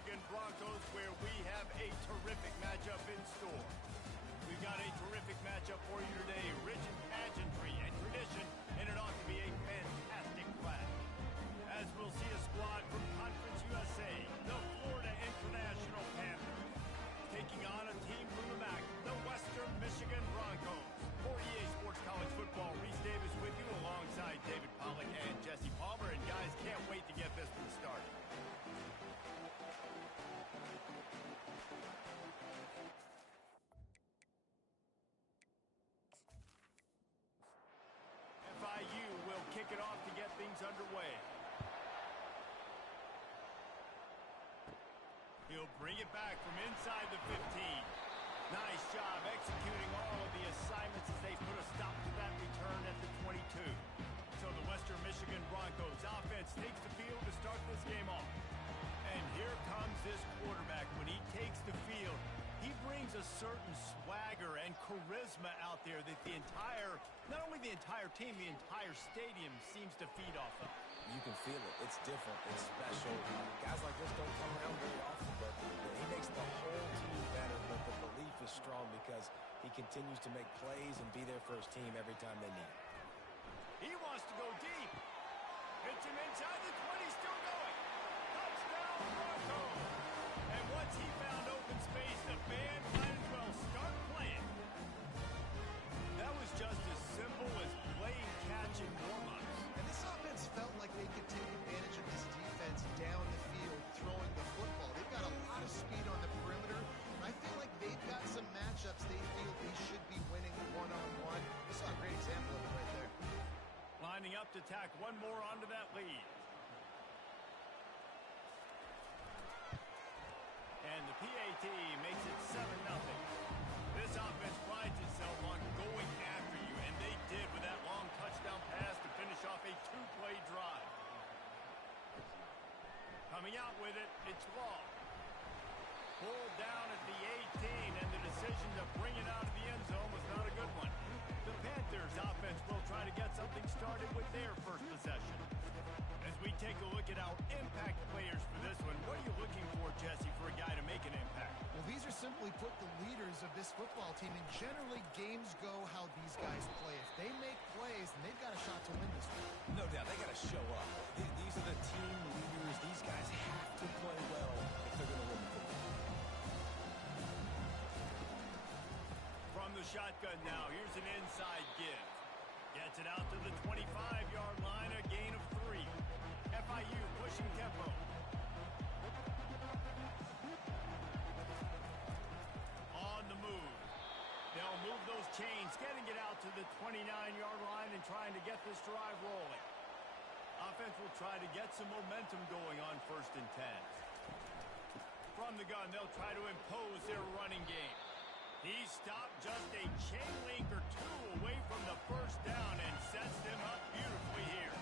Michigan Broncos, where we have a terrific matchup in store. We've got a terrific matchup for you today, rich in pageantry and tradition, and it ought to be a fantastic clash. As we'll see a squad from Conference USA, the Florida International Panthers, taking on a team from the MAC, the Western Michigan Broncos. For EA Sports College Football, Reese Davis with you alongside David Pollack and Jesse Palmer. And guys, can't wait to get this one started. FIU will kick it off to get things underway. He'll bring it back from inside the 15. Nice job executing all of the assignments as they put a stop to that return at the 22. So the Western Michigan Broncos offense takes the field to start this game off. And here comes this quarterback. When he takes the field, he brings a certain swagger and charisma out there that the entire, not only the entire team, the entire stadium seems to feed off of. You can feel it. It's different. It's special. Guys like this don't come around very often, but he makes the whole team better. But the belief is strong because he continues to make plays and be there for his team every time they need. He wants to go deep. Hits him inside the 20, still going. Touchdown, Broncos. And once he found open space, the band might as well start playing. That was just as simple as playing catch in warm-ups. And this offense felt like they could take advantage of this defense down the field throwing the football. They've got a lot of speed on the perimeter, and I feel like they've got some matchups they feel they should be winning one-on-one. We saw a great example of it right there. Lining up to tack one more onto that lead. And the PAT makes it 7-0. This offense prides itself on going after you, and they did with that long touchdown pass to finish off a two-play drive. Coming out with it, it's Law. Pulled down at the 18, and the decision to bring it out of the end zone was not a good one. The Panthers offense will try to get something started with their first possession. As we take a look at our impact players for this one, what are you looking for, Jesse, for a guy to make an impact? Well, these are simply put the leaders of this football team, and generally games go how these guys play. If they make plays, then they've got a shot to win this one. No doubt, they got to show up. These are the team leaders. These guys have to play well if they're going to win the football. From the shotgun now, here's an inside give. Gets it out to the 25-yard line, a gain of 3. FIU pushing tempo. On the move. They'll move those chains, getting it out to the 29-yard line and trying to get this drive rolling. Offense will try to get some momentum going on 1st and 10. From the gun, they'll try to impose their running game. He stopped just a chain link or two away from the first down and sets them up beautifully here.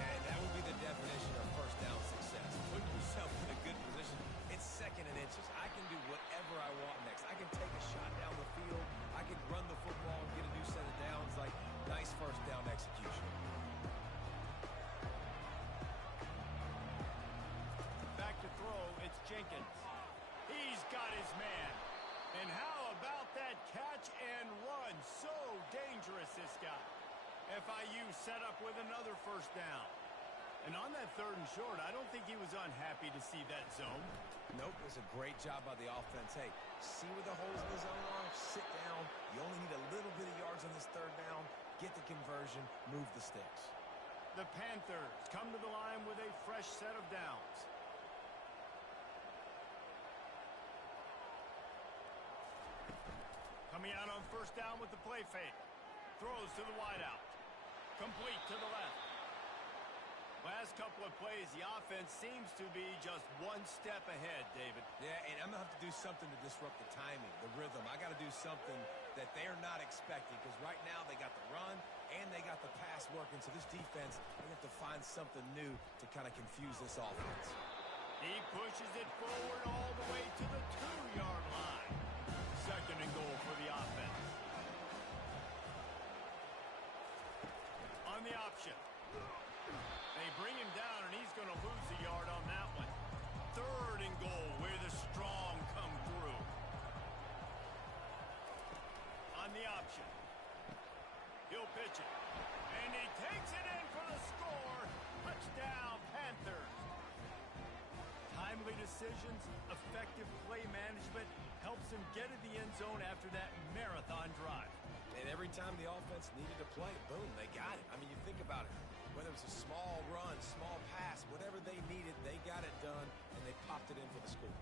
And that would be the definition of first down success. Putting yourself in a good position. It's 2nd and inches. I can do whatever I want next. I can take a shot down the field. I can run the football and get a new set of downs. Like, nice first down execution. Back to throw, it's Jenkins. He's got his man. And how about that catch and run? So dangerous, this guy. FIU set up with another first down. And on that 3rd and short, I don't think he was unhappy to see that zone. Nope, it was a great job by the offense. Hey, see where the holes in the zone are? Sit down. You only need a little bit of yards on this 3rd down. Get the conversion. Move the sticks. The Panthers come to the line with a fresh set of downs. Coming out on 1st down with the play fake. Throws to the wideout. Complete to the left. Last couple of plays, the offense seems to be just one step ahead, David. Yeah, and I'm going to have to do something to disrupt the timing, the rhythm. I got to do something that they're not expecting because right now they got the run and they got the pass working. So this defense, they have to find something new to kind of confuse this offense. He pushes it forward all the way to the 2-yard line. 2nd and goal for the offense. On the option. They bring him down, and he's going to lose a yard on that one. 3rd and goal where the strong come through. On the option. He'll pitch it. And he takes it in for the score. Touchdown, Panthers. Timely decisions, effective play management helps him get to the end zone after that marathon drive. And every time the offense needed to play, boom, they got it. I mean, you think about it. Whether it was a small run, small pass, whatever they needed, they got it done, and they popped it in for the score.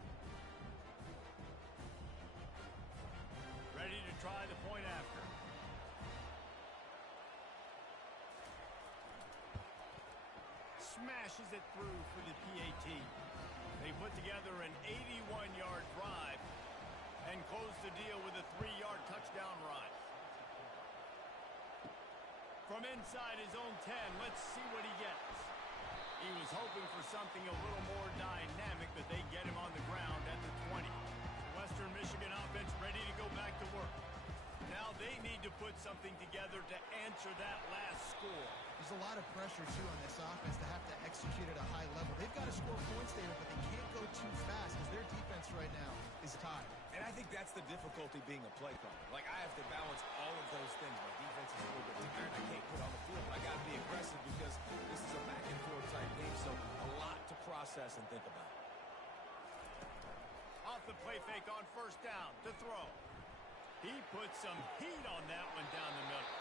Ready to try the point after. Smashes it through for the PAT. They put together an 81-yard drive and close the deal with a 3-yard touchdown run. From inside his own 10, let's see what he gets. He was hoping for something a little more dynamic, but they get him on the ground at the 20. Western Michigan offense ready to go back to work. Now they need to put something together to answer that last score. There's a lot of pressure, too, on this offense to have to execute at a high level. They've got to score points there, but they can't go too fast because their defense right now is tied. And I think that's the difficulty being a play caller. Like, I have to balance all of those things. My defense is a little bit tired. I can't put on the field, but I got to be aggressive because this is a back-and-forth type game, so a lot to process and think about. Off the play fake on first down to throw. He put some heat on that one down the middle.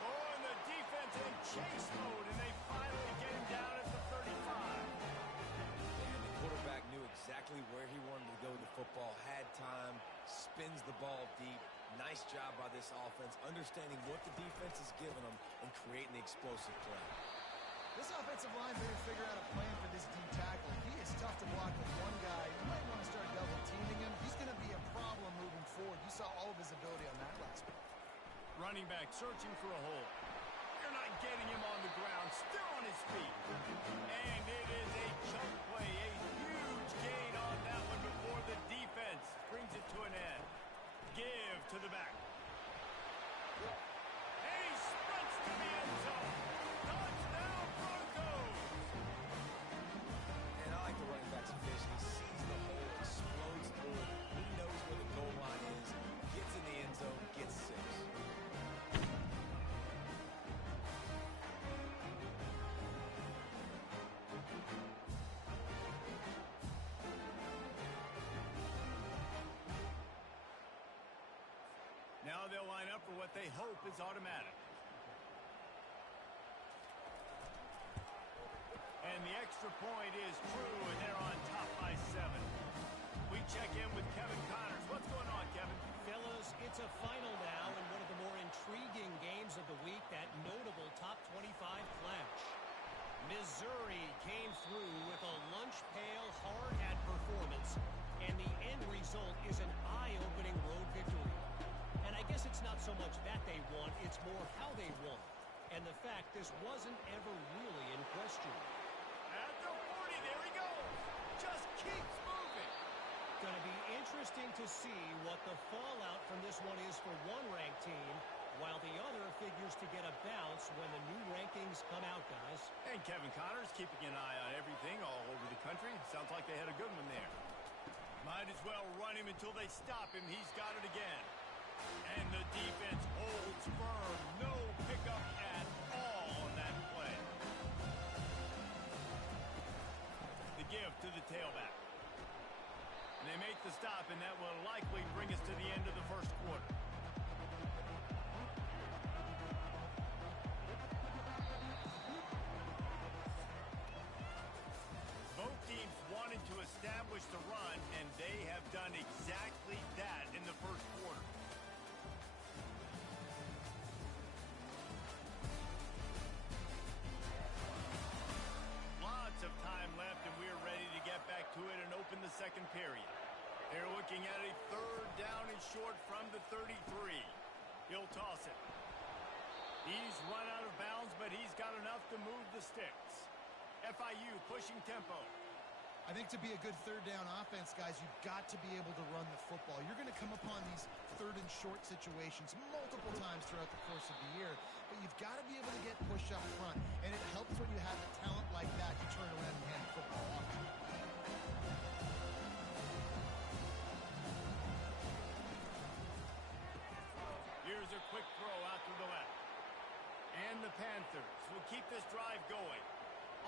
Oh, and the defense in chase mode, and they finally get him down at the 35. And the quarterback knew exactly where he wanted to go with the football, had time, spins the ball deep. Nice job by this offense, understanding what the defense is giving them and creating the explosive play. This offensive line better figure out a plan for this D tackle. He is tough to block with one guy. You might want to start double-teaming him. He's going to be a problem moving forward. You saw all of his ability on that last one. Running back searching for a hole. They're not getting him on the ground, still on his feet. And it is a chunk play, a huge gain on that one before the defense brings it to an end. Give to the back. And he sprints to the end zone. Touchdown, Broncos! And I like the running back's vision. He sees the hole, explodes through it. He knows where the goal line is, gets in the end zone, gets 6. Now they'll line up for what they hope is automatic. And the extra point is true, and they're on top by 7. We check in with Kevin Connors. What's going on, Kevin? Fellas, it's a final now in one of the more intriguing games of the week, that notable top 25 clash. Missouri came through with a lunch pail hard-hat performance, and the end result is an eye-opening road victory. And I guess it's not so much that they won, it's more how they won. And the fact this wasn't ever really in question. At the 40, there he goes. Just keeps moving. Going to be interesting to see what the fallout from this one is for one ranked team, while the other figures to get a bounce when the new rankings come out, guys. And Kevin Connors keeping an eye on everything all over the country. Sounds like they had a good one there. Might as well run him until they stop him. He's got it again. And the defense holds firm. No pickup at all on that play. The give to the tailback. And they make the stop, and that will likely bring us to the end of the first quarter. Both teams wanted to establish the run, and they have done exactly that in the first quarter. Lots of time left, and we're ready to get back to it and open the second period. They're looking at a third down and short from the 33. He'll toss it. He's run out of bounds, but he's got enough to move the sticks. FIU pushing tempo. I think to be a good third down offense, guys, you've got to be able to run the football. You're going to come upon these third and short situations multiple times throughout the course of the year, but you've got to be able to get push up front, and it helps when you have a talent like that to turn around and hand the football off. quick throw out to the left. And the Panthers will keep this drive going.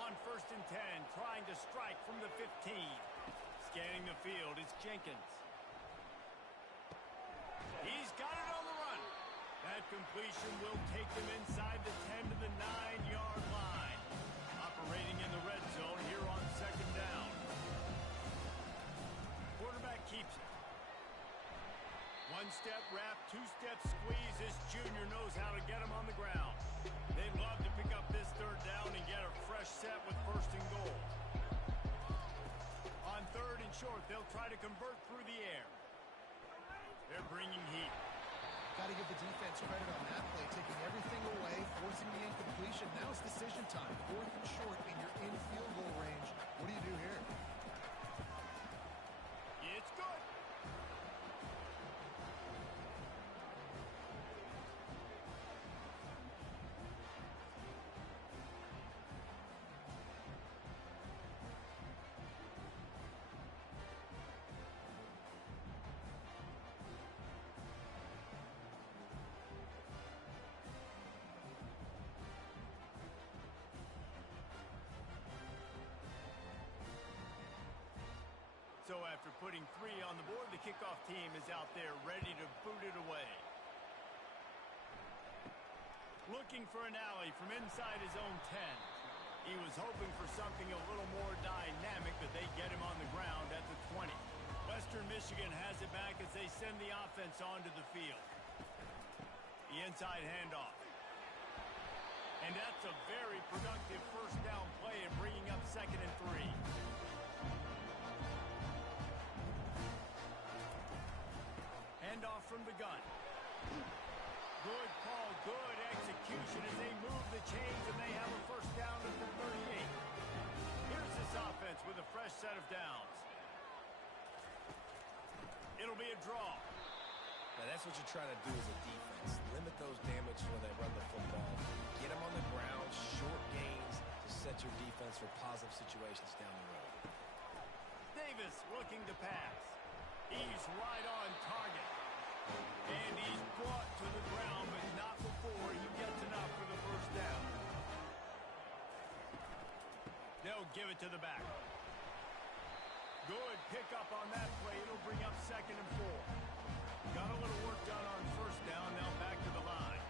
On 1st and 10, trying to strike from the 15. Scanning the field, it's Jenkins. He's got it on the run. That completion will take them inside the 10 to the 9-yard line. Operating in the red zone here on 2nd down. Quarterback keeps it. One-step wrap, two-step squeeze. This junior knows how to get him on the ground. They'd love to pick up this 3rd down and get a fresh set with 1st and goal. On 3rd and short, they'll try to convert through the air. They're bringing heat. Got to give the defense credit on that play, taking everything away, forcing the incompletion. Now it's decision time. 4th and short, and you're in field goal range. What do you do here? It's good. So after putting 3 on the board, the kickoff team is out there ready to boot it away. Looking for an alley from inside his own 10. He was hoping for something a little more dynamic, but they get him on the ground at the 20. Western Michigan has it back as they send the offense onto the field. The inside handoff. And that's a very productive 1st down play and bringing up 2nd and 3. Handoff from the gun. Good call, good execution as they move the chains and they have a 1st down at the 38. Here's this offense with a fresh set of downs. It'll be a draw. Now that's what you try to do as a defense. Limit those damage when they run the football. Get them on the ground, short gains to set your defense for positive situations down the road. Davis looking to pass. He's right on target. And he's brought to the ground, but not before he gets enough for the 1st down. They'll give it to the back. Good pickup on that play. It'll bring up 2nd and 4. Got a little work done on 1st down. Now back to the line.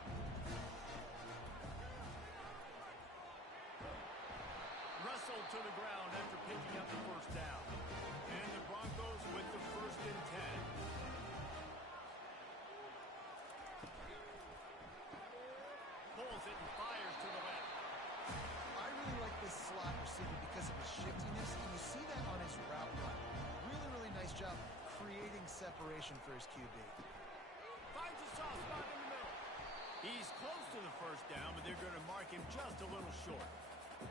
Wrestled to the ground after picking up the 1st down. And the Broncos with the 1st and 10. Pulls it and fires to the left. I really like this slot receiver because of his shiftiness, and you see that on his route run. Really, really nice job creating separation for his QB. Finds a soft spot in the middle. He's close to the 1st down, but they're going to mark him just a little short.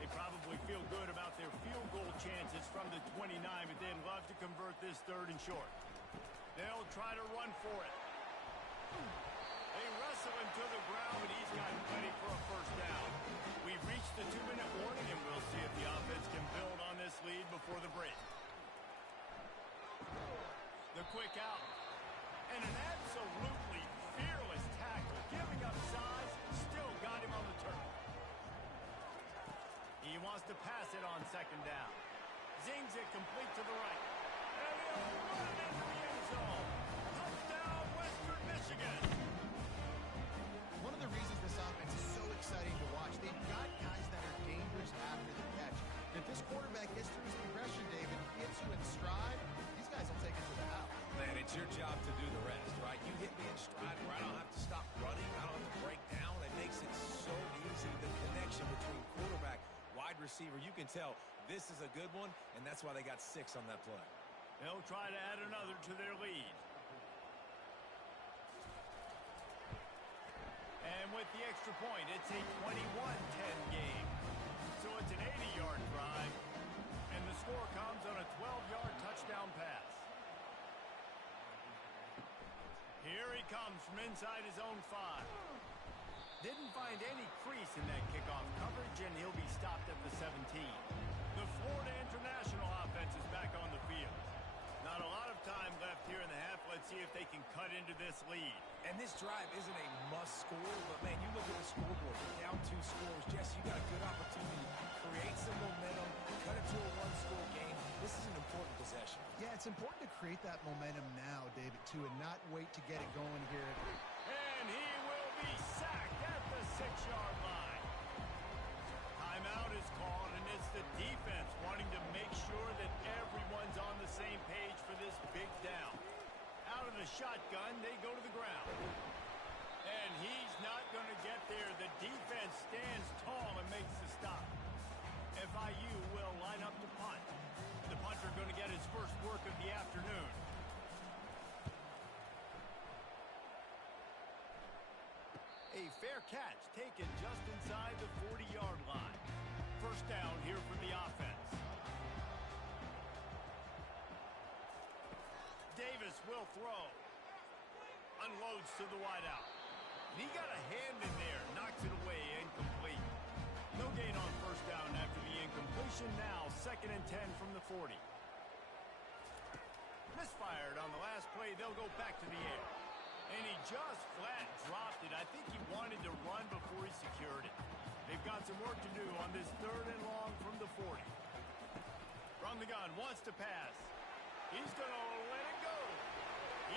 They probably feel good about their field goal chances from the 29, but they'd love to convert this 3rd and short. They'll try to run for it. They wrestle him to the ground, but he's got plenty for a 1st down. We've reached the 2-minute warning, and we'll see if the offense can build on this lead before the break. The quick out. And an absolutely fearless tackle. Giving up size, still got him on the turf. He wants to pass it on 2nd down. Zings it complete to the right. And he'll run it into the end zone. Touchdown, Western Michigan. One of the reasons this offense is so exciting to watch, they've got guys that are dangerous after the catch. And if this quarterback gets through his progression, David, gets you in stride, these guys will take it to the house. Man, it's your job to do the rest, right? You hit me in stride where I don't have to stop running. I don't have to break down. It makes it so easy. The connection between quarterback, wide receiver, you can tell this is a good one, and that's why they got 6 on that play. They'll try to add another to their lead. And with the extra point, it's a 21-10 game. So it's an 80-yard drive, and the score comes on a 12-yard touchdown pass. Here he comes from inside his own 5. Didn't find any crease in that kickoff coverage, and he'll be stopped at the 17. The Florida International offense is back on the field. Not a lot of time left here in the half. Let's see if they can cut into this lead. And this drive isn't a must score, but man, you look at the scoreboard, you're down 2 scores. Jesse, you got a good opportunity. Create some momentum, cut it to a 1-score game. This is an important possession. Yeah, it's important to create that momentum now, David, too, and not wait to get it going here. And he will be sacked at the 6-yard line. Timeout is called, and it's the defense wanting to make sure that everyone's on the same page for this big down. Out of the shotgun, they go to the ground. And he's not going to get there. The defense stands tall and makes the stop. FIU will line up to punt. The punter going to get his first work of the afternoon. A fair catch taken just inside the 40-yard line. First down here for the offense. Davis will throw. Unloads to the wideout. He got a hand in there. Knocks it away. Incomplete. No gain on first down after the incompletion. Now 2nd and 10 from the 40. Misfired on the last play. They'll go back to the air. And he just flat dropped it. I think he wanted to run before he secured it. They've got some work to do on this 3rd and long from the 40. From the gun, wants to pass. He's going to let it go.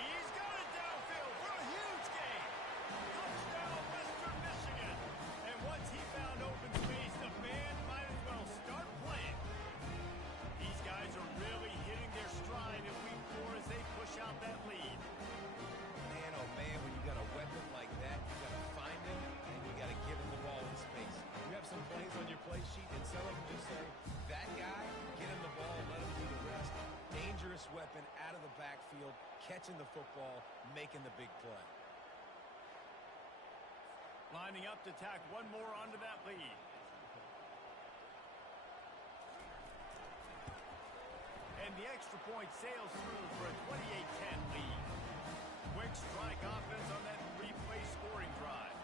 He's got it downfield for a huge gain. Touchdown, Western Michigan. And once he found open space, the band might as well start playing. These guys are really hitting their stride in week 4 as they push out that lead. Man, oh man, when you got a weapon like that, you got to find him and you got to give him the ball in space. You have some plays on your play sheet, and some of them just say, that guy, get him the ball, let him do the rest. Dangerous weapon out of the backfield, catching the football, making the big play. Lining up to tack one more onto that lead. And the extra point sails through for a 28-10 lead. Quick strike offense on that 3-play scoring drive.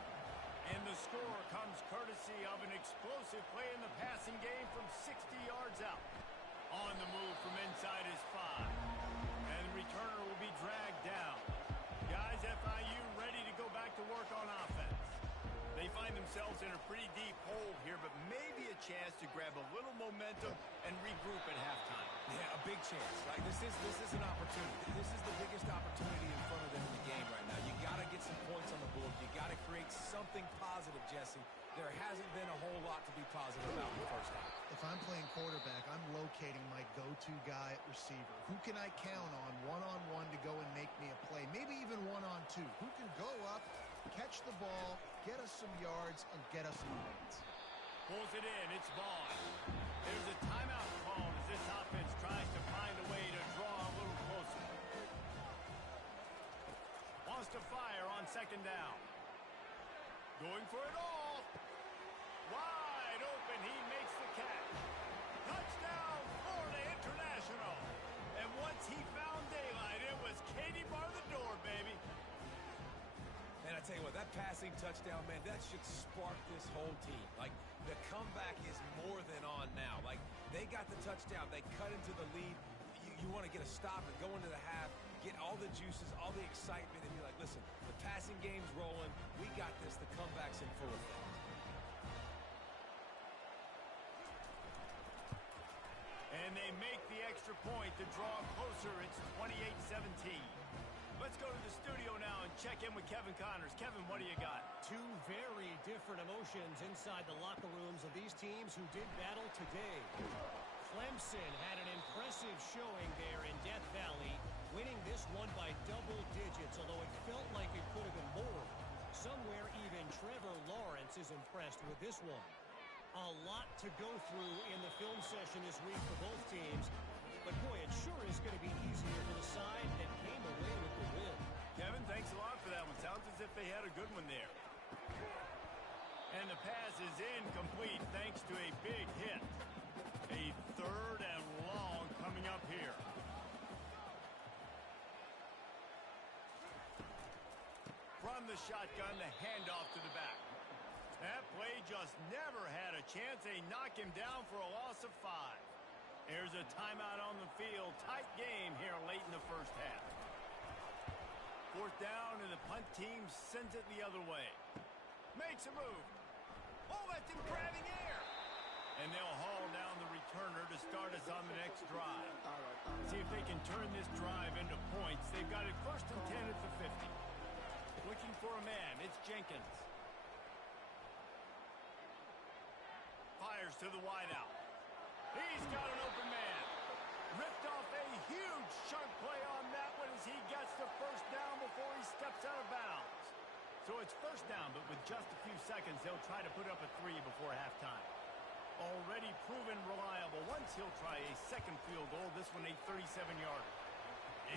And the score comes courtesy of an explosive play in the passing game from 60 yards out. On the move from inside his 5. And the returner will be dragged down. Guys, FIU ready to go back to work on offense. They find themselves in a pretty deep hole here, but maybe a chance to grab a little momentum and regroup at halftime. Yeah, a big chance. Like this is an opportunity. This is the biggest opportunity in front of them in the game right now. You got to get some points on the board. You got to create something positive, Jesse. There hasn't been a whole lot to be positive about in the first half. If I'm playing quarterback, I'm locating my go-to guy at receiver. Who can I count on one-on-one to go and make me a play? Maybe even one-on-2. Who can go up, catch the ball, get us some yards, and get us some points? Pulls it in. It's Vaughn. There's a timeout called as this offense tries to find a way to draw a little closer. Wants to fire on 2nd down. Going for it all. Wide open. He makes the catch. Touchdown, Florida International. And once he found daylight, it was Katie bar the door, baby. And I tell you what, that passing touchdown, man, that should spark this whole team. Like, the comeback is more than on now. Like, they got the touchdown. They cut into the lead. You want to get a stop and go into the half, get all the juices, all the excitement, and be like, listen, the passing game's rolling. We got this. The comeback's in full effect. And they make the extra point to draw closer. It's 28-17. Let's go to the studio now and check in with Kevin Connors. Kevin, what do you got? 2 very different emotions inside the locker rooms of these teams who did battle today. Clemson had an impressive showing there in Death Valley, winning this one by double digits, although it felt like it could have been more. Somewhere even Trevor Lawrence is impressed with this one. A lot to go through in the film session this week for both teams. But boy, it sure is going to be easier for the side that came away with the win. Kevin, thanks a lot for that one. Sounds as if they had a good one there. And the pass is incomplete thanks to a big hit. A 3rd and long coming up here. From the shotgun, the handoff to the back. That play just never had a chance. They knock him down for a loss of 5. There's a timeout on the field. Tight game here late in the first half. 4th down, and the punt team sends it the other way. Makes a move. Oh, that's him grabbing air. And they'll haul down the returner to start us on the next drive. See if they can turn this drive into points. They've got it 1st and 10 at the 50. Looking for a man. It's Jenkins. Fires to the wideout. He's got an open man. Ripped off a huge chunk play on that one as he gets the 1st down before he steps out of bounds. So it's 1st down, but with just a few seconds, they'll try to put up a 3 before halftime. Already proven reliable. Once he'll try a 2nd field goal, this one a 37-yarder.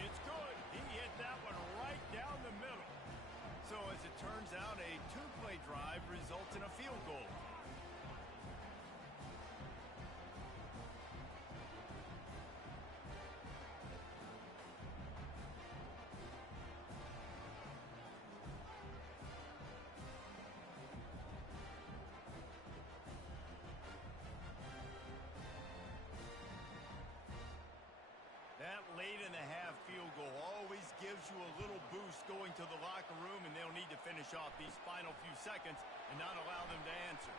It's good. He hit that one right down the middle. So as it turns out, a 2-play drive results in a field goal. That late-in-the-half field goal always gives you a little boost going to the locker room, and they'll need to finish off these final few seconds and not allow them to answer.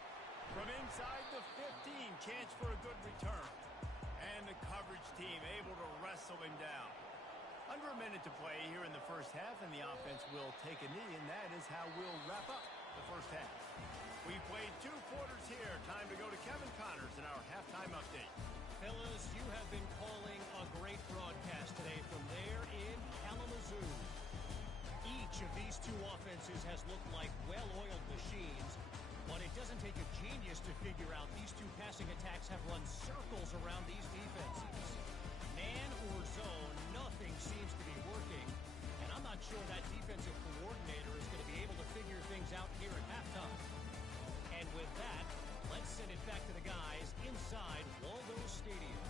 From inside the 15, chance for a good return. And the coverage team able to wrestle him down. Under a minute to play here in the 1st half, and the offense will take a knee, and that is how we'll wrap up the 1st half. We played 2 quarters here. Time to go to Kevin Connors in our halftime update. Fellas, you have been calling a great broadcast today from there in Kalamazoo. Each of these 2 offenses has looked like well-oiled machines, but it doesn't take a genius to figure out these 2 passing attacks have run circles around these defenses. Man or zone, nothing seems to be working, and I'm not sure that defensive coordinator is going to be able to figure things out here at halftime. And with that, let's send it back to the guys inside Waldo Stadium.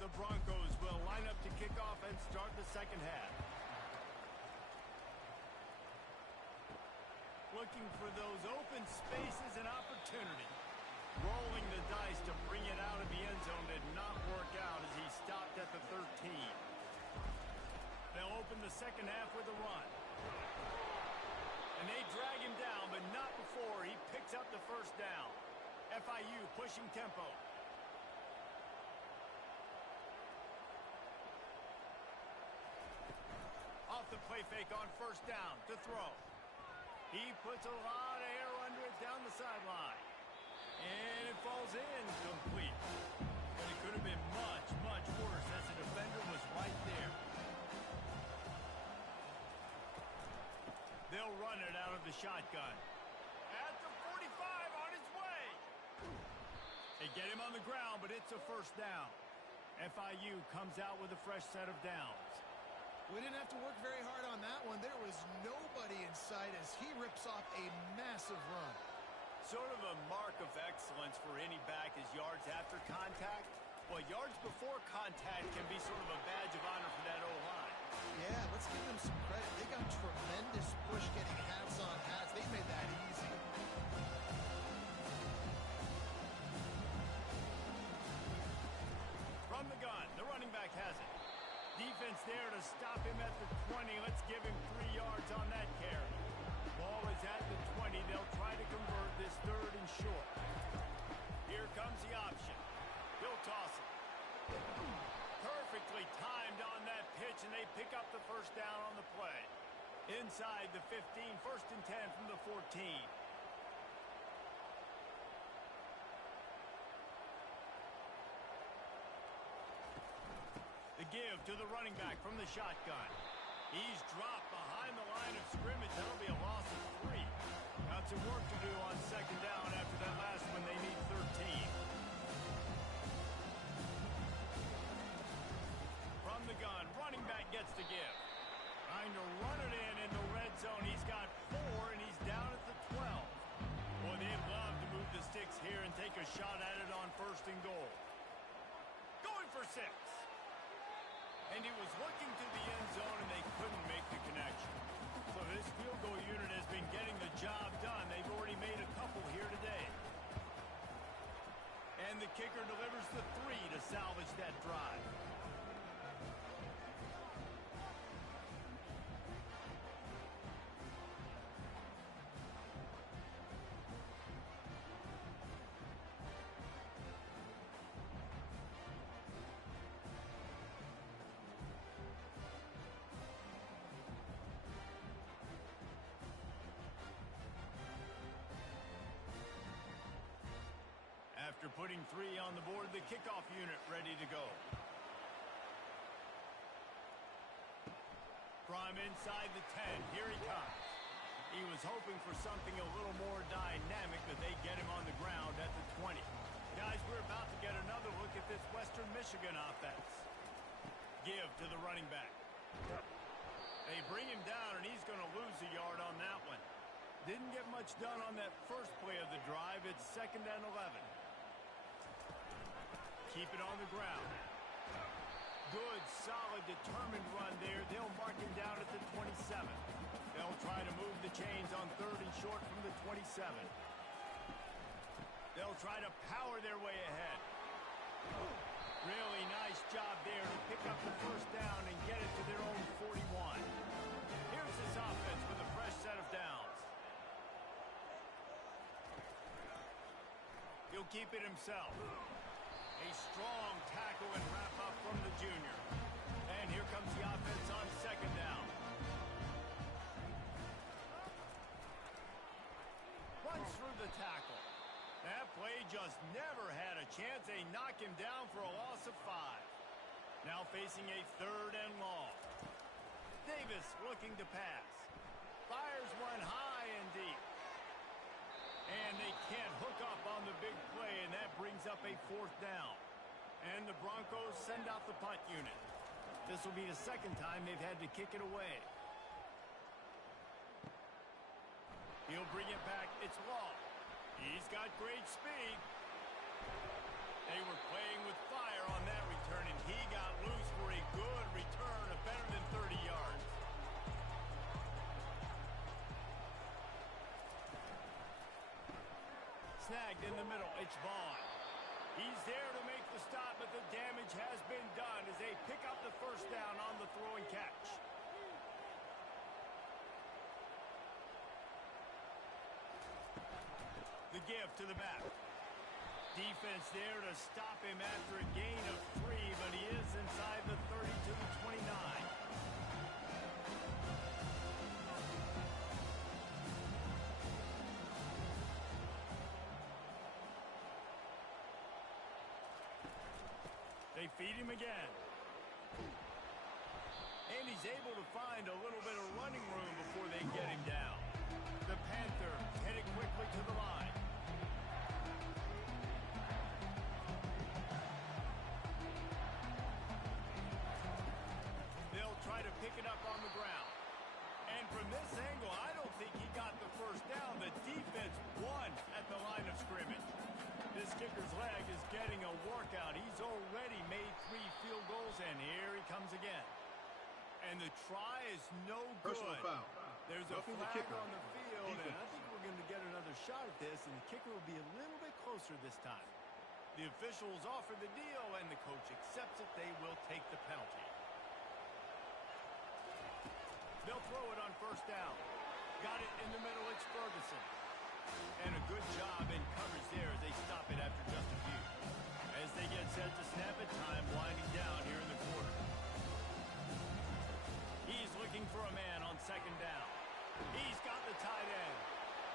The Broncos will line up to kick off and start the 2nd half. Looking for those open spaces and opportunity. Rolling the dice to bring it out of the end zone did not work out as he stopped at the 13. They'll open the 2nd half with a run. And they drag him down, but not before he picks up the 1st down. FIU pushing tempo. Off the play fake on 1st down to throw. He puts a lot of air under it down the sideline. And it falls in complete. But it could have been much, much worse as the defender was right there. They'll run it out of the shotgun. At the 45 on his way. They get him on the ground, but it's a 1st down. FIU comes out with a fresh set of downs. We didn't have to work very hard on that one. There was nobody in sight as he rips off a massive run. Sort of a mark of excellence for any back is yards after contact. Well, yards before contact can be sort of a badge of honor for that O-line. Yeah, let's give them some credit. They got tremendous push getting hats on hats. They made that easy. From the gun, the running back has it. Defense there to stop him at the 20. Let's give him 3 yards on that carry. Ball is at the 20. They'll try to convert this 3rd and short. Here comes the option. He'll toss it. Perfectly timed on that pitch, and they pick up the 1st down on the play. Inside the 15, 1st and 10 from the 14. The give to the running back from the shotgun. He's dropped behind the line of scrimmage. That'll be a loss of 3. Got some work to do on 2nd down after that last one. They need 13. From the gun, running back gets the give. Trying to run it in the red zone. He's got 4, and he's down at the 12. Boy, they'd love to move the sticks here and take a shot at it on 1st and goal. Going for 6. And he was looking to the end zone, and they couldn't make the connection. So this field goal unit has been getting the job done. They've already made a couple here today. And the kicker delivers the 3 to salvage that drive. After putting 3 on the board, the kickoff unit ready to go. From inside the 10, here he comes. He was hoping for something a little more dynamic, but they get him on the ground at the 20. Guys, we're about to get another look at this Western Michigan offense. Give to the running back. They bring him down, and he's going to lose a yard on that one. Didn't get much done on that first play of the drive. It's 2nd and 11. Keep it on the ground. Good, solid, determined run there. They'll mark him down at the 27. They'll try to move the chains on 3rd and short from the 27. They'll try to power their way ahead. Really nice job there to pick up the first down and get it to their own 41. Here's this offense with a fresh set of downs. He'll keep it himself. A strong tackle and wrap-up from the junior. And here comes the offense on 2nd down. Runs through the tackle. That play just never had a chance. They knock him down for a loss of 5. Now facing a 3rd and long. Davis looking to pass. Fires one high and deep. And they can't hook up on the big play, and that brings up a 4th down. And the Broncos send out the punt unit. This will be the 2nd time they've had to kick it away. He'll bring it back. It's Law. He's got great speed. They were playing with fire on that return, and he got loose for a good return of better than 30 yards. Snagged in the middle. It's Vaughn. He's there to make the stop, but the damage has been done as they pick up the first down on the throw and catch. The give to the back. Defense there to stop him after a gain of 3, but he is inside the 30 to the 29. They feed him again. And he's able to find a little bit of running room before they get him down. The Panthers headed quickly to the line. They'll try to pick it up on the ground. And from this angle, I don't think he got the first down. The defense won at the line of scrimmage. This kicker's leg is getting a workout. He's already made 3 field goals, and here he comes again. And the try is no good. Personal foul. There's a flag on the field, and I think we're going to get another shot at this, and the kicker will be a little bit closer this time. The officials offer the deal, and the coach accepts it. They will take the penalty. They'll throw it on first down. Got it in the middle. It's Ferguson. And a good job in coverage there as they stop it after just a few. As they get set to snap it, time winding down here in the quarter. He's looking for a man on 2nd down. He's got the tight end.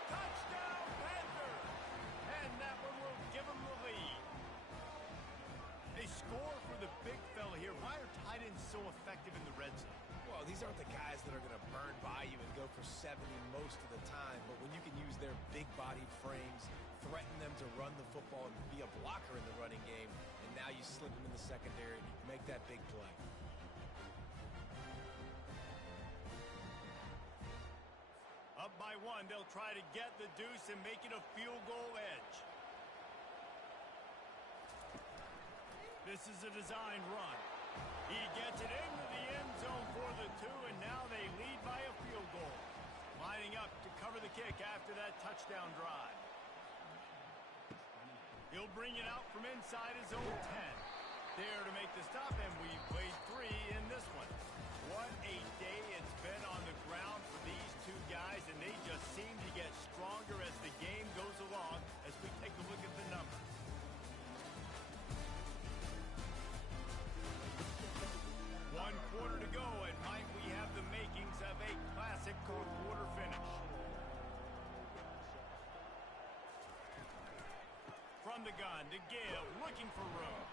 Touchdown, Panthers! And that one will give him the lead. They score for the big fella here. Why are tight ends so effective in the red zone? Well, these aren't the guys that are going to burn by you and go for 70 most of the time, but when you can use their big-bodied frames, threaten them to run the football and be a blocker in the running game, and now you slip them in the secondary and you make that big play. Up by 1, they'll try to get the deuce and make it a field goal edge. This is a designed run. He gets it into the end zone for the 2, and now they lead by a field goal. Lining up to cover the kick after that touchdown drive. He'll bring it out from inside his own 10. there to make the stop, and we played 3 in this one. What a day it's been on the ground for these two guys, and they just seem to get stronger as the game goes along as we take a look at the numbers. One quarter to go, and might we have the makings of a classic fourth quarter finish. From the gun to give, looking for room.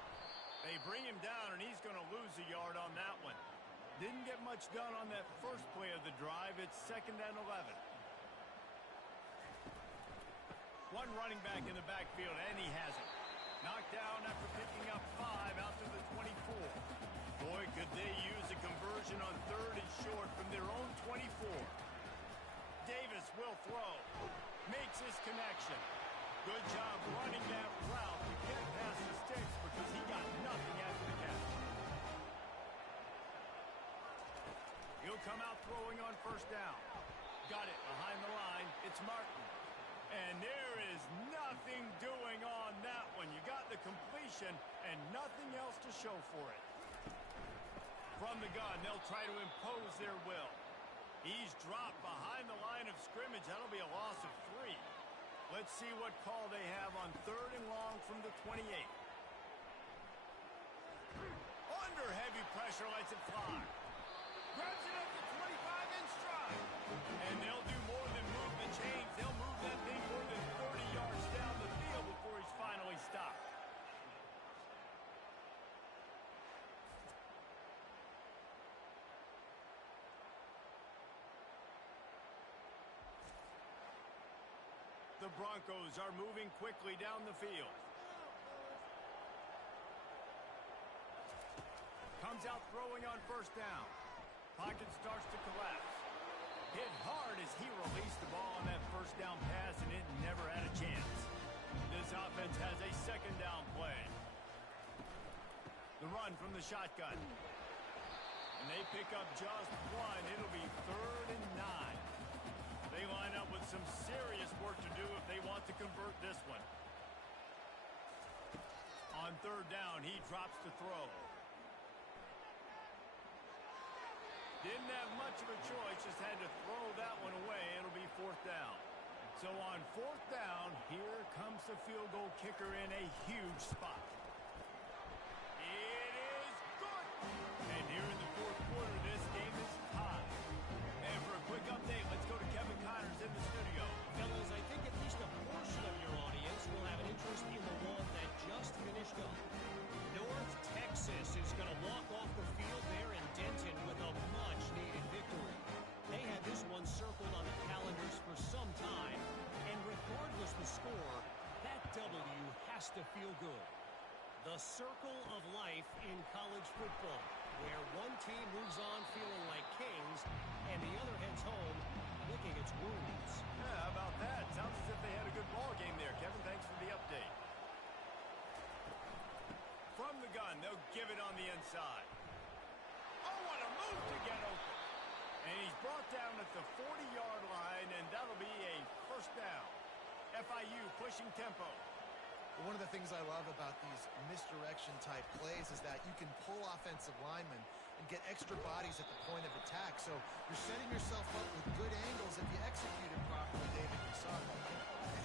They bring him down, and he's going to lose a yard on that one. Didn't get much done on that first play of the drive. It's 2nd and 11. One running back in the backfield, and he has it. Knocked down after picking up 5 out to the 24. Boy, could they use a conversion on 3rd and short from their own 24. Davis will throw. Makes his connection. Good job running that route to get past the sticks because he got nothing after the catch. He'll come out throwing on 1st down. Got it behind the line. It's Martin. And there is nothing doing on that one. You got the completion and nothing else to show for it. From the gun, they'll try to impose their will. He's dropped behind the line of scrimmage. That'll be a loss of 3. Let's see what call they have on 3rd and long from the 28. Under heavy pressure, lets it fly. Grabs it up to 25 in stride. And they'll do more than move the chains. They'll move that thing more than 30 yards down the field before he's finally stopped. The Broncos are moving quickly down the field. Comes out throwing on 1st down. Pocket starts to collapse. Hit hard as he released the ball on that 1st down pass, and it never had a chance. This offense has a 2nd down play. The run from the shotgun. And they pick up just 1. It'll be 3rd and 9. They line up with some serious work to do if they want to convert this one. On 3rd down, he drops to throw. Didn't have much of a choice, just had to throw that one away. It'll be 4th down. So on 4th down, here comes the field goal kicker in a huge spot. It is good! And here in the 4th quarter, this game is tied. And for a quick update, let's go to Kevin Connors in the studio. Fellas, I think at least a portion of your audience will have an interest in the one that just finished up. North Texas is going to walk off the field there in Denton with a much-needed victory. They had this one circled on the calendars for some time, and regardless the score, that W has to feel good. The circle of life in college football, where one team moves on feeling like kings, and the other heads home licking its wounds. Yeah, how about that? Sounds as if they had a good ball game there. Kevin, thanks for the update. From the gun, they'll give it on the inside. Oh, what a move to get open. And he's brought down at the 40-yard line, and that'll be a 1st down. FIU pushing tempo. One of the things I love about these misdirection-type plays is that you can pull offensive linemen and get extra bodies at the point of attack. So you're setting yourself up with good angles if you execute it properly, David. You saw that.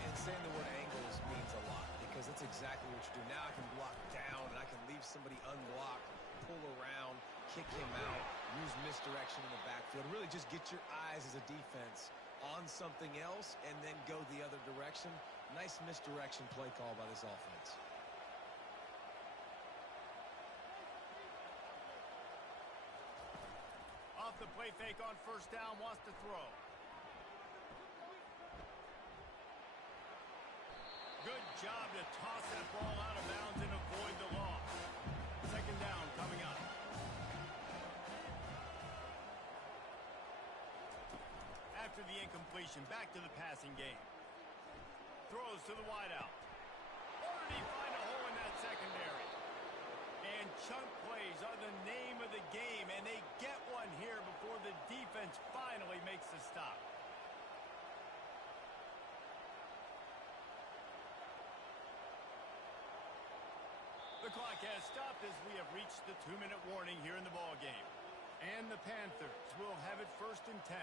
And saying the word angles means a lot because that's exactly what you do. Now I can block down and I can leave somebody unblocked, pull around, kick him out, use misdirection in the backfield. Really just get your eyes as a defense on something else and then go the other direction. Nice misdirection play call by this offense. Off the play fake on 1st down, wants to throw. Good job to toss that ball out of bounds and avoid the loss. 2nd down coming up. After the incompletion, back to the passing game. Throws to the wideout. Or did he find a hole in that secondary? And chunk plays are the name of the game, and they get one here before the defense finally makes the stop. The The clock has stopped as we have reached the 2-minute warning here in the ball game. And the Panthers will have it 1st and 10.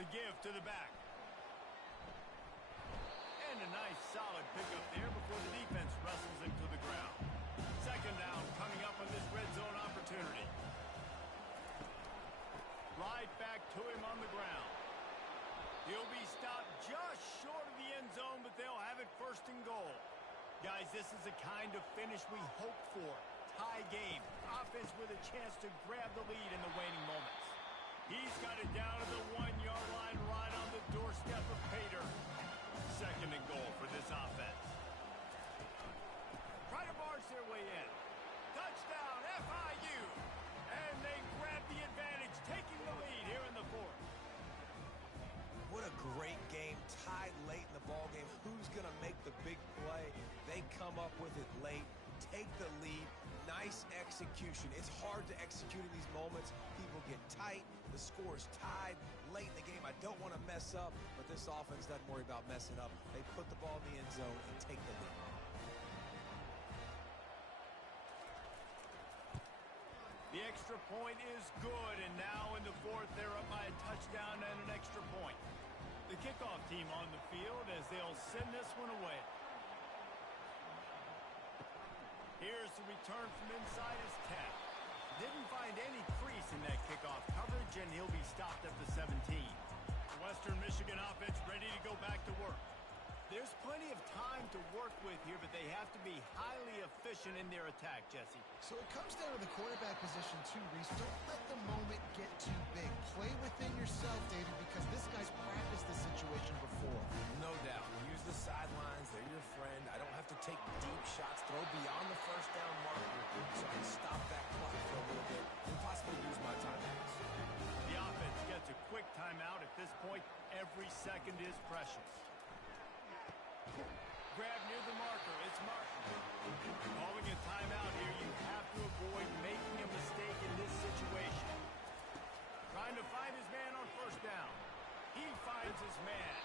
The give to the back. And a nice solid pickup there before the defense wrestles him to the ground. 2nd down coming up on this red zone opportunity. Right back to him on the ground. He'll be stopped just short of the end zone, but they'll have it 1st and goal. Guys, this is the kind of finish we hoped for. Tie game. Offense with a chance to grab the lead in the waning moments. He's got it down to the 1-yard line right on the doorstep of Pater. 2nd and goal for this offense. Try to barge their way in. Touchdown, FIU. And they grab the advantage, taking the lead here in the 4th. What a great game, tied late in the ball game. Who's going to make the big play? They come up with it late, take the lead. Nice execution. It's hard to execute in these moments. People get tight. The score's tied late in the game. I don't want to mess up, but this offense doesn't worry about messing up. They put the ball in the end zone and take the lead. The extra point is good, and now in the 4th, they're up by a touchdown and an extra point. The kickoff team on the field as they'll send this one away. Here's the return from inside his 10. Didn't find any crease in that kickoff coverage, and he'll be stopped at the 17. The Western Michigan offense ready to go back to work. There's plenty of time to work with here, but they have to be highly efficient in their attack, Jesse. So it comes down to the quarterback position too, Reese. Don't let the moment get too big. Play within yourself, David, because this guy's practiced this situation before. No doubt. Use the sidelines. They're your friend. I don't have to take deep shots, throw beyond the 1st down marker, so I can stop that clock for a little bit and possibly use my timeouts. The offense gets a quick timeout at this point. Every second is precious. Grab near the marker. It's Martin. Calling a timeout here. You have to avoid making a mistake in this situation. Trying to find his man on 1st down. He finds his man.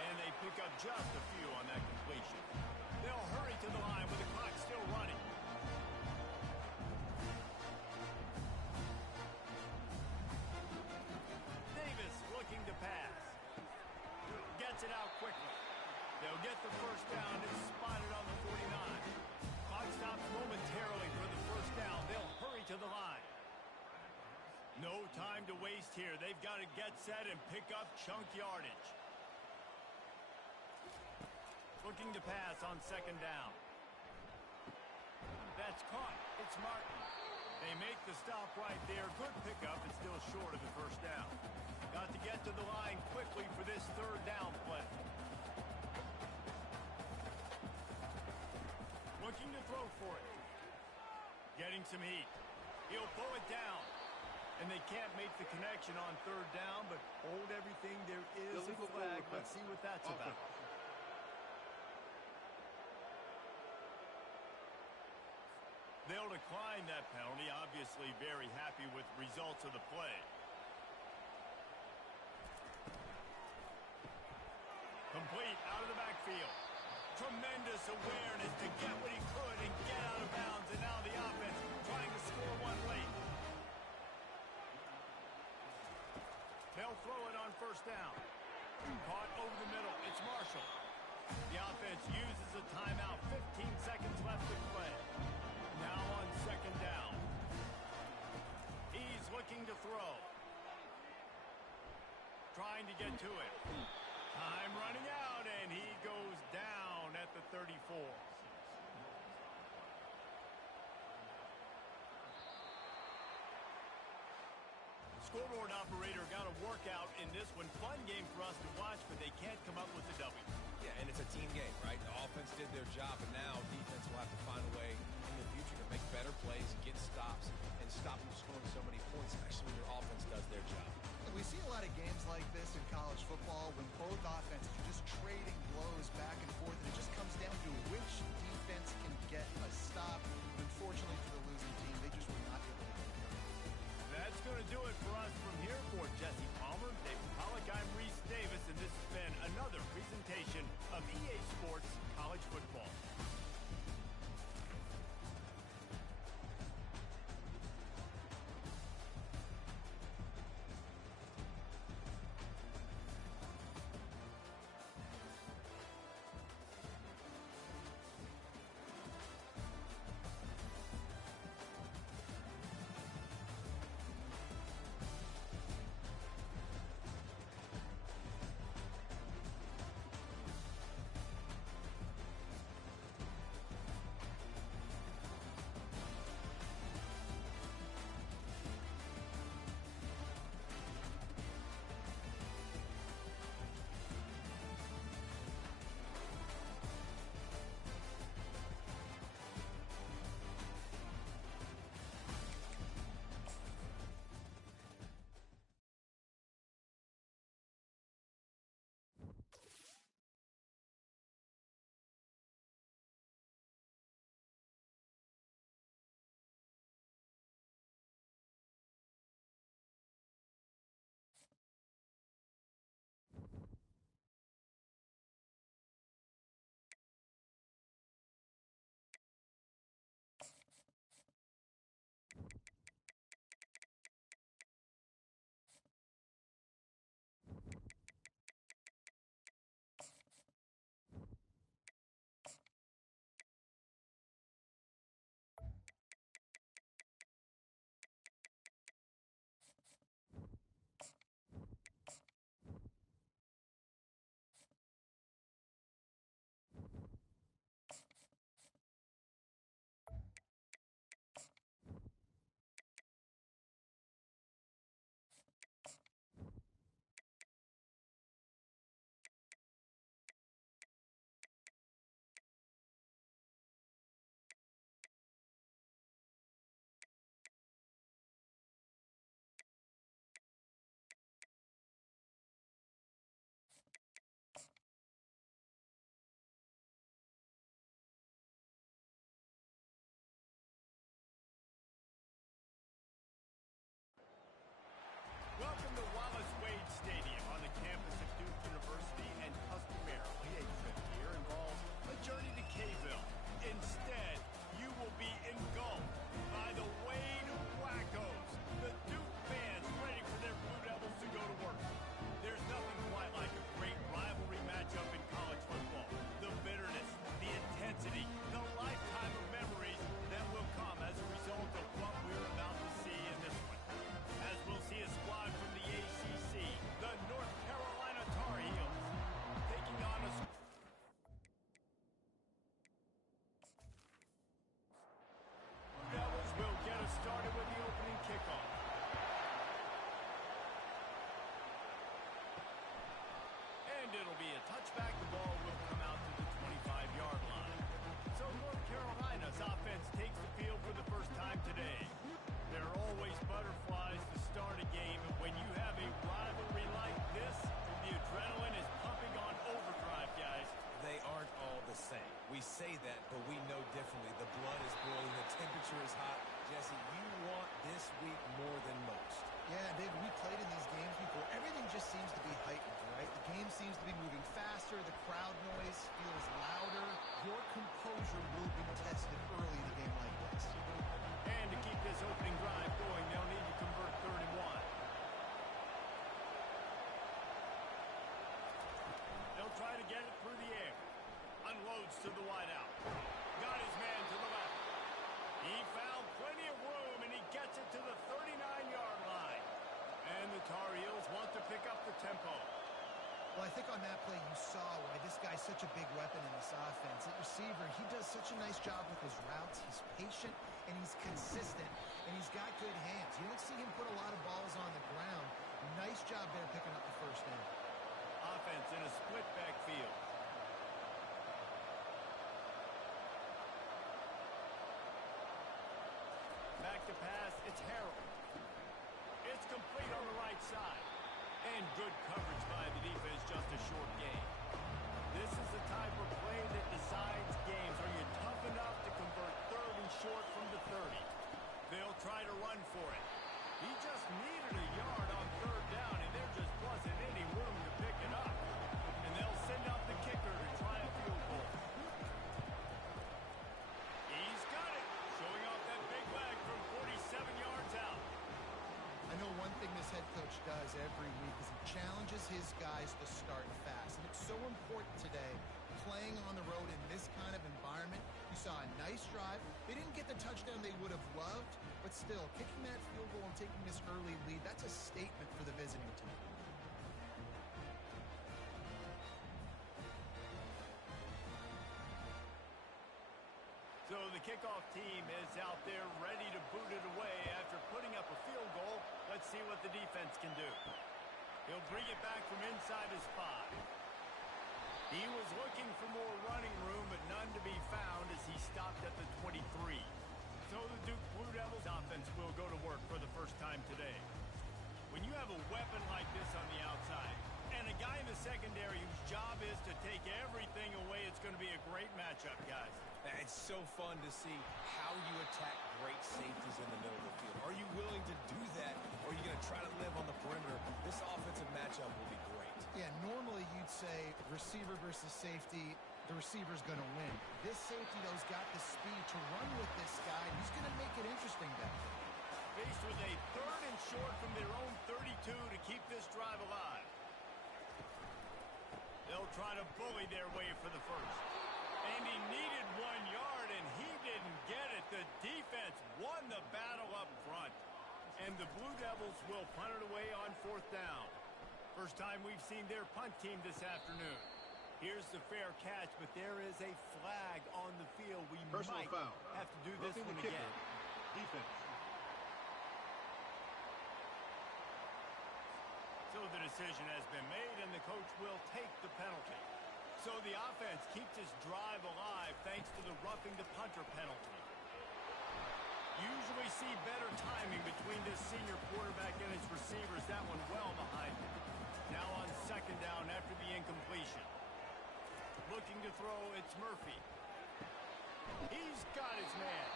And they pick up just a few on that completion. They'll hurry to the line with the clock still running. Davis looking to pass. Gets it out quickly. They'll get the 1st down. It's spotted on the 49. Clock stops momentarily for the 1st down. They'll hurry to the line. No time to waste here. They've got to get set and pick up chunk yardage. Looking to pass on 2nd down. That's caught. It's Martin. They make the stop right there. Good pickup. It's still short of the 1st down. Got to get to the line quickly for this 3rd down play. Looking to throw for it. Getting some heat. He'll pull it down. And they can't make the connection on 3rd down, but hold everything. There is a flag. Let's see what that's about. They'll decline that penalty. Obviously very happy with results of the play. Complete out of the backfield. Tremendous awareness to get what he could and get out of bounds. And now the offense trying to score one late. They'll throw it on 1st down. Caught over the middle. It's Marshall. The offense uses a timeout. 15 seconds left to play. Now on 2nd down. He's looking to throw. Trying to get to it. Time running out, and he goes down at the 34. Scoreboard operator got a workout in this one. Fun game for us to watch, but they can't come up with the W. Yeah, and it's a team game, right? The offense did their job, and now defense will have to find a way in the future to make better plays, get stops, and stop them scoring so many points, especially when your offense does their job. And we see a lot of games like this in college football when both offenses are just trading blows back and forth, and it just comes down to which defense can get a stop. Unfortunately for the losing team, they just were not able to get it done. That's going to do it for us from here. For Jesse Palmer, David Pollack, I'm Reese Davis, and this has been another presentation of EA Sports College Football. temperature is hot, Jesse, you want this week more than most. Yeah, Dave, we played in these games before. Everything just seems to be heightened, right? The game seems to be moving faster. The crowd noise feels louder. Your composure will be tested early in a game like this. And to keep this opening drive going, they'll need to convert 3rd and 1. They'll try to get it through the air. Unloads to the wideout. Got his man to the left. He found plenty of room, and he gets it to the 39-yard line. And the Tar Heels want to pick up the tempo. Well, I think on that play you saw why this guy's such a big weapon in this offense. At receiver, he does such a nice job with his routes. He's patient, and he's consistent, and he's got good hands. You don't see him put a lot of balls on the ground. Nice job there picking up the first down. Offense in a split backfield. Back to pass, it's Harrell. It's complete on the right side. And good coverage by the defense, just a short gain. This is the type of play that decides games. Are you tough enough to convert 3rd and short from the 30? They'll try to run for it. He just needed a yard on 3rd down, and there just wasn't any room to pick it up. And they'll send out the kicker to try a field goal. He's got it, showing off that big leg from 47 yards out. I know one thing this head coach does every week is he challenges his guys to start fast. And it's so important today, playing on the road in this kind of environment. You saw a nice drive. They didn't get the touchdown they would have loved, but still, kicking that field goal and taking this early lead, that's a statement for the visiting team. So the kickoff team is out there ready to boot it away after putting up a field goal. Let's see what the defense can do. He'll bring it back from inside his 5. He was looking for more running room, but none to be found as he stopped at the 23. So the Duke Blue Devils offense will go to work for the first time today. When you have a weapon like this on the outside, and a guy in the secondary whose job is to take everything away, it's going to be a great matchup, guys. It's so fun to see how you attack great safeties in the middle of the field. Are you willing to do that, or are you going to try to live on the perimeter? This offensive matchup will be great. Yeah, normally you'd say receiver versus safety, the receiver's going to win. This safety, though, has got the speed to run with this guy. He's going to make it interesting back there. Faced with a 3rd and short from their own 32 to keep this drive alive. They'll try to bully their way for the first. And he needed 1 yard, and he didn't get it. The defense won the battle up front. And the Blue Devils will punt it away on 4th down. First time we've seen their punt team this afternoon. Here's the fair catch, but there is a flag on the field. We Personal might foul. have to do this one Kicker. again. Defense. So the decision has been made, and the coach will take the penalty. So the offense keeps its drive alive thanks to the roughing the punter penalty. Usually see better timing between this senior quarterback and his receivers. That one well behind him. Now on 2nd down after the incompletion. Looking to throw, it's Murphy. He's got his man.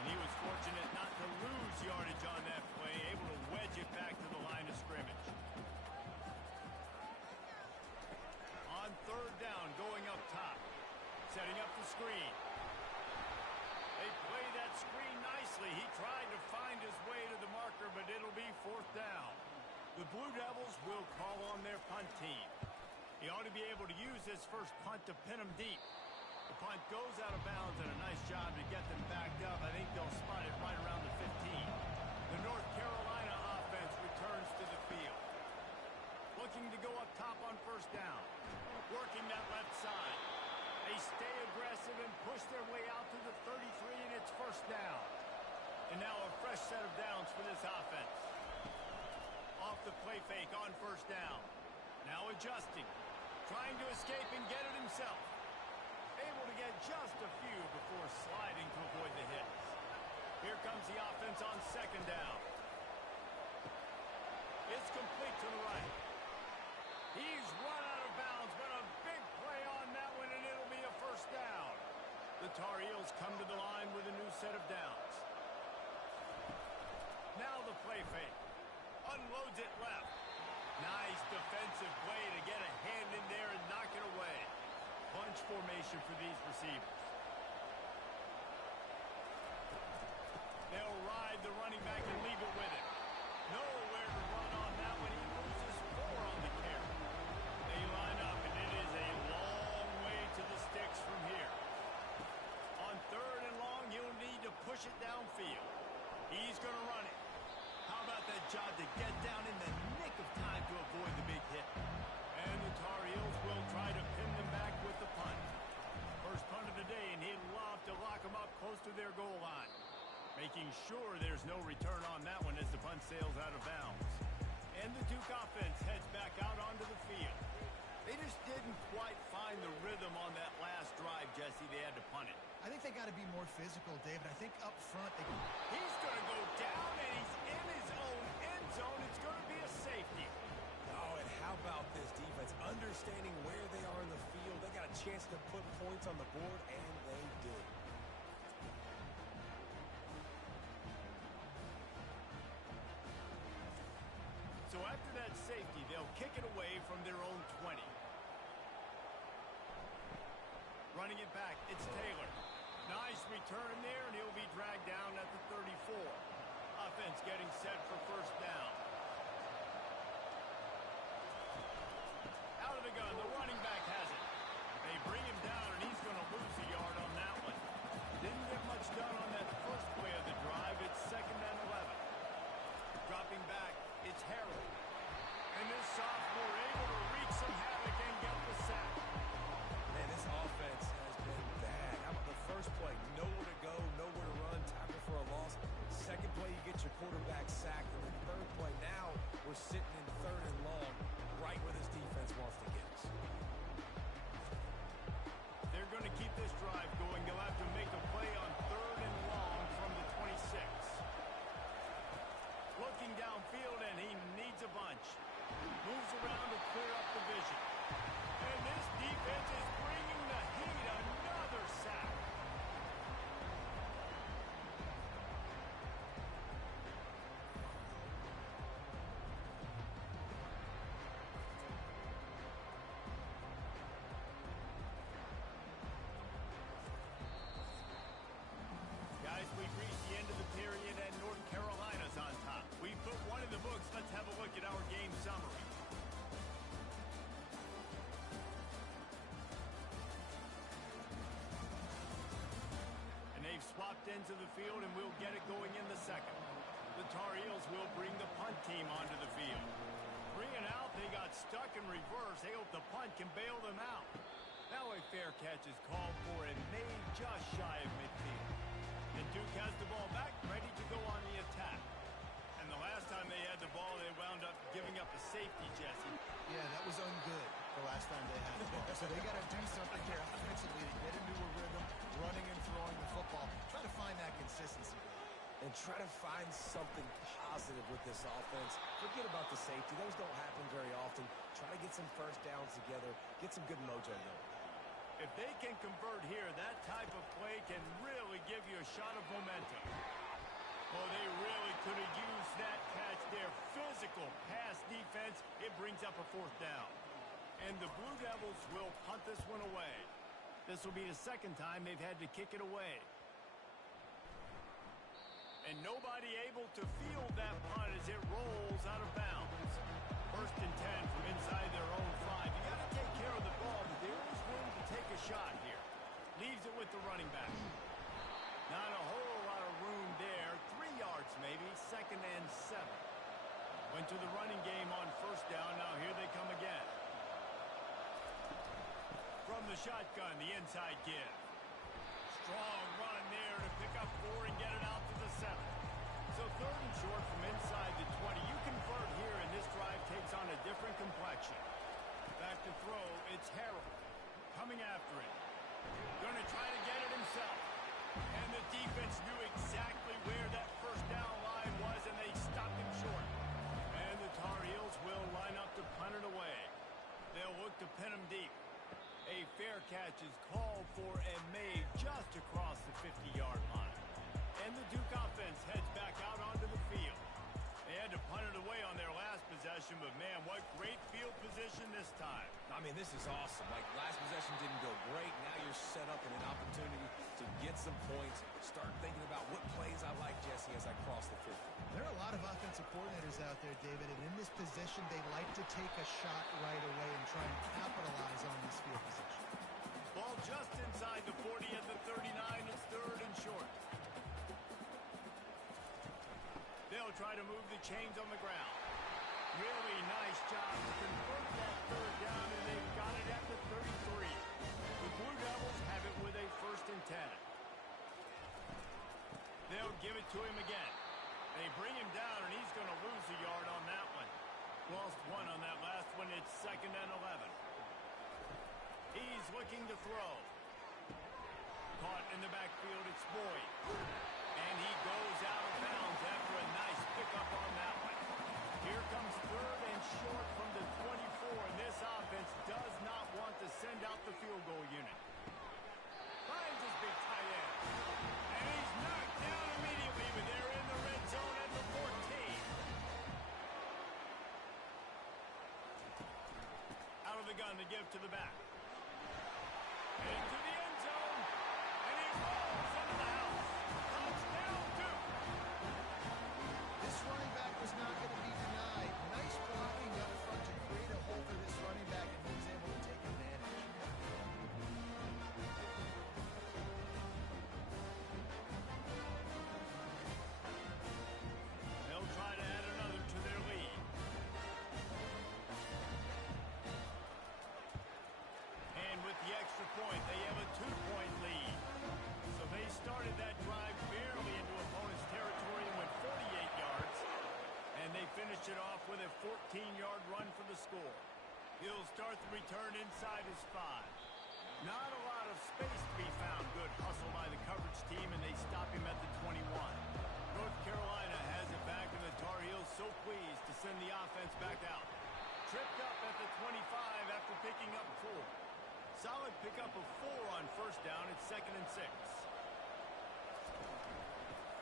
And he was fortunate not to lose yardage on that play, able to wedge it back to the line of scrimmage. On 3rd down, going up top. Setting up the screen. They play that screen nicely. He tried to find his way to the marker, but it'll be 4th down. The Blue Devils will call on their punt team. He ought to be able to use his first punt to pin him deep. The punt goes out of bounds, and a nice job to get them backed up. I think they'll spot it right around the 15. The North Carolina offense returns to the field. Looking to go up top on 1st down. Working that left side. They stay aggressive and push their way out to the 33, and it's 1st down. And now a fresh set of downs for this offense. Off the play fake on 1st down. Now adjusting. Trying to escape and get it himself. Able to get just a few before sliding to avoid the hits. Here comes the offense on 2nd down. It's complete to the right. He's run out of bounds, but a big play on that one, and it'll be a 1st down. The Tar Heels come to the line with a new set of downs. Loads it left. Nice defensive play to get a hand in there and knock it away. Bunch formation for these receivers. They'll ride the running back and leave it with him. Nowhere to run on that one. He loses 4 on the carry. They line up, and it is a long way to the sticks from here. On 3rd and long, he'll need to push it downfield. He's going to run it. How about that job to get down in the nick of time to avoid the big hit? And the Tar Heels will try to pin them back with the punt. First punt of the day, and he'd love to lock them up close to their goal line. Making sure there's no return on that one as the punt sails out of bounds. And the Duke offense heads back out onto the field. They just didn't quite find the rhythm on that last drive, Jesse. They had to punt it. I think they got to be more physical, David. I think up front they can... He's going to go down, and he's in his own end zone. It's going to be a safety. Oh, and how about this defense? Understanding where they are in the field. They got a chance to put points on the board, and they did. So after that safety, they'll kick it away from their own 20. Running it back, it's Taylor. Nice return there, and he'll be dragged down at the 34. Offense getting set for first down. Out of the gun, the running back has it. They bring him down, and he's going to lose a yard on that one. Didn't get much done on that first play of the drive. It's 2nd and 11. Dropping back, it's Harold. And this sophomore able to wreak some havoc and get the sack. Man, this offense has been bad. How about the first play? Nowhere to go, nowhere to run, tackle for a loss. Second play, you get your quarterback sacked. And then third play, now we're sitting in 3rd and long, right where this defense wants to get us. They're going to keep this drive going. They'll have to make a play on 3rd and long from the 26. Looking downfield, and he needs a bunch. Moves around to clear up the vision. And this defense is bringing the heat. Another sack. Guys, we've reached the end of the period, and North Carolina's on top. We put one in the books. Let's have a look at our game summary. And they've swapped ends of the field, and we'll get it going in the second. The Tar Heels will bring the punt team onto the field. 3 and out, they got stuck in reverse. They hope the punt can bail them out. Now a fair catch is called for and made just shy of midfield. And Duke has the ball back, ready to go on the attack. And the last time they had the ball, they wound up giving up a safety, Jesse. Yeah, that was ungood the last time they had the ball. So they got to do something here offensively to get into a rhythm, running and throwing the football. Try to find that consistency. And try to find something positive with this offense. Forget about the safety. Those don't happen very often. Try to get some first downs together. Get some good mojo going. If they can convert here, that type of play can really give you a shot of momentum. Oh, they really could have used that catch there. Physical pass defense. It brings up a 4th down. And the Blue Devils will punt this one away. This will be the 2nd time they've had to kick it away. And nobody able to field that punt as it rolls out of bounds. 1st and 10 from inside their own 5. You got to take care of the ball, but there is room to take a shot here. Leaves it with the running back. Not a whole lot of room there. 3 yards maybe. 2nd and 7. Went to the running game on 1st down. Now here they come again. From the shotgun, the inside give. Strong run there to pick up 4 and get it out to the 7. So 3rd and short from inside the 20. You convert here, and this drive takes on a different complexion. Back to throw, it's Harold. Coming after it. Going to try to get it himself. And the defense knew exactly where that 1st down line was, and they stopped him short. And the Tar Heels will line up to punt it away. They'll look to pin him deep. A fair catch is called for and made just across the 50-yard line. And the Duke offense heads back out onto the field. They had to punt it away on their last possession, but man, what great field position this time. I mean, this is awesome. Like, last possession didn't go great. Now you're set up in an opportunity to get some points. Start thinking about what plays I like, Jesse, as I cross the 50. There are a lot of offensive coordinators out there, David, and in this position, they like to take a shot right away and try and capitalize on this field position. Ball just inside the 40 at the 39. It's third and short. They'll try to move the chains on the ground. Really nice job to convert that third down, and they've got it at the 33. The Blue Devils have it with a 1st and 10. They'll give it to him again. They bring him down, and he's going to lose a yard on that one. Lost 1 on that last one. It's 2nd and 11. He's looking to throw. Caught in the backfield, it's Boyd. And he goes out of bounds after a nice pickup on that one. Here comes 3rd and short from the 24, and this offense does not want to send out the field goal unit. Finds his big tight end. And he's knocked down immediately, but they're in the red zone at the 14. Out of the gun to give to the back. Into the end zone. And he rolls into the house. Touchdown, Duke. This running back was not going to be denied. Nice blocking up front to create a hole for this running back, and he was able to take advantage. They'll try to add another to their lead. And with the extra point, they have a 2-point lead. So they started that drive barely into opponent's territory and went 48 yards. And they finished it off with a 14-yard run for the score. He'll start the return inside his 5. Not a lot of space to be found. Good hustle by the coverage team, and they stop him at the 21. North Carolina has it back, and the Tar Heels so pleased to send the offense back out. Tripped up at the 25 after picking up 4. Solid pickup of 4 on 1st down. It's 2nd and 6.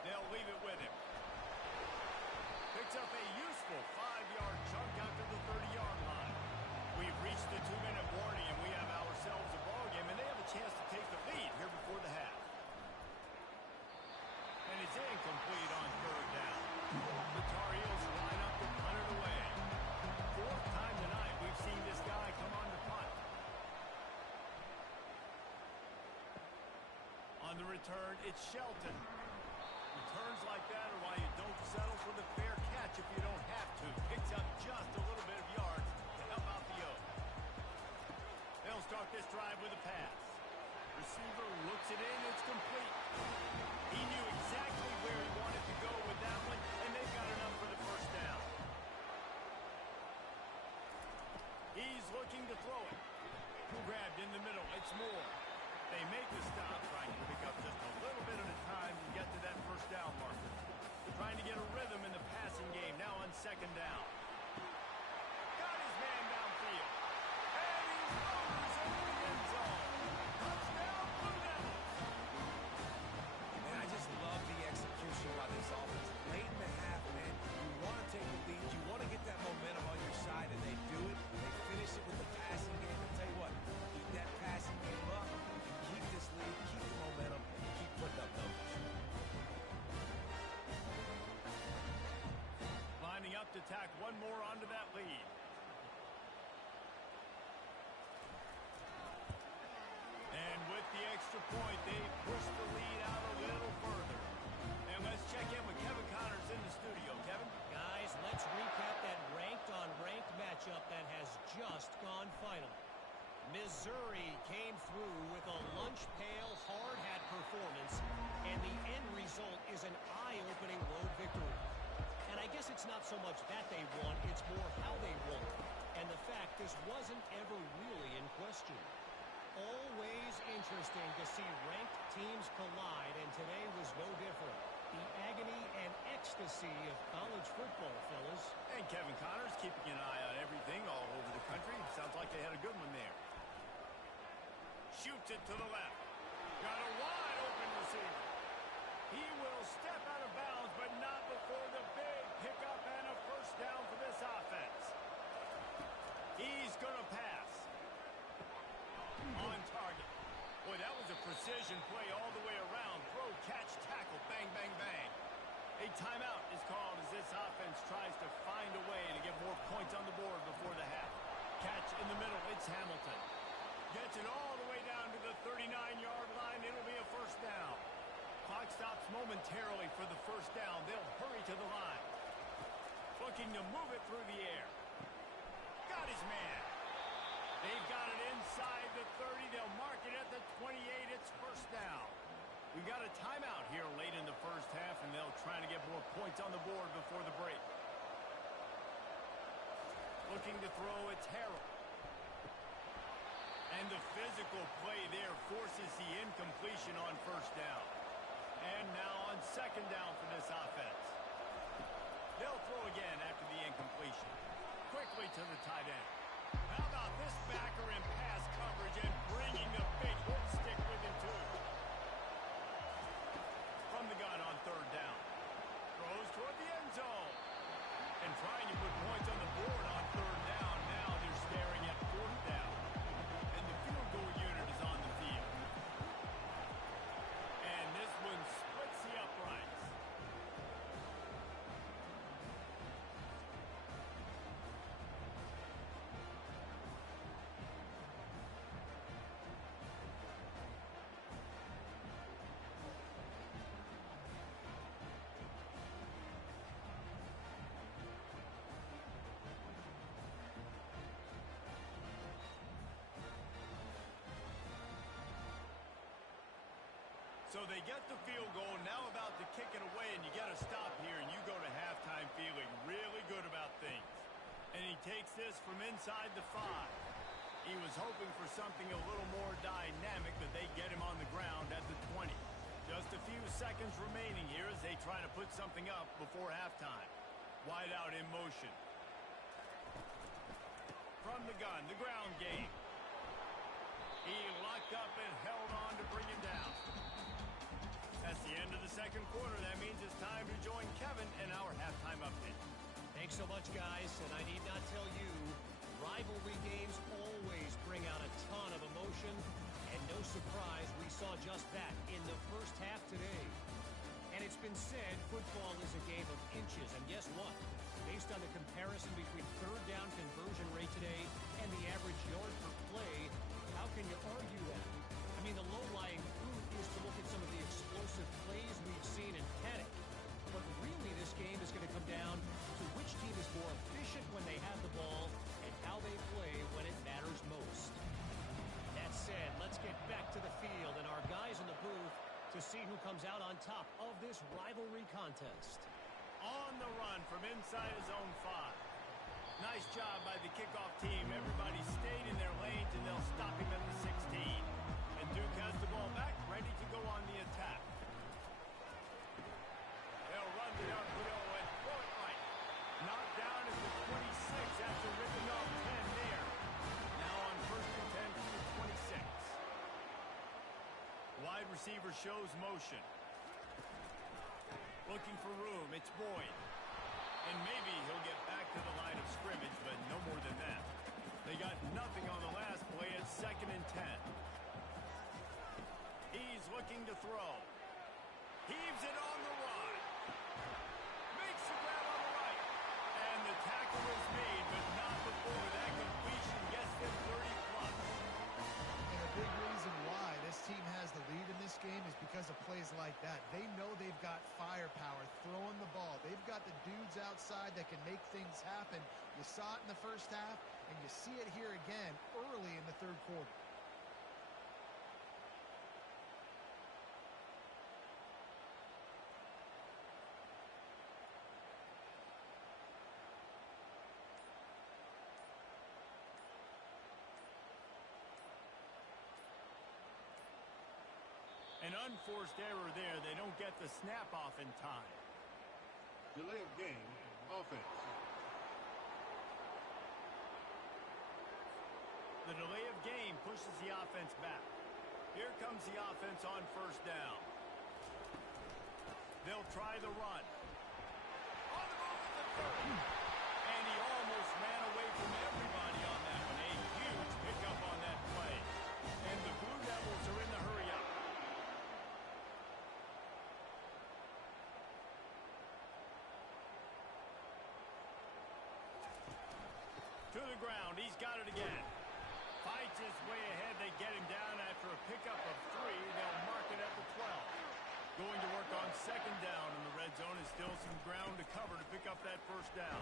They'll leave it with him. Picks up a useful 5-yard chunk after the 30-yard line. We've reached the 2-minute warning, and we have ourselves a ball game, and they have a chance to take the lead here before the half. And it's incomplete on 3rd down. The Tar Heels line up to punt it away. 4th time tonight we've seen this guy come on to punt. On the return, it's Shelton. Returns like that are why you don't settle for the fair catch if you don't have to. Picks up just a little bit of yards to help out the Oaks. They'll start this drive with a pass. Receiver looks it in, it's complete. He knew exactly where he wanted to go with that one, and they've got enough for the 1st down. He's looking to throw it. Grabbed in the middle, it's Moore. They make the stop, trying to pick up just a little bit at a time to get to that 1st down marker. Trying to get a rhythm in the passing game, now on 2nd down. Got his man downfield. And he rolls into the end zone. Touchdown, Blue Devils. Man, I just love the execution by this offense. Late in the half, man, you want to take the lead. You want to get that momentum on your side, and they do it. They finish it with the passing game. I'll tell you what, keep that passing game up. Keep this lead, keep the momentum, and keep putting up numbers. Lining up to tack one more onto that lead. And with the extra point, they push the lead out a little further. And let's check in with Kevin Connors in the studio. Kevin? Guys, let's recap that ranked-on-ranked matchup that has just gone final. Missouri came through with a lunch pail, hard hat performance, and the end result is an eye-opening road victory. And I guess it's not so much that they won, it's more how they won. And the fact this wasn't ever really in question. Always interesting to see ranked teams collide, and today was no different. The agony and ecstasy of college football, fellas. And Kevin Connors keeping an eye on everything all over the country. Sounds like they had a good one there. Shoots it to the left. Got a wide open receiver. He will step out of bounds, but not before the big pickup and a 1st down for this offense. Boy, that was a precision play all the way around. Throw, catch, tackle, bang, bang, bang. A timeout is called as this offense tries to find a way to get more points on the board before the half. Catch in the middle. It's Hamilton. Gets it all the way down to the 39-yard line. It'll be a first down. Clock stops momentarily for the first down. They'll hurry to the line. Looking to move it through the air. Got his man. They've got it inside the 30. They'll mark it at the 28. It's first down. We got a timeout here late in the first half, and they'll try to get more points on the board before the break. Looking to throw, it's Harrell. And the physical play there forces the incompletion on first down. And now on second down for this offense. They'll throw again after the incompletion. Quickly to the tight end. How about this backer in pass coverage and bringing the big hit stick with him too. From the gun on third down. Throws toward the end zone. And trying to put points on the board on third down. Now they're staring at fourth down. And the field goal unit is on the field. And this one splits the uprights. So they get the field goal, now about to kick it away, and you get a stop here, and you go to halftime feeling really good about things. And he takes this from inside the 5. He was hoping for something a little more dynamic, but they get him on the ground at the 20. Just a few seconds remaining here as they try to put something up before halftime. Wide out in motion. From the gun, the ground game. He locked up and held on to bring him down. That's the end of the second quarter. That means it's time to join Kevin in our halftime update. Thanks so much, guys. And I need not tell you, rivalry games always bring out a ton of emotion. And no surprise, we saw just that in the first half today. And it's been said, football is a game of inches. And guess what? Based on the comparison between third down conversion rate today and the average yard per play, how can you argue that? I mean, the low-lying fruit is to look at some of the explosive plays we've seen and panic. But really, this game is going to come down to which team is more efficient when they have the ball and how they play when it matters most. That said, let's get back to the field and our guys in the booth to see who comes out on top of this rivalry contest. On the run from inside his own 5. Nice job by the kickoff team. Everybody stayed in their lanes, and they'll stop him at the 16. And Duke has the ball back, ready to go on the attack. They'll run the uphill and throw it right. Knocked down at the 26 after ripping off 10 there. Now on first and 10 from the 26. Wide receiver shows motion. Looking for room. It's Boyd. And maybe he'll get back to the line of scrimmage, but no more than that. They got nothing on the last play at second and 10. He's looking to throw. Heaves it on the run. Makes the grab on the right. And the tackle is made, but not before that completion gets them 30+. And a big reason why this team has the lead in this game is because of plays like that. They know they've got firepower throwing the ball. They've got the dudes outside that can make things happen. You saw it in the first half, and you see it here again early in the third quarter. An unforced error there. They don't get the snap off in time. Delay of game, offense. The delay of game pushes the offense back. Here comes the offense on first down. They'll try the run. On the move at the 30. And he almost ran away from everybody on that one. A huge pickup on that play. And the Blue Devils are in the ground. He's got it again. Fights his way ahead. They get him down after a pickup of 3. They'll mark it at the 12. Going to work on second down in the red zone. Is still some ground to cover to pick up that first down.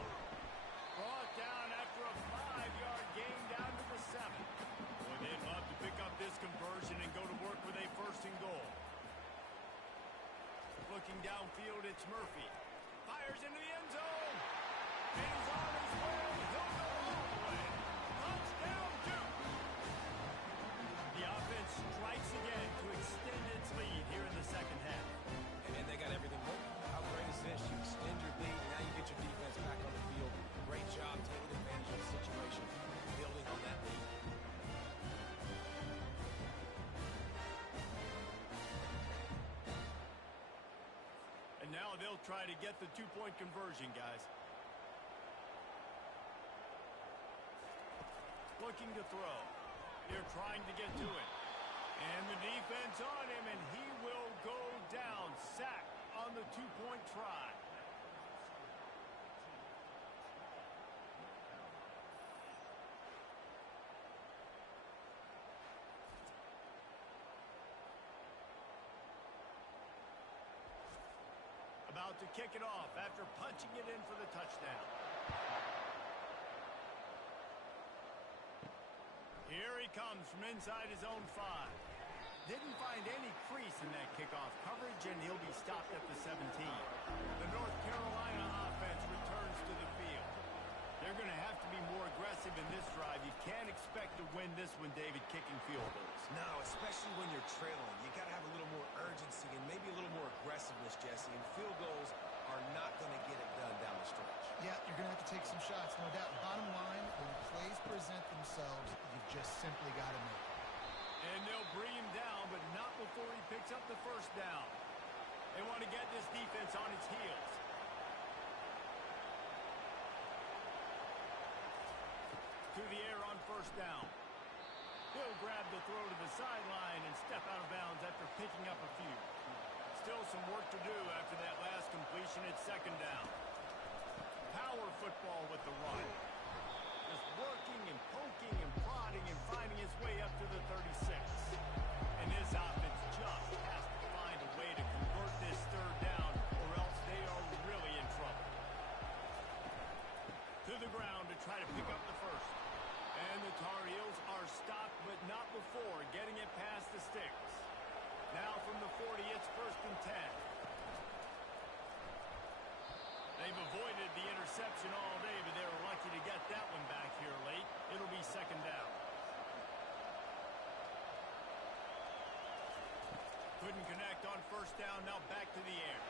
Brought down after a 5-yard gain down to the 7. Boy, they'd love to pick up this conversion and go to work with a first and goal. Looking downfield, it's Murphy. Fires into the end zone. And he's on his way. He'll go all the way. Touchdown, Duke. The offense strikes again to extend its lead here in the second half. And they got everything working. How great is this? You extend your lead, and now you get your defense back on the field. Great job taking advantage of the situation, building on that lead. And now they'll try to get the two-point conversion, guys. Looking to throw. They're trying to get to it. And the defense on him, and he will go down. Sacked on the two-point try. About to kick it off after punching it in for the touchdown. Here he comes from inside his own 5. Didn't find any crease in that kickoff coverage, and he'll be stopped at the 17. The North Carolina offense returns to the field. They're going to have to be more aggressive in this drive. You can't expect to win this one, David, kicking field goals. No, especially when you're trailing. You got to have a little more urgency and maybe a little more aggressiveness, Jesse. And field goals are not going to get it done down the stretch. Yeah, you're going to have to take some shots, no doubt. Bottom line, when plays present themselves, you've just simply got to make it. And they'll bring him down, but not before he picks up the first down. They want to get this defense on its heels. To the air on first down. He'll grab the throw to the sideline and step out of bounds after picking up a few. Still some work to do after that last completion at second down. Power football with the run. Just working and poking and prodding and finding his way up to the 36. And this offense just has to find a way to convert this third down, or else they are really in trouble. To the ground to try to pick up the first. And the Tar Heels are stopped, but not before getting it past the sticks. Now from the 40, it's first and 10. They've avoided the interception all day, but they were lucky to get that one back here late. It'll be second down. Couldn't connect on first down, now back to the air.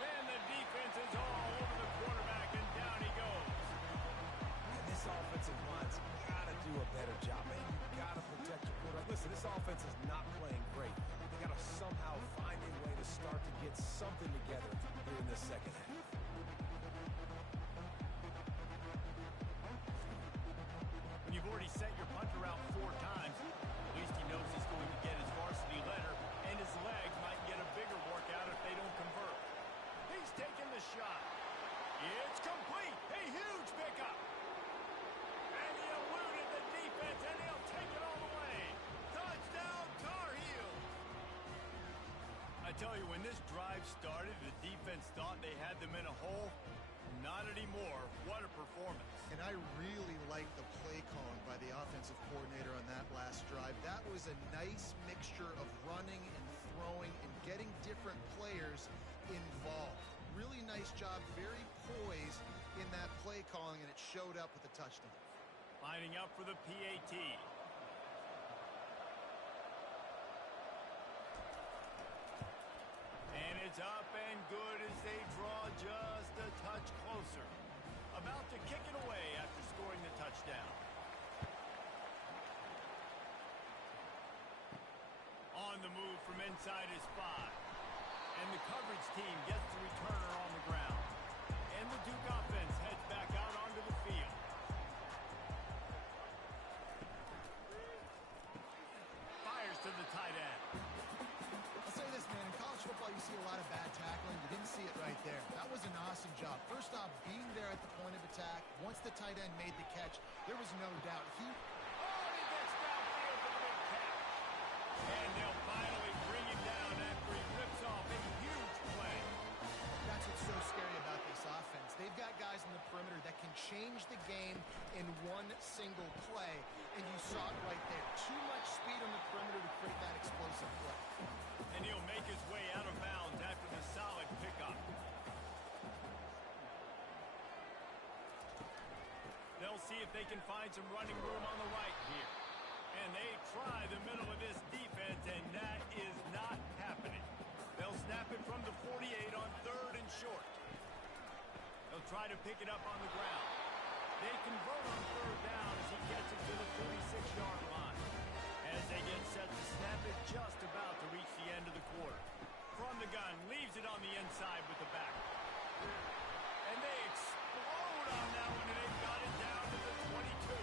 And the defense is all over the quarterback, and down he goes. And this offensive line's got to do a better job, man. You got to protect your quarterback. Listen, this offense is not playing great. They got to somehow find a way to start to get something together here in this second half. When you've already sent your punter out 4 times, at least he knows he's going to get his varsity letter, and his legs might get a bigger workout if they don't convert. He's taking the shot. It's complete. A huge pickup. And he eluded the defense, and he'll take it all the way. Touchdown, Tar Heels. I tell you, when this drive started, the defense thought they had them in a hole. Not anymore. What a performance. And I really like the play calling by the offensive coordinator on that last drive. That was a nice mixture of running and throwing and getting different players involved. Really nice job, very poised in that play calling, and it showed up with a touchdown. Lining up for the PAT. And it's up and good as they draw just a touch closer. About to kick it away after scoring the touchdown. On the move from inside his 5. And the coverage team gets the returner on the ground. And the Duke offense heads back out onto the field. Fires to the tight end. I'll say this, man. In college football, you see a lot of bad tackling. You didn't see it right there. That was an awesome awesome job. First off, being there at the point of attack. Once the tight end made the catch, there was no doubt. He gets downfield for the big catch. And they'll finally bring him down after he rips off a huge play. That's what's so scary about this offense. They've got guys in the perimeter that can change the game in one single play, and you saw it right there. Too much speed on the perimeter to create that explosive play. And he'll make his way out of bounds after the solid pickup. They'll see if they can find some running room on the right here. And they try the middle of this defense, and that is not happening. They'll snap it from the 48 on 3rd and short. They'll try to pick it up on the ground. They convert on 3rd down as he gets it to the 46-yard line. As they get set to snap it, just about to reach the end of the quarter. From the gun, leaves it on the inside with the back. And they explode on that one, and they've got it down to the 22.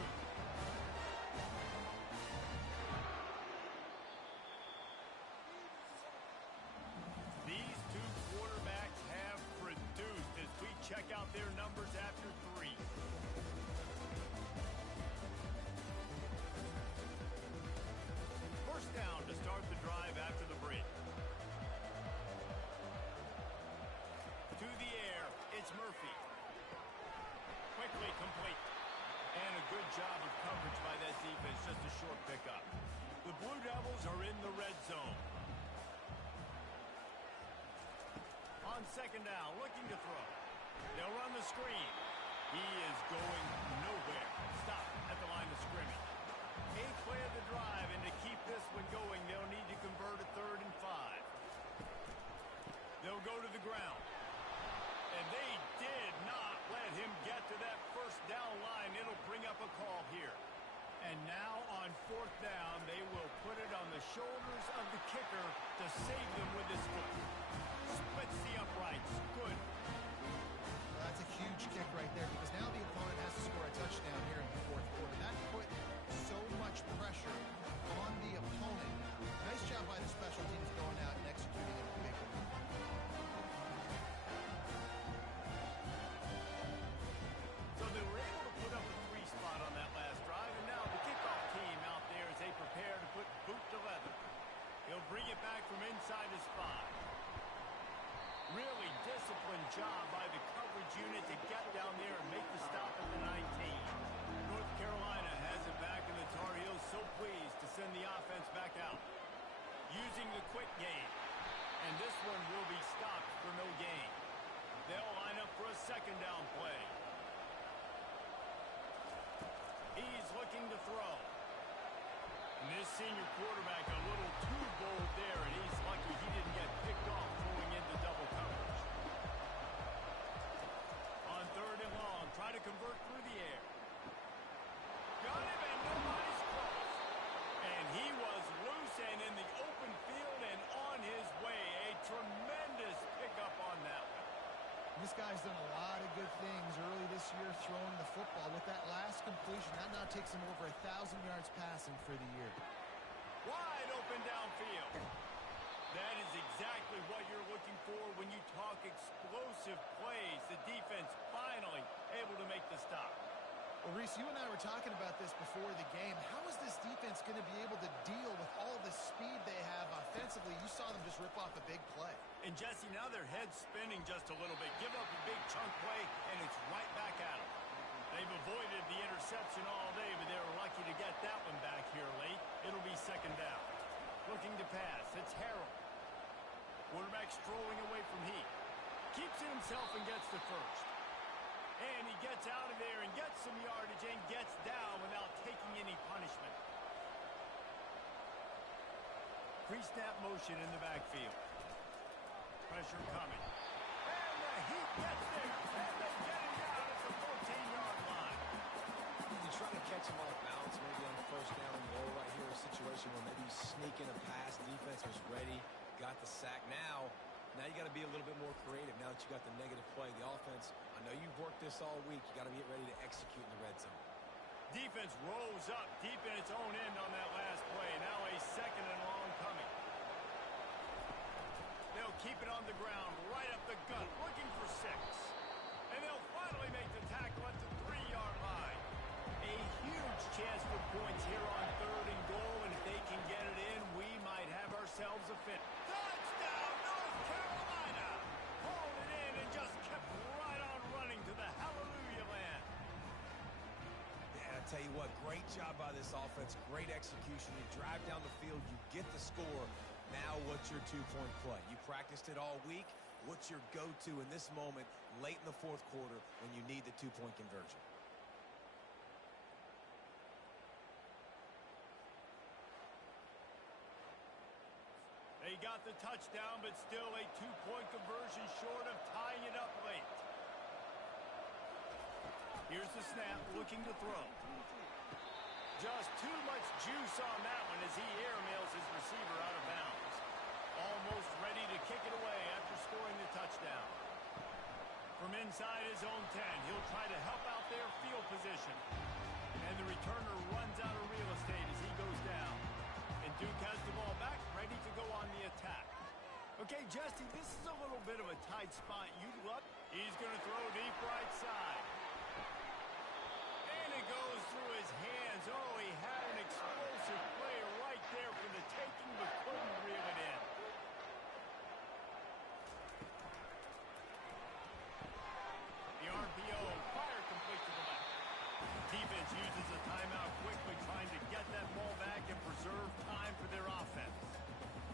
These two quarterbacks have produced as we check out their numbers after 3. First down to start the drive after the break. To the air, it's Murphy. Quickly complete. And a good job of coverage by that defense, just a short pickup. The Blue Devils are in the red zone. On 2nd down, looking to throw. They'll run the screen. He is going nowhere. Stop at the line of scrimmage. 8th play of the drive, and to keep this one going, they'll need to convert a 3rd and 5. They'll go to the ground. And they did not let him get to that first down line. It'll bring up a call here. And now on 4th down, they will put it on the shoulders of the kicker to save them with his foot. Splits the uprights. Good. Well, that's a huge kick right there because now the opponent has to score a touchdown here in the 4th quarter. That put so much pressure on the opponent. Nice job by the special teams going out and executing it big. So they were able to put up a 3 spot on that last drive, and now the kickoff team out there as they prepare to put boot to leather. He'll bring it back from inside his 5. Really disciplined job by the coverage unit to get down there and make the stop at the 19. North Carolina has it back, and the Tar Heels so pleased to send the offense back out. Using the quick game. And this one will be stopped for no gain. They'll line up for a 2nd down play. He's looking to throw. And this senior quarterback a little too bold there, and he's lucky he didn't get picked off throwing into double coverage. On 3rd and long, try to convert through the air. Got him, and nobody's close. And he was loose and in the open field and on his way. A tremendous pickup on that one. This guy's done a lot of good things early this year throwing the football. With that last completion, that now takes him over 1,000 yards passing for the year. Wide open downfield. That is exactly what you're looking for when you talk explosive plays. The defense finally able to make the stop. Well, Reese, you and I were talking about this before the game. How is this defense going to be able to deal with all the speed they have offensively? You saw them just rip off a big play. And, Jesse, now their head's spinning just a little bit. Give up a big chunk play, and it's right back at them. They've avoided the interception all day, but they were lucky to get that one back here late. It'll be 2nd down. Looking to pass. It's Harrell. Quarterback strolling away from Heath. Keeps it himself and gets the first. And he gets out of there and gets some yardage and gets down without taking any punishment. Pre-snap motion in the backfield. Pressure coming. And the Heat gets there. And they get him down at the 14-yard line. You try to catch him off balance, maybe on 1st down and goal right here, a situation where maybe you sneak in a pass, defense was ready, got the sack. Now you got to be a little bit more creative now that you got the negative play. The offense, I know you've worked this all week. You got to get ready to execute in the red zone. Defense rolls up deep in its own end on that last play. Now a 2nd and long coming. They'll keep it on the ground, right up the gut, looking for 6. Great job by this offense. Great execution. You drive down the field. You get the score. Now what's your two-point play? You practiced it all week. What's your go-to in this moment late in the fourth quarter when you need the two-point conversion? They got the touchdown, but still a two-point conversion short of tying it up late. Here's the snap, looking to throw. Just too much juice on that one as he airmails his receiver out of bounds. Almost ready to kick it away after scoring the touchdown. From inside his own 10, he'll try to help out their field position. And the returner runs out of real estate as he goes down. And Duke has the ball back, ready to go on the attack. Okay, Jesse, this is a little bit of a tight spot. You'd love. He's going to throw deep right side. And it goes through his hands. Oh, he had an explosive play right there for the taking, but couldn't reel it in. The RPO, fire complete to the left. Defense uses a timeout quickly, trying to get that ball back and preserve time for their offense.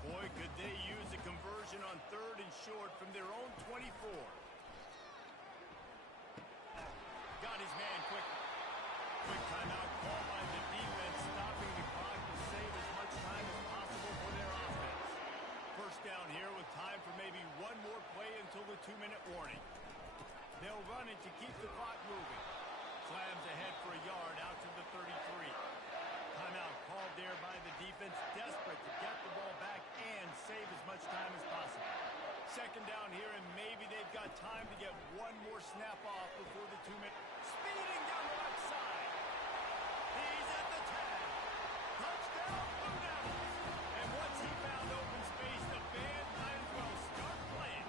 Boy, could they use a conversion on 3rd and short from their own 24. Got his man quickly. Quick timeout call by the defense, stopping the clock to save as much time as possible for their offense. First down here with time for maybe one more play until the 2-minute warning. They'll run it to keep the clock moving. Slams ahead for a yard out to the 33. Timeout called there by the defense, desperate to get the ball back and save as much time as possible. Second down here, and maybe they've got time to get one more snap off before the 2-minute. Speeding down the left side. He's at the 10. Touchdown, Blue Devils. And once he found open space, the band might as well start playing.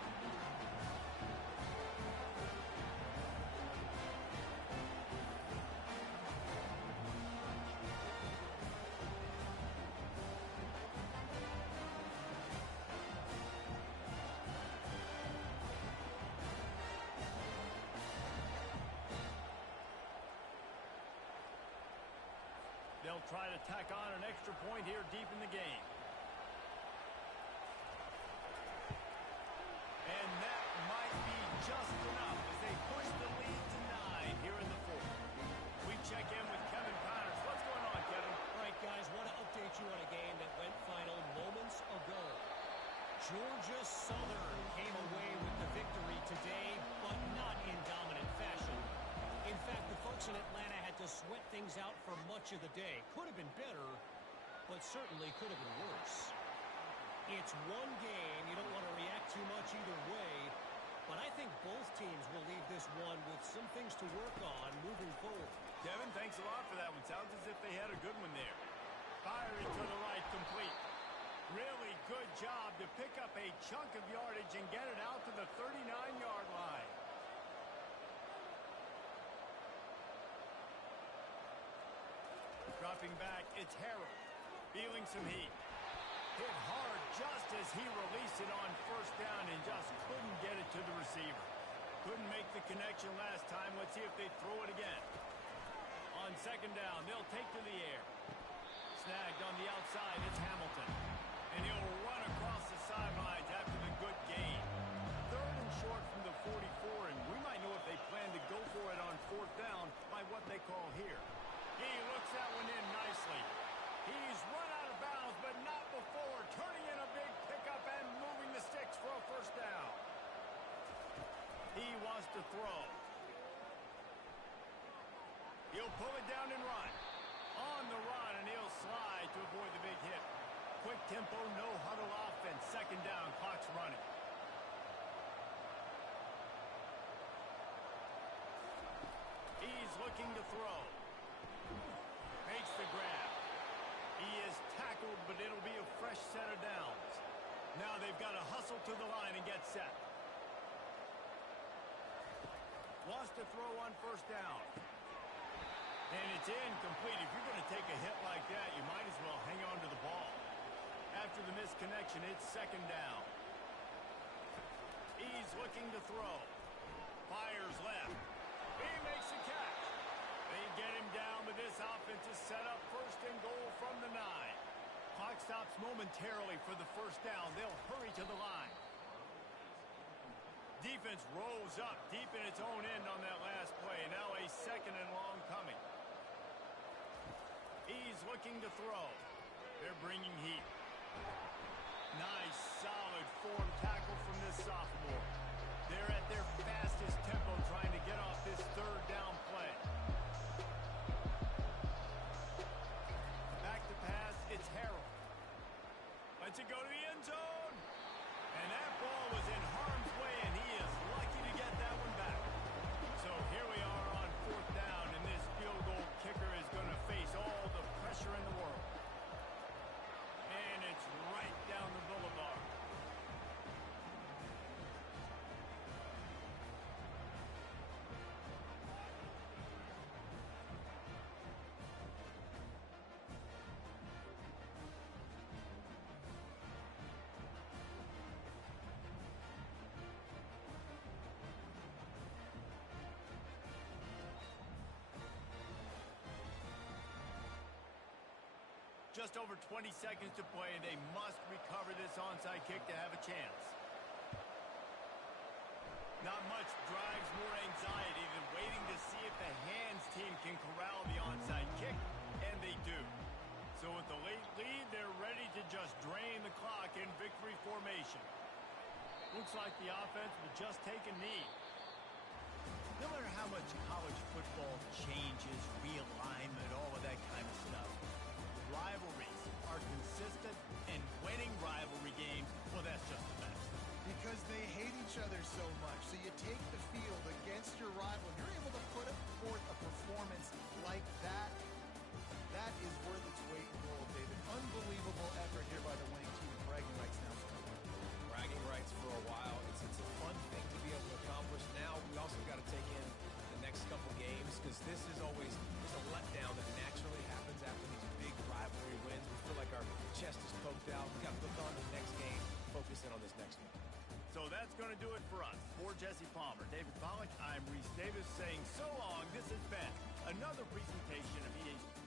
They'll try to tack on an extra point here deep in the game. And that might be just enough as they push the lead to 9 here in the fourth. We check in with Kevin Connors. What's going on, Kevin? All right, guys, want to update you on a game that went final moments ago. Georgia Southern came away with the victory today, but not in dominant fashion. In fact, the folks in Atlanta had to sweat things out for much of the day. Could have been better, but certainly could have been worse. It's one game. You don't want to react too much either way, but I think both teams will leave this one with some things to work on moving forward. Kevin, thanks a lot for that one. Sounds as if they had a good one there. Firing to the right, complete. Really good job to pick up a chunk of yardage and get it out to the 39-yard line. Dropping back, it's Harold. Feeling some heat. Hit hard just as he released it on first down and just couldn't get it to the receiver. Couldn't make the connection last time. Let's see if they throw it again. On second down, they'll take to the air. Snagged on the outside, it's Hamilton. And he'll run across the sidelines after the good gain. 3rd and short from the 44, and we might know if they plan to go for it on 4th down by what they call here. He looks that one in nicely. He's run out of bounds, but not before. Turning in a big pickup and moving the sticks for a first down. He wants to throw. He'll pull it down and run. On the run, and he'll slide to avoid the big hit. Quick tempo, no huddle offense. Second down, clock's running. He's looking to throw. Makes the grab. He is tackled, but it'll be a fresh set of downs. Now they've got to hustle to the line and get set. Wants to throw on first down. And it's incomplete. If you're going to take a hit like that, you might as well hang on to the ball. After the misconnection, it's second down. He's looking to throw. Fires left. He makes a catch. They get him down, but this offense is set up first and goal from the 9. Clock stops momentarily for the first down. They'll hurry to the line. Defense rolls up deep in its own end on that last play. Now a second and long coming. He's looking to throw. They're bringing heat. Nice, solid form tackle from this sophomore. They're at their fastest tempo trying to get off this third down play. Back to pass, it's Harrell. Lets it go to the end zone. And that ball was in harm's way, and he is lucky to get that one back. So here we are on fourth down, and this field goal kicker is going to face all the pressure in the world. And it's right down the boulevard. Just over 20 seconds to play, and they must recover this onside kick to have a chance. Not much drives more anxiety than waiting to see if the hands team can corral the onside kick, and they do. So with the late lead, they're ready to just drain the clock in victory formation. Looks like the offense will just take a knee. No matter how much college football changes, realignment, all of that kind of stuff, rivalries are consistent, and winning rivalry games, well, that's just the best. Because they hate each other so much. So you take the field against your rival. You're able to put forth a performance like that. That is worth its weight in gold, David. Unbelievable effort here by the winning team. Bragging rights now. Bragging rights for a while. It's a fun thing to be able to accomplish. Now we also got to take in the next couple games, because this is always just a letdown that naturally happens after these big rivalry wins. We feel like our chest is poked out. We got to look on to the next game, focus in on this next one. So that's going to do it for us. For Jesse Palmer, David Pollack, I'm Reese Davis saying so long. This has been another presentation of EA Sports.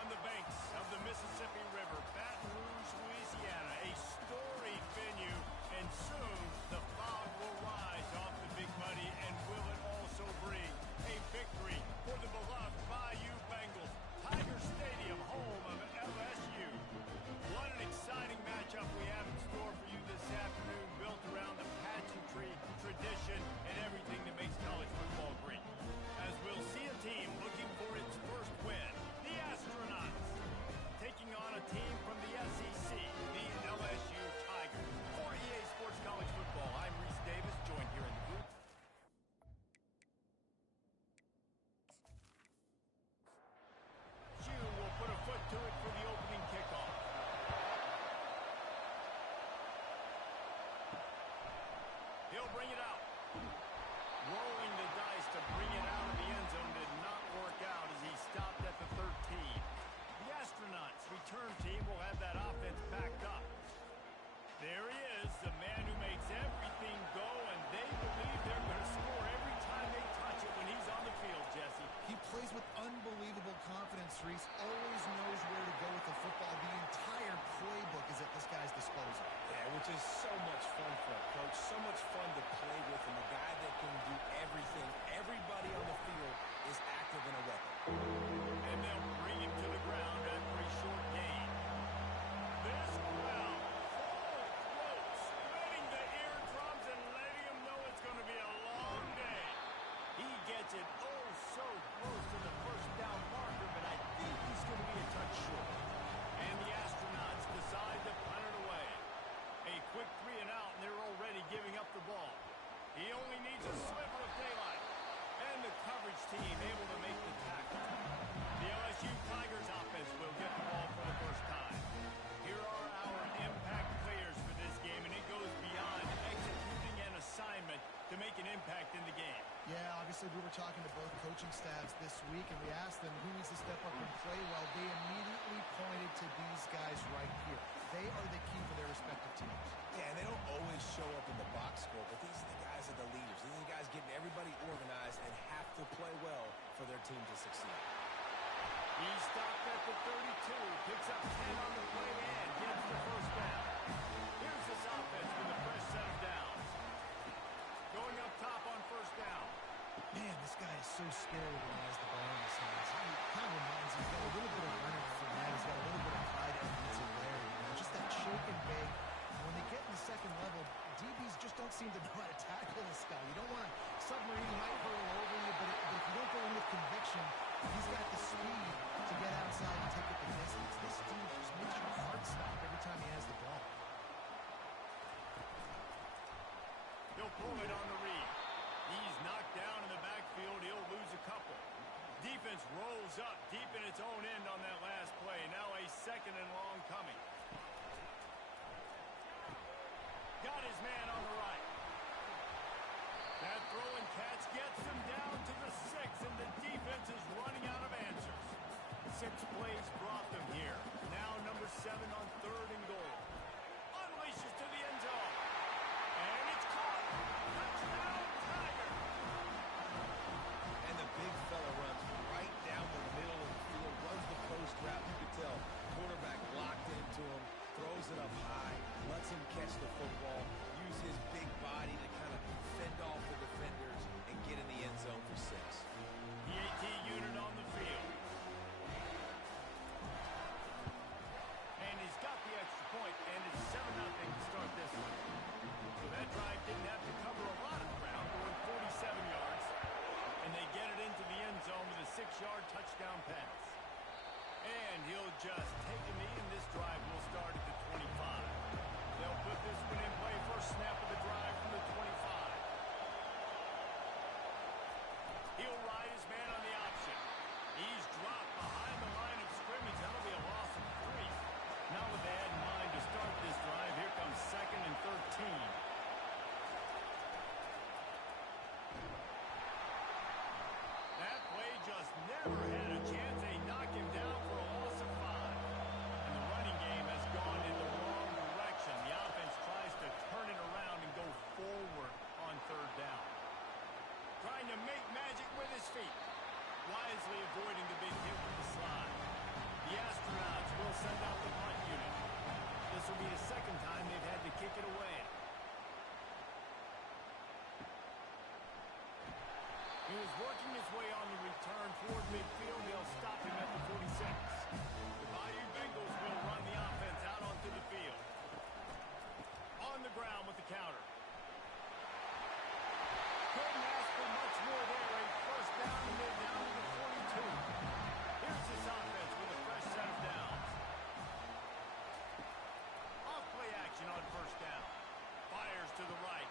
On the banks of the Mississippi River, Baton Rouge, Louisiana, a storied venue, and soon the fog will rise off the Big Muddy, and will it also bring a victory for the beloved Bayou Bengals. Tiger Stadium, home of LSU. What an exciting matchup we have in store for you this afternoon, built around the pageantry, tradition, and everything that makes college football great. As we'll see a team looking for its first win, the Astronauts, taking on a team from the SEC, the LSU Tigers. For EA Sports College Football, I'm Reese Davis, joined here in the booth. Hugh will put a foot to it for the opening kickoff. He'll bring it out. Rolling the dice to bring it out of the end zone did not work out as he stopped at the 13. The Astronauts return team will have that offense backed up. There he is, the man who makes everything go, and they believe they're going to score every time they touch it when he's on the field, Jesse. He plays with unbelievable confidence, Reese. Always knows where to go with the football. The entire playbook is at this guy's disposal. Yeah, which is so much fun for a coach, so much fun to play with, and the guy that can do everything. Everybody on the field is active in a weapon. And they'll bring him to the ground after a short gain. This crowd, full throat, splitting the eardrums and letting him know it's going to be a long day. He gets it oh so close to the first down marker, but I think he's going to be a touch short. And the astronauts decide to punt it away. A quick 3 and out, and they're already giving up the ball. He only needs a sliver of daylight. And the coverage team able to make the tackle. The LSU Tigers offense will get the ball for the first time. Here are our impact players for this game, and it goes beyond executing an assignment to make an impact in the game. Yeah, obviously we were talking to both coaching staffs this week, and we asked them who needs to step up and play well. They immediately pointed to these guys right here. They are the key for their respective teams. Yeah, and they don't always show up in the box score, but these are the guys that are the leaders. These are the guys getting everybody organized and have to play well for their team to succeed. He stopped at the 32, picks up 10 on the play, and gets the first down. Here's this offense with a fresh set of downs. Going up top on first down. Man, this guy is so scary when he has the ball in his hands. He kind of reminds me, he's got a little bit of running for that. He's got a little bit of Clyde Edmonds-Helaire, just that shake and bake. When they get in the second level, DBs just don't seem to know how to tackle this guy. You don't want to submarine, he might hurl over you, but if you don't go in with conviction, he's got the speed to get outside and take it the distance. This dude just makes your heart stop every time he has the ball. He'll pull it on the read. He's knocked down in the backfield. He'll lose a couple. Defense rolls up deep in its own end on that last play. Now a second and long coming. Got his man on the right. That throw and catch gets him down to the 6, and the defense is running out of answers. 6 plays brought them here. Now number 7 on 3rd and goal. Unleashes to the end zone. And it's caught. Touchdown, Tiger. And the big fella runs right down the middle of the field, runs the post route. You can tell quarterback locked into him, throws it up high, lets him catch the football, use his big body to kind of fend off the defenders and get in the end zone for 6. The AT unit on the field. And he's got the extra point, and it's 7-0 to start this one. So that drive didn't have to cover a lot of ground, going 47 yards. And they get it into the end zone with a 6-yard touchdown pass. And he'll just take a knee, and this drive will start at the 25. They'll put this one in play. First snap of the drive from the 25. He'll ride his man on the option. He's dropped behind the line of scrimmage. That'll be a loss of 3. Now what they had in mind to start this drive, here comes 2nd and 13. That play just never had a chance. They knock him down for a loss of 5. And the running game has gone in the wrong direction. The offense tries to turn it around and go forward on 3rd down. Trying to make magic with his feet. Wisely avoiding the big hit with the slide. The astronauts will send out the punt unit. This will be the 2nd time they've had to kick it away. He was working his way on the return toward midfield. They'll stop him at the 46. The Bayou Bengals will run the offense out onto the field. On the ground with the counter. Couldn't ask for much more there. A first down and they're down to the 42. Here's this offense with a fresh set of downs. Off play action on first down. Fires to the right.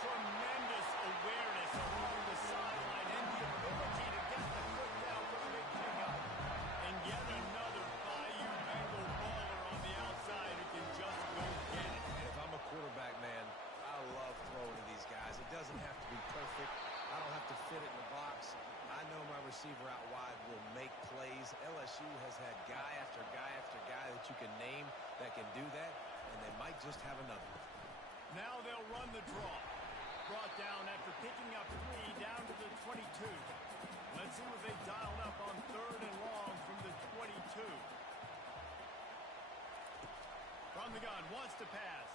Tremendous awareness along the sideline and the ability to get the foot down for the big pickup. And yet another Bayou Bengal baller on the outside who can just go get it. And if I'm a quarterback, man, I love throwing to these guys. It doesn't have to be perfect. I don't have to fit it in the box. I know my receiver out wide will make plays. LSU has had guy after guy after guy that you can name that can do that, and they might just have another. Now they'll run the draw. Brought down after picking up 3 down to the 22. Let's see what they've dialed up on 3rd and long from the 22. From the gun, wants to pass.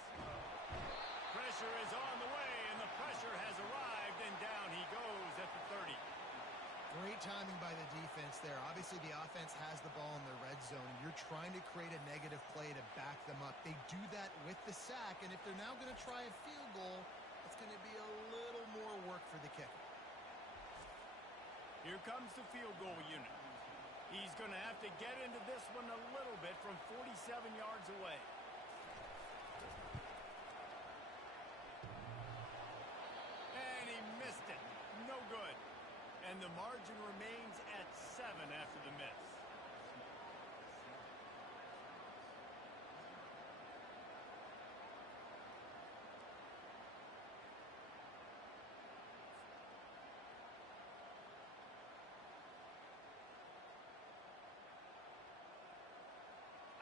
Pressure is on the way, and the pressure has arrived, and down he goes at the 30. Great timing by the defense there. Obviously, the offense has the ball in the red zone, and you're trying to create a negative play to back them up. They do that with the sack, and if they're now going to try a field goal, it's going to be a little more work for the kicker. Here comes the field goal unit. He's going to have to get into this one a little bit from 47 yards away. And he missed it. No good. And the margin remains at 7 after the miss.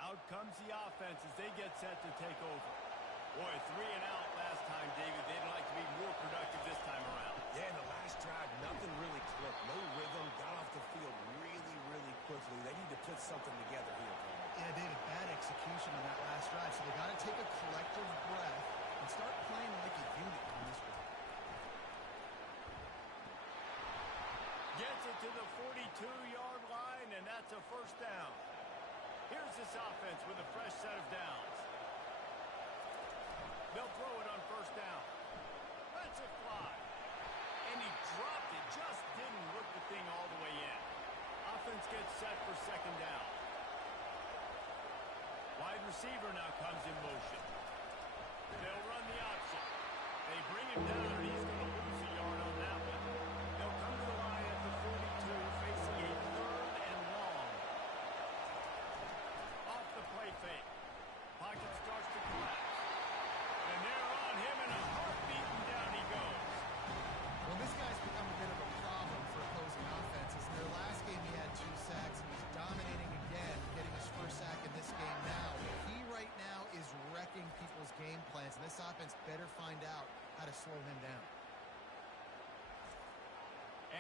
Out comes the offense as they get set to take over. Boy, 3 and out last time, David. They'd like to be more productive this time around. Yeah, in the last drive, nothing really clicked. No rhythm. Got off the field really, really quickly. They need to put something together here. Yeah, David, bad execution on that last drive. So they got to take a collective breath and start playing like a unit on this one. Gets it to the 42-yard line, and that's a first down. Here's this offense with a fresh set of downs. They'll throw it on first down. Lets it fly. And he dropped it. Just didn't look the thing all the way in. Offense gets set for second down. Wide receiver now comes in motion. They'll run the option. They bring him down, and he's going to lose a yard on that one. They'll come to the line at the 42, facing a third and long. Off the play fake. Pocket starts to collapse. And they're on him in a heartbeat, and down he goes. Well, this guy's become a bit of a problem for opposing offenses. In their last game, he had 2 sacks, and he's dominating again, getting his first sack in this game now. He right now is wrecking people's game plans, and this offense better find out how to slow him down.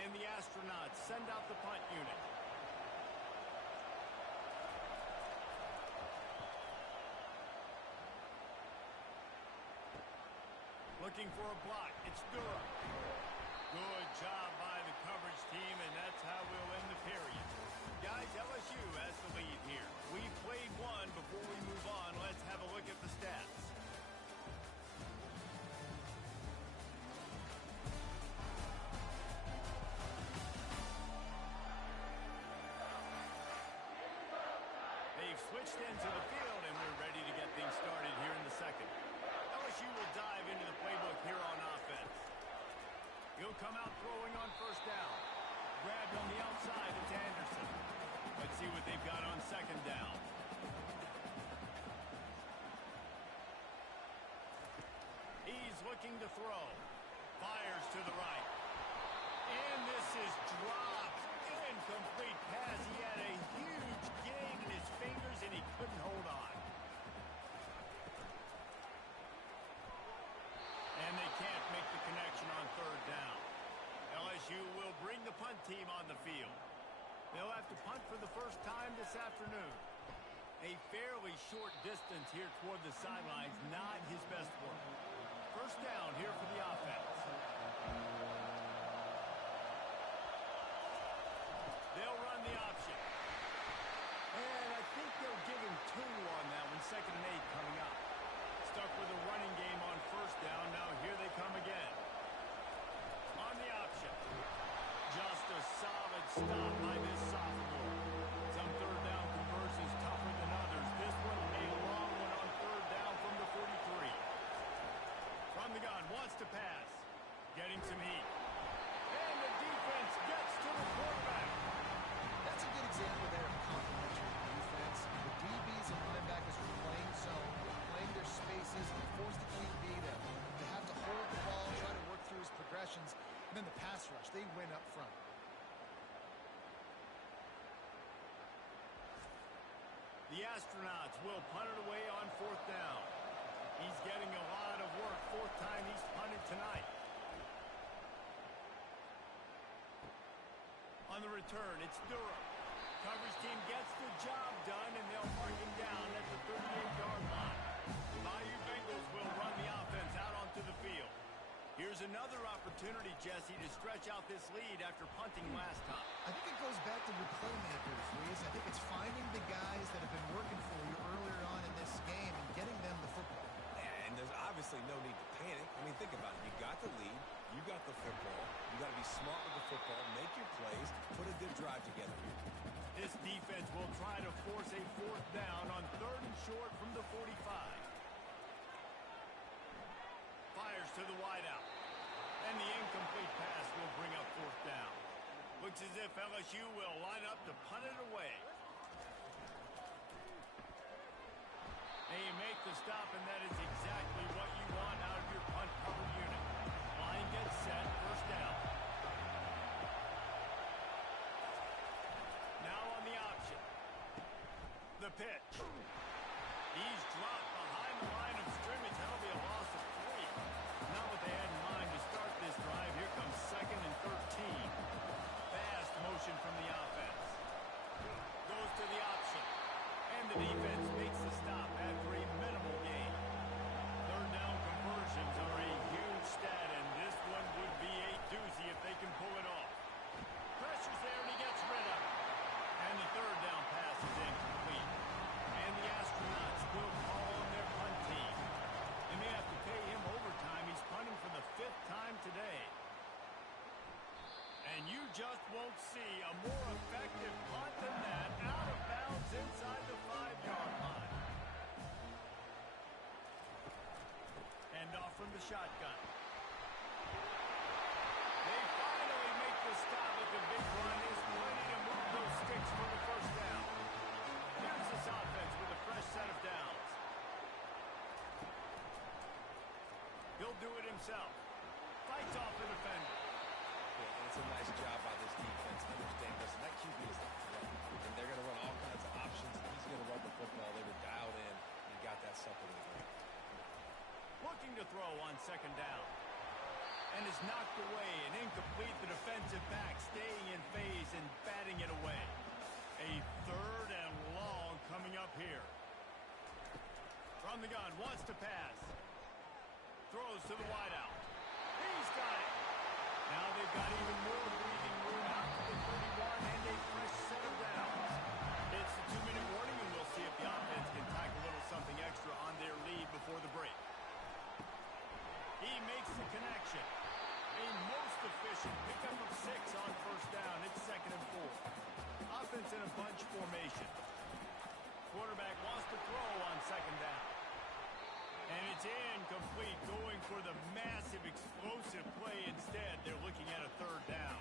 And the Astronauts send out the punt unit. Looking for a block. It's Durham. Good job by the coverage team, and that's how we'll end the period. Guys, LSU has the lead here. We've played one. Before we move on, let's have a look at the stats. They've switched into the field, and we're ready to get things started here in the second. LSU will dive into the playbook here on offense. He'll come out throwing on first down. Grabbed on the outside, it's Anderson. Let's see what they've got on second down. He's looking to throw. Fires to the right. And this is dropped. Incomplete pass. He had a huge gain in his fingers, and he couldn't hold on. And they can't make the connection on third down. LSU will bring the punt team on the field. They'll have to punt for the first time this afternoon. A fairly short distance here toward the sidelines, not his best work. First down here for the offense. They'll run the option. And I think they'll give him 2 on that one, 2nd and 8 coming up. Stuck with a running game on first down. Now here they come again. On the option. Just a solid stop by this sophomore. Some third down conversions tougher than others. This one a long one on third down from the 43. From the gun, wants to pass. Getting some heat. And the defense gets to the quarterback. That's a good example there of complementary defense. The DBs and linebackers are playing zone, playing their spaces, and force the QB there. They have to hold the ball, try to work through his progressions, and then the pass rush, they win up front. The Astronauts will punt it away on fourth down. He's getting a lot of work. 4th time he's punted tonight. On the return, it's Durham. Coverage team gets the job done, and they'll mark him down at the 38-yard line. opportunity, Jesse, to stretch out this lead after punting last time. I think it goes back to your playmakers, Reese. I think it's finding the guys that have been working for you earlier on in this game and getting them the football. And there's obviously no need to panic. I mean, think about it. You got the lead. You got the football. You got to be smart with the football. Make your plays. Put a good drive together. This defense will try to force a fourth down on 3rd and short from the 45. Fires to the wideout. And the incomplete pass will bring up 4th down. Looks as if LSU will line up to punt it away. They make the stop, and that is exactly what you want out of your punt cover unit. Line gets set, 1st down. Now on the option. The pitch. He's dropped behind the line of scrimmage. That'll be a loss of 3. Not what they had in mind to start this drive. Here comes 2nd and 13. Fast motion from the offense. Goes to the option. And the defense makes the stop after a minimal gain. 3rd down conversions are a huge stat, and this one would be a doozy if they can pull it off. Pressure's there, and he gets rid of it. And the 3rd down pass is incomplete. And the Astronauts will call on their punt team. They may have to pay him overtime. He's punting for the 5th time today. And you just won't see a more effective punt than that, out of bounds inside the 5-yard line. And off from the shotgun. They finally make the stop at the big run. Is plenty to move those sticks for the 1st down. Here's this offense with a fresh set of downs. He'll do it himself. Fights off the defender. Yeah, and it's a nice job by this defense. Understand this. That QB is the threat. And they're going to run all kinds of options. And he's going to run the football. They were dialed in and got that sucker in the game. Looking to throw on 2nd down. And is knocked away and incomplete. The defensive back staying in phase and batting it away. A 3rd and long coming up here. From the gun, wants to pass. Throws to the wideout. He's got it. Now they've got even more breathing room out to the 31 and a fresh set of downs. It's the 2-minute warning, and we'll see if the offense can tack a little something extra on their lead before the break. He makes the connection. A most efficient pickup of 6 on 1st down. It's 2nd and 4. Offense in a bunch formation. Quarterback wants to throw on 2nd down. And it's incomplete, going for the massive explosive play instead. They're looking at a 3rd down.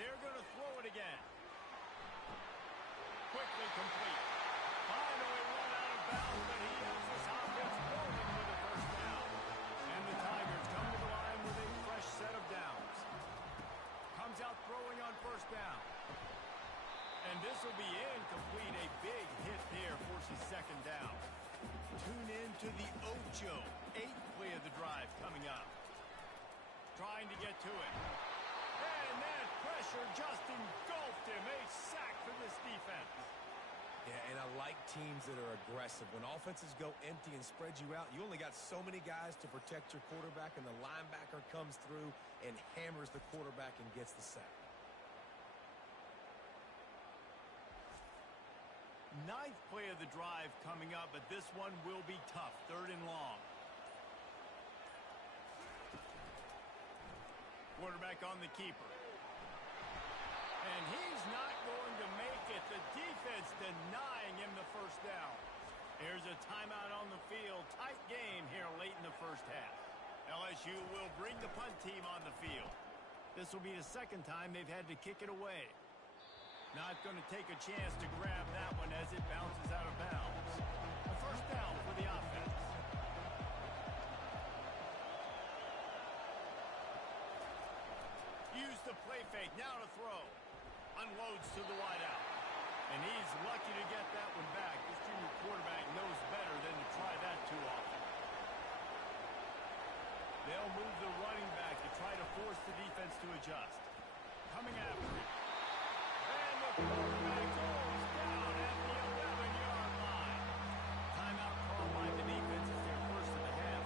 They're going to throw it again. Quickly complete. Finally run out of bounds, but he has this offense rolling with a 1st down. And the Tigers come to the line with a fresh set of downs. Comes out throwing on 1st down. And this will be incomplete. A big hit there forces 2nd down. Tune in to the Ocho. 8th play of the drive coming up. Trying to get to it. And that pressure just engulfed him. A sack for this defense. Yeah, and I like teams that are aggressive. When offenses go empty and spread you out, you only got so many guys to protect your quarterback, and the linebacker comes through and hammers the quarterback and gets the sack. 9th play of the drive coming up, but this one will be tough. 3rd and long. Quarterback on the keeper. And he's not going to make it. The defense denying him the 1st down. Here's a timeout on the field. Tight game here late in the 1st half. LSU will bring the punt team on the field. This will be the 2nd time they've had to kick it away. Not going to take a chance to grab that one as it bounces out of bounds. A 1st down for the offense. Use the play fake. Now to throw. Unloads to the wideout. And he's lucky to get that one back. This junior quarterback knows better than to try that too often. They'll move the running back to try to force the defense to adjust. Coming after it. And the quarterback goes down at the 11-yard line. Timeout called by the defense as their 1st of the half.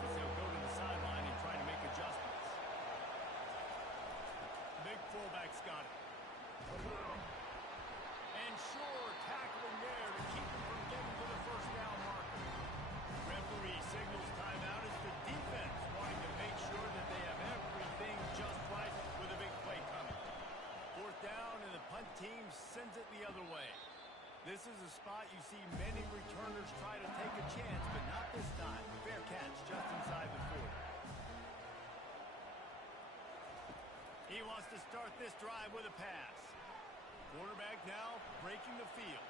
This is a spot you see many returners try to take a chance, but not this time. Fair catch just inside the 40. He wants to start this drive with a pass. Quarterback now breaking the field.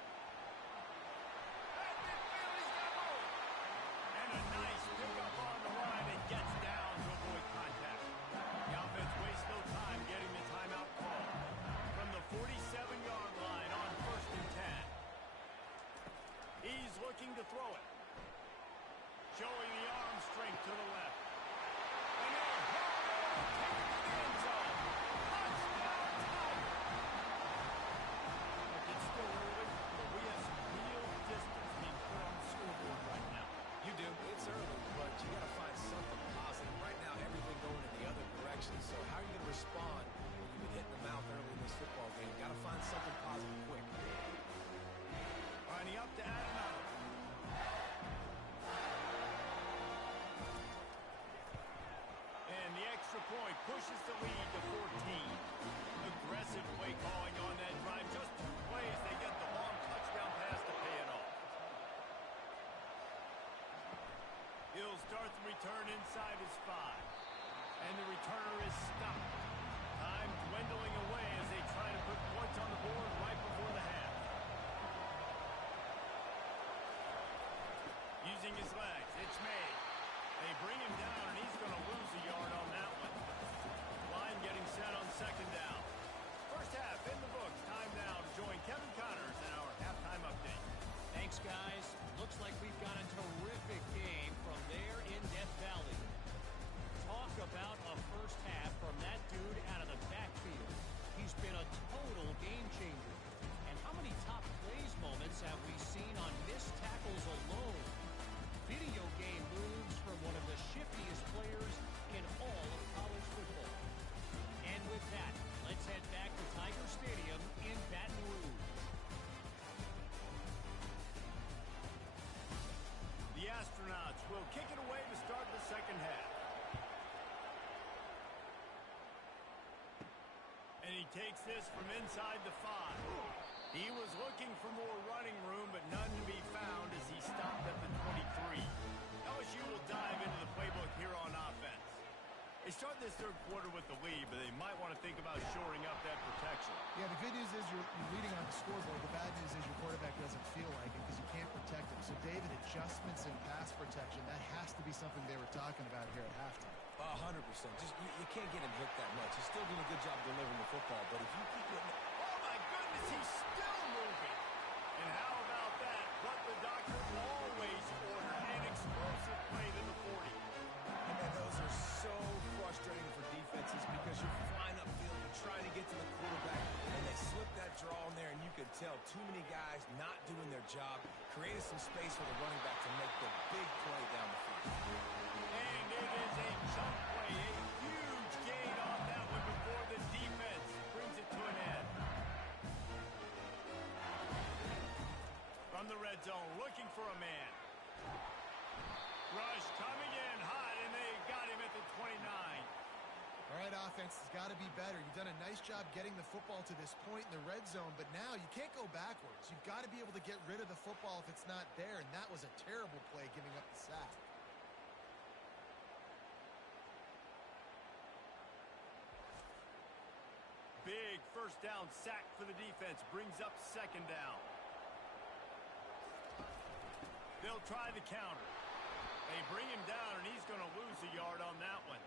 And a nice pickup on the line and gets down to avoid contact. The offense wastes no time getting the timeout call. From the 47-yard line on 1st and 10. He's looking to throw it. Showing the arm strength to the left. And they're taking it to the end zone. Touchdown, Tiger! Look, it's still early, but we have some real distance being put on the scoreboard right now. You do. It's early, but you got to find something positive. Right now, everything going in the other direction. So how are you going to respond when you've been hitting the mouth early in this football game? Got to find something positive quick. Lining up to add another. And the extra point pushes the lead to 14. Aggressive play calling on that drive. Just 2 plays, they get the long touchdown pass to pay it off. He'll start the return inside his 5. And the returner is stopped. Time dwindling away as they try to put points on the board right before the half. Using his legs, it's made. They bring him down, and he's going to lose a yard on that one. Line getting set on 2nd down. First half in the books. Time now to join Kevin Connors in our halftime update. Thanks, guys. Looks like we've got a terrific game from there in Death Valley. Talk about a first half from that dude out of the backfield. He's been a total game changer. And how many top plays moments have we seen on missed tackles alone? Video game moves from one of the shiftiest players in all of college football. And with that, let's head back to Tiger Stadium in Baton Rouge. The Astronauts will kick it away to start the second half. And he takes this from inside the 5. He was looking for more running room, but none to be found as he stopped at the 23. LSU will dive into the playbook here on offense. They start this 3rd quarter with the lead, but they might want to think about shoring up that protection. Yeah, the good news is you're leading on the scoreboard. The bad news is your quarterback doesn't feel like it because you can't protect him. So, David, adjustments in pass protection, that has to be something they were talking about here at halftime. 100%. Just you can't get him hit that much. He's still doing a good job delivering the football, but if you keep getting it... Oh, my goodness, he's still moving. And how about that? What the doctor always ordered, an explosive play to the 40. And those are so frustrating for defenses because you're flying upfield, you're trying to get to the quarterback, and they slip that draw in there, and you can tell too many guys not doing their job, creating some space for the running back to make the big play down the field. And it is a jump play, a huge gain on that one before the defense brings it to an end. From the red zone, looking for a man. Rush coming in hot, and they got him at the 29. All right, offense has got to be better. You've done a nice job getting the football to this point in the red zone, but now you can't go backwards. You've got to be able to get rid of the football if it's not there, and that was a terrible play giving up the sack. Big first down sack for the defense, brings up 2nd down. They'll try the counter. They bring him down, and he's going to lose a yard on that one.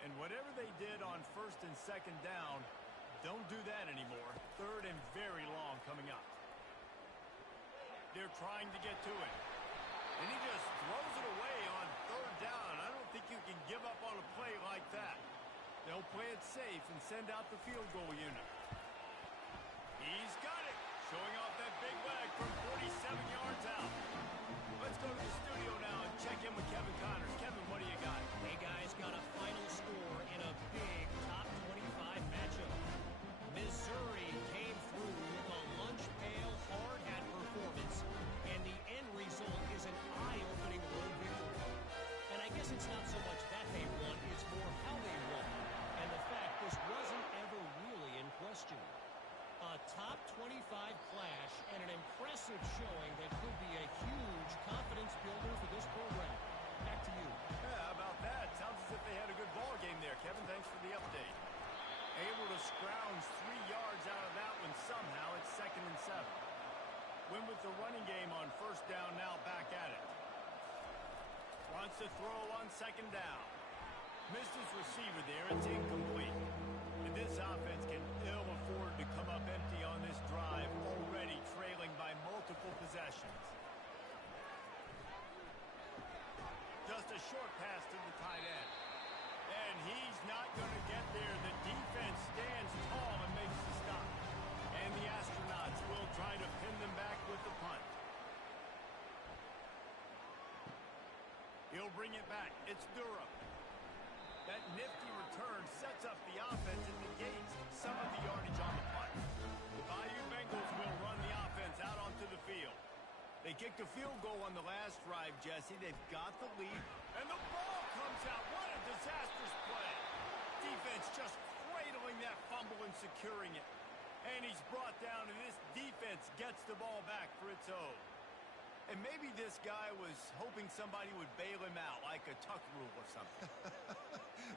And whatever they did on 1st and 2nd down, don't do that anymore. 3rd and very long coming up. They're trying to get to it. And he just throws it away on 3rd down. I don't think you can give up on a play like that. They'll play it safe and send out the field goal unit. He's got it. Showing off that big leg from 47 yards out. Let's go to the studio now and check in with Kevin Connors. Kevin, what do you got? Hey, guys, got a final score in a big top 25 matchup. Missouri came through with a lunch pail, hard hat performance, and the end result is an eye-opening road victory. And I guess it's not so much that they won, it's more how they won. And the fact this wasn't ever really in question. wants to throw on second down. Missed his receiver there. It's incomplete. And this offense can ill afford to come up empty on this drive, already trailing by multiple possessions. Just a short pass to the tight end. And he's not going to get there. The defense stands tall and makes the stop. And the Astronauts will try to pin them back with the punt. He'll bring it back. It's Durham. That nifty return sets up the offense and negates some of the yardage on the punt. The Bayou Bengals will run the offense out onto the field. They kicked a field goal on the last drive, Jesse. They've got the lead, and the ball comes out. What a disastrous play. Defense just cradling that fumble and securing it. And he's brought down, and this defense gets the ball back for its own. And maybe this guy was hoping somebody would bail him out, like a tuck rule or something.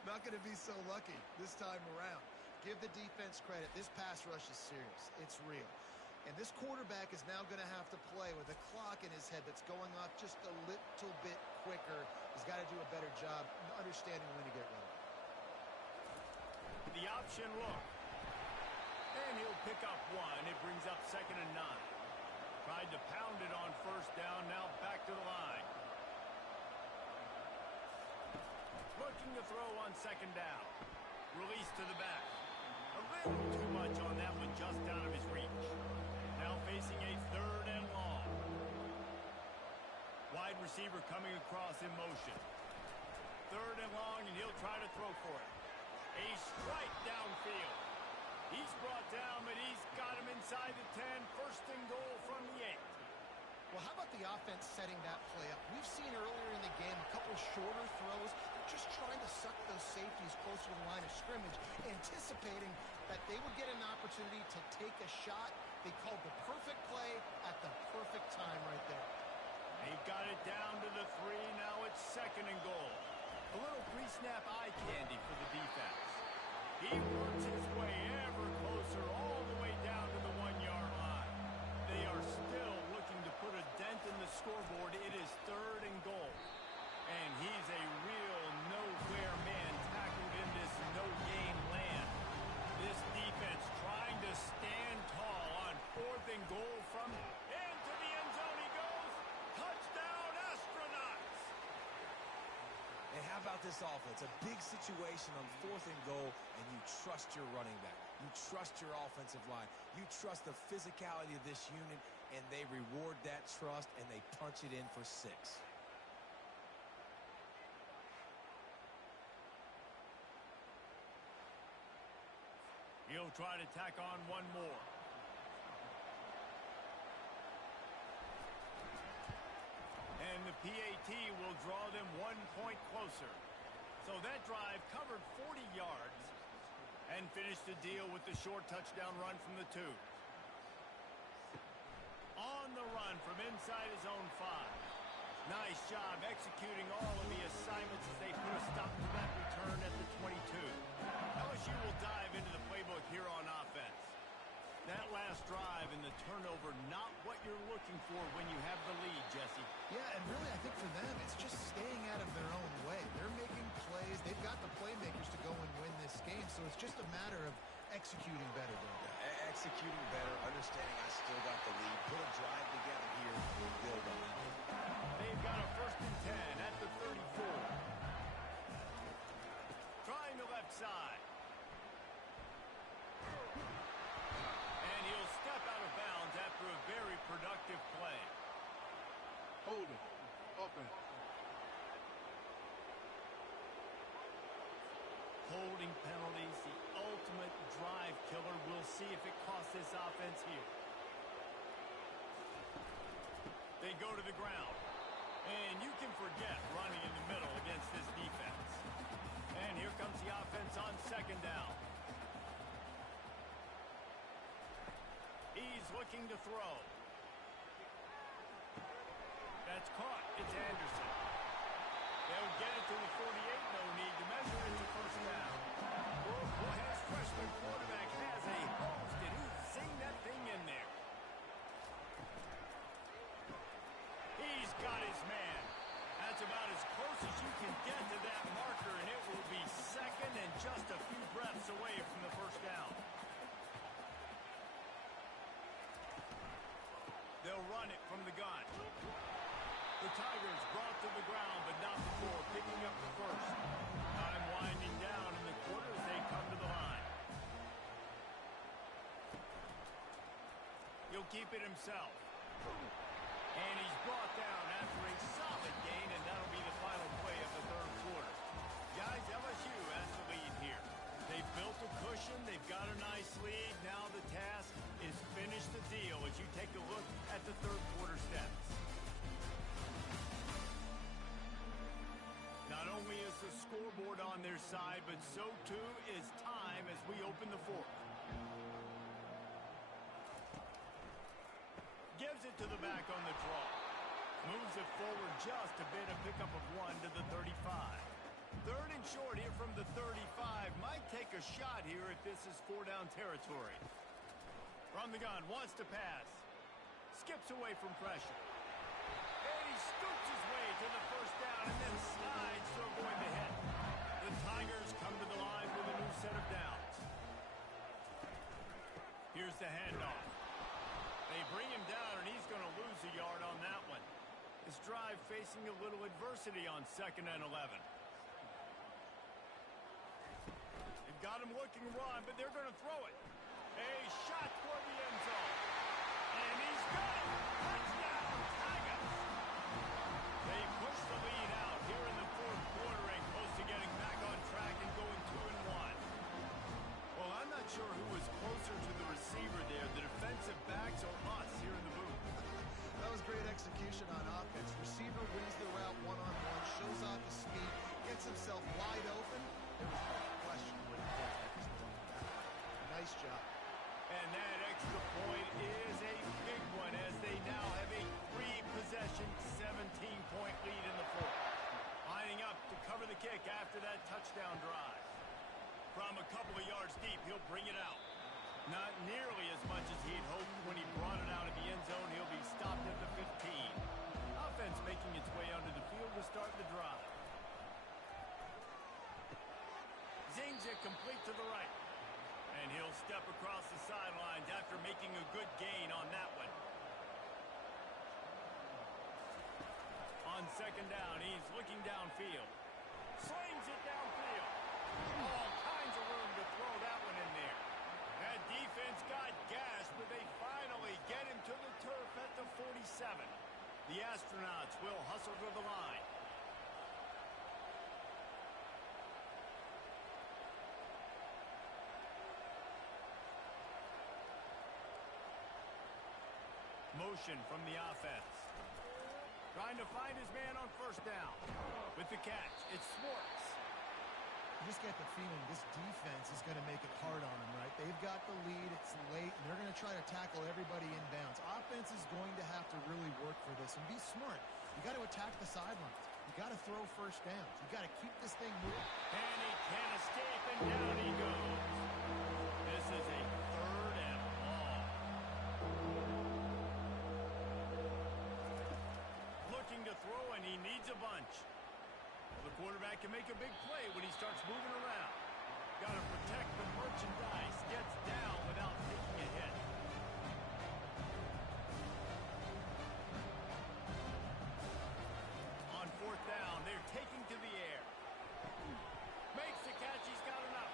Not going to be so lucky this time around. Give the defense credit. This pass rush is serious. It's real. And this quarterback is now going to have to play with a clock in his head that's going off just a little bit quicker. He's got to do a better job understanding when to get ready. The option look. And he'll pick up one. It brings up 2nd and 9. Tried to pound it on first down, now back to the line. Looking to throw on 2nd down. Release to the back. A little too much on that one, just out of his reach. Now facing a 3rd and long. Wide receiver coming across in motion. 3rd and long, and he'll try to throw for it. A strike downfield. He's brought down, but he's got him inside the 10. 1st and goal from the 8. Well, how about the offense setting that play up? We've seen earlier in the game a couple shorter throws. They're just trying to suck those safeties closer to the line of scrimmage, anticipating that they would get an opportunity to take a shot. They called the perfect play at the perfect time right there. He got it down to the 3. Now it's 2nd and goal. A little pre-snap eye candy for the defense. He works his way ever closer all the way down to the 1-yard line. They are still looking to put a dent in the scoreboard. It is 3rd and goal. And he's a real nowhere man tackled in this no-gain land. This defense trying to stand tall on 4th and goal from into the end zone he goes. Touchdown Astronauts! And how about this offense? A big situation on 4th and goal, and you trust your running back. You trust your offensive line. You trust the physicality of this unit, and they reward that trust, and they punch it in for 6. He'll try to tack on one more. And the PAT will draw them 1 point closer. So that drive covered 40 yards and finished the deal with the short touchdown run from the 2. On the run from inside his own 5. Nice job executing all of the assignments as they put a stop to that return at the 22. LSU will dive into the playbook here on offense. That last drive and the turnover, not what you're looking for when you have the lead, Jesse. Yeah, and really I think for them it's just staying out of their own way. They're making plays. They've got the playmakers to go and win this game, so it's just a matter of executing better. Executing better, understanding I still got the lead. Put a drive together here and build on it. They've got a 1st and 10 at the 34. Trying the left side. And he'll step out of bounds after a very productive play. Holding. Offense. Holding penalties, the ultimate drive killer. We'll see if it costs this offense here. They go to the ground. And you can forget running in the middle against this defense. And here comes the offense on 2nd down. He's looking to throw. That's caught. It's Anderson. They'll get it to the 48. No need to measure it to 1st down. Oh, boy, this freshman quarterback has a host, and he's seen that thing in there. He's got his man. That's about as close as get to that marker, and it will be second and just a few breaths away from the first down. They'll run it from the gun. The Tigers brought to the ground, but not before picking up the first. Time winding down in the quarter as they come to the line. He'll keep it himself. And he's brought down after a solid gain, and that'll be the final play of the third quarter. Guys, LSU has the lead here. They've built a cushion. They've got a nice lead. Now the task is finish the deal as you take a look at the third quarter stats. Not only is the scoreboard on their side, but so too is time as we open the fourth. Gives it to the back on the draw. Moves it forward just a bit, a pickup of 1 to the 35. Third and short here from the 35. Might take a shot here if this is 4-down territory. From the gun, wants to pass. Skips away from pressure. And he scoops his way to the first down and then slides to avoid the hit. The Tigers come to the line with a new set of downs. Here's the handoff. They bring him down, and he's going to lose a yard on that one. This drive facing a little adversity on 2nd and 11. They've got him looking run, but they're going to throw it. A shot toward the end zone. And he's got it. Touchdown, Tigers. They push the lead out here in the fourth quarter and close to getting back on track and going 2-1. Well, I'm not sure who was closer to the receiver there, the defensive backs or us here in the booth. That was great execution on offense. Receiver wins the route one-on-one, shows off his speed, gets himself wide open. There was no question where the quarterback is going back. Nice job. And that extra point is a big one as they now have a 3-possession, 17-point lead in the fourth. Lining up to cover the kick after that touchdown drive. From a couple of yards deep, he'll bring it out. Not nearly as much as he'd hoped when he brought it out of the end zone. He'll be stopped at the 15. Offense making its way onto the field to start the drive. Zings it complete to the right. And he'll step across the sidelines after making a good gain on that one. On 2nd down, he's looking downfield. Slings it downfield. All kinds of room to throw that one in there. That defense got gashed, but they finally get him to the turf at the 47. The Astronauts will hustle to the line. Motion from the offense. Trying to find his man on first down. With the catch, it's Swartz. You just get the feeling this defense is going to make it hard on them, right? They've got the lead. It's late, and they're going to try to tackle everybody in bounds. Offense is going to have to really work for this and be smart. You got to attack the sidelines. You got to throw first downs. You got to keep this thing moving. And he can't escape, and down he goes. This is a 3rd and long. Looking to throw, and he needs a bunch. Well, the quarterback can make a big play when he starts moving around. Got to protect the merchandise. Gets down without taking a hit. On 4th down, they're taking to the air. Makes the catch. He's got enough.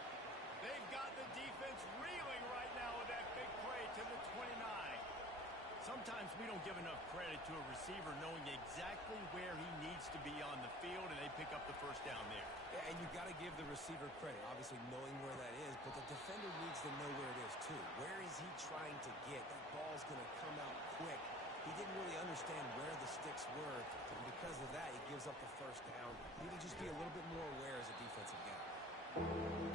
They've got the defense reeling right now with that big play to the 29. Sometimes we don't give enough credit to a receiver knowing exactly where he needs to be on the field, and they pick up the first down there. Yeah, and you got to give the receiver credit, obviously knowing where that is, but the defender needs to know where it is too. Where is he trying to get? That ball's going to come out quick. He didn't really understand where the sticks were, and because of that, he gives up the first down. Need to just be a little bit more aware as a defensive guy.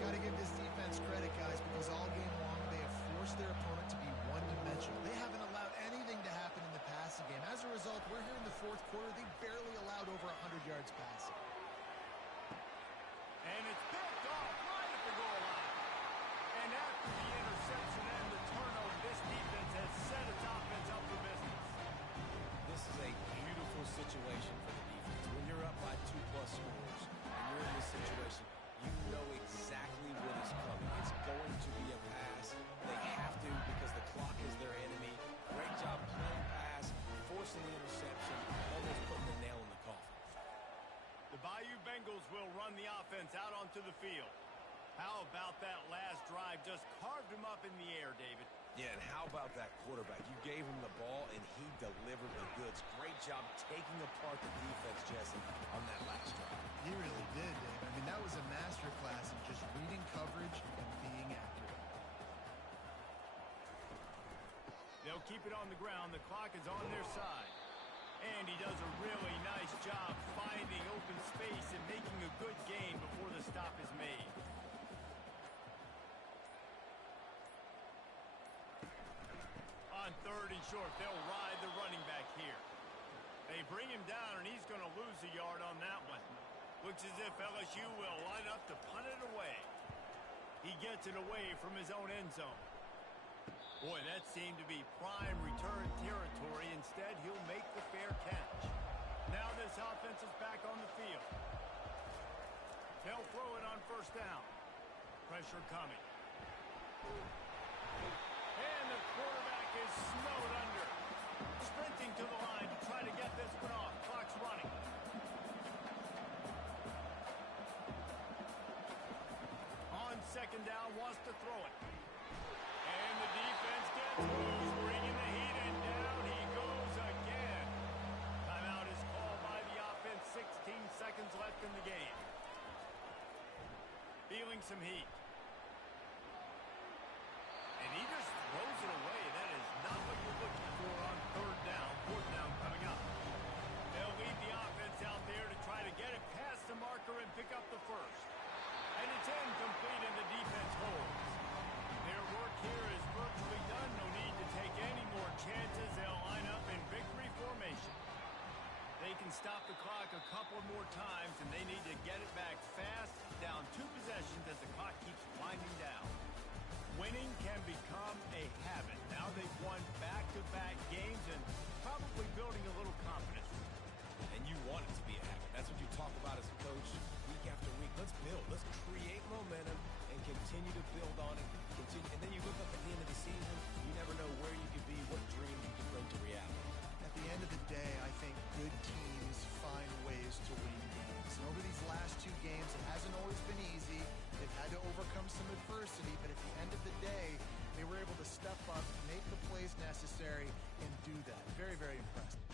Got to give this defense credit, guys, because all game long they have forced their opponent to be one-dimensional. They haven't allowed anything to happen in the passing game. As a result, we're here in the fourth quarter. They barely allowed over 100 yards passing. And it's picked off right at the goal line. And after the interception and the turnover, this defense has set its offense up for business. This is a beautiful situation for the defense. When you're up by 2+ scores, you're in this situation, you know exactly what is coming. It's going to be a pass. They have to because the clock is their enemy. Great job playing pass, forcing the interception, almost putting the nail in the coffin. The Bayou Bengals will run the offense out onto the field. How about that last drive? Just carved him up in the air, David. Yeah, and how about that quarterback? You gave him the ball, and he delivered the goods. Great job taking apart the defense, Jesse, on that last drive. He really did, Dave. I mean, that was a masterclass in just reading coverage and being accurate. They'll keep it on the ground. The clock is on their side. And he does a really nice job finding open space and making a good gain before the stop is made. On third and short, they'll ride the running back here. They bring him down, and he's going to lose a yard on that one. Looks as if LSU will line up to punt it away. He gets it away from his own end zone. Boy, that seemed to be prime return territory. Instead, he'll make the fair catch. Now this offense is back on the field. They'll throw it on first down. Pressure coming. And the quarterback is snowed under. Sprinting to the line to try to get this one off. Clock's running. On second down, wants to throw it. And the defense gets loose, bringing the heat, and down he goes again. Timeout is called by the offense. 16 seconds left in the game. Feeling some heat. And he just throws it away. That is not what you're looking for on third down. Fourth down coming up. They'll lead the offense out there to try to get it past the marker and pick up the first. And it's incomplete, and the defense holds. Their work here is virtually done. No need to take any more chances. They'll line up in victory formation. They can stop the clock a couple more times, and they need to get it back fast, down 2 possessions as the clock keeps winding down. Winning can become a habit. Now they've won back-to-back games and probably building a little confidence. And you want it to be a habit. That's what you talk about as a coach week after week. Let's build. Let's create momentum and continue to build on it. And then you look up at the end of the season, you never know where you could be, what dream you can bring to reality. At the end of the day, I think good teams find ways to win games. And over these last 2 games, it hasn't always been easy. They've had to overcome some adversity, but at the end of the day, they were able to step up, make the plays necessary, and do that. Very, very impressive.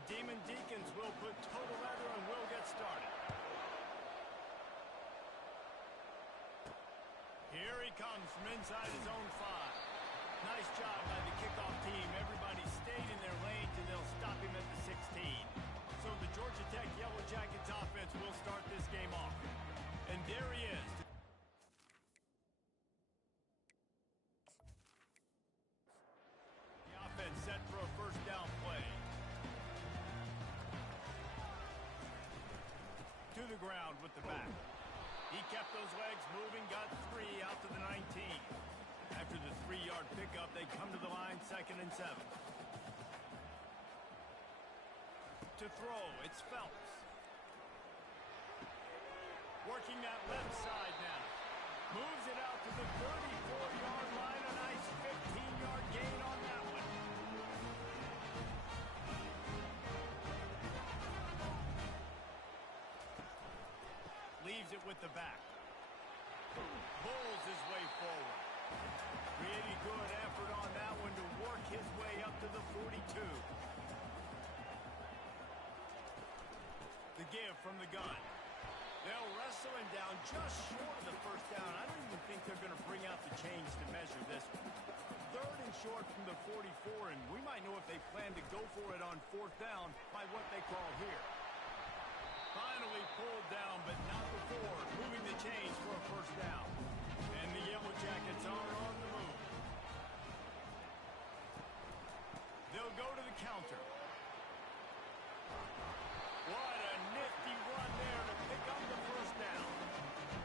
The Demon Deacons will put total leather and will get started. Here he comes from inside his own 5. Nice job by the kickoff team. Everybody stayed in their lanes, and they'll stop him at the 16. So the Georgia Tech Yellow Jackets offense will start this game off. And there he is. The offense set for a first down play. To the ground with the back. He kept those legs moving, got 3 out to the 19. After the 3-yard pickup, they come to the line, 2nd and 7. To throw, it's Phelps. Working that left side now. Moves it out to the 34-yard line. A nice 15-yard gain on that one. Leaves it with the back. Bowls his way forward. Really good effort on that one to work his way up to the 42. The give from the gun. They'll wrestle him down just short of the first down. I don't even think they're going to bring out the chains to measure this one. 3rd and short from the 44, and we might know if they plan to go for it on 4th down by what they call here. Finally pulled down, but not before moving the chains for a first down. And the Yellow Jackets are on the move. They'll go to the counter. What a nifty run there to pick up the first down.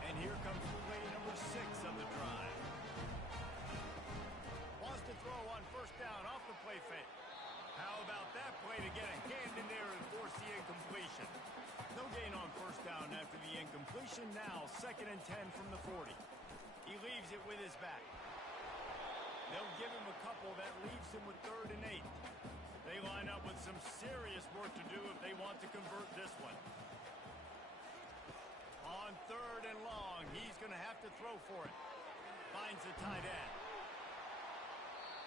And here comes play number 6 of the drive. Wants to throw on first down off the play fake. How about that play to get a hand in there and force the incompletion? No gain on first down after the incompletion. Now 2nd and 10 from the 40. He leaves it with his back. They'll give him a couple. That leaves him with 3rd and 8. They line up with some serious work to do if they want to convert this one. On 3rd and long, he's going to have to throw for it. Finds the tight end.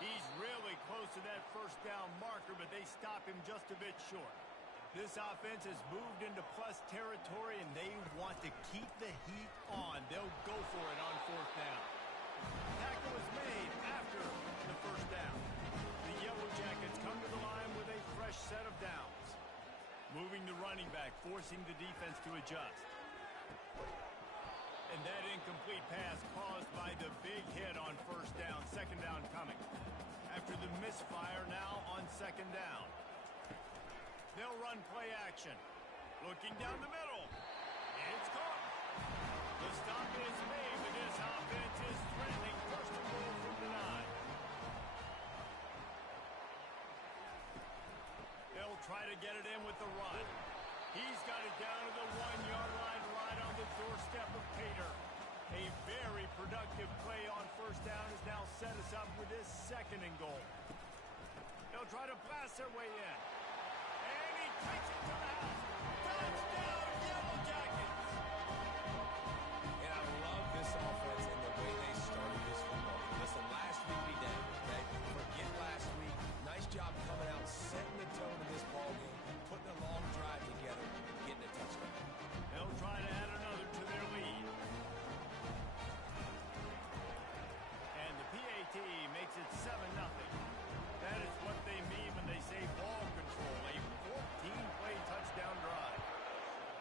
He's really close to that first down marker, but they stop him just a bit short. This offense has moved into plus territory, and they want to keep the heat on. They'll go for it on 4th down. Tackle is made after the first down. The Yellow Jackets come to the line with a fresh set of downs. Moving the running back, forcing the defense to adjust. And that incomplete pass caused by the big hit on first down. 2nd down coming. After the misfire, now on 2nd down. They'll run play action. Looking down the middle. It's caught. The stop is made, but this offense is threatening. 1st and goal from the 9. They'll try to get it in with the run. He's got it down to the 1-yard line, right on the doorstep of Pater. A very productive play on first down has now set us up with this 2nd and goal. They'll try to blast their way in. And he takes it to the house. Touchdown, Yellow Jackets! And I love this offense and the way they started this football. Listen, last week we did, okay? Forget last week. Nice job coming out, setting the tone in this ball game, putting a long drive together, getting a touchdown. They'll try to add another to their lead. And the PAT makes it 7-0. That is what they mean when they say ball control. A 14-play touchdown drive.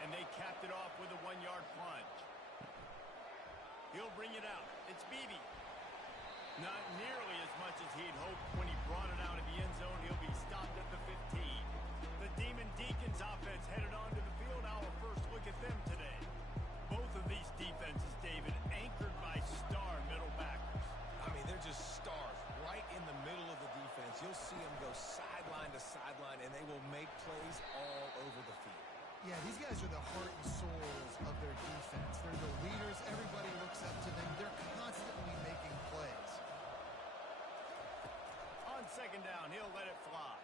And they capped it off with a 1-yard plunge. He'll bring it out. It's Beebe. Not nearly as much as he'd hoped when he brought it out of the end zone. He'll be stopped at the 15. The Demon Deacons offense headed onto the field. Our first look at them today. Both of these defenses, David, anchored by star middle backers. I mean, they're just stars right in the middle of the defense. You'll see them go sideline to sideline, and they will make plays all over the field. Yeah, these guys are the heart and souls of their defense. They're the leaders. Everybody looks up to them. They're constantly making plays. On 2nd down, he'll let it fly.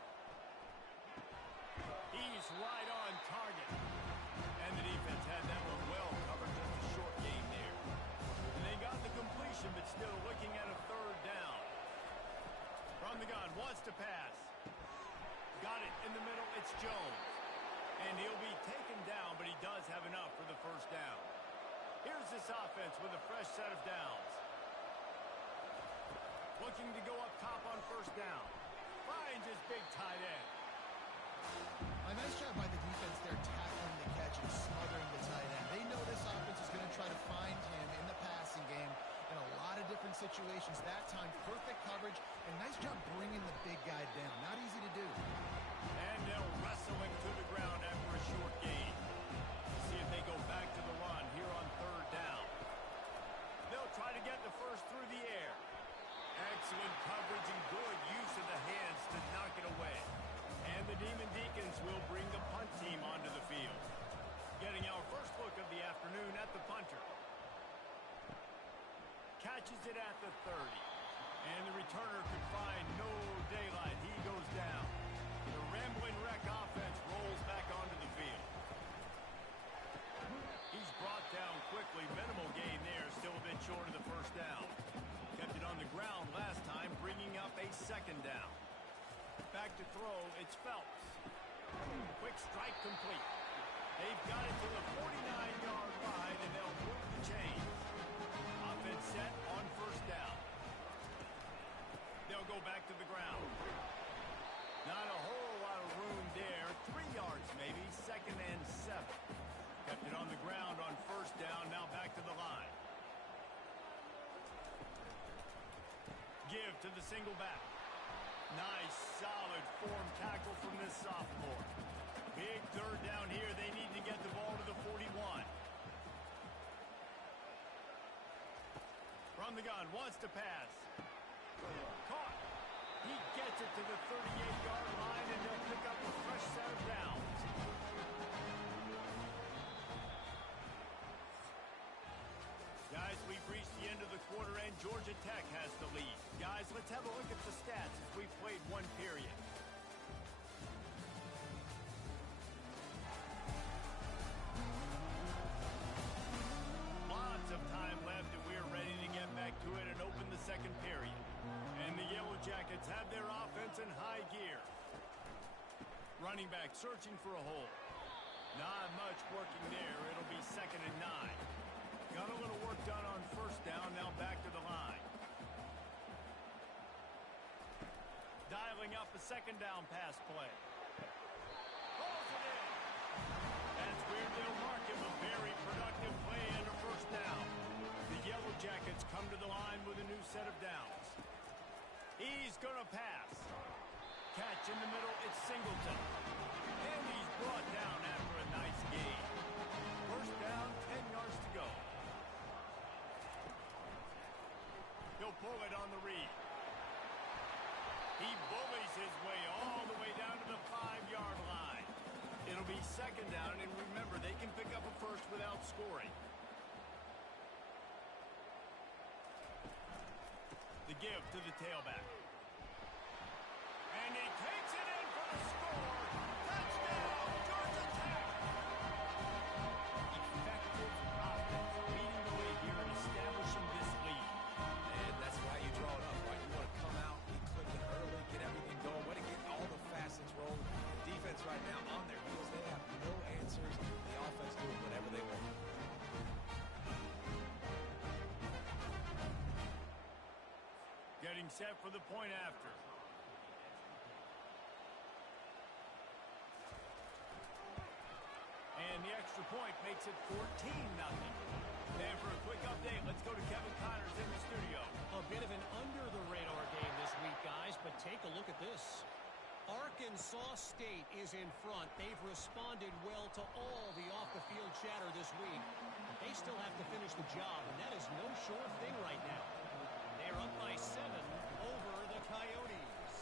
He's right on target. And the defense had that one well covered. Just a short game there. And they got the completion, but still looking at a 3rd down. From the gun, wants to pass. Got it in the middle. It's Jones. And he'll be taken down, but he does have enough for the first down. Here's this offense with a fresh set of downs. Looking to go up top on first down. Finds his big tight end. A nice job by the defense there tackling the catch and smothering the tight end. They know this offense is going to try to find him in the passing game in a lot of different situations. That time, perfect coverage, and nice job bringing the big guy down. Not easy to do. And they'll wrestle him to the ground after a short gain. See if they go back to the run here on third down. They'll try to get the first through the air. Excellent coverage and good use of the hands to knock it away. And the Demon Deacons will bring the punt team onto the field. Getting our first look of the afternoon at the punter. Catches it at the 30. And the returner could find no daylight. He goes down. The Rambling Wreck offense rolls back onto the field. He's brought down quickly. Minimal gain there. Still a bit short of the first down. Kept it on the ground last time, bringing up a second down. Back to throw, it's Phelps. Quick strike complete. They've got it to the 49-yard line, and they'll move the chains. Offense set on first down. They'll go back to the ground. Not a whole lot of room there. 3 yards maybe, second and 7. Kept it on the ground on first down, now back to the line. Give to the single back. Nice, solid form tackle from this sophomore. Big third down here. They need to get the ball to the 41. From the gun, wants to pass. Caught. He gets it to the 38-yard line, and they'll pick up a fresh set of downs. Guys, we've reached the end of the quarter, and Georgia Tech has the lead. Guys, let's have a look at the stats as we've played one period. Lots of time left, and we're ready to get back to it and open the second period. And the Yellow Jackets have their offense in high gear. Running back searching for a hole. Not much working there. It'll be second and 9. Got a little work done on first down, now back to the line. Dialing up a second down pass play. Calls it in. That's where they'll mark him. A very productive play and a first down. The Yellow Jackets come to the line with a new set of downs. He's going to pass. Catch in the middle, it's Singleton. And he's brought down after a nice gain. First down, 10 yards to go. He'll pull it on the read. He bullies his way all the way down to the 5-yard line. It'll be second down, and remember, they can pick up a first without scoring. The give to the tailback. And he takes it in for the score. Touchdown, Georgia Tech! Effective offense leading the way here and establishing this lead. And that's why you draw it up, right? You want to come out, be clicking early, get everything going, want to get all the facets rolling. Defense right now on their heels. They have no answers. The offense doing whatever they want. Getting set for the point after. And the extra point makes it 14-0. And for a quick update, let's go to Kevin Connors in the studio. A bit of an under-the-radar game this week, guys, but take a look at this. Arkansas State is in front. They've responded well to all the off-the-field chatter this week. But they still have to finish the job, and that is no sure thing right now. They're up by 7 over the Coyotes.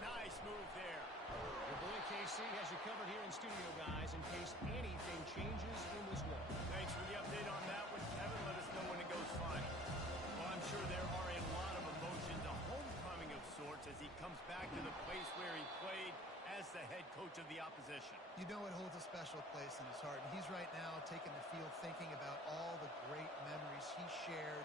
Nice move there. Your boy KC has you covered here in studio, guys, in case anything changes in this one. Thanks for the update on that one, Kevin. Let us know when it goes final. Well, I'm sure there are a lot of emotions, a homecoming of sorts, as he comes back to the place where he played as the head coach of the opposition. You know it holds a special place in his heart, and he's right now taking the field thinking about all the great memories he shared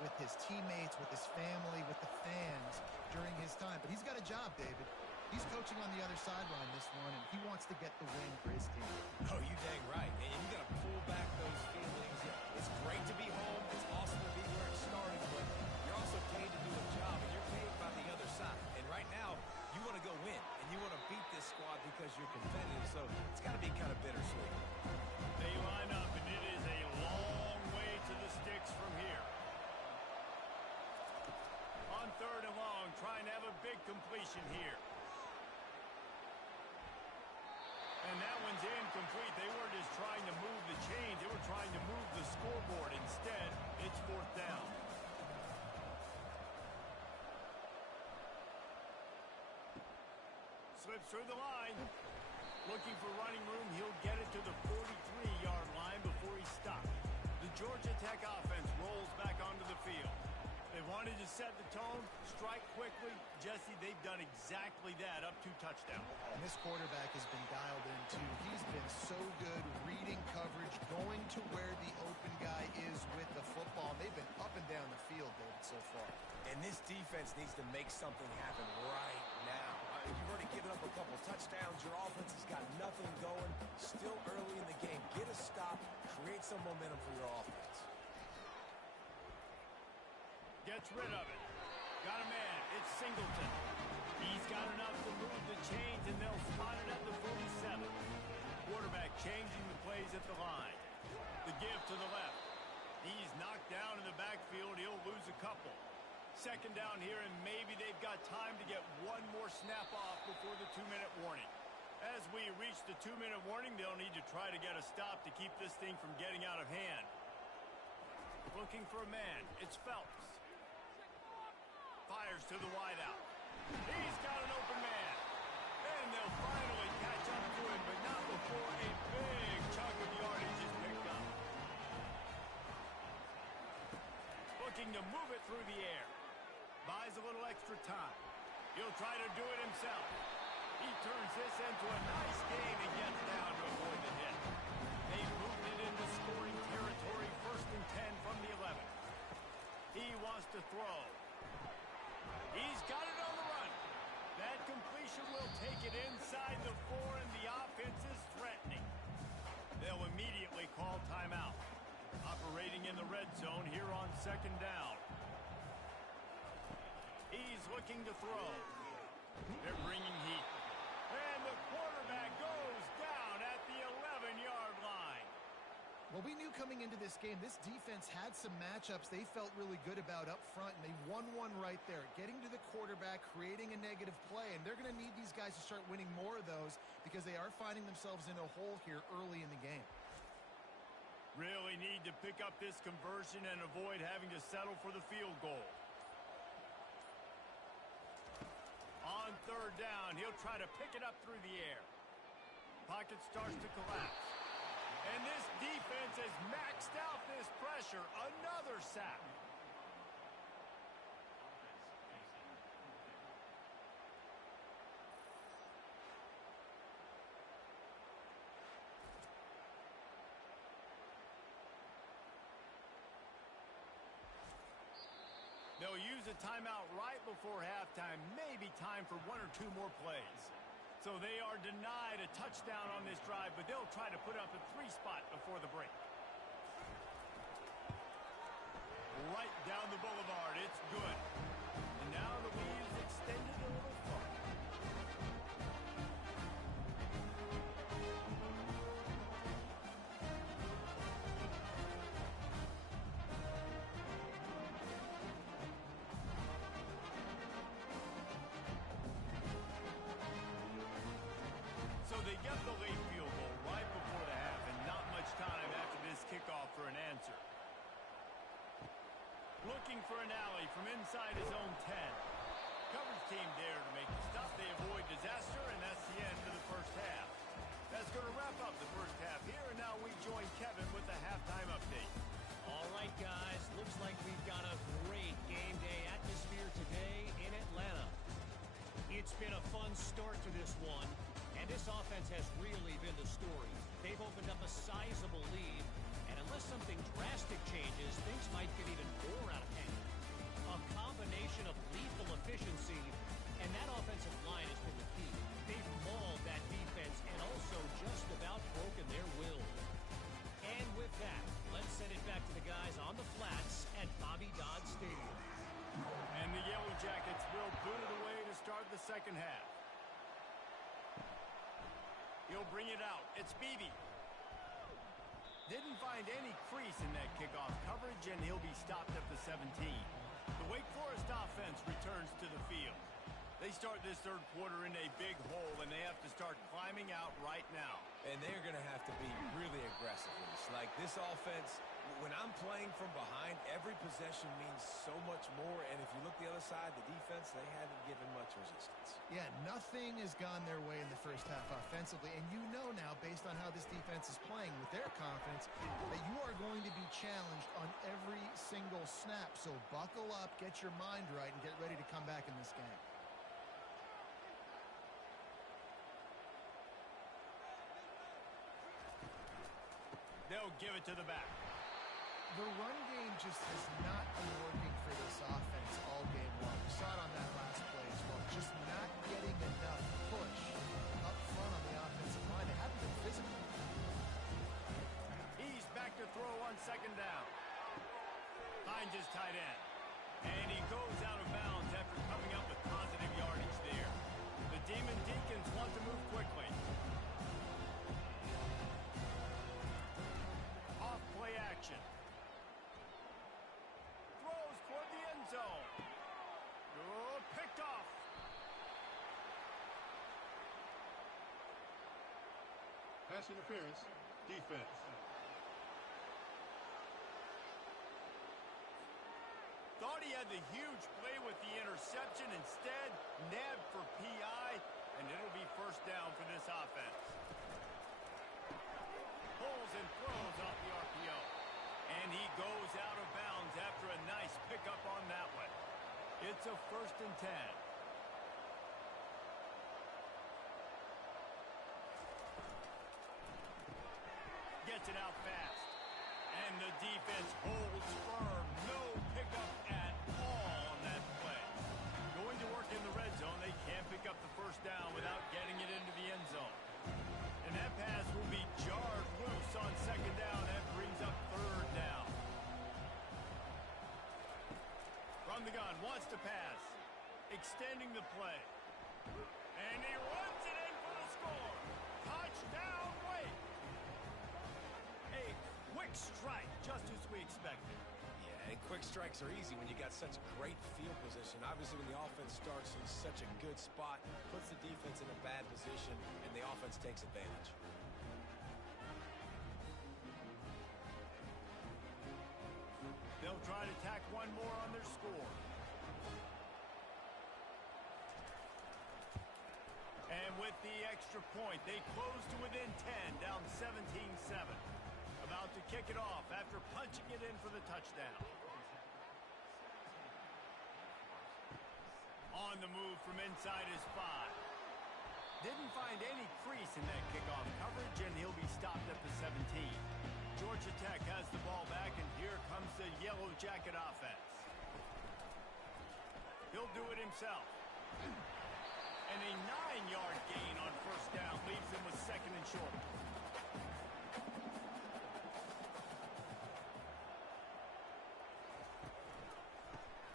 with his teammates, with his family, with the fans during his time. But he's got a job, David. He's coaching on the other sideline this one, and he wants to get the win for his team. Oh, you dang right. And you got to pull back those feelings. It's great to be home. It's awesome to be where it started, but you're also paid to do a job, and you're paid by the other side. And right now, you want to go win, and you want to beat this squad because you're competitive, so it's got to be kind of bittersweet. They line up, and it is a long way to the sticks from here. On 3rd and long, trying to have a big completion here. And that one's incomplete. They weren't just trying to move the chains. They were trying to move the scoreboard. Instead, it's 4th down. Slips through the line. Looking for running room. He'll get it to the 43-yard line before he stops. The Georgia Tech offense rolls back onto the field. They wanted to set the tone, strike quickly. Jesse, they've done exactly that, up 2 touchdowns. And this quarterback has been dialed in, too. He's been so good reading coverage, going to where the open guy is with the football. They've been up and down the field, David, so far. And this defense needs to make something happen right now. You've already given up a couple touchdowns. Your offense has got nothing going. Still early in the game. Get a stop. Create some momentum for your offense. Gets rid of it. Got a man. It's Singleton. He's got enough to move the chains, and they'll spot it at the 47. Quarterback changing the plays at the line. The give to the left. He's knocked down in the backfield. He'll lose a couple. 2nd down here, and maybe they've got time to get one more snap off before the 2-minute warning. As we reach the 2-minute warning, they'll need to try to get a stop to keep this thing from getting out of hand. Looking for a man. It's Phelps. Fires to the wideout. He's got an open man. And they'll finally catch up to him, but not before a big chunk of yardage is picked up. Looking to move it through the air. Buys a little extra time. He'll try to do it himself. He turns this into a nice gain and gets down to avoid the hit. They moved it into scoring territory, 1st and 10 from the 11. He wants to throw. He's got it on the run. That completion will take it inside the 4, and the offense is threatening. They'll immediately call timeout. Operating in the red zone here on 2nd down. He's looking to throw. They're bringing heat. And the quarterback goes down at the 11-yard line. Well, we knew coming into this game, this defense had some matchups they felt really good about up front, and they won one right there, getting to the quarterback, creating a negative play, and they're going to need these guys to start winning more of those because they are finding themselves in a hole here early in the game. Really need to pick up this conversion and avoid having to settle for the field goal. On 3rd down, he'll try to pick it up through the air. Pocket starts to collapse. And this defense has maxed out this pressure. Another sack. They'll use a timeout right before halftime. Maybe time for 1 or 2 more plays. So they are denied a touchdown on this drive, but they'll try to put up a 3 spot before the break. Right down the boulevard. It's good. And now the lead is extended a little far. So they get the late field goal right before the half, and not much time after this kickoff for an answer. Looking for an alley from inside his own 10. Coverage team there to make the stop. They avoid disaster, and that's the end of the first half. That's going to wrap up the first half here, and now we join Kevin with the halftime update. All right, guys, looks like we've got a great game day atmosphere today in Atlanta. It's been a fun start to this one, and this offense has really been the story. They've opened up a sizable lead, and unless something drastic changes, things might get even more out of hand. A combination of lethal efficiency, and that offensive line has been the key. the second half. He'll bring it out. It's Beebe. Didn't find any crease in that kickoff coverage, and he'll be stopped at the 17. The Wake Forest offense returns to the field. They start this third quarter in a big hole, and they have to start climbing out right now. And they're going to have to be really aggressive with this. Like, this offense, when I'm playing from behind, every possession means so much more. And if you look the other side, the defense, they haven't given much resistance. Yeah, nothing has gone their way in the first half offensively. And you know now, based on how this defense is playing with their confidence, that you are going to be challenged on every single snap. So buckle up, get your mind right, and get ready to come back in this game. They'll give it to the back. The run game just has not been working for this offense all game long. We saw it on that last play as well. Just not getting enough push up front on the offensive line. They haven't been physical. He's back to throw on second down. Finds his tight end. And he goes out of bounds after coming up with positive yardage there. The Demon Deacons want to move quickly. Off-play action. Throws toward the end zone. Oh, picked off. Pass interference. Defense. Thought he had the huge play with the interception. Instead, nabbed for PI, and it'll be first down for this offense. Pulls and throws off the RPO. And he goes out of bounds after a nice pickup on that one. It's a 1st and 10. Gets it out fast. And the defense holds firm. No pickup at all on that play. Going to work in the red zone. They can't pick up the first down without getting it into the end zone. And that pass will be jarred loose on second down. That brings up third down. From the gun, wants to pass. Extending the play. And he runs it in for the score. Touchdown, Wake. A quick strike, just as we expected. Yeah, and quick strikes are easy when you got such great field position. Obviously, when the offense starts in such a good spot, puts the defense in a bad position, and the offense takes advantage. They'll try to tack one more on their score. And with the extra point, they close to within 10, down 17-7. About to kick it off after punching it in for the touchdown. On the move from inside his 5. Didn't find any crease in that kickoff coverage, and he'll be stopped at the 17. Georgia Tech has the ball back, and here comes the Yellow Jacket offense. He'll do it himself. And a 9-yard gain on first down leaves him with second and short.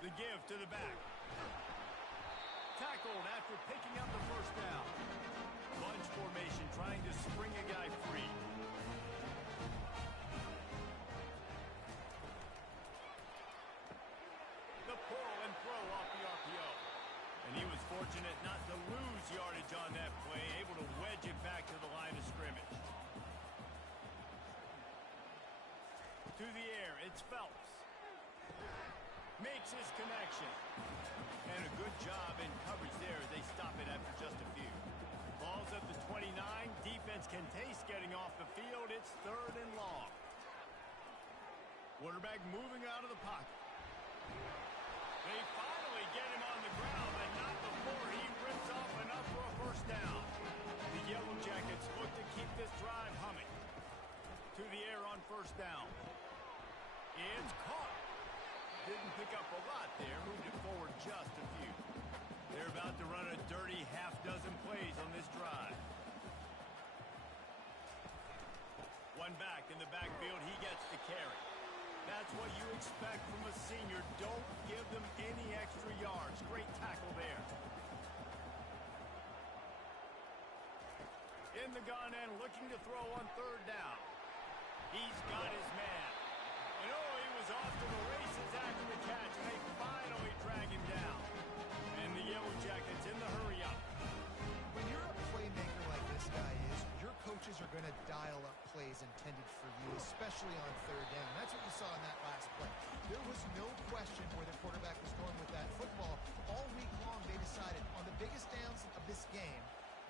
The give to the back. Tackled after picking up the first down. Bunch formation trying to spring a guy free. The pull and throw off the RPO. And he was fortunate not to lose yardage on that play, able to wedge it back to the line of scrimmage. To the air, it's Phelps. Makes his connection. And a good job in coverage there as they stop it after just a few. Ball's up to 29. Defense can taste getting off the field. It's 3rd and long. Quarterback moving out of the pocket. They finally get him on the ground, but not before he rips off enough for a first down. The Yellow Jackets look to keep this drive humming. To the air on first down. It's caught. Didn't pick up a lot there, moved it forward just a few. They're about to run a dirty half-dozen plays on this drive. One back in the backfield, he gets the carry. That's what you expect from a senior. Don't give them any extra yards. Great tackle there. in the gun and looking to throw on third down. He's got his man. And oh, he was off to the races after the catch, and they finally drag him down. And the Yellow Jackets in the hurry-up. When you're a playmaker like this guy is, your coaches are going to dial up plays intended for you, especially on third down. That's what you saw in that last play. There was no question where the quarterback was going with that football. All week long, they decided on the biggest downs of this game,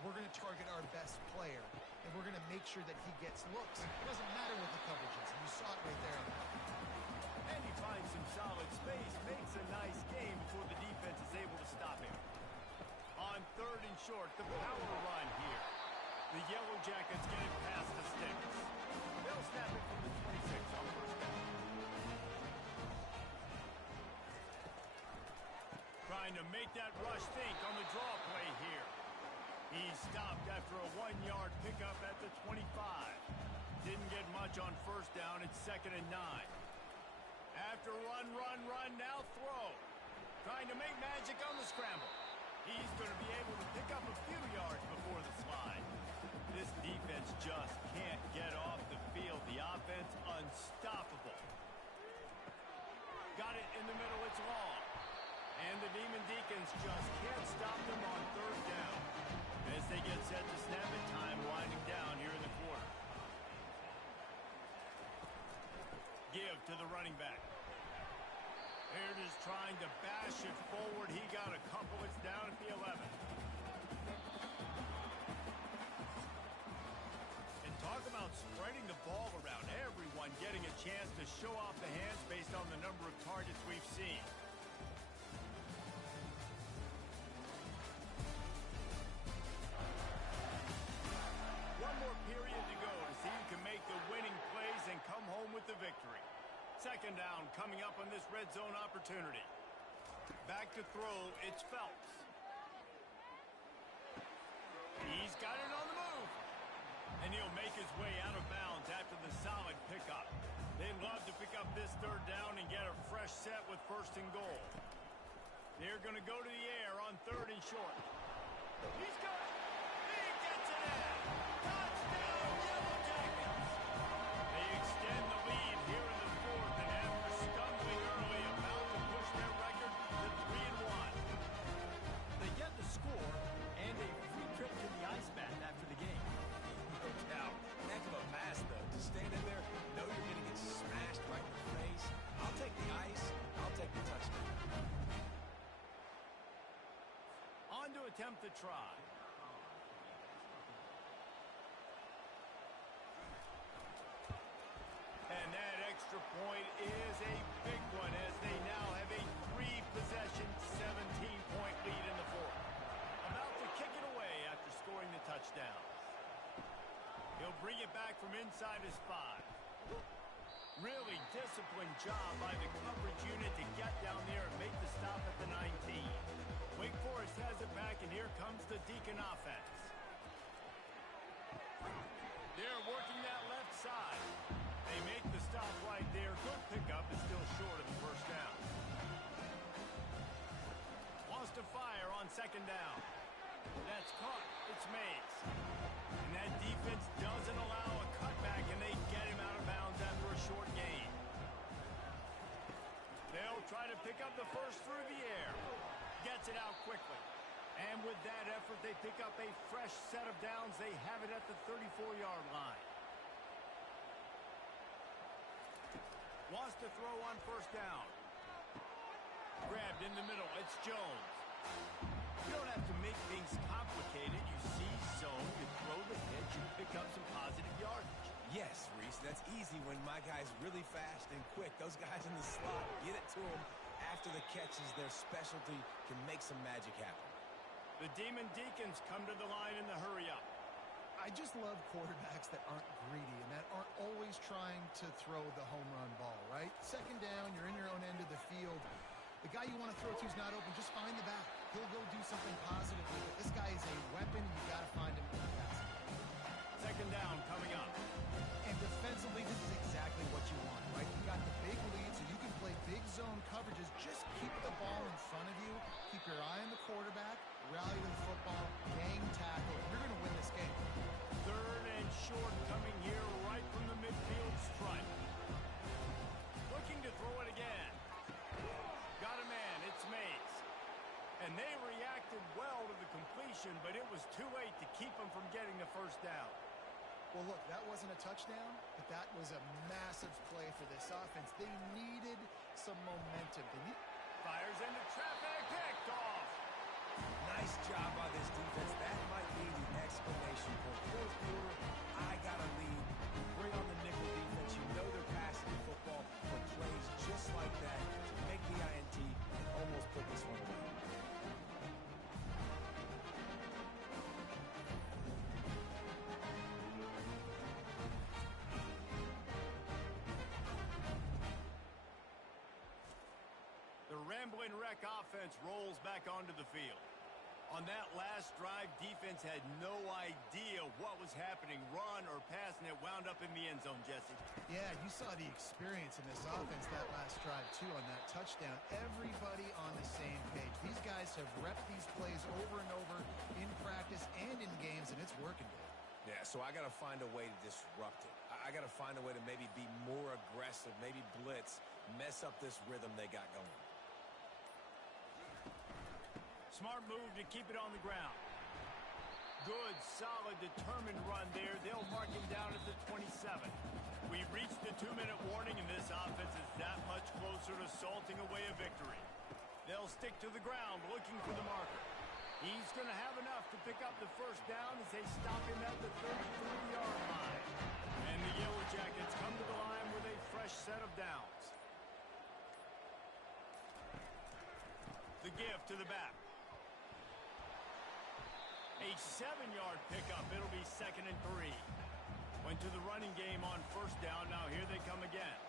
we're going to target our best player, and we're going to make sure that he gets looks. It doesn't matter what the coverage is, and you saw it right there. And he finds some solid space, makes a nice game before the defense is able to stop him. On third and short, the power run here. The Yellow Jackets get it past the sticks. They'll snap it from the 26 on first down. Trying to make that rush think on the draw play here. He's stopped after a 1-yard pickup at the 25. Didn't get much on first down. It's 2nd and 9. After run, now throw. Trying to make magic on the scramble. He's going to be able to pick up a few yards before the slide. This defense just can't get off the field. The offense unstoppable. Got it in the middle. It's long. And the Demon Deacons just can't stop them on third down. As they get set to snap it, time winding down here in the quarter. Give to the running back. Baird is trying to bash it forward. He got a couple. It's down at the 11. And talk about spreading the ball around. Everyone getting a chance to show off the hands based on the number of targets we've seen. One more period to go to see who can make the winning plays and come home with the victory. 2nd down coming up on this red zone opportunity. Back to throw, it's Phelps. He's got it on the move. And he'll make his way out of bounds after the solid pickup. They'd love to pick up this third down and get a fresh set with 1st and goal. They're going to go to the air on 3rd and short. He's got it. He gets it in. Touchdown, Yellow Jackets. They extend the lead here in the 4th, and after stumbling early, about to push their record to 3-1. They get the score and a free trip to the ice bath after the game. No doubt. Heck of a pass, though. To stand in there, know you're going to get smashed right in the face. I'll take the ice. I'll take the touchdown. On to attempt the try. And that extra point is a big one as they now have a 3-possession, 17-point lead in the 4th. About to kick it away after scoring the touchdown. He'll bring it back from inside his 5. Really disciplined job by the coverage unit to get down there and make the stop at the 19. Wake Forest has it back, and here comes the Deacon offense. They're working that left side. They make the stop right there. Good pickup is still short of the 1st down. Wants to fire on 2nd down. That's caught. It's Mays. And that defense doesn't allow a cutback, and they get him out of bounds after a short gain. They'll try to pick up the first through the air. Gets it out quickly. And with that effort, they pick up a fresh set of downs. They have it at the 34-yard line. Wants to throw on 1st down. Grabbed in the middle. It's Jones. You don't have to make things complicated. You see zone, you throw the hitch, you pick up some positive yardage. Yes, Reese, that's easy when my guy's really fast and quick. Those guys in the slot, get it to them after the catch is their specialty, can make some magic happen. The Demon Deacons come to the line in the hurry-up. I just love quarterbacks that aren't greedy and that aren't always trying to throw the home run ball, right? 2nd down, you're in your own end of the field. The guy you want to throw to is not open. Just find the back. He'll go do something positive with it. This guy is a weapon. You got to find him in the pass. 2nd down coming up. And defensively, this is exactly what you want, right? You got the big lead, so you can play big zone coverages. Just keep the ball in front of you. Keep your eye on the quarterback. Rally to the football. Gang tackle. You're going to win this game. 3rd reacted well to the completion, but it was too late to keep him from getting the first down. Well, look, that wasn't a touchdown, but that was a massive play for this offense. They needed some momentum. Fires into traffic, picked off. Nice job by this defense. That might be the exclamation point. Fourth quarter, I got a lead. Bring on the nickel defense. You know they're passing the football for plays just like that to make the INT and almost put this one away. The rambling wreck offense rolls back onto the field. On that last drive, defense had no idea what was happening. Run or pass, and it wound up in the end zone, Jesse. Yeah, you saw the experience in this offense that last drive, too, on that touchdown. Everybody on the same page. These guys have repped these plays over and over in practice and in games, and it's working, Dave. Yeah, so I got to find a way to disrupt it. I got to find a way to maybe be more aggressive, maybe blitz, mess up this rhythm they got going. Smart move to keep it on the ground. Good, solid, determined run there. They'll mark him down at the 27. We've reached the 2-minute warning, and this offense is that much closer to salting away a victory. They'll stick to the ground looking for the marker. He's going to have enough to pick up the first down as they stop him at the 33-yard line. And the Yellow Jackets come to the line with a fresh set of downs. The give to the back. A 7-yard pickup. It'll be 2nd and 3. Went to the running game on first down. Now here they come again.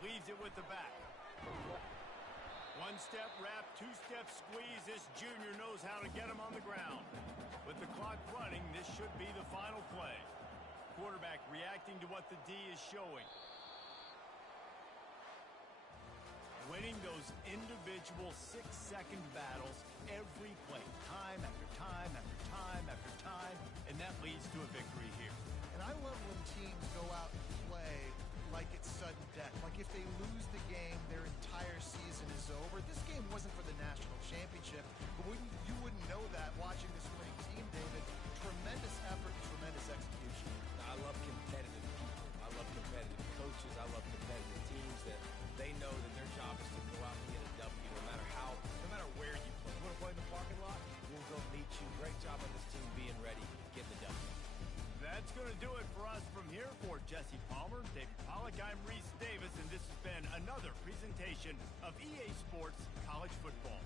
Leaves it with the back. One-step wrap, two-step squeeze. This junior knows how to get him on the ground. With the clock running, this should be the final play. Quarterback reacting to what the D is showing. Winning those individual 6-second battles every play, time after time after time after time, and that leads to a victory here. And I love when teams go out and play like it's sudden death. Like if they lose the game, their entire season is over. This game wasn't for the national championship, but you wouldn't know that watching this winning team, David. Tremendous effort and tremendous execution. I love competitive people. I love competitive coaches. I love competitive teams that they know that their job is to go out and get a W no matter where you play. You want to play in the parking lot? We'll go meet you. Great job on this team being ready, getting the W. That's going to do it for us from here. For Jesse Palmer, David Pollack, I'm Reese Davis, and this has been another presentation of EA Sports College Football.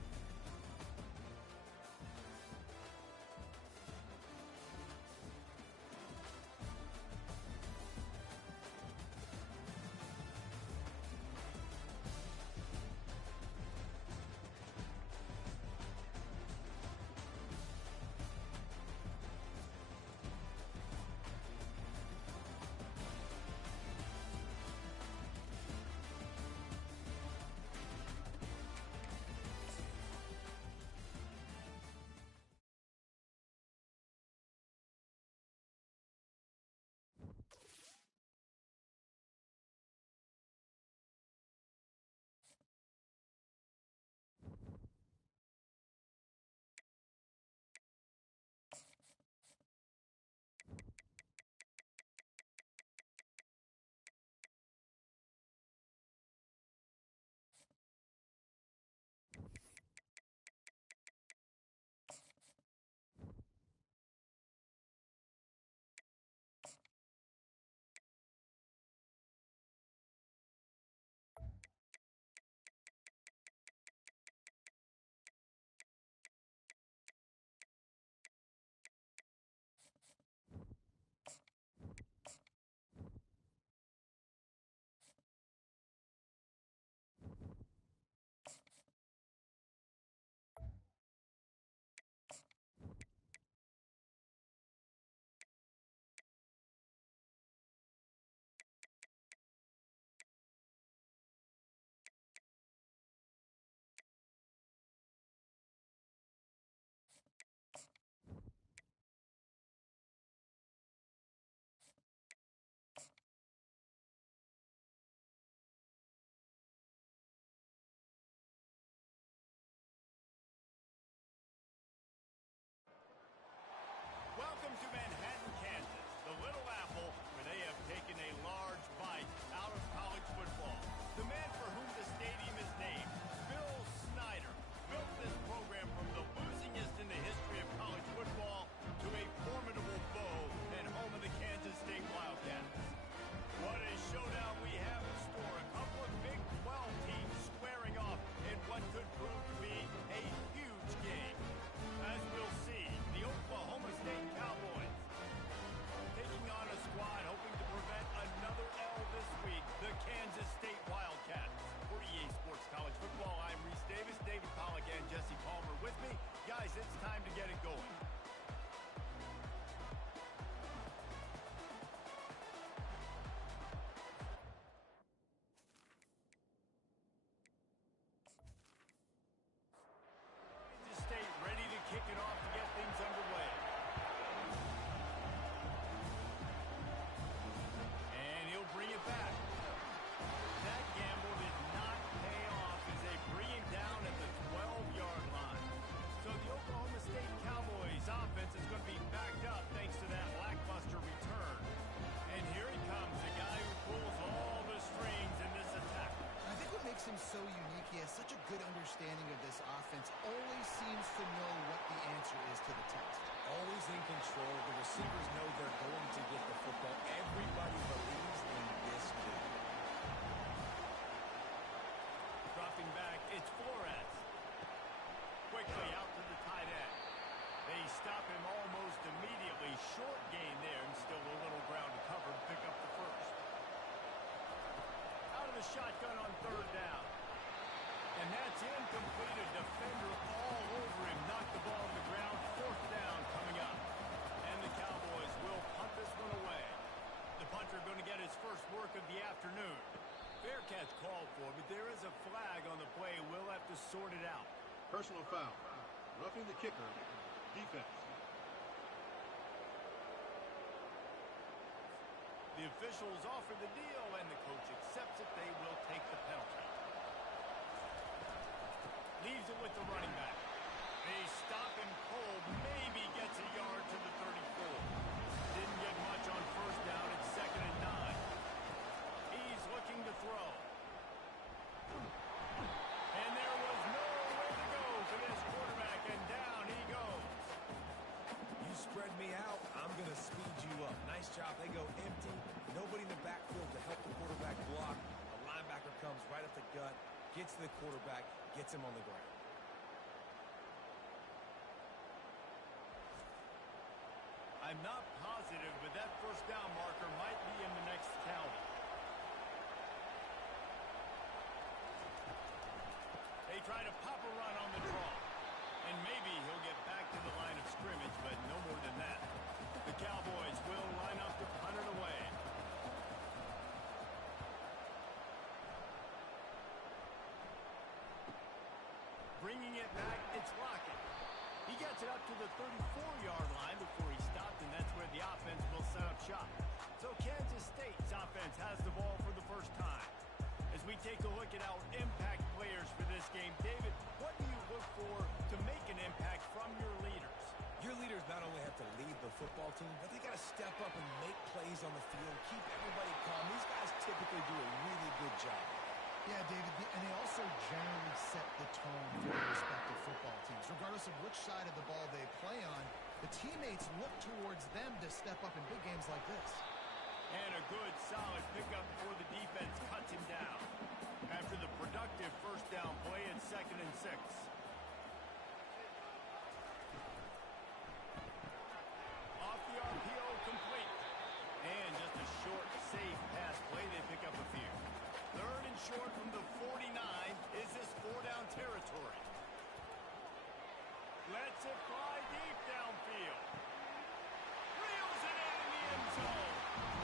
so unique. He has such a good understanding of this offense. Always seems to know what the answer is to the test. Always in control. The receivers know they're going to get the football. Everybody believes in this dude. Dropping back, it's Flores. Quickly out to the tight end. They stop him almost immediately. Short gain there, and still a little ground to cover to pick up the first. Out of the shotgun on third down. And that's incomplete. A defender all over him. Knocked the ball on the ground. Fourth down coming up. And the Cowboys will punt this one away. The punter going to get his first work of the afternoon. Fair catch called for, but there is a flag on the play. We'll have to sort it out. Personal foul. Roughing the kicker. Defense. The officials offer the deal, and the coach accepts it. They will take the penalty. Leaves it with the running back. They stop him cold. Maybe gets a yard to the 34. Didn't get much on first down. It's 2nd and 9. He's looking to throw. And there was nowhere to go for this quarterback, and down he goes. You spread me out, I'm going to speed you up. Nice job. They go empty. Nobody in the backfield to help the quarterback block. A linebacker comes right up the gut, gets to the quarterback, gets him on the ground. I'm not positive, but that first down marker might be in the next county. They try to pop a run on the draw. And maybe he'll get back to the line of scrimmage, but no more than that. The Cowboys will line up to punt it away. Bringing it back, it's Lockett. He gets it up to the 34-yard line before he stopped, and that's where the offense will set up shop. So Kansas State's offense has the ball for the first time. As we take a look at our impact players for this game, David, what do you look for to make an impact from your leaders? Your leaders not only have to lead the football team, but they got to step up and make plays on the field, keep everybody calm. These guys typically do a really good job. Yeah, David, and they also generally set the tone for their respective football teams. Regardless of which side of the ball they play on, the teammates look towards them to step up in big games like this. And a good, solid pickup before the defense cuts him down. After the productive first down play, it's 2nd and 6. Off the RPO, complete. And just a short, safe pass play. They pick up a few. 3rd and short from the 49. Is this 4-down territory? Lets it fly deep downfield. Reels it in the end zone.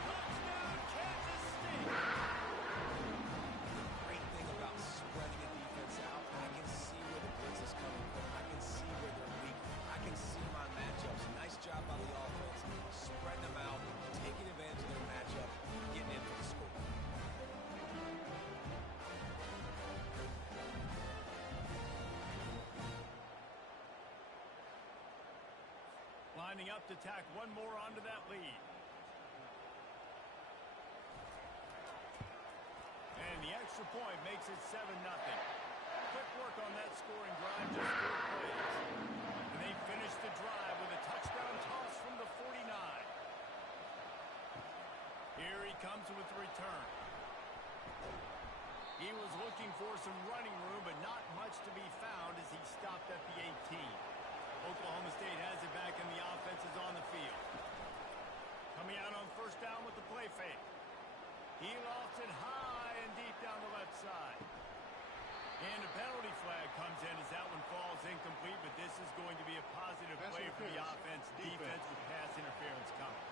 Touchdown, Kansas State. The great thing about spreading a defense out, I can see where the blitz is coming from. I can see where they're weak. I can see my matchups. Nice job by the offense. Spreading them out, taking advantage of their matchup, getting in for the score. Lining up to tack one more onto that lead. And the extra point makes it 7-0. Quick work on that scoring drive, just 4 plays. And they finish the drive with a touchdown toss from the 49. Here he comes with the return. He was looking for some running room, but not much to be found as he stopped at the 18. Oklahoma State has it back, and the offense is on the field. Coming out on first down with the play fake. He lofts it high and deep down the left side. And a penalty flag comes in as that one falls incomplete, but this is going to be a positive play for the offense. Defense with pass interference coming.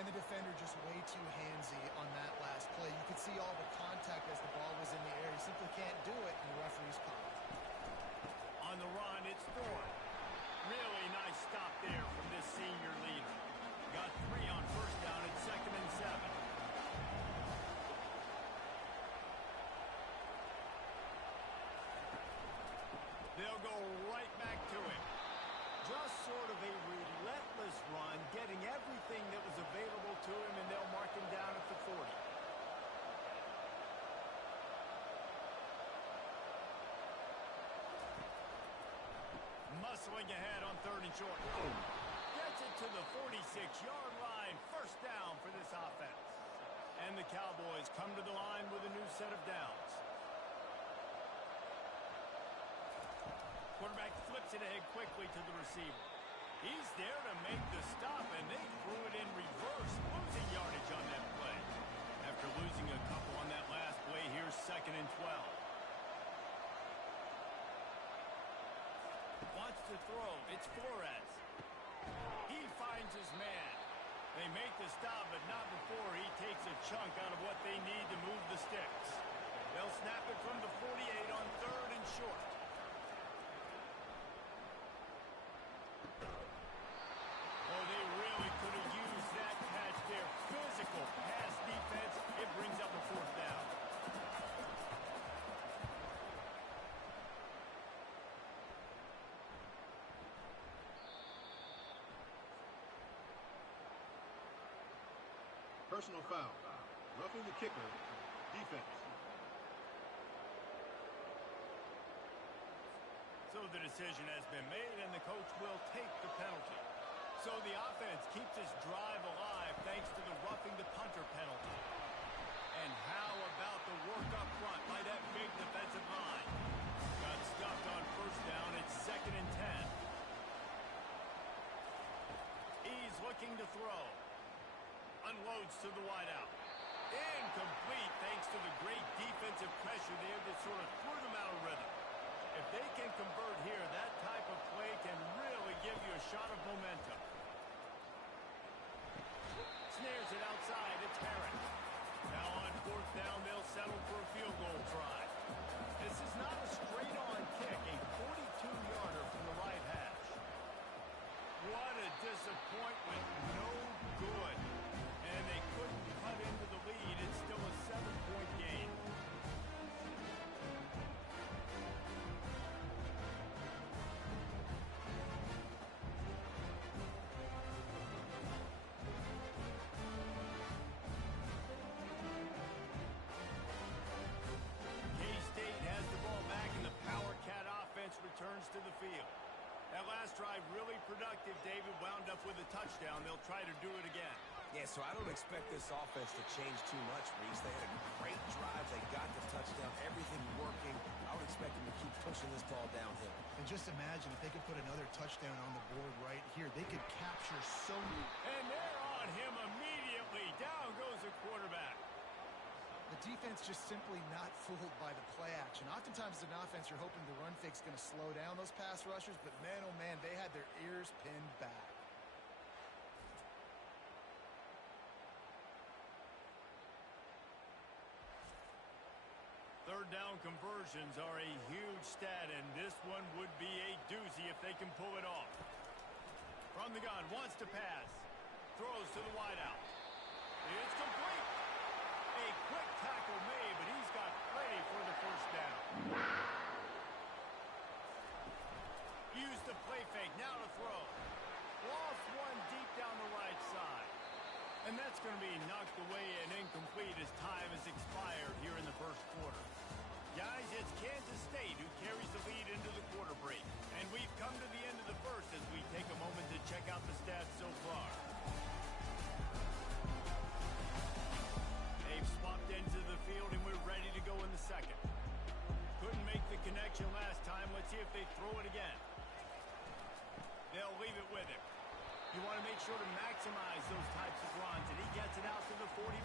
And the defender just way too handsy on that last play. You could see all the contact as the ball was in the air. He simply can't do it, and the referee's caught. On the run, it's Thorne. Really nice stop there from this senior leader. Got 3 on first down at 2nd and 7. They'll go right back to him. Just sort of a relentless run, getting everything that was available to him, and they'll mark him down at the 40. third and short. Gets it to the 46-yard line. First down for this offense. And the Cowboys come to the line with a new set of downs. Quarterback flips it ahead quickly to the receiver. He's there to make the stop, and they threw it in reverse, losing yardage on that play. After losing a couple on that last play, here's 2nd and 12. Wants to throw. It's Flores. He finds his man. They make the stop, but not before he takes a chunk out of what they need to move the sticks. They'll snap it from the 48 on 3rd and short. Oh, they really could have used that catch there. Physical pass defense. It brings up a 4th down. Personal foul. Roughing the kicker. Defense. So the decision has been made, and the coach will take the penalty. So the offense keeps its drive alive thanks to the roughing the punter penalty. And how about the work up front by that big defensive line? Got stuffed on 1st down. It's 2nd and 10. He's looking to throw. Unloads to the wideout. Incomplete thanks to the great defensive pressure there that sort of threw them out of rhythm. If they can convert here, that type of play can really give you a shot of momentum. Snares it outside. It's Herron. Now on 4th down, they'll settle for a field goal try. This is not a straight-on kick, a 42-yarder from the right hash. What a disappointment. No good. And they couldn't cut into the lead. It's still a 7-point game. K-State has the ball back, and the Power Cat offense returns to the field. That last drive really productive. David wound up with a touchdown. They'll try to do it again. Yeah, so I don't expect this offense to change too much, Reese. They had a great drive. They got the touchdown. Everything working. I would expect them to keep pushing this ball downhill. And just imagine if they could put another touchdown on the board right here. They could capture so many. And they're on him immediately. Down goes the quarterback. The defense just simply not fooled by the play action. Oftentimes as an offense, you're hoping the run fake's going to slow down those pass rushers, but man, oh man, they had their ears pinned back. Third down conversions are a huge stat, and this one would be a doozy if they can pull it off. From the gun, wants to pass. Throws to the wideout. It's complete. A quick tackle made, but he's got play for the 1st down. Use the play fake, now to throw. Lost one deep down the right side. And that's going to be knocked away and incomplete as time has expired here in the 1st quarter. Guys, it's Kansas State who carries the lead into the quarter break. And we've come to the end of the 1st as we take a moment to check out the stats so far. They've swapped into the field and we're ready to go in the 2nd. Couldn't make the connection last time. Let's see if they throw it again. They'll leave it with him. You want to make sure to maximize those types of runs, and he gets it out to the 41.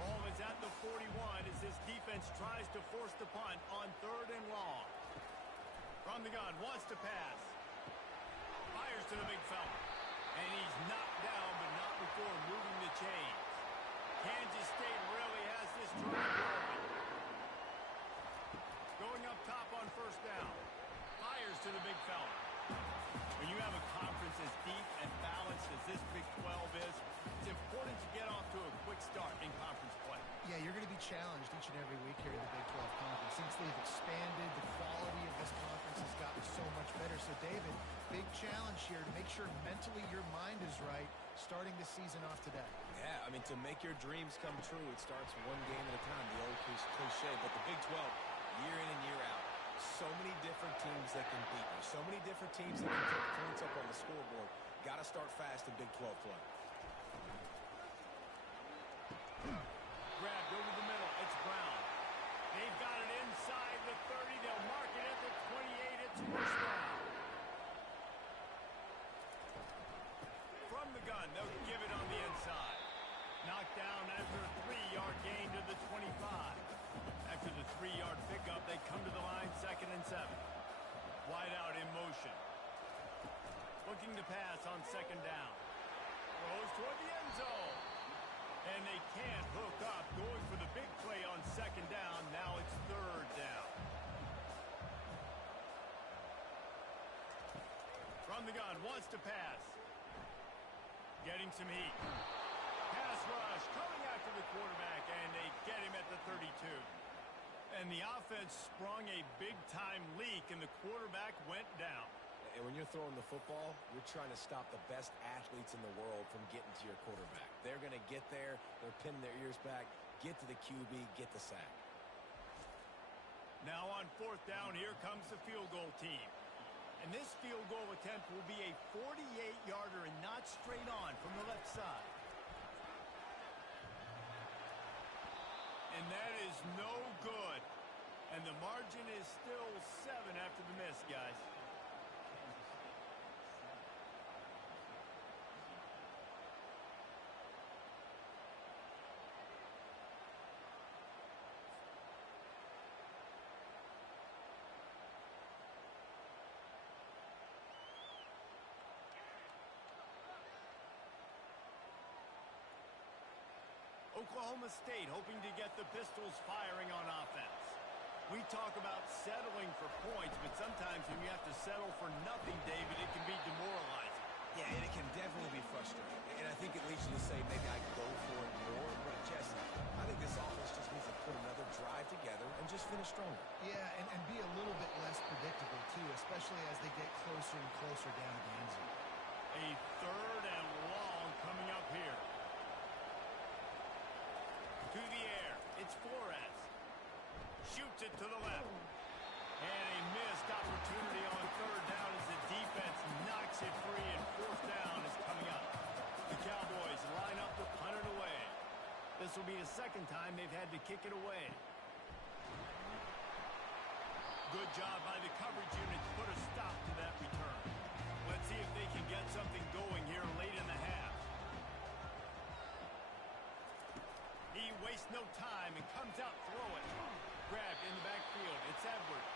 Ball is at the 41 as this defense tries to force the punt on 3rd and long. From the gun, wants to pass. Fires to the big fella. And he's knocked down, but not before moving the chains. Kansas State really has this drive rolling. Going up top on 1st down. Fires to the big fella. When you have a conference as deep and balanced as this Big 12 is, it's important to get off to a quick start in conference play. Yeah, you're going to be challenged each and every week here in the Big 12 Conference. Since they've expanded, the quality of this conference has gotten so much better. So, David, big challenge here to make sure mentally your mind is right starting the season off today. Yeah, I mean, to make your dreams come true, it starts one game at a time, the old cliche. But the Big 12, year in and year out, So many different teams that can beat you. So many different teams that can put points up on the scoreboard. Got to start fast in Big 12 play. Grabbed over the middle. It's Brown. They've got it inside the 30. They'll mark it at the 28. It's first down. From the gun, they'll give it on the inside. Knocked down after a 3-yard gain to the 25. After the 3-yard pickup, they come to the line, 2nd and 7. Wide out in motion. Looking to pass on 2nd down. Throws toward the end zone. And they can't hook up. Going for the big play on 2nd down. Now it's 3rd down. From the gun, wants to pass. Getting some heat. Pass rush coming after the quarterback, and they get him at the 32. And the offense sprung a big-time leak, and the quarterback went down. And when you're throwing the football, you're trying to stop the best athletes in the world from getting to your quarterback. They're going to get there. They're pinning their ears back, get to the QB, get the sack. Now on 4th down, here comes the field goal team. And this field goal attempt will be a 48-yarder and not straight on from the left side. And that is no good. And the margin is still 7 after the miss, guys. Oklahoma State hoping to get the Pistols firing on offense. We talk about settling for points, but sometimes when you have to settle for nothing, David, it can be demoralizing. Yeah, and it can definitely be frustrating. And I think it leads you to say maybe I go for it more. But, Jesse, I think this offense just needs to put another drive together and just finish stronger. Yeah, and be a little bit less predictable, too, especially as they get closer and closer down to the end zone. A 3rd and long coming up here. To the air. It's Flores. Shoots it to the left. And a missed opportunity on 3rd down as the defense knocks it free, and 4th down is coming up. The Cowboys line up to punt it away. This will be the 2nd time they've had to kick it away. Good job by the coverage unit to put a stop to that return. Let's see if they can get something going here late in the half. He wastes no time and comes out throwing. Grabbed in the backfield. It's Edwards.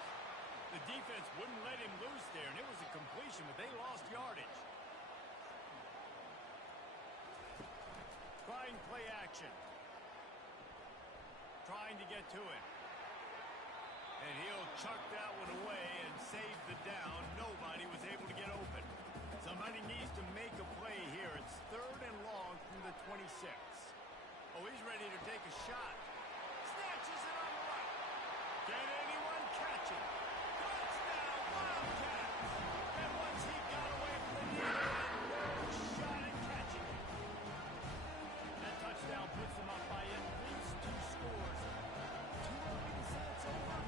The defense wouldn't let him loose there, and it was a completion, but they lost yardage. Trying play action. Trying to get to it. And he'll chuck that one away and save the down. Nobody was able to get open. Somebody needs to make a play here. It's 3rd and long from the 26. Oh, he's ready to take a shot. Snatches it on the right. Can anyone catch it? Touchdown, Wildcats! And once he got away from the knee, no shot at catching it. That touchdown puts him up by at least 2 scores. Too early to say it's over?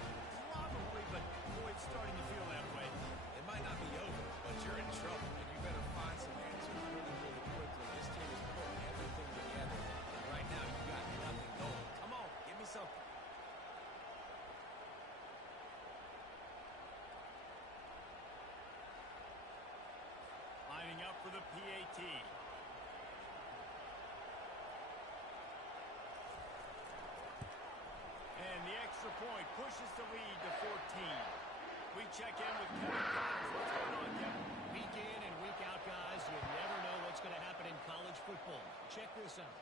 Probably, but boy, it's starting to feel that way. It might not be over, but you're in trouble, and you better find some answers really, really quickly. This team is putting everything together. Right now, you've got nothing going. Come on, give me something. Lining up for the PAT. And the extra point pushes the lead to 14. We check in with Kevin Connors. What's going on, Kevin? Week in and week out, guys, you never know what's going to happen in college football. Check this out.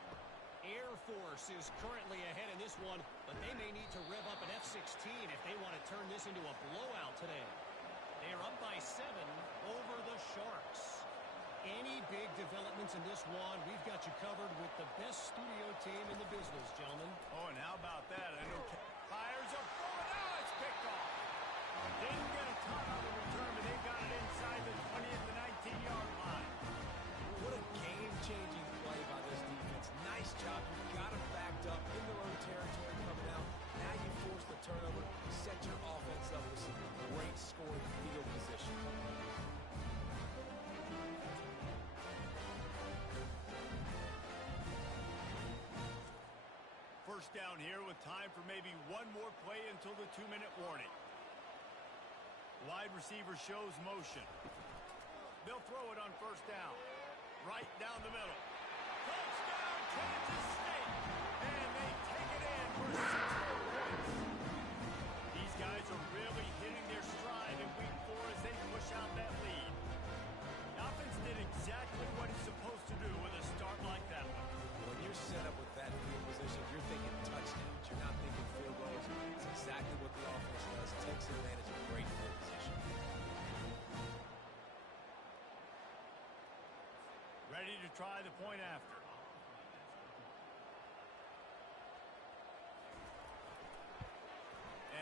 Air Force is currently ahead in this one, but they may need to rev up an F-16 if they want to turn this into a blowout today. They are up by 7 over the Sharks. Any big developments in this one, we've got you covered with the best studio team in the business, gentlemen. Oh, and how about that? I know fires are full. Now it's picked off. Didn't get a ton on the return, but they got it inside the 20th to 19-yard line. What a game-changing play by this defense. Nice job. You got them backed up in their own territory coming out. Now you force the turnover, set your offense up with some First down here with time for maybe one more play until the 2-minute warning. Wide receiver shows motion. They'll throw it on first down. Right down the middle. Touchdown, Kansas State! And they take it in for 6 more points. These guys are really hitting their stride in week 4 as they push out that lead. The offense did exactly what it's supposed to do with a start like that one. When you're set up with that field position, you're thinking touchdowns. You're not thinking field goals. It's exactly what the offense does. Takes advantage of great field position. Ready to try the point after.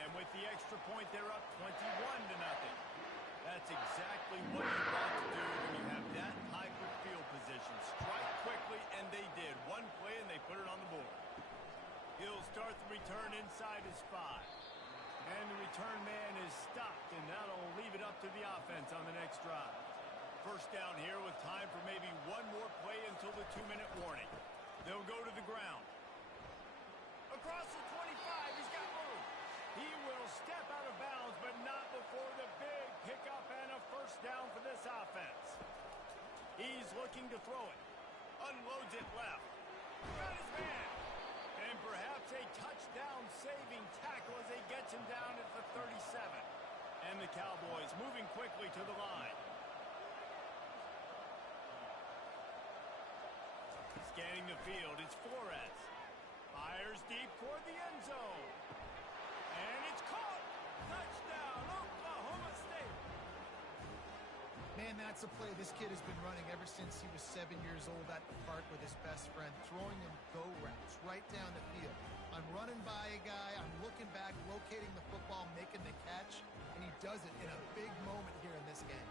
And with the extra point, they're up 21-0. That's exactly what you want to do when you have that type of field position. Strike quickly, and they did. One play, and they put it on the board. He'll start the return inside his 5. And the return man is stopped, and that'll leave it up to the offense on the next drive. First down here with time for maybe one more play until the 2-minute warning. They'll go to the ground. Across the 25, he's got room. He will step out of bounds, but not before the big pickup and a first down for this offense. He's looking to throw it. Unloads it left. Got his man. And perhaps a touchdown-saving tackle as he gets him down at the 37. And the Cowboys moving quickly to the line. Scanning the field, it's Flores. Fires deep toward the end zone. And it's caught. Touchdown, Oklahoma State. Man, that's a play this kid has been running ever since he was 7 years old at the park with his best friend, throwing him go routes right down the field. I'm running by a guy, I'm looking back, locating the football, making the catch, and he does it in a big moment here in this game.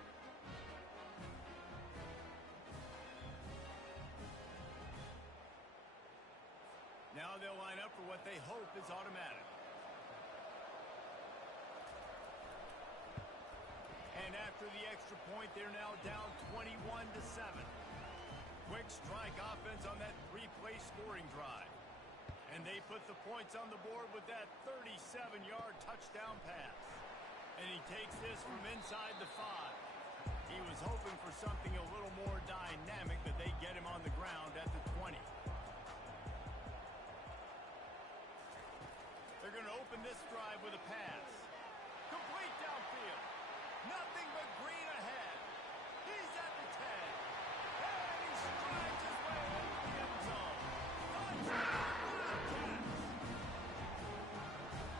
Now they'll line up for what they hope is automatic. And after the extra point, they're now down 21-7. Quick strike offense on that 3-play scoring drive. And they put the points on the board with that 37-yard touchdown pass. And he takes this from inside the 5. He was hoping for something a little more dynamic, but they get him on the ground at the 20. They're going to open this drive with a pass. Complete downfield. Nothing but green ahead. He's at the 10. And he strides his way into the end zone. Touchdown, Wildcats.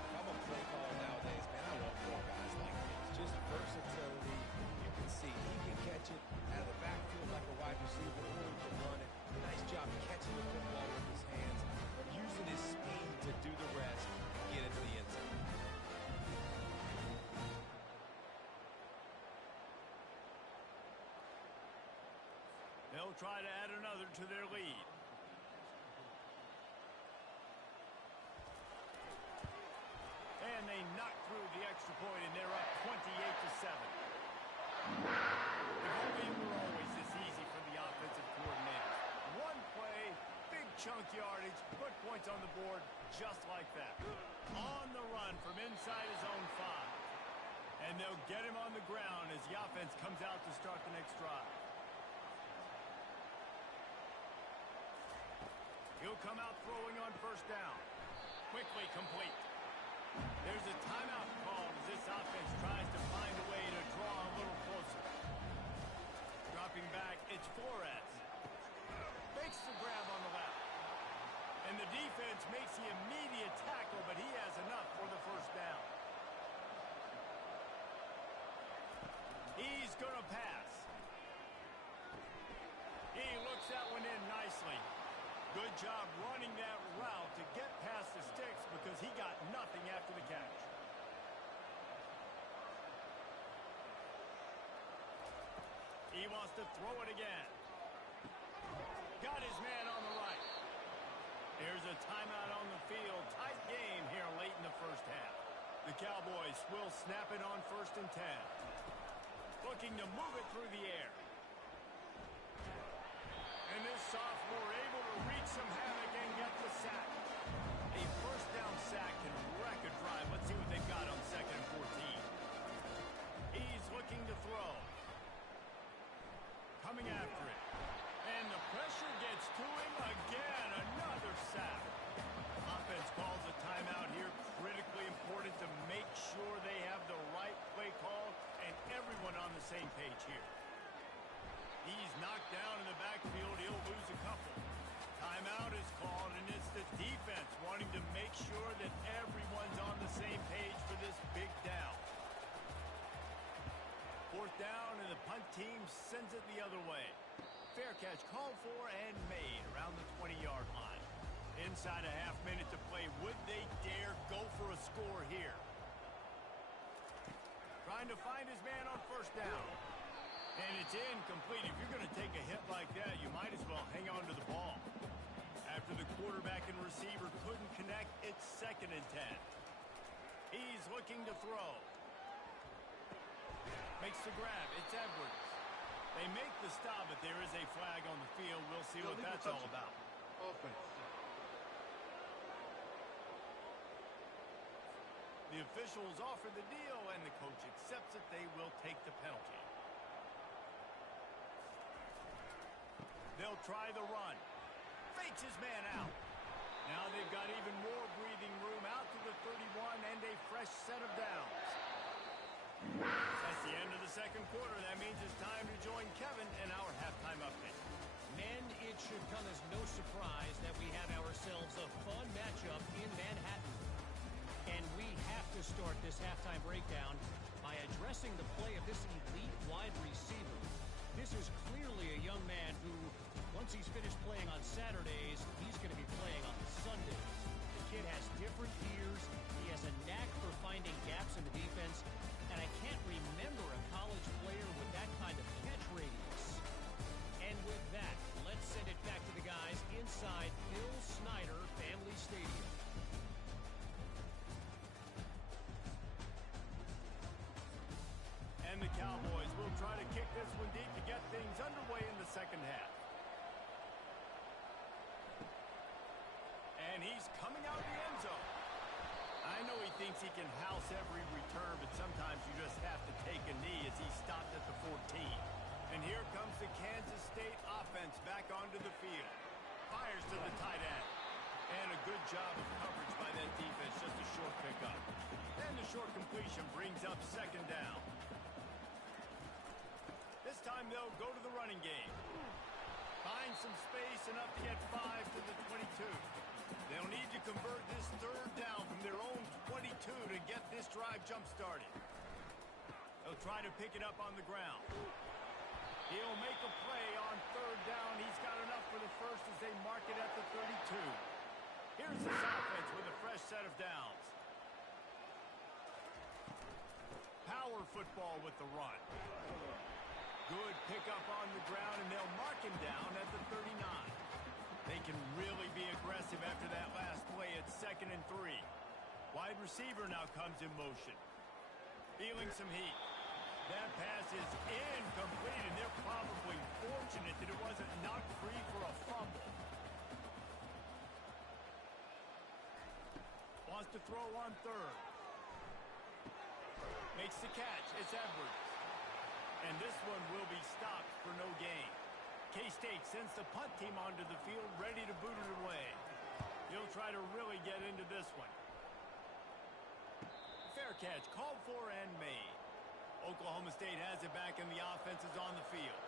If I'm a play caller nowadays, man, I want more guys like this. Just versatility. You can see he can catch it out of the backfield like a wide receiver, or he can run it. Nice job catching the football with his hands, using his speed to do the rest. Get into the end zone. They'll try to add another to their lead. And they knock through the extra point, and they're up 28-7. If only it were always this easy for the offensive coordinator. One play, big chunk yardage, put points on the board just like that. On the run from inside his own 5. And they'll get him on the ground as the offense comes out to start the next drive. He'll come out throwing on first down. Quickly complete. There's a timeout called as this offense tries to find a way to draw a little closer. Dropping back, it's Flores. Makes the grab on the left. And the defense makes the immediate tackle, but he has enough for the first down. He's going to pass. He looks that one in nicely. Good job running that route to get past the sticks because he got nothing after the catch. He wants to throw it again. Got his man on the right. Here's a timeout on the field. Tight game here late in the first half. The Cowboys will snap it on 1st and 10. Looking to move it through the air. And this sophomore able to wreak some havoc and get the sack. A fourth down, and the punt team sends it the other way. Fair catch called for and made around the 20-yard line. Inside a half minute to play. Would they dare go for a score here? Trying to find his man on first down. And it's incomplete. If you're going to take a hit like that, you might as well hang on to the ball. After the quarterback and receiver couldn't connect, it's 2nd and 10. He's looking to throw. Makes the grab. It's Edwards. They make the stop, but there is a flag on the field. We'll see what that's all about. Offense. The officials offer the deal, and the coach accepts it. They will take the penalty. They'll try the run. Fakes his man out. Now they've got even more breathing room out to the 31 and a fresh set of downs. That's the end of the second quarter. That means it's time to join Kevin in our halftime update. Men, it should come as no surprise that we have ourselves a fun matchup in Manhattan. And we have to start this halftime breakdown by addressing the play of this elite wide receiver. This is clearly a young man who, once he's finished playing on Saturdays, he's going to be playing on Sundays. The kid has different ears. He has a knack for finding gaps in the defense. And I can't remember a college player with that kind of catch radius. And with that, let's send it back to the guys inside Bill Snyder Family Stadium. And the Cowboys will try to kick this one deep to get things underway in the second half. And he's coming out of the end zone. I know he thinks he can house every return, but sometimes you just have to take a knee as he stopped at the 14. And here comes the Kansas State offense back onto the field. Fires to the tight end. And a good job of coverage by that defense, just a short pickup. And the short completion brings up 2nd down. This time they'll go to the running game. Find some space, enough to get 5 to the 22. They'll need to convert this 3rd down from their own 22 to get this drive jump-started. They'll try to pick it up on the ground. He'll make a play on 3rd down. He's got enough for the first as they mark it at the 32. Here's this offense with a fresh set of downs. Power football with the run. Good pickup on the ground, and they'll mark him down at the 39. They can really be aggressive after that last play. It's 2nd and 3. Wide receiver now comes in motion. Feeling some heat. That pass is incomplete, and they're probably fortunate that it wasn't knocked free for a fumble. Wants to throw on 3rd. Makes the catch. It's Edwards. And this one will be stopped for no gain. K-State sends the punt team onto the field, ready to boot it away. He'll try to really get into this one. Fair catch, called for and made. Oklahoma State has it back, and the offense is on the field.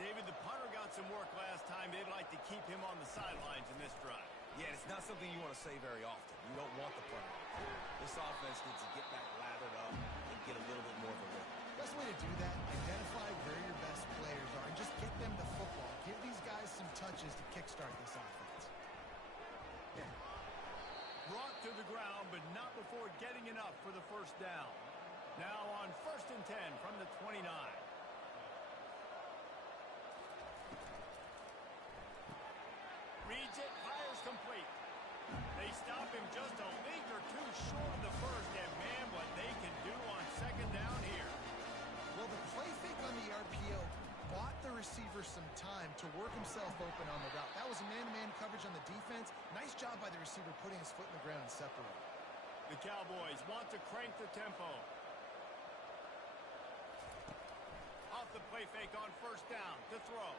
David, the punter got some work last time. They'd like to keep him on the sidelines in this drive. Yeah, it's not something you want to say very often. You don't want the punter. This offense needs to get back lathered up and get a little bit more of a rhythm. Best way to do that, identify where your best players are and just get them the football. Give these guys some touches to kickstart this offense. Brought to the ground, but not before getting enough for the 1st down. Now on 1st and 10 from the 29. Reads it, fires complete. They stop him just a league or two short of the first, and man, what they can do on 2nd down here. Well, the play fake on the RPO bought the receiver some time to work himself open on the route. That was a man-to-man coverage on the defense. Nice job by the receiver putting his foot in the ground and separating. The Cowboys want to crank the tempo. Off the play fake on 1st down to throw.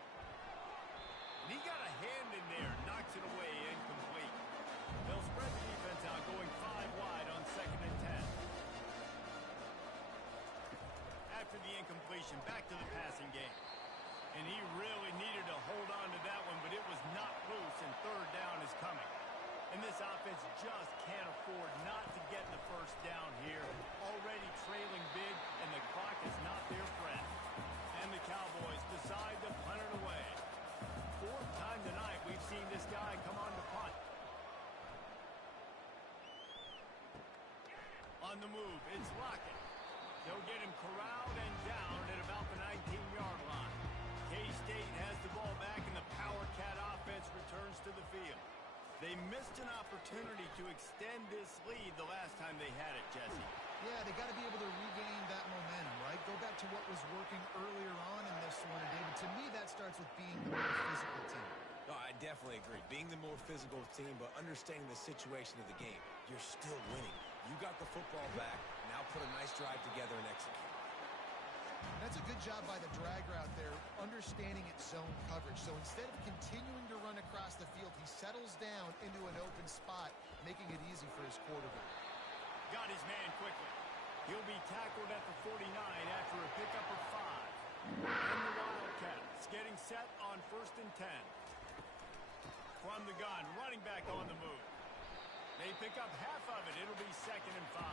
And he got a hand in there, knocks it away, incomplete. They'll spread the defense out, going 5 wide on 2nd and 10. After the incompletion, back to the passing game. And he really needed to hold on to that one, but it was not loose, and 3rd down is coming. And this offense just can't afford not to get the first down here. Already trailing big, and the clock is not their friend. And the Cowboys decide to punt it away. Fourth time tonight we've seen this guy come on to punt. On the move, it's Lockett. They'll get him corralled and down at about the 19-yard line. K-State has the ball back, and the Power Cat offense returns to the field. They missed an opportunity to extend this lead the last time they had it, Jesse. Yeah, they got to be able to regain that momentum, right? Go back to what was working earlier on in this one. And David, to me, that starts with being the more physical team. No, I definitely agree. Being the more physical team, but understanding the situation of the game. You're still winning. You got the football back. Now put a nice drive together and execute. That's a good job by the drag route there, understanding its zone coverage. So instead of continuing to run across the field, he settles down into an open spot, making it easy for his quarterback. Got his man quickly. He'll be tackled at the 49 after a pickup of 5. And the Wildcats getting set on 1st and 10. From the gun, running back on the move. They pick up half of it. It'll be 2nd and 5.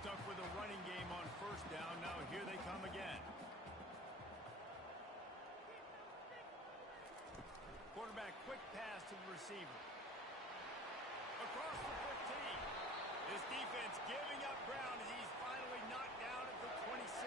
Stuck with a running game on 1st down. Now here they come again. Quarterback quick pass to the receiver. Across the 15. This defense giving up ground as he's finally knocked down at the 26.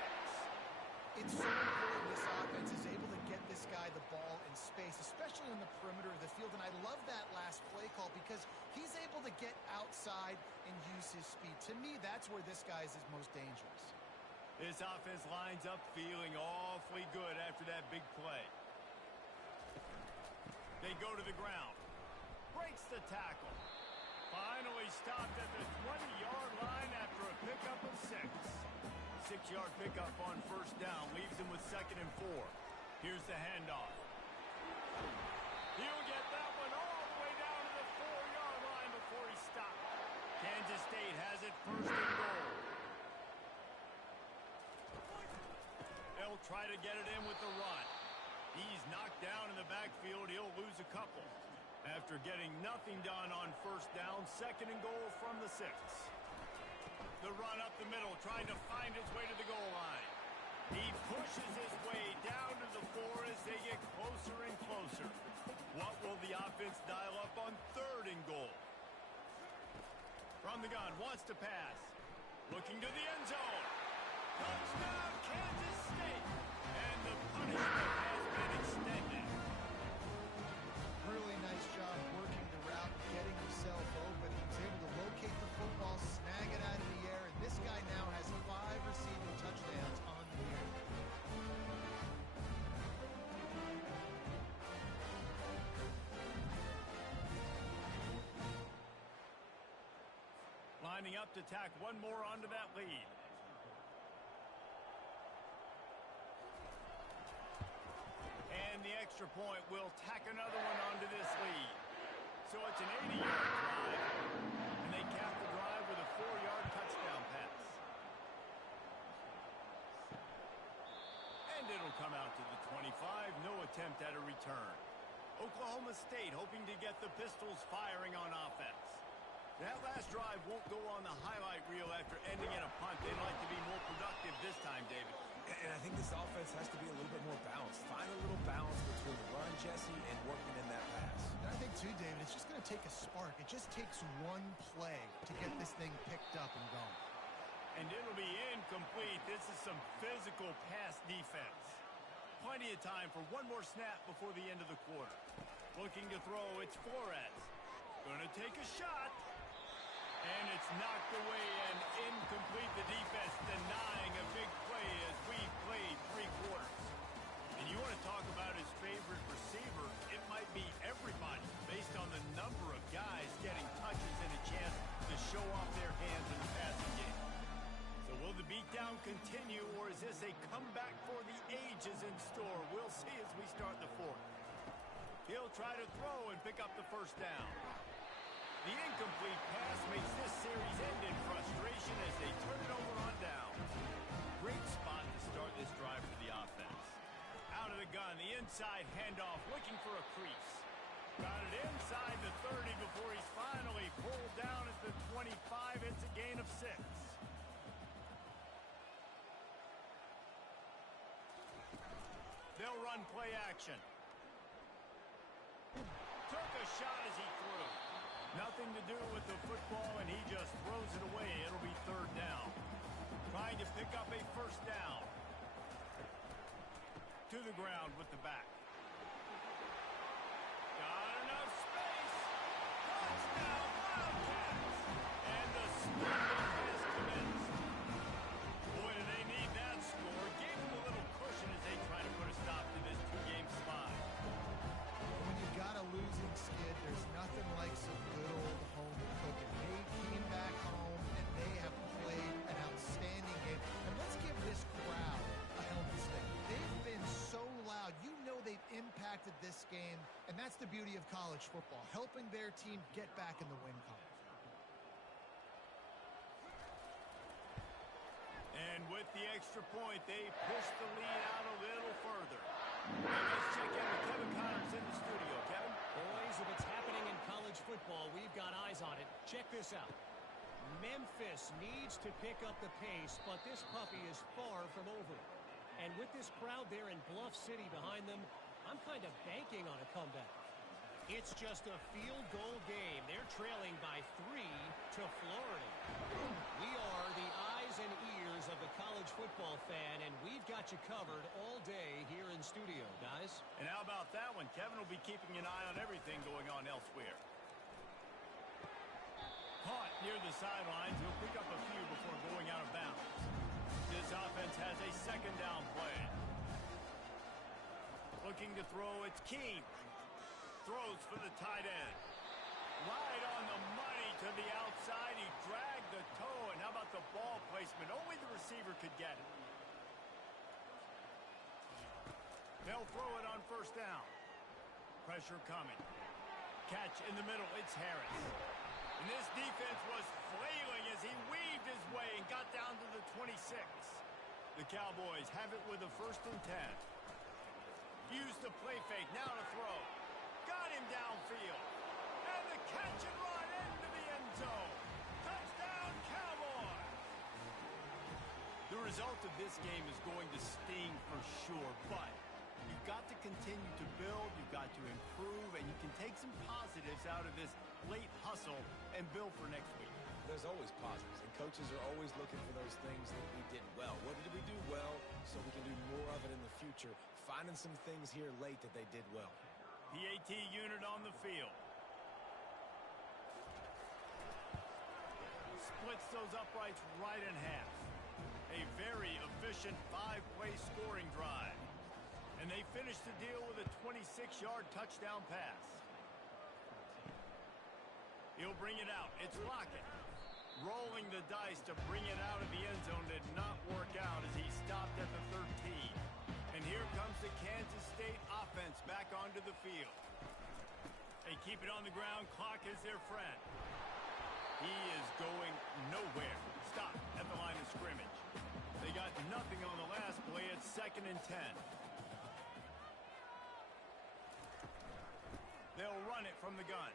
It's so important this offense is able to get this guy the ball in space, especially on the perimeter of the field. And I love that last play call because he's able to get outside and use his speed. To me, that's where this guy is his most dangerous. This offense lines up feeling awfully good after that big play. They go to the ground. Breaks the tackle. Finally stopped at the 20-yard line after a pickup of 6. 6-yard pickup on 1st down leaves him with 2nd and 4. Here's the handoff. He'll get that one all the way down to the 4-yard line before he stopped. Kansas State has it 1st and goal. They'll try to get it in with the run. He's knocked down in the backfield. He'll lose a couple. After getting nothing done on 1st down, 2nd and goal from the 6. The run up the middle, trying to find his way to the goal line. He pushes his way down to the 4 as they get closer and closer. What will the offense dial up on 3rd and goal? From the gun, wants to pass. Looking to the end zone. Touchdown, Kansas State. And the punishment has been extended. Really nice job working the route, getting himself open. He was able to locate the football, snag it out of the air, and this guy now has 5 receiving touchdowns on the year. Lining up to tack one more onto that lead. And the extra point will tack another one onto this lead. So it's an 80-yard drive, and they cap the drive with a 4-yard touchdown pass. And it'll come out to the 25. No attempt at a return. Oklahoma State hoping to get the Pistols firing on offense. That last drive won't go on the highlight reel after ending in a punt. They'd like to be more productive this time, David. And I think this offense has to be a little bit more balanced. Find a little balance between the run, Jesse, and working in that pass. And I think, too, David, it's just going to take a spark. It just takes one play to get this thing picked up and going. And it'll be incomplete. This is some physical pass defense. Plenty of time for one more snap before the end of the quarter. Looking to throw, it's Flores. Gonna take a shot. And it's knocked away and incomplete. The defense denying a big play as we played 3 quarters. And you want to talk about his favorite receiver, it might be everybody based on the number of guys getting touches and a chance to show off their hands in the passing game. So will the beatdown continue, or is this a comeback for the ages in store? We'll see as we start the 4th. He'll try to throw and pick up the 1st down. The incomplete pass makes this series end in frustration as they turn it over on down. Great spot to start this drive for the offense. Out of the gun, the inside handoff, looking for a crease. Got it inside the 30 before he's finally pulled down at the 25. It's a gain of 6. They'll run play action. Took a shot as he threw. Nothing to do with the football, and he just throws it away. It'll be 3rd down. Trying to pick up a 1st down. To the ground with the back. Got enough space. Touchdown, Wildcats. And the scoring has commenced. Boy, do they need that score. Gave them a little cushion as they try to put a stop to this 2-game slide. When you got a losing skid, there's nothing like some good old home cooking. They came back home, and they have played an outstanding game. And let's give this crowd a hell of a stake. They've been so loud. You know they've impacted this game, and that's the beauty of college football, helping their team get back in the win column. And with the extra point, they push the lead out a little further. And let's check in with Kevin Connors in the studio. Kevin? Boys, if it's happening in college football, we've got eyes on it. Check this out. Memphis needs to pick up the pace, but this puppy is far from over. And with this crowd there in Bluff City behind them, I'm kind of banking on a comeback. It's just a field goal game. They're trailing by 3 to Florida. We are the eyes and ears of the college football fan, and we've got you covered all day here in studio, guys. And how about that one? Kevin will be keeping an eye on everything going on elsewhere. Caught near the sidelines. He'll pick up a few before going out of bounds. This offense has a 2nd down play. Looking to throw, it's King. Throws for the tight end. Right on the money to the outside. He dragged the toe, and how about the ball placement? Only the receiver could get it. They'll throw it on 1st down. Pressure coming. Catch in the middle. It's Harris. And this defense was flailing as he weaved his way and got down to the 26. The Cowboys have it with a 1st and 10. Use the play fake. Now to throw. Got him downfield. And the catch and run into the end zone. Touchdown, Cowboys! The result of this game is going to sting for sure, but you've got to continue to build, you've got to improve, and you can take some positives out of this late hustle and build for next week. There's always positives, and coaches are always looking for those things that we did well. What did we do well so we can do more of it in the future? Finding some things here late that they did well. PAT unit on the field. Splits those uprights right in half. A very efficient 5-play scoring drive. And they finish the deal with a 26-yard touchdown pass. He'll bring it out. It's Lockett. Rolling the dice to bring it out of the end zone did not work out as he stopped at the 13. And here comes the Kansas State offense back onto the field. They keep it on the ground. Clock is their friend. He is going nowhere. Stop at the line of scrimmage. They got nothing on the last play. It's 2nd and 10. They'll run it from the gun.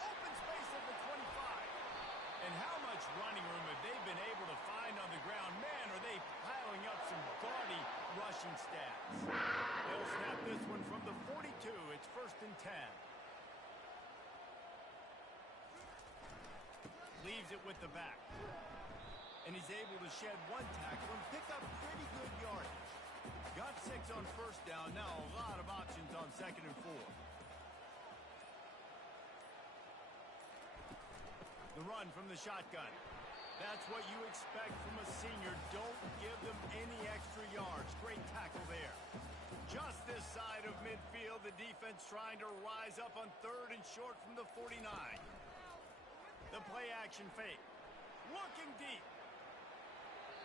Open space at the 25. And how much running room have they been able to find on the ground? Man, are they piling up some gaudy rushing stats. They'll snap this one from the 42. It's 1st and 10. Leaves it with the back. And he's able to shed 1 tackle and pick up pretty good yardage. Got 6 on 1st down. Now a lot of options on 2nd and 4. The run from the shotgun. That's what you expect from a senior. Don't give them any extra yards. Great tackle there. Just this side of midfield, the defense trying to rise up on 3rd and short from the 49. The play action fake. Looking deep.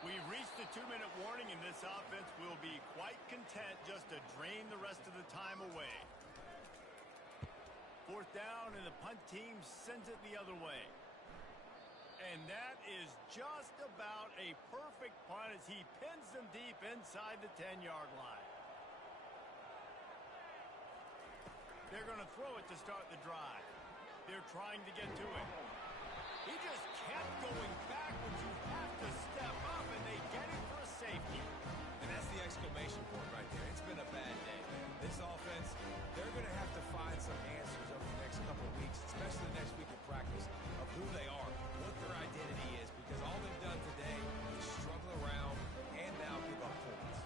We've reached the 2-minute warning, and this offense will be quite content just to drain the rest of the time away. 4th down, and the punt team sends it the other way. And that is just about a perfect punt as he pins them deep inside the 10-yard line. They're going to throw it to start the drive. They're trying to get to it. He just kept going backwards. You have to step up, and they get it for a safety. And that's the exclamation point right there. It's been a bad day, man. This offense, they're going to have to find some answers over the next couple of weeks, especially the next week of practice, of who they are, what their identity is, because all they've done today is struggle around and now give up points.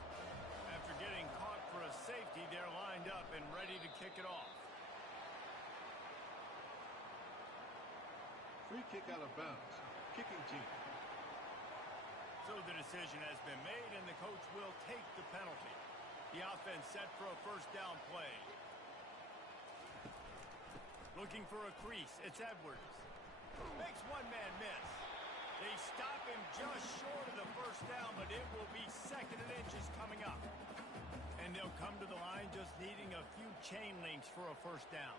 After getting caught for a safety, they're lined up and ready to kick it off. Free kick out of bounds. Kicking team. So the decision has been made, and the coach will take the penalty. The offense set for a first down play. Looking for a crease. It's Edwards. Makes one man miss. They stop him just short of the first down, but it will be second and inches coming up. And they'll come to the line just needing a few chain links for a first down.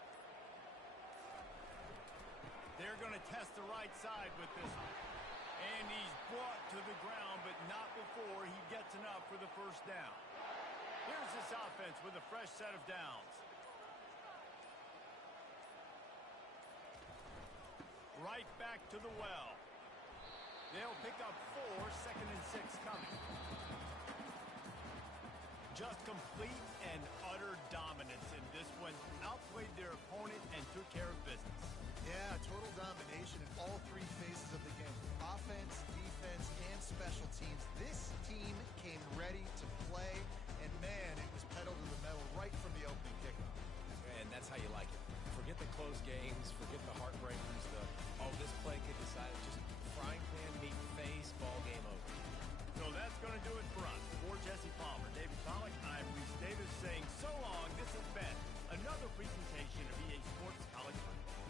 They're going to test the right side with this one. And he's brought to the ground, but not before he gets enough for the first down. Here's this offense with a fresh set of downs. Right back to the well. They'll pick up 4, second and 6 coming. Just complete and utter dominance in this one. Outplayed their opponent and took care of business. Yeah, total domination in all 3 phases of the game. Offense, defense, and special teams. This team came ready to play, and man, it was pedal to the metal right from the opening kickoff. And that's how you like it. Forget the close games, forget the heartbreakers, this play could decide it. Just frying pan meet face, ball game over. So that's going to do it for us. For Jesse Palmer, David Pollack, I'm Reese Davis saying so long. This has been another presentation of EA Sports College Football.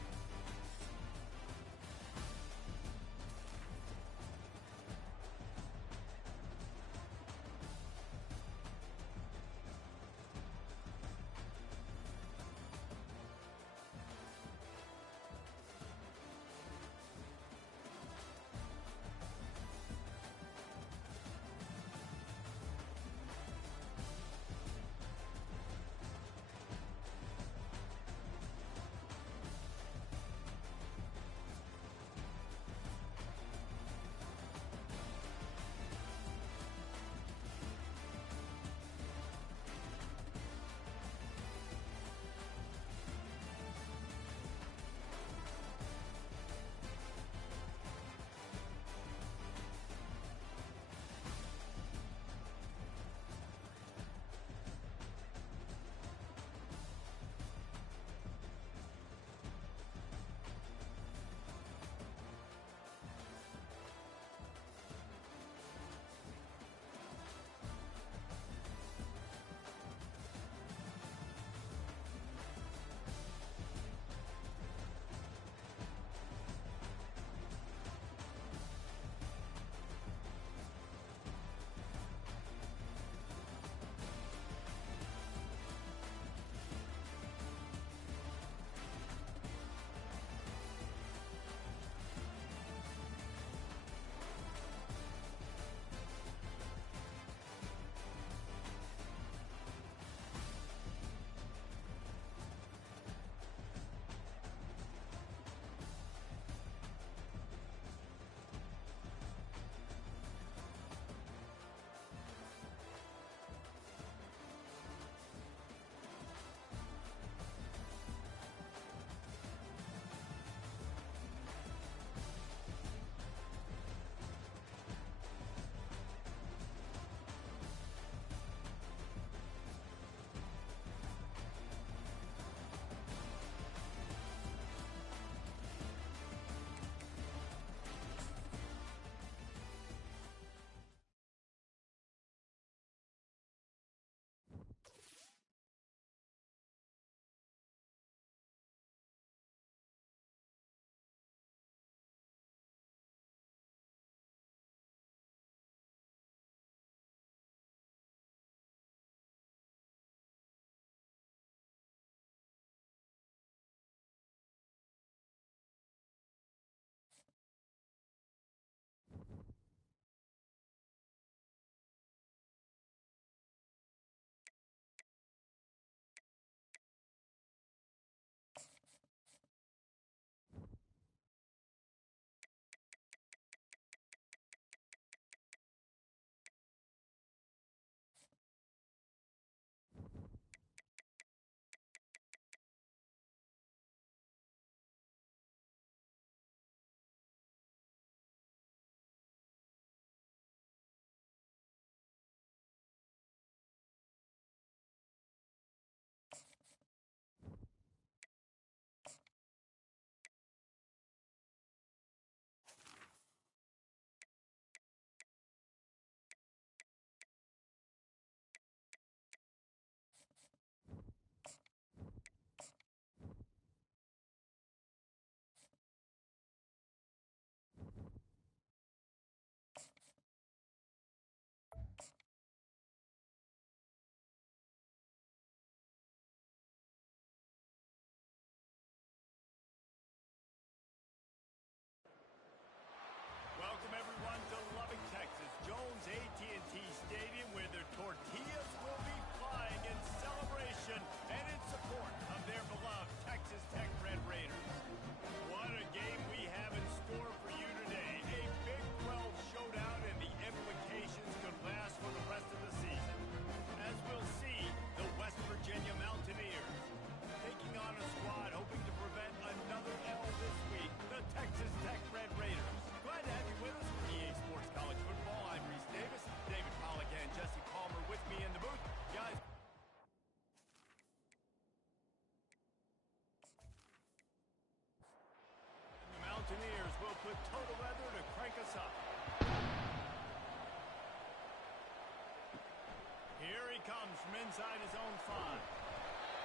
inside his own 5.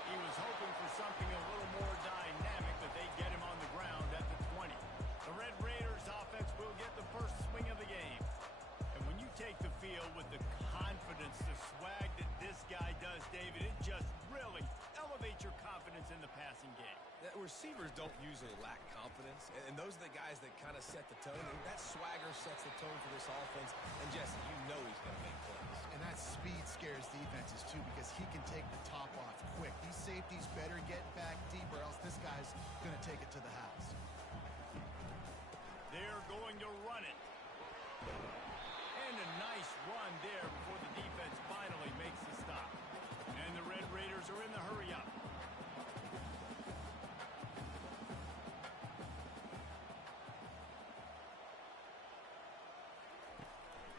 He was hoping for something a little more dynamic, but they get him on the ground at the 20. The Red Raiders offense will get the first swing of the game. And when you take the field with the confidence, the swag that this guy does, David, it just really elevates your confidence in the passing game. Receivers don't usually lack confidence, and those are the guys that kind of set the tone. And that swagger sets the tone for this offense. And Jesse, you know he's going to make plays. And that speed scares defenses, too, because he can take the top off quick. These safeties better get back deep, or else this guy's going to take it to the house. They're going to run it. And a nice run there before the defense finally makes the stop. And the Red Raiders are in the hurry-up.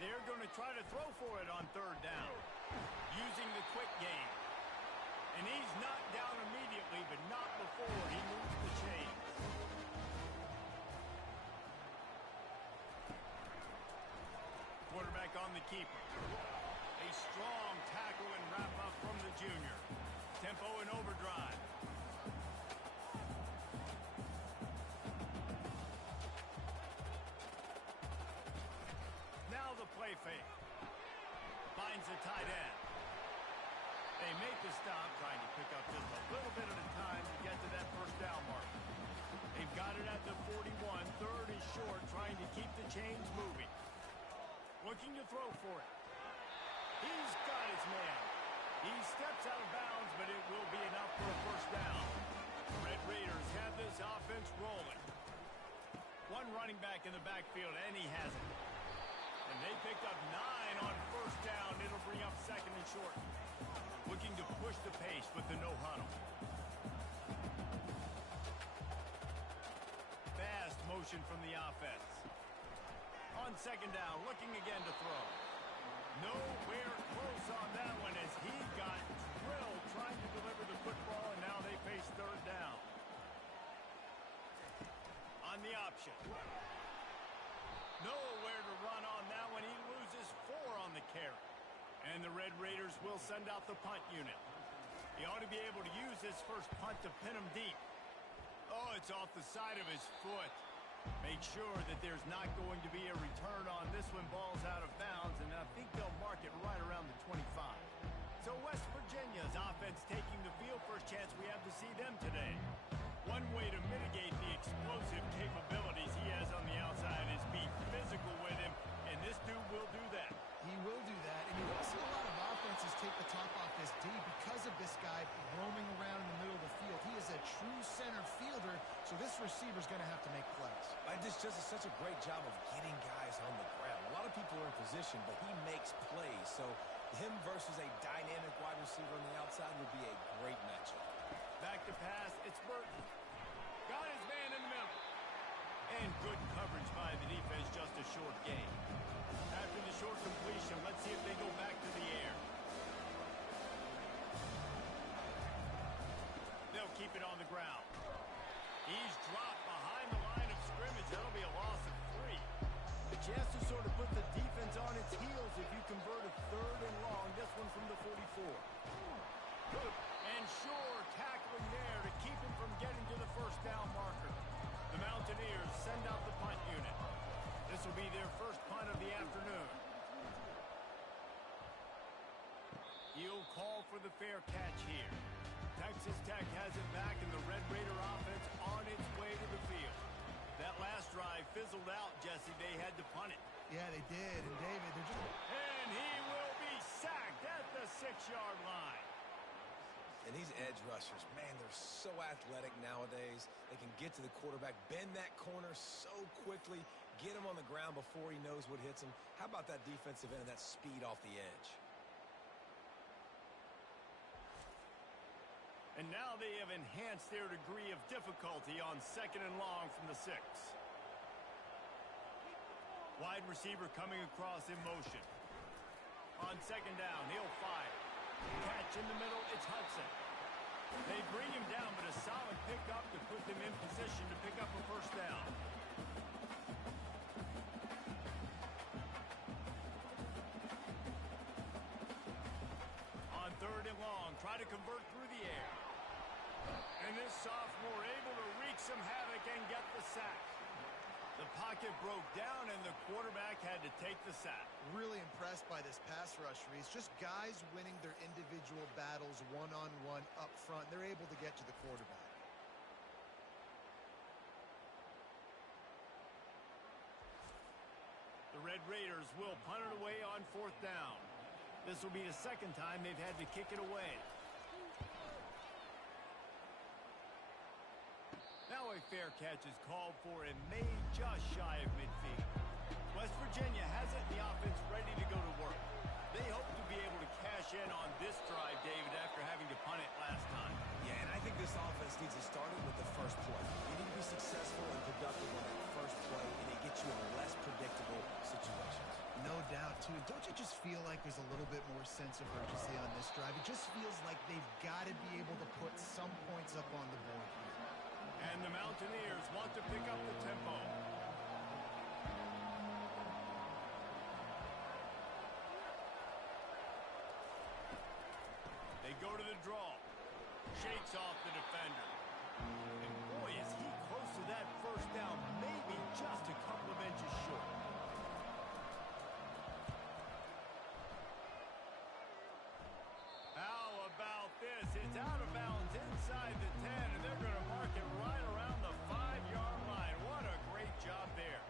They're going to try to throw for it on 3rd down, using the quick game. And he's knocked down immediately, but not before he moves the chains. Quarterback on the keeper. A strong tackle and wrap-up from the junior. Tempo and overdrive. Now the play fake. Finds the tight end. They make the stop, trying to pick up just a little bit at a time to get to that first down mark. They've got it at the 41. 3rd is short, trying to keep the chains moving. Looking to throw for it. He's got his man. He steps out of bounds, but it will be enough for a first down. The Red Raiders have this offense rolling. One running back in the backfield, and he has it. And they picked up 9 on first down. It'll bring up 2nd and short. Looking to push the pace with the no huddle. Fast motion from the offense. On 2nd down, looking again to throw. Nowhere close on that one as he got drilled trying to deliver the football, and now they face 3rd down. On the option. Nowhere to run on that one. He loses 4 on the carry. And the Red Raiders will send out the punt unit. He ought to be able to use his first punt to pin him deep. Oh, it's off the side of his foot. Make sure that there's not going to be a return on this one. Ball's out of bounds, and I think they'll mark it right around the 25. So West Virginia's offense taking the field. First chance we have to see them today. One way to mitigate the explosive capabilities he has on the outside is be physical with him, and this dude will do that. He will do that, and you will see a lot of offenses take the top off this D because of this guy roaming around in the middle of the field. He is a true center fielder, so this receiver's going to have to make plays. This just is such a great job of getting guys on the ground. A lot of people are in position, but he makes plays, so him versus a dynamic wide receiver on the outside would be a great matchup. Back to pass, it's Burton. Got his man in the middle. And good coverage by the defense, just a short gain. After the short completion, let's see if they go back to the air. They'll keep it on the ground. He's dropped behind the line of scrimmage. That'll be a loss of 3. A chance to sort of put the defense on its heels if you convert a 3rd and long. This one from the 44. Good. And sure, tackling there to keep him from getting to the first down marker. The Mountaineers send out the punt unit. This will be their first punt of the afternoon. He'll call for the fair catch here. Texas Tech has it back, and the Red Raider offense on its way to the field. That last drive fizzled out, Jesse. They had to punt it. Yeah, they did. And David, they're just... And he will be sacked at the 6-yard line. And these edge rushers, man, they're so athletic nowadays. They can get to the quarterback, bend that corner so quickly, get him on the ground before he knows what hits him. How about that defensive end and that speed off the edge? And now they have enhanced their degree of difficulty on 2nd and long from the 6. Wide receiver coming across in motion. On 2nd down, he'll fire. Catch in the middle, it's Hudson. They bring him down, but a solid pickup to put them in position to pick up a first down. On 3rd and try to convert through the air. And this sophomore able to wreak some havoc and get the sack. The pocket broke down, and the quarterback had to take the sack. Really impressed by this pass rush, Reese. Just guys winning their individual battles one-on-one up front. They're able to get to the quarterback. The Red Raiders will punt it away on 4th down. This will be the second time they've had to kick it away. Now a fair catch is called for and made just shy of midfield. West Virginia has it, the offense ready to go to work. They hope to be able to cash in on this drive, David, after having to punt it last time. Yeah, and I think this offense needs to start it with the first play. You need to be successful and productive on that first play, and it gets you in less predictable situations. No doubt, too. Don't you just feel like there's a little bit more sense of urgency on this drive? It just feels like they've got to be able to put some points up on the board here. And the Mountaineers want to pick up the tempo. They go to the draw. Shakes off the defender. And boy, is he close to that first down, maybe just a couple of inches short. How about this? It's out of bounds inside the 10, and they're going to mark it right around the 5-yard line. What a great job there.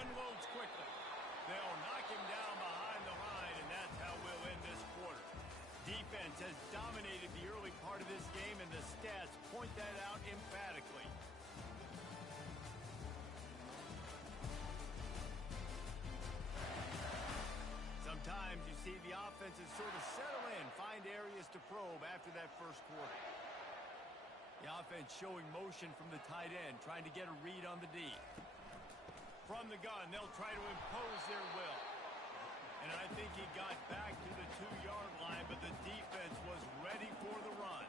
Unloads quickly. They'll knock him down behind the line, and that's how we'll end this quarter. Defense has dominated the early part of this game, and the stats point that out emphatically. Sometimes you see the offenses sort of settle in, find areas to probe after that first quarter. The offense showing motion from the tight end, trying to get a read on the D. From the gun, they'll try to impose their will. And I think he got back to the 2-yard line, but the defense was ready for the run.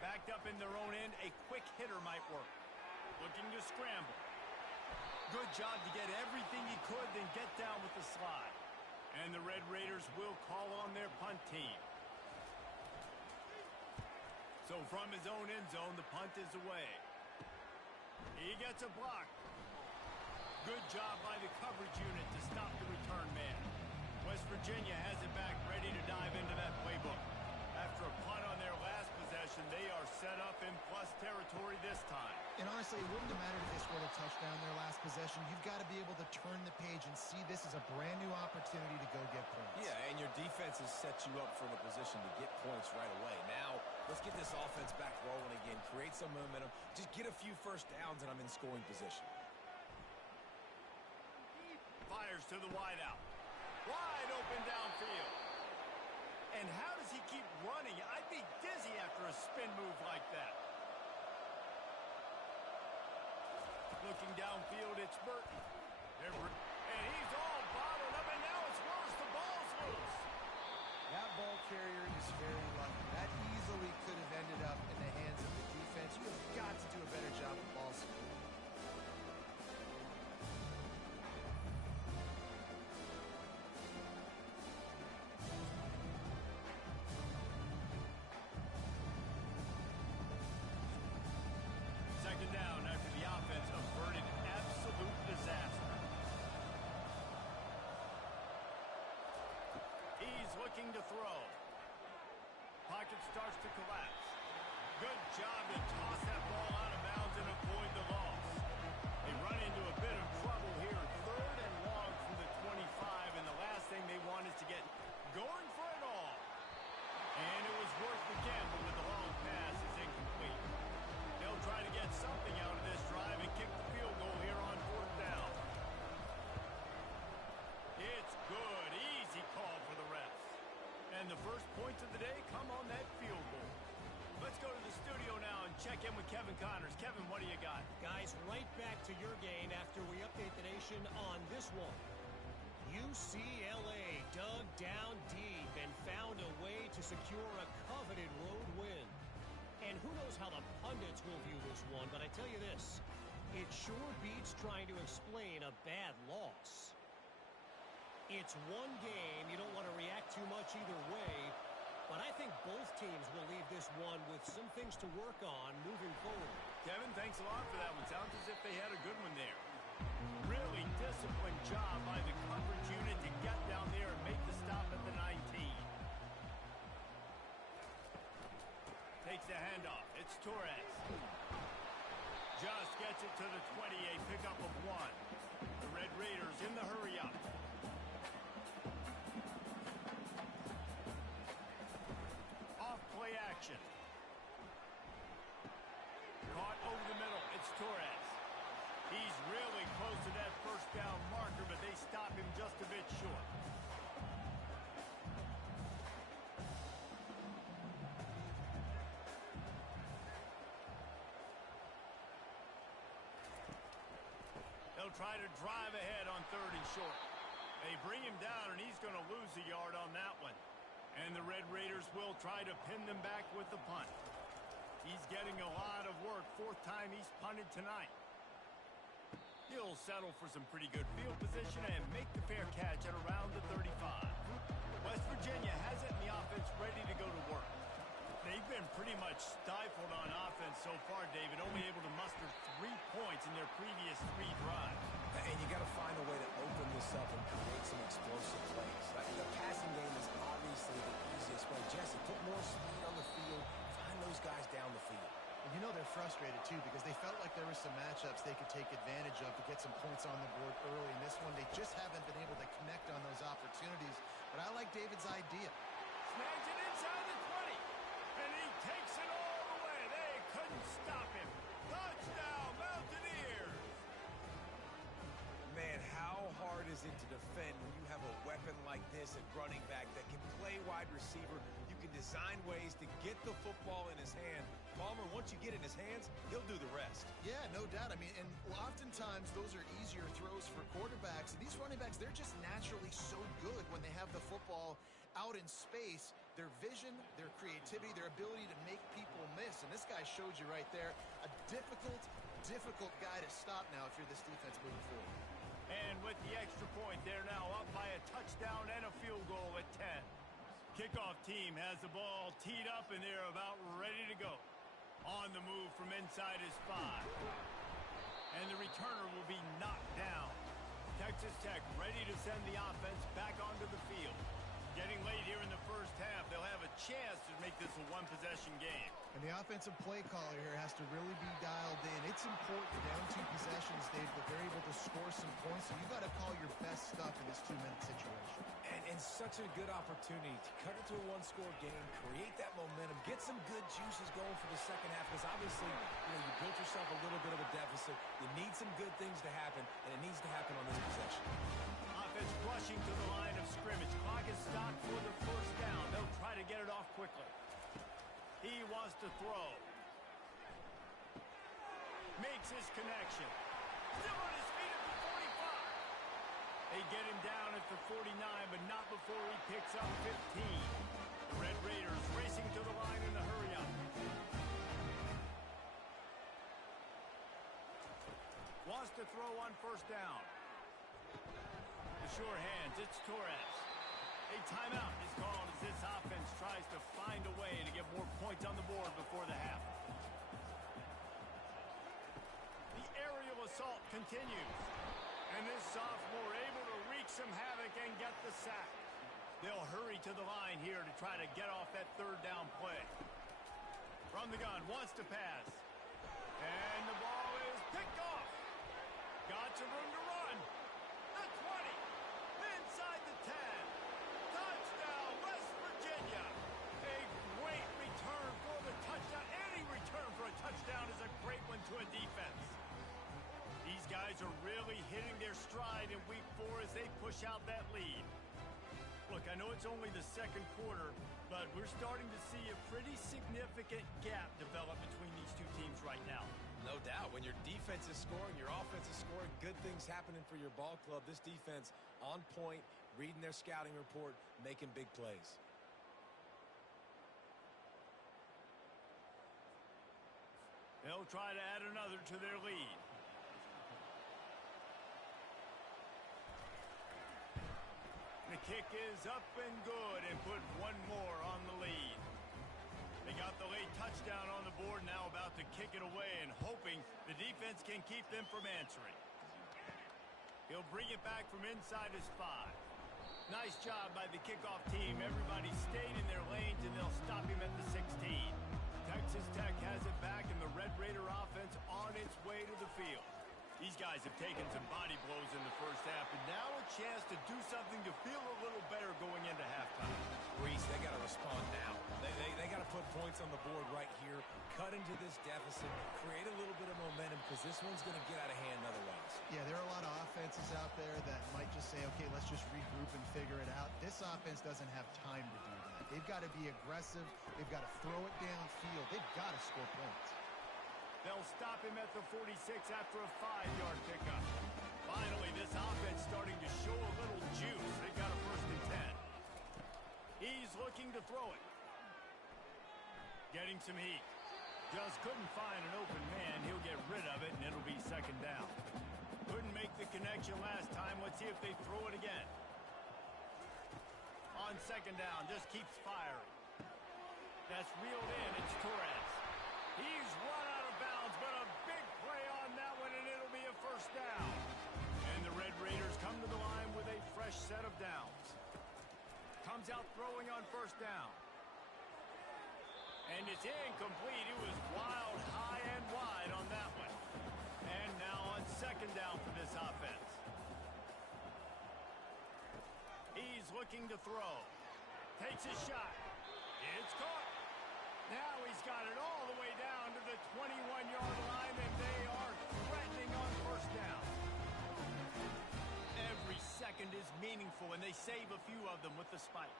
Backed up in their own end, a quick hitter might work. Looking to scramble. Good job to get everything he could, then get down with the slide. And the Red Raiders will call on their punt team. So from his own end zone, the punt is away. He gets a block. Good job by the coverage unit to stop the return man. West Virginia has it back, ready to dive into that playbook. After a punt on their last possession, they are set up in plus territory this time. And honestly, it wouldn't have mattered if they scored a touchdown their last possession. You've got to be able to turn the page and see this as a brand new opportunity to go get points. Yeah, and your defense has set you up for the position to get points right away. Now, let's get this offense back rolling again, create some momentum, just get a few first downs, and I'm in scoring position. Fires to the wideout. Wide open downfield. And how does he keep running? I'd be dizzy after a spin move like that. Looking downfield, it's Burton. And he's all bottled up, and now it's worse. The ball's loose. That ball carrier is very lucky. That easily could have ended up in the hands of the defense. You have got to do a better job of ball security. Second down after the offense averted absolute disaster. He's looking to throw. Pocket starts to collapse. Good job to toss that ball out of bounds and avoid the loss. They run into a bit of trouble here. 3rd and long from the 25, and the last thing they want is to get going for it all. And it was worth the gamble, but the long pass is incomplete. They'll try to get something out of this drive and kick the field goal here on 4th down. It's good. Easy call for the refs. And the first points of the day come on that field goal. Let's go to the studio now and check in with Kevin Connors. Kevin, what do you got? Guys, right back to your game after we update the nation on this one. UCLA dug down deep and found a way to secure a coveted road win. And who knows how the pundits will view this one, but I tell you this, it sure beats trying to explain a bad loss. It's one game. You don't want to react too much either way, but I think both teams will leave this one with some things to work on moving forward. Kevin, thanks a lot for that one. Sounds as if they had a good one there. Really disciplined job by the coverage unit to get down there and make the stop at the 19. Takes the handoff. It's Torres. Just gets it to the 20, a pickup of 1. The Red Raiders in the hurry-up. Off-play action. Caught over the middle. It's Torres. He's really close to that first down marker, but they stop him just a bit short. They'll try to drive ahead on 3rd and short. They bring him down, and he's going to lose a yard on that one. And the Red Raiders will try to pin them back with the punt. He's getting a lot of work. 4th time he's punted tonight. He'll settle for some pretty good field position and make the fair catch at around the 35. West Virginia has it in the offense ready to go to work. They've been pretty much stifled on offense so far, David, only able to muster 3 points in their previous 3 drives. And you got to find a way to open this up and create some explosive plays. The passing game is obviously the easiest way. Jesse, put more speed on the field, find those guys down the field. And you know they're frustrated, too, because they felt like there were some matchups they could take advantage of to get some points on the board early. In this one, they just haven't been able to connect on those opportunities. But I like David's idea. Snags it inside the 20, and he takes it all the way. They couldn't stop him. Touchdown, Mountaineers! Man, how hard is it to defend when you have a weapon like this at running back that can play wide receiver? You can design ways to get the football in his hand. Palmer, once you get it in his hands, he'll do the rest. Yeah, no doubt. I mean, and oftentimes those are easier throws for quarterbacks. And these running backs, they're just naturally so good when they have the football out in space. Their vision, their creativity, their ability to make people miss. And this guy showed you right there, a difficult guy to stop now if you're this defense moving forward. And with the extra point, they're now up by a touchdown and a field goal at 10. Kickoff team has the ball teed up, and they're about ready to go. On the move from inside his 5. And the returner will be knocked down. Texas Tech ready to send the offense back onto the field. Getting late here in the first half, they'll have a chance to make this a one-possession game. And the offensive play caller here has to really be dialed in. It's important down 2 possessions, Dave, that they're able to score some points. So you got to call your best stuff in this 2-minute situation. And such a good opportunity to cut it to a 1-score game, create that momentum, get some good juices going for the second half, because obviously, you built yourself a little bit of a deficit. You need some good things to happen, and it needs to happen on this possession. Offense rushing to the line of scrimmage. Clock is stopped for the first down. They'll try to get it off quickly. He wants to throw. Makes his connection. Still on his feet at the 45. They get him down at the 49, but not before he picks up 15. The Red Raiders racing to the line in the hurry-up. Wants to throw on first down. The sure hands, it's Torres. A timeout is called as this offense tries to find a way to get more points on the board before the half. The aerial assault continues. And this sophomore able to wreak some havoc and get the sack. They'll hurry to the line here to try to get off that 3rd down play. From the gun, wants to pass. And the ball is picked off. Got some room to run. The 20. Inside the 10. Touchdown, West Virginia. A great return for the touchdown. Any return for a touchdown is a great one to a defense. These guys are really hitting their stride in week 4 as they push out that lead. Look, I know it's only the 2nd quarter, but we're starting to see a pretty significant gap develop between these 2 teams right now. No doubt. When your defense is scoring, your offense is scoring, good things happening for your ball club. This defense on point, reading their scouting report, making big plays. They'll try to add another to their lead. The kick is up and good and put one more on the lead. They got the late touchdown on the board, now about to kick it away and hoping the defense can keep them from answering. He'll bring it back from inside his 5. Nice job by the kickoff team. Everybody stayed in their lanes, and they'll stop him at the 16. Texas Tech has it back, and the Red Raider offense on its way to the field. These guys have taken some body blows in the first half, and now a chance to do something to feel a little better going into halftime. Reese, they got to respond now. They got to put points on the board right here, cut into this deficit, create a little bit of momentum, because this one's going to get out of hand otherwise. Yeah, there are a lot of offenses out there that might just say, okay, let's just regroup and figure it out. This offense doesn't have time to do that. They've got to be aggressive. They've got to throw it downfield. They've got to score points. They'll stop him at the 46 after a 5-yard pickup. Finally, this offense starting to show a little juice. They've got a 1st and 10. He's looking to throw it. Getting some heat. Just couldn't find an open man. He'll get rid of it, and it'll be 2nd down. Couldn't make the connection last time. Let's see if they throw it again. On 2nd down, just keeps firing. That's reeled in. It's Torres. He's run out of bounds, but a big play on that one, and it'll be a 1st down. And the Red Raiders come to the line with a fresh set of downs. Comes out throwing on 1st down. And it's incomplete. It was wild, high, and wide on that one. And now on 2nd down for this offense. He's looking to throw. Takes a shot. It's caught. Now he's got it all the way down to the 21-yard line, and they are threatening on 1st down. Every second is meaningful, and they save a few of them with the spike.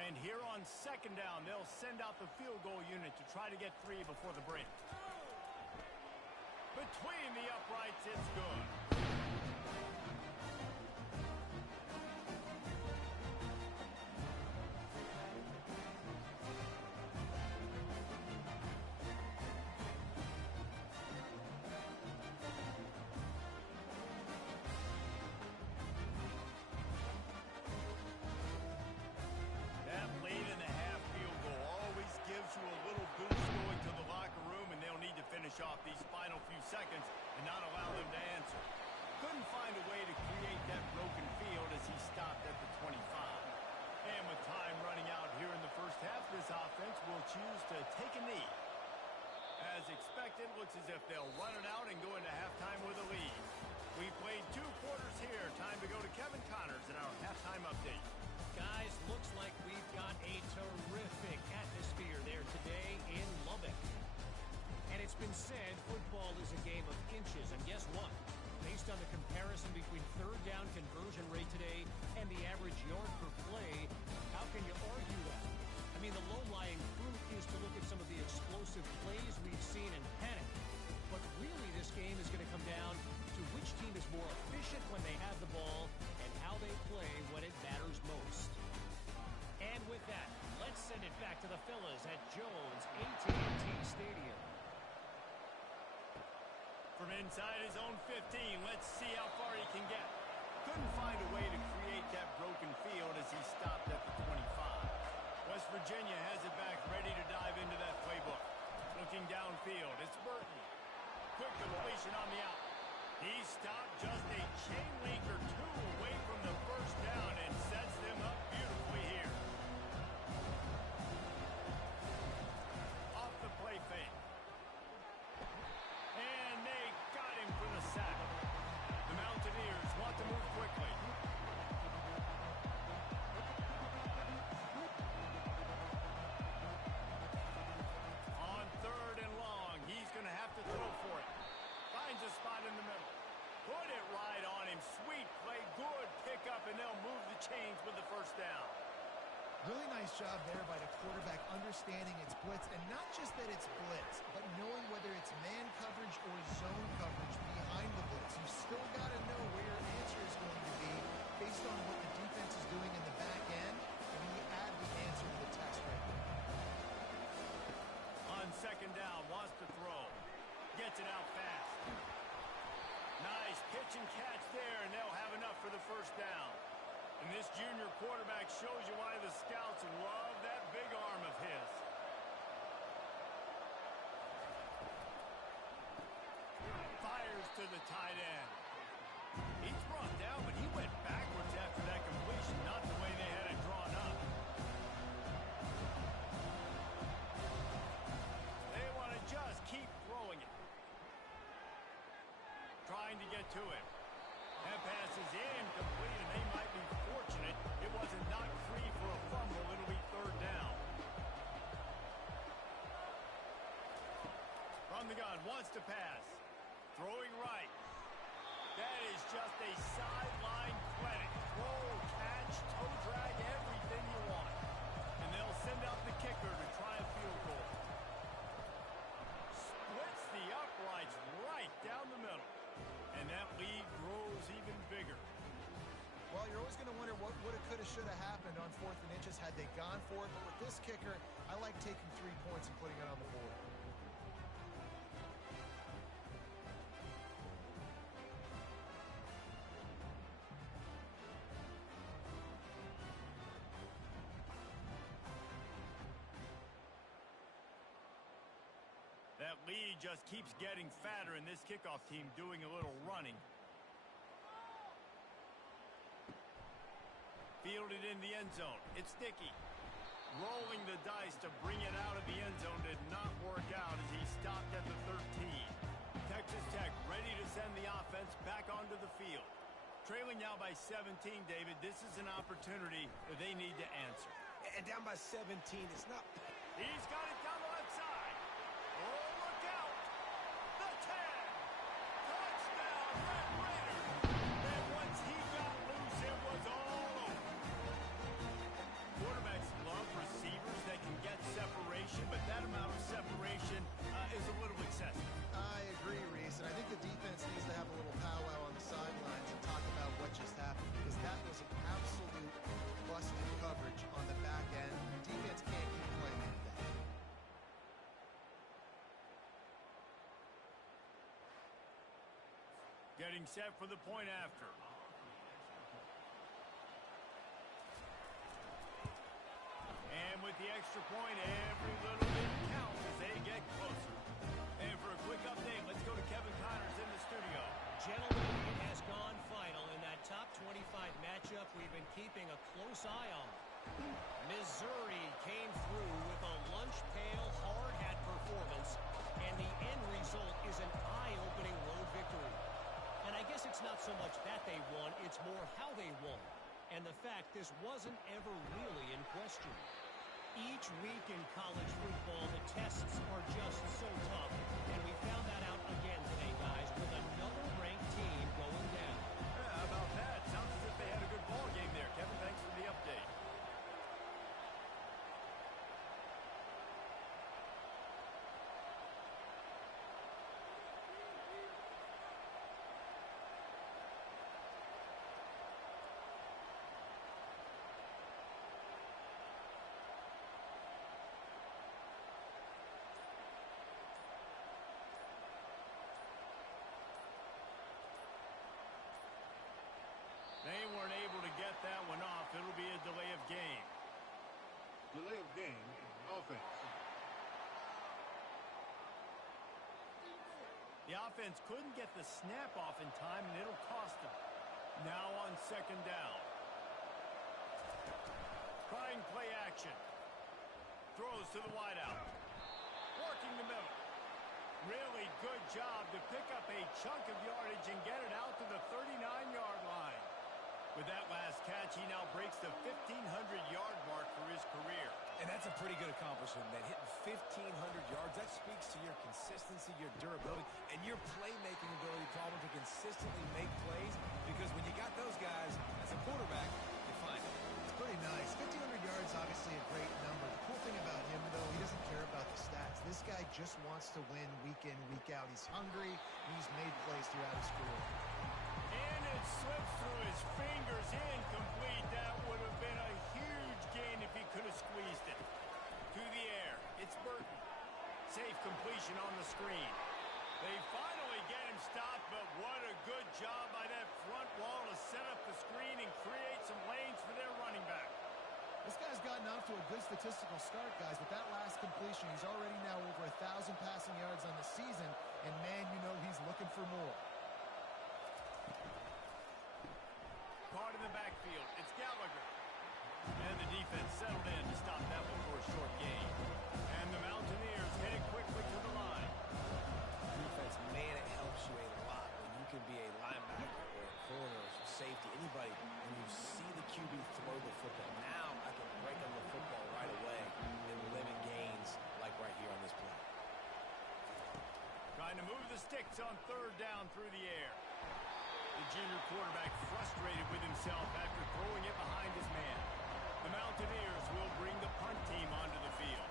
And here on 2nd down, they'll send out the field goal unit to try to get 3 before the break. Between the uprights, it's good. Off these final few seconds and not allow them to answer. Couldn't find a way to create that broken field as he stopped at the 25. And with time running out here in the first half, this offense will choose to take a knee. As expected, looks as if they'll run it out and go into halftime with a lead. We played 2 quarters here. Time to go to Kevin Connors in our halftime update. Guys, looks like we've got a terrific atmosphere there today in Lubbock. And it's been said football is a game of inches, and guess what? Based on the comparison between 3rd down conversion rate today and the average yard per play, how can you argue that? I mean, the low-lying fruit is to look at some of the explosive plays we've seen and panic. But really, this game is going to come down to which team is more efficient when they have the ball and how they play when it matters most. And with that, let's send it back to the fellas at Jones AT&T Stadium. From inside his own 15, let's see how far he can get. Couldn't find a way to create that broken field as he stopped at the 25. West Virginia has it back, ready to dive into that playbook. Looking downfield, it's Burton. Quick completion on the out. He stopped just a chain link or 2 away from the 1st down and sets them up beautifully here. Off the play fake. And they got him for the sack. The Mountaineers want to move quickly. On 3rd and long, he's going to have to throw for it. Finds a spot in the middle. Put it right on him. Sweet play. Good pickup, and they'll move the chains with the 1st down. Really nice job there by the quarterback understanding it's blitz, and not just that it's blitz, but knowing whether it's man coverage or zone coverage behind the blitz. You still got to know where your answer is going to be based on what the defense is doing in the back end, and then you add the answer to the test right there. On second down, wants to throw. Gets it out fast. Nice pitch and catch there, and they'll have enough for the first down. And this junior quarterback shows you why the scouts love that big arm of his. Fires to the tight end. He's brought down, but he went backwards after that completion, not the way they had it drawn up. They want to just keep throwing it. Trying to get to him. That pass is incomplete, and they might be fortunate it wasn't knocked free for a fumble. It'll be third down. From the gun, wants to pass. Throwing right. That is just a sideline clinic. Throw, catch, toe drag, everything you want. And they'll send out the kicker to try a field goal. Splits the uprights right down the middle. And that lead grows even bigger. Well, you're always going to wonder what woulda, coulda, shoulda happened on 4th and inches had they gone for it. But with this kicker, I like taking 3 points and putting it on the board. That lead just keeps getting fatter, and this kickoff team doing a little running. Fielded in the end zone. It's sticky. Rolling the dice to bring it out of the end zone did not work out as he stopped at the 13. Texas Tech ready to send the offense back onto the field. Trailing now by 17, David. This is an opportunity that they need to answer. And down by 17, it's not... He's got it down the left side. Oh, look out. The 10. Touchdown, Red Raiders. And once he got loose, it was all over. Quarterbacks love receivers that can get separation, but that amount of separation is a little excessive. I agree, Reese, and I think the defense needs to have a little powwow on the sidelines and talk about what just happened, because that was an absolute busted coverage on the back end. Defense can't keep playing like that. Getting set for the point after. And with the extra point, every little bit counts as they get closer. And for a quick update, let's go to Kevin Connors in the studio. Gentlemen, it has gone final in that top 25 matchup we've been keeping a close eye on. Missouri came through with a lunch pail hard hat performance, and the end result is an eye-opening road victory. And I guess it's not so much that they won, it's more how they won. And the fact this wasn't ever really in question. Each week in college football, the tests are just so tough. And we found that out again today, guys, with another ranked team going down. Yeah, how about that? Sounds as if they had a good ball game there. Kevin, thanks for the update. They weren't able to get that one off. It'll be a delay of game. Delay of game, offense. The offense couldn't get the snap off in time, and it'll cost them. Now on second down. Trying play action. Throws to the wideout. Working the middle. Really good job to pick up a chunk of yardage and get it out to the 39-yard line. With that last catch, he now breaks the 1,500-yard mark for his career. And that's a pretty good accomplishment, man. Hitting 1,500 yards, that speaks to your consistency, your durability, and your playmaking ability, problem to consistently make plays. Because when you got those guys as a quarterback, you find it. It's pretty nice. 1,500 yards, obviously just wants to win week in, week out. He's hungry, and he's made plays throughout his career. And it slips through his fingers, incomplete. That would have been a huge gain if he could have squeezed it. To the air, it's Burton. Safe completion on the screen. They finally get him stopped, but what a good job by that front wall to set up the screen and create some lanes for their running back. This guy's gotten off to a good statistical start, guys. With that last completion, he's already now over 1,000 passing yards on the season, and man, you know he's looking for more. Caught in the backfield, it's Gallagher. And the defense settled in to stop that one for a short gain. And the Mountaineers hit it quickly to the line. Defense, man, it helps you a lot when you can be a linebacker or a corner or safety, anybody, when you see the QB throw the football. Now I can break on the football right away and limit gains like right here on this play. Trying to move the sticks on third down through the air. The junior quarterback frustrated with himself after throwing it behind his man. The Mountaineers will bring the punt team onto the field.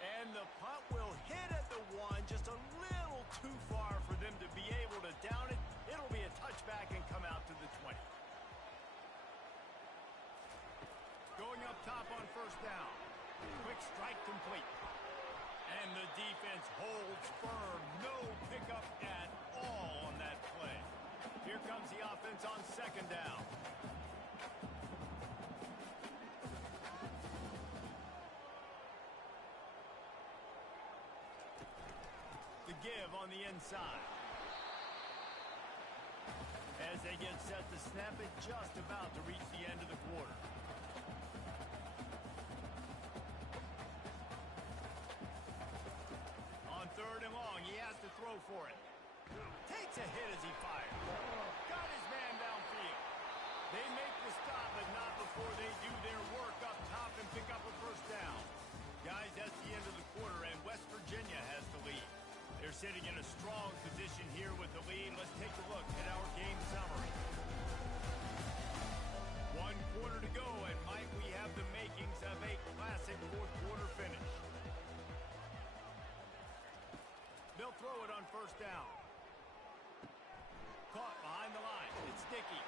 And the punt will hit at the one, just a little too far for them to be able to down it. It'll be a touchback and come out to the 20. Going up top on first down. Quick strike complete. And the defense holds firm. No pickup at all on that play. Here comes the offense on second down. The give on the inside. As they get set to snap it, just about to reach the end of the quarter. On third and long, he has to throw for it. Takes a hit as he fires. Got his man downfield. They make the stop, but not before they do their work up top and pick up a first down. Guys, that's the end of the quarter, and West Virginia has the lead. They're sitting in a strong position here with the lead. Let's take a look at our game summary. 1 quarter to go, and might we have the makings of a classic fourth quarter finish. They'll throw it on first down. Caught behind the line. It's Dickey.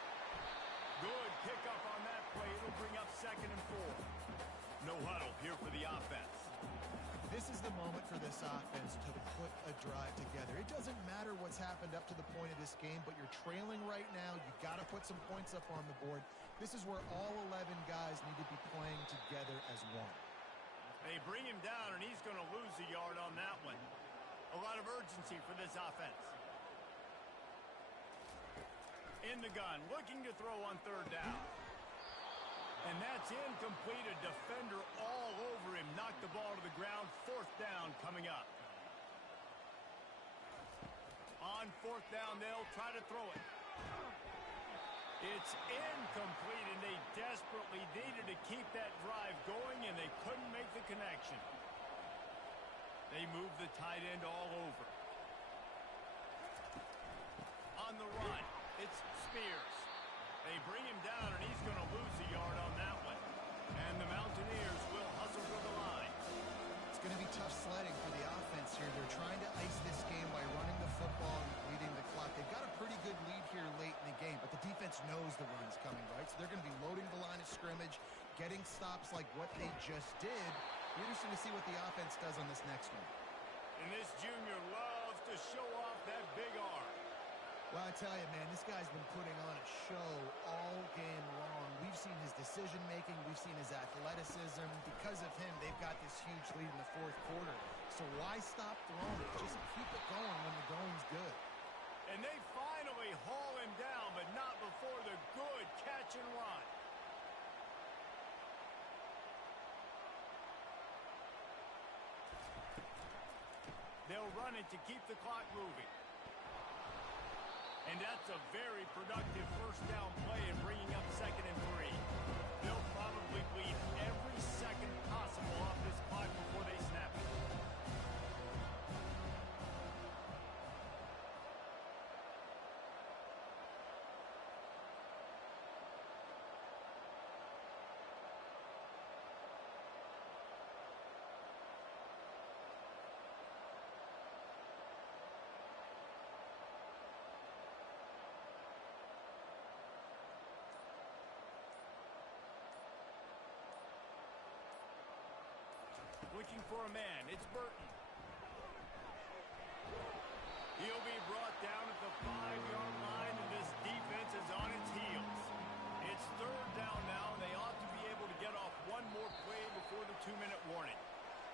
Good pickup on that play. It'll bring up second and 4. No huddle here for the offense. This is the moment for this offense to put a drive together. It doesn't matter what's happened up to the point of this game, but you're trailing right now. You got to put some points up on the board. This is where all 11 guys need to be playing together as one. They bring him down, and he's going to lose a yard on that one. A lot of urgency for this offense. In the gun, looking to throw on third down. And that's incomplete. A defender all over him. Knocked the ball to the ground. Fourth down coming up. On fourth down, they'll try to throw it. It's incomplete, and they desperately needed to keep that drive going, and they couldn't make the connection. They move the tight end all over. On the run, it's Spears. They bring him down, and he's going to lose a yard on that one. And the Mountaineers will hustle to the line. It's going to be tough sledding for the offense here. They're trying to ice this game by running the football and leading the clock. They've got a pretty good lead here late in the game, but the defense knows the run's coming, right? So they're going to be loading the line of scrimmage, getting stops like what they just did. Be interesting to see what the offense does on this next one. And this junior loves to show off that big arm. Well, I tell you, man, this guy's been putting on a show all game long. We've seen his decision-making. We've seen his athleticism. Because of him, they've got this huge lead in the fourth quarter. So why stop throwing? Just keep it going when the going's good. And they finally haul him down, but not before the good catch and run. They'll run it to keep the clock moving. And that's a very productive first down play and bringing up second and 3. They'll probably bleed every second possible off this clock before they snap it. Looking for a man. It's Burton. He'll be brought down at the 5-yard line, and this defense is on its heels. It's third down now, and they ought to be able to get off one more play before the 2-minute warning.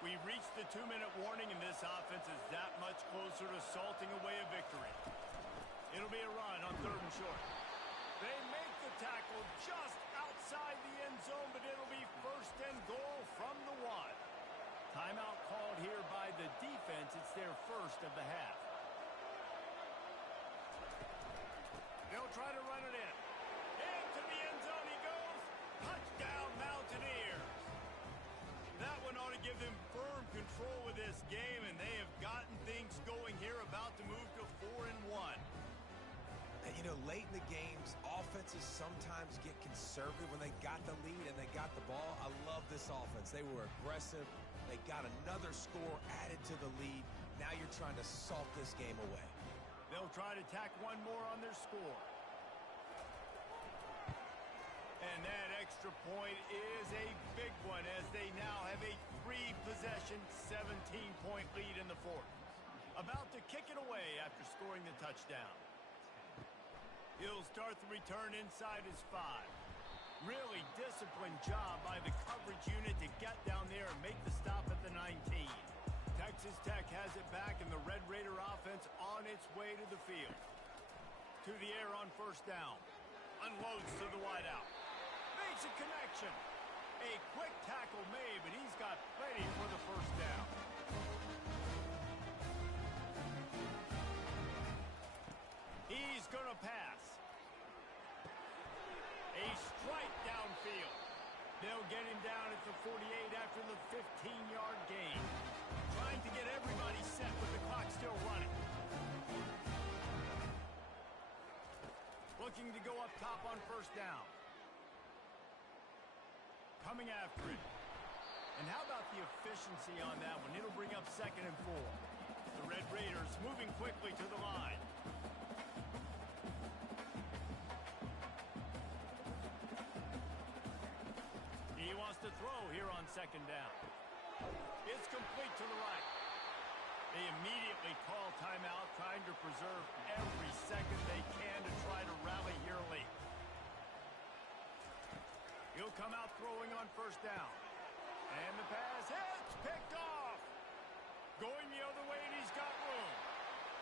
We've reached the 2-minute warning, and this offense is that much closer to salting away a victory. It'll be a run on 3rd and short. They make the tackle just outside the end zone, but it'll be 1st and goal from the 1. Timeout called here by the defense. It's their first of the half. They'll try to run it in. Into the end zone he goes. Touchdown, Mountaineers. That one ought to give them firm control of this game, and they have gotten things going here, about to move to 4-1. And, you know, late in the games, offenses sometimes get conservative when they got the lead and they got the ball. I love this offense. They were aggressive. They got another score added to the lead. Now you're trying to salt this game away. They'll try to tack one more on their score. And that extra point is a big one, as they now have a 3-possession, 17-point lead in the 4th. About to kick it away after scoring the touchdown. He'll start the return inside his 5. Really disciplined job by the coverage unit to get down there and make the stop at the 19. Texas Tech has it back, and the Red Raider offense on its way to the field. To the air on 1st down. Unloads to the wideout. Makes a connection. A quick tackle made, but he's got plenty for the 1st down. He's going to pass. A strike downfield. They'll get him down at the 48 after the 15-yard gain. Trying to get everybody set with the clock still running. Looking to go up top on 1st down. Coming after it. And how about the efficiency on that one? It'll bring up 2nd and 4. The Red Raiders moving quickly to the line. He wants to throw here on 2nd down. It's complete to the right. They immediately call timeout, trying to preserve every second they can to try to rally here late. He'll come out throwing on 1st down. And the pass hits, picked off. Going the other way, and he's got room.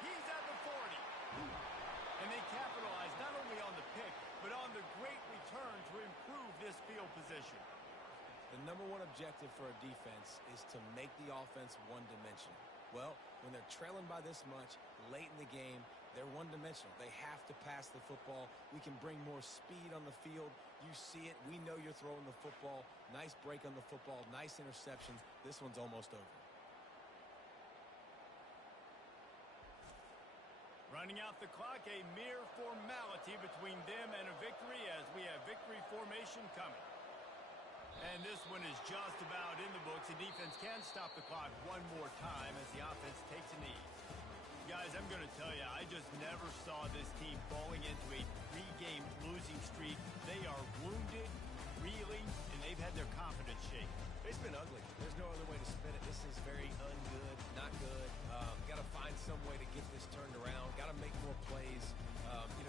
He's at the 40. And they capitalize not only on the pick, but on the great return to improve this field position. The number one objective for a defense is to make the offense one-dimensional. Well, when they're trailing by this much, late in the game, they're one-dimensional. They have to pass the football. We can bring more speed on the field. You see it. We know you're throwing the football. Nice break on the football. Nice interception. This one's almost over. Running out the clock, a mere formality between them and a victory, as we have victory formation coming. And this one is just about in the books. The defense can stop the clock one more time as the offense takes a knee. Guys, I'm going to tell you, I just never saw this team falling into a 3-game losing streak. They are wounded, reeling, and they've had their confidence shaken. It's been ugly. There's no other way to spin it. This is very ungood, not good. Got to find some way to get this turned around. Got to make more plays.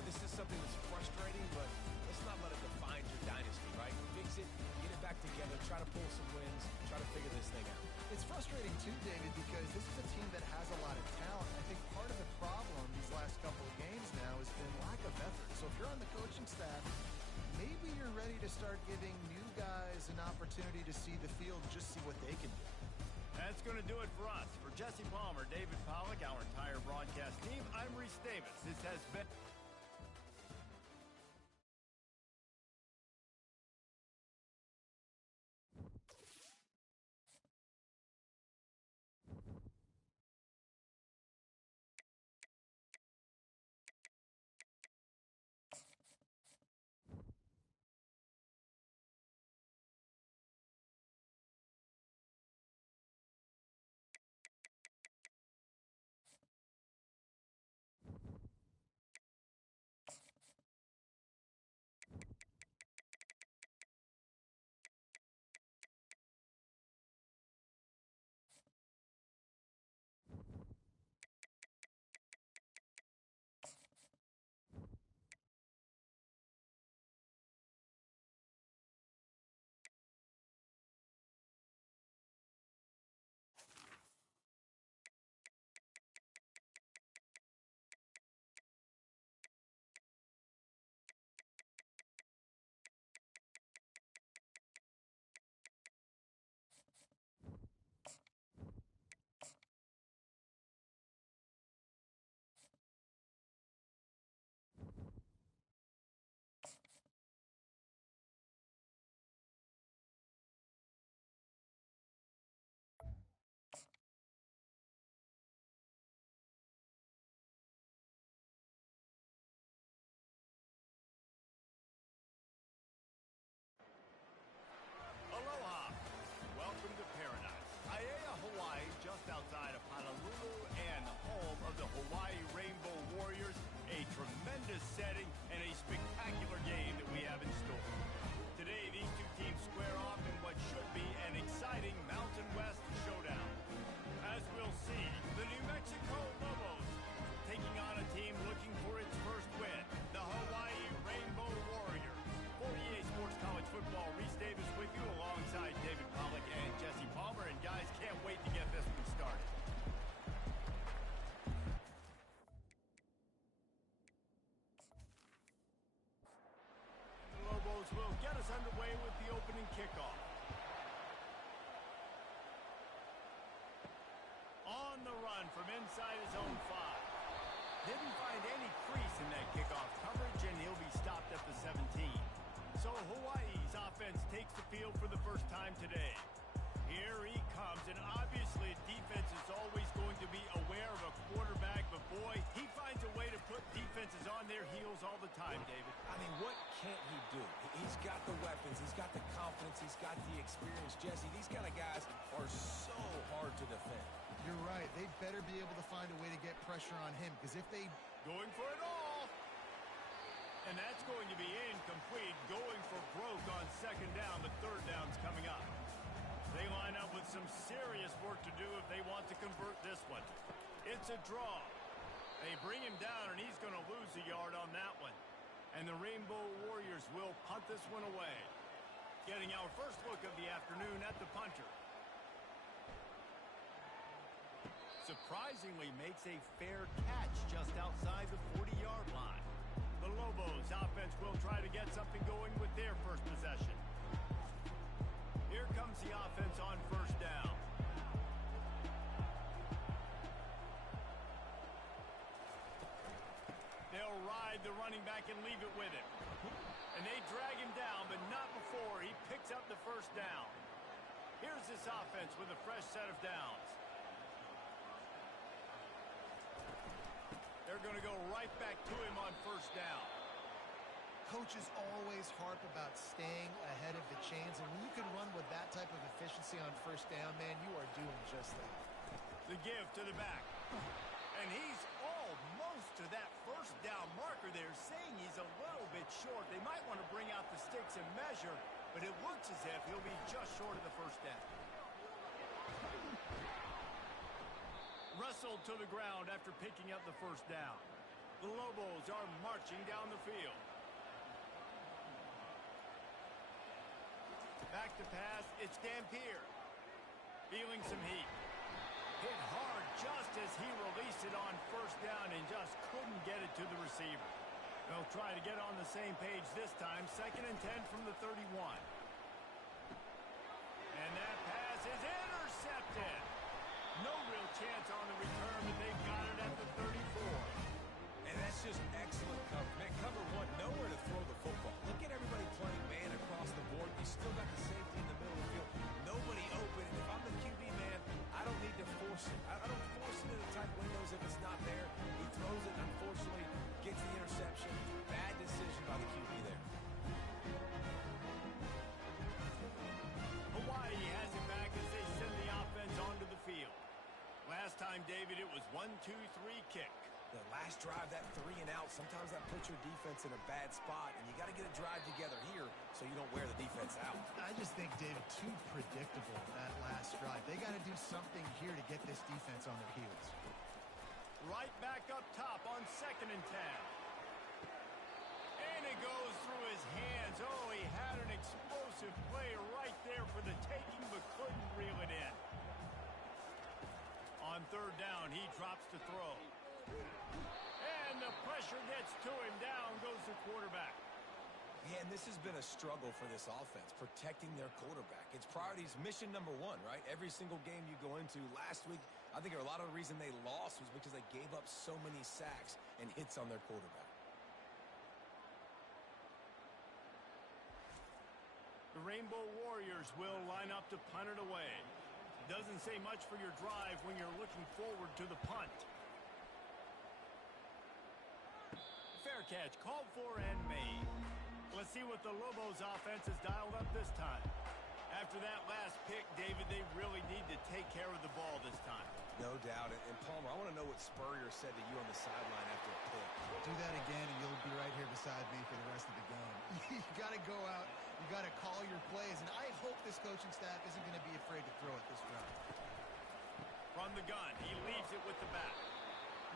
This is something that's frustrating, but let's not let it define your dynasty, right? Fix it, get it back together, try to pull some wins, try to figure this thing out. It's frustrating too, David, because this is a team that has a lot of talent. I think part of the problem these last couple of games now has been lack of effort. So if you're on the coaching staff, maybe you're ready to start giving new guys an opportunity to see the field, just see what they can do. That's going to do it for us. For Jesse Palmer, David Pollack, our entire broadcast team, I'm Reese Davis. This has been... kickoff. On the run from inside his own 5. Didn't find any crease in that kickoff coverage, and he'll be stopped at the 17. So Hawaii's offense takes the field for the first time today. Here he comes, and obviously defense is always going to be aware of a quarterback, but boy, he finds a way to put defenses on their heels all the time, David. I mean, what can't he do? He's got the weapons, he's got the confidence, he's got the experience. Jesse, these kind of guys are so hard to defend. You're right. They better be able to find a way to get pressure on him, because if they... Going for it all. And that's going to be incomplete. Going for broke on second down, but third down's coming up. They line up with some serious work to do if they want to convert this one. It's a draw. They bring him down, and he's going to lose a yard on that one. And the Rainbow Warriors will punt this one away. Getting our first look of the afternoon at the punter. Surprisingly makes a fair catch just outside the 40-yard line. The Lobos offense will try to get something going with their first possession. Here comes the offense on first down. They'll ride the running back and leave it with him. And they drag him down, but not before he picks up the first down. Here's this offense with a fresh set of downs. They're going to go right back to him on first down. Coaches always harp about staying ahead of the chains, and when you can run with that type of efficiency on first down, man, you are doing just that. The give to the back. And he's almost to that first down marker there, saying he's a little bit short. They might want to bring out the sticks and measure, but it looks as if he'll be just short of the first down. Wrestled to the ground after picking up the first down. The Lobos are marching down the field. Back to pass, it's Dampier. Feeling some heat. Hit hard just as he released it on first down and just couldn't get it to the receiver. They'll try to get on the same page this time. 2nd and 10 from the 31. And that pass is intercepted. No real chance on the return, but they got it at the 34. And that's just excellent cover. Man, cover one, nowhere to throw the football. Look at everybody playing man across the board. You still got the safety in the middle of the field. Nobody open. And if I'm the QB, man, I don't need to force it. I don't force it into tight windows if it's not there. He throws it, unfortunately, gets the interception. Bad decision by the QB there. Hawaii has it back as they send the offense onto the field. Last time, David, it was 1-2-3 kick. The last drive, that 3 and out, sometimes that puts your defense in a bad spot, and you got to get a drive together here so you don't wear the defense out. I just think, David, too predictable that last drive. They got to do something here to get this defense on their heels. Right back up top on 2nd and 10. And it goes through his hands. Oh, he had an explosive play right there for the taking, but couldn't reel it in. On third down, he drops to throw. And the pressure gets to him. Down goes the quarterback. Yeah, and this has been a struggle for this offense, protecting their quarterback. It's priorities, mission number one, right? Every single game you go into. Last week, I think a lot of the reason they lost was because they gave up so many sacks and hits on their quarterback. The Rainbow Warriors will line up to punt it away. Doesn't say much for your drive when you're looking forward to the punt. Fair catch, called for and made. Let's see what the Lobos offense has dialed up this time. After that last pick, David, they really need to take care of the ball this time. No doubt. And Palmer, I want to know what Spurrier said to you on the sideline after a pick. Do that again, and you'll be right here beside me for the rest of the game. You got to go out. You got to call your plays, and I hope this coaching staff isn't going to be afraid to throw it this drive. From the gun, he leaves it with the back.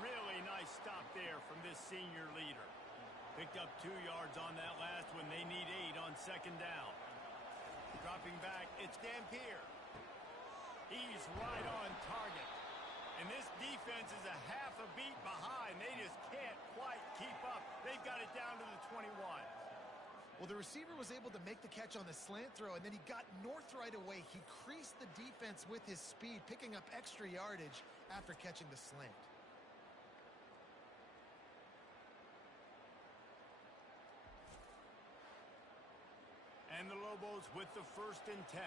Really nice stop there from this senior leader. Picked up 2 yards on that last one. They need 8 on 2nd down. Dropping back, it's Dampier. He's right on target. And this defense is a half a beat behind. They just can't quite keep up. They've got it down to the 21. Well, the receiver was able to make the catch on the slant throw, and then he got north right away. He creased the defense with his speed, picking up extra yardage after catching the slant. And the Lobos with the 1st and 10.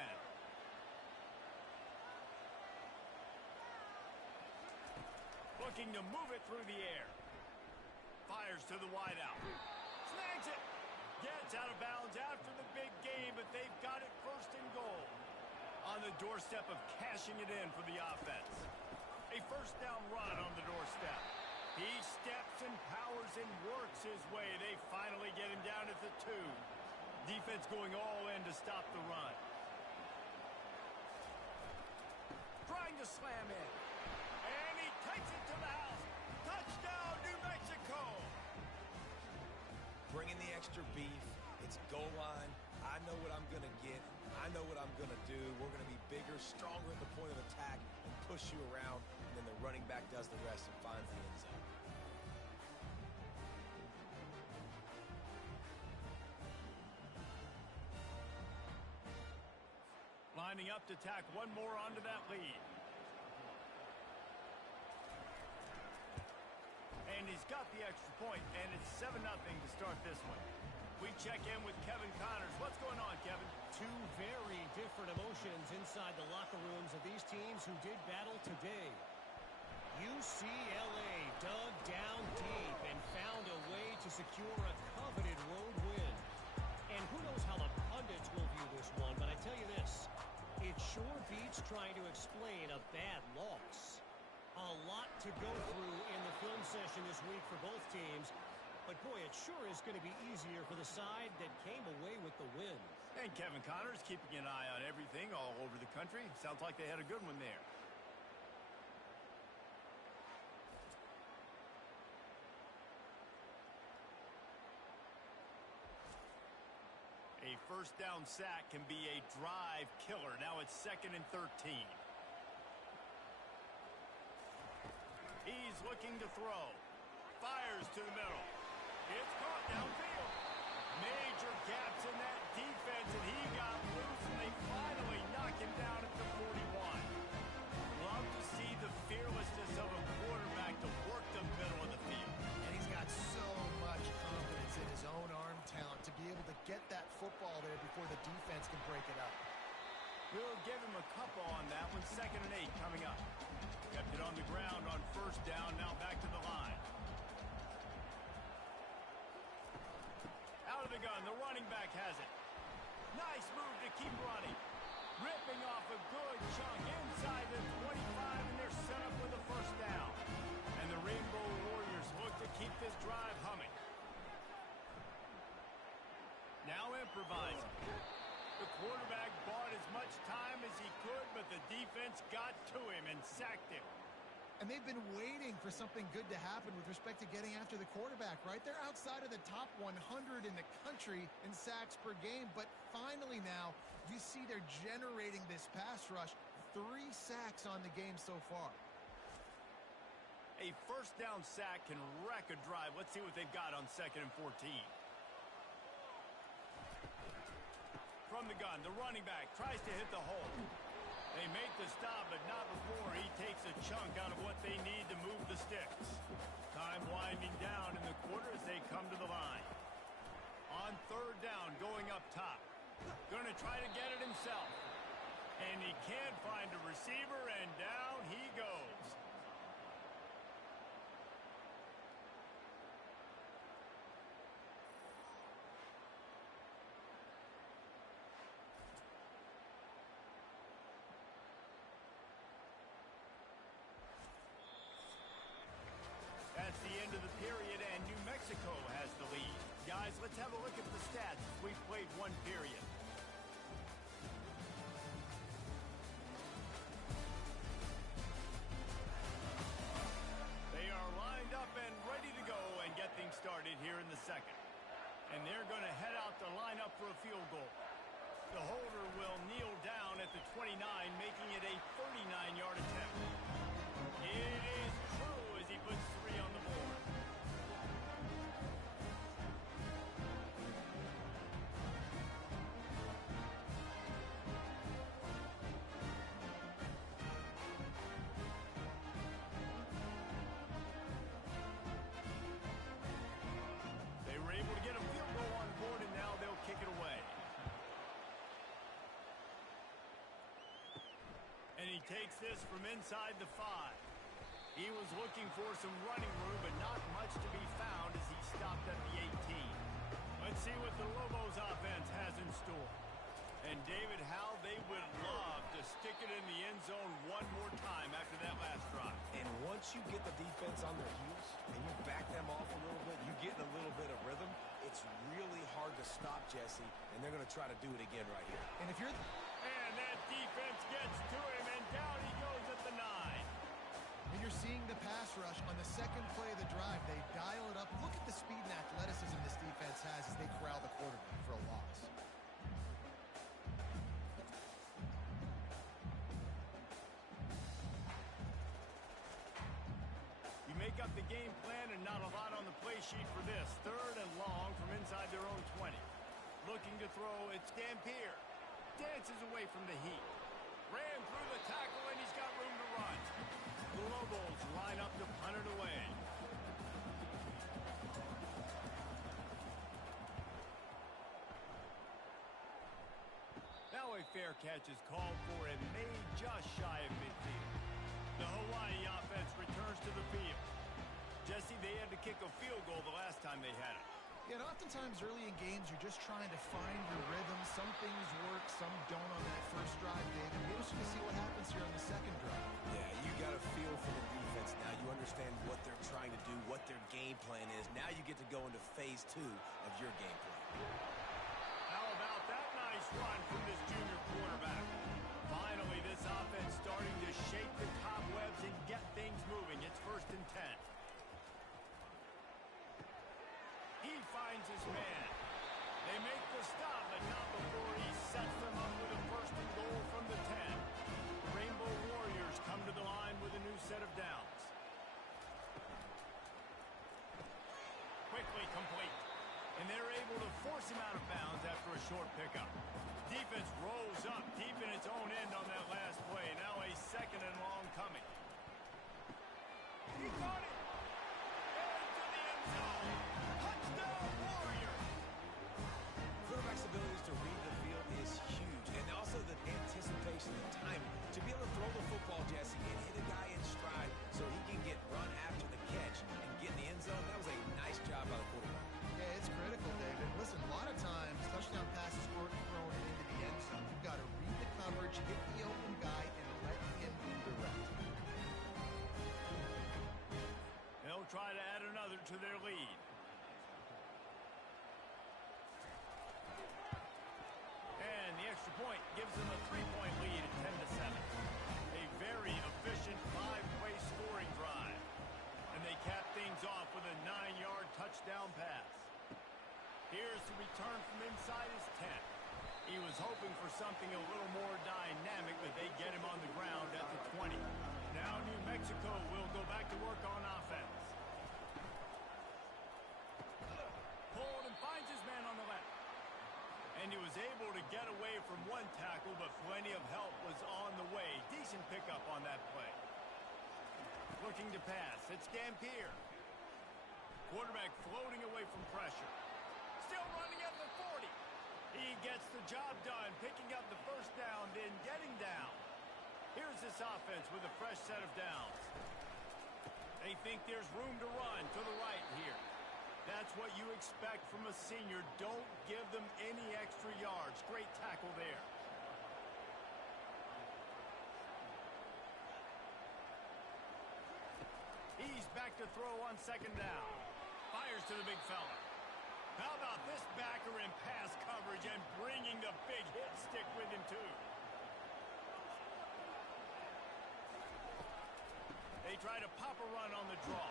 Looking to move it through the air. Fires to the wideout. Snags it. Gets out of bounds after the big game, but they've got it 1st and goal. On the doorstep of cashing it in for the offense. A 1st down run on the doorstep. He steps and powers and works his way. They finally get him down at the 2. Defense going all in to stop the run. Trying to slam in. And he takes it to the house. Touchdown, New Mexico. Bringing the extra beef. It's goal line. I know what I'm going to get. I know what I'm going to do. We're going to be bigger, stronger at the point of attack and push you around. And then the running back does the rest and finds the end zone. Lining up to tack one more onto that lead. And he's got the extra point, and it's 7-0 to start this one. We check in with Kevin Connors. What's going on, Kevin? Two very different emotions inside the locker rooms of these teams who did battle today. UCLA dug down deep and found a way to secure a coveted road win. And who knows how the pundits will view this one, but I tell you this, it sure beats trying to explain a bad loss. A lot to go through in the film session this week for both teams, but boy, it sure is going to be easier for the side that came away with the win. And Kevin Connors keeping an eye on everything all over the country. Sounds like they had a good one there. A 1st down sack can be a drive killer. Now it's 2nd and 13. He's looking to throw. Fires to the middle. It's caught downfield. Major gaps in that defense, and he got loose, and they finally knock him down at the 41. Love to see the fearlessness of a quarterback to work the middle of the field. And he's got so much confidence in his own arm talent to be able to get that football there before the defense can break it up. We'll give him a couple on that one. 2nd and 8 coming up. Kept it on the ground on 1st down. Now back to the line. Out of the gun. The running back has it. Nice move to keep running. Ripping off a good chunk inside the 25, and they're set up with a 1st down. And the Rainbow Warriors look to keep this drive humming. Now improvising. The quarterback bought as much time as he could, but the defense got to him and sacked him. And they've been waiting for something good to happen with respect to getting after the quarterback, right? They're outside of the top 100 in the country in sacks per game, but finally now you see they're generating this pass rush. 3 sacks on the game so far. A 1st down sack can wreck a drive. Let's see what they've got on 2nd and 14. From the gun, the running back tries to hit the hole. They make the stop, but not before he takes a chunk out of what they need to move the sticks. Time winding down in the quarter as they come to the line. On 3rd down, going up top. Going to try to get it himself. And he can't find a receiver, and down he goes. That's the end of the period, and New Mexico has the lead. Guys, let's have a look at the stats. We've played 1 period. They are lined up and ready to go and get things started here in the 2nd. And they're going to head out to line up for a field goal. The holder will kneel down at the 29, making it a 39-yard attempt. It is true as he puts 3 on the board. takes this from inside the 5. He was looking for some running room, but not much to be found as he stopped at the 18. Let's see what the Lobos offense has in store. And David, how they would love to stick it in the end zone one more time after that last drive. And once you get the defense on their heels and you back them off a little bit, you get a little bit of rhythm, it's really hard to stop Jesse, and they're going to try to do it again right here. And if you're... And that defense gets to him, and down he goes at the 9. And you're seeing the pass rush on the second play of the drive. They dial it up. Look at the speed and athleticism this defense has as they corral the quarterback for a loss. You make up the game plan and not a lot on the play sheet for this. 3rd and long from inside their own 20. Looking to throw, it's Dampier. Dances away from the heat. Ran through the tackle, and he's got room to run. The Lobos line up to punt it away. Now a fair catch is called for and made just shy of midfield. The Hawaii offense returns to the field. Jesse, they had to kick a field goal the last time they had it. Yeah, and oftentimes early in games, you're just trying to find your rhythm. Some things work, some don't on that first drive, David. Be interesting to see what happens here on the second drive. Yeah, you got a feel for the defense now. You understand what they're trying to do, what their game plan is. Now you get to go into phase 2 of your game plan. How about that nice run from this junior quarterback? Finally, this offense starting to shake the cobwebs and get things moving. It's 1st and 10. He finds his man. They make the stop, but not before he sets them up with a 1st and goal from the 10. The Rainbow Warriors come to the line with a new set of downs. Quickly complete. And they're able to force him out of bounds after a short pickup. Defense rose up deep in its own end on that last play. Now a 2nd and long coming. He caught it. Into the end zone. Touchdown Warriors. Quarterback's abilities to read the field is huge. And also the anticipation, the timing. To be able to throw the football, Jesse, and hit a guy in stride so he can get run after the catch and get in the end zone, that was a nice job by the quarterback. Yeah, it's critical, David. Listen, a lot of times, touchdown passes aren't thrown into the end zone. You've got to read the coverage, hit the open guy, and let him do the rest. They'll try to add another to their lead. And the extra point gives them a 3-point lead at 10-7. A very efficient 5-play scoring drive. And they cap things off with a 9-yard touchdown pass. Here's the return from inside his 10. He was hoping for something a little more dynamic, but they get him on the ground at the 20. Now New Mexico will go back to work on offense. Pulled and finds his man on the left. And he was able to get away from one tackle, but plenty of help was on the way. Decent pickup on that play. Looking to pass. It's Dampier. Quarterback floating away from pressure. Still running at the 40. He gets the job done, picking up the 1st down, then getting down. Here's this offense with a fresh set of downs. They think there's room to run to the right here. That's what you expect from a senior. Don't give them any extra yards. Great tackle there. He's back to throw on 2nd down. Fires to the big fella. How about this backer in pass coverage and bringing the big hit stick with him, too? They try to pop a run on the draw.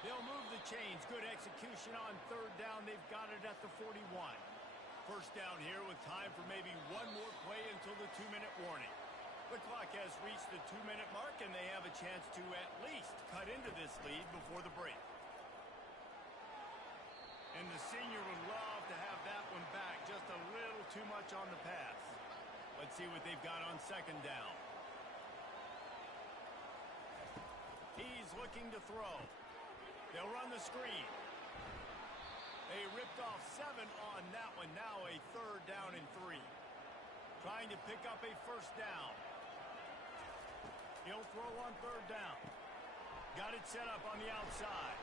They'll move the chains. Good execution on 3rd down. They've got it at the 41. 1st down here with time for maybe one more play until the 2-minute warning. The clock has reached the 2-minute mark, and they have a chance to at least cut into this lead before the break. And the senior would love to have that one back. Just a little too much on the pass. Let's see what they've got on 2nd down. He's looking to throw. They'll run the screen. They ripped off 7 on that one. Now a 3rd down and 3. Trying to pick up a 1st down. He'll throw on third down. Got it set up on the outside.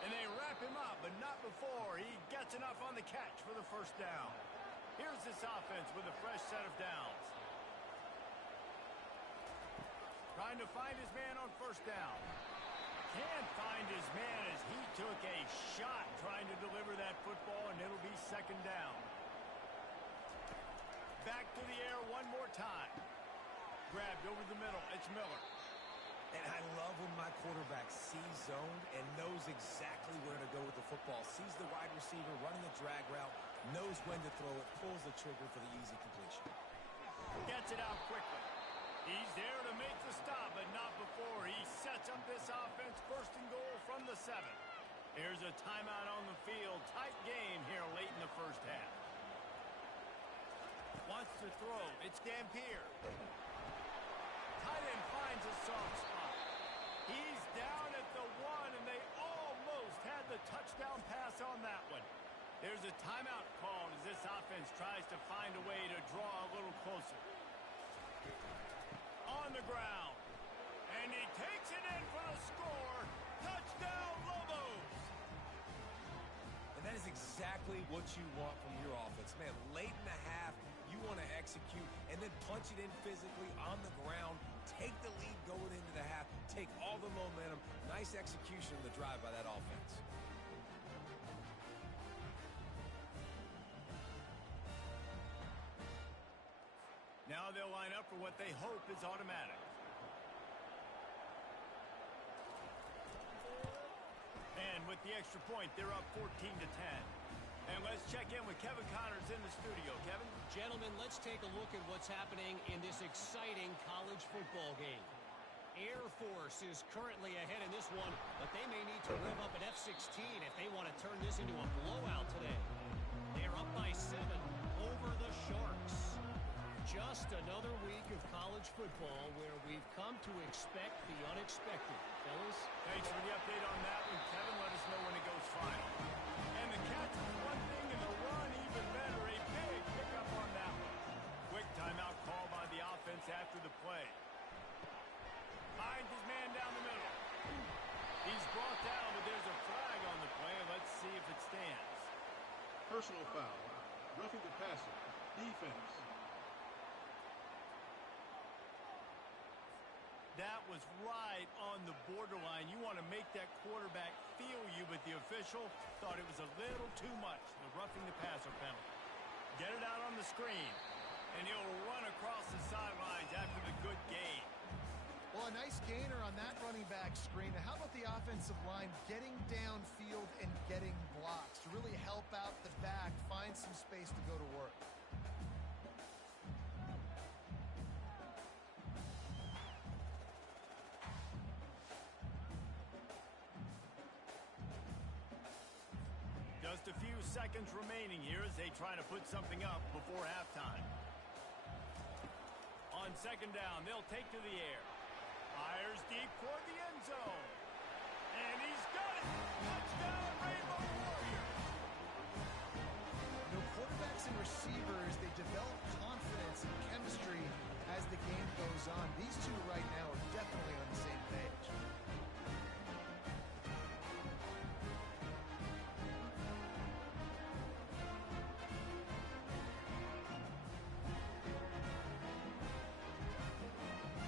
And they wrap him up, but not before he gets enough on the catch for the first down. Here's this offense with a fresh set of downs. Trying to find his man on first down. Can't find his man as he took a shot trying to deliver that football, and it'll be second down. Back to the air one more time. Grabbed over the middle. It's Miller. And I love when my quarterback sees zoned and knows exactly where to go with the football. Sees the wide receiver running the drag route, knows when to throw it, pulls the trigger for the easy completion. Gets it out quickly. He's there to make the stop, but not before he sets up this offense. First and goal from the 7. Here's a timeout on the field. Tight game here late in the first half. Wants to throw. It's Dampier. Tight end finds a soft spot. He's down at the 1, and they almost had the touchdown pass on that one. There's a timeout called as this offense tries to find a way to draw a little closer. On the ground. And he takes it in for the score. Touchdown, Lobos! And that is exactly what you want from your offense. Man, late in the half, you want to execute and then punch it in physically on the ground. Take the lead going into the half. Take all the momentum. Nice execution of the drive by that offense. Now they'll line up for what they hope is automatic. And with the extra point, they're up 14-10. And let's check in with Kevin Connors in the studio. Kevin? Gentlemen, let's take a look at what's happening in this exciting college football game. Air Force is currently ahead in this one, but they may need to rev up an F-16 if they want to turn this into a blowout today. They're up by 7 over the Sharks. Just another week of college football where we've come to expect the unexpected. Fellas? Thanks for the update on that one, Kevin. Let us know when it goes final. And the catch is one thing, and the run even better. A big pickup on that one. Quick timeout call by the offense after the play. Finds his man down the middle. He's brought down, but there's a flag on the play. Let's see if it stands. Personal foul. Roughing the passer. Defense. That was right on the borderline. You want to make that quarterback feel you, but the official thought it was a little too much. The roughing the passer penalty. Get it out on the screen, and he'll run across the sidelines after the good gain. Well, a nice gainer on that running back screen. How about the offensive line getting downfield and getting blocks to really help out the back, find some space to go to work? Just a few seconds remaining here as they try to put something up before halftime. On second down, they'll take to the air. Fires deep toward the end zone. And he's got it! Touchdown, Rainbow Warriors! You know, quarterbacks and receivers, they develop confidence and chemistry as the game goes on. These two right now are definitely on the same page.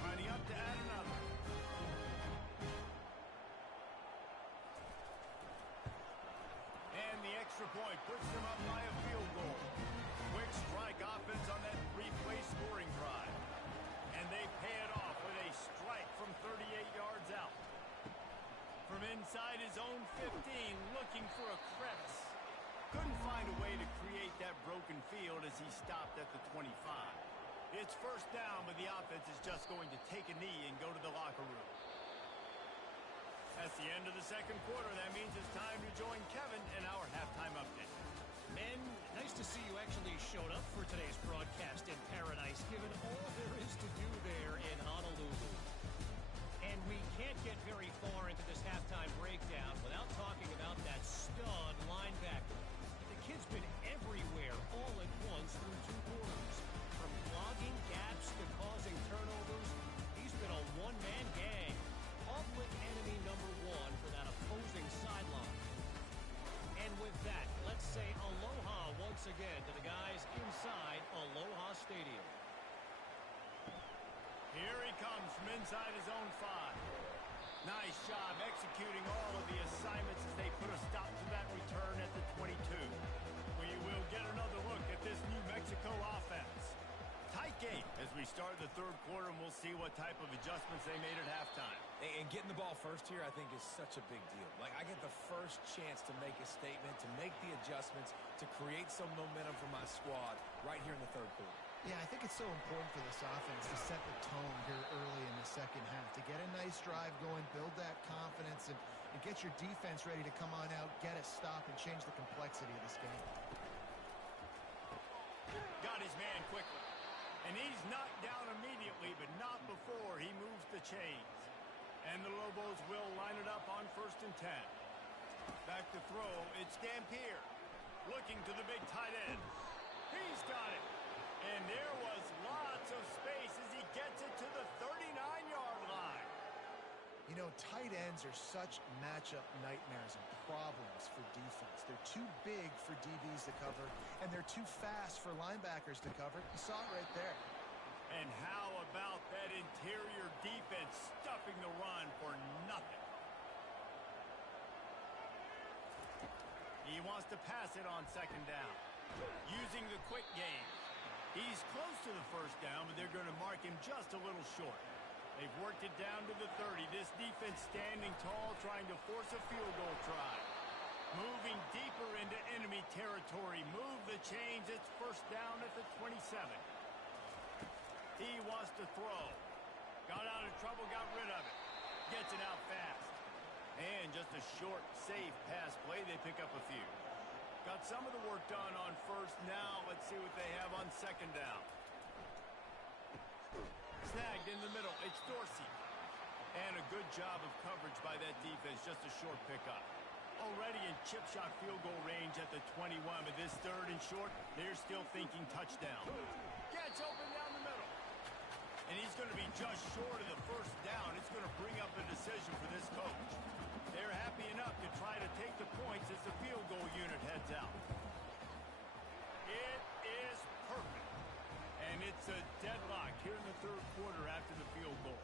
Lining up to add another. And the extra point puts them up by a field goal. Quick strike offense on that three-play scoring drive. And they pay it off with a strike from 38 yards out. From inside his own 15, looking for a crevice. Couldn't find a way to create that broken field as he stopped at the 25. It's first down, but the offense is just going to take a knee and go to the locker room. That's the end of the second quarter. That means it's time to join Kevin in our halftime update. Men, nice to see you actually showed up for today's broadcast in paradise, given all there is to do there in Honolulu. And we can't get very far into this halftime breakdown without talking about that stud linebacker. The kid's been everywhere all at once through 2 quarters. From clogging gaps to causing turnovers, he's been executing all of the assignments as they put a stop to that return at the 22. We will get another look at this New Mexico offense. Tight game as we start the third quarter, and we'll see what type of adjustments they made at halftime. And getting the ball first here, I think, is such a big deal. Like, I get the first chance to make a statement, to make the adjustments, to create some momentum for my squad right here in the third quarter. Yeah, I think it's so important for this offense to set the tone here early in the second half, to get a nice drive going, build that confidence, and get your defense ready to come on out, get a stop, and change the complexity of this game. Got his man quickly. And he's knocked down immediately, but not before he moves the chains. And the Lobos will line it up on 1st and 10. Back to throw, it's Dampier. Looking to the big tight end. He's got it. And there was lots of space as he gets it to the 39-yard line. You know, tight ends are such matchup nightmares and problems for defense. They're too big for DBs to cover, and they're too fast for linebackers to cover. You saw it right there. And how about that interior defense stuffing the run for nothing? He wants to pass it on 2nd down. Using the quick game. He's close to the 1st down, but they're going to mark him just a little short. They've worked it down to the 30. This defense standing tall, trying to force a field goal try. Moving deeper into enemy territory. Move the chains. It's 1st down at the 27. He wants to throw. Got out of trouble, got rid of it. Gets it out fast. And just a short, safe pass play. They pick up a few. Got some of the work done on 1st. Now let's see what they have on 2nd down. Snagged in the middle. It's Dorsey. And a good job of coverage by that defense. Just a short pickup. Already in chip shot field goal range at the 21. But this 3rd and short, they're still thinking touchdown. Gets open down the middle. And he's going to be just short of the 1st down. It's going to bring up a decision for this coach. They're happy enough to try to take the points as the field goal unit heads out. It is perfect. And it's a deadlock here in the 3rd quarter after the field goal.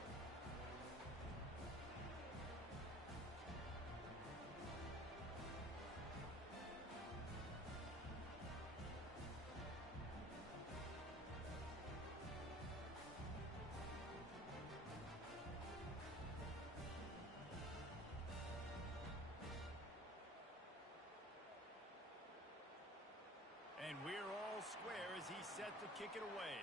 And we're all square as he's set to kick it away.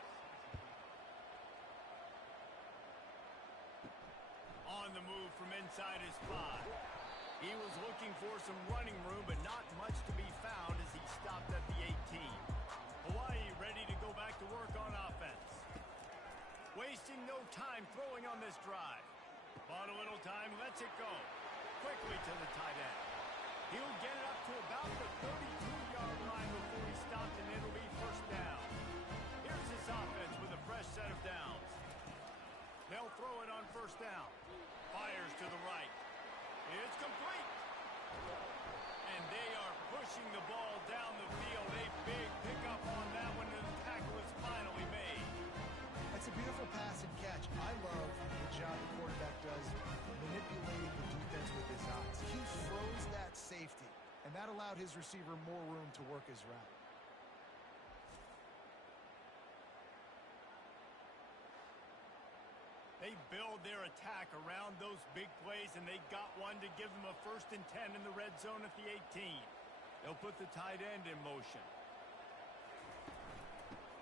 On the move from inside his 5. He was looking for some running room, but not much to be found as he stopped at the 18. Hawaii ready to go back to work on offense. Wasting no time throwing on this drive. Bought a little time, lets it go. Quickly to the tight end. He'll get it up to about the 32-yard line before he stopped, and it'll be 1st down. Here's his offense with a fresh set of downs. They'll throw it on 1st down. Fires to the right. It's complete. And they are pushing the ball down the field. A big pickup on that one, and the tackle is finally made. That's a beautiful pass and catch. I love the job the quarterback does manipulating the defense with his eyes. He froze that safety, and that allowed his receiver more room to work his route. They build their attack around those big plays, and they got one to give them a 1st and 10 in the red zone at the 18. They'll put the tight end in motion.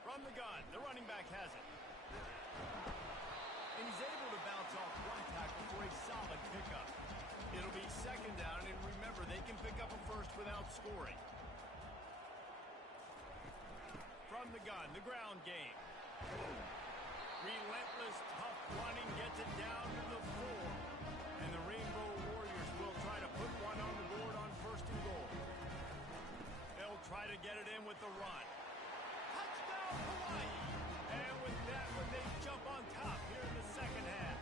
From the gun, the running back has it. And he's able to bounce off one tackle for a solid pickup. It'll be 2nd down, and remember, they can pick up a 1st without scoring. From the gun, the ground game. Relentless, tough running gets it down to the 4. And the Rainbow Warriors will try to put one on the board on 1st and goal. They'll try to get it in with the run. Touchdown, Hawaii! And with that one, they jump on top here in the 2nd half.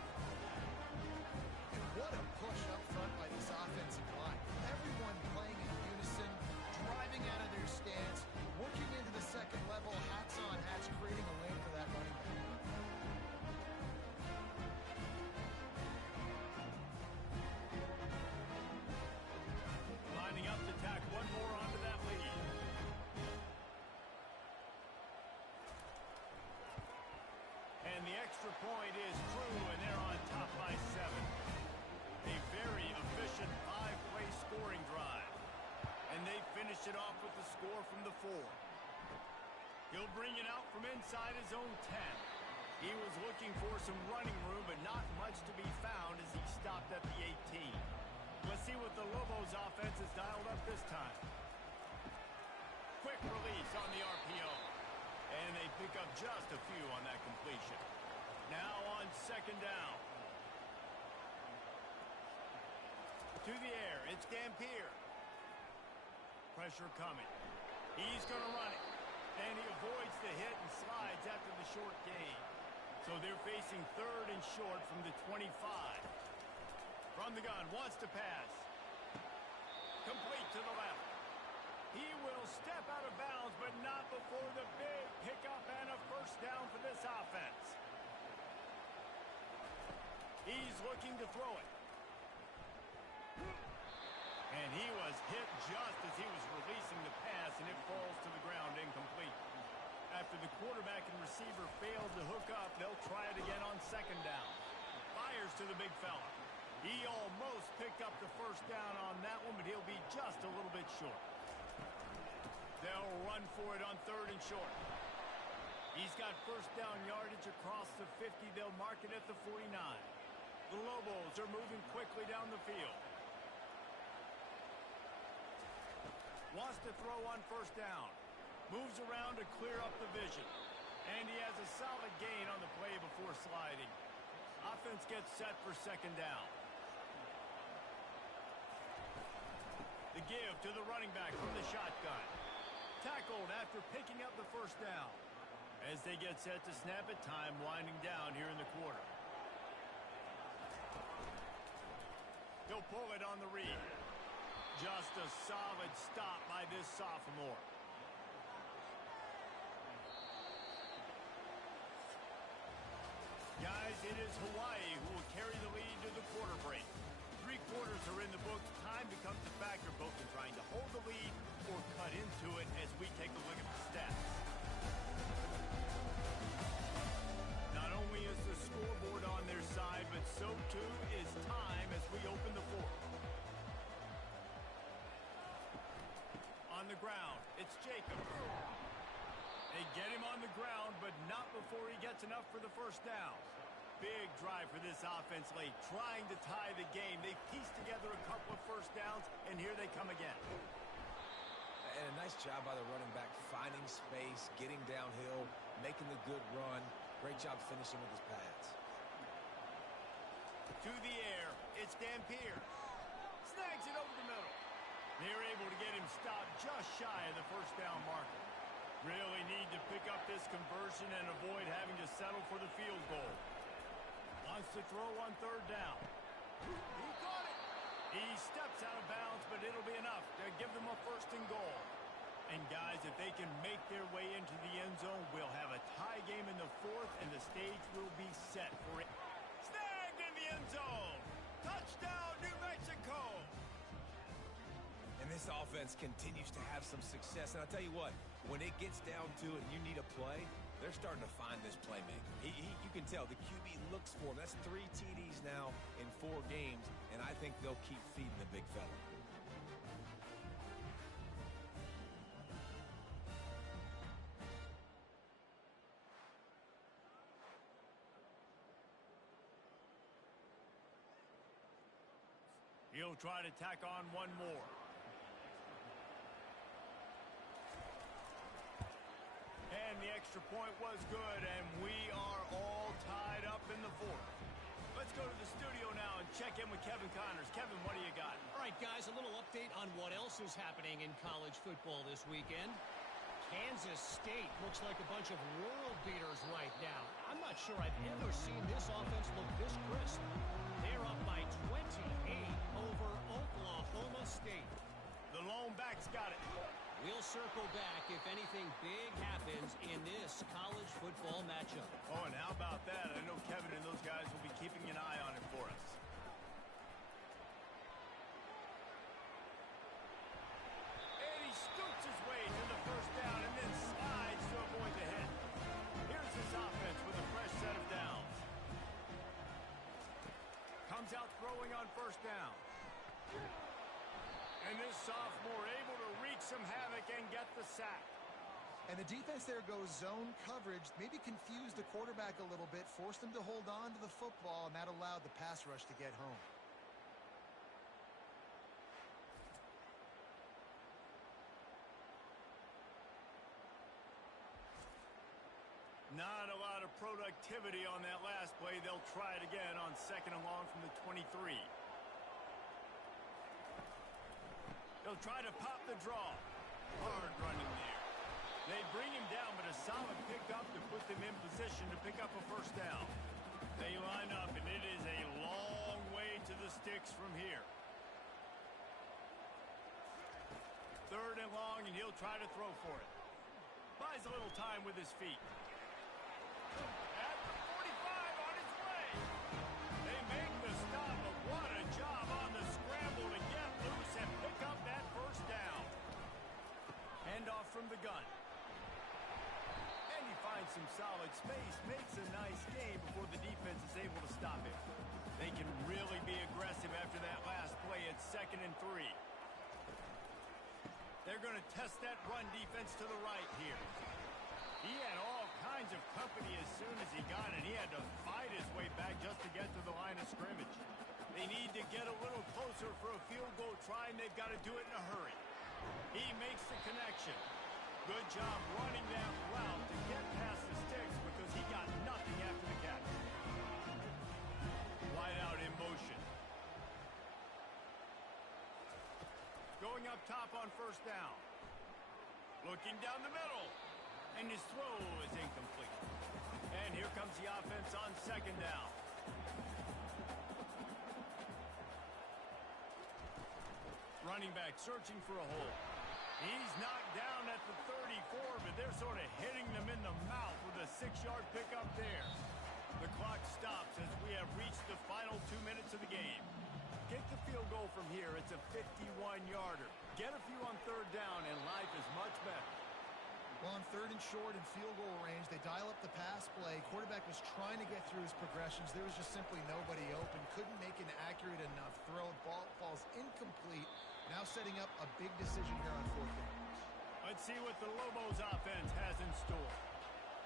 And what a push up front by this offensive line. Everyone playing in unison, driving out of their stance, working into the 2nd level, hats on hats, creating a lane for that running back. finish it off with the score from the 4. He'll bring it out from inside his own 10. He was looking for some running room, but not much to be found as he stopped at the 18. Let's see what the Lobos offense has dialed up this time. Quick release on the RPO. And they pick up just a few on that completion. Now on second down. To the air, it's Dampier. Pressure coming. He's going to run it. And he avoids the hit and slides after the short gain. So they're facing third and short from the 25. From the gun, wants to pass. Complete to the left. He will step out of bounds, but not before the big pickup and a first down for this offense. He's looking to throw it. And he was hit just as he was releasing the pass, and it falls to the ground incomplete. After the quarterback and receiver failed to hook up, they'll try it again on second down. Fires to the big fella. He almost picked up the first down on that one, but he'll be just a little bit short. They'll run for it on third and short. He's got first down yardage across the 50. They'll mark it at the 49. The Lobos are moving quickly down the field. Wants to throw on first down. Moves around to clear up the vision. And he has a solid gain on the play before sliding. Offense gets set for second down. The give to the running back from the shotgun. Tackled after picking up the first down. As they get set to snap it, time winding down here in the quarter. He'll pull it on the read. Just a solid stop by this sophomore. Guys, it is Hawaii who will carry the lead to the quarter break. 3 quarters are in the books. Time becomes a factor both in trying to hold the lead or cut into it as we take a look at the stats. Not only is the scoreboard on their side, but so too is time as we open the 4th. On the ground, it's Jacob. They get him on the ground, but not before he gets enough for the first down. Big drive for this offense late, trying to tie the game. They pieced together a couple of first downs, and here they come again. And a nice job by the running back, finding space, getting downhill, making the good run. Great job finishing with his pads. To the air, it's Dampier. Snags it over the middle. They're able to get him stopped just shy of the first down marker. Really need to pick up this conversion and avoid having to settle for the field goal. Wants to throw on third down. He caught it. He steps out of bounds, but it'll be enough to give them a first and goal. And guys, if they can make their way into the end zone, we'll have a tie game in the 4th, and the stage will be set for it. Snagged in the end zone. Touchdown, New Mexico. And this offense continues to have some success. And I'll tell you what, when it gets down to it and you need a play, they're starting to find this playmaker. You can tell the QB looks for him. That's 3 TDs now in 4 games, and I think they'll keep feeding the big fella. He'll try to tack on one more. And the extra point was good, and we are all tied up in the 4th. Let's go to the studio now and check in with Kevin Connors. Kevin, what do you got? All right, guys, a little update on what else is happening in college football this weekend. Kansas State looks like a bunch of world beaters right now. I'm not sure I've ever seen this offense look this crisp. They're up by 28 over Oklahoma State. The lone back's got it. We'll circle back if anything big happens in this college football matchup. Oh, and how about that? I know Kevin and those guys will be keeping an eye on it for us. And he scoots his way to the first down and then slides to avoid the hit. Here's this offense with a fresh set of downs. Comes out throwing on first down. And this sophomore able to reach some havoc and get the sack. And the defense there goes zone coverage, maybe confused the quarterback a little bit, forced him to hold on to the football, and that allowed the pass rush to get home. Not a lot of productivity on that last play. They'll try it again on 2nd and long from the 23. They'll try to pop the draw. Hard running there. They bring him down, but a solid pickup to put them in position to pick up a first down. They line up, and it is a long way to the sticks from here. 3rd and long, and he'll try to throw for it. Buys a little time with his feet. At the 45 on his way. They make the stop, but what a job on the scramble to get loose and pick up that first down. Handoff from the gun. And he finds some solid space, makes a nice game before the defense is able to stop it. They can really be aggressive after that last play at 2nd and 3. They're going to test that run defense to the right here. He had all kinds of company as soon as he got it. He had to fight his way back just to get to the line of scrimmage. They need to get a little closer for a field goal try, and they've got to do it in a hurry. He makes the connection. Good job running that route to get past the sticks because he got nothing after the catch. Wide out in motion. Going up top on 1st down. Looking down the middle. And his throw is incomplete. And here comes the offense on 2nd down. Running back searching for a hole. He's knocked down at the 34, but they're sort of hitting them in the mouth with a 6-yard pickup there. The clock stops as we have reached the final 2 minutes of the game. Get the field goal from here. It's a 51-yarder. Get a few on 3rd down, and life is much better. Well, on 3rd and short and field goal range, they dial up the pass play. Quarterback was trying to get through his progressions. There was just simply nobody open. Couldn't make an accurate enough throw. Ball falls incomplete. Now setting up a big decision here on 4th down. Let's see what the Lobos offense has in store.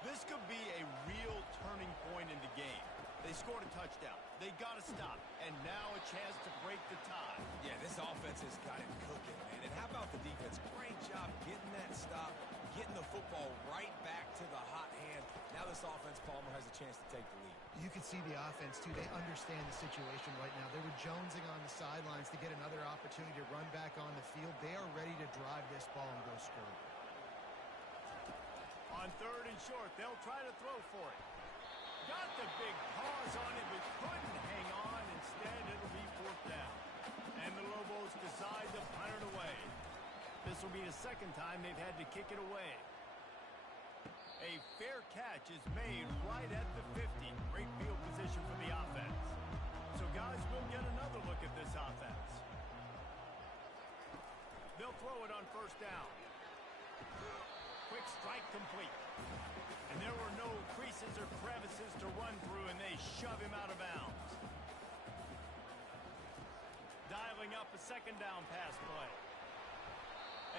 This could be a real turning point in the game. They scored a touchdown. They got to stop. And now a chance to break the tie. Yeah, this offense has got it cooking, man. And how about the defense? Great job getting that stop, getting the football right back to the hot hand. Now this offense, Palmer, has a chance to take the lead. You can see the offense, too. They understand the situation right now. They were jonesing on the sidelines to get another opportunity to run back on the field. They are ready to drive this ball and go score. On 3rd and short, they'll try to throw for it. Got the big pause on it, but couldn't hang on. Instead, it'll be 4th down. And the Lobos decide to punt it away. This will be the 2nd time they've had to kick it away. A fair catch is made right at the 50. Great field position for the offense. So, guys, we'll get another look at this offense. They'll throw it on 1st down. Quick strike complete. And there were no creases or crevices to run through, and they shove him out of bounds. Dialing up a 2nd down pass play.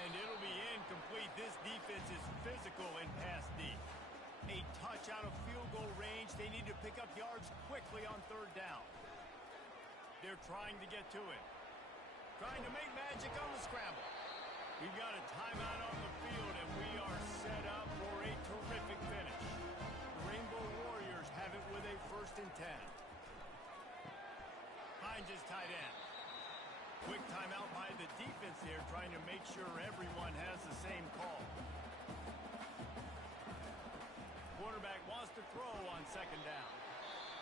And it'll be incomplete. This defense is physical in pass D. A touch out of field goal range. They need to pick up yards quickly on 3rd down. They're trying to get to it. Trying to make magic on the scramble. We've got a timeout on the field, and we are set up for a terrific finish. The Rainbow Warriors have it with a 1st and 10. Hines is tight end. Quick timeout by the defense there, trying to make sure everyone has the same call. Quarterback wants to throw on 2nd down.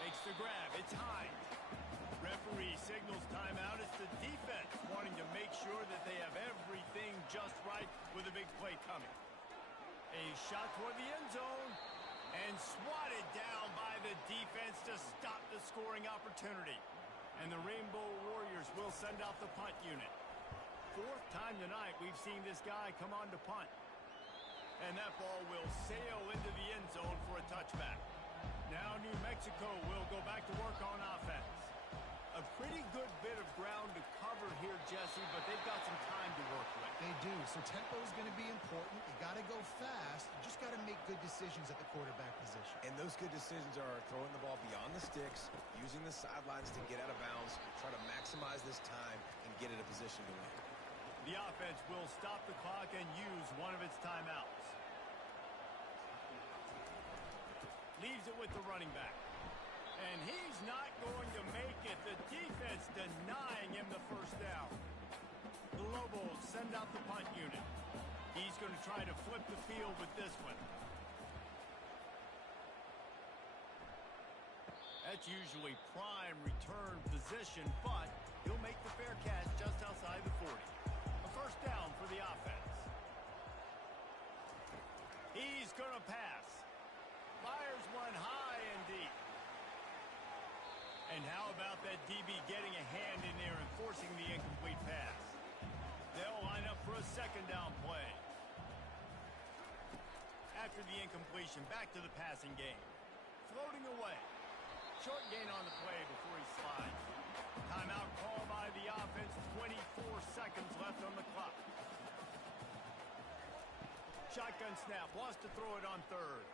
Makes the grab. It's Hines. Referee signals timeout. It's the defense wanting to make sure that they have everything just right with a big play coming. A shot toward the end zone and swatted down by the defense to stop the scoring opportunity. And the Rainbow Warriors will send out the punt unit. 4th time tonight we've seen this guy come on to punt. And that ball will sail into the end zone for a touchback. Now New Mexico will go back to work on offense. A pretty good bit of ground to cover here, Jesse, but they've got some time to work with. They do. So tempo is going to be important. You got to go fast. You just got to make good decisions at the quarterback position. And those good decisions are throwing the ball beyond the sticks, using the sidelines to get out of bounds, try to maximize this time and get in a position to win. The offense will stop the clock and use one of its timeouts. Leaves it with the running back. And he's not going to make it. The defense denying him the first down. The Lobos send out the punt unit. He's going to try to flip the field with this one. That's usually prime return position, but he'll make the fair catch just outside the 40. A first down for the offense. He's going to pass. Fires one high and deep. And how about that DB getting a hand in there and forcing the incomplete pass? They'll line up for a second down play. After the incompletion, back to the passing game. Floating away. Short gain on the play before he slides. Timeout call by the offense. 24 seconds left on the clock. Shotgun snap. Wants to throw it on third.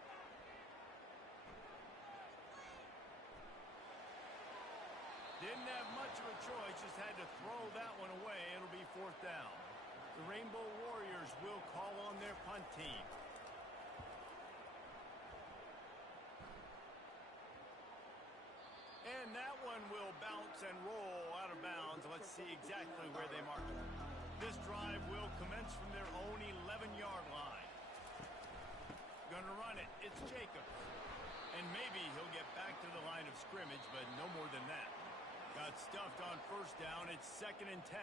Didn't have much of a choice. Just had to throw that one away. It'll be fourth down. The Rainbow Warriors will call on their punt team. And that one will bounce and roll out of bounds. Let's see exactly where they mark it. This drive will commence from their own 11-yard line. Gonna run it. It's Jacobs. And maybe he'll get back to the line of scrimmage, but no more than that. Got stuffed on first down. It's 2nd and 10.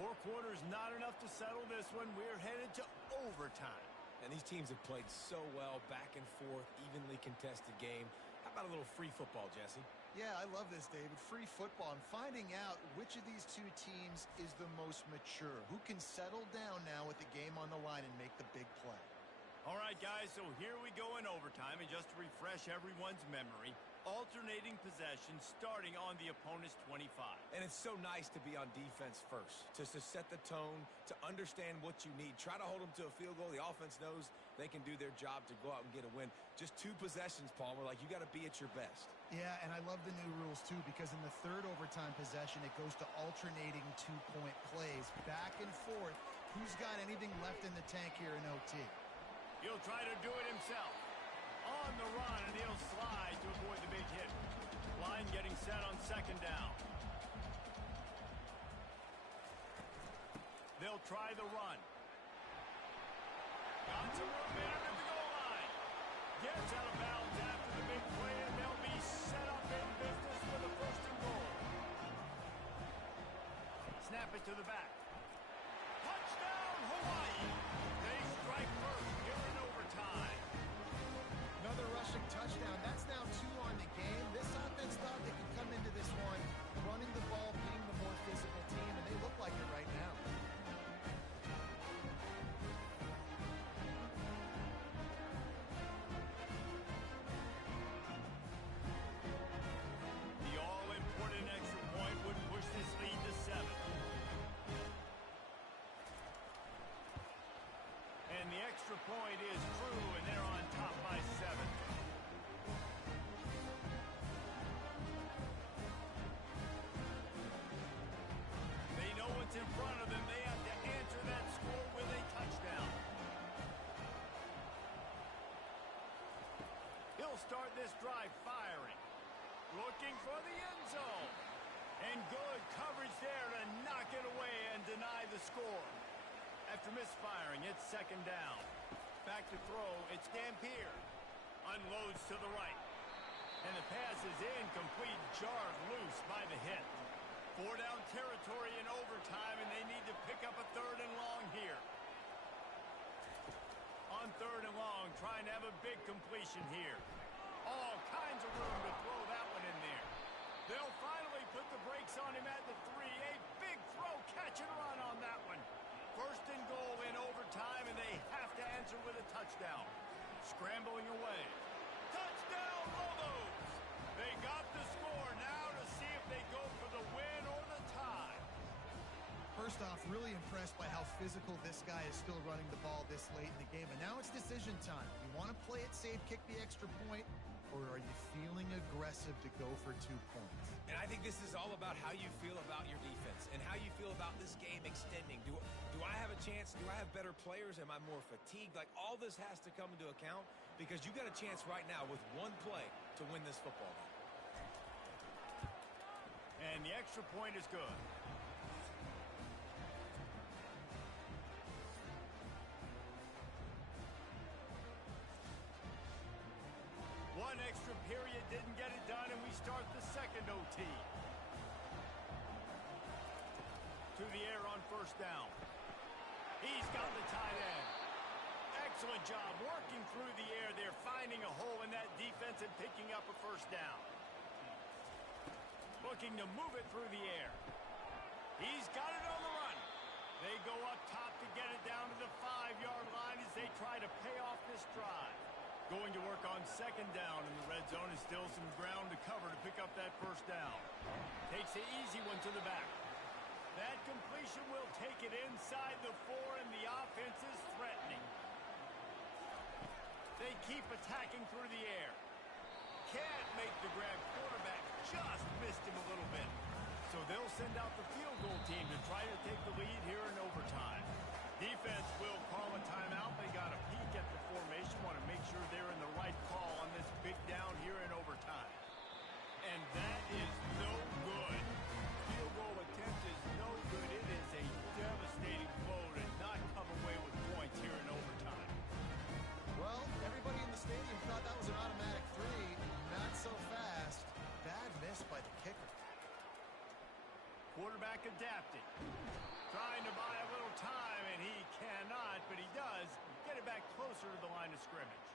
4 quarters not enough to settle this one. We're headed to overtime. And these teams have played so well, back and forth, evenly contested game. How about a little free football, Jesse? Yeah, I love this, David. Free football. I'm finding out which of these two teams is the most mature. Who can settle down now with the game on the line and make the big play. All right, guys, so here we go in overtime. And just to refresh everyone's memory, alternating possession starting on the opponent's 25. And it's so nice to be on defense first, just to set the tone, to understand what you need. Try to hold them to a field goal. The offense knows they can do their job to go out and get a win. Just 2 possessions, Palmer. Like, you got to be at your best. Yeah, and I love the new rules, too, because in the third overtime possession, it goes to alternating 2-point plays, back and forth. Who's got anything left in the tank here in OT? He'll try to do it himself. On the run, and he'll slide to avoid the big hit. Line getting set on 2nd down. They'll try the run. Got some room in under the goal line. Gets out of bounds after the big play, and they'll be set up in business for the 1st and goal. Snap it to the back. Touchdown, Hawaii! They strike first here in overtime. Another rushing touchdown. That's now 2 on the game. This offense thought they could come into this one running the ball, being the more physical team, and they look like it right now. The all-important extra point would push this lead to 7. And the extra point is true, and they're on top by 7. They know what's in front of them. They have to answer that score with a touchdown. He'll start this drive firing. Looking for the end zone. And good coverage there to knock it away and deny the score. After misfiring, it's 2nd down. Back to throw, it's Dampier. Unloads to the right. And the pass is incomplete, jarred loose by the hit. 4-down territory in overtime, and they need to pick up a 3rd and long here. On 3rd and long, trying to have a big completion here. All kinds of room to throw that one in there. They'll finally put the brakes on him at the 3. A big throw, catch and run on that one. 1st and goal in overtime, and they have to answer with a touchdown. Scrambling away. Touchdown, Lobos! They got the score now to see if they go for the win or the tie. First off, really impressed by how physical this guy is still running the ball this late in the game. And now it's decision time. You want to play it safe, kick the extra point, or are you feeling aggressive to go for 2 points? And I think this is all about how you feel about your defense and how you feel about this game extending. Do I have a chance? Do I have better players? Am I more fatigued? Like, all this has to come into account because you got a chance right now with one play to win this football game. And the extra point is good. One extra period didn't get it done, and we start the second OT. To the air on first down. He's got the tight end. Excellent job working through the air there, finding a hole in that defense and picking up a first down. Looking to move it through the air. He's got it on the run. They go up top to get it down to the 5-yard line as they try to pay off this drive. Going to work on second down in the red zone is still some ground to cover to pick up that first down. Takes the easy one to the back. That completion will take it inside the 4, and the offense is threatening. They keep attacking through the air. Can't make the grab. Quarterback just missed him a little bit. So they'll send out the field goal team to try to take the lead here in overtime. Defense will call a timeout. They got a peek at the formation. Want to make sure they're in the right call on this big down here in overtime. And that is no good. Field goal attempt is no good. It is a devastating blow to not come away with points here in overtime. Well, everybody in the stadium thought that was an automatic 3. Not so fast. Bad miss by the kicker. Quarterback adapting. Trying to buy a little time, and he cannot, but he does get it back closer to the line of scrimmage.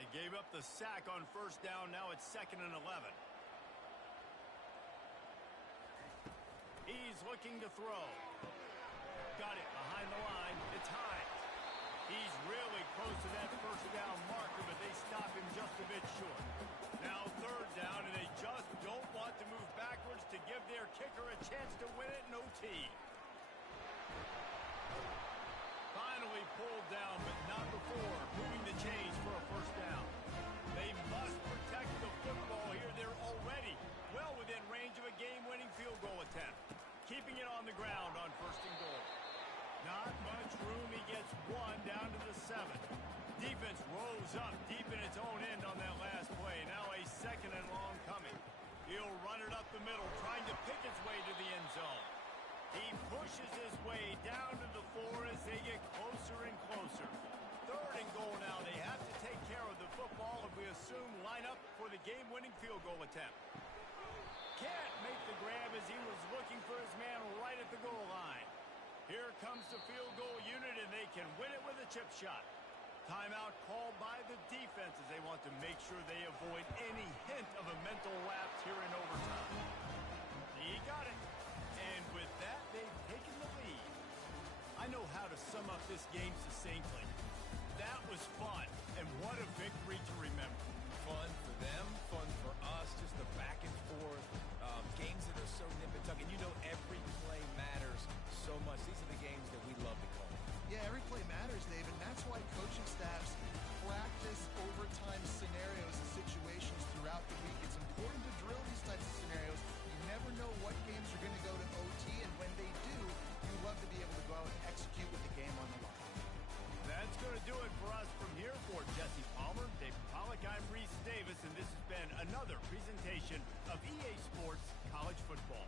They gave up the sack on first down. Now it's 2nd and 11. He's looking to throw. Got it behind the line. It's high. He's really close to that first down marker, but they stop him just a bit short. Now 3rd down, and they just don't want to move backwards to give their kicker a chance to win it in OT. Finally pulled down, but not before moving the chains for a first down. They must protect the football here. They're already well within range of a game-winning field goal attempt. Keeping it on the ground on 1st and goal. Not much room. He gets 1 down to the 7. Defense rose up deep in its own end on that last play. Now a 2nd and long coming. He'll run it up the middle, trying to pick its way to the end zone. He pushes his way down to the 4 as they get closer and closer. 3rd and goal now. They have to take care of the football, if we assume line up for the game-winning field goal attempt. Can't make the grab as he was looking for his man right at the goal line. Here comes the field goal unit, and they can win it with a chip shot. Timeout called by the defense as they want to make sure they avoid any hint of a mental lapse here in overtime. He got it. And with that, they've taken the lead. I know how to sum up this game succinctly. That was fun, and what a victory to remember. Fun for them, fun for us, just the back and forth, games that are so nip and tuck. And you know every play matters so much. These are the games that we love to call. Yeah, every play matters, Dave, and that's why coaching staffs practice overtime scenarios and situations throughout the week. It's important to drill these types of scenarios. You never know what games are going to go to OT, and when they do, you love to be able to go out and execute with the game on the line. That's going to do it for us from here. For Jesse Palmer, Dave Pollock, I'm Reese Davis, and this has been another presentation of EA Sports College Football.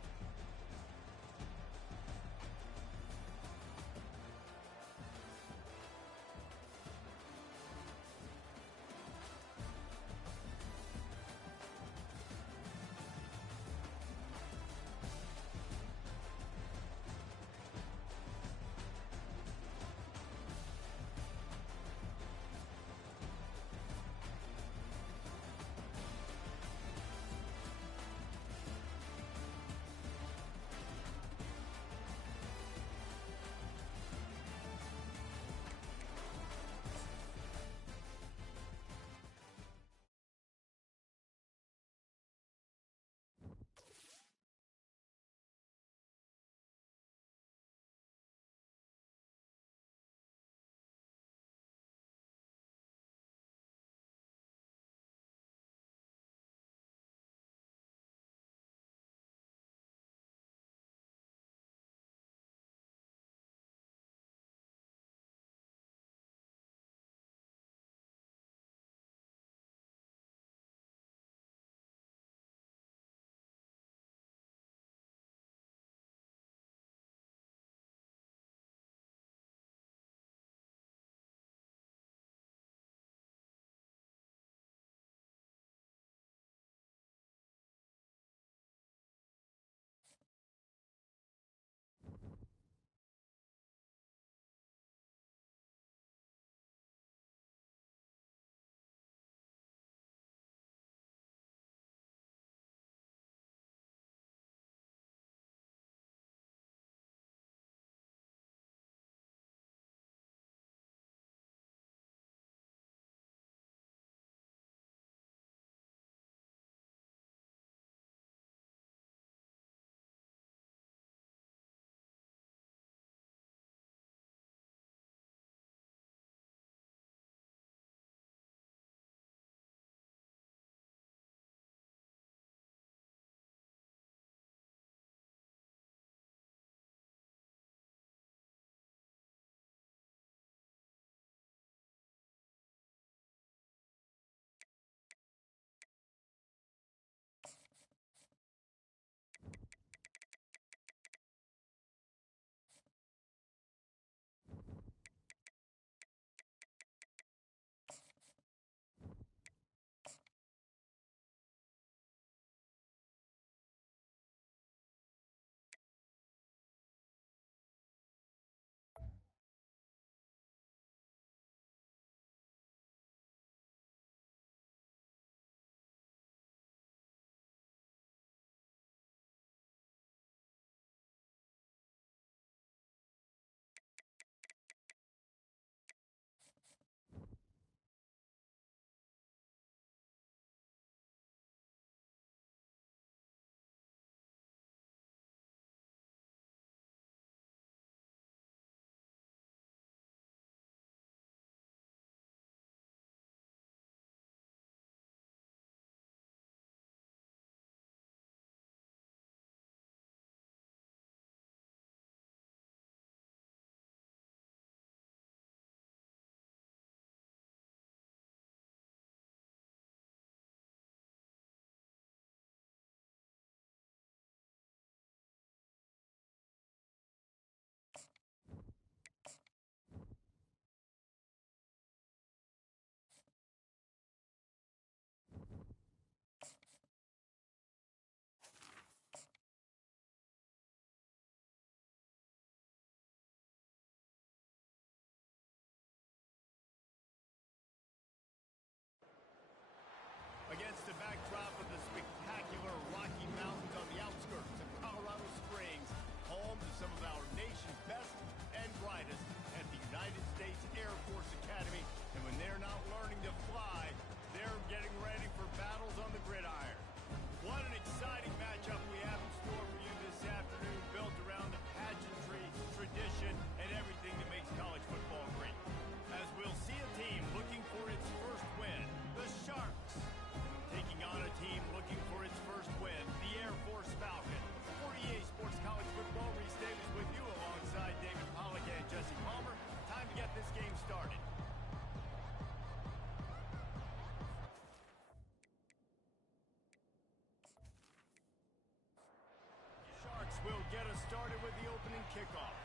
get us started with the opening kickoff.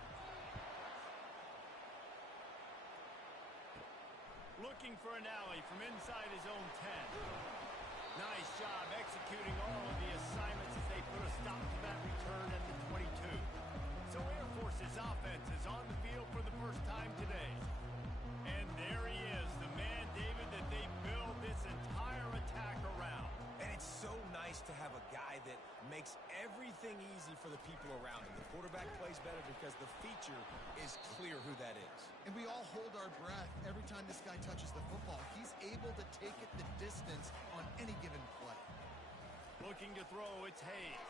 Looking for an alley from inside his own 10. Nice job executing all of the assignments as they put a stop to that return at the 22. So Air Force's offense is on the field for the first time today. And there he is, the man, David, that they build this entire attack around. And it's so nice to have a guy that makes everything easy for the people around him. The quarterback plays better because the feature is clear who that is. And we all hold our breath every time this guy touches the football. He's able to take it the distance on any given play. Looking to throw, it's Hayes.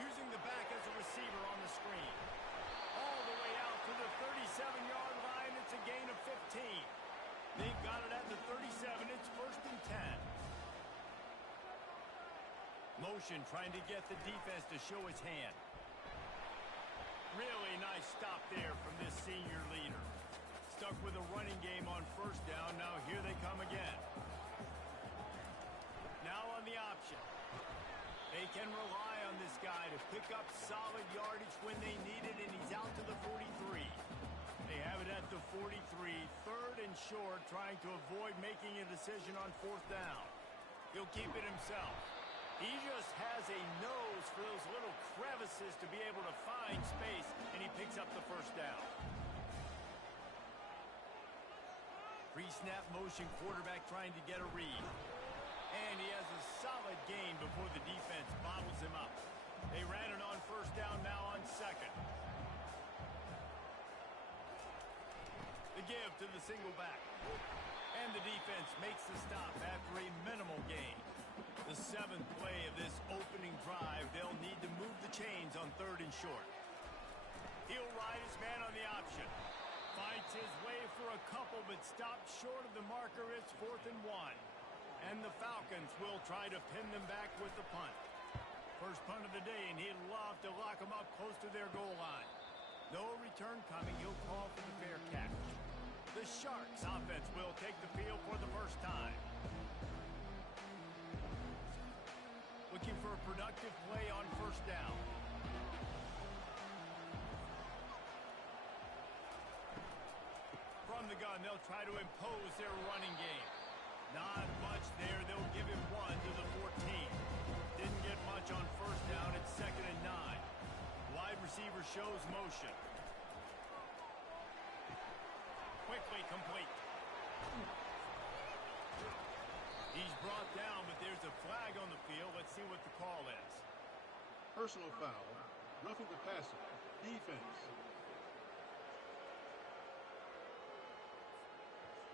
Using the back as a receiver on the screen. All the way out to the 37-yard line. It's a gain of 15. They've got it at the 37. It's 1st and 10. Motion trying to get the defense to show his hand. Really nice stop there from this senior leader. Stuck with a running game on 1st down. Now here they come again. Now on the option. They can rely on this guy to pick up solid yardage when they need it, and he's out to the 43. They have it at the 43, 3rd and short, trying to avoid making a decision on 4th down. He'll keep it himself. He just has a nose for those little crevices to be able to find space, and he picks up the 1st down. Pre-snap motion quarterback trying to get a read. And he has a solid gain before the defense bottles him up. They ran it on 1st down, now on 2nd. The give to the single back. And the defense makes the stop after a minimal gain. The 7th play of this opening drive, they'll need to move the chains on 3rd and short. He'll ride his man on the option. Fights his way for a couple, but stopped short of the marker. It's 4th and 1. And the Falcons will try to pin them back with the punt. First punt of the day, and he'd love to lock them up close to their goal line. No return coming. He'll call for the fair catch. The Sharks offense will take the field for the first time. Looking for a productive play on 1st down. From the gun, they'll try to impose their running game. Not much there. They'll give him 1 to the 14. Didn't get much on 1st down. It's 2nd and 9. Wide receiver shows motion. Quickly complete. He's brought down, but there's a flag on the field. Let's see what the call is. Personal foul. Roughing the passer. Defense.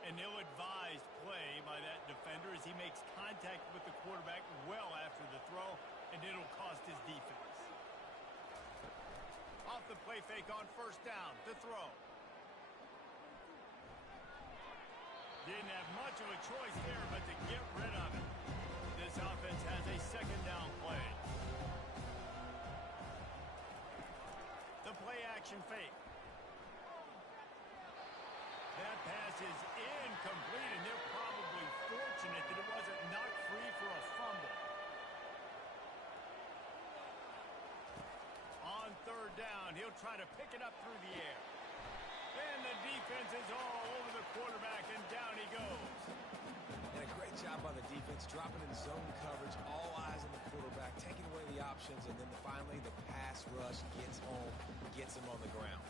An ill-advised play by that defender as he makes contact with the quarterback well after the throw, and it'll cost his defense. Off the play fake on 1st down to throw. Didn't have much of a choice there, but to get rid of it. This offense has a 2nd down play. The play action fake. That pass is incomplete, and they're probably fortunate that it wasn't knocked free for a fumble. On 3rd down, he'll try to pick it up through the air. And the defense is all over the quarterback, and down he goes. And a great job by the defense, dropping in zone coverage, all eyes on the quarterback, taking away the options, and then finally the pass rush gets home, gets him on the ground.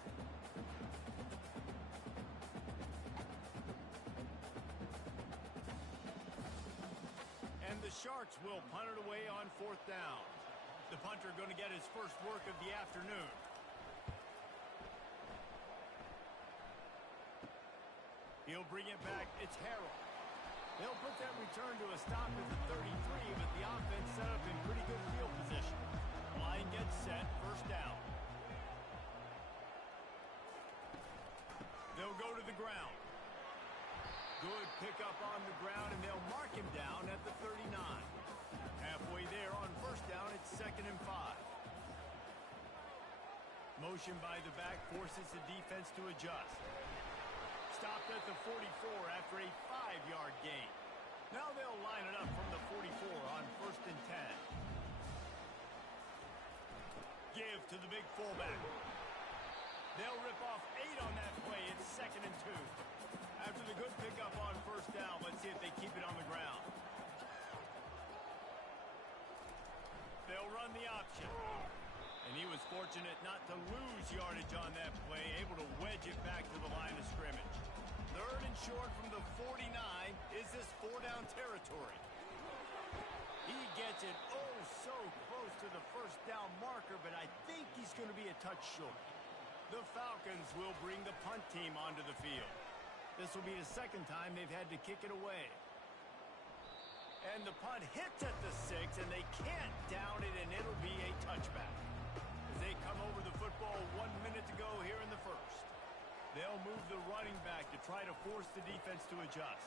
And the Sharks will punt it away on 4th down. The punter going to get his first work of the afternoon. He'll bring it back. It's Harrell. They'll put that return to a stop at the 33, but the offense set up in pretty good field position. Line gets set. 1st down. They'll go to the ground. Good pickup on the ground, and they'll mark him down at the 39. Halfway there on 1st down, it's 2nd and 5. Motion by the back forces the defense to adjust. Stopped at the 44 after a 5-yard gain. Now they'll line it up from the 44 on 1st and 10. Give to the big fullback. They'll rip off 8 on that play. It's 2nd and 2. After the good pickup on first down, let's see if they keep it on the ground. They'll run the option. And he was fortunate not to lose yardage on that play, able to wedge it back to the line of scrimmage. 3rd and short from the 49. Is this 4-down territory? He gets it so close to the first down marker, but I think he's going to be a touch short. The Falcons will bring the punt team onto the field. This will be the 2nd time they've had to kick it away. And the punt hits at the 6, and they can't down it, and it'll be a touchback. As they come over the football 1 minute to go here in the first. They'll move the running back to try to force the defense to adjust.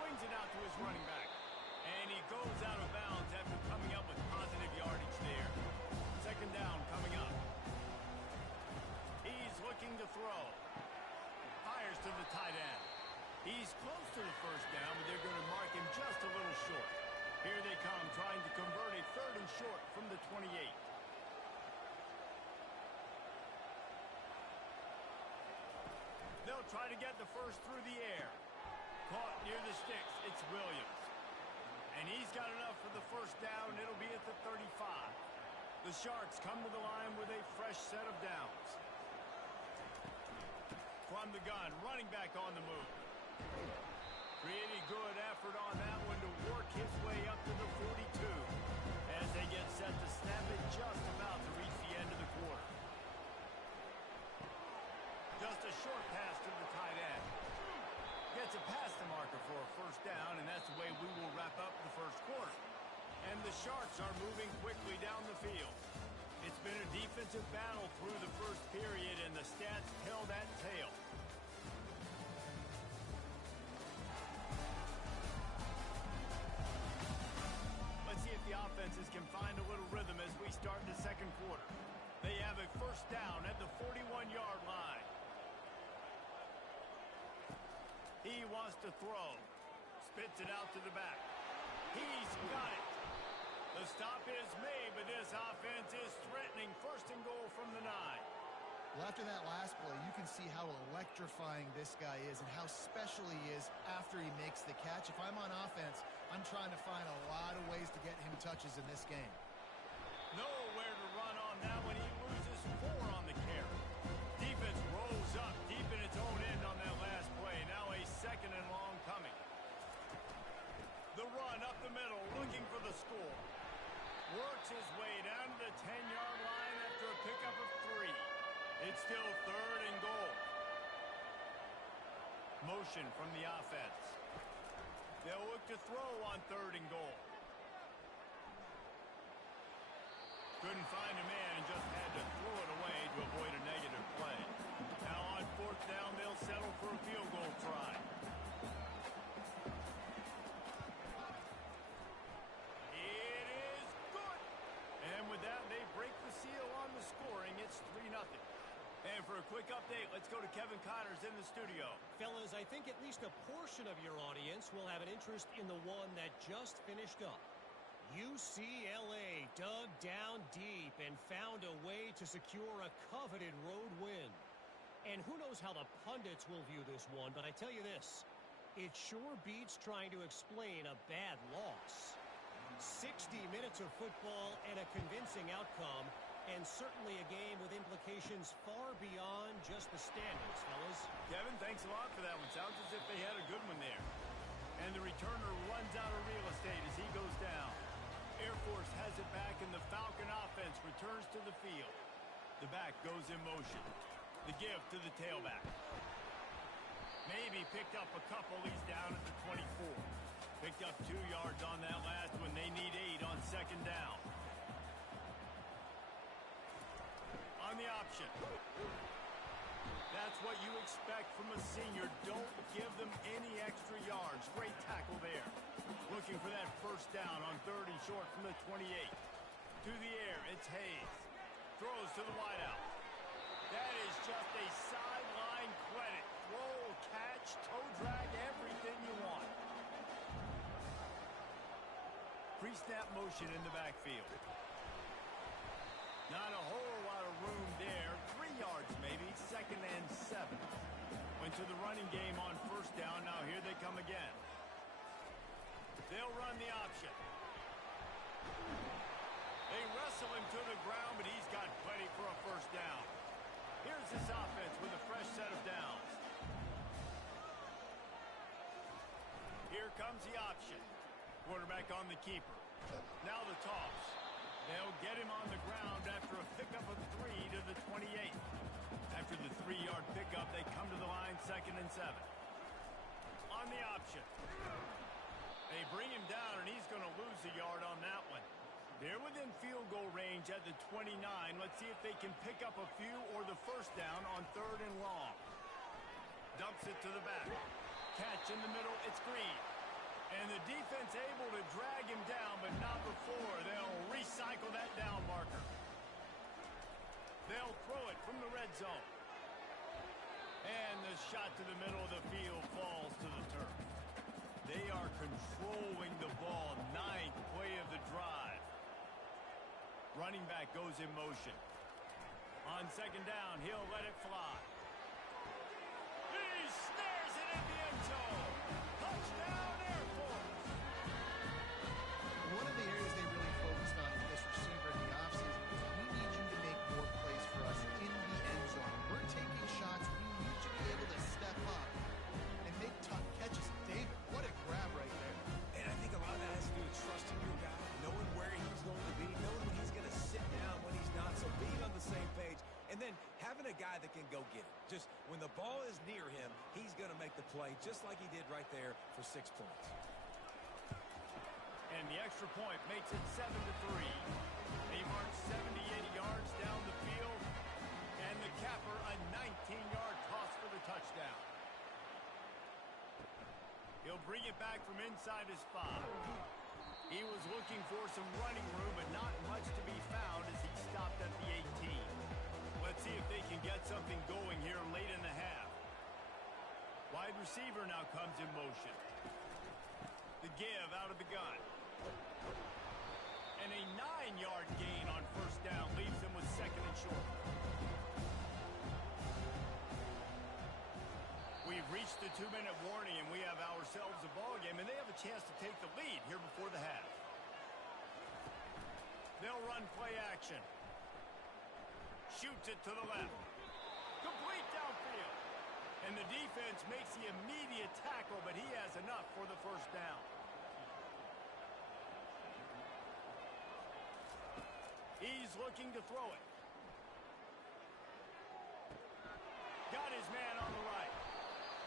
Swings it out to his running back. And he goes out of bounds after coming up with positive yardage there. 2nd down coming up. He's looking to throw. Fires to the tight end. He's close to the first down, but they're going to mark him just a little short. Here they come, trying to convert a 3rd and short from the 28. They'll try to get the first through the air. Caught near the sticks. It's Williams. And he's got enough for the first down. It'll be at the 35. The Sharks come to the line with a fresh set of downs. From the gun, running back on the move. Pretty good effort on that one to work his way up to the 42. As they get set to snap it just about to reach the end of the quarter. Just a short pass to the tight end. Gets it past the marker for a first down, and that's the way we will wrap up the first quarter. And the Sharks are moving quickly down the field. It's been a defensive battle through the first period, and the stats tell that tale. Let's see if the offenses can find a little rhythm as we start the second quarter. They have a first down at the 41-yard line. He wants to throw. Spits it out to the back. He's got it. The stop is made, but this offense is threatening. 1st and goal from the 9. Well, after that last play, you can see how electrifying this guy is and how special he is after he makes the catch. If I'm on offense, I'm trying to find a lot of ways to get him touches in this game. Nowhere to run on that one. He loses 4 on the carry. Defense rolls up deep in its own end on that last play. Now a 2nd and long coming. The run up the middle, looking for the score. Works his way down to the 10-yard line after a pickup of 3. It's still 3rd and goal. Motion from the offense. They'll look to throw on 3rd and goal. Couldn't find a man and just had to throw it away to avoid a negative play. Now on 4th down, they'll settle for a field goal try. It is good. And with that, they break the seal on the scoring. It's 3-0. And for a quick update, let's go to Kevin Connors in the studio. Fellas, I think at least a portion of your audience will have an interest in the one that just finished up. UCLA dug down deep and found a way to secure a coveted road win. And who knows how the pundits will view this one, but I tell you this, it sure beats trying to explain a bad loss. 60 minutes of football and a convincing outcome, and certainly a game with implications far beyond just the standings, fellas. Kevin, thanks a lot for that one. Sounds as if they had a good one there. And the returner runs out of real estate as he goes down. Air Force has it back, and the Falcon offense returns to the field. The back goes in motion. The give to the tailback. Maybe picked up a couple. He's down at the 24. Picked up 2 yards on that last one. They need 8 on 2nd down. On the option. That's what you expect from a senior. Don't give them any extra yards. Great tackle there. Looking for that first down on 3rd and short from the 28. To the air, it's Hayes. Throws to the wideout. That is just a sideline credit. Throw, catch, toe drag, everything you want. Pre-snap motion in the backfield. Not a whole lot of room there. 3 yards maybe. 2nd and 7. Went to the running game on 1st down. Now here they come again. They'll run the option. They wrestle him to the ground, but he's got plenty for a 1st down. Here's this offense with a fresh set of downs. Here comes the option. Quarterback on the keeper. Now the toss. They'll get him on the ground after a pickup of 3 to the 28. After the 3-yard pickup, they come to the line 2nd and 7. On the option. They bring him down, and he's going to lose a yard on that one. They're within field goal range at the 29. Let's see if they can pick up a few or the 1st down on 3rd and long. Dumps it to the back. Catch in the middle. It's Green. And the defense able to drag him down, but not before. They'll recycle that down marker. They'll throw it from the red zone. And the shot to the middle of the field falls to the turf. They are controlling the ball. 9th play of the drive. Running back goes in motion. On 2nd down, he'll let it fly. He snares it in the end zone. Touchdown, Air Force. One of the areas they really focused on with this receiver in the offseason was we need you to make more plays for us in the end zone. We're taking shots. We need you to be able to step up and make tough catches. David, what a grab right there. And I think a lot of that has to do with trusting your guy, knowing where he's going to be, knowing when he's going to sit down, when he's not, so being on the same page, and then having a guy that can go get it. Just when the ball is near him, he's going to make the play just like he did right there for 6 points. And the extra point makes it 7-3. They march 78 yards down the field, and the capper a 19-yard toss for the touchdown. He'll bring it back from inside his 5. He was looking for some running room, but not much to be found as he stopped at the 18. Let's see if they can get something going here late in the half. Wide receiver now comes in motion. The give out of the gun. And a 9-yard gain on 1st down leaves them with 2nd and short. We've reached the 2-minute warning, and we have ourselves a ball game, and they have a chance to take the lead here before the half. They'll run play action. Shoots it to the left. Complete downfield. And the defense makes the immediate tackle, but he has enough for the 1st down. He's looking to throw it. Got his man on the right.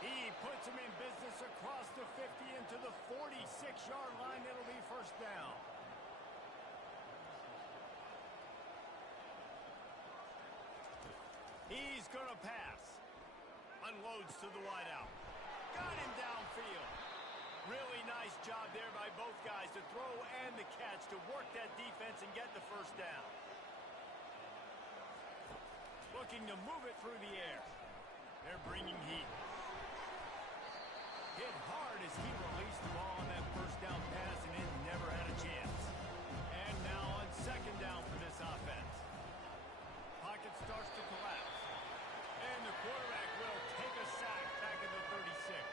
He puts him in business across the 50 into the 46-yard line. It'll be 1st down. He's going to pass. Unloads to the wideout. Got him downfield. Really nice job there by both guys to throw and the catch to work that defense and get the 1st down. Looking to move it through the air. They're bringing heat. Hit hard as he released the ball on that 1st down pass, and it never had a chance. And now on 2nd down for this offense. Pocket starts to collapse. And the quarterback will take a sack back at the 36.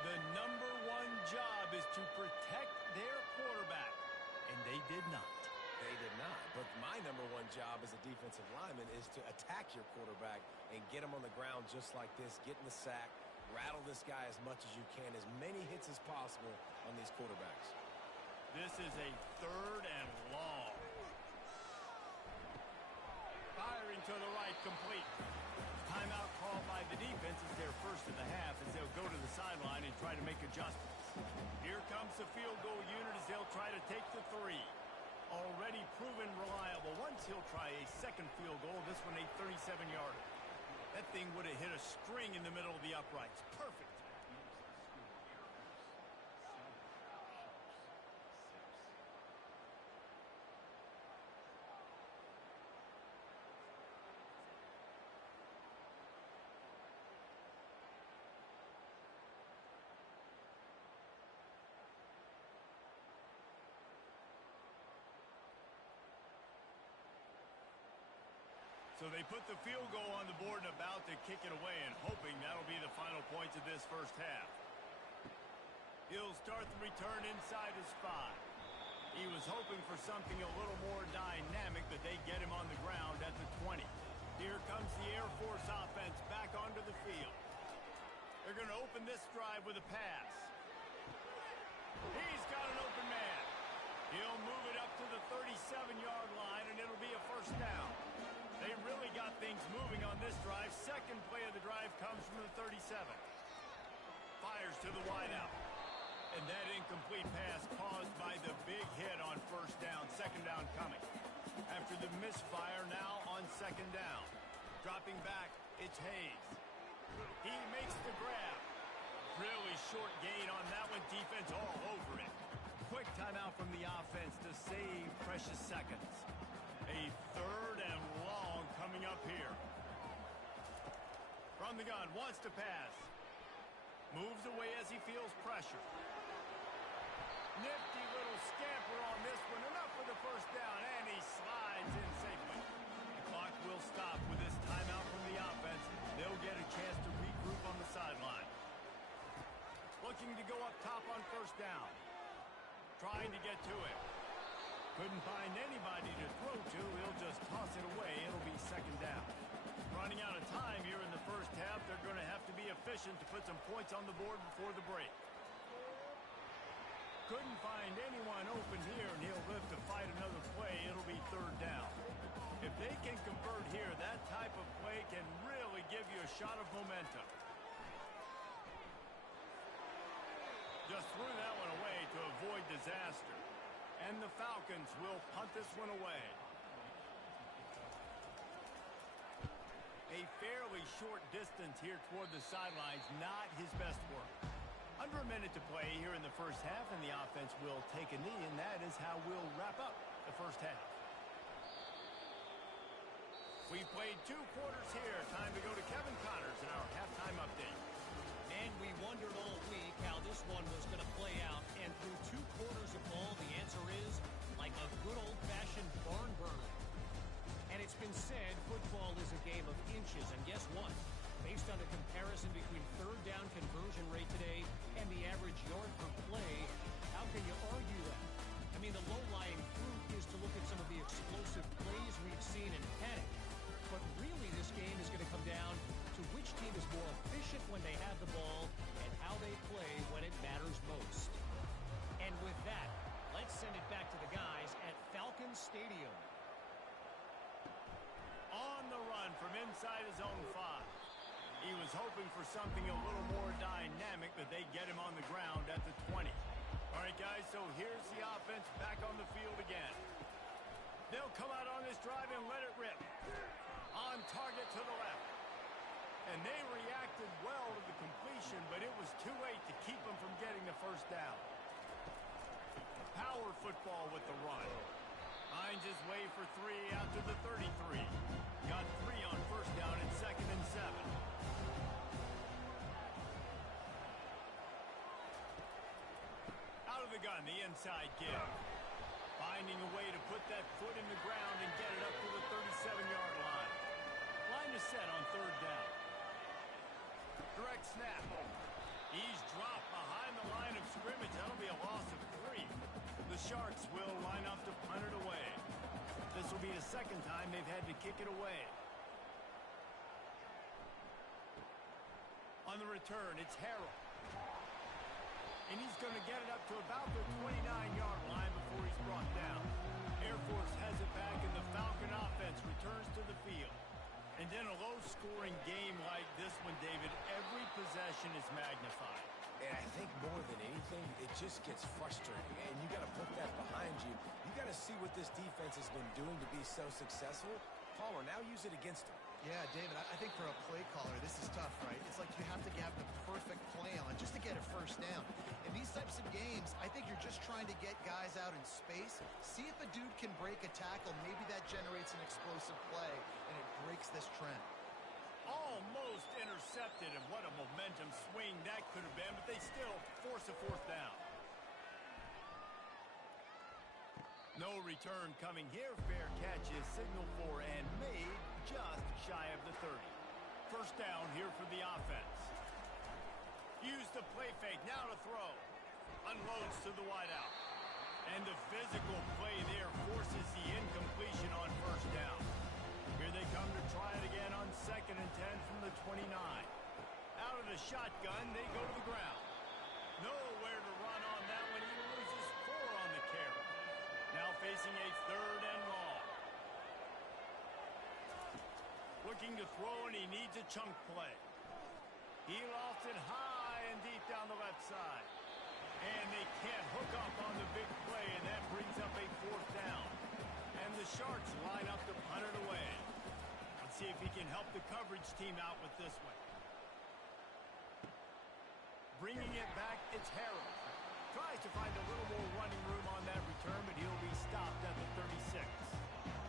The number 1 job is to protect their quarterback, and they did not. They did not. But my number 1 job as a defensive lineman is to attack your quarterback and get him on the ground just like this, get in the sack, rattle this guy as much as you can, as many hits as possible on these quarterbacks. This is a 3rd and long. Firing to the right, complete. Timeout called by the defense is their 1st of the half as they'll go to the sideline and try to make adjustments. Here comes the field goal unit as they'll try to take the 3. Already proven reliable. Once he'll try a 2nd field goal, this one a 37-yarder. That thing would have hit a string in the middle of the uprights. Perfect. So they put the field goal on the board and about to kick it away and hoping that'll be the final points of this first half. He'll start the return inside his 5. He was hoping for something a little more dynamic, but they get him on the ground at the 20. Here comes the Air Force offense back onto the field. They're going to open this drive with a pass. He's got an open man. He'll move it up to the 37-yard line, and it'll be a first down. They really got things moving on this drive. Second play of the drive comes from the 37. Fires to the wideout. And that incomplete pass caused by the big hit on first down. Second down coming. After the misfire, now on second down. Dropping back, it's Hayes. He makes the grab. Really short gain on that one. Defense all over it. Quick timeout from the offense to save precious seconds. A third and long coming up here. From the gun, wants to pass. Moves away as he feels pressure. Nifty little scamper on this one. Enough for the first down, and he slides in safely. The clock will stop with this timeout from the offense. They'll get a chance to regroup on the sideline. Looking to go up top on first down. Trying to get to it. Couldn't find anybody to throw to. He'll just toss it away. It'll be second down. Running out of time here in the first half. They're going to have to be efficient to put some points on the board before the break. Couldn't find anyone open here, and he'll live to fight another play. It'll be third down. If they can convert here, that type of play can really give you a shot of momentum. Just threw that one away to avoid disaster. And the Falcons will punt this one away. A fairly short distance here toward the sidelines, not his best work. Under a minute to play here in the first half, and the offense will take a knee, and that is how we'll wrap up the first half. We played 2 quarters here. Time to go to Kevin Connors in our halftime update. And we wondered all week how this one was going to play out. And through 2 quarters of ball, the answer is like a good old-fashioned barn burner. And it's been said football is a game of inches. And guess what? Based on a comparison between third down conversion rate today and the average yard per play, how can you argue that? I mean, the low-lying fruit is to look at some of the explosive plays we've seen in panic. But really, this game is going to come down to which team is more efficient when they have the ball and how they play when it matters most. And with that, let's send it back to the guys at Falcons Stadium. On the run from inside his own 5. He was hoping for something a little more dynamic, but they get him on the ground at the 20. All right, guys, so here's the offense back on the field again. They'll come out on this drive and let it rip. On target to the left. And they reacted well to the completion, but it was too late to keep them from getting the first down. Power football with the run. Finds his way for 3 out to the 33. Got 3 on first down and second and 7. Out of the gun, the inside give. Finding a way to put that foot in the ground and get it up to the 37-yard line. Line is set on third down. Direct snap. He's dropped behind the line of scrimmage. That'll be a loss of 3. The Sharks will line up to punt it away. This will be the second time they've had to kick it away. On the return, it's Harrell. And he's going to get it up to about the 29-yard line before he's brought down. Air Force has it back, and the Falcon offense returns to the field. And in a low-scoring game like this one, David, every possession is magnified. And I think more than anything, it just gets frustrating. And you got to put that behind you. You got to see what this defense has been doing to be so successful. Palmer, now use it against them. Yeah, David, I think for a play caller, this is tough, right? It's like you have to have the perfect play on just to get a first down. In these types of games, I think you're just trying to get guys out in space, see if a dude can break a tackle. Maybe that generates an explosive play, and it breaks this trend. Almost intercepted, and what a momentum swing that could have been, but they still force a fourth down. No return coming here. Fair catch is signaled for and made just shy of the 30. First down here for the offense. Use the play fake, now to throw. Unloads to the wideout. And the physical play there forces the incompletion on first down. Here they come to try it again on 2nd and 10 from the 29. Out of the shotgun, they go to the ground. Nowhere to run on that one. He loses 4 on the carry. Now facing a 3rd and long. Looking to throw, and he needs a chunk play. He lofts it high and deep down the left side. And they can't hook up on the big play, and that brings up a 4th down. And the Sharks line up to punt it away. Let's see if he can help the coverage team out with this one. Bringing it back, it's Harold. Tries to find a little more running room on that return, but he'll be stopped at the 36.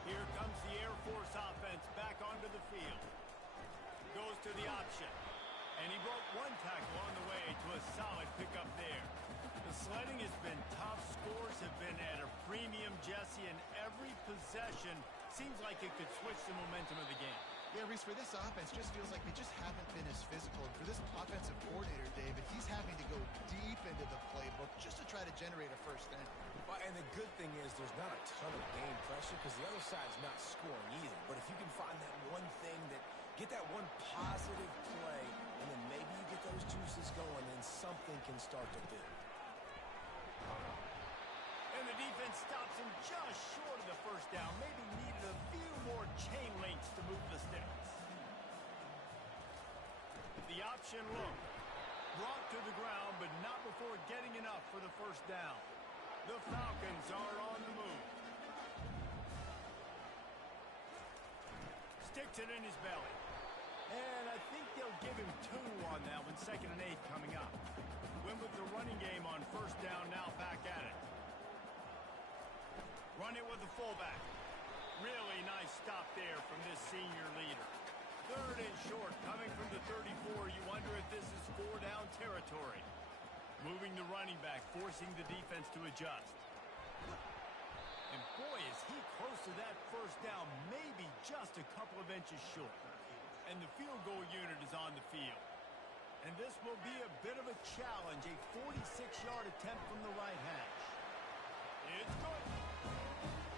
Here comes the Air Force offense back onto the field. Goes to the option. And he broke 1 tackle on the way to a solid pickup there. The sledding has been tough. Scores have been at a premium, Jesse, and every possession seems like it could switch the momentum of the game. Yeah, Reese, for this offense, just feels like they just haven't been as physical. And for this offensive coordinator, David, he's having to go deep into the playbook just to try to generate a first down. Well, and the good thing is there's not a ton of game pressure because the other side's not scoring either. But if you can find that one thing get that one positive play, and then maybe you get those juices going, then something can start to build. And the defense stops him just short of the first down. Maybe needed a few more chain links to move the sticks. The option look. Brought to the ground, but not before getting enough for the first down. The Falcons are on the move. Sticks it in his belly. And I think they'll give him 2 on that one. 2nd and 8 coming up. Win with the running game on first down, now back at it. Run it with the fullback. Really nice stop there from this senior leader. 3rd and short, coming from the 34. You wonder if this is 4-down territory. Moving the running back, forcing the defense to adjust. And boy, is he close to that first down, maybe just a couple of inches short. And the field goal unit is on the field. And this will be a bit of a challenge, a 46-yard attempt from the right hash. It's good.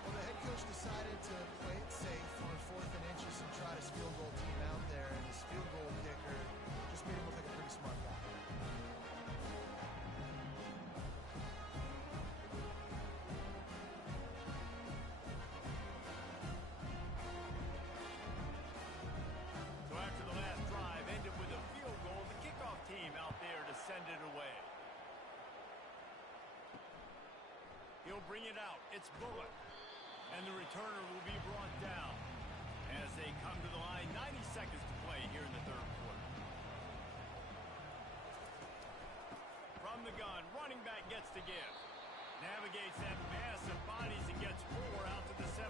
Well, the head coach decided to play it safe on 4th and inches and try his field goal team out there, and his field goal kicker just made him look like a pretty smart guy. So after the last drive ended with a field goal, the kickoff team out there to send it away. He'll bring it out. It's Bullock. And the returner will be brought down as they come to the line. 90 seconds to play here in the 3rd quarter. From the gun, running back gets to give. Navigates that mass of bodies and gets 4 out to the 17.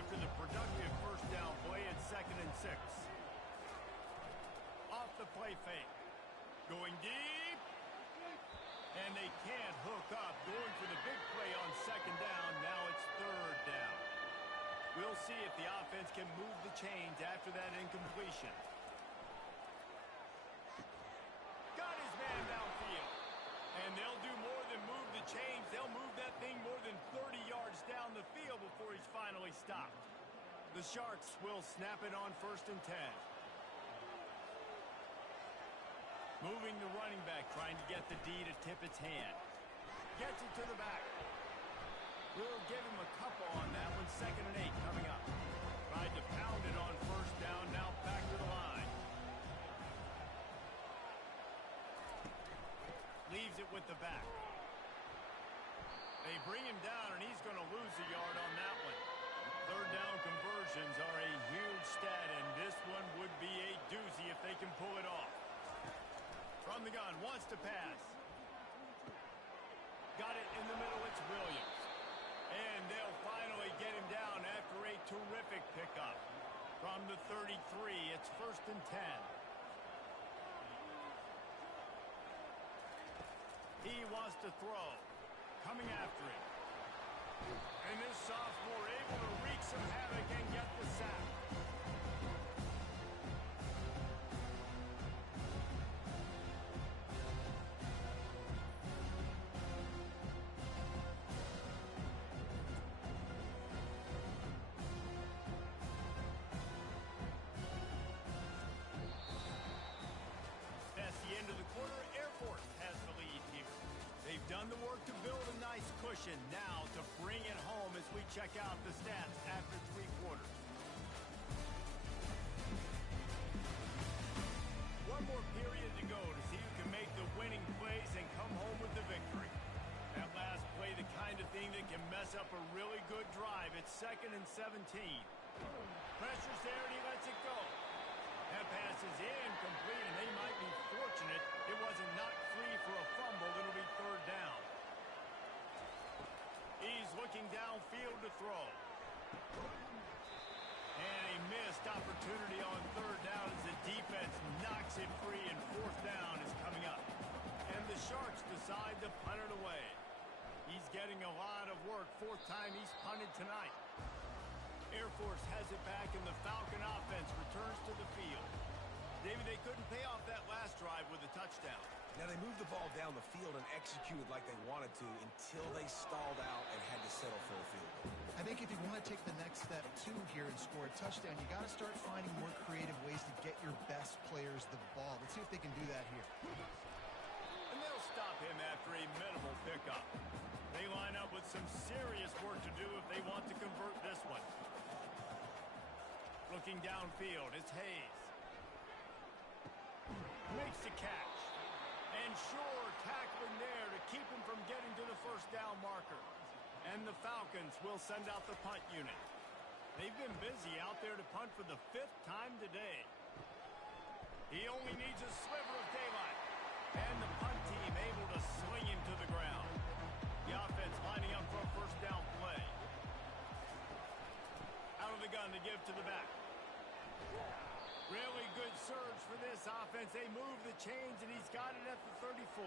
After the productive first down play at 2nd and 6. Off the play fake. Going deep. And they can't hook up. Going for the big play on 2nd down. Now it's 3rd down. We'll see if the offense can move the chains after that incompletion. Got his man downfield. And they'll do more than move the chains. They'll move that thing more than 30 yards down the field before he's finally stopped. The Sharks will snap it on 1st and 10. Moving the running back, trying to get the D to tip its hand. Gets it to the back. We'll give him a couple on that one. 2nd and 8 coming up. Tried to pound it on first down, now back to the line. Leaves it with the back. They bring him down, and he's going to lose a yard on that one. 3rd down conversions are a huge stat, and this one would be a doozy if they can pull it off. From the gun, wants to pass. Got it in the middle, it's Williams. And they'll finally get him down after a terrific pickup. From the 33, it's 1st and 10. He wants to throw. Coming after him. And this sophomore able to wreak some havoc and get the sack. position now to bring it home as we check out the stats after 3 quarters. One more period to go to see who can make the winning plays and come home with the victory. That last play, the kind of thing that can mess up a really good drive. It's 2nd and 17. Pressure's there, and he lets it go. That pass is incomplete, and they might be fortunate it wasn't knocked free for a fumble. It'll be 3rd down. He's looking downfield to throw. And a missed opportunity on 3rd down as the defense knocks it free, and 4th down is coming up. And the Sharks decide to punt it away. He's getting a lot of work. 4th time he's punted tonight. Air Force has it back, and the Falcon offense returns to the field. David, they couldn't pay off that last drive with a touchdown. Now, they moved the ball down the field and executed like they wanted to until they stalled out and had to settle for a field goal. I think if you want to take the next step, too, here and score a touchdown, you got to start finding more creative ways to get your best players the ball. Let's see if they can do that here. And they'll stop him after a minimal pickup. They line up with some serious work to do if they want to convert this one. Looking downfield, it's Hayes. Makes the catch. And sure, tackling there to keep him from getting to the 1st down marker. And the Falcons will send out the punt unit. They've been busy out there to punt for the 5th time today. He only needs a sliver of daylight. And the punt team able to sling him to the ground. The offense lining up for a 1st down play. Out of the gun to give to the back. Really good surge for this offense. They move the chains, and he's got it at the 34.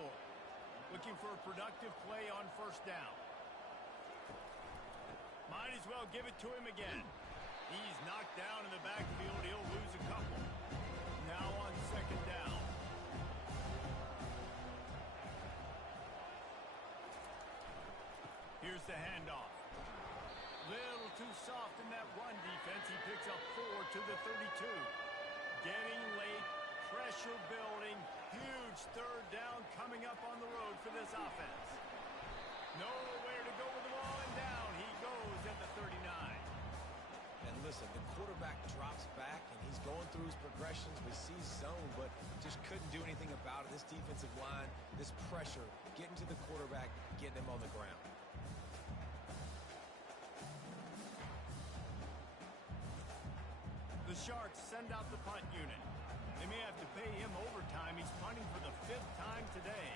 Looking for a productive play on 1st down. Might as well give it to him again. He's knocked down in the backfield. He'll lose a couple. Now on 2nd down. Here's the handoff. Little too soft in that run defense. He picks up 4 to the 32. Getting late, pressure building, huge 3rd down coming up on the road for this offense. Nowhere to go with the ball, and down he goes at the 39. And listen, the quarterback drops back, and he's going through his progressions. We see zone, but just couldn't do anything about it. This defensive line, this pressure, getting to the quarterback, getting him on the ground. The Sharks send out the punt unit. They may have to pay him overtime. He's punting for the 5th time today.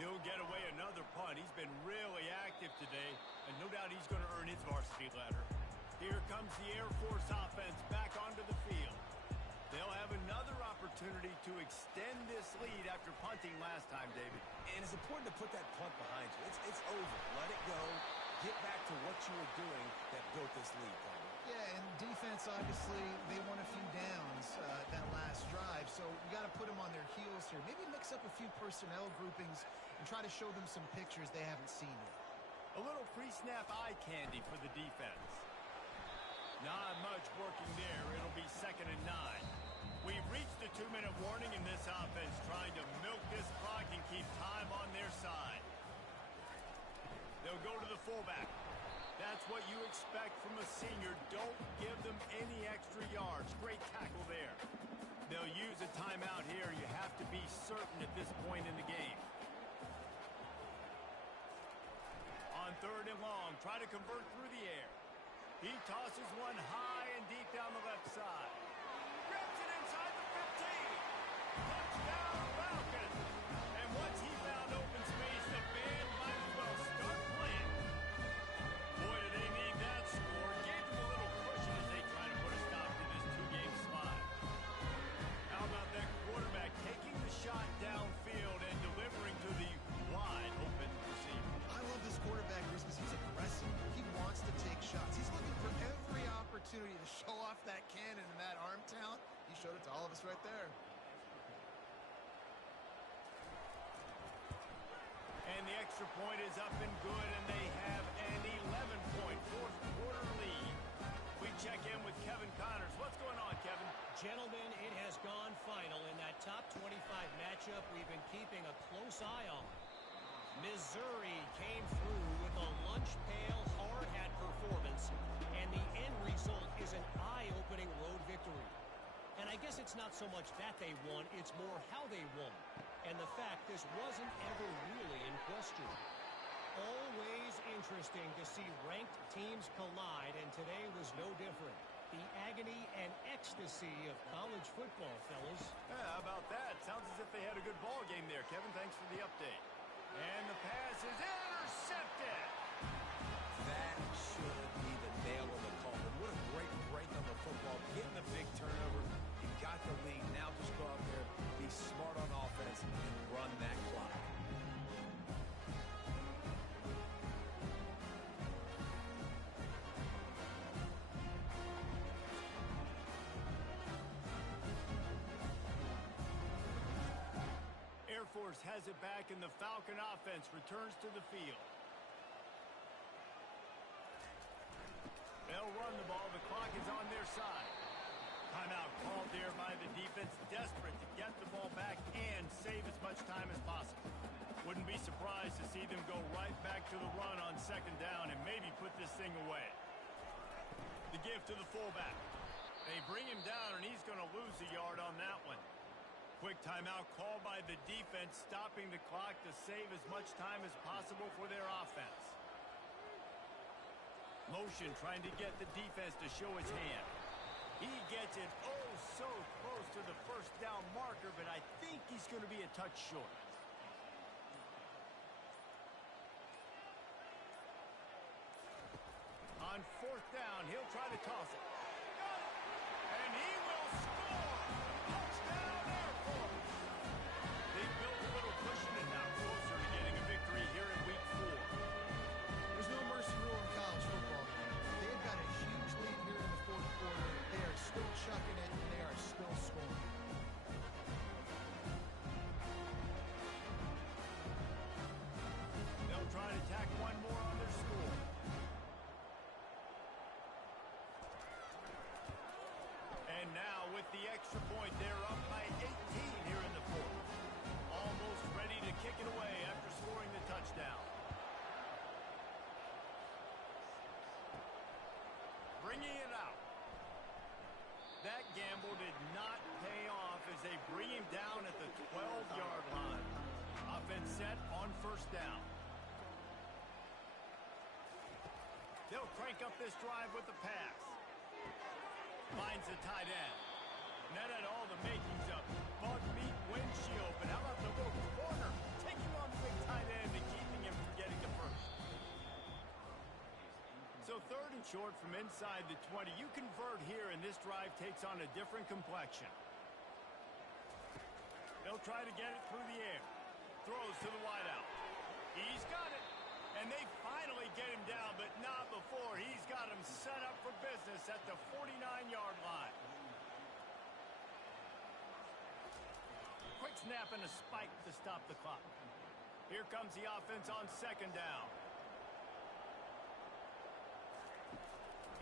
He'll get away another punt. He's been really active today, and no doubt he's going to earn his varsity ladder. Here comes the Air Force offense back onto the field. They'll have another opportunity to extend this lead after punting last time, David. And it's important to put that punt behind you. It's over. Let it go. Get back to what you were doing that built this lead, Palmer. Yeah, and defense, obviously, they won a few downs that last drive, so you got to put them on their heels here. Maybe mix up a few personnel groupings and try to show them some pictures they haven't seen yet. A little pre-snap eye candy for the defense. Not much working there. It'll be 2nd and 9. We've reached the 2-minute warning in this offense, trying to milk this clock and keep time on their side. They'll go to the fullback. That's what you expect from a senior. Don't give them any extra yards. Great tackle there. They'll use a timeout here. You have to be certain at this point in the game. On 3rd and long, try to convert through the air. He tosses one high and deep down the left side. Grabs it inside the 15. Touchdown, Falcons. And once he found open space, the band might as well start playing. Boy, do they need that score. Gave them a little cushion as they try to put a stop to this 2-game slide. How about that quarterback taking the shot downfield and delivering to the wide open receiver? I love this quarterback because he's aggressive. He wants to take shots. He's looking for every opportunity to show off that cannon and that arm talent. He showed it to all of us right there. And the extra point is up and good, and they have an 11-point fourth-quarter lead. We check in with Kevin Connors. What's going on, Kevin? Gentlemen, it has gone final in that top 25 matchup we've been keeping a close eye on. Missouri came through with a lunch pail hard hat performance, and the end result is an eye-opening road victory. And I guess it's not so much that they won, it's more how they won. And the fact this wasn't ever really in question. Always interesting to see ranked teams collide, and today was no different. The agony and ecstasy of college football, fellas. Yeah, how about that? Sounds as if they had a good ball game there, Kevin. Thanks for the update. And the pass is intercepted. That should be the nail in the coffin. What a great break on the football. Getting the big turnover. You got the lead. Now just go out there, be smart on offense, and run that clock. Air Force has it back, and the Falcon offense returns to the field. They'll run the ball. The clock is on their side. Timeout called there by the defense, desperate to get the ball back and save as much time as possible. Wouldn't be surprised to see them go right back to the run on second down and maybe put this thing away. The give to the fullback. They bring him down, and he's going to lose a yard on that one. Quick timeout called by the defense, stopping the clock to save as much time as possible for their offense. Motion trying to get the defense to show his hand. He gets it oh so close to the first down marker, but I think he's going to be a touch short. On fourth down, he'll try to toss it. And he will score! Touchdown, Air Force! They built a little cushion and now closer to getting a victory here in Week 4. There's no mercy rule in college football. They've got a huge lead here in the fourth quarter. They are still chucking it, and they are still scoring. They'll try to tack one more on their score. And now with the extra point, they're up by 18 here in the fourth. Almost ready to kick it away after scoring the touchdown. Bringing it out. That gamble did not pay off as they bring him down at the 12-yard line. Offense set on first down. They'll crank up this drive with the pass. Finds the tight end. And that had all the makings of bug meat windshield. But how about the little corner? Taking on the big tight end and keeping him from getting the first. So third and short from inside the 20. You convert here, and this drive takes on a different complexion. They'll try to get it through the air. Throws to the wideout. He's got it. And they finally get him down, but not before. He's got him set up for business at the 49-yard line. Quick snap and a spike to stop the clock. Here comes the offense on second down.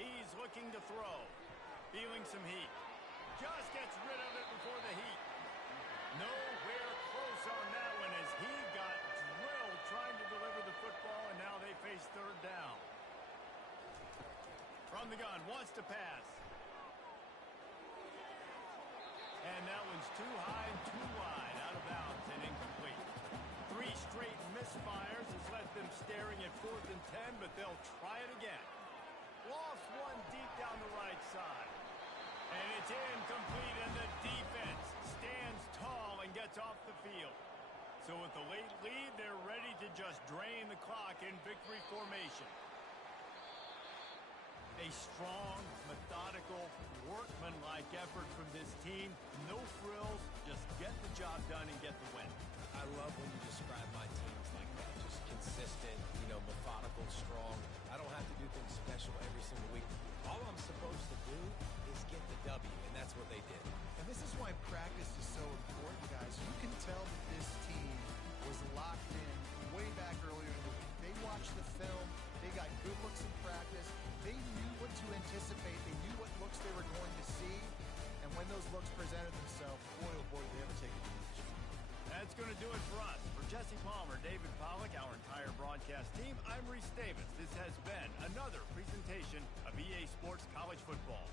He's looking to throw. Feeling some heat. Just gets rid of it before the heat. Nowhere close on that one as he got drilled trying to deliver the football, and now they face third down. From the gun, wants to pass. And that one's too high and too wide, out of bounds and incomplete. 3 straight misfires has left them staring at 4th and 10, but they'll try it again. Lost one deep down the right side. And it's incomplete, and the defense stands tall and gets off the field. So with the late lead, they're ready to just drain the clock in victory formation. A strong, methodical, workmanlike effort from this team. No frills, just get the job done and get the win. I love when you describe my teams like that. Just consistent, methodical, strong. I don't have to do things special every single week. All I'm supposed to do is get the W, and that's what they did. And this is why practice is so important, guys. You can tell that this team was locked in way back earlier in the week. They watched the film. They got good looks in practice. They knew what to anticipate. They knew what looks they were going to see. And when those looks presented themselves, boy, oh boy, did they ever take advantage. As That's going to do it for us. For Jesse Palmer, David Pollack, our entire broadcast team, I'm Reese Davis. This has been another presentation of EA Sports College Football.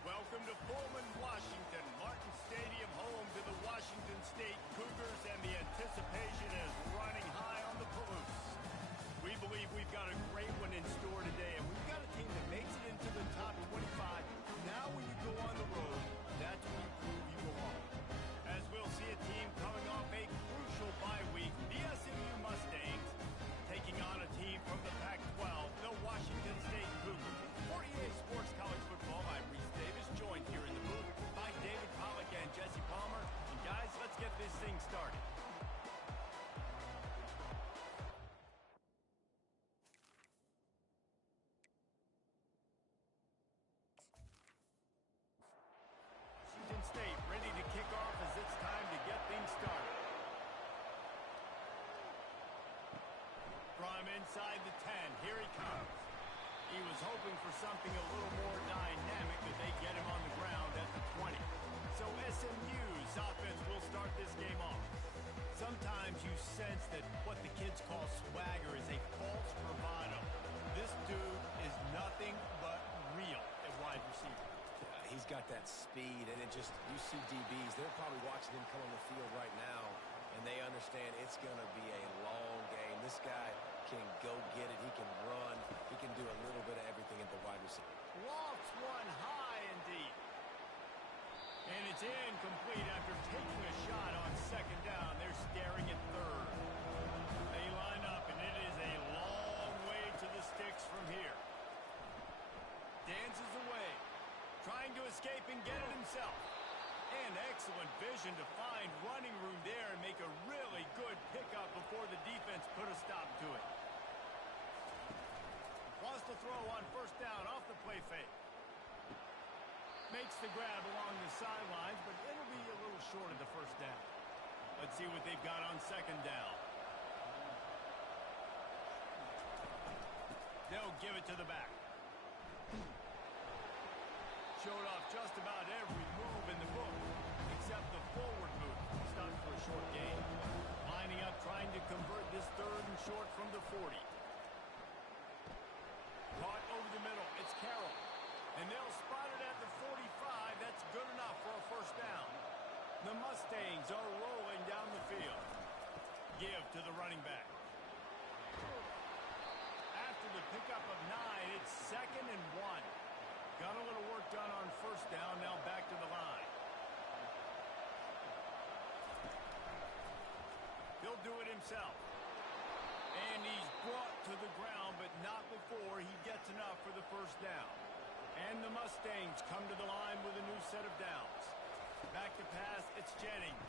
Welcome to Pullman, Washington. Martin Stadium, home to the Washington State Cougars, and the anticipation is running high on the Palouse. We believe we've got a great one in store today, and we've got a team that makes it into the top 25. Now when you go on the road, that's when you prove you belong. As we'll see a team coming off a crucial bye week, the SMU Mustangs, taking on a team from the Pac-12, the Washington State Cougars. For EA Sports College Football, I'm Reese Davis, joined here in the booth by David Pollack and Jesse Palmer. And guys, let's get this thing started. Washington State ready to kick off as it's time to get things started. From inside the 10, here he comes. He was hoping for something a little more dynamic, but they get him on the ground at the 20. So SMU's offense will start this game off. Sometimes you sense that what the kids call swagger is a false bravado. This dude is nothing but real at wide receiver. He's got that speed, and it just, you see DBs, they're probably watching him come on the field right now, and they understand it's going to be a long game. This guy can go get it. He can run. He can do a little bit of everything at the wide receiver. Lofts one high and deep. And it's incomplete after taking a shot on second down. They're staring at third. They line up, and it is a long way to the sticks from here. Dances away, trying to escape and get it himself. And excellent vision to find running room there and make a really good pickup before the defense put a stop to it. Wants to throw on first down off the play fake. Makes the grab along the sidelines, but it'll be a little short of the first down. Let's see what they've got on second down. They'll give it to the back. Showed off just about every move in the book, except the forward move. Stopped for a short gain. Lining up, trying to convert this third and short from the 40. Caught over the middle. It's Carroll. And they'll spot it at the 45. That's good enough for a first down. The Mustangs are rolling down the field. Give to the running back. After the pickup of 9, it's 2nd and 1. Got a little work done on first down. Now back to the line. He'll do it himself. And he's brought to the ground, but not before he gets enough for the first down. And the Mustangs come to the line with a new set of downs. Back to pass, it's Jennings.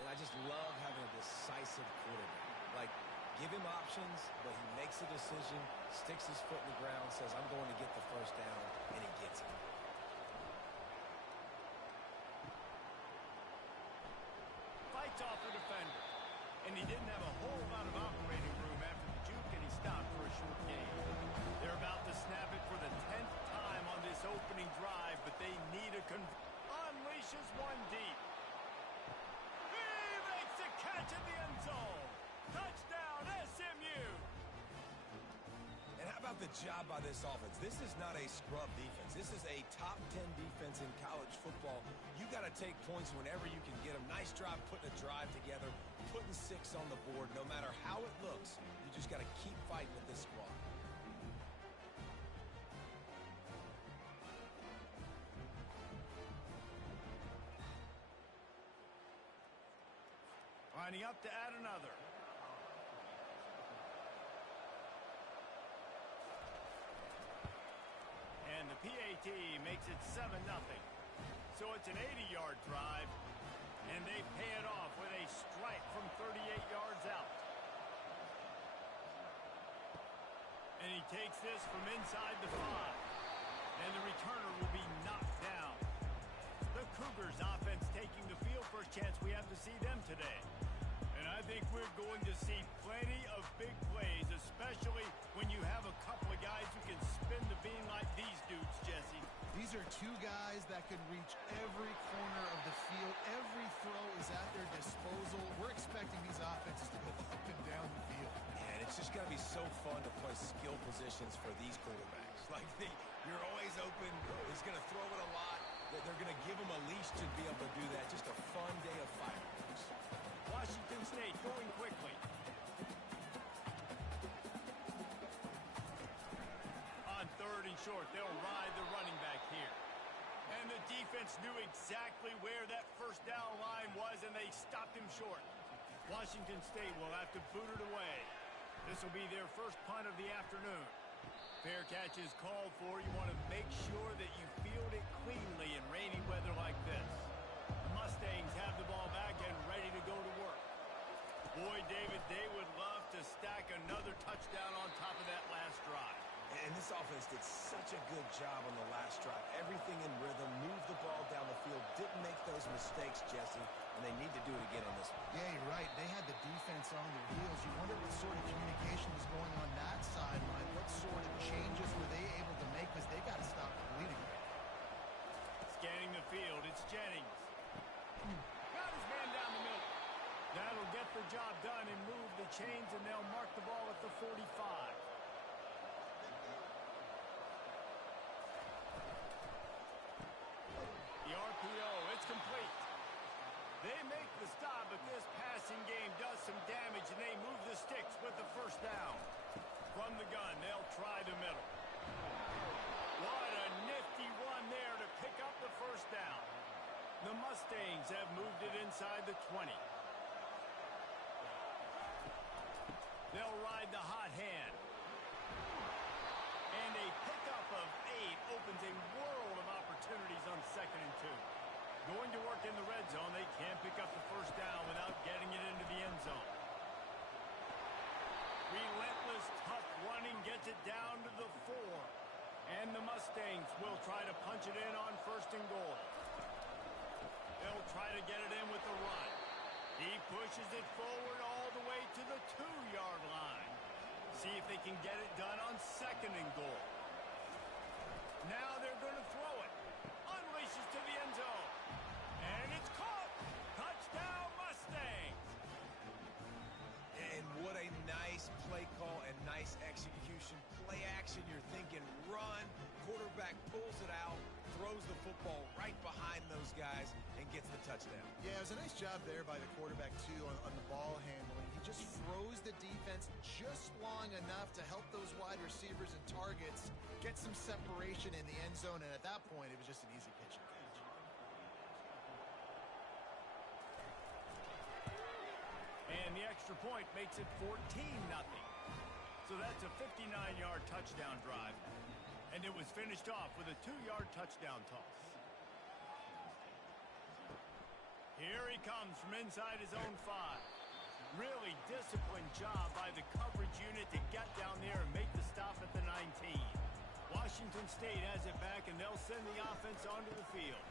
And I just love having a decisive quarterback. Like, give him options, but he makes a decision, sticks his foot in the ground, says, I'm going to get the first down, and he gets it. Fights off the defender. And he didn't have a whole lot of operating room after the juke, and he stopped for a short gain. They're about to snap it for the 10th time on this opening drive, but they need a unleashes one deep. He makes a catch in the end zone. Touchdown, SMU. And how about the job by this offense? This is not a scrub defense. This is a top 10 defense in college football. You got to take points whenever you can get them. Nice job putting a drive together, putting 6 on the board. No matter how it looks, you just got to keep fighting with this squad. Lining up to add another. And the PAT makes it 7-0. So it's an 80-yard drive, and they pay it off with a strike from 38 yards out. And he takes this from inside the 5. And the returner will be knocked down. The Cougars offense taking the field. First chance we have to see them today. And I think we're going to see plenty of big plays, especially when you have a couple of guys who can spin the bean like these dudes, Jesse. These are 2 guys that can reach every corner of the field. Every throw is at their disposal. We're expecting these offenses to go up and down the field. And it's just going to be so fun to play skill positions for these quarterbacks. Like, you're always open. He's going to throw it a lot. They're going to give him a leash to be able to do that. Just a fun day of fireworks. Washington State going quickly. On 3rd and short, they'll ride the running back here. And the defense knew exactly where that first down line was, and they stopped him short. Washington State will have to boot it away. This will be their first punt of the afternoon. Fair catch is called for. You want to make sure that you field it cleanly in rainy weather like this. The Mustangs have the ball back and ready to go to work. Boy, David, they would love to stack another touchdown on top of that last drive. And this offense did such a good job on the last drive. Everything in rhythm, moved the ball down the field, didn't make those mistakes, Jesse, and they need to do it again on this one. Yeah, you're right. They had the defense on their heels. You wonder what sort of communication was going on that sideline. What sort of changes were they able to make, because they got to stop the bleeding. Scanning the field, it's Jennings. Got his man down the middle. That'll get the job done and move the chains, and they'll mark the ball at the 45. They make the stop, but this passing game does some damage, and they move the sticks with the first down. From the gun, they'll try the middle. What a nifty run there to pick up the first down. The Mustangs have moved it inside the 20. They'll ride the hot hand. And a pickup of 8 opens a world of opportunities on 2nd and 2. Going to work in the red zone, they can't pick up the first down without getting it into the end zone. Relentless, tough running gets it down to the 4. And the Mustangs will try to punch it in on 1st and goal. They'll try to get it in with the run. He pushes it forward all the way to the 2-yard line. See if they can get it done on 2nd and goal. Now they're going to throw it. Unleashes to the end zone. And it's caught. Touchdown, Mustangs. And what a nice play call and nice execution. Play action, you're thinking run. Quarterback pulls it out, throws the football right behind those guys, and gets the touchdown. Yeah, it was a nice job there by the quarterback, too, on the ball handling. He just froze the defense just long enough to help those wide receivers and targets get some separation in the end zone, and at that point, it was just an easy pitch and catch. And the extra point makes it 14-0. So that's a 59-yard touchdown drive. And it was finished off with a 2-yard touchdown toss. Here he comes from inside his own 5. Really disciplined job by the coverage unit to get down there and make the stop at the 19. Washington State has it back, and they'll send the offense onto the field.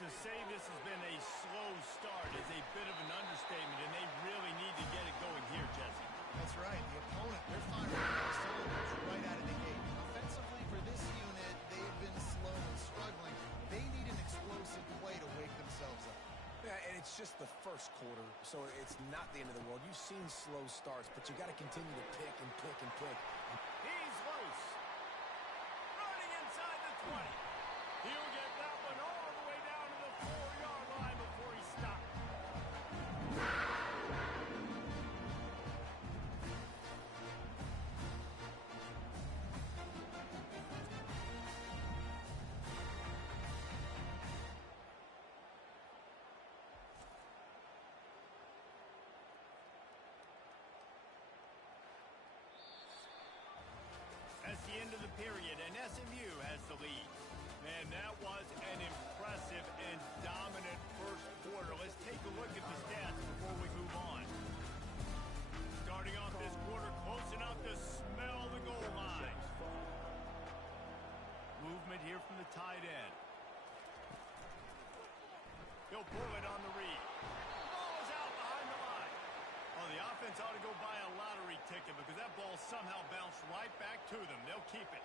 To say this has been a slow start is a bit of an understatement, and they really need to get it going here, Jesse. That's right. The opponent, they're firing on all cylinders right out of the gate. Offensively, for this unit, they've been slow and struggling. They need an explosive play to wake themselves up. Yeah, and it's just the first quarter, so it's not the end of the world. You've seen slow starts, but you got to continue to pick and pick and pick. He's loose. Running inside the 20. He'll get that one all the way down to the 4-yard line before he stops. That's the end of the period, and SMU has the lead. Man, that was an impressive and dominant first quarter. Let's take a look at the stats before we move on. Starting off this quarter, close enough to smell the goal line. Movement here from the tight end. He'll pull it on the read. Ball is out behind the line. Well, the offense ought to go buy a lottery ticket because that ball somehow bounced right back to them. They'll keep it.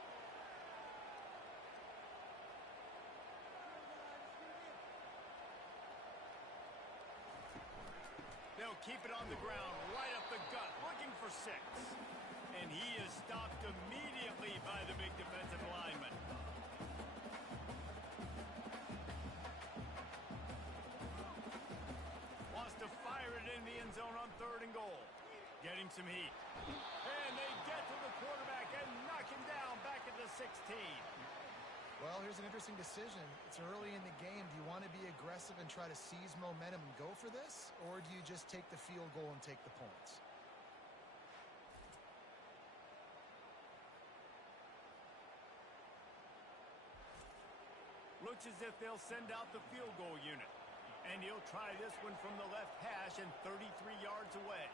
They'll keep it on the ground, right up the gut, looking for 6. And he is stopped immediately by the big defensive lineman. Wants to fire it in the end zone on 3rd and goal. Getting some heat. And they get to the quarterback and knock him down back at the 16. Well, here's an interesting decision. It's early in the game. Do you want to be aggressive and try to seize momentum and go for this? Or do you just take the field goal and take the points? Looks as if they'll send out the field goal unit. And he'll try this one from the left hash and 33 yards away.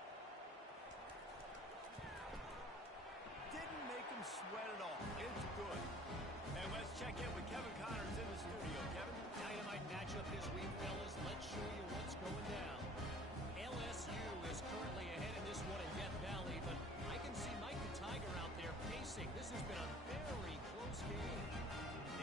Didn't make him sweat at all. It's good. And let's check in with Kevin Connors in the studio. Kevin? Dynamite matchup this week, fellas. Let's show you what's going down. LSU is currently ahead in this one in Death Valley, but I can see Mike the Tiger out there pacing. This has been a very close game.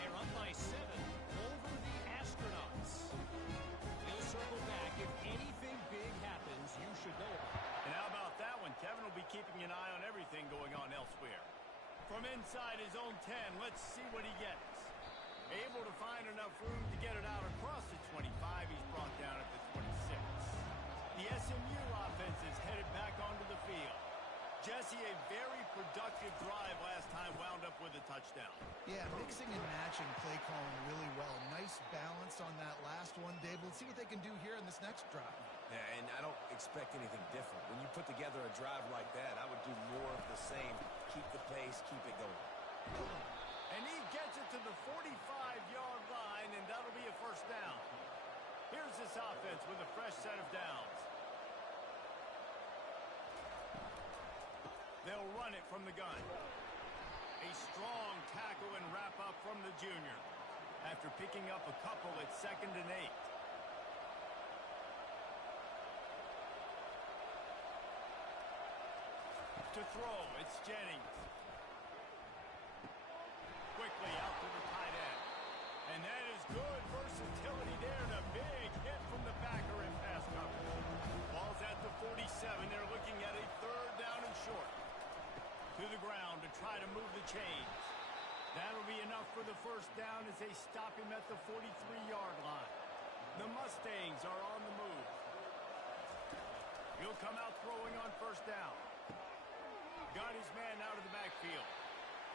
They're up by 7 over the Astronauts. We'll circle back. If anything big happens, you should know about it. And how about that one? Kevin will be keeping an eye on everything going on elsewhere. From inside his own 10, let's see what he gets. Able to find enough enough room to get it out across the 25. He's brought down at the 26. The SMU offense is headed back onto the field. Jesse, a very productive drive last time wound up with a touchdown. Yeah, mixing and matching play calling really well. Nice balance on that last one, Dave. Let's see what they can do here in this next drive. Yeah, and I don't expect anything different. When you put together a drive like that, I would do more of the same. Keep the pace, keep it going. And he gets it to the 45-yard line, and that'll be a first down. Here's this offense with a fresh set of downs. They'll run it from the gun. A strong tackle and wrap up from the junior after picking up a couple at 2nd and 8. To throw, it's Jennings. Quickly out to the tight end. And that is good versatility there, and a big hit from the backer in pass coverage. Ball's at the 47. They're looking at a 3rd down and short. To the ground to try to move the chains. That'll be enough for the first down as they stop him at the 43-yard line. The Mustangs are on the move. He'll come out throwing on first down. Got his man out of the backfield.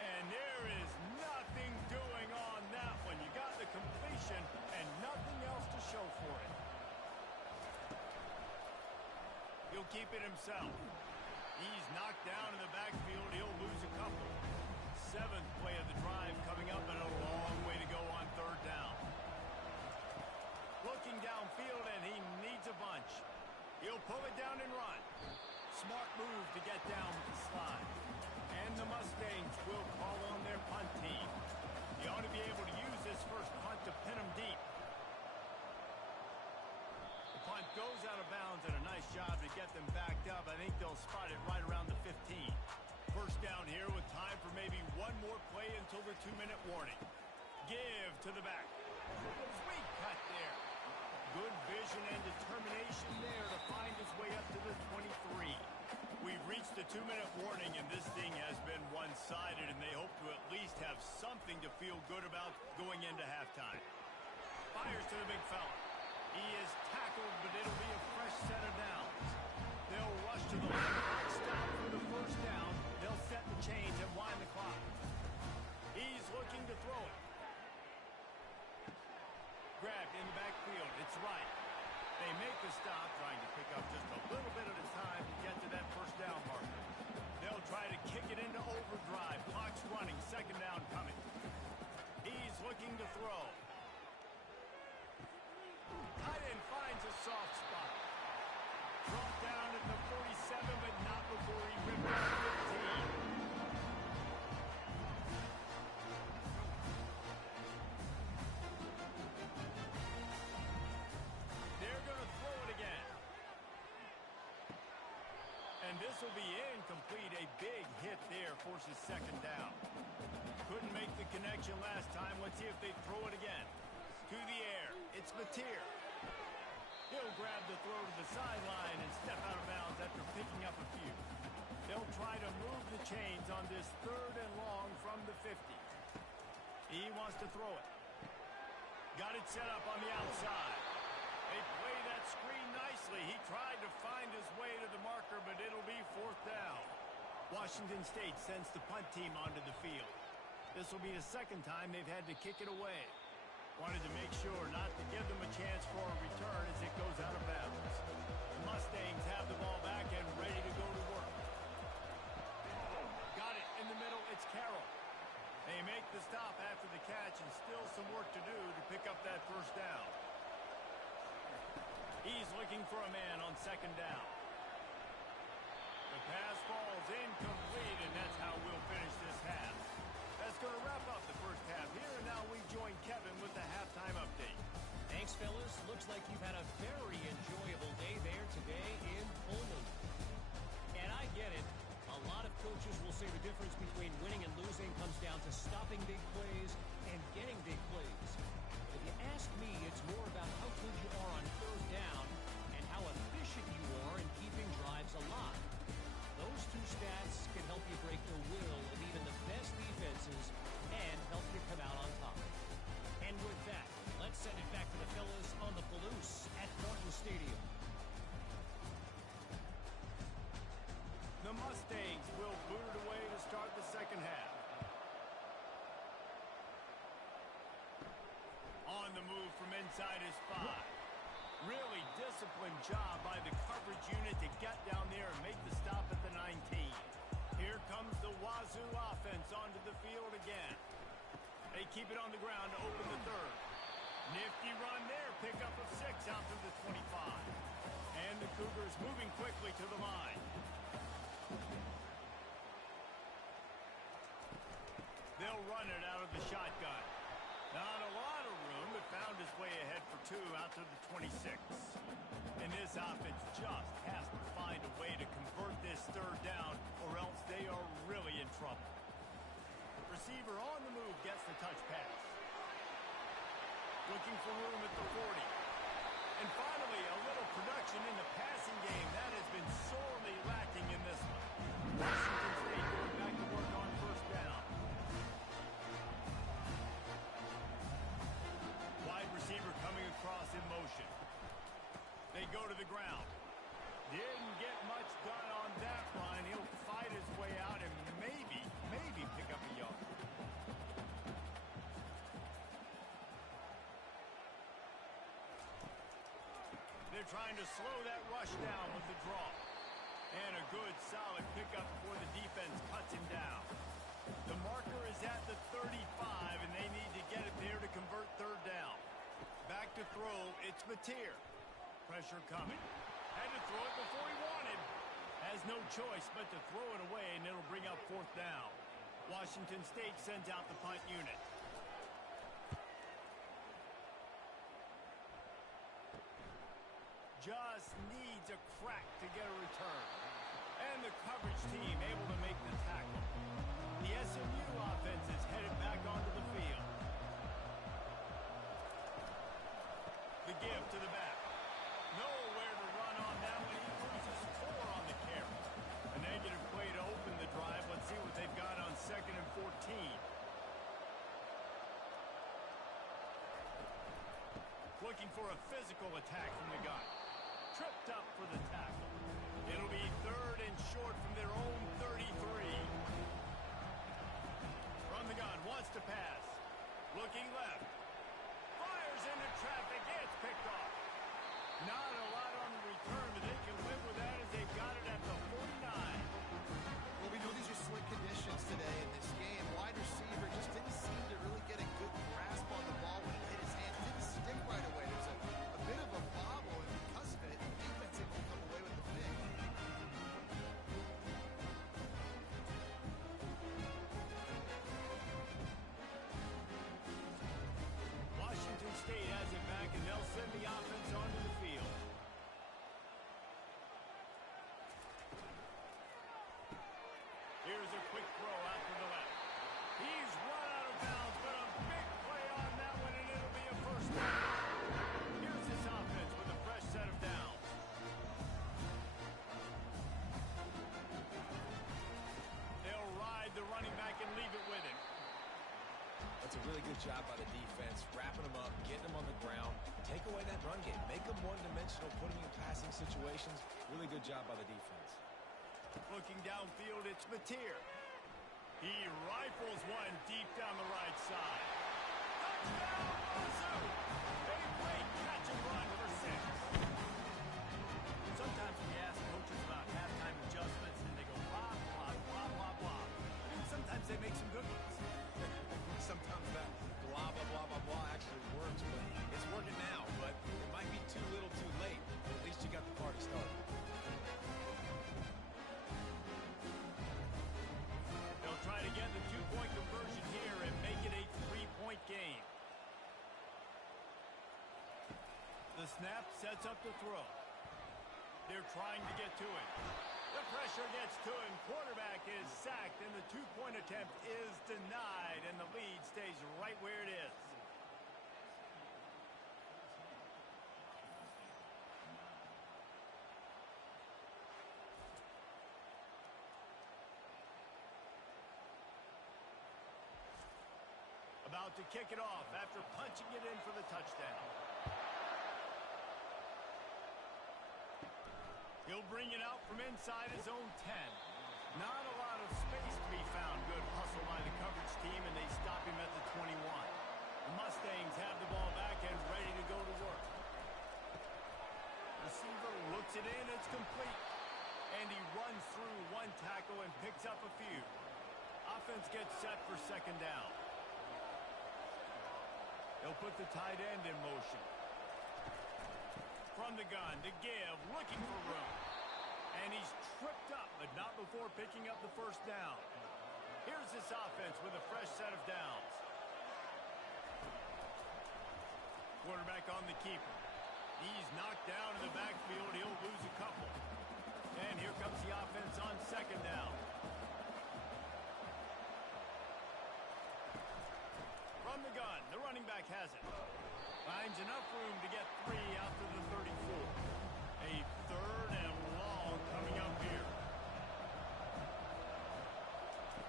And there is nothing doing on that one. You got the completion and nothing else to show for it. He'll keep it himself. He's knocked down in the backfield. He'll lose a couple. 7th play of the drive coming up, and a long way to go on 3rd down. Looking downfield, and he needs a bunch. He'll pull it down and run. Smart move to get down with the slide. And the Mustangs will call on their punt team. You ought to be able to use this first punt to pin them deep. The punt goes out of bounds, and a nice job to get them backed up. I think they'll spot it right around the 15. First down here with time for maybe one more play until the 2-minute warning. Give to the back. Sweet cut there. Good vision and determination there to find his way up to the 23. We've reached the 2-minute warning, and this thing has been one-sided, and they hope to at least have something to feel good about going into halftime. Fires to the big fella. He is tackled, but it'll be a fresh set of downs. They'll rush to the line. Stop for the first down. They'll set the chains and wind the clock. He's looking to throw it. Grabbed in the backfield. It's right. They make the stop, trying to pick up just a little bit at a time to get to that first down marker. They'll try to kick it into overdrive. Clock's running. 2nd down coming. He's looking to throw. Tight end finds a soft spot. Brought down at the 47, but not before he ripped out 15. They're going to throw it again. And this will be incomplete. A big hit there forces 2nd down. Couldn't make the connection last time. Let's see if they throw it again. To the air. It's Mateer. He'll grab the throw to the sideline and step out of bounds after picking up a few. They'll try to move the chains on this 3rd and long from the 50. He wants to throw it. Got it set up on the outside. They play that screen nicely. He tried to find his way to the marker, but it'll be 4th down. Washington State sends the punt team onto the field. This will be the 2nd time they've had to kick it away. Wanted to make sure not to give them a chance for a return as it goes out of bounds. The Mustangs have the ball back and ready to go to work. Got it in the middle. It's Carroll. They make the stop after the catch, and still some work to do to pick up that first down. He's looking for a man on 2nd down. The pass falls incomplete, and that's how we'll finish this half. That's going to wrap up the first half here, and now we join Kevin with the halftime update. Thanks, fellas. Looks like you've had a very enjoyable day there today in Pullman. And I get it. A lot of coaches will say the difference between winning and losing comes down to stopping big plays and getting big plays. But if you ask me, it's more about how good you are on 3rd down and how efficient you are in keeping drives alive. Those two stats can help you break the will of even the best defenses and help you come out on top. And with that, move from inside his 5. Really disciplined job by the coverage unit to get down there and make the stop at the 19. Here comes the Wazoo offense onto the field again. They keep it on the ground to open the 3rd. Nifty run there, pickup of 6 out to the 25. And the Cougars moving quickly to the line. They'll run it out of the shotgun. Not a lot of room, but found his way ahead for 2 out to the 26. And this offense just has to find a way to convert this 3rd down, or else they are really in trouble. Receiver on the move gets the touch pass. Looking for room at the 40. And finally, a little production in the passing game. That has been sorely lacking in this one. Washington State going back to work on 1st down. Wide receiver coming across in motion. They go to the ground. Didn't get much done on that run. He'll fight his way out and maybe pick up a yard. They're trying to slow that rush down with the draw. And a good, solid pickup before the defense cuts him down. The marker is at the 35, and they need to get it there to convert 3rd down. Back to throw, it's Mateer. Pressure coming. Had to throw it before he wanted. Has no choice but to throw it away, and it'll bring up 4th down. Washington State sends out the punt unit. Just needs a crack to get a return. And the coverage team able to make the tackle. The SMU offense is headed back onto the field. The give to the back. Nowhere to run on that one. He loses 4 on the carry. A negative play to open the drive. Let's see what they've got on 2nd and 14. Looking for a physical attack from the gun. Tripped up for the tackle. It'll be 3rd and short from their own 33. From the gun, wants to pass. Looking left. Fires into traffic. It's picked off. Not a lot on the return, but they can live with that as they've got it at the 49. Well, we know these are slick conditions today in this game. Wide receiver just didn't seem to really get a good grasp on the ball when it hit his hand. Didn't stick right away. There's a bit of a bobble, and because of it, the defense able to come away with the pick. Washington State has it back, and they'll send the offense onto the field. Here's a quick throw out to the left. He's run out of bounds, but a big play on that one, and it'll be a 1st down. Here's this offense with a fresh set of downs. They'll ride the running back and leave it with him. That's a really good job by the defense, wrapping them up, getting them on the ground. Take away that run game. Make them one-dimensional, put them in passing situations. Really good job by the defense. Looking downfield, it's Mateer. He rifles one deep down the right side. Touchdown, Wazoo! A great catch and run for 6. Sometimes we ask coaches about halftime adjustments, and they go blah, blah, blah, blah, blah. I mean, sometimes they make some good ones. Sometimes that blah, blah, blah, blah, blah actually works, but it's working now. But it might be too little too late. At least you got the party started. They'll try to get the 2-point conversion here and make it a 3-point game. The snap sets up the throw. They're trying to get to it. The pressure gets to him. Quarterback is sacked, and the 2-point attempt is denied, and the lead stays right where it is. About to kick it off after punching it in for the touchdown. He'll bring it out from inside his own 10. Not a lot of space to be found. Good hustle by the coverage team, and they stop him at the 21. The Mustangs have the ball back and second down. He'll put the tight end in motion. From the gun to give, looking for room. And he's tripped up, but not before picking up the first down. Here's this offense with a fresh set of downs. Quarterback on the keeper. He's knocked down in the backfield. He'll lose a couple. And here comes the offense on second down. From the gun, the running back has it. Finds enough room to get 3 out to the 34. A third and long coming up here.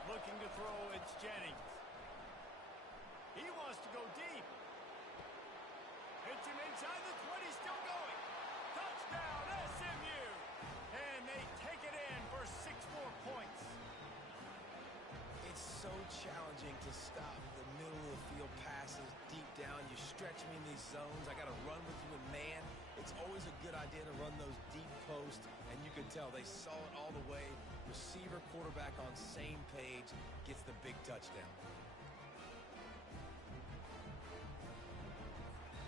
Looking to throw, it's Jennings. He wants to go deep. Hits him inside the 20, still going. Touchdown, SMU. And they take it in for 6 more points. It's so challenging to stop the middle of the field passes deep down. You stretch me in these zones. I got to run with you in man. It's always a good idea to run those deep posts, and you can tell they saw it all the way. Receiver, quarterback on same page, gets the big touchdown.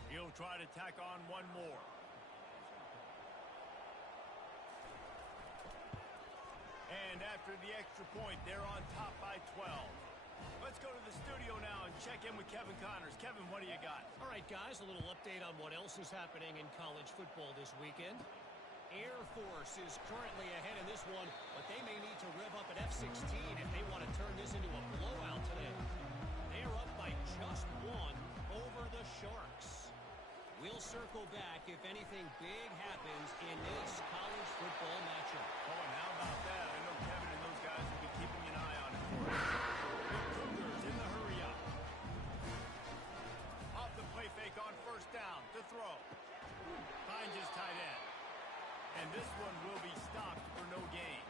He'll try to tack on one more. And after the extra point, they're on top by 12. Let's go to the studio now and check in with Kevin Connors. Kevin, what do you got? All right, guys, a little update on what else is happening in college football this weekend. Air Force is currently ahead in this one, but they may need to rev up at F-16 if they want to turn this into a blowout today. They are up by just 1 over the Sharks. We'll circle back if anything big happens in this college football matchup. Oh, and how about that? I know Kevin and those guys will be keeping an eye on it for us. The Cougars in the hurry-up. Off the play fake on first down to throw. Finds his tight end. And this one will be stopped for no gain.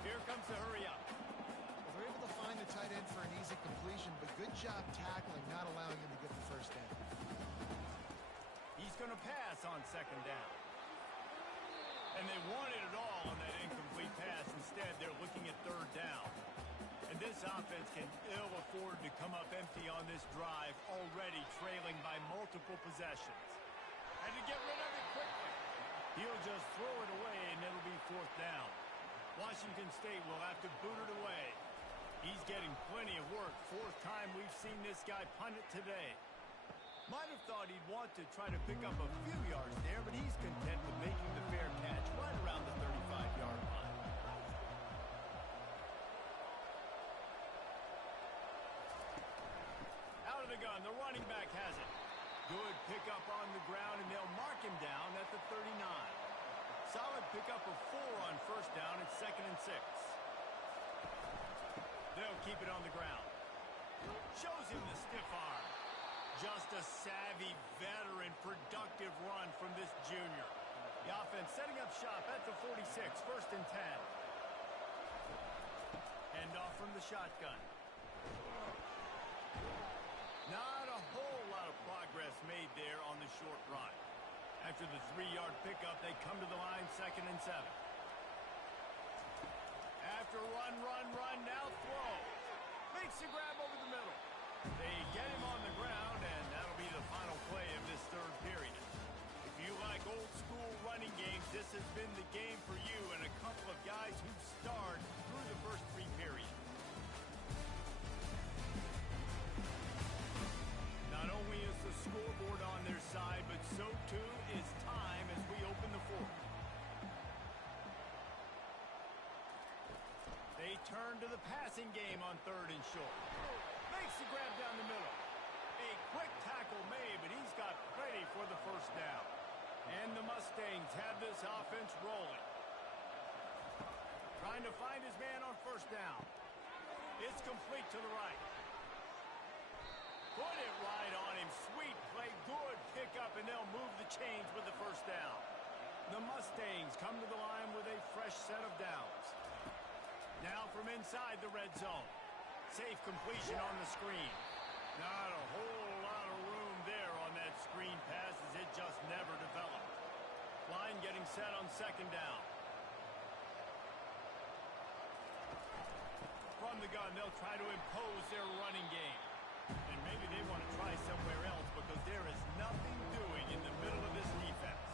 Here comes the hurry-up. Well, they're able to find the tight end for an easy completion, but good job tackling, not allowing him to get the first down. He's going to pass on second down. And they wanted it all on that incomplete pass. Instead, they're looking at third down. And this offense can ill afford to come up empty on this drive, already trailing by multiple possessions. And to get rid of it quickly. He'll just throw it away, and it'll be fourth down. Washington State will have to boot it away. He's getting plenty of work. 4th time we've seen this guy punt it today. Might have thought he'd want to try to pick up a few yards there, but he's content with making the fair catch right around the 35-yard line. Out of the gun, the running back has it. Good pickup on the ground, and they'll mark him down at the 39. Solid pickup of 4 on first down. It's 2nd and 6. They'll keep it on the ground. Shows him the stiff arm. Just a savvy, veteran, productive run from this junior. The offense setting up shop at the 46, 1st and 10. Hand off from the shotgun. Not a whole lot of progress made there on the short run. After the 3-yard pickup, they come to the line, 2nd and 7. After run, now throw. Makes the grab over the middle. They get him on the ground, and that'll be the final play of this 3rd period. If you like old school running games, this has been the game for you and a couple of guys who starred through the first 3 periods. Not only is the scoreboard on their side, but so too is time as we open the 4th. They turn to the passing game on 3rd and short. Makes the grab down the middle. A quick tackle made, but he's got plenty for the first down. And the Mustangs have this offense rolling. Trying to find his man on first down. It's complete to the right. Put it right on him. Sweet play. Good pickup, and they'll move the chains with the first down. The Mustangs come to the line with a fresh set of downs. Now from inside the red zone. Safe completion on the screen. Not a whole lot of room there on that screen pass as it just never developed. Line getting set on 2nd down. From From the gun, they'll try to impose their running game. And maybe they want to try somewhere else because there is nothing doing in the middle of this defense.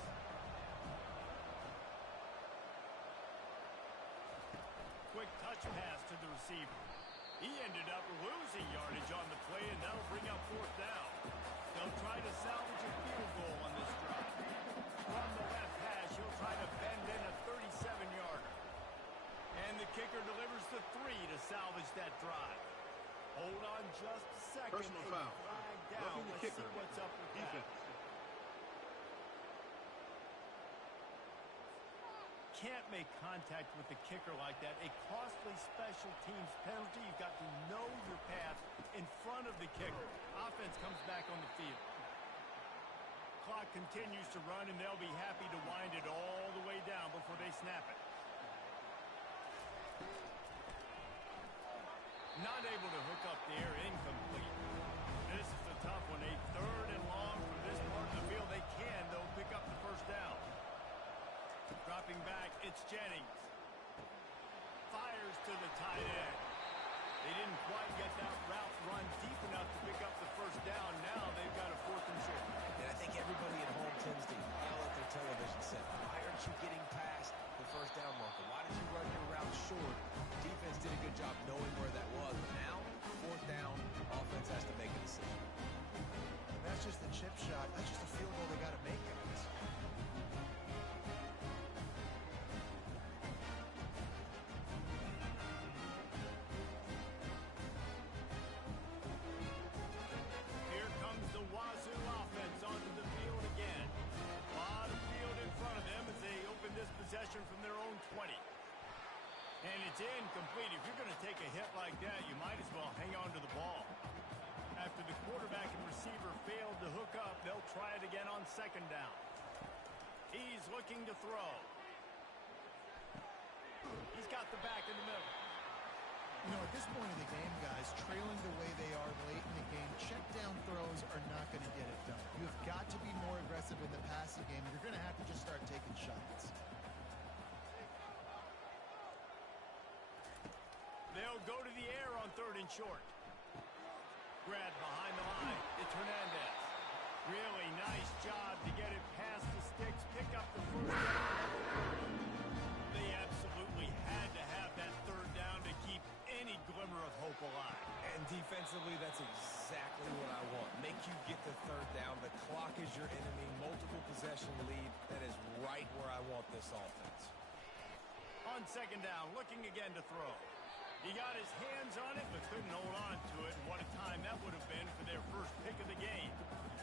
Quick touch pass to the receiver. He ended up losing yardage on the play, and that'll bring up fourth down. They'll try to salvage a field goal on this drive. From the left hash, he'll try to bend in a 37-yarder. And the kicker delivers the 3 to salvage that drive. Hold on just a second. Personal foul. Down. Roughing the Let's kicker. see what's up with Defense. that. Can't make contact with the kicker like that. A costly special teams penalty. You've got to know your path in front of the kicker. Offense comes back on the field. Clock continues to run, and they'll be happy to wind it all the way down before they snap it. Not able to hook up there, incomplete. This is a tough one. A third and long from this part of the field. They can, though, pick up the first down. Dropping back, it's Jennings. Fires to the tight end. They didn't quite get that route run deep enough to pick up the first down. Now they've got a 4th and short. And I think everybody at home tends to yell at their television set. Why aren't you getting past the first down marker? Why did you run your route short? Defense did a good job knowing where that was. But now, 4th down, offense has to make a decision. That's just the chip shot. That's just a field goal they got to make, guys. Here comes the Wazoo offense onto the field again. A lot of field in front of them as they open this possession from their own 20. And it's incomplete. If you're going to take a hit like that, you might as well hang on to the ball. After the quarterback and receiver failed to hook up, they'll try it again on 2nd down. He's looking to throw. He's got the back in the middle. You know, at this point in the game, guys, trailing the way they are late in the game, check down throws are not going to get it done. You've got to be more aggressive in the passing game. You're going to have to just start taking shots. They'll go to the air on 3rd and short. Grab behind the line. It's Hernandez. Really nice job to get it past the sticks, pick up the first down. They absolutely had to have that 3rd down to keep any glimmer of hope alive. And defensively, that's exactly what I want. Make you get the 3rd down. The clock is your enemy. Multiple possession lead. That is right where I want this offense. On 2nd down, looking again to throw. He got his hands on it, but couldn't hold on to it. And what a time that would have been for their first pick of the game.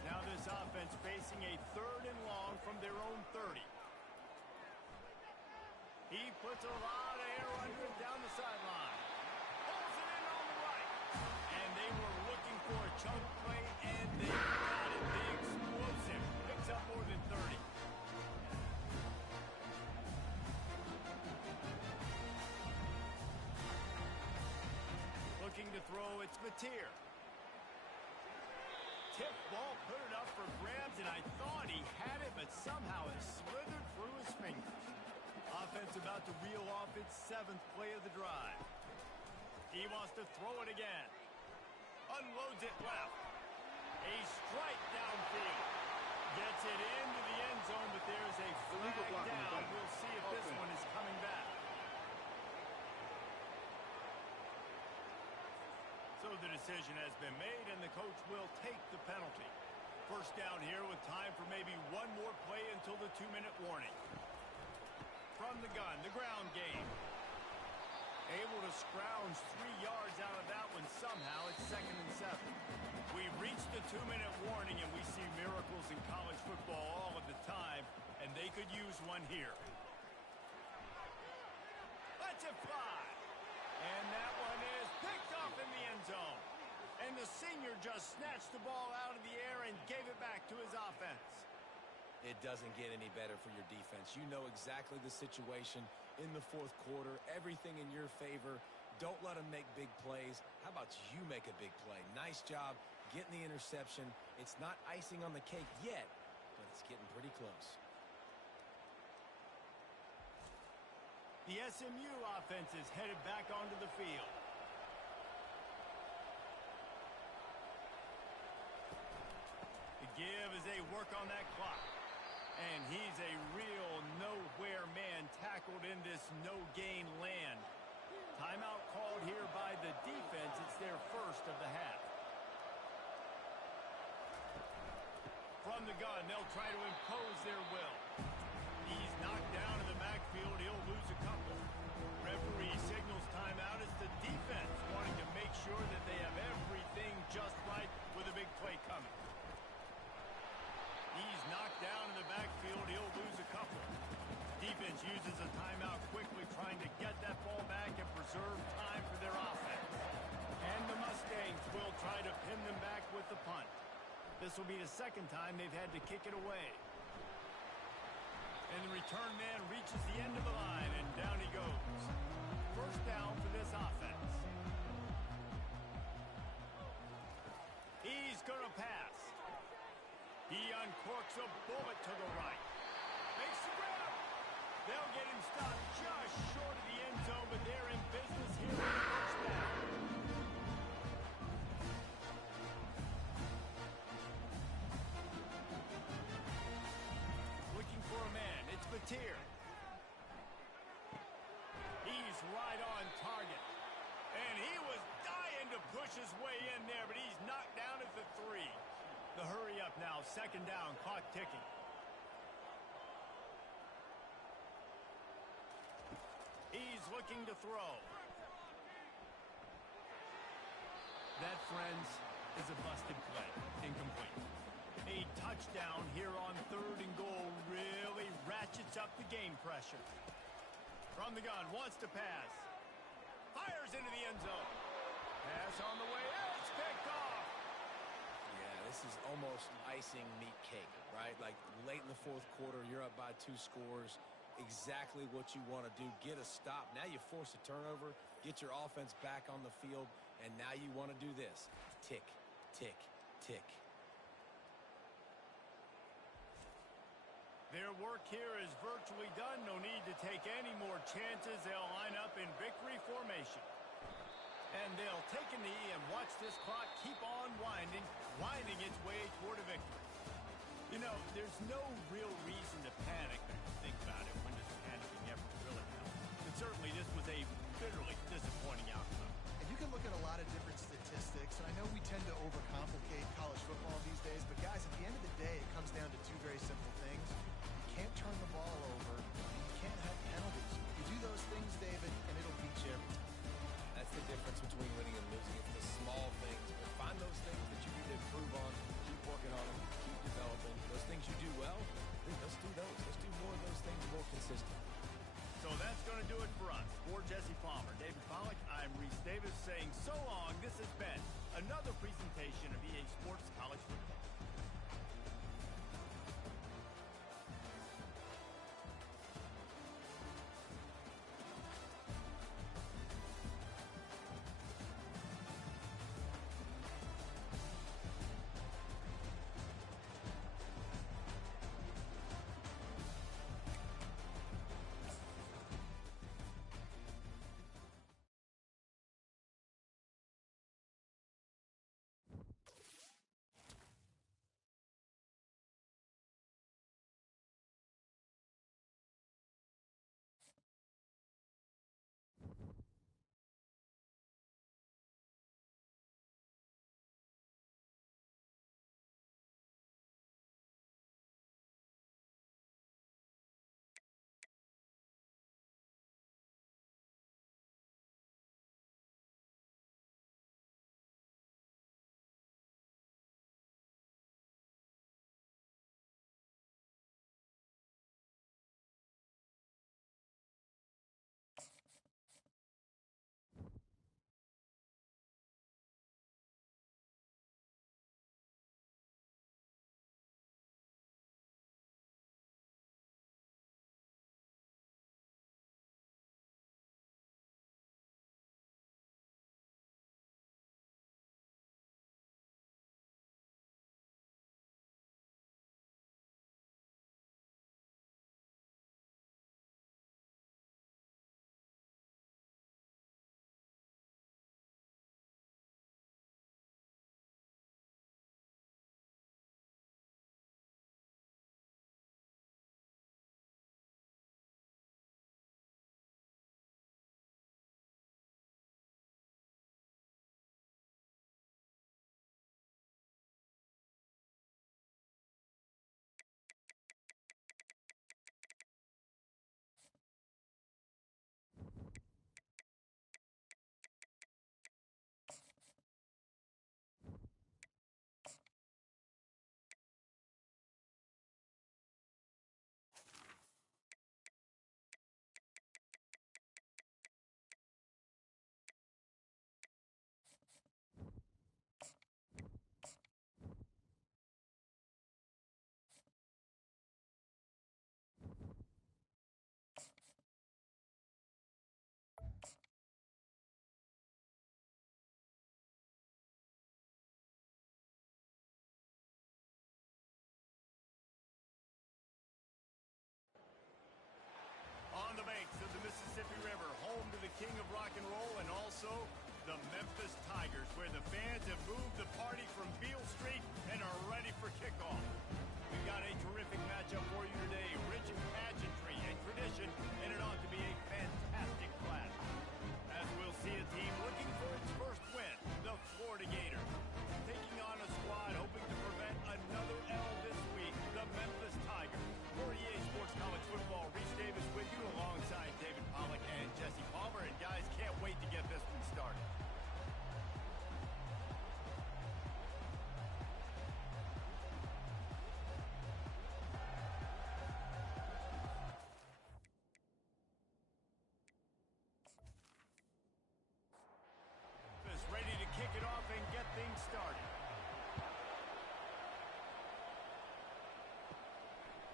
Now this offense facing a 3rd and long from their own 30. He puts a lot of air under it down the sideline. Pulls it in on the right. And they were looking for a chunk play, and they got it. The explosive picks up more than 30. Looking to throw, it's Mateer. Tip ball, put it up for grabs, and I thought he had it, but somehow it slithered through his fingers. Offense about to reel off its 7th play of the drive. He wants to throw it again. Unloads it left. A strike downfield. Gets it into the end zone, but there's a flag down. We'll see if this one is coming back. So the decision has been made, and the coach will take the penalty. First down here with time for maybe one more play until the 2-minute warning. From the gun, the ground game. Able to scrounge 3 yards out of that one somehow. It's 2nd and 7. We've reached the 2-minute warning, and we see miracles in college football all of the time, and they could use one here. Let's it fly. And that one is picked off in the end zone. And the senior just snatched the ball out of the air and gave it back to his offense. It doesn't get any better for your defense. You know exactly the situation in the 4th quarter. Everything in your favor. Don't let them make big plays. How about you make a big play? Nice job getting the interception. It's not icing on the cake yet, but it's getting pretty close. The SMU offense is headed back onto the field. give as they work on that clock. And he's a real nowhere man tackled in this no-gain land. Timeout called here by the defense. It's their first of the half. From the gun, they'll try to impose their will. He's knocked down in the backfield. He'll lose a couple. Referee signals timeout. It's the defense wanting to make sure that they have everything just right with a big play coming. He's knocked down in the backfield. He'll lose a couple. Defense uses a timeout quickly, trying to get that ball back and preserve time for their offense. And the Mustangs will try to pin them back with the punt. This will be the second time they've had to kick it away. And the return man reaches the end of the line, and down he goes. First down for this offense. He's going to pass. He uncorks a bullet to the right. Makes the grab. They'll get him stopped just short of the end zone, but they're in business here on the first down. Looking for a man. It's Batir. He's right on target. And he was dying to push his way in there, but he's knocked down at the 3. The hurry up now, second down, clock ticking. He's looking to throw. That, friends, is a busted play. Incomplete. A touchdown here on 3rd and goal really ratchets up the game pressure. From the gun, wants to pass. Fires into the end zone. Pass on the way. It's picked off. This is almost icing meat cake, right? Like late in the 4th quarter, you're up by 2 scores. Exactly what you want to do. Get a stop. Now you force a turnover, get your offense back on the field, and now you want to do this. Tick, tick, tick. Their work here is virtually done. No need to take any more chances. They'll line up in victory formation. And they'll take a knee and watch this clock keep on winding its way toward a victory. You know, there's no real reason to panic when you think about it. When does panicking ever really help? And certainly this was a bitterly disappointing outcome. And you can look at a lot of different statistics, and I know we tend to overcomplicate college football these days, but guys, at the end of the day, it comes down to 2 very simple things. You can't turn the ball over, and you can't have penalties. You do those things, David, and it'll beat you every time. That's the difference between winning and losing. It's the small things. But find those things that you need to improve on, keep working on them, keep developing. Those things you do well, let's do those. Let's do more of those things more consistent. So that's going to do it for us. For Jesse Palmer, David Pollack, I'm Reese Davis saying so long. This has been another presentation of EA Sports College Football. also the Memphis Tigers, where the fans have moved the party from Beale Street and are ready for kickoff. We've got a terrific matchup for you today. Rich in pageantry and tradition, and it ought to be a fantastic clash. As we'll see a team looking for its first win, the Florida Gators. Taking on a squad hoping to prevent another L this week, the Memphis Tigers. For EA Sports College Football, Reese Davis with you alongside David Pollack and Jesse Palmer. And guys, can't wait to get this one started. Ready to kick it off and get things started.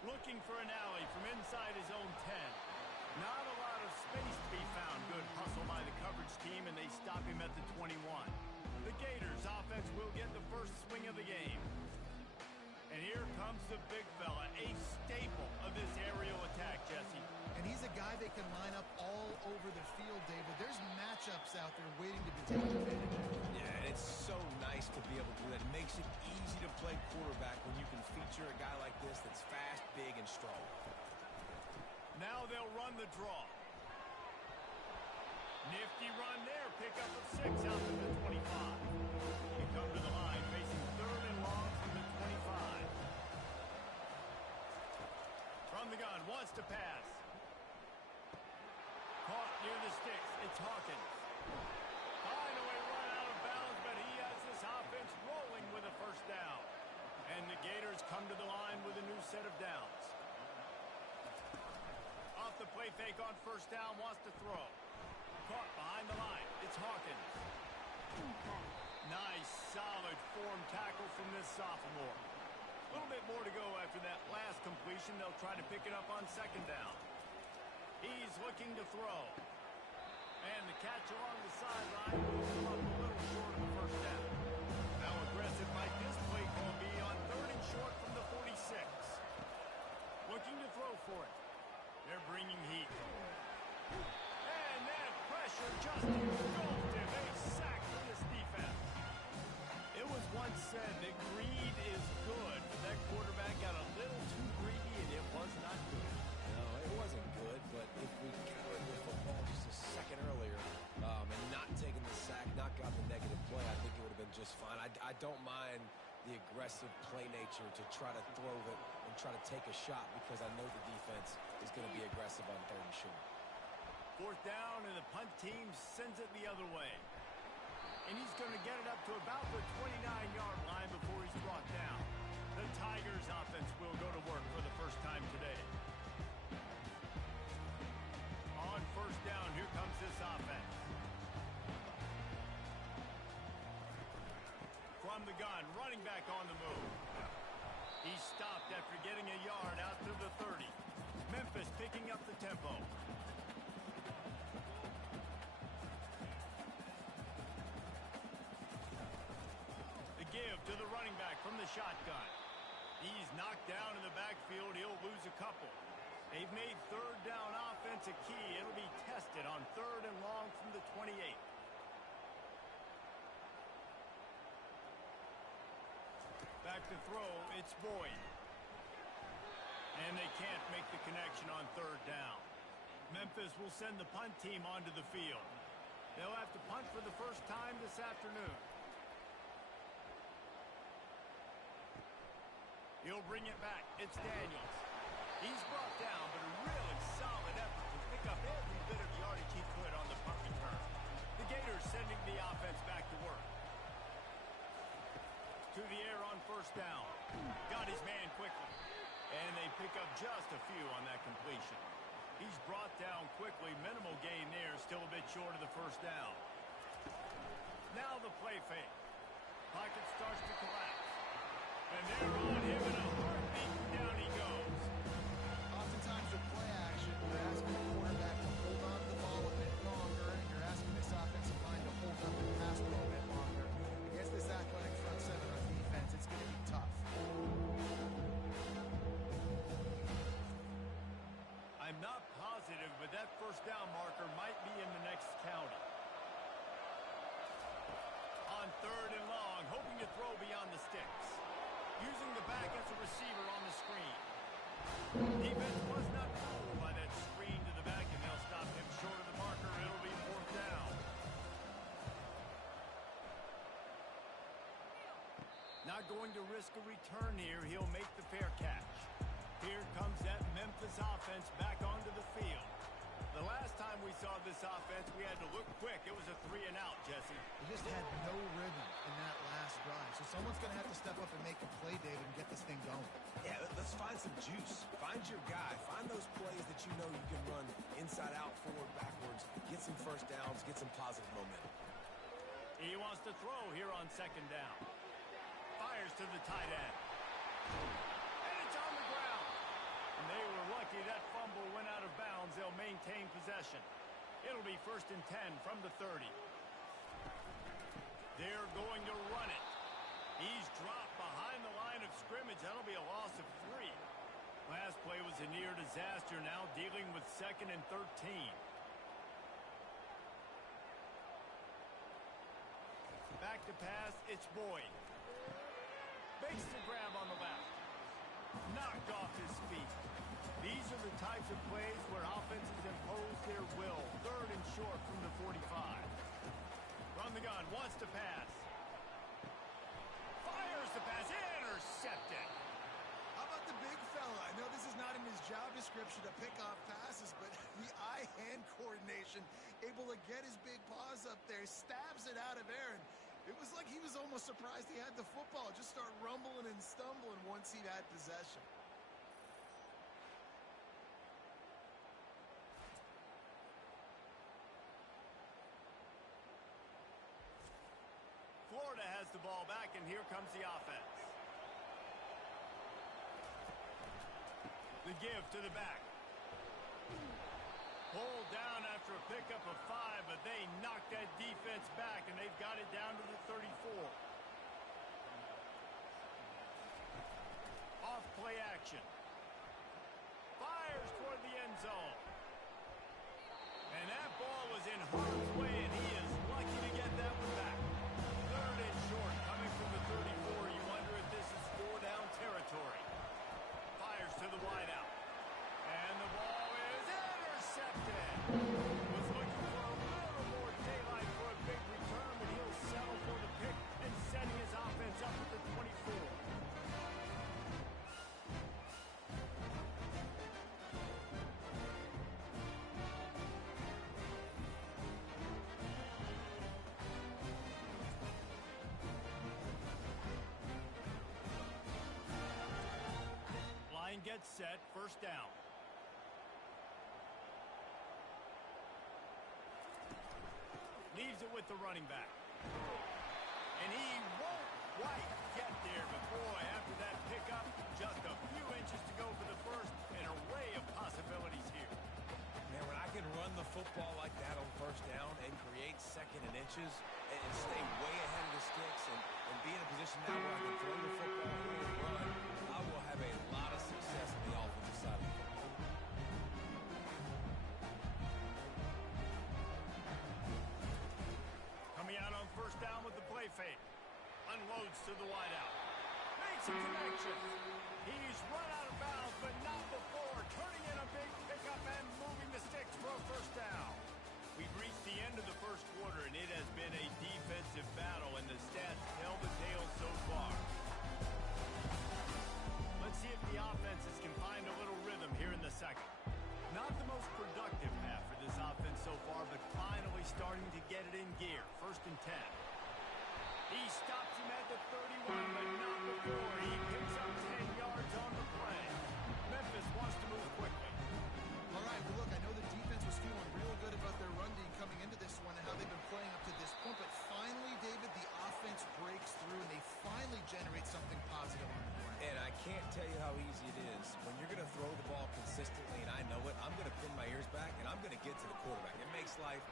Looking for an alley from inside his own 10. Not a lot of space to be found. Good hustle by the coverage team, and they stop him at the 21. The Gators offense will get the first swing of the game. And here comes the big fella, a staple of this aerial attack, Jesse. And he's a guy they can line up all over the field, David. There's matchups out there waiting to be taken advantage of. Yeah, and it's so nice to be able to do that. It makes it easy to play quarterback when you can feature a guy like this that's fast, big, and strong. Now they'll run the draw. Nifty run there. Pickup of 6 out to the 25. They come to the line facing 3rd and long from the 25. From the gun, wants to pass. Caught near the sticks. It's Hawkins. Finally run out of bounds, but he has this offense rolling with a first down. And the Gators come to the line with a new set of downs. Off the play fake on first down, wants to throw. Caught behind the line. It's Hawkins. Nice, solid form tackle from this sophomore. A little bit more to go after that last completion. They'll try to pick it up on 2nd down. He's looking to throw. And the catch along the sideline will come up a little short of the first down. How aggressive might this play call be on 3rd and short from the 46? Looking to throw for it. They're bringing heat. And that pressure just engulfed him. A sack for this defense. It was once said that greed is good, but that quarterback got a little too greedy, and it was not good. No, it wasn't good, but if we carried the football just a second earlier and not taken the sack, not got the negative play, I think it would have been just fine. I don't mind the aggressive play nature to try to throw it and try to take a shot because I know the defense is going to be aggressive on 3rd and short. 4th down, and the punt team sends it the other way. And he's going to get it up to about the 29-yard line before he's brought down. The Tigers offense will go to work for the first time today. On 1st down, here comes this offense. From the gun, running back on the move. He stopped after getting a yard out to the 30. Memphis picking up the tempo. The give to the running back from the shotgun. He's knocked down in the backfield. He'll lose a couple. They've made 3rd down offense a key. It'll be tested on 3rd and long from the 28. Back to throw, it's Boyd. And they can't make the connection on 3rd down. Memphis will send the punt team onto the field. They'll have to punt for the first time this afternoon. He'll bring it back. It's Daniels. He's brought down, but a really solid effort to pick up every bit of yardage he could on the punt return. The Gators sending the offense back to work. To the air on 1st down. Got his man quickly. And they pick up just a few on that completion. He's brought down quickly. Minimal gain there. Still a bit short of the 1st down. Now the play fake. Pocket starts to collapse. And they're on him in a heartbeat. Down he goes. Oftentimes with play action, you're asking the quarterback to hold on to the ball a bit longer, and you're asking this offensive line to hold up the pass a little bit longer. Against this athletic front seven on defense, it's going to be tough. I'm not positive, but that 1st down marker might be in the next county. to throw beyond the sticks. Using the back as a receiver on the screen. Defense was not fooled by that screen to the back, and they'll stop him short of the marker. It'll be 4th down. Not going to risk a return here. He'll make the fair catch. Here comes that Memphis offense back onto the field. The last time we saw this offense, we had to look quick. It was a 3-and-out, Jesse. They just had no rhythm in that last drive. So someone's going to have to step up and make a play, David, and get this thing going. Yeah, let's find some juice. Find your guy. Find those plays that you know you can run inside out, forward, backwards. Get some first downs. Get some positive momentum. He wants to throw here on 2nd down. Fires to the tight end. And it's on the ground. And they were lucky that fumble went out of bounds. They'll maintain possession. It'll be 1st and 10 from the 30. They're going to run it. He's dropped behind the line of scrimmage. That'll be a loss of 3. Last play was a near disaster. Now dealing with 2nd and 13. Back to pass. It's Boyd. Bakes the grab on the left. Knocked off his feet. These are the types of plays where offenses impose their will. 3rd and short from the 45. Run the gun. Wants to pass. Fires the pass. Intercepted. How about the big fella? I know this is not in his job description to pick off passes, but the eye-hand coordination, able to get his big paws up there, stabs it out of Aaron. It was like he was almost surprised he had the football. Just start rumbling and stumbling once he had possession. Florida has the ball back, and here comes the offense. The give to the back. Pulled down after a pickup of 5, but they knocked that defense back, and they've got it down to the 34. Off play action. Fires toward the end zone. And that ball was in harm's way, and he is lucky to get that one back. 3rd and short, coming from the 34. You wonder if this is 4-down territory. Fires to the wideout. And the ball is intercepted. Was looking for a little more daylight for a big return, but he'll settle for the pick and setting his offense up at the 24. Line gets set, 1st down. Leaves it with the running back. And he won't quite get there, but boy, after that pickup, just a few inches to go for the 1st. An array of possibilities here. Man, when I can run the football like that on 1st down and create 2nd and inches and stay way ahead of the sticks and be in a position now where I can throw the football and run, I will have a lot of success on the offensive side of the football. Coming out on 1st down with the play fake. Unloads to the wideout. Makes a connection. He's run out of bounds, but not before. Turning in a big pickup and moving the sticks for a 1st down. We've reached the end of the 1st quarter, and it has been a defensive battle, and the stats tell the tale so far. Let's see if the offenses can find a little rhythm here in the 2nd. Not the most productive half for this offense so far, but finally starting to get it in gear. 1st and 10. He stops him at the 31, but not before. He picks up 10 yards on the play. Memphis wants to move quickly. All right, well, look, I know the defense was feeling real good about their run D coming into this one and how they've been playing up to this point, but finally, David, the offense breaks through and they finally generate something positive on the ground. And I can't tell you how easy it is. When you're going to throw the ball consistently, and I know it, I'm going to pin my ears back, and I'm going to get to the quarterback. It makes life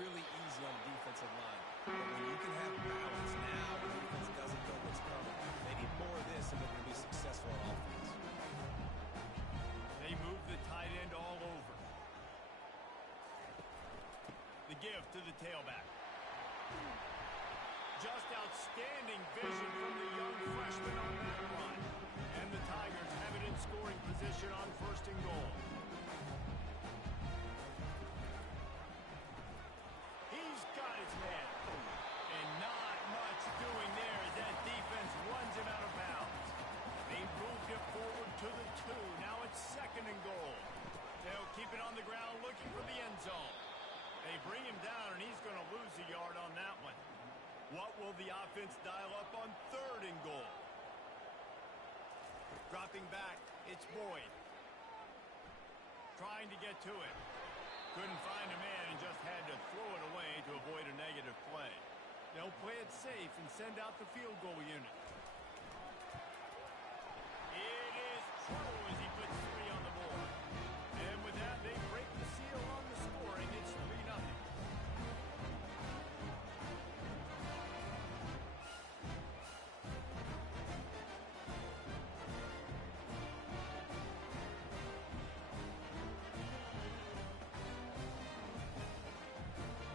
really easy on the defensive line. But when you can have balance now, the defense doesn't know what's coming. They need more of this, and they're going to be successful on offense. They move the tight end all over. The give to the tailback. Just outstanding vision from the young freshman on that run. And the Tigers have it in scoring position on 1st and goal. He's got his man. And not much doing there as that defense runs him out of bounds. They moved it forward to the 2. Now it's 2nd and goal. They'll keep it on the ground looking for the end zone. They bring him down, and he's going to lose a yard on that one. What will the offense dial up on 3rd and goal? Dropping back, it's Boyd. Trying to get to it. Couldn't find a man and just had to throw it away to avoid a negative play. They'll play it safe and send out the field goal unit. It is true as he puts 3 on the board. And with that, they break the seal on the scoring. It's 3-0.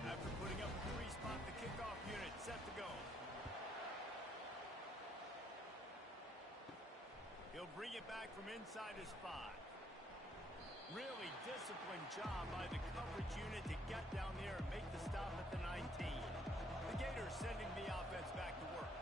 After putting up a 3-spot, the kickoff unit set to go. He'll bring it back from inside his 5. Really disciplined job by the coverage unit to get down there and make the stop at the 19. The Gators sending the offense back to work.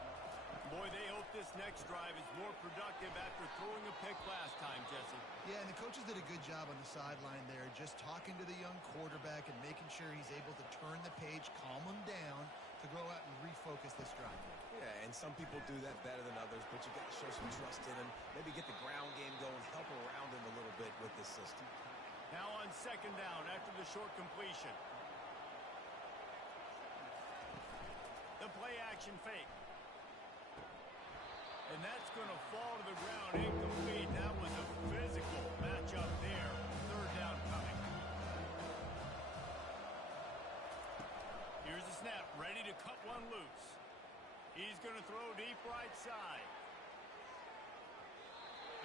Boy, they hope this next drive is more productive after throwing a pick last time, Jesse. Yeah, and the coaches did a good job on the sideline there, just talking to the young quarterback and making sure he's able to turn the page, calm him down, to go out and refocus this drive. Yeah, and some people do that better than others, but you got to show some trust in him. Maybe get the ground game going, help around him a little bit with this system. Now on 2nd down after the short completion. The play action fake. And that's going to fall to the ground incomplete. That was a physical matchup there. 3rd down coming. Here's the snap, ready to cut one loose. He's going to throw deep right side.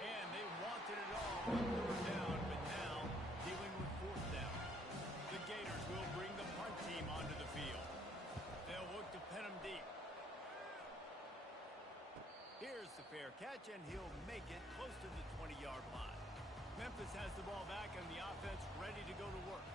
And they wanted it all on 3rd down, but now dealing with 4th down. The Gators will bring the punt team onto the field. They'll look to pin him deep. Here's the fair catch, and he'll make it close to the 20-yard line. Memphis has the ball back, and the offense ready to go to work.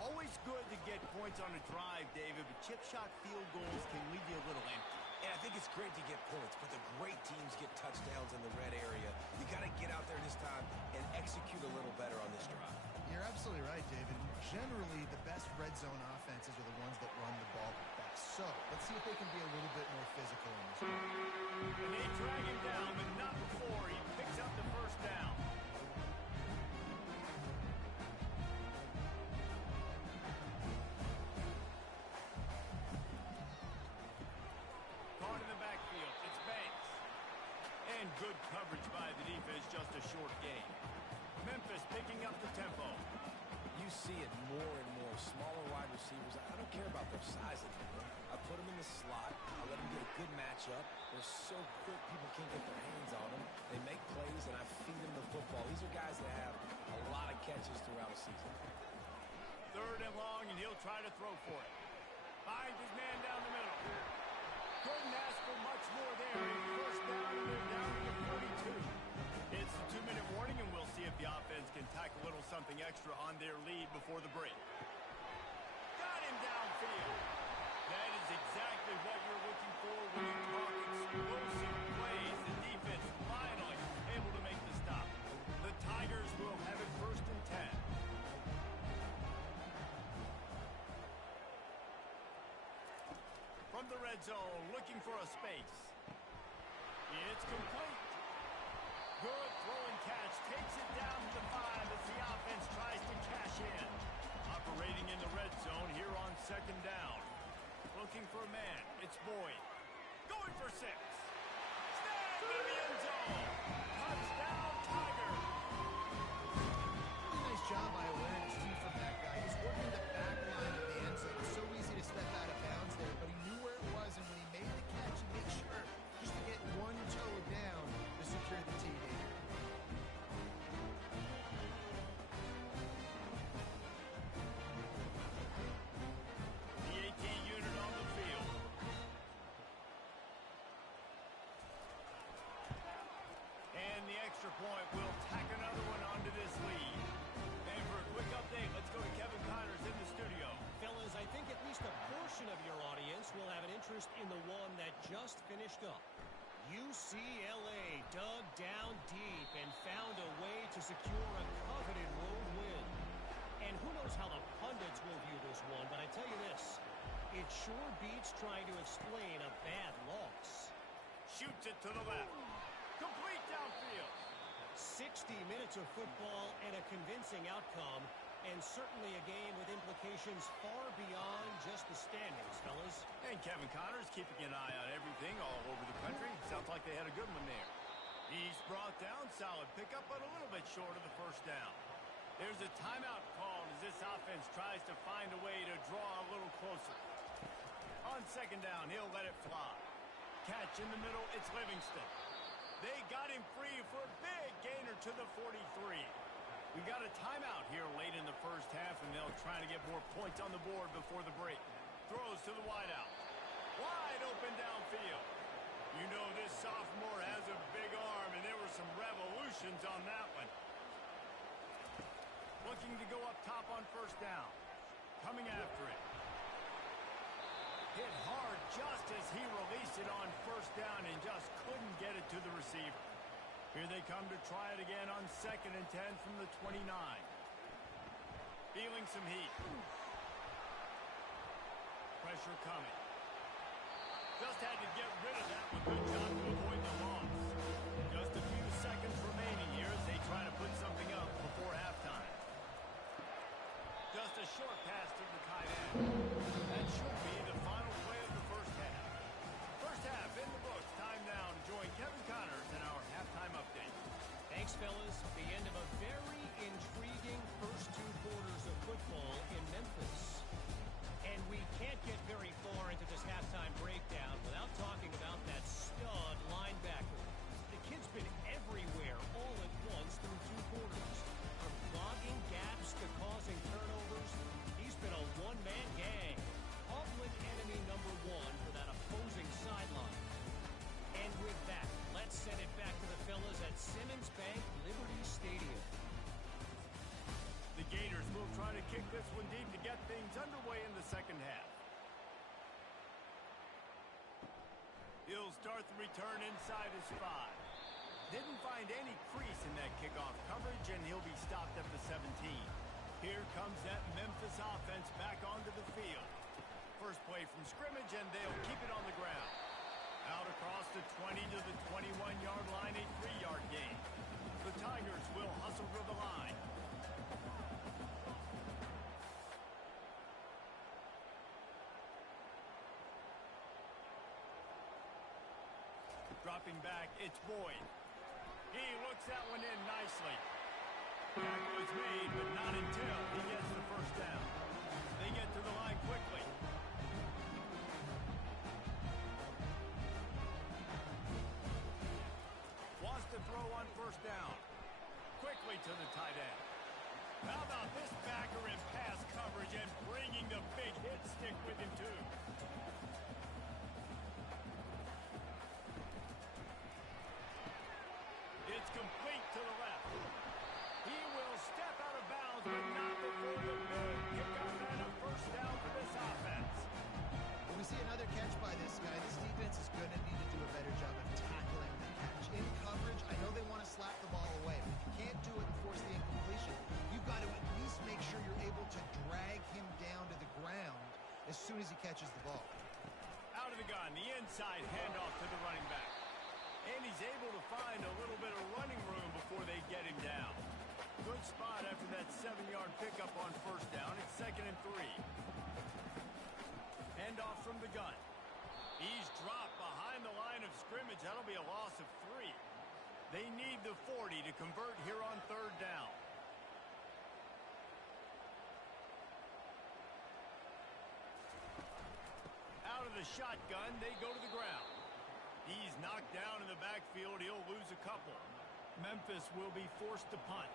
Always good to get points on a drive, David, but chip shot field goals can leave you a little empty. And I think it's great to get points, but the great teams get touchdowns in the red area. You got to get out there this time and execute a little better on this drive. You're absolutely right, David. Generally, the best red zone offenses are the ones that run the ball the best. So, let's see if they can be a little bit more physical in this one. And they drag him down, but not before he picks up the 1st down. Caught in the backfield, it's Banks. And good coverage by the defense, just a short gain. Memphis picking up the tempo. You see it more and more. Smaller wide receivers, I don't care about their size anymore. I put them in the slot. I let them get a good matchup. They're so quick, people can't get their hands on them. They make plays, and I feed them the football. These are guys that have a lot of catches throughout a season. 3rd and long, and he'll try to throw for it. Finds his man down the middle. Couldn't ask for much more there. And 1st down, and they're down to the 42. It's the 2-minute warning, and we'll see if the offense can tack a little something extra on their lead before the break. Got him downfield. That is exactly what you're looking for when you talk explosive plays. The defense finally able to make the stop. The Tigers will have it 1st and 10. From the red zone, looking for a space. It's complete. Good throw and catch. Takes it down to the 5 as the offense tries to cash in. Operating in the red zone here on 2nd down. Looking for a man. It's Boyd. Going for 6. Snagged in the end zone. Touchdown, Tiger. Really nice job by awareness, too, from that guy. He's working the back line of the end zone. It's so easy to step out of bounds there, but he knew where it was, and when he made the catch, he made sure just to get one toe down to secure the TD. portion of your audience will have an interest in the one that just finished up. UCLA dug down deep and found a way to secure a coveted road win. And who knows how the pundits will view this one, but I tell you this, it sure beats trying to explain a bad loss. Shoots it to the left. Complete downfield. 60 minutes of football and a convincing outcome, and certainly a game with implications far beyond just the standings, fellas. And Kevin Connors keeping an eye on everything all over the country. Sounds like they had a good one there. He's brought down, solid pickup, but a little bit short of the first down. There's a timeout called as this offense tries to find a way to draw a little closer. On second down, he'll let it fly. Catch in the middle, it's Livingston. They got him free for a big gainer to the 43. We got a timeout here late in the first half, and they'll try to get more points on the board before the break. Throws to the wideout. Wide open downfield. You know this sophomore has a big arm, and there were some revolutions on that one. Looking to go up top on first down. Coming after it. Hit hard just as he released it on first down and just couldn't get it to the receiver. Here they come to try it again on 2nd and 10 from the 29. Feeling some heat. Pressure coming. Just had to get rid of that one. Good job to avoid the loss. Just a few seconds remaining here as they try to put something up before halftime. Just a short pass to the tight end. That should be the final play of the first half. First half in the books. Time now to join Kevin Connors in our halftime update. Thanks, fellas. The end of a very intriguing first 2 quarters of football in Memphis. And we can't get very far into this halftime breakdown without talking about that stud linebacker. The kid's been everywhere all at once through 2 quarters. From clogging gaps to causing turnovers, he's been a one-man gang. Public enemy number 1 for that opposing sideline. And with that, let's send it back to the fellas at Simmons Bank Liberty Stadium. The Gators will try to kick this one deep to get things underway in the second half. He'll start the return inside his 5. Didn't find any crease in that kickoff coverage, and he'll be stopped at the 17. Here comes that Memphis offense back onto the field. First play from scrimmage, and they'll keep it on the ground. Out across the 20 to the 21-yard line, a 3-yard gain. The Tigers will hustle to the line. Dropping back, it's Boyd. He looks that one in nicely. Tackle is made, but not until he gets the first down. They get to the line quickly. Wants to throw on first down. Quickly to the tight end. How about this backer in pass coverage and bringing the big hit stick with him too? It's complete to the left. He will step out of bounds, but not before the big pickup and a first down for this offense. When we see another catch by this guy, this defense is going to need to do a better job of tackling the catch. In coverage, I know they want to slap the ball away, but if you can't do it and force the incompletion, you've got to at least make sure you're able to drag him down to the ground as soon as he catches the ball. Out of the gun, the inside handoff to the running back. And he's able to find a little bit of running room before they get him down. Good spot after that 7-yard pickup on first down. It's 2nd and 3. Handoff from the gun. He's dropped behind the line of scrimmage. That'll be a loss of 3. They need the 40 to convert here on 3rd down. Out of the shotgun, they go to the ground. He's knocked down in the backfield. He'll lose a couple. Memphis will be forced to punt.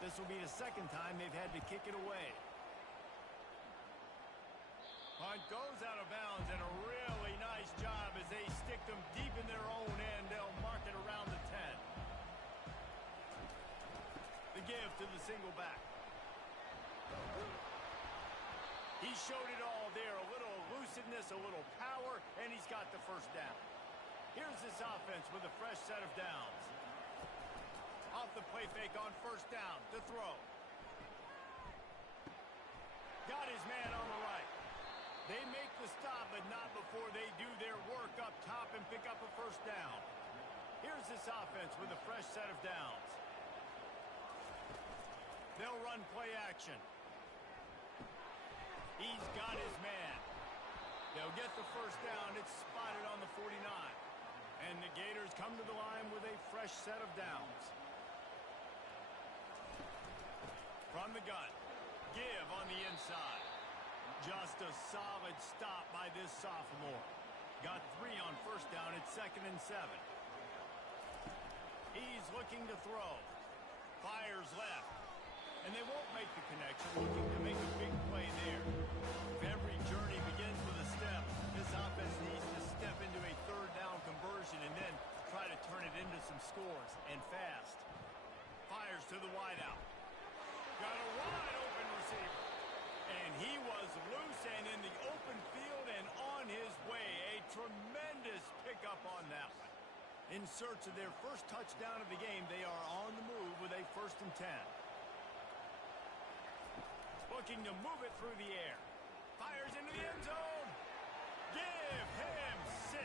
This will be the 2nd time they've had to kick it away. Punt goes out of bounds, and a really nice job as they stick them deep in their own end. They'll mark it around the 10. The give to the single back. He showed it all there. A little elusiveness, a little power, and he's got the first down. Here's this offense with a fresh set of downs. Off the play fake on first down to throw. Got his man on the right. They make the stop, but not before they do their work up top and pick up a first down. Here's this offense with a fresh set of downs. They'll run play action. He's got his man. They'll get the first down. It's spotted on the 49. And the Gators come to the line with a fresh set of downs. From the gun. Give on the inside. Just a solid stop by this sophomore. Got 3 on first down. It's 2nd and 7. He's looking to throw. Fires left. And they won't make the connection, looking to make a big play there. If every journey begins with a step, this offense needs to step into a third down conversion and then try to turn it into some scores, and fast. Fires to the wideout. Got a wide open receiver. And he was loose and in the open field and on his way. A tremendous pickup on that one. In search of their first touchdown of the game, they are on the move with a 1st and 10. Looking to move it through the air. Fires into the end zone. Give him 6.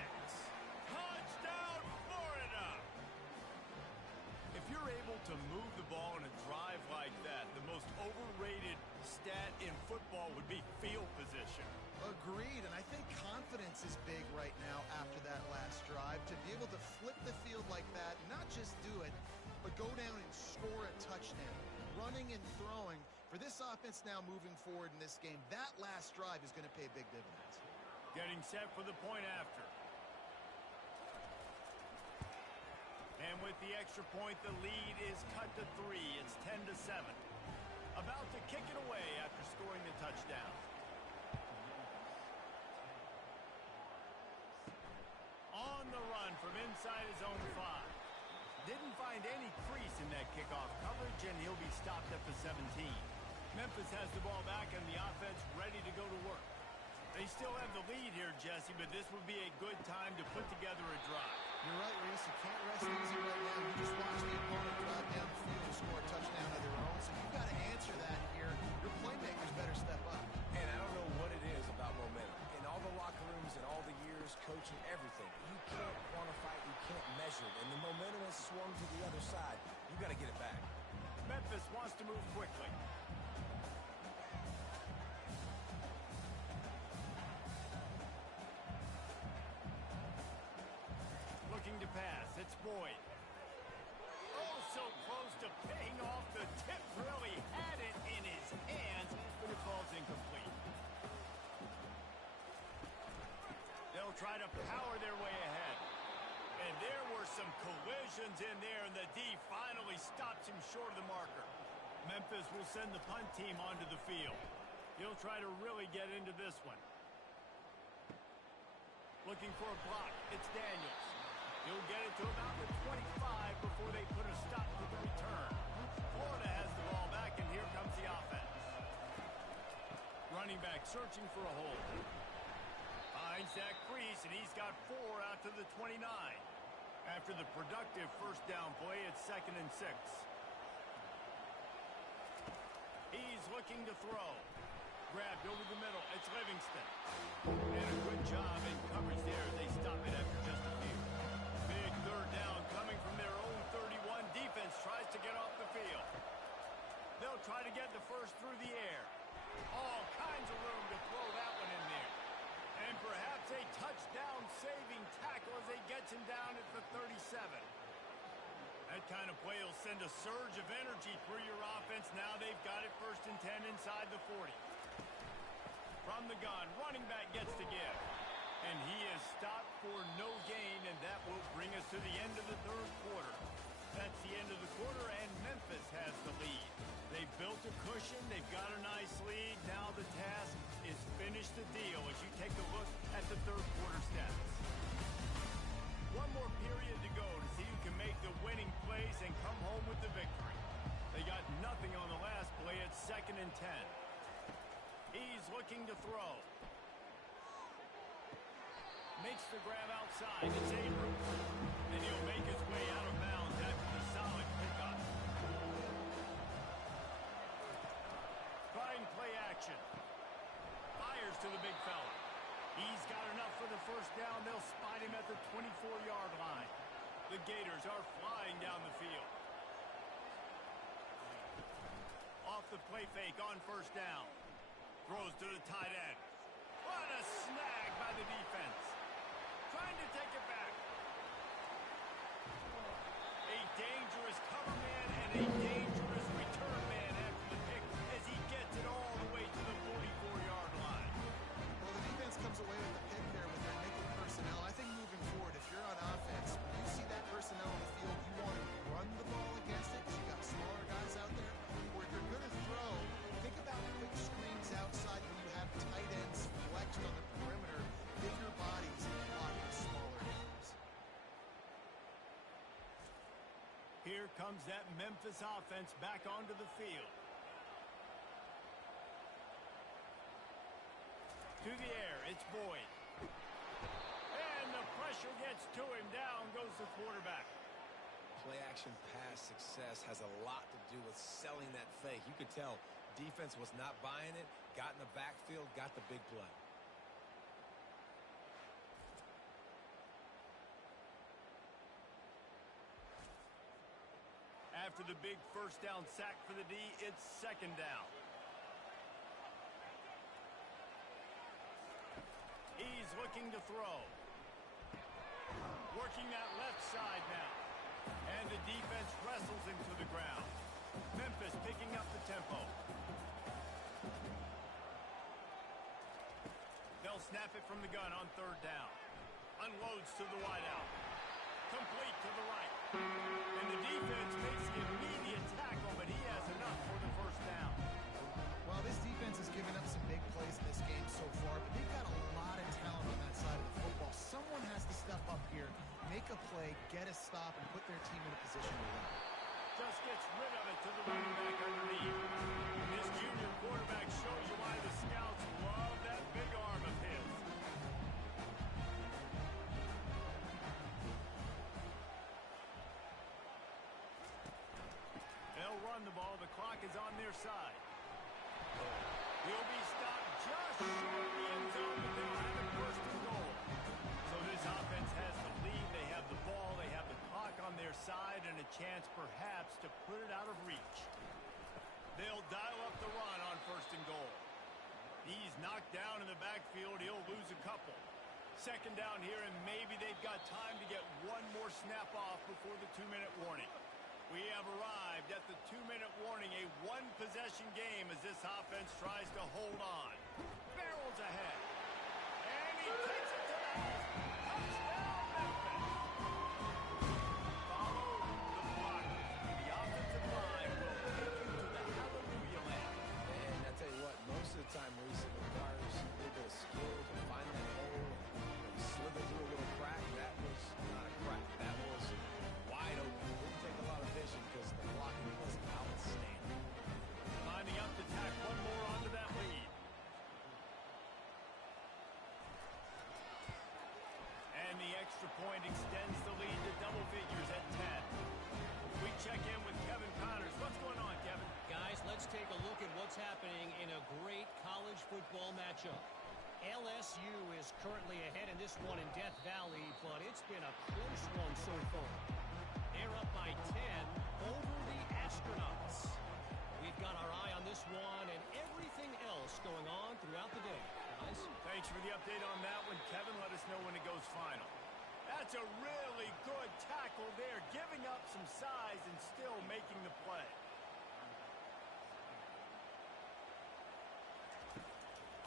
Touchdown, Florida. If you're able to move the ball in a drive like that, the most overrated stat in football would be field position. Agreed, and I think confidence is big right now after that last drive. To be able to flip the field like that, not just do it, but go down and score a touchdown. Running and throwing. For this offense now moving forward in this game, that last drive is going to pay big dividends. Getting set for the point after. And with the extra point, the lead is cut to 3. It's 10 to 7. About to kick it away after scoring the touchdown. On the run from inside his own 5. Didn't find any crease in that kickoff coverage, and he'll be stopped at the 17. Memphis has the ball back and the offense ready to go to work. They still have the lead here, Jesse, but this would be a good time to put together a drive. You're right, Reese. You can't rest easy right now. You just watch the opponent drive down the field and score a touchdown of their own. So you've got to answer that here. Your playmakers better step up. And I don't know what it is about momentum. In all the locker rooms and all the years, coaching, everything, you can't quantify it, you can't measure it. And the momentum has swung to the other side. You got to get it back. Memphis wants to move quickly. Looking to pass. It's Boyd. Oh, so close to paying off. The tip really had it in his hands, but it falls incomplete. They'll try to power their way ahead. And there were some collisions in there, and the D finally stops him short of the marker. Memphis will send the punt team onto the field. He'll try to really get into this one. Looking for a block. It's Daniels. He'll get it to about the 25 before they put a stop to the return. Florida has the ball back, and here comes the offense. Running back searching for a hole. Finds that crease, and he's got 4 out to the 29. After the productive first down play, it's 2nd and 6. He's looking to throw. Grabbed over the middle. It's Livingston. And a good job in coverage there. They stop it after just a few. Big third down coming from their own 31. Defense tries to get off the field. They'll try to get the first through the air. All kinds of room to throw that one in there. And perhaps a touchdown-saving tackle as they get him down at the 37. That kind of play will send a surge of energy through your offense. Now they've got it 1st and 10 inside the 40. From the gun, running back gets to give. And he is stopped for no gain, and that will bring us to the end of the third quarter. That's the end of the quarter, and Memphis has the lead. They've built a cushion. They've got a nice lead. Now the task is finish the deal as you take a look at the third quarter stats. One more period to go to see who can make the winning plays and come home with the victory. They got nothing on the last play. It's 2nd and 10. He's looking to throw. Makes the grab outside. It's Abrams. And he'll make his way out of bounds after the solid pickup. Trying play action. Fires to the big fella. He's got enough for the first down. They'll spot him at the 24-yard line. The Gators are flying down the field. Off the play fake on first down. Throws to the tight end. What a snag by the defense. Trying to take it back. A dangerous cover man and a dangerous return man after the pick as he gets it all the way to the 44-yard line. Well, the defense comes away with the pick there with their nickel personnel. I think moving forward, if you're on offense, when you see that personnel on the field, you want to run the ball against it because you got smaller guys out there. Or if you're going to throw, think about quick screens outside when you have tight ends flexed on the perimeter, bigger bodies blocking smaller guys. Here comes that Memphis offense back onto the field. To the air, it's Boyd. And the pressure gets to him. Down goes the quarterback. Play-action pass success has a lot to do with selling that fake. You could tell defense was not buying it, got in the backfield, got the big play. After the big first down sack for the D, it's second down. He's looking to throw. Working that left side now. And the defense wrestles him to the ground. Memphis picking up the tempo. They'll snap it from the gun on third down. Unloads to the wideout. Complete to the right. And the defense makes the immediate tackle, but he has enough for the first down. Well, this defense has given up some big plays in this game so far, but they've got a lot of talent on that side of the football. Someone has to step up here, make a play, get a stop, and put their team in a position to win. Just gets rid of it to the running back underneath. This junior quarterback shows you why the scouts love that big arm of his. They'll run the ball. The clock is on their side. He'll be stopped just short of the end zone, but they'll have it first and goal. So this offense has the lead. They have the ball. They have the clock on their side and a chance perhaps to put it out of reach. They'll dial up the run on first and goal. He's knocked down in the backfield. He'll lose a couple. Second down here, and maybe they've got time to get one more snap off before the 2-minute warning. We have arrived at the 2-minute warning, a one-possession game as this offense tries to hold on. Barrels ahead. And he takes it to the house. Touchdown, Memphis. Follow the blockers. The offensive line will take you to the hallelujah land. And I tell you what, most of the time, Reese, it requires a little bit of skill to find that hole and slither through a little crack. That was not a crack. That was wide open. Didn't take a lot of vision because the blocking was outstanding. Lining up to tack one more onto that lead. And the extra point extends the lead to double figures at 10. We check in with Kevin Connors. What's going on, Kevin? Guys, let's take a look at what's happening in a great college football matchup. LSU is currently ahead in this one in Death Valley, but it's been a close one so far. They're up by 10 over the Astronauts. We've got our eye on this one and everything else going on throughout the day. Guys? Thanks for the update on that one, Kevin. Let us know when it goes final. That's a really good tackle there, giving up some size and still making the play.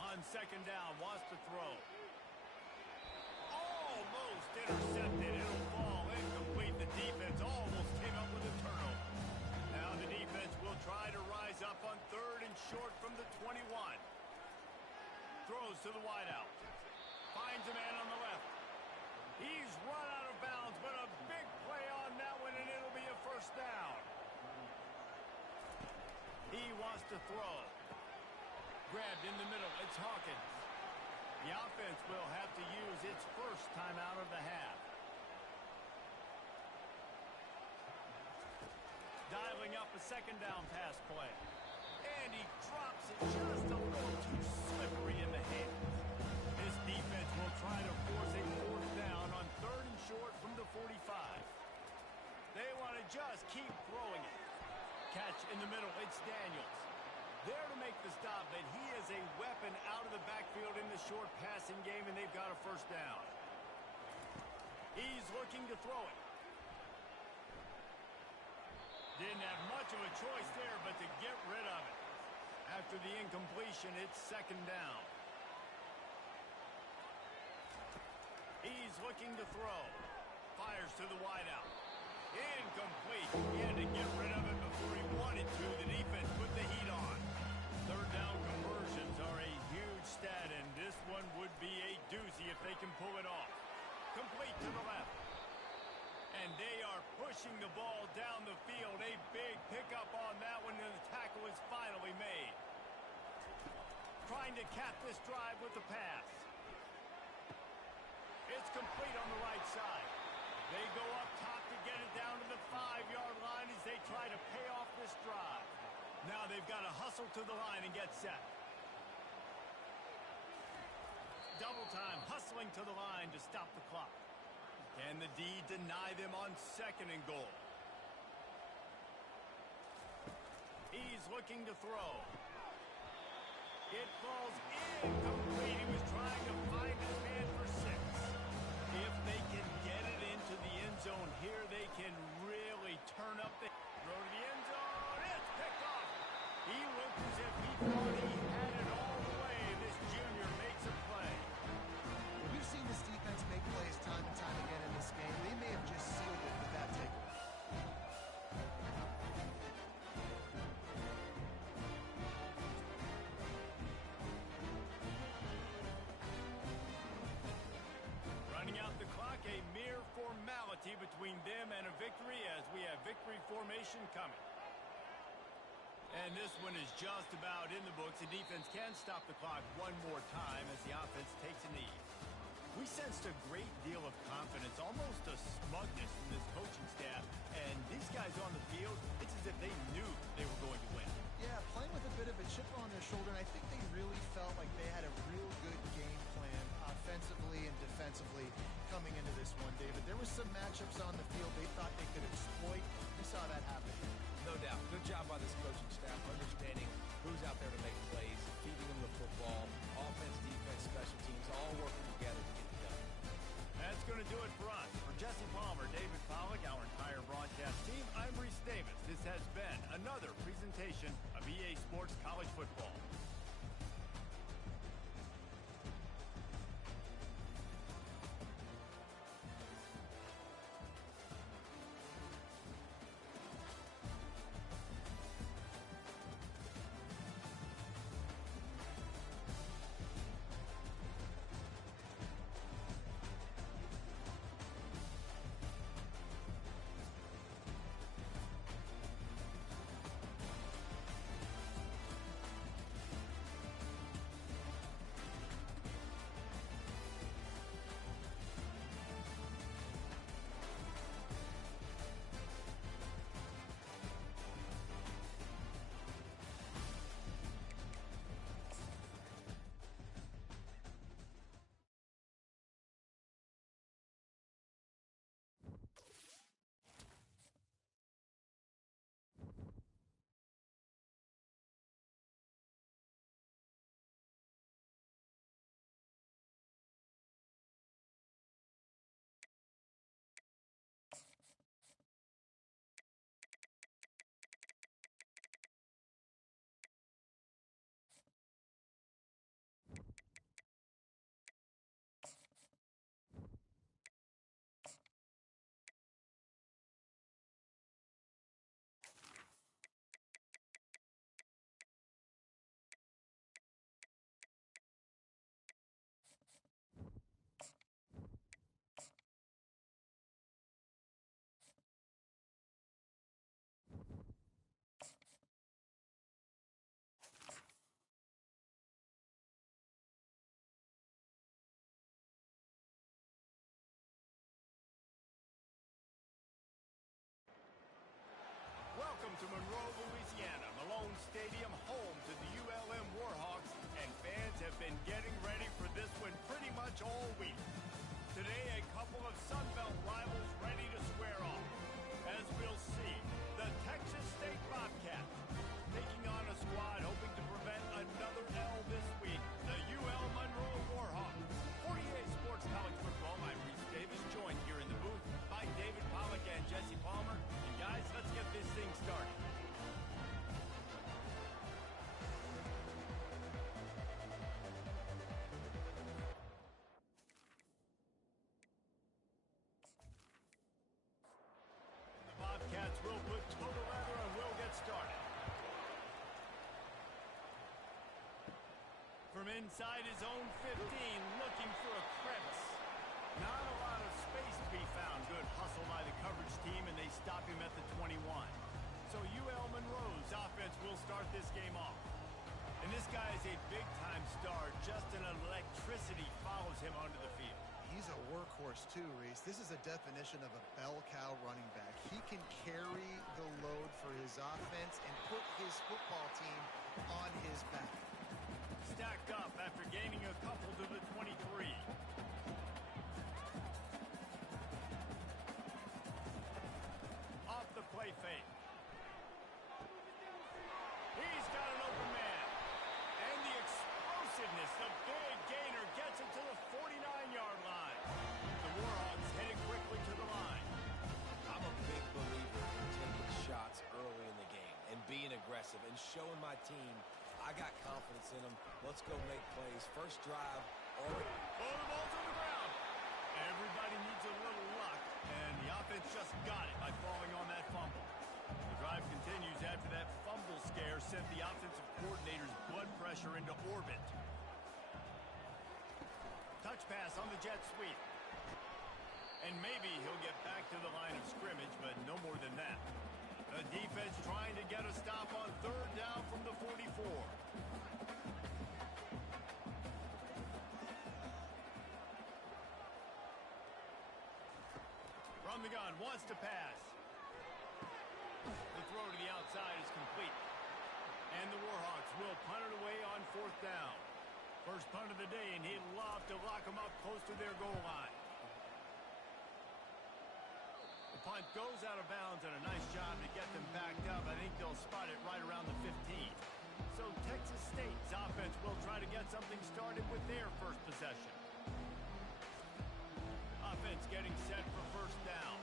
On second down, wants to throw. Almost intercepted. It'll fall incomplete. The defense almost came up with a turnover. Now the defense will try to rise up on third and short from the 21. Throws to the wideout. Finds a man on the left. He's run out of bounds, but a big play on that one, and it'll be a first down. He wants to throw. Grabbed in the middle. It's Hawkins. The offense will have to use its first timeout of the half. Dialing up a second down pass play. And he drops it just a little too slippery in the hands. This defense will try to force a fourth down on 3rd and short from the 45. They want to just keep throwing it. Catch in the middle, it's Daniels. There to make the stop, but he is a weapon out of the backfield in the short passing game, and they've got a first down. He's looking to throw it. Didn't have much of a choice there, but to get rid of it. After the incompletion, it's second down. He's looking to throw. Fires to the wideout. Incomplete. He had to get rid of it before he wanted to. The defense put the heat on. Third down conversions are a huge stat, and this one would be a doozy if they can pull it off. Complete to the left. And they are pushing the ball down the field. A big pickup on that one, and the tackle is finally made. Trying to cap this drive with the pass. It's complete on the right side. They go up top to get it down to the 5-yard line as they try to pay off this drive. Now they've got to hustle to the line and get set. Double time, hustling to the line to stop the clock. Can the D deny them on 2nd and goal? He's looking to throw. It falls incomplete. He was trying to find his man for 6. If they can get it into the end zone here, they can really turn up the throw to the end zone. It's picked off. He looked as if he thought he had it all the way. This junior makes a play. We've seen this defense make plays time and time again in this game. They may have just sealed it with that takeaway. Running out the clock, a mere formality between them and a victory as we have victory formation coming. And this one is just about in the books. The defense can stop the clock one more time as the offense takes a knee. We sensed a great deal of confidence, almost a smugness from this coaching staff. And these guys on the field, it's as if they knew they were going to win. Yeah, playing with a bit of a chip on their shoulder, and I think they really felt like they had a real good game plan offensively and defensively coming into this one, David. There were some matchups on the field they thought they could exploit. We saw that happen. No doubt. Good job by this coaching staff, understanding who's out there to make plays, feeding them the football, offense, defense, special teams, all working together to get it done. That's going to do it for us. For Jesse Palmer, David Pollack, our entire broadcast team, I'm Reese Davis. This has been another presentation of EA Sports College Football. inside his own 15, looking for a crevice. Not a lot of space to be found. Good hustle by the coverage team, and they stop him at the 21. So UL Monroe's offense will start this game off. And this guy is a big-time star. Just an electricity follows him onto the field. He's a workhorse too, Reese. This is a definition of a bell cow running back. He can carry the load for his offense and put his football team on his back. Stacked up after gaining a couple to the 23. Off the play fake. He's got an open man. And the explosiveness, the big gainer gets him to the 49-yard line. The Warhawks headed quickly to the line. I'm a big believer in taking shots early in the game and being aggressive and showing my team I got confidence in them. Let's go make plays. First drive. Oh, the ball's on the ground. Everybody needs a little luck, and the offense just got it by falling on that fumble. The drive continues after that fumble scare sent the offensive coordinator's blood pressure into orbit. Touch pass on the jet sweep. And maybe he'll get back to the line of scrimmage, but no more than that. The defense trying to get a stop on third down from the 44. From the gun, wants to pass. The throw to the outside is complete. And the Warhawks will punt it away on fourth down. First punt of the day, and he'd love to lock them up close to their goal line. The punt goes out of bounds, and a nice job to get them backed up. I think they'll spot it right around the 15. So Texas State's offense will try to get something started with their first possession. Offense getting set for first down.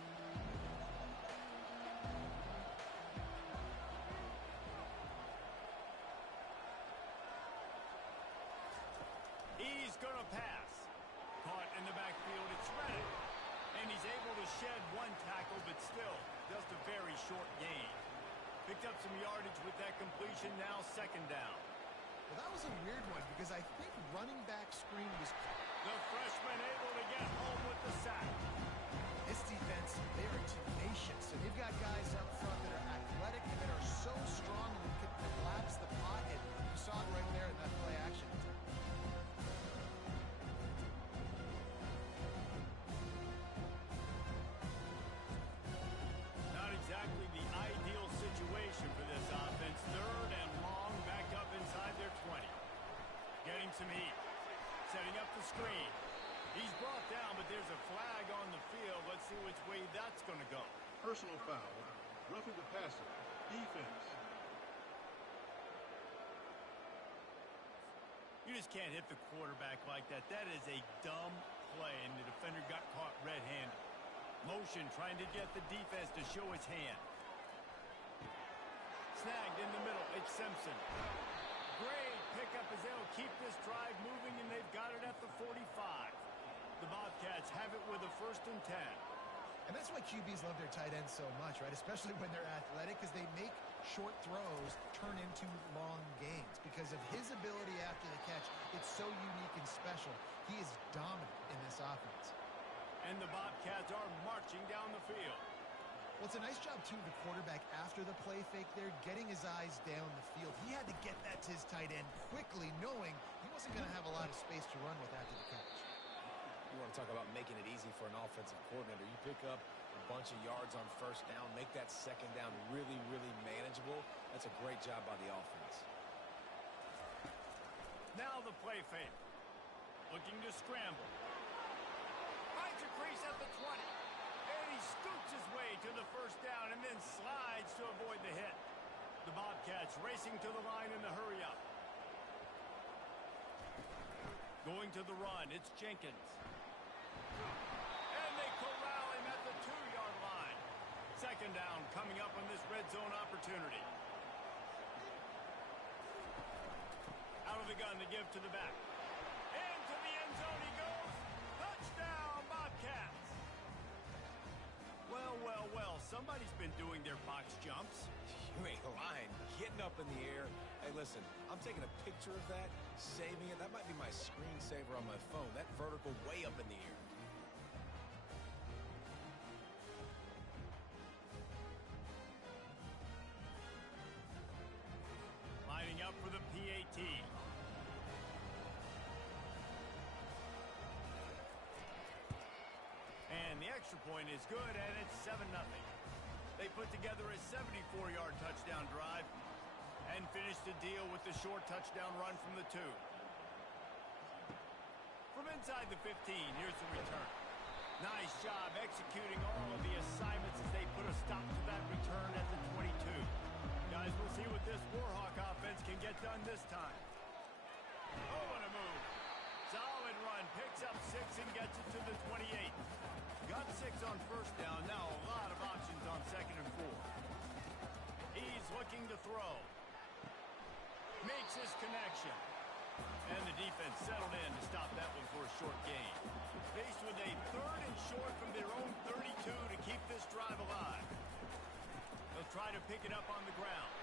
He's going to pass. Caught in the backfield, it's Reddick. And he's able to shed one tackle, but still just a very short gain. Picked up some yardage with that completion, now second down. Well, that was a weird one because I think running back screen was... The freshman able to get home with the sack. This defense, they are tenacious. And they've got guys up front that are athletic and that are so strong and can collapse the pocket. You saw it right there in that play action. Not exactly the ideal situation for this offense. Third and long, back up inside their 20. Getting some heat. Setting up the screen. He's brought down, but there's a flag on the field. Let's see which way that's going to go. Personal foul. Roughing the passer. Defense. You just can't hit the quarterback like that. That is a dumb play, and the defender got caught red-handed. Motion trying to get the defense to show his hand. Snagged in the middle. It's Simpson. Great pickup as they'll keep this drive moving, and they've got it at the 45. The Bobcats have it with a 1st and 10. And that's why QBs love their tight ends so much, right? Especially when they're athletic, because they make short throws turn into long gains. Because of his ability after the catch, it's so unique and special. He is dominant in this offense. And the Bobcats are marching down the field. Well, it's a nice job, too, the quarterback after the play fake there, getting his eyes down the field. He had to get that to his tight end quickly, knowing he wasn't going to have a lot of space to run with after the catch. You want to talk about making it easy for an offensive coordinator. You pick up a bunch of yards on first down, make that second down really, really manageable. That's a great job by the offense. Now the play fake. Looking to scramble. Finds a crease at the 20. And he scoots his way to the first down and then slides to avoid the hit. The Bobcats racing to the line in the hurry-up. Going to the run, it's Jenkins. And they corral him at the 2-yard line. Second down coming up on this red zone opportunity. Out of the gun to give to the back. Into the end zone he goes. Touchdown, Bobcats. Well, well, well. Somebody's been doing their box jumps. You ain't lying. Getting up in the air. Hey, listen, I'm taking a picture of that, saving it. That might be my screensaver on my phone. That vertical way up in the air. Lining up for the PAT. And the extra point is good, and it's 7-0. They put together a 74-yard touchdown drive and finished the deal with the short touchdown run from the 2. From inside the 15, here's the return. Nice job executing all of the assignments as they put a stop to that return at the 22. Guys, we'll see what this Warhawk offense can get done this time. Oh, and a move. Solid run. Picks up 6 and gets it to the 28. Got 6 on first down. Now a lot of options on 2nd and 4. He's looking to throw. Makes his connection. And the defense settled in to stop that one for a short gain. Faced with a 3rd and short from their own 32 to keep this drive alive. They'll try to pick it up on the ground.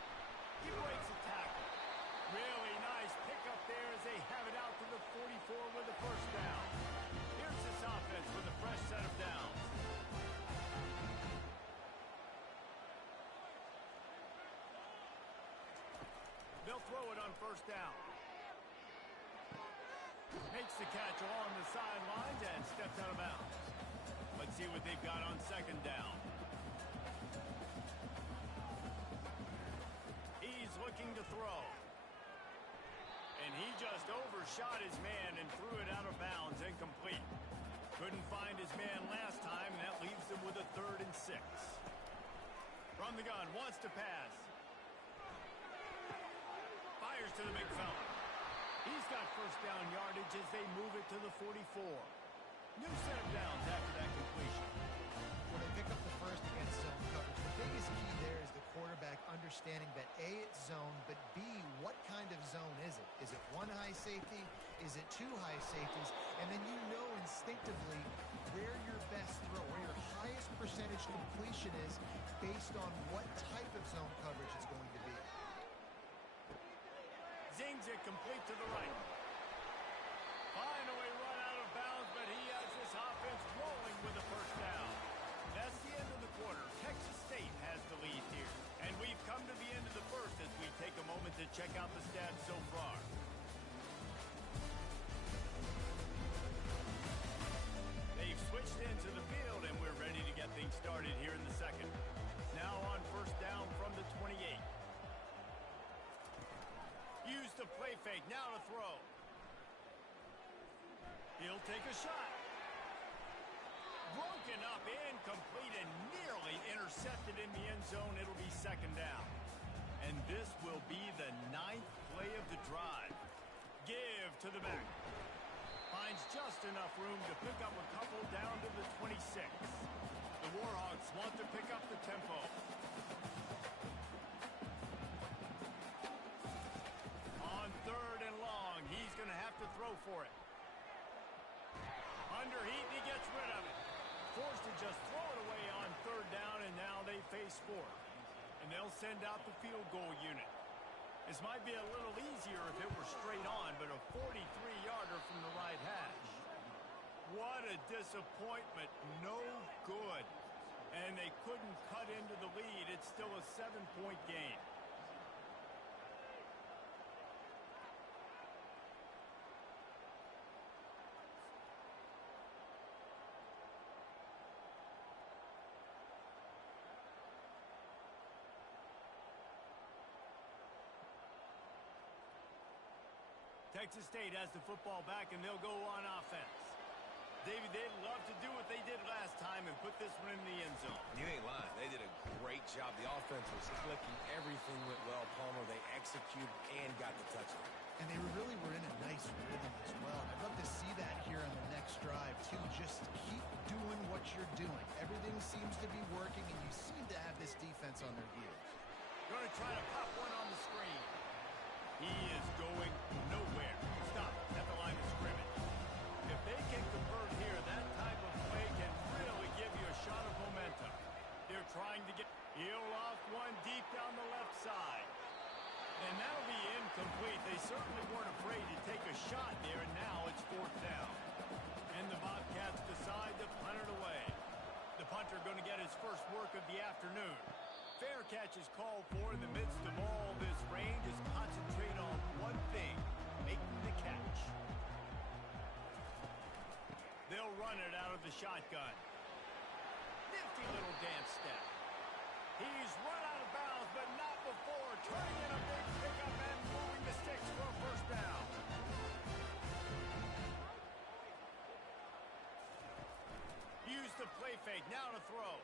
He breaks a tackle. Really nice pickup there as they have it out to the 44 with a first down. Here's this offense with a fresh set of downs. They'll throw it on first down. Makes the catch along the sidelines and steps out of bounds. Let's see what they've got on 2nd down. He's looking to throw. And he just overshot his man and threw it out of bounds, incomplete. Couldn't find his man last time, and that leaves him with a 3rd and 6. From the gun, wants to pass. Fires to the big fella. He's got first down yardage as they move it to the 44. New set of downs after that completion. When they pick up the first against zone coverage, the biggest key there is the quarterback understanding that A, it's zone, but B, what kind of zone is it? Is it 1 high safety? Is it 2 high safeties? And then you know instinctively where your best throw, where your highest percentage completion is based on what type of zone coverage it's going to be. Zings it complete to the right. Finally run out of bounds, but he has this offense rolling with a first down. That's the end of the quarter. Texas State has the lead here. And we've come to the end of the first as we take a moment to check out the stats so far. They've switched into the field, and we're ready to get things started here in the second. Now on first down from the 28. Use the play fake, now to throw. He'll take a shot. Broken up, incomplete, and nearly intercepted in the end zone. It'll be 2nd down. And this will be the 9th play of the drive. Give to the back. Finds just enough room to pick up a couple down to the 26. The Warhawks want to pick up the tempo. On 3rd and long, he's going to have to throw for it. Under heat, and he gets rid of it. Forced to just throw it away on 3rd down, and now they face 4th. And they'll send out the field goal unit. This might be a little easier if it were straight on, but a 43-yarder from the right hash. What a disappointment. No good. And they couldn't cut into the lead. It's still a 7-point game. Texas State has the football back, and they'll go on offense. David, they'd love to do what they did last time and put this one in the end zone. You ain't lying. They did a great job. The offense was clicking. Everything went well, Palmer. They executed and got the touchdown. And they really were in a nice rhythm as well. And I'd love to see that here on the next drive, too. Just keep doing what you're doing. Everything seems to be working, and you seem to have this defense on their heels. Going to try to pop one on the screen. He is going nowhere. Stop at the line of scrimmage. If they can convert here, that type of play can really give you a shot of momentum. They're trying to get... He'll off one deep down the left Complete. They certainly weren't afraid to take a shot there, and now it's fourth down. And the Bobcats decide to punt it away. The punter going to get his first work of the afternoon. Fair catch is called for in the midst of all this rain. Just concentrate on one thing, making the catch. They'll run it out of the shotgun. Nifty little dance step. He's run out of bounds, but not before turning in a big pickup and moving the sticks for a first down. Use the play fake, now to throw.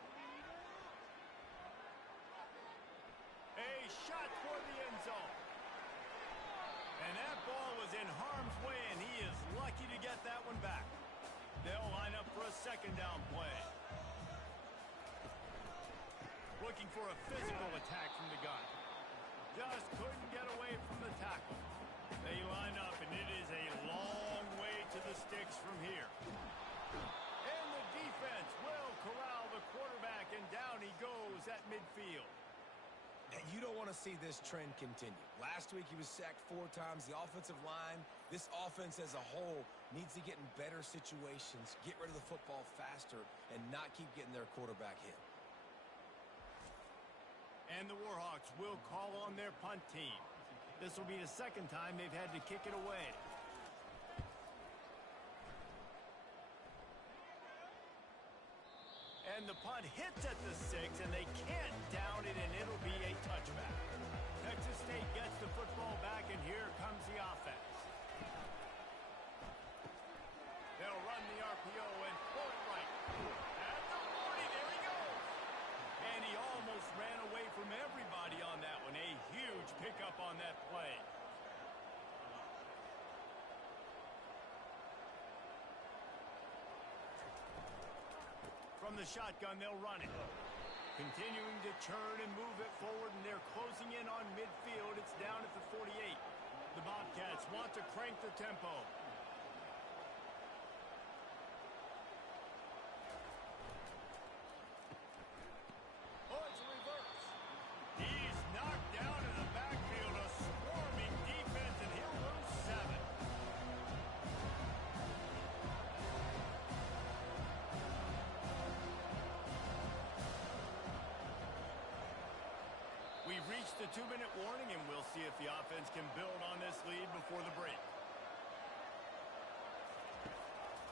A shot toward the end zone. And that ball was in harm's way, and he is lucky to get that one back. They'll line up for a second down play. Looking for a physical attack from the gun. Just couldn't get away from the tackle. They line up, and it is a long way to the sticks from here. And the defense will corral the quarterback, and down he goes at midfield. And you don't want to see this trend continue. Last week he was sacked 4 times. The offensive line, this offense as a whole, needs to get in better situations, get rid of the football faster, and not keep getting their quarterback hit. And the Warhawks will call on their punt team. This will be the second time they've had to kick it away. And the punt hits at the 6, and they can't down it, and it'll be a touchback. Texas State gets the football back, and here comes the offense. They'll run the RPO and throw it right. At the 40, there he goes. And he almost ran away from everybody on that one. A huge pickup on that play. From the shotgun, they'll run it. Continuing to churn and move it forward, and they're closing in on midfield. It's down at the 48. The Bobcats want to crank the tempo. Oh, it's a reverse. He's knocked down in the backfield. A swarming defense, and he'll lose 7. We've reached the 2-minute warning, and we'll see if the offense can build on this lead before the break.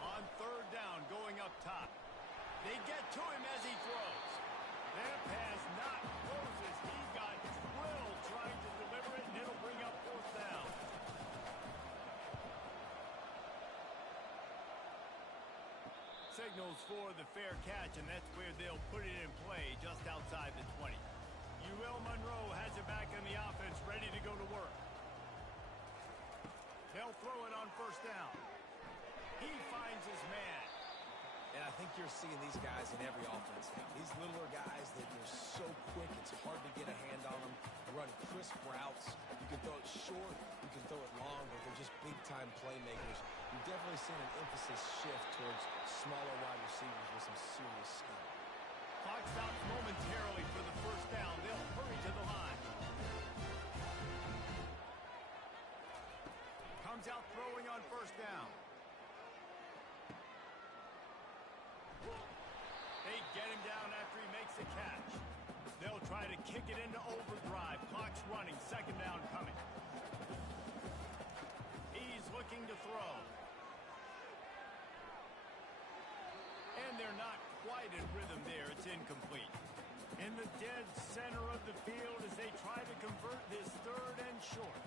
On third down, going up top. They get to him as he throws. That pass not closes. He got drilled trying to deliver it, and it'll bring up fourth down. Signals for the fair catch, and that's where they'll put it in play just outside the 20. UL Monroe has it back in the offense, ready to go to work. They'll throw it on first down. He finds his man. And I think you're seeing these guys in every offense now. These littler guys that they're so quick, it's hard to get a hand on them. They run crisp routes. You can throw it short, you can throw it long, but they're just big-time playmakers. You've definitely seen an emphasis shift towards smaller wide receivers with some serious skill. Clock stops momentarily for the first down. They'll hurry to the line. Comes out throwing on first down. They get him down after he makes the catch. They'll try to kick it into overdrive. Clock's running. Second down coming. He's looking to throw. And they're not quite in rhythm there. It's incomplete. In the dead center of the field as they try to convert this third and short.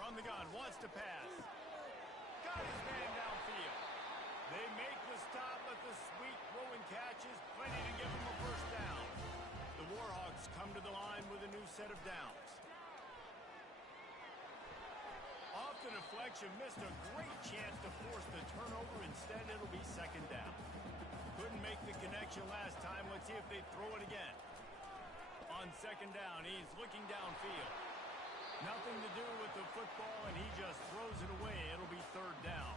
From the gun, wants to pass. Got his man downfield. They make the stop, but the sweet throwing catch is plenty to give them a first down. The Warhawks come to the line with a new set of downs. Off the deflection, missed a great chance to force the turnover. Instead, it'll be second down. Couldn't make the connection last time. Let's see if they throw it again. On second down, he's looking downfield. Nothing to do with the football, and he just throws it away. It'll be third down.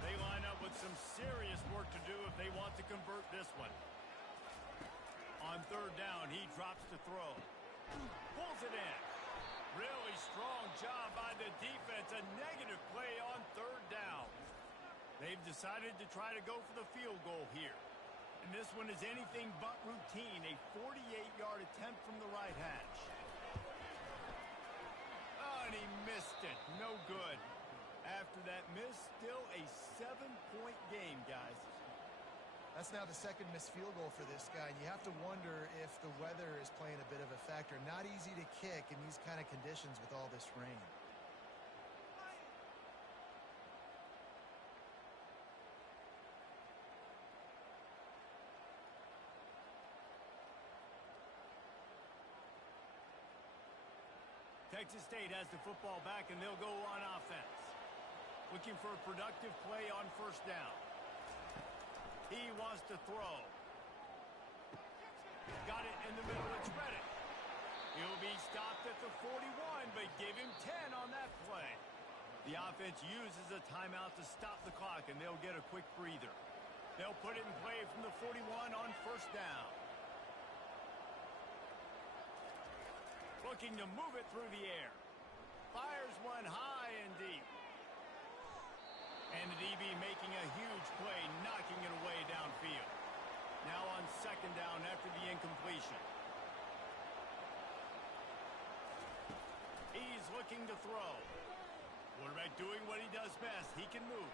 They line up with some serious work to do if they want to convert this one. On third down, he drops to throw. Pulls it in. Really strong. job by the defense. A negative play on third down. They've decided to try to go for the field goal here. And this one is anything but routine. A 48-yard attempt from the right hash. Oh, and he missed it. No good. After that miss, still a 7-point game, guys. That's now the second missed field goal for this guy. And you have to wonder if the weather is playing a bit of a factor. Not easy to kick in these kind of conditions with all this rain. Texas State has the football back, and they'll go on offense. Looking for a productive play on first down. He wants to throw. Got it in the middle. It's Reddick. He'll be stopped at the 41, but give him 10 on that play. The offense uses a timeout to stop the clock, and they'll get a quick breather. They'll put it in play from the 41 on first down. Looking to move it through the air. Fires one high and deep. And the DB making a huge play, knocking it away downfield. Now on second down after the incompletion. He's looking to throw. Quarterback doing what he does best. He can move.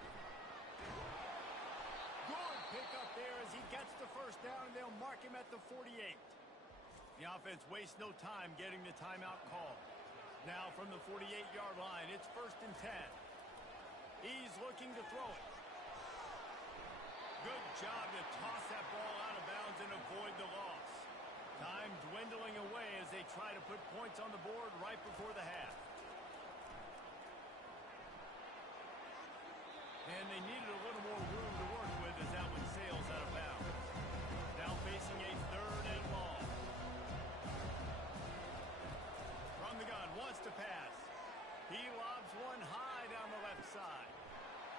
Good pickup there as he gets the first down, and they'll mark him at the 48. The offense wastes no time getting the timeout call. Now from the 48-yard line, it's first and 10. He's looking to throw it. Good job to toss that ball out of bounds and avoid the loss. Time dwindling away as they try to put points on the board right before the half. And they needed a little more room to work with as that one sails out of bounds. Now facing a third and long. From the gun, wants to pass. He lobs one high down the left side.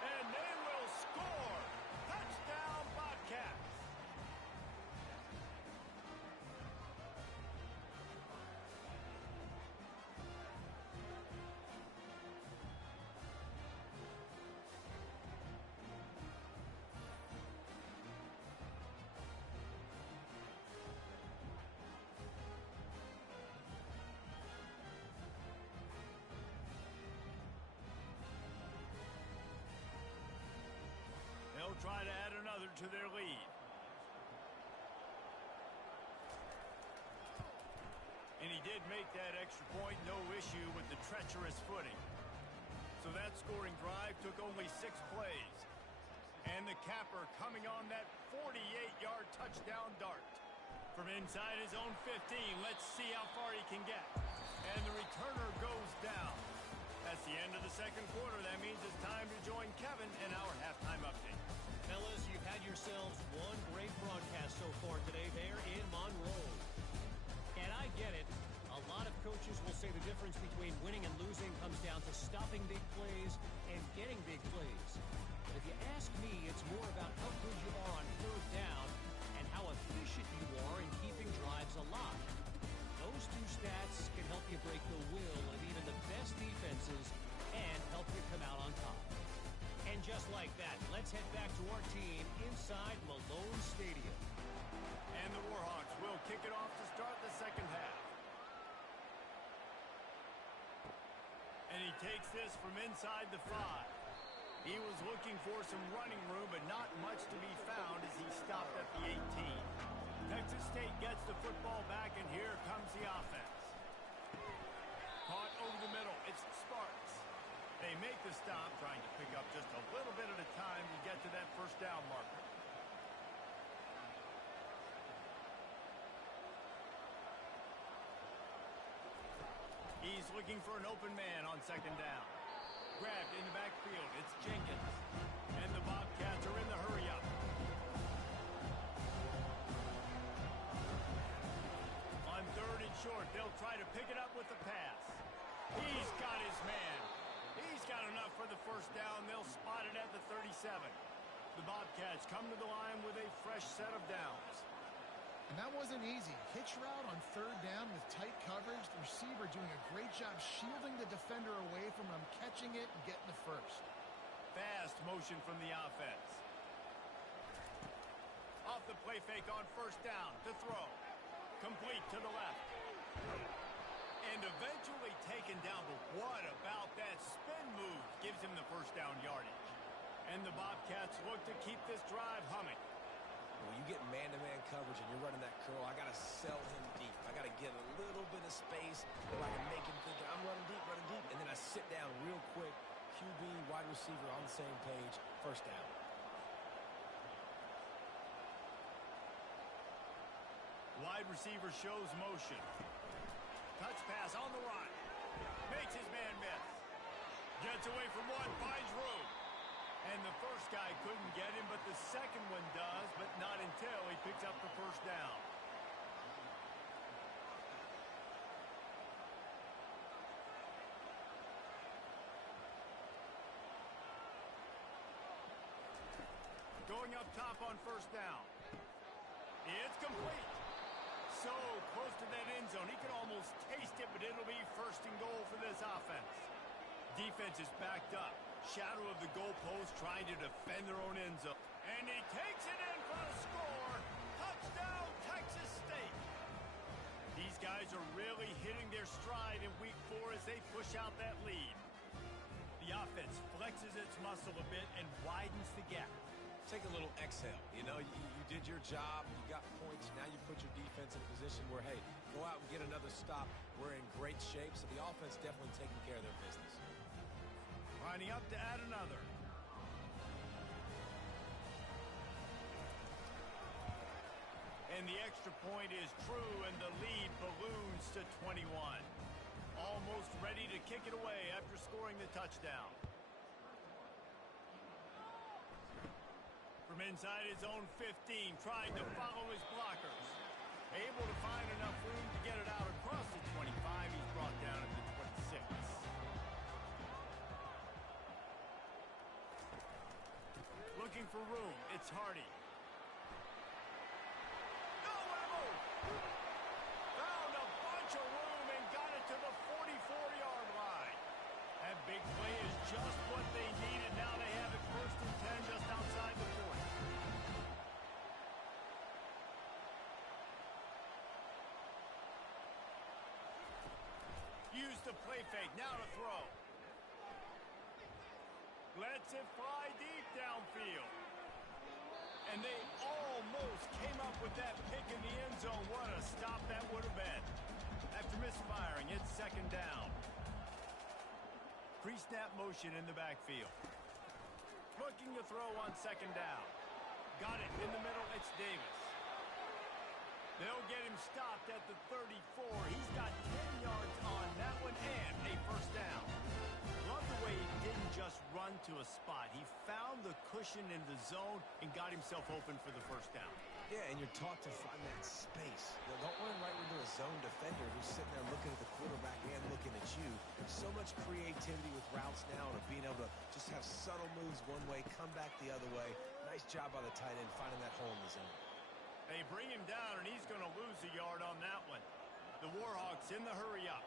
And they will score. Touchdown, Bobcats. They'll try to add another to their lead. And he did make that extra point, no issue with the treacherous footing. So that scoring drive took only 6 plays. And the capper coming on that 48-yard touchdown dart. From inside his own 15, let's see how far he can get. And the returner goes down. That's the end of the second quarter. That means it's time to join Kevin in our halftime update. Fellas, you've had yourselves one great broadcast so far today there in Monroe. And I get it. A lot of coaches will say the difference between winning and losing comes down to stopping big plays and getting big plays. But if you ask me, it's more about how good you are on third down and how efficient you are in keeping drives alive. Those two stats can help you break the will of even the best defenses and help you come out on top. And just like that, let's head back to our team inside Malone Stadium. And the Warhawks will kick it off to start the second half. And he takes this from inside the 5. He was looking for some running room, but not much to be found as he stopped at the 18. Texas State gets the football back, and here comes the offense. Caught over the middle. It's Sparks. They make the stop, trying to pick up just a little bit at a time to get to that first down marker. He's looking for an open man on second down. Grabbed in the backfield. It's Jenkins. And the Bobcats are in the hurry-up. On third and short, they'll try to pick it up with the pass. He's got his man. He's got enough for the first down. They'll spot it at the 37. The Bobcats come to the line with a fresh set of downs. And that wasn't easy. Hitch route on third down with tight coverage. The receiver doing a great job shielding the defender away from him, catching it and getting the first. Fast motion from the offense. Off the play fake on first down to throw. Complete to the left. And eventually taken down. But what about that spin move? Gives him the first down yardage. And the Bobcats look to keep this drive humming. When you get man-to-man coverage and you're running that curl, I got to sell him deep. I got to get a little bit of space where I can make him think I'm running deep, and then I sit down real quick. QB, wide receiver on the same page, first down. Wide receiver shows motion. Touch pass on the run. Makes his man miss. Gets away from one, finds room. And the first guy couldn't get him, but the second one does, but not until he picks up the first down. Going up top on first down. It's complete. So close to that end zone. He could almost taste it, but it'll be first and goal for this offense. Defense is backed up. Shadow of the goalpost trying to defend their own end zone. And he takes it in for a score. Touchdown, Texas State. These guys are really hitting their stride in week 4 as they push out that lead. The offense flexes its muscle a bit and widens the gap. Take a little exhale. You know, you did your job. You got points. Now you put your defense in a position where, hey, go out and get another stop. We're in great shape, so the offense definitely taking care of their business. Lining up to add another. And the extra point is true, and the lead balloons to 21. Almost ready to kick it away after scoring the touchdown. From inside his own 15, trying to follow his blockers. Able to find enough room to get it out across the 25. He's brought down at the 26. Looking for room. It's Hardy. No, what a move! Found a bunch of room and got it to the 44-yard line. That big play is just what they needed. Now they have it first and 10 just outside the 40. Use the play fake. Now to throw. Lets it fly deep downfield. And they almost came up with that pick in the end zone. What a stop that would have been. After misfiring, it's second down. Pre-snap motion in the backfield. Looking to throw on second down. Got it in the middle. It's Davis. They'll get him stopped at the 34. He's got 10 yards on that one and a first down. Love the way he didn't just run to a spot. He found the cushion in the zone and got himself open for the first down. Yeah, and you're taught to find that space. You know, don't run right into a zone defender who's sitting there looking at the quarterback and looking at you. There's so much creativity with routes now and being able to just have subtle moves one way, come back the other way. Nice job by the tight end finding that hole in the zone. They bring him down, and he's going to lose a yard on that one. The Warhawks in the hurry up.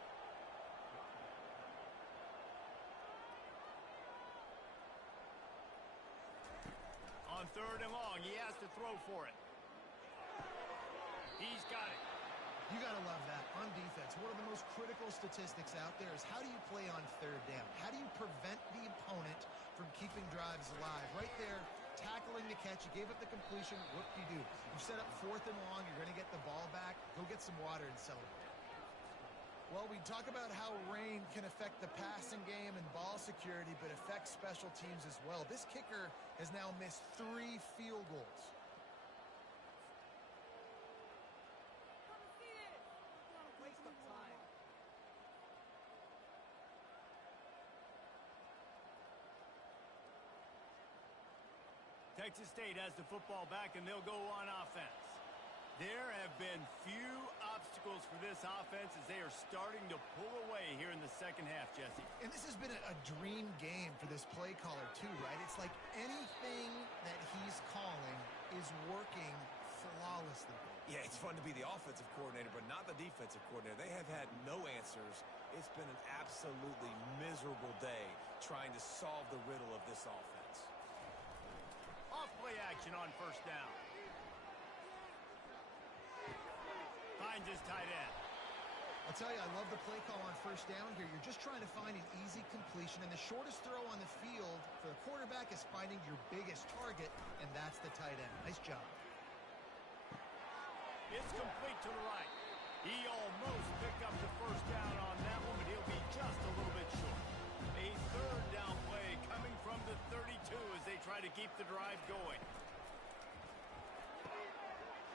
On third and long, he has to throw for it. He's got it. You got to love that. On defense, one of the most critical statistics out there is how do you play on third down? How do you prevent the opponent from keeping drives alive? Right there, tackling the catch. You gave up the completion. What do? You set up fourth and long. You're going to get the ball back. Go get some water and celebrate. Well, we talk about how rain can affect the passing game and ball security, but affects special teams as well. This kicker has now missed 3 field goals. Texas State has the football back, and they'll go on offense. There have been few obstacles for this offense as they are starting to pull away here in the second half, Jesse. And this has been a dream game for this play caller, too, right? It's like anything that he's calling is working flawlessly. Yeah, it's fun to be the offensive coordinator, but not the defensive coordinator. They have had no answers. It's been an absolutely miserable day trying to solve the riddle of this offense. Off-play action on first down. Finds his tight end. I'll tell you, I love the play call on first down here. You're just trying to find an easy completion, and the shortest throw on the field for the quarterback is finding your biggest target, and that's the tight end. Nice job. It's complete to the right. He almost picked up the first down on that one, but he'll be just a little bit short. A third down play coming from the 32 as they try to keep the drive going.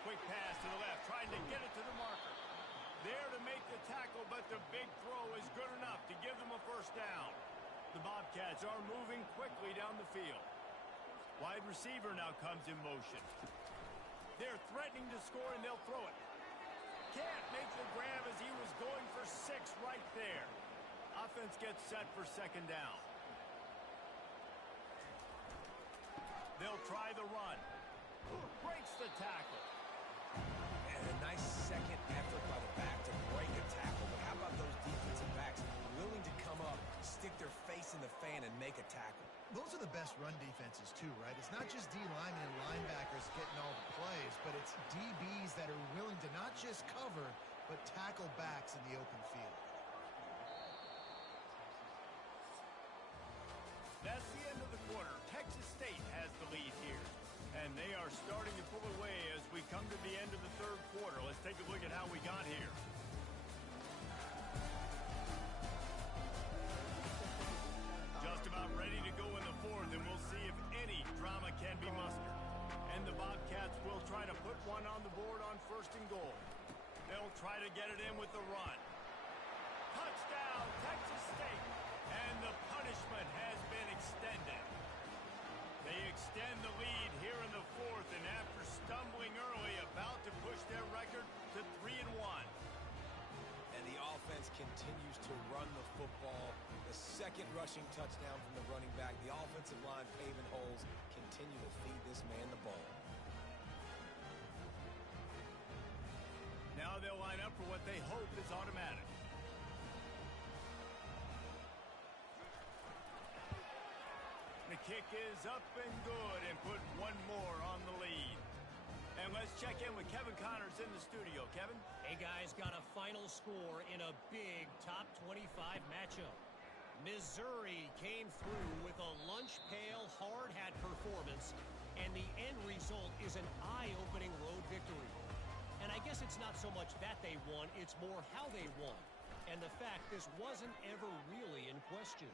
Quick pass to the left, trying to get it to the marker. There to make the tackle, but the big throw is good enough to give them a first down. The Bobcats are moving quickly down the field. Wide receiver now comes in motion. They're threatening to score, and they'll throw it. Can't make the grab as he was going for 6 right there. Offense gets set for second down. They'll try the run. Breaks the tackle. And a nice second effort by the back to break a tackle. But how about those defensive backs willing to come up, stick their face in the fan, and make a tackle? Those are the best run defenses, too, right? It's not just D linemen and linebackers getting all the plays, but it's DBs that are willing to not just cover, but tackle backs in the open field. That's the end of the quarter. Texas State has the lead here. And they are starting to pull away as we come to the end of the third quarter. Let's take a look at how we got here. Just about ready to go in the fourth, and we'll see if any drama can be mustered. And the Bobcats will try to put one on the board on first and goal. They'll try to get it in with the run. Touchdown, Texas State. And the punishment has been extended. They extend the lead here in the fourth, and after stumbling early, about to push their record to 3-1. And the offense continues to run the football. The second rushing touchdown from the running back. The offensive line paving holes, continue to feed this man the ball. Now they'll line up for what they hope is automatic. The kick is up and good, and put one more on the lead. And let's check in with Kevin Connors in the studio. Kevin? Hey, guys, got a final score in a big top 25 matchup. Missouri came through with a lunch pail, hard-hat performance, and the end result is an eye-opening road victory. And I guess it's not so much that they won, it's more how they won. And the fact this wasn't ever really in question.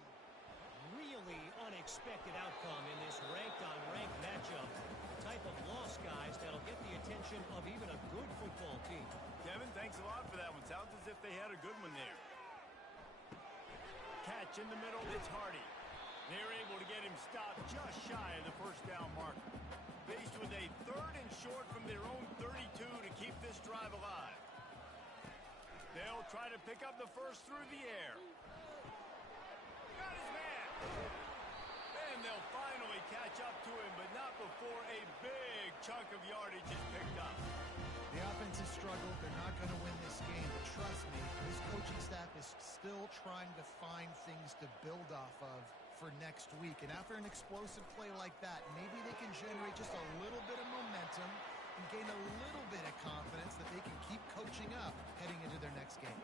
Really unexpected outcome in this ranked-on-ranked matchup. The type of loss, guys, that'll get the attention of even a good football team. Kevin, thanks a lot for that one. Sounds as if they had a good one there. Catch in the middle, it's Hardy. They're able to get him stopped just shy of the first down mark. Faced with a third and short from their own 32 to keep this drive alive. They'll try to pick up the first through the air. Got his man. And they'll finally catch up to him, but not before a big chunk of yardage is picked up. The offense has struggled. They're not going to win this game, but trust me, this coaching staff is still trying to find things to build off of for next week. And after an explosive play like that, maybe they can generate just a little bit of momentum and gain a little bit of confidence that they can keep coaching up heading into their next game.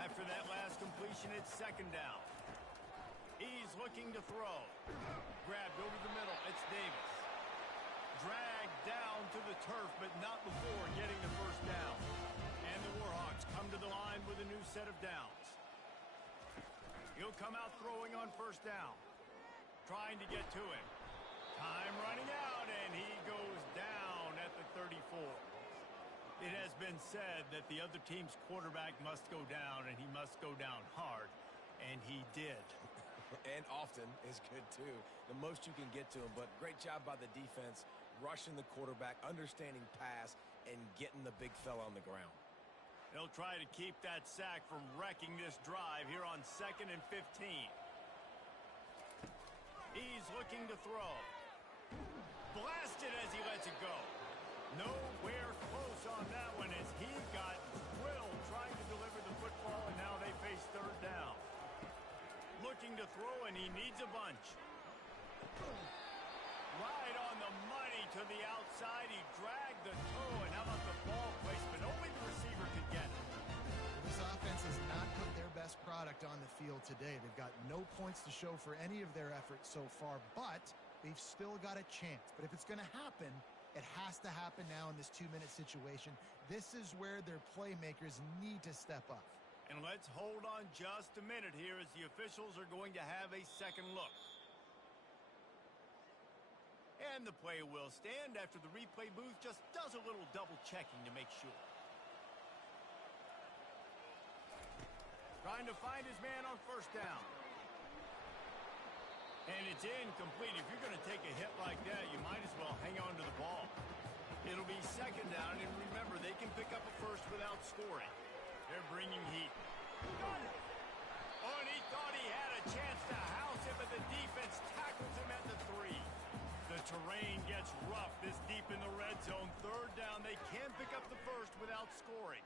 After that last completion, it's second down. He's looking to throw. Grabbed over the middle. It's Davis. Dragged down to the turf, but not before getting the first down. And the Warhawks come to the line with a new set of downs. He'll come out throwing on first down. Trying to get to him. Time running out, and he goes down at the 34. It has been said that the other team's quarterback must go down, and he must go down hard. And he did. And often is good, too. The most you can get to him, but great job by the defense, rushing the quarterback, understanding pass, and getting the big fella on the ground. They'll try to keep that sack from wrecking this drive here on 2nd and 15. He's looking to throw. Blasted as he lets it go. Nowhere close on that one as he got drilled trying to deliver the football, and now they face third down. Looking to throw, and he needs a bunch. Right on the money to the outside. He dragged the toe, and how about the ball placement? Only the receiver could get it. This offense has not put their best product on the field today. They've got no points to show for any of their efforts so far, but they've still got a chance. But if it's going to happen, it has to happen now in this 2-minute situation. This is where their playmakers need to step up. And let's hold on just a minute here as the officials are going to have a second look. And the play will stand after the replay booth just does a little double checking to make sure. Trying to find his man on first down. And it's incomplete. If you're going to take a hit like that, you might as well hang on to the ball. It'll be second down, and remember, they can pick up a first without scoring. They're bringing heat. Got it. Oh, and he thought he had a chance to house him, but the defense tackles him at the 3. The terrain gets rough this deep in the red zone. Third down, they can pick up the first without scoring.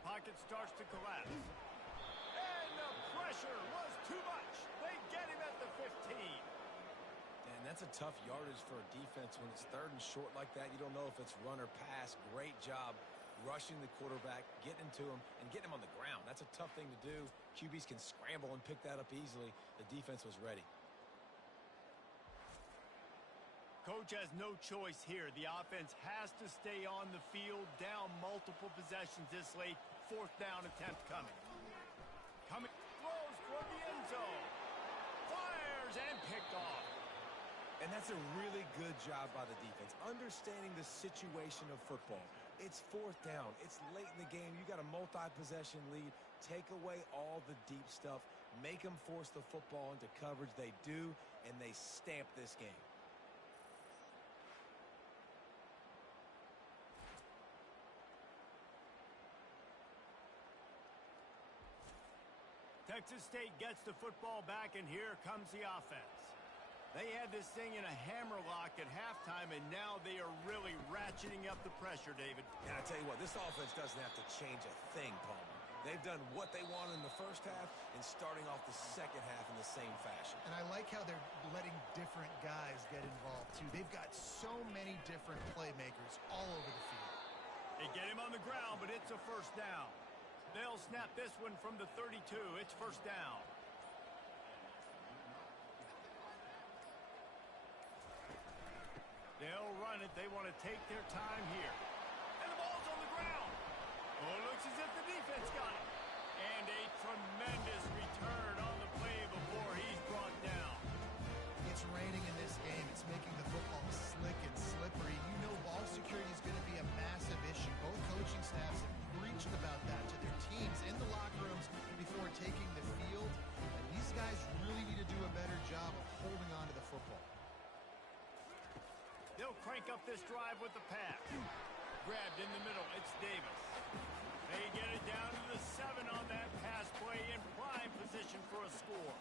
Pocket starts to collapse. And the pressure was too much. They get him at the 15. And that's a tough yardage for a defense when it's third and short like that. You don't know if it's run or pass. Great job rushing the quarterback, getting to him, and getting him on the ground. That's a tough thing to do. QBs can scramble and pick that up easily. The defense was ready. Coach has no choice here. The offense has to stay on the field, down multiple possessions this late. Fourth down attempt coming. Coming, throws for the end zone. Fires and picked off. And that's a really good job by the defense, understanding the situation of football. It's fourth down. It's late in the game. You got a multi-possession lead. Take away all the deep stuff. Make them force the football into coverage. They do, and they stamp this game. Texas State gets the football back, and here comes the offense. They had this thing in a hammerlock at halftime, and now they are really ratcheting up the pressure, David. And I tell you what, this offense doesn't have to change a thing, Palmer. They've done what they want in the first half and starting off the second half in the same fashion. And I like how they're letting different guys get involved, too. They've got so many different playmakers all over the field. They get him on the ground, but it's a first down. They'll snap this one from the 32. It's first down. They'll run it. They want to take their time here. And the ball's on the ground. Oh, it looks as if the defense got it. And a tremendous return on the play before he's brought down. It's raining in this game. It's making the football slick and slippery. You know ball security is going to be a massive issue. Both coaching staffs have preached about that to their teams in the locker rooms before taking the field. And these guys really need to do a better job of holding on to the football. They'll crank up this drive with the pass. Grabbed in the middle. It's Davis. They get it down to the 7 on that pass play in prime position for a score.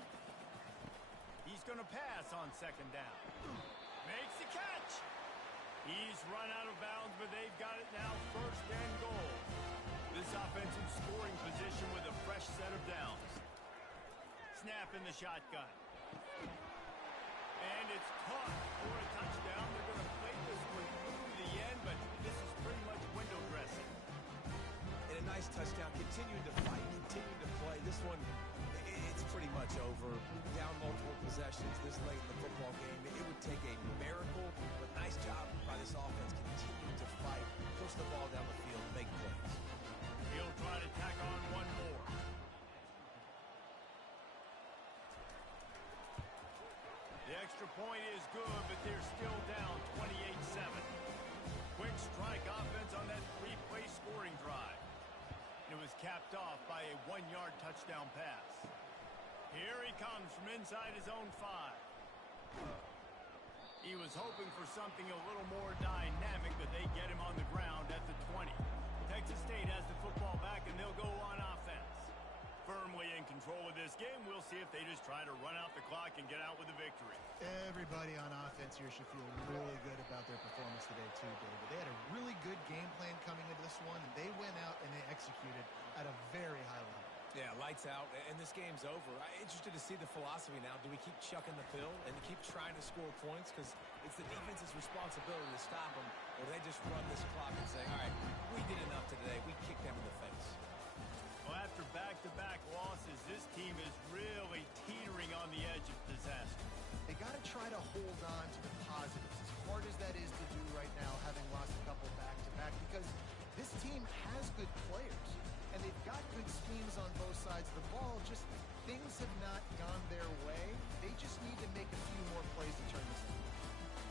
He's going to pass on second down. Makes the catch. He's run out of bounds, but they've got it now first and goal. This offense in scoring position with a fresh set of downs. Snap in the shotgun. And it's caught for a touchdown. They're going to play this one through the end, but this is pretty much window dressing. And a nice touchdown. Continuing to fight, continuing to play. This one, it's pretty much over. Down multiple possessions this late in the football game. It would take a miracle, but nice job by this offense continuing to fight, push the ball down the field, make plays. He'll try to tack on one more. The extra point is good, but they're still down 28-7. Quick strike offense on that 3-play scoring drive. It was capped off by a 1-yard touchdown pass. Here he comes from inside his own 5. He was hoping for something a little more dynamic, but they get him on the ground at the 20. Texas State has the football back, and they'll go on offense. Firmly in control of this game. We'll see if they just try to run out the clock and get out with a victory. Everybody on offense here should feel really good about their performance today too, David. They had a really good game plan coming into this one, and they went out and they executed at a very high level. Yeah, lights out, and this game's over. I'm interested to see the philosophy now. Do we keep chucking the pill and keep trying to score points? Because it's the defense's responsibility to stop them, or they just run this clock and say, all right, we did enough today. We kicked them in the face. Well, after back-to-back losses, this team is really teetering on the edge of disaster. They got to try to hold on to the positives, as hard as that is to do right now, having lost a couple back-to-back, because this team has good players. And they've got good schemes on both sides of the ball, just things have not gone their way. They just need to make a few more plays to turn this thing.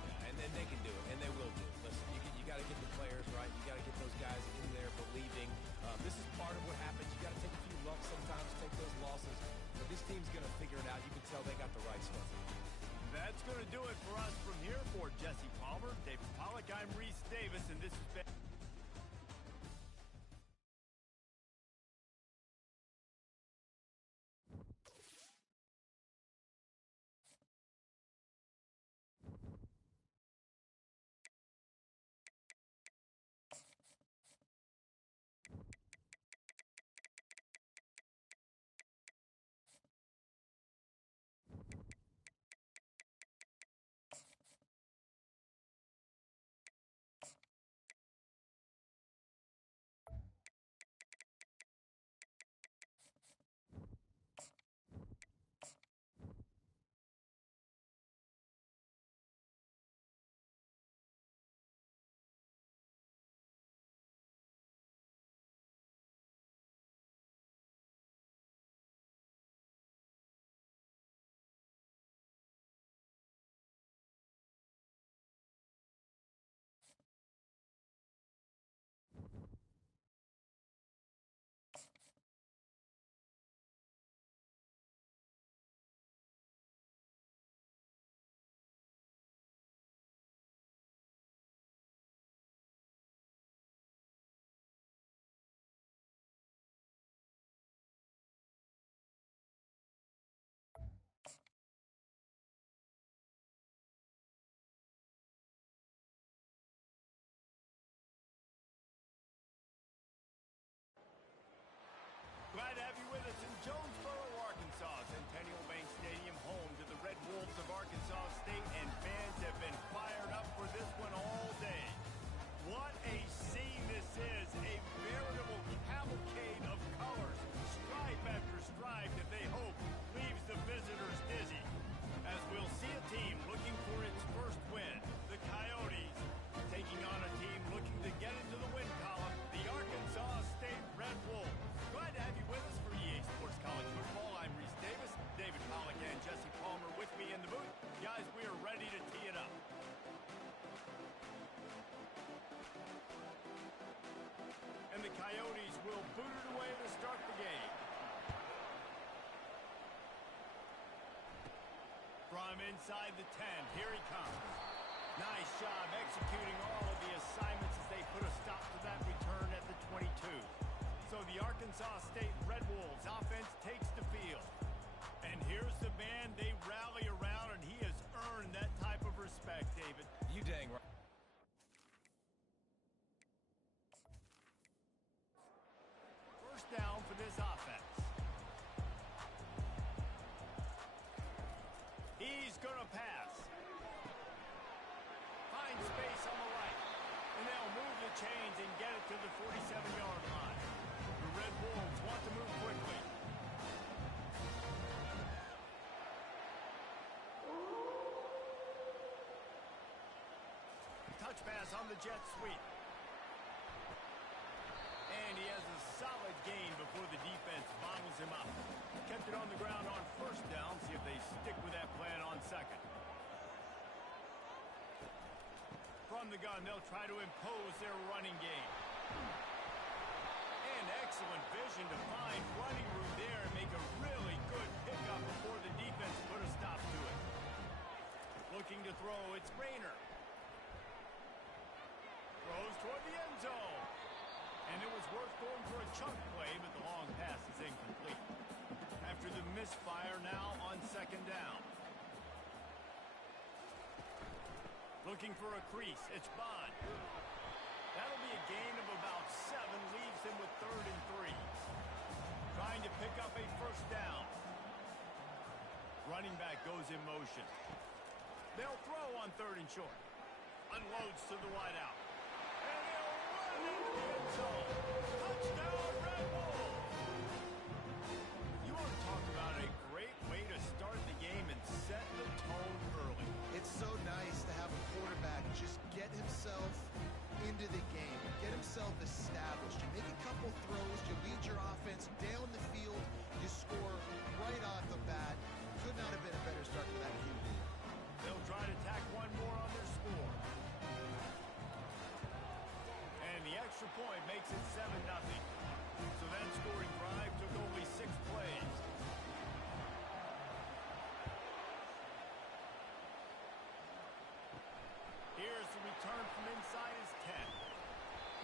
Yeah, and then they can do it, and they will do it. Listen, you got to get the players right. You got to get those guys in there believing. This is part of what happens. You got to take a few lumps sometimes, take those losses. But this team's going to figure it out. You can tell they got the right stuff. That's going to do it for us from here. For Jesse Palmer, David Pollack, I'm Reese Davis, and this has been... Glad to have you with us in Jonesboro, Arkansas. Centennial Bank Stadium, home to the Red Wolves of Arkansas State, and fans have been fired up for this one all day. What a scene this is, a veritable cavalcade of colors, stripe after stripe that they hope leaves the visitors dizzy. As we'll see a team looking for its first win, the Coyotes, taking on a team looking to get into the win column, the Arkansas State Red Wolves. Glad to have you with us for EA Sports College Football. I'm Reese Davis, David Pollack and Jesse Palmer with me in the booth. Guys, we are ready to tee it up. And the Coyotes will boot it away to start the game. From inside the 10, here he comes. Nice job executing all of the assignments as they put a stop to that return at the 22. So the Arkansas State Red Wolves offense takes the field. And here's the man they rally around, and he has earned that type of respect, David. You dang right. First down for this offense. He's going to pass. Find space on the right. And they'll move the chains and get it to the 47-yard line. The Red Wolves want to move quickly. Touch pass on the jet sweep. And he has a solid gain before the defense bottles him up. Kept it on the ground on first down. See if they stick with that plan on second. From the gun, they'll try to impose their running game. And excellent vision to find running room there and make a really good pickup before the defense put a stop to it. Looking to throw, it's Rayner. Throws toward the end zone. And it was worth going for a chunk play, but the long pass is incomplete. After down. Looking for a crease. It's Bond. That'll be a gain of about 7. Leaves him with 3rd and 3. Trying to pick up a first down. Running back goes in motion. They'll throw on 3rd and short. Unloads to the wideout. And he'll run into the end zone. Touchdown, Red Bull! You want to talk about a great way to start the game and set the tone early. It's so nice to have a quarterback just get himself into the game, get himself established. You make a couple throws, you lead your offense down the field, you score right off the bat. Could not have been a better start for that QB. They'll try to tack one more on their score. And the extra point makes it 7-0. So that scoring drive took only 6 plays. Here's the return from inside his 10.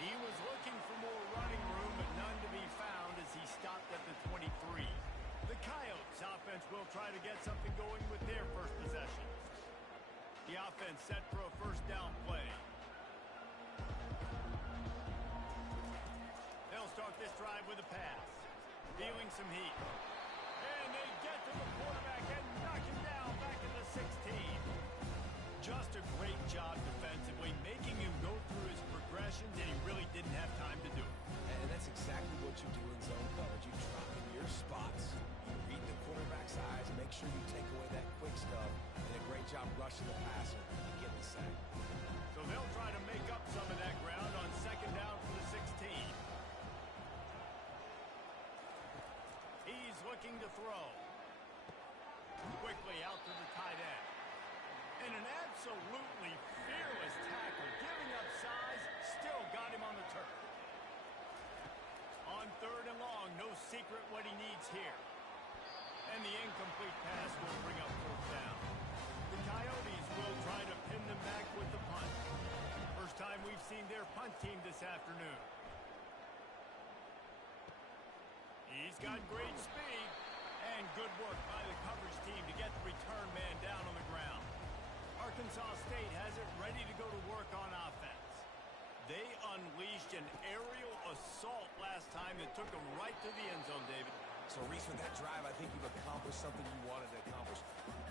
He was looking for more running room, but none to be found as he stopped at the 23. The Coyotes offense will try to get something going with their first possession. The offense set for a first down play. They'll start this drive with a pass. Feeling some heat. And they get to the quarterback and knock him down back in the 16. Just a great job defensively, making him go through his progressions, and he really didn't have time to do it. And that's exactly what you do in zone coverage. You drop in your spots, you read the quarterback's eyes, make sure you take away that quick stuff, and a great job rushing the passer and getting the sack. So they'll try to make up some of that ground on 2nd down from the 16. He's looking to throw. Quickly out to the tight end. And an absolutely fearless tackle, giving up size, still got him on the turf. On 3rd and long, no secret what he needs here. And the incomplete pass will bring up 4th down. The Coyotes will try to pin them back with the punt. First time we've seen their punt team this afternoon. He's got great speed and good work by the coverage team to get the return man down on the ground. Arkansas State has it ready to go to work on offense. They unleashed an aerial assault last time that took them right to the end zone, David. So, Reese, with that drive, I think you've accomplished something you wanted to accomplish.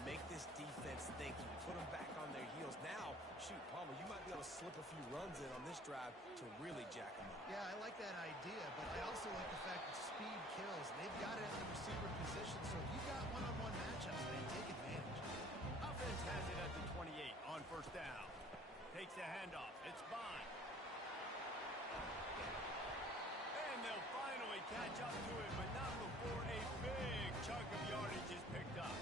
Make this defense think. You put them back on their heels. Now, shoot, Palmer, you might be able to slip a few runs in on this drive to really jack them up. Yeah, I like that idea, but I also like the fact that speed kills. They've got it at the receiver position, so if you've got one-on-one matchups, man, take advantage. Offense has it at the 28 on 1st down. Takes the handoff. It's Bond. And they'll finally catch up to him, but not before a big chunk of yardage is picked up.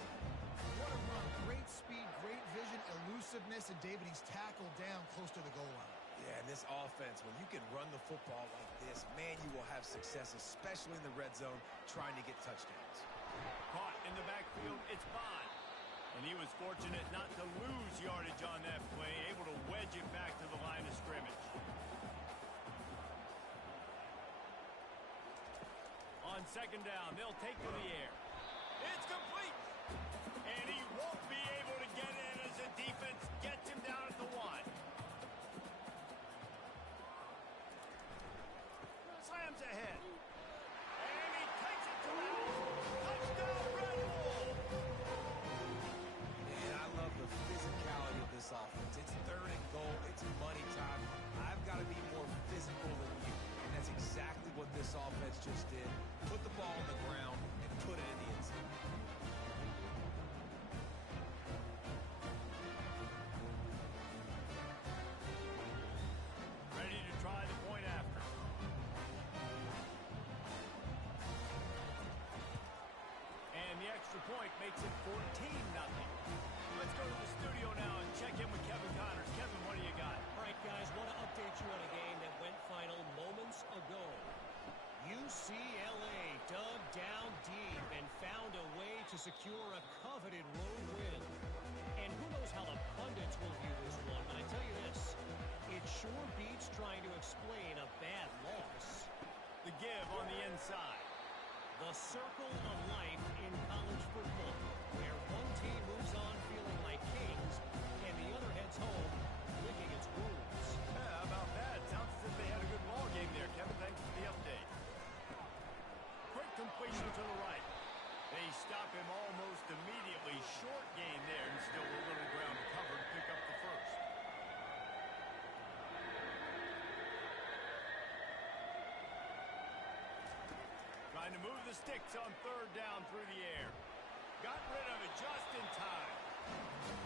What a run. Great speed, great vision, elusiveness, and David, he's tackled down close to the goal line. Yeah, and this offense, when you can run the football like this, man, you will have success, especially in the red zone, trying to get touchdowns. Caught in the backfield, it's Bond. And he was fortunate not to lose yardage on that play, able to wedge it back to the line of scrimmage. On 2nd down, they'll take to the air. It's complete! And he won't be able to get in as the defense gets him down at the 1. Slams ahead. And he takes it to the house. Touchdown, Red Bull! Man, I love the physicality of this offense. It's 3rd and goal. It's money time. I've got to be more physical than you. And that's exactly what this offense just did. Put the ball on the ground and put it in the end zone. Ready to try the point after. And the extra point makes it 14-0. Let's go to the studio now and check in with Kevin Connors. Kevin, what do you got? All right, guys, want to update you on a game that went final moments ago. UCLA dug down deep and found a way to secure a coveted road win. And who knows how the pundits will view this one, but I tell you this, it sure beats trying to explain a bad loss. The give on the inside. The circle of life in college football, where one team short gain there, and still a little ground to cover to pick up the first. Trying to move the sticks on third down through the air. Got rid of it just in time.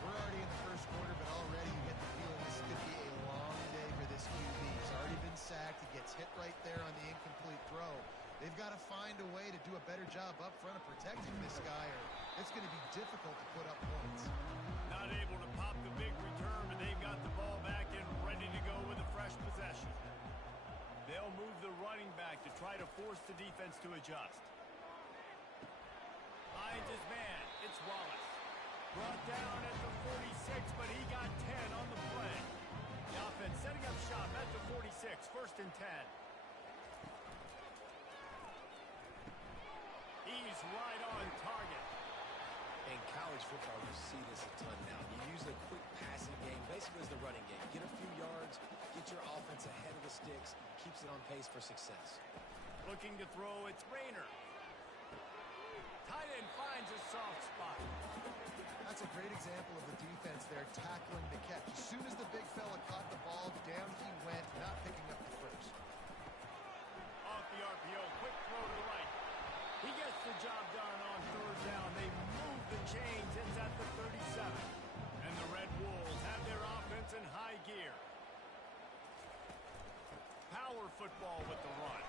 We're already in the first quarter, but already you get the feeling this could be a long day for this QB. He's already been sacked. He gets hit right there on the incomplete throw. They've got to find a way to do a better job up front of protecting this guy, or it's going to be difficult to put up points. Not able to pop the big return, but they've got the ball back and ready to go with a fresh possession. They'll move the running back to try to force the defense to adjust. Finds his man. It's Wallace. Brought down at the 46, but he got 10 on the play. The offense setting up shop at the 46, first and 10. He's right on target. In college football, you see this a ton now. You use a quick passing game, basically as the running game. Get a few yards, get your offense ahead of the sticks, keeps it on pace for success. Looking to throw, it's Rayner. Tight end finds a soft spot. That's a great example of the defense there tackling the catch. As soon as the big fella caught the ball, down he went, not picking up the first. Off the RPO, quick throw to the right. He gets the job done on third down. They move the chains. It's at the 37. And the Red Wolves have their offense in high gear. Power football with the run.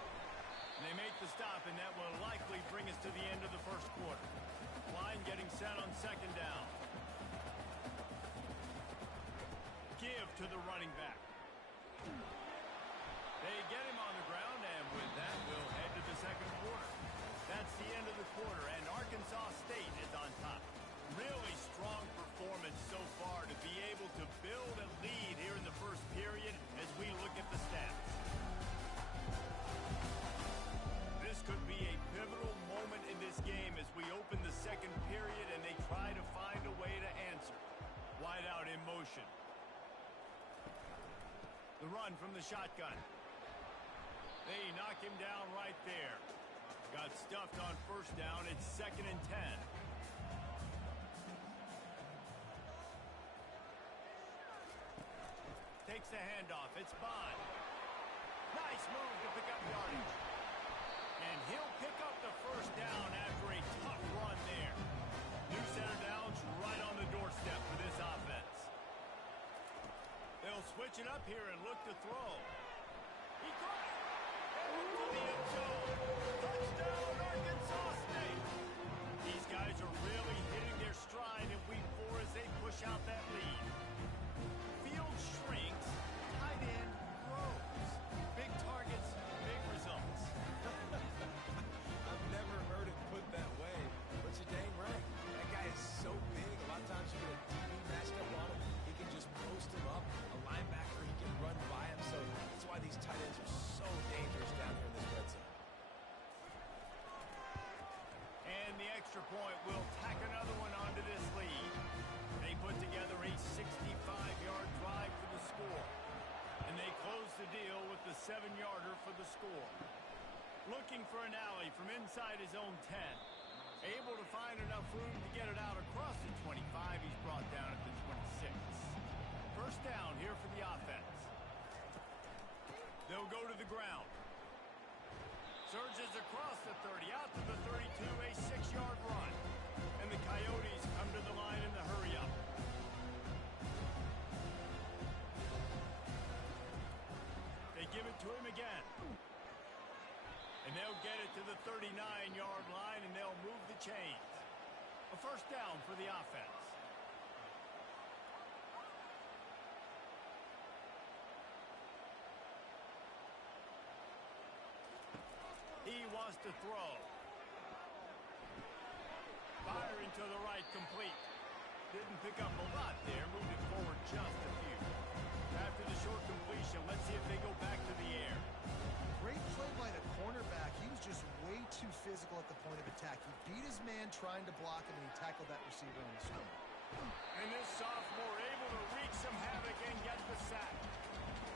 And they make the stop, and that will likely bring us to the end of the first quarter. Line getting set on second down. Give to the running back. They get him on the ground, and with that, we'll head to the second quarter. That's the end of the quarter, and Arkansas State is on top. Really strong performance so far to be able to build a lead here in the first period as we look at the stats. This could be a pivotal moment in this game as we open the second period and they try to find a way to answer. Wide out in motion. The run from the shotgun. They knock him down right there. Got stuffed on first down. It's second and 10. Takes the handoff. It's Bond. Nice move to pick up yardage. And he'll pick up the first down after a tough run there. New center downs right on the doorstep for this offense. They'll switch it up here and look to throw. He caught it. And to the end zone. Touchdown, Arkansas State. These guys are really hitting their stride in week 4 as they push out that lead. Field shrinks, tight end grows. Big targets, big results. I've never heard it put that way, but you're dang right. That guy is so big. A lot of times you get a DB matched up on him. He can just post him up. A linebacker, he can run by him. So that's why these tight ends are so dangerous down here in this red zone. And the extra point will tack another one onto this lead. They put together a 65-yard drive for the score. And they close the deal with the 7-yarder for the score. Looking for an alley from inside his own 10. Able to find enough room to get it out across the 25. He's brought down at the 26. First down here for the offense. They'll go to the ground. Surges across the 30, out to the 32, a 6-yard run. And the Coyotes come to the line in the hurry-up. They give it to him again. And they'll get it to the 39-yard line, and they'll move the chains. A first down for the offense. He wants to throw. Firing to the right, complete. Didn't pick up a lot there, moved it forward just a few. After the short completion, let's see if they go back to the air. Great play by the cornerback. He was just way too physical at the point of attack. He beat his man trying to block him, and he tackled that receiver on the swing. And this sophomore able to wreak some havoc and get the sack.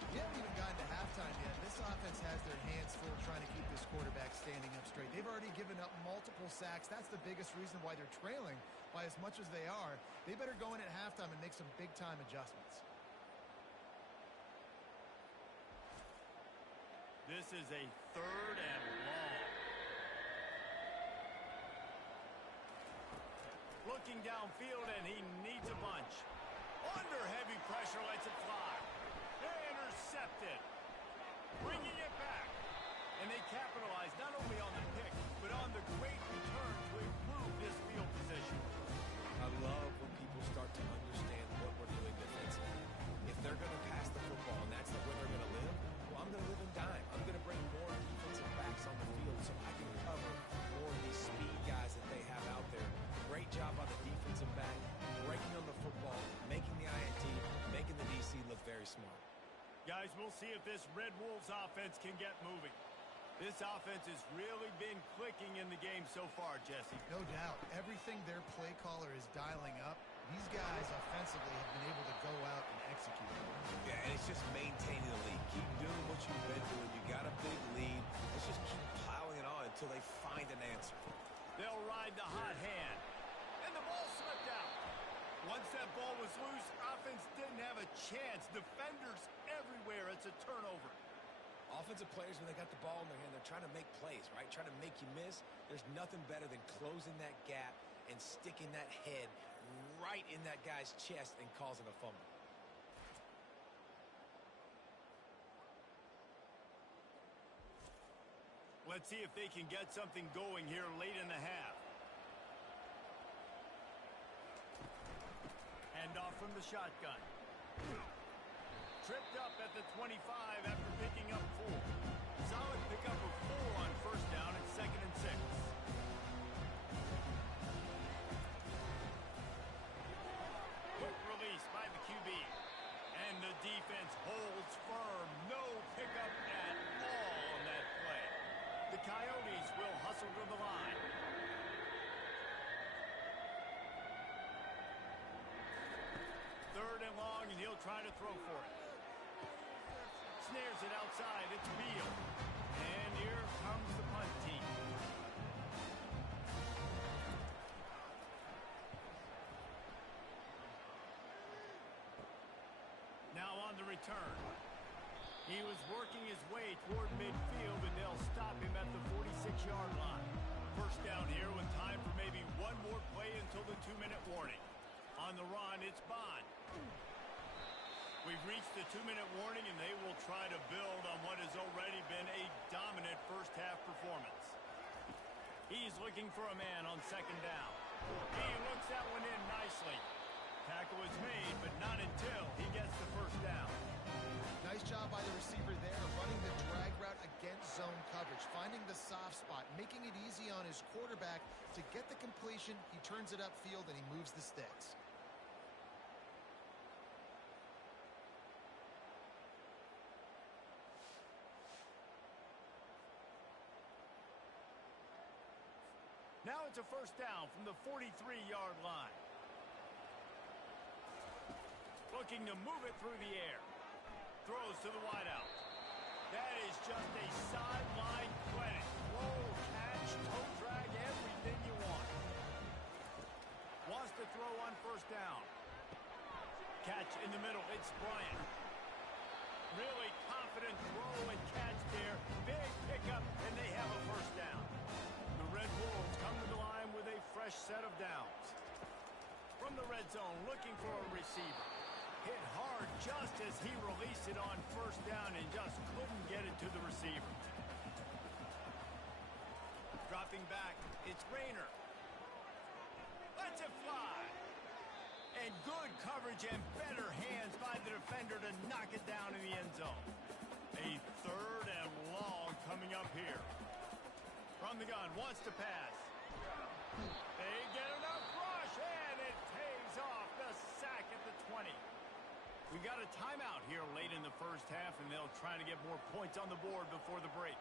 We haven't even gotten to halftime yet. This offense has their hands full trying to keep this quarterback standing up straight. They've already given up multiple sacks. That's the biggest reason why they're trailing by as much as they are. They better go in at halftime and make some big-time adjustments. This is a 3rd and long. Looking downfield, and he needs a bunch. Under heavy pressure, lets it fly. Intercepted. Bringing it back. And they capitalize not only on the pick, but on the great return to improve this field position. I love when people start to understand what we're doing defensively. If they're going to pass the football and that's the way they're going to live, well, I'm going to live in dime. I'm going to bring more defensive backs on the field so I can cover more of these speed guys that they have out there. Great job on the defensive back, breaking on the football, making the INT, making the DC look very smart. Guys, we'll see if this Red Wolves offense can get moving. This offense has really been clicking in the game so far, Jesse. No doubt. Everything their play caller is dialing up, these guys offensively have been able to go out and execute. Yeah, and it's just maintaining the lead. Keep doing what you've been doing. You got a big lead. Let's just keep piling it on until they find an answer. They'll ride the hot hand. And the ball slipped out. Once that ball was loose, offense didn't have a chance. Defenders everywhere. It's a turnover. Offensive players, when they got the ball in their hand, they're trying to make plays, right? Trying to make you miss. There's nothing better than closing that gap and sticking that head right in that guy's chest and causing a fumble. Let's see if they can get something going here late in the half. Handoff from the shotgun. Tripped up at the 25 after picking up 4. Solid pickup of 4 on first down at 2nd and 6. Quick release by the QB. And the defense holds firm. No pickup at all on that play. The Coyotes will hustle to the line. Third and long, and he'll try to throw for it. Snares it outside. It's Beal. And here comes the punt team. Now on the return. He was working his way toward midfield, and they'll stop him at the 46-yard line. First down here with time for maybe one more play until the 2-minute warning. On the run, it's Bond. We've reached the 2-minute warning, and they will try to build on what has already been a dominant first-half performance. He's looking for a man on 2nd down. He looks that one in nicely. Tackle is made, but not until he gets the first down. Nice job by the receiver there, running the drag route against zone coverage, finding the soft spot, making it easy on his quarterback to get the completion. He turns it upfield, and he moves the sticks. Now it's a first down from the 43-yard line. Looking to move it through the air. Throws to the wideout. That is just a sideline credit. Roll, catch, toe drag, everything you want. Wants to throw on first down. Catch in the middle. It's Bryant. Really confident throw and catch there. Big pickup, and they have a first down. The Red Wolves come to the line with a fresh set of downs. From the red zone, looking for a receiver. Hit hard just as he released it on first down and just couldn't get it to the receiver. Dropping back, it's Rayner. Lets it fly. And good coverage and better hands by the defender to knock it down in the end zone. A 3rd and long coming up here. From the gun, wants to pass. They get enough rush, and it pays off. The sack at the 20. We got a timeout here late in the first half, and they'll try to get more points on the board before the break.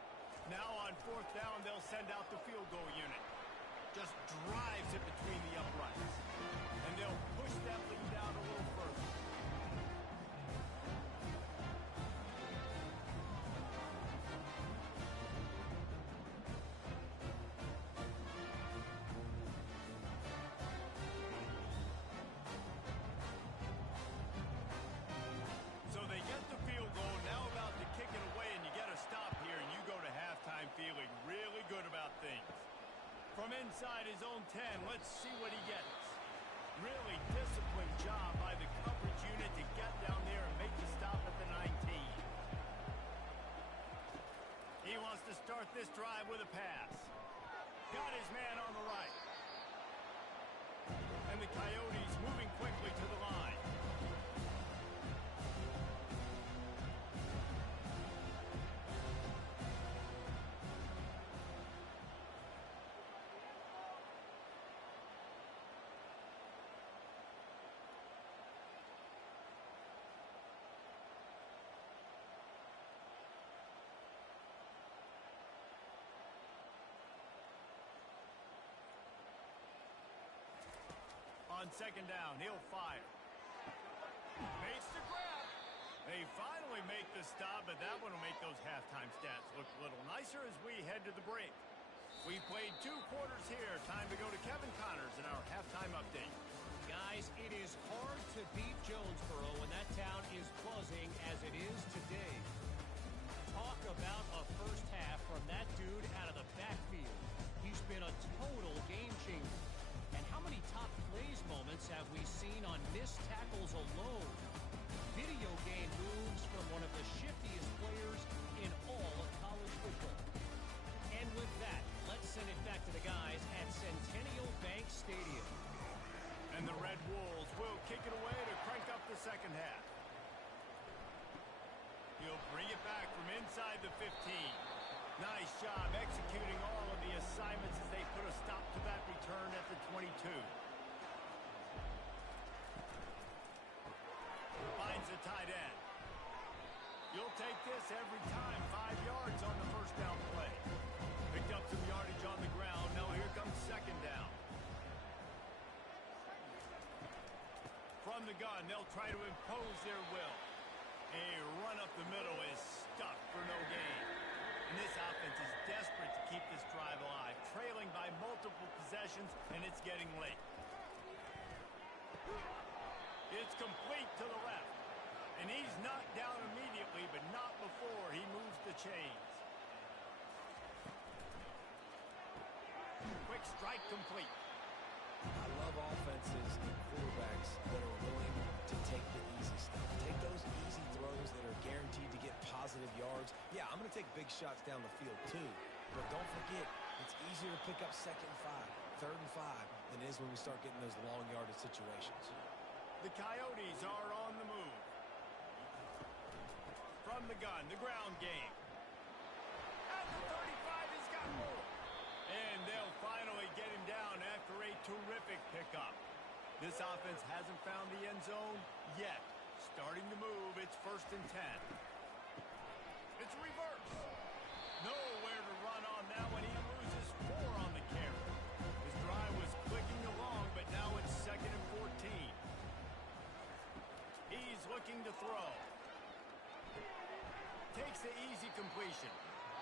Now on 4th down, they'll send out the field goal unit. Just drives it between the uprights. And they'll push that lead down a little further. From inside his own 10, let's see what he gets. Really disciplined job by the coverage unit to get down there and make the stop at the 19. He wants to start this drive with a pass. Got his man on the right. And the Coyotes moving quickly to the line. On second down, he'll fire. Makes the grab. They finally make the stop, but that one will make those halftime stats look a little nicer as we head to the break. We played 2 quarters here. Time to go to Kevin Connors in our halftime update. Guys, it is hard to beat Jonesboro when that town is buzzing as it is today. Talk about a first half from that dude out of the backfield. He's been a total game changer. And how many top plays moments have we seen on missed tackles alone? Video game moves from one of the shiftiest players in all of college football. And with that, let's send it back to the guys at Centennial Bank Stadium. And the Red Wolves will kick it away to crank up the second half. He'll bring it back from inside the 15. Nice job executing all of the assignments as they put a stop to that return at the 22. Finds the tight end. You'll take this every time. 5 yards on the first down play. Picked up some yardage on the ground. Now here comes second down. From the gun, they'll try to impose their will. A run up the middle is stuck for no gain. And this offense is desperate to keep this drive alive, trailing by multiple possessions, and it's getting late. It's complete to the left. And he's knocked down immediately, but not before he moves the chains. Quick strike complete. I love offenses and quarterbacks that are willing to take the easy stuff. Take those easy throws that are guaranteed to get positive yards. Yeah, I'm going to take big shots down the field too. But don't forget, it's easier to pick up 2nd and 5, 3rd and 5 than it is when we start getting those long yardage situations. The Coyotes are on the move. From the gun, the ground game. At the 35, he's got more. And they'll finally get him down after a terrific pickup. This offense hasn't found the end zone yet. Starting to move, it's 1st and 10. It's reverse. Nowhere to run on that one. He loses 4 on the carry. His drive was clicking along, but now it's 2nd and 14. He's looking to throw. Takes the easy completion.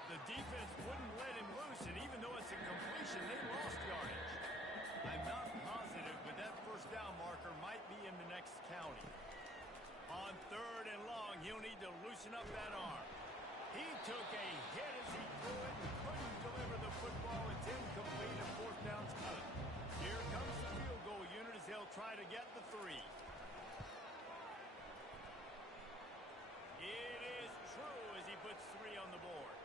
The defense wouldn't let him loose, and even though it's a completion, they lost yardage. I'm not positive, but that first down marker might be in the next county. On 3rd and long, he'll need to loosen up that arm. He took a hit as he threw it and couldn't deliver the football. It's incomplete, and 4th down's cut. Here comes the field goal unit as they'll try to get the 3. It is true as he puts 3 on the board.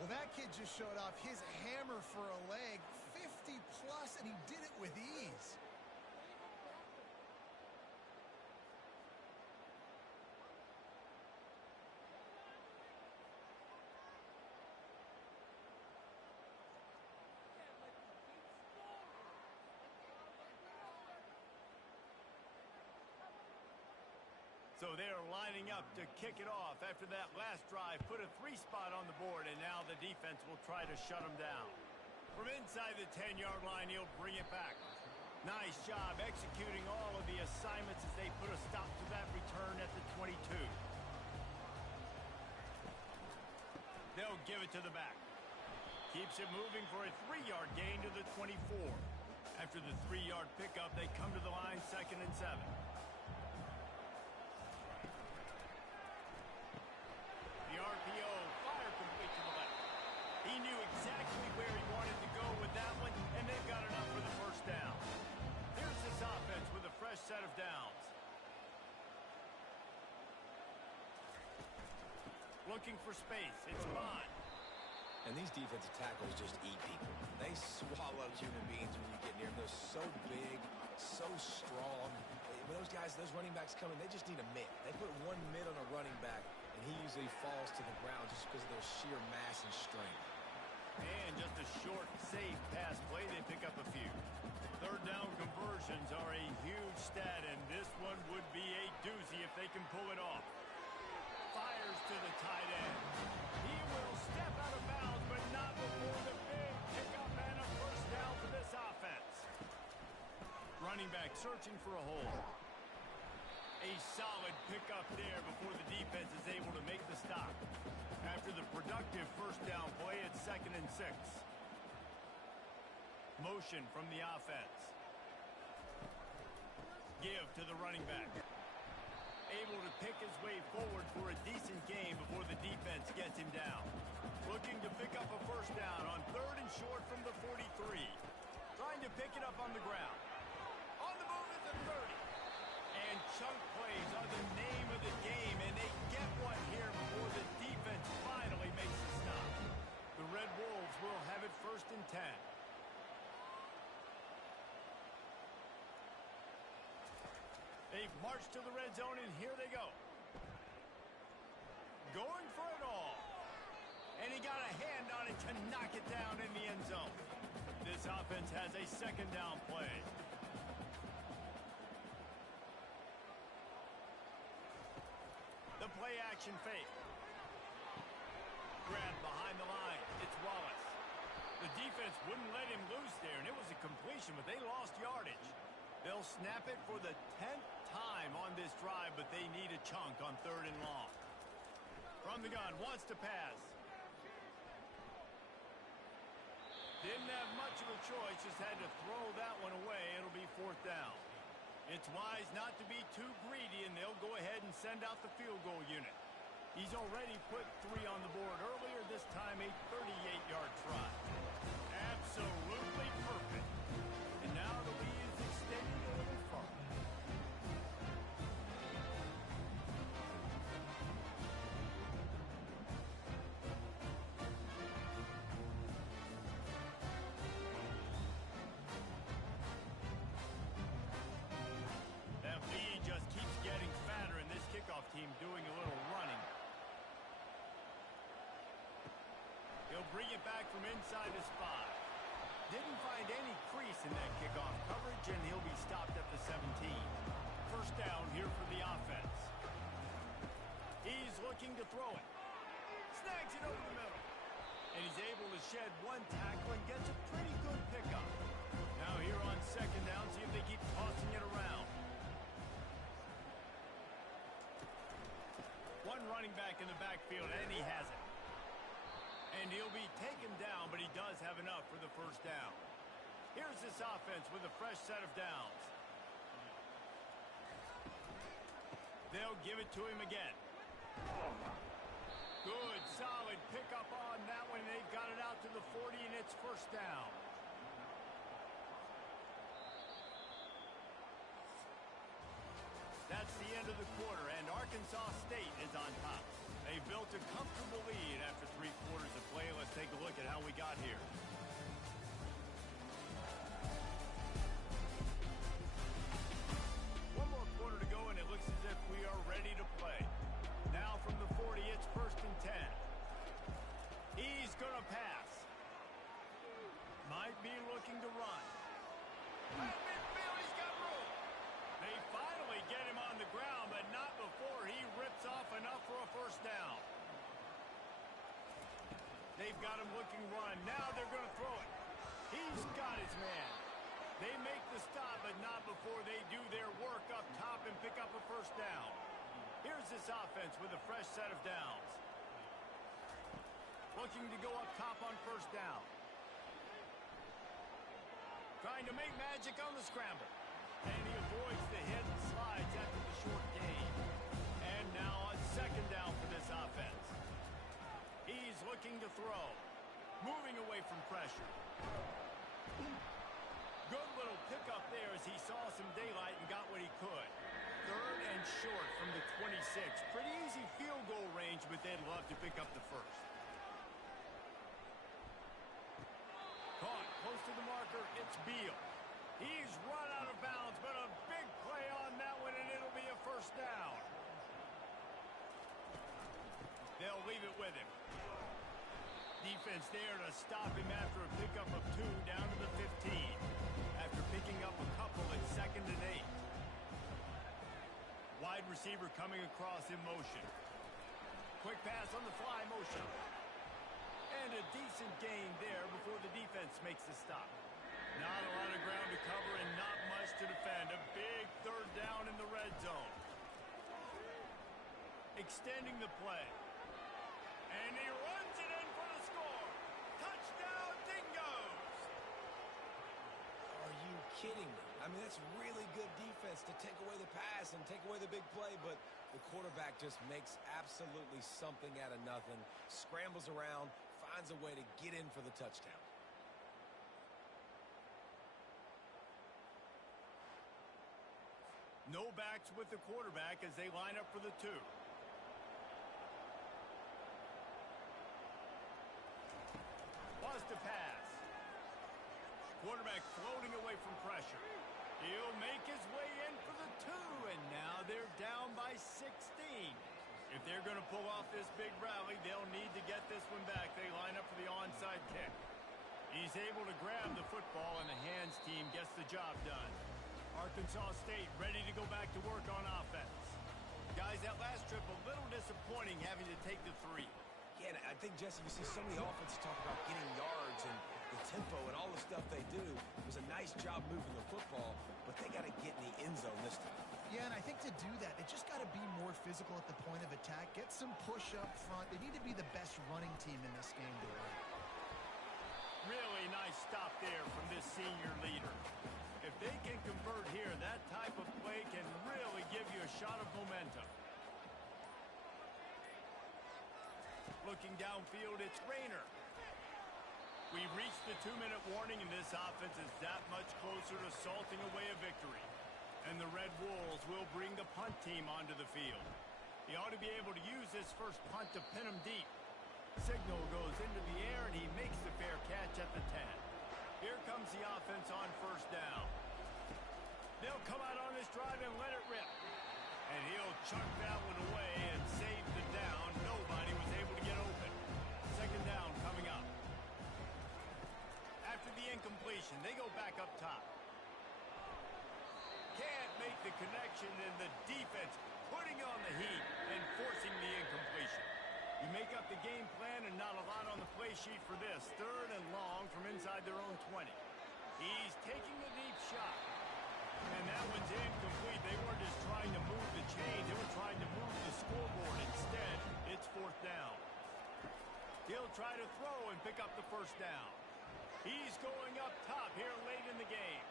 Well, that kid just showed off his hammer for a leg, 50 plus, and he did it with ease. So they're lining up to kick it off after that last drive. Put a 3 spot on the board, and now the defense will try to shut them down. From inside the 10-yard line, he'll bring it back. Nice job executing all of the assignments as they put a stop to that return at the 22. They'll give it to the back. Keeps it moving for a 3-yard gain to the 24. After the 3-yard pickup, they come to the line 2nd and 7. The RPO, fire complete to the left. He knew exactly where he wanted to go with with that one, and they've got enough for the first down. Here's this offense with a fresh set of downs. Looking for space. It's Bond. And these defensive tackles just eat people. They swallow human beings when you get near them. They're so big, so strong. When those guys, those running backs come in, they just need a mitt. They put one mitt on a running back, and he usually falls to the ground just because of their sheer mass and strength. And just a short, safe pass play, they pick up a few. Third down conversions are a huge stat, and this one would be a doozy if they can pull it off. Fires to the tight end. He will step out of bounds, but not before the big pickup and a first down for this offense. Running back searching for a hole. A solid pickup there before the defense is able to make the stop. After the productive first down play, it's 2nd and 6. Motion from the offense. Give to the running back. Able to pick his way forward for a decent game before the defense gets him down. Looking to pick up a first down on 3rd and short from the 43. Trying to pick it up on the ground. On the move at the 30. And chunk plays are the name of the game, and they get one here before the defense finally makes the stop. The Red Wolves will have it 1st and 10. They've marched to the red zone, and here they go. Going for it all. And he got a hand on it to knock it down in the end zone. This offense has a 2nd down play. The play action fake. Grabbed behind the line. It's Wallace. The defense wouldn't let him loose there, and it was a completion, but they lost yardage. They'll snap it for the 10th time on this drive, but they need a chunk on 3rd and long. From the gun, wants to pass. Didn't have much of a choice, just had to throw that one away. It'll be 4th down. It's wise not to be too greedy, and they'll go ahead and send out the field goal unit. He's already put 3 on the board earlier, this time a 38-yard try. Absolutely perfect. And now the lead is extended a little further. That lead just keeps getting fatter, and this kickoff team doing a little running. He'll bring it back from inside his 5. Didn't find any crease in that kickoff coverage, and he'll be stopped at the 17. First down here for the offense. He's looking to throw it. Snags it over the middle. And he's able to shed one tackle and gets a pretty good pickup. Now here on 2nd down, see if they keep tossing it around. One running back in the backfield, and he has it. And he'll be taken down, but he does have enough for the first down. Here's this offense with a fresh set of downs. They'll give it to him again. Good, solid pickup on that one. They've got it out to the 40, and it's first down. That's the end of the quarter, and Arkansas State is on top. They built a comfortable lead after 3 quarters of play. Let's take a look at how we got here. One more quarter to go, and it looks as if we are ready to play. Now from the 40, it's 1st and 10. He's going to pass. Might be looking to run. Midfield's got room. They finally get him on the ground, but not before he rips off enough for a first down. They've got him looking run. Now they're going to throw it. He's got his man. They make the stop, but not before they do their work up top and pick up a first down. Here's this offense with a fresh set of downs. Looking to go up top on first down. Trying to make magic on the scramble. And he avoids the hit and slides after the short gain. And now on 2nd down for this offense. He's looking to throw. Moving away from pressure. Good little pickup there as he saw some daylight and got what he could. Third and short from the 26. Pretty easy field goal range, but they'd love to pick up the first. Caught close to the marker. It's Beal. He's run out of bounds, but a big play on that one, and it'll be a first down. They'll leave it with him. Defense there to stop him after a pickup of 2 down to the 15. After picking up a couple at 2nd and 8. Wide receiver coming across in motion. Quick pass on the fly motion. And a decent gain there before the defense makes the stop. Not a lot of ground to cover and not much to defend. A big 3rd down in the red zone. Extending the play. And he runs it in for the score. Touchdown, Dingoes! Are you kidding me? I mean, that's really good defense to take away the pass and take away the big play, but the quarterback just makes absolutely something out of nothing, scrambles around, finds a way to get in for the touchdown. No backs with the quarterback as they line up for the 2. Was to pass. Quarterback floating away from pressure. He'll make his way in for the 2, and now they're down by 16. If they're going to pull off this big rally, they'll need to get this one back. They line up for the onside kick. He's able to grab the football, and the hands team gets the job done. Arkansas State ready to go back to work on offense. Guys, that last trip a little disappointing having to take the 3. Yeah, I think, Jesse, you see so many offenses talk about getting yards and the tempo and all the stuff they do. It was a nice job moving the football, but they got to get in the end zone this time. Yeah, and I think to do that, they just got to be more physical at the point of attack. Get some push up front. They need to be the best running team in this game to win. Really nice stop there from this senior leader. If they can convert here, that type of play can really give you a shot of momentum. Looking downfield, it's Rayner. We've reached the 2-minute warning, and this offense is that much closer to salting away a victory. And the Red Wolves will bring the punt team onto the field. He ought to be able to use this first punt to pin him deep. Signal goes into the air, and he makes the fair catch at the 10. Here comes the offense on first down. They'll come out on this drive and let it rip. And he'll chuck that one away and save the down. Nobody was able to get open. 2nd down coming up. After the incompletion, they go back up top. Can't make the connection, and the defense putting on the heat and forcing the incompletion. You make up the game plan and not a lot on the play sheet for this. 3rd and long from inside their own 20. He's taking the deep shot. And that one's incomplete. They weren't just trying to move the chain. They were trying to move the scoreboard. Instead, it's 4th down. He'll try to throw and pick up the first down. He's going up top here late in the game.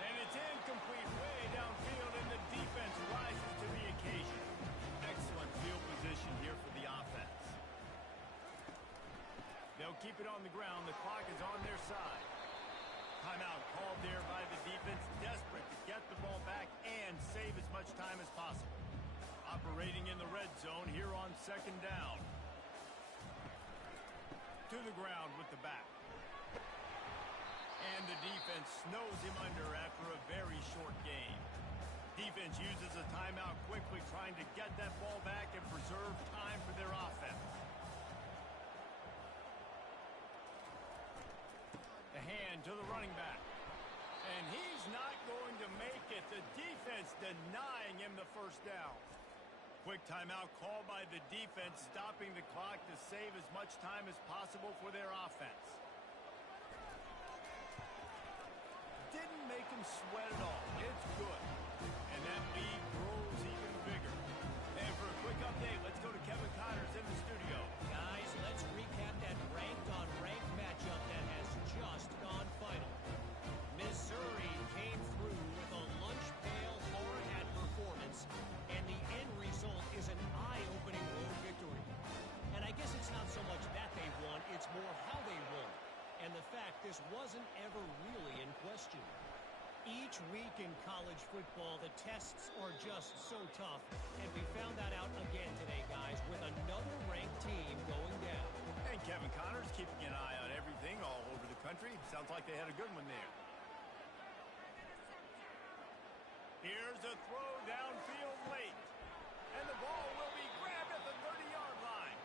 And it's incomplete way downfield, and the defense rises to the occasion. Excellent field position here for the offense. They'll keep it on the ground. The clock is on their side. Timeout called there by the defense, desperate to get the ball back and save as much time as possible. Operating in the red zone here on 2nd down. To the ground with the back. And the defense snows him under after a very short game. Defense uses a timeout quickly, trying to get that ball back and preserve time for their offense. The hand to the running back. And he's not going to make it. The defense denying him the first down. Quick timeout called by the defense, stopping the clock to save as much time as possible for their offense. Didn't make him sweat at all. It's good. And that lead grows even bigger. And for a quick update, let's go to Kevin Connors in the studio. Guys, let's recap that ranked-on-ranked matchup that has just gone final. Missouri came through with a lunch-pail hard-hat performance, and the end result is an eye-opening road victory. And I guess it's not so much that they won, it's more how they won. focus wasn't ever really in question. Each week in college football, the tests are just so tough, and we found that out again today, guys, with another ranked team going down. And Kevin Connors keeping an eye on everything all over the country. Sounds like they had a good one there. Here's a throw downfield late. And the ball will be grabbed at the 30-yard line.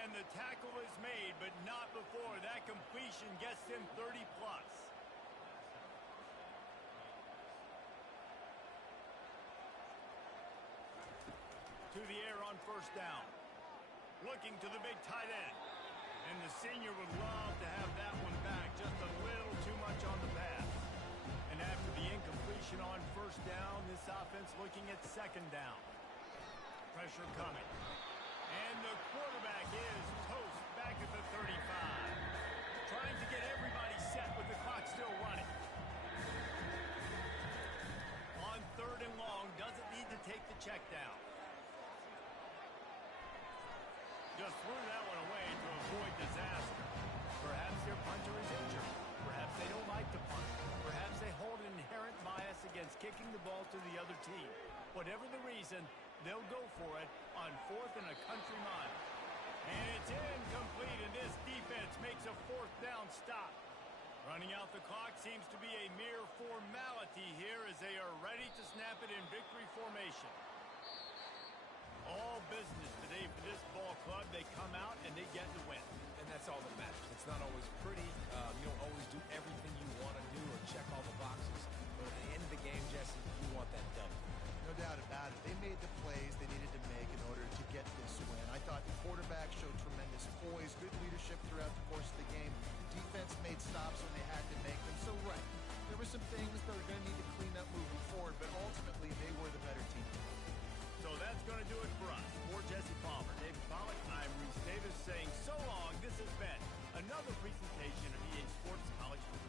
And the tackle is made, but not before that completion gets him 30-plus. To the air on first down. Looking to the big tight end. And the senior would love to have that one back. Just a little too much on the pass. And after the incompletion on first down, this offense looking at second down. Pressure coming. And the quarterback is toast back at the 35. Trying to get everybody set with the clock still running. On third and long, doesn't need to take the check down. Just threw that one away to avoid disaster. Perhaps their punter is injured. Perhaps they don't like to punt. Perhaps they hold an inherent bias against kicking the ball to the other team. Whatever the reason, they'll go for it on fourth and a country mile. And it's incomplete, and this defense makes a fourth down stop. Running out the clock seems to be a mere formality here as they are ready to snap it in victory formation. All business today for this ball club. They come out and they get the win. And that's all that matters. It's not always pretty. You don't always do everything you want to do or check all the boxes. But at the end of the game, Jesse, you want that W. No doubt about it. They made the plays they needed to make in order to get this win. I thought the quarterback showed tremendous poise, good leadership throughout the course of the game. Defense made stops when they had to make them. So, right, there were some things that are going to need to clean up moving forward, but ultimately they were the better team. So that's going to do it for us. For Jesse Palmer, David Pollack, I'm Reese Davis saying so long. This has been another presentation of EA Sports College Football.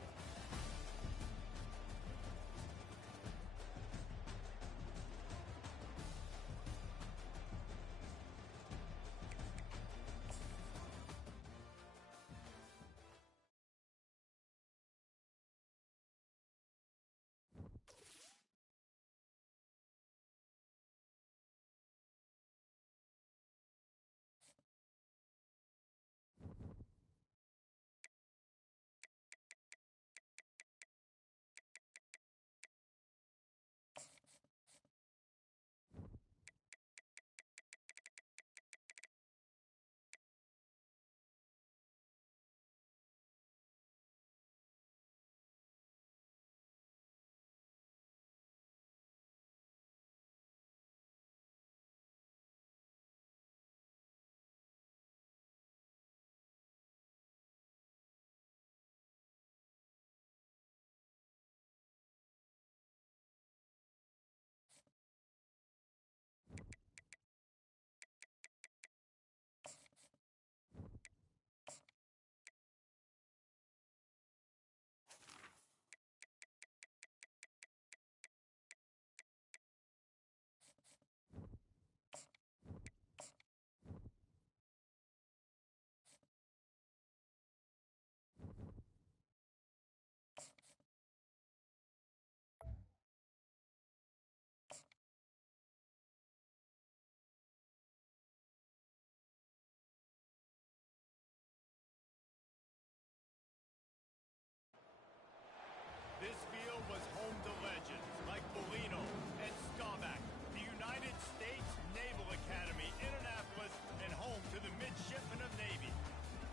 This field was home to legends like Bolino and Staubach, the United States Naval Academy, Indianapolis, and home to the Midshipmen of Navy.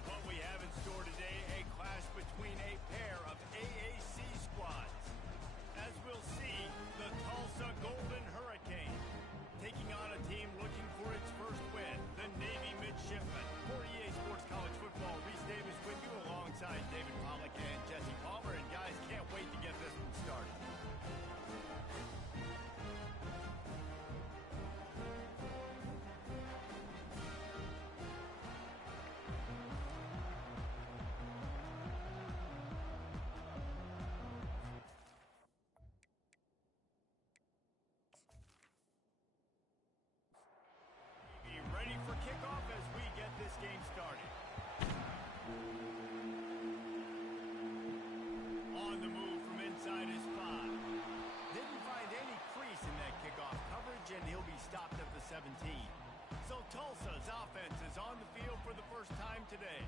What we have in store today, a clash between a pair of AAC squads. As we'll see, the Tulsa Golden Hurricane taking on a team looking for its first win, the Navy Midshipmen. For EA Sports College Football, Reese Davis with you alongside David Pollack and Jesse Palmer. And guys, can't wait to get this one started. Be ready for kickoff as we get this game started. on the move from inside his 5. Didn't find any crease in that kickoff coverage, and he'll be stopped at the 17. So Tulsa's offense is on the field for the first time today.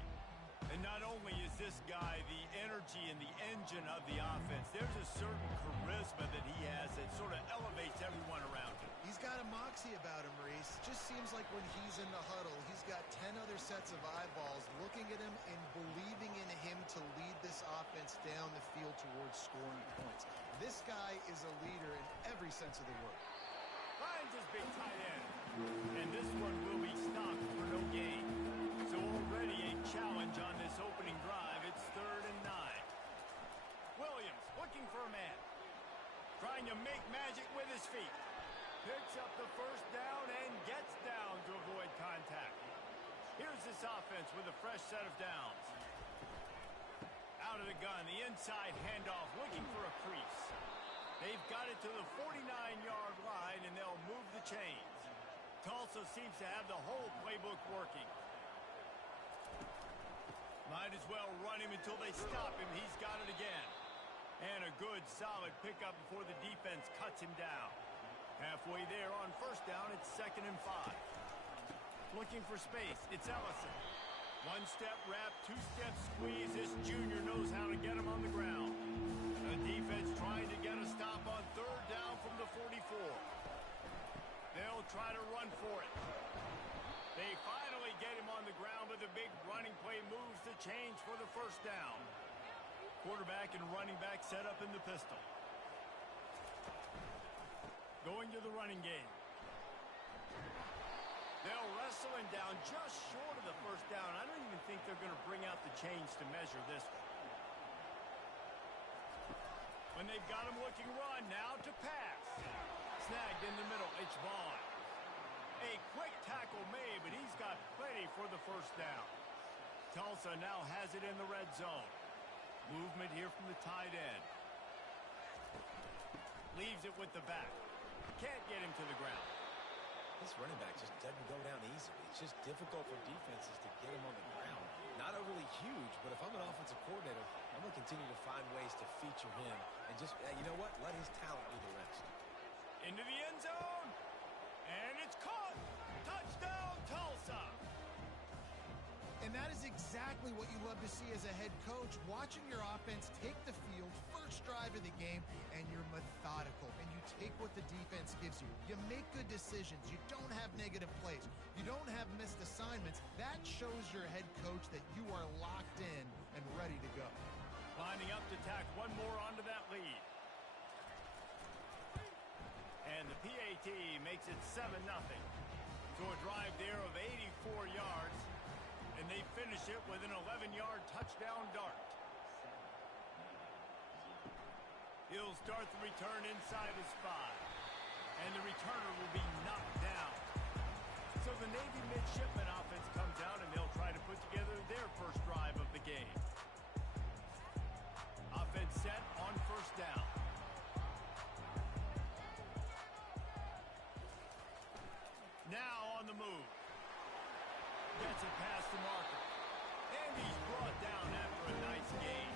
And not only is this guy the energy and the engine of the offense, there's a certain charisma that he has that sort of elevates everyone around him. He's got a moxie about him, Reese. Just seems like when he's in the huddle, he's got 10 other sets of eyeballs looking at him and believing in him to lead this offense down the field towards scoring points. This guy is a leader in every sense of the word. Finds his big tight end. And this one will be stopped for no gain. So already a challenge on this opening drive. It's 3rd and 9. Williams looking for a man. Trying to make magic with his feet. Picks up the first down and gets down to avoid contact. Here's this offense with a fresh set of downs. Out of the gun, the inside handoff looking for a crease. They've got it to the 49-yard line, and they'll move the chains. Tulsa seems to have the whole playbook working. Might as well run him until they stop him. He's got it again. And a good, solid pickup before the defense cuts him down. Halfway there on first down, it's 2nd and 5. Looking for space, it's Ellison. One-step wrap, two-step squeeze. This junior knows how to get him on the ground. The defense trying to get a stop on 3rd down from the 44. They'll try to run for it. They finally get him on the ground, but the big running play moves the chains for the first down. Quarterback and running back set up in the pistol. Going to the running game. They'll wrestle him down just short of the first down. I don't even think they're going to bring out the chains to measure this one. When they've got him looking run, now to pass. Snagged in the middle, it's Vaughn. A quick tackle made, but he's got plenty for the first down. Tulsa now has it in the red zone. Movement here from the tight end. Leaves it with the back. Can't get him to the ground. This running back just doesn't go down easily. It's just difficult for defenses to get him on the ground. Not overly huge, but if I'm an offensive coordinator, I'm going to continue to find ways to feature him and just, you know what, let his talent do the rest. Into the end zone. And it's caught. Touchdown, Tulsa. And that is exactly what you love to see as a head coach, watching your offense take the field, first drive of the game, and you're methodical, and you take what the defense gives you. You make good decisions. You don't have negative plays. You don't have missed assignments. That shows your head coach that you are locked in and ready to go. Lining up to tack one more onto that lead. And the PAT makes it 7-0. So a drive there of 84 yards. And they finish it with an 11-yard touchdown dart. He'll start the return inside his 5. And the returner will be knocked down. So the Navy midshipman offense comes out, and they'll try to put together their first drive of the game. Offense set on first down. Now on the move. Gets it past the marker. And he's brought down after a nice gain.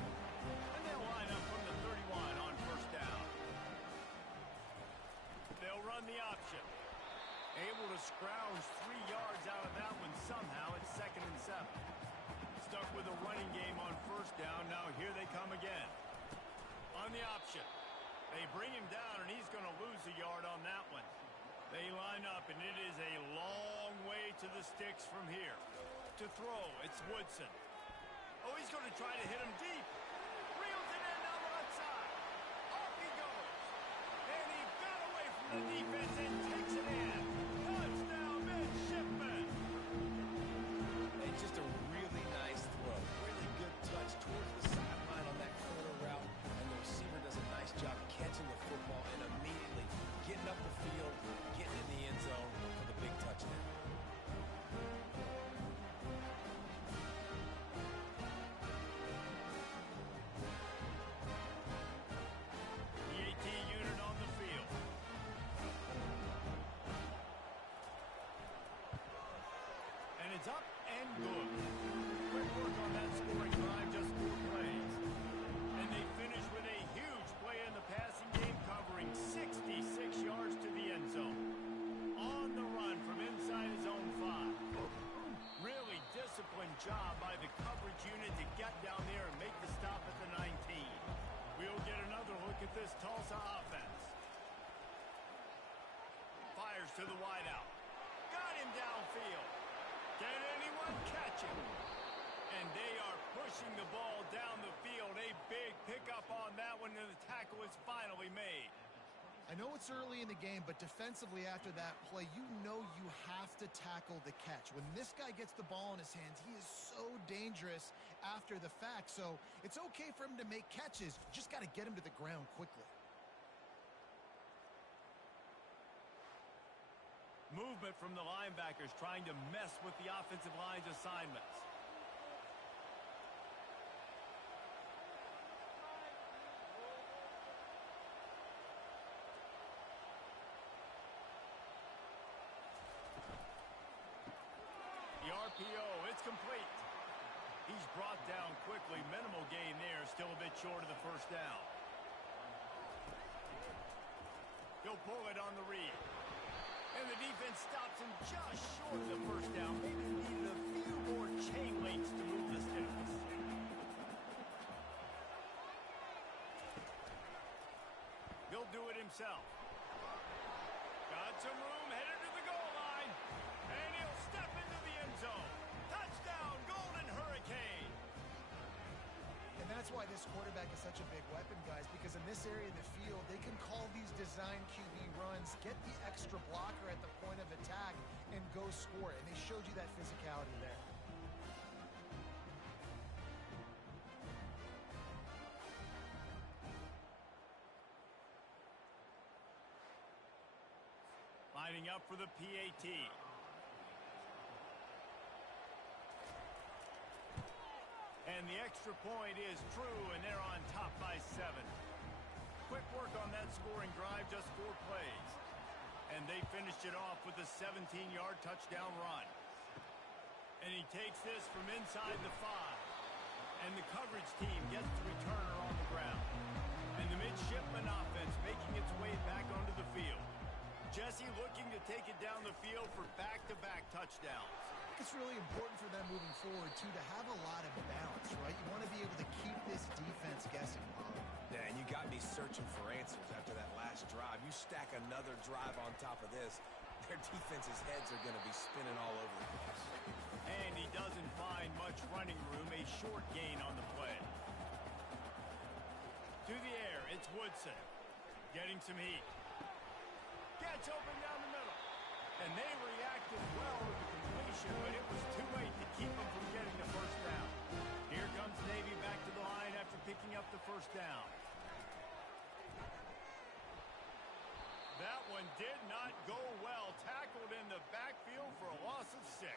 And they'll line up from the 31 on first down. They'll run the option. Able to scrounge 3 yards out of that one somehow. It's 2nd and 7. Stuck with a running game on first down. Now here they come again. On the option. They bring him down, and he's going to lose a yard on that one. They line up, and it is a long way to the sticks from here. To throw, it's Woodson. Oh, he's going to try to hit him deep. Reels it in down the left side. Off he goes. And he got away from the defense and takes it in. Touchdown, midshipman. It's just a really nice throw. Really good touch towards the sideline on that corner route. And the receiver does a nice job catching the football and immediately getting up the field, getting in the end zone for the big touchdown. The AT unit on the field. Tulsa offense. Fires to the wideout. Got him downfield. Can anyone catch him? And they are pushing the ball down the field. A big pickup on that one, and the tackle is finally made. I know it's early in the game, but defensively after that play, you know you have to tackle the catch. When this guy gets the ball in his hands, he is so dangerous after the fact. So it's okay for him to make catches. You just got to get him to the ground quickly. Movement from the linebackers trying to mess with the offensive line's assignments. The RPO, it's complete. He's brought down quickly. Minimal gain there. Still a bit short of the first down. He'll pull it on the read. And the defense stops him just short of the first down. Maybe needed a few more chain links to move the sticks. He'll do it himself. Got some room, headed to the goal line. And he'll step into the end zone. Touchdown, Golden Hurricane. And that's why this quarterback is such a big weapon, guys, because in this area of the field, they can call these design QB runs, get the extra blocker at the point of attack, and go score it. And they showed you that physicality there. Lining up for the PAT. And the extra point is true, and they're on top by 7. Quick work on that scoring drive, just 4 plays. And they finished it off with a 17-yard touchdown run. And he takes this from inside the 5. And the coverage team gets the returner on the ground. And the midshipman offense making its way back onto the field. Jesse looking to take it down the field for back-to-back touchdowns. I think it's really important for them moving forward, too, to have a lot of balance, right? You want to be able to keep this defense guessing. Yeah, and you got me searching for answers after that last drive. You stack another drive on top of this, their defense's heads are going to be spinning all over the place. And he doesn't find much running room, a short gain on the play. To the air, it's Woodson. Getting some heat. Gets open down the middle. And they reacted well to the completion, but it was too late to keep them from getting the first down. Here comes Navy back to the line after picking up the first down. That one did not go well. Tackled in the backfield for a loss of 6.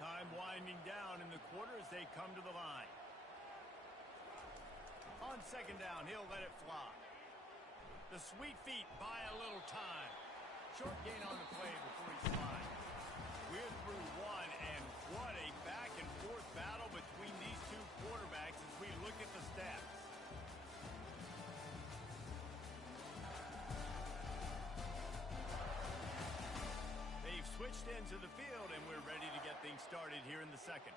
Time winding down in the quarter as they come to the line. On second down, he'll let it fly. The sweet feet buy a little time. Short gain on the play before he slides. We're through 1, and what a back-and-forth battle between these two quarterbacks as we look at the stats. They've switched into the field, and we're ready to get things started here in the second.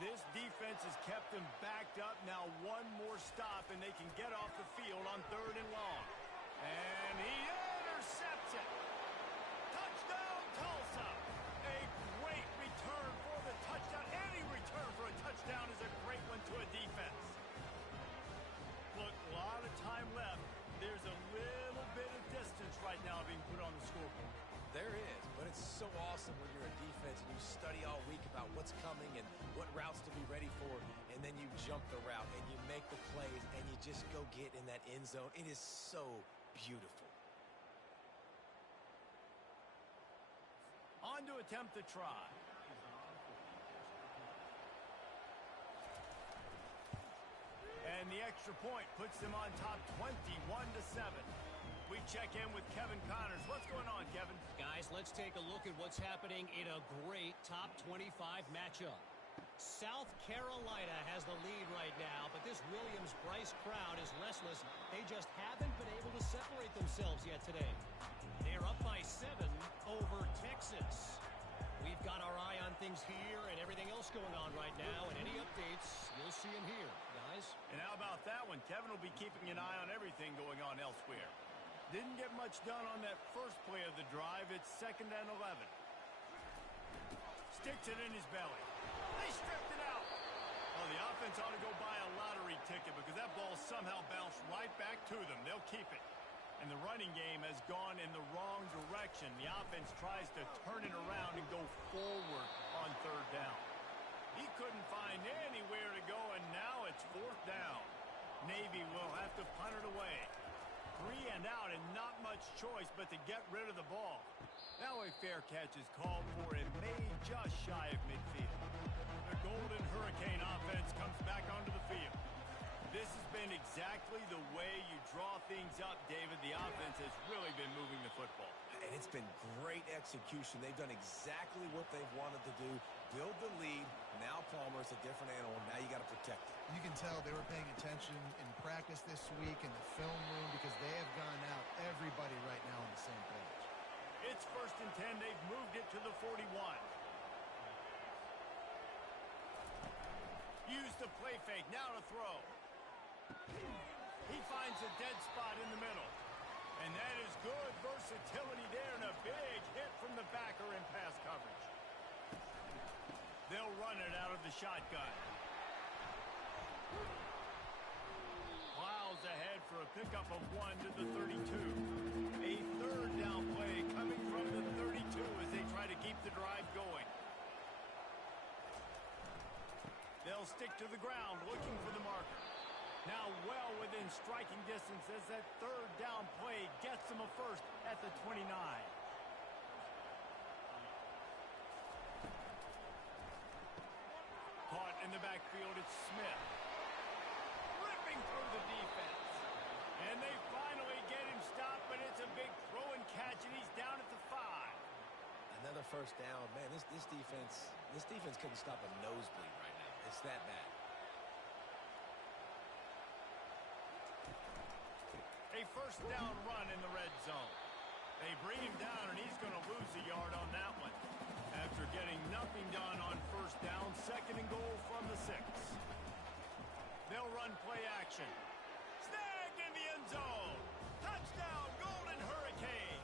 This defense has kept them backed up. Now one more stop, and they can get off the field on 3rd and long. And he intercepts it. Touchdown, Tulsa. A great return for the touchdown. Any return for a touchdown is a great one to a defense. Look, a lot of time left. There's a little bit of distance right now being put on the scoreboard. There is, but it's so awesome when you're a defense and you study all week about what's coming and what routes to be ready for, and then you jump the route and you make the plays and you just go get in that end zone. It is so beautiful. On to attempt the try. And the extra point puts them on top 21-7. We check in with Kevin Connors. What's going on, Kevin? Guys, let's take a look at what's happening in a great top 25 matchup. South Carolina has the lead right now, but this Williams-Brice crowd is restless. They just haven't been able to separate themselves yet today. They're up by 7 over Texas. We've got our eye on things here and everything else going on right now, and any updates, you'll see them here, guys. And how about that one? Kevin will be keeping an eye on everything going on elsewhere. Didn't get much done on that first play of the drive. It's 2nd and 11. Sticks it in his belly. They stripped it out. Well, the offense ought to go buy a lottery ticket because that ball somehow bounced right back to them. They'll keep it. And the running game has gone in the wrong direction. The offense tries to turn it around and go forward on 3rd down. He couldn't find anywhere to go, and now it's 4th down. Navy will have to punt it away. 3 and out, and not much choice but to get rid of the ball. Now a fair catch is called for and made just shy of midfield. The Golden Hurricane offense comes back onto the field. This has been exactly the way you draw things up, David. The offense has really been moving the football. And it's been great execution. They've done exactly what they've wanted to do. Build the lead. Now Palmer's a different animal. Now you got to protect it. You can tell they were paying attention in practice this week in the film room because they have gone out everybody right now on the same page. It's 1st and 10. They've moved it to the 41. Use the play fake. Now to throw. He finds a dead spot in the middle. And that is good versatility there and a big hit from the backer in pass coverage. They'll run it out of the shotgun. Plows ahead for a pickup of 1 to the 32. A 3rd down play coming from the 32 as they try to keep the drive going. They'll stick to the ground looking for the marker. Now well within striking distance as that 3rd down play gets them a first at the 29. Caught in the backfield, it's Smith. Ripping through the defense. And they finally get him stopped, but it's a big throw and catch, and he's down at the 5. Another first down. Man, this defense couldn't stop a nosebleed right now. It's that bad. A first down run in the red zone. They bring him down, and he's going to lose a yard on that one. After getting nothing done on first down, 2nd and goal from the 6. They'll run play action. Snagged in the end zone. Touchdown, Golden Hurricane.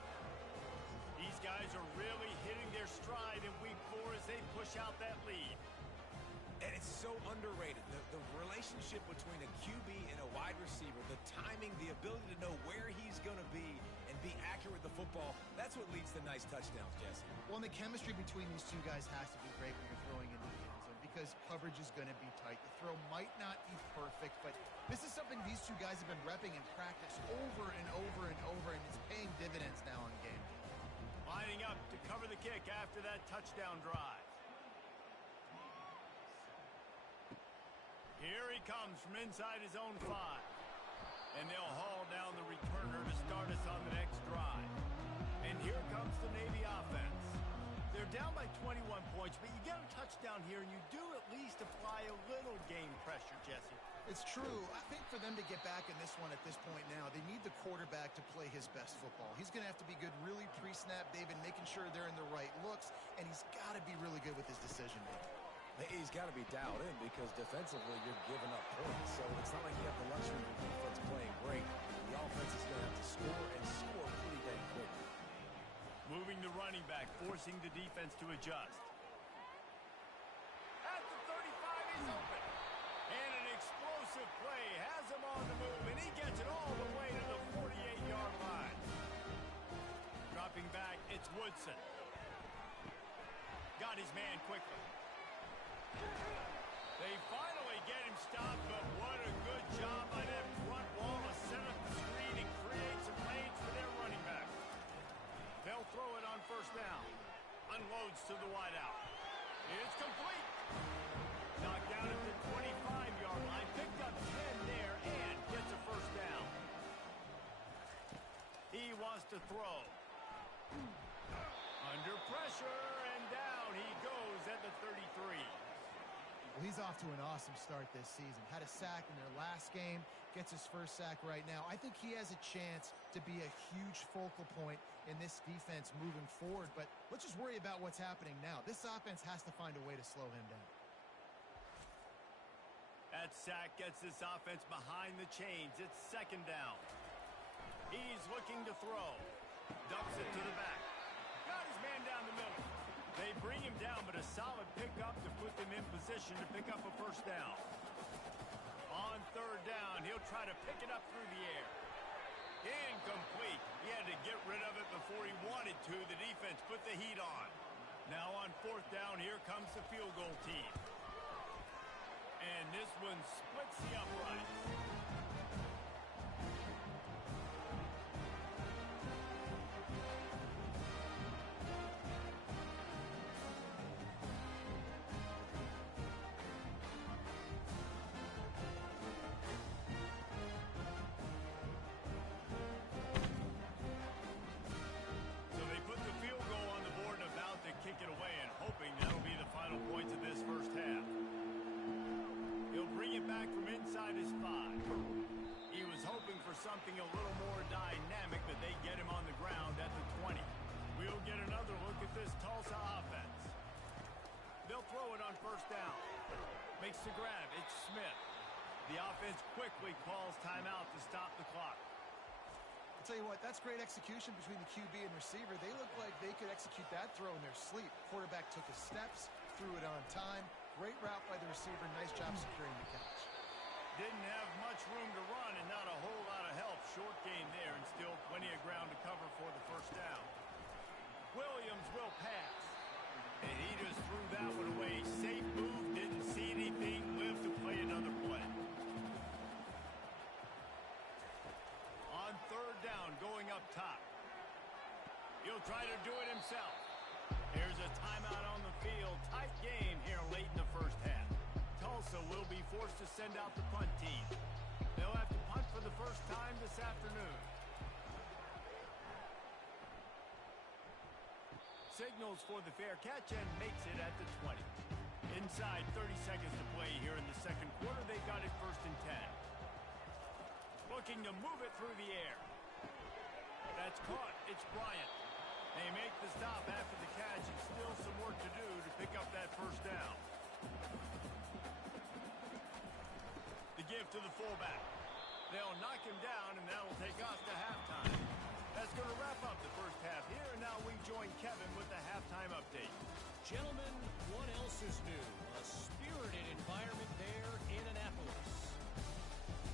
These guys are really hitting their stride in week 4 as they push out that lead. And it's so underrated. The relationship between a QB and a wide receiver, the timing, the ability to know where he's going to be and be accurate with the football, that's what leads to nice touchdowns, Jesse. Well, and the chemistry between these two guys has to be great when you're throwing into the end zone because coverage is going to be tight. The throw might not be perfect, but this is something these two guys have been repping in practice over and over and over, and it's paying dividends now in game. Lining up to cover the kick after that touchdown drive. Here he comes from inside his own 5. And they'll haul down the returner to start us on the next drive. And here comes the Navy offense. They're down by 21 points, but you get a touchdown here, and you do at least apply a little game pressure, Jesse. It's true. I think for them to get back in this one at this point now, they need the quarterback to play his best football. He's going to have to be good really pre-snap, David, making sure they're in the right looks, and he's got to be really good with his decision-making. He's got to be dialed in because defensively you're giving up points. So it's not like you have the luxury of the defense playing great. The offense is going to have to score and score pretty dang quick. Moving the running back, forcing the defense to adjust. At the 35, he's open. And an explosive play has him on the move, and he gets it all the way to the 48-yard line. Dropping back, it's Woodson. Got his man quickly. They finally get him stopped, but what a good job by that front wall to set up the screen and create some lanes for their running back. They'll throw it on first down. Unloads to the wideout. It's complete. Knocked down at the 25-yard line. Picked up 10 there and gets a first down. He wants to throw. Under pressure, and down he goes at the 33. Well, he's off to an awesome start this season. Had a sack in their last game, gets his first sack right now. I think he has a chance to be a huge focal point in this defense moving forward, but let's just worry about what's happening now. This offense has to find a way to slow him down. That sack gets this offense behind the chains. It's second down. He's looking to throw. Dumps it to the back. Got his man down the middle. They bring him down, but a solid pickup to put them in position to pick up a first down. On third down, he'll try to pick it up through the air. Incomplete. He had to get rid of it before he wanted to. The defense put the heat on. Now on fourth down, here comes the field goal team. And this one splits the uprights. So they put the field goal on the board and about to kick it away, and hoping that'll be the final points of this first half. He'll bring it back from inside his 5. He was hoping for something a little more dynamic, but they get him on the ground at the 20. We'll get another look at this Tulsa offense. They'll throw it on first down. Makes the grab. It's Smith. The offense quickly calls timeout to stop the clock. I'll tell you what, that's great execution between the QB and receiver. They look like they could execute that throw in their sleep. Quarterback took his steps, threw it on time. Great route by the receiver. Nice job securing the catch. Didn't have much room to run and not a whole lot of help. Short gain there and still plenty of ground to cover for the first down. Williams will pass. And he just threw that one away. Safe move. Didn't see anything. Lived to play another play. On third down, going up top. He'll try to do it himself. Here's a timeout on the field. Tight game here late in the first half. Tulsa will be forced to send out the punt team. They'll have to punt for the first time this afternoon. Signals for the fair catch and makes it at the 20. Inside 30 seconds to play here in the second quarter. They've got it first and 10. Looking to move it through the air. That's caught. It's Bryant. They make the stop after the catch, and still some work to do to pick up that first down. The give to the fullback. They'll knock him down, and that'll take us to halftime. That's going to wrap up the first half here, and now we join Kevin with the halftime update. Gentlemen, what else is new? A spirited environment there in Annapolis.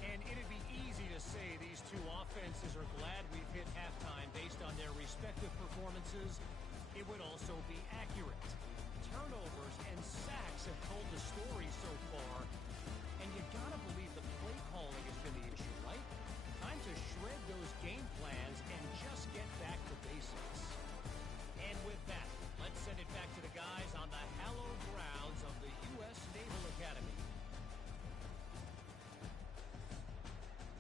And it'd be easy to say these two offenses are glad we've hit halftime based on their respective performances. It would also be accurate. Turnovers and sacks have told the story so far. And you gotta believe the play calling has been the issue, right? Time to shred those game plans and just get back to basics. And with that, let's send it back to the guys on the hallowed grounds of the U.S. Naval Academy.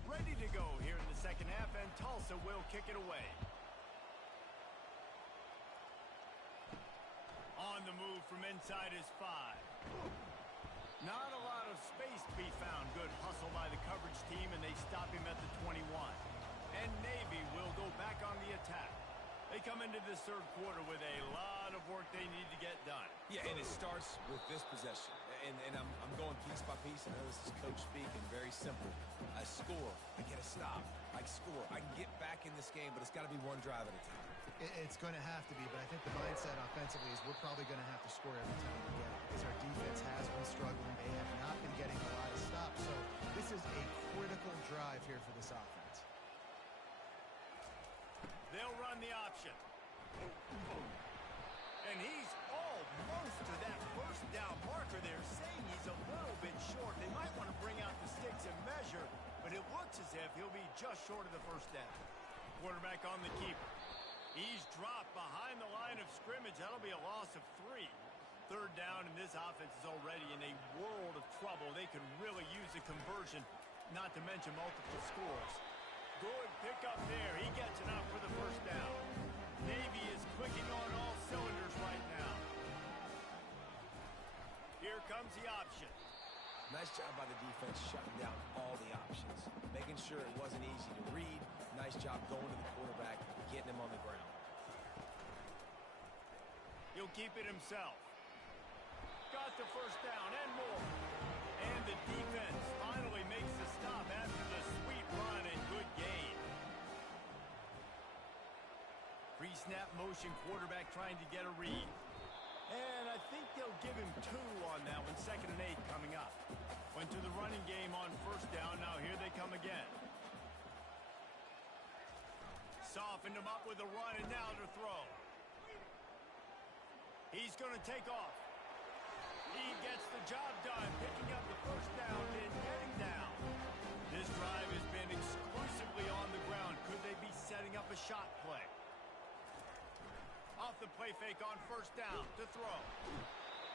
Ready to go here in the second half, and Tulsa will kick it away. On the move from inside his 5. Not a lot of space to be found. Good hustle by the coverage team, and they stop him at the 21. And Navy will go back on the attack. They come into this third quarter with a lot of work they need to get done. Yeah, and it starts with this possession. And I'm going piece by piece. I know this is coach speak and very simple. I score. I get a stop. I score. I can get back in this game, but it's got to be one drive at a time. It's going to have to be, but I think the mindset offensively is we're probably going to have to score every time we get it because our defense has been struggling. They have not been getting a lot of stops, so this is a critical drive here for this offense. They'll run the option. And he's almost to that first down marker. They're saying he's a little bit short. They might want to bring out the sticks and measure, but it looks as if he'll be just short of the first down. Quarterback on the keeper. He's dropped behind the line of scrimmage. That'll be a loss of 3. Third down, and this offense is already in a world of trouble. They could really use a conversion, not to mention multiple scores. Good pickup there. He gets enough for the first down. Navy is clicking on all cylinders right now. Here comes the option. Nice job by the defense shutting down all the options, making sure it wasn't easy to read. Nice job going to the quarterback, getting him on the ground. He'll keep it himself. Got the first down and more. And the defense finally makes the stop after the sweet run and good gain. Pre-snap motion quarterback trying to get a read. And I think they'll give him 2 on that one. 2nd and 8 coming up. Went to the running game on first down. Now here they come again. Softened him up with a run and now to throw. He's going to take off. He gets the job done, picking up the first down and getting down. This drive has been exclusively on the ground. Could they be setting up a shot play? Off the play fake on first down to throw.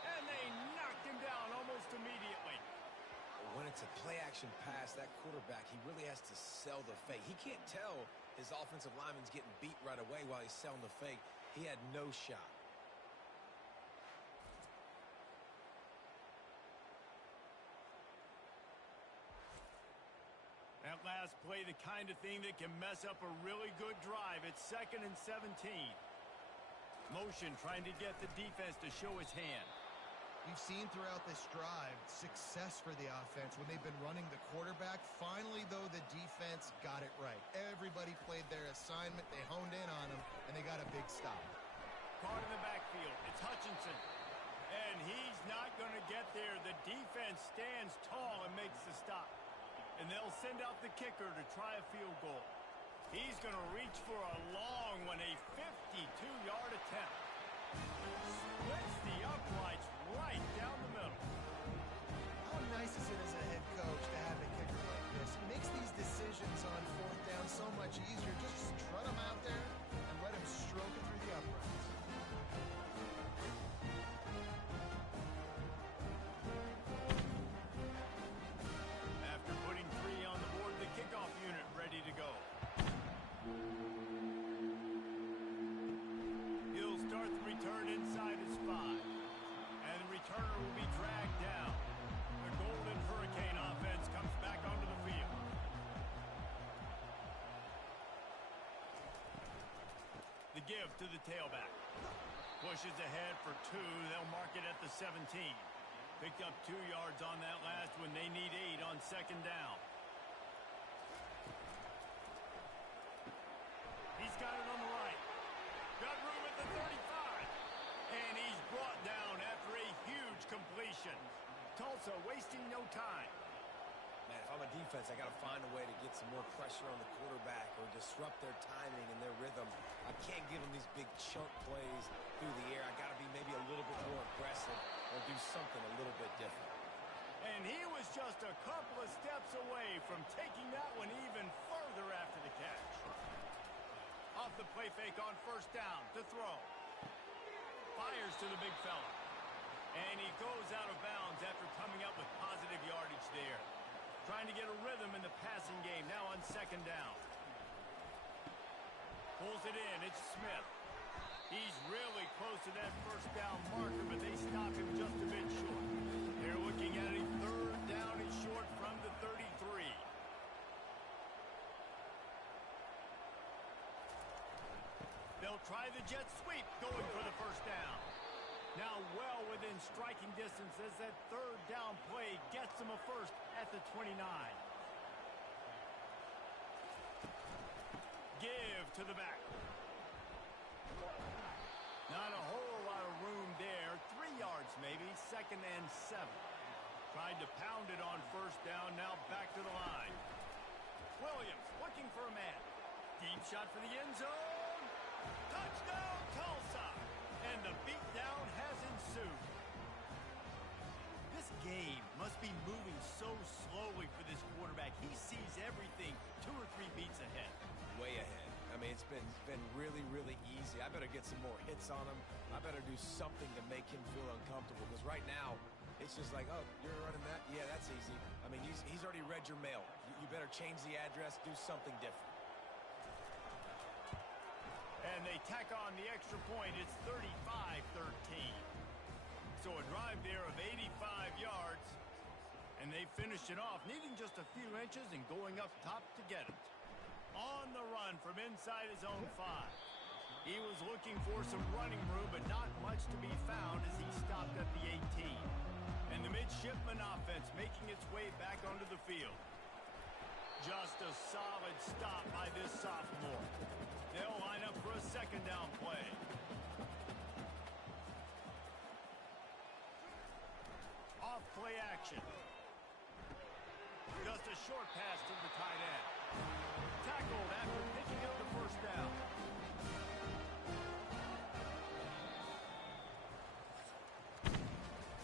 And they knocked him down almost immediately. When it's a play-action pass, that quarterback, he really has to sell the fake. He can't tell his offensive lineman's getting beat right away while he's selling the fake. He had no shot. That last play, the kind of thing that can mess up a really good drive. It's 2nd and 17. Motion trying to get the defense to show his hand. We've seen throughout this drive success for the offense when they've been running the quarterback. Finally, though, the defense got it right. Everybody played their assignment. They honed in on him, and they got a big stop. Caught in the backfield. It's Hutchinson. And he's not going to get there. The defense stands tall and makes the stop. And they'll send out the kicker to try a field goal. He's going to reach for a long one, a 52-yard attempt. Splits the uprights right down the middle. How nice is it as a head coach to have a kicker like this? It makes these decisions on 4th down so much easier. Just strut him out there and let him stroke it through the uprights. After putting 3 on the board, the kickoff unit ready to go. He'll start the return inside his 5. And the returner will be dragged down. The Golden Hurricane offense comes back onto the field. The give to the tailback. Pushes ahead for 2. They'll mark it at the 17. Picked up 2 yards on that last one. They need 8 on 2nd down. He's got it on the right. Got room at the 35. And he's brought down after a huge completion. Tulsa wasting no time. Man, if I'm a defense, I got to find a way to get some more pressure on the quarterback or disrupt their timing and their rhythm. I can't give them these big chunk plays through the air. I got to be maybe a little bit more aggressive or do something a little bit different. And he was just a couple of steps away from taking that one even further after the catch. Off the play fake on first down to throw. Fires to the big fella. And he goes out of bounds after coming up with positive yardage there. Trying to get a rhythm in the passing game now on 2nd down. Pulls it in. It's Smith. He's really close to that first down marker, but they stop him just a bit short. They're looking at a 3rd down and short from the 33. They'll try the jet sweep going for the first down. Now well within striking distance as that 3rd down play gets them a first at the 29. Give to the back. Not a whole lot of room there. 3 yards maybe, 2nd and 7. Tried to pound it on first down, now back to the line. Williams looking for a man. Deep shot for the end zone. Touchdown, Tulsa! And the beatdown has ensued. This game must be moving so slowly for this quarterback. He sees everything 2 or 3 beats ahead. Way ahead. I mean, it's been really, really easy. I better get some more hits on him. I better do something to make him feel uncomfortable. Because right now, it's just like, oh, you're running that? Yeah, that's easy. I mean, he's already read your mail. You better change the address, do something different. And they tack on the extra point. It's 35-13. So a drive there of 85 yards. And they finished it off, needing just a few inches and going up top to get it. On the run from inside his own 5. He was looking for some running room, but not much to be found as he stopped at the 18. And the midshipman offense making its way back onto the field. Just a solid stop by this sophomore. They'll line up for a second down play. Off play action. Just a short pass to the tight end. Tackled after picking up the first down.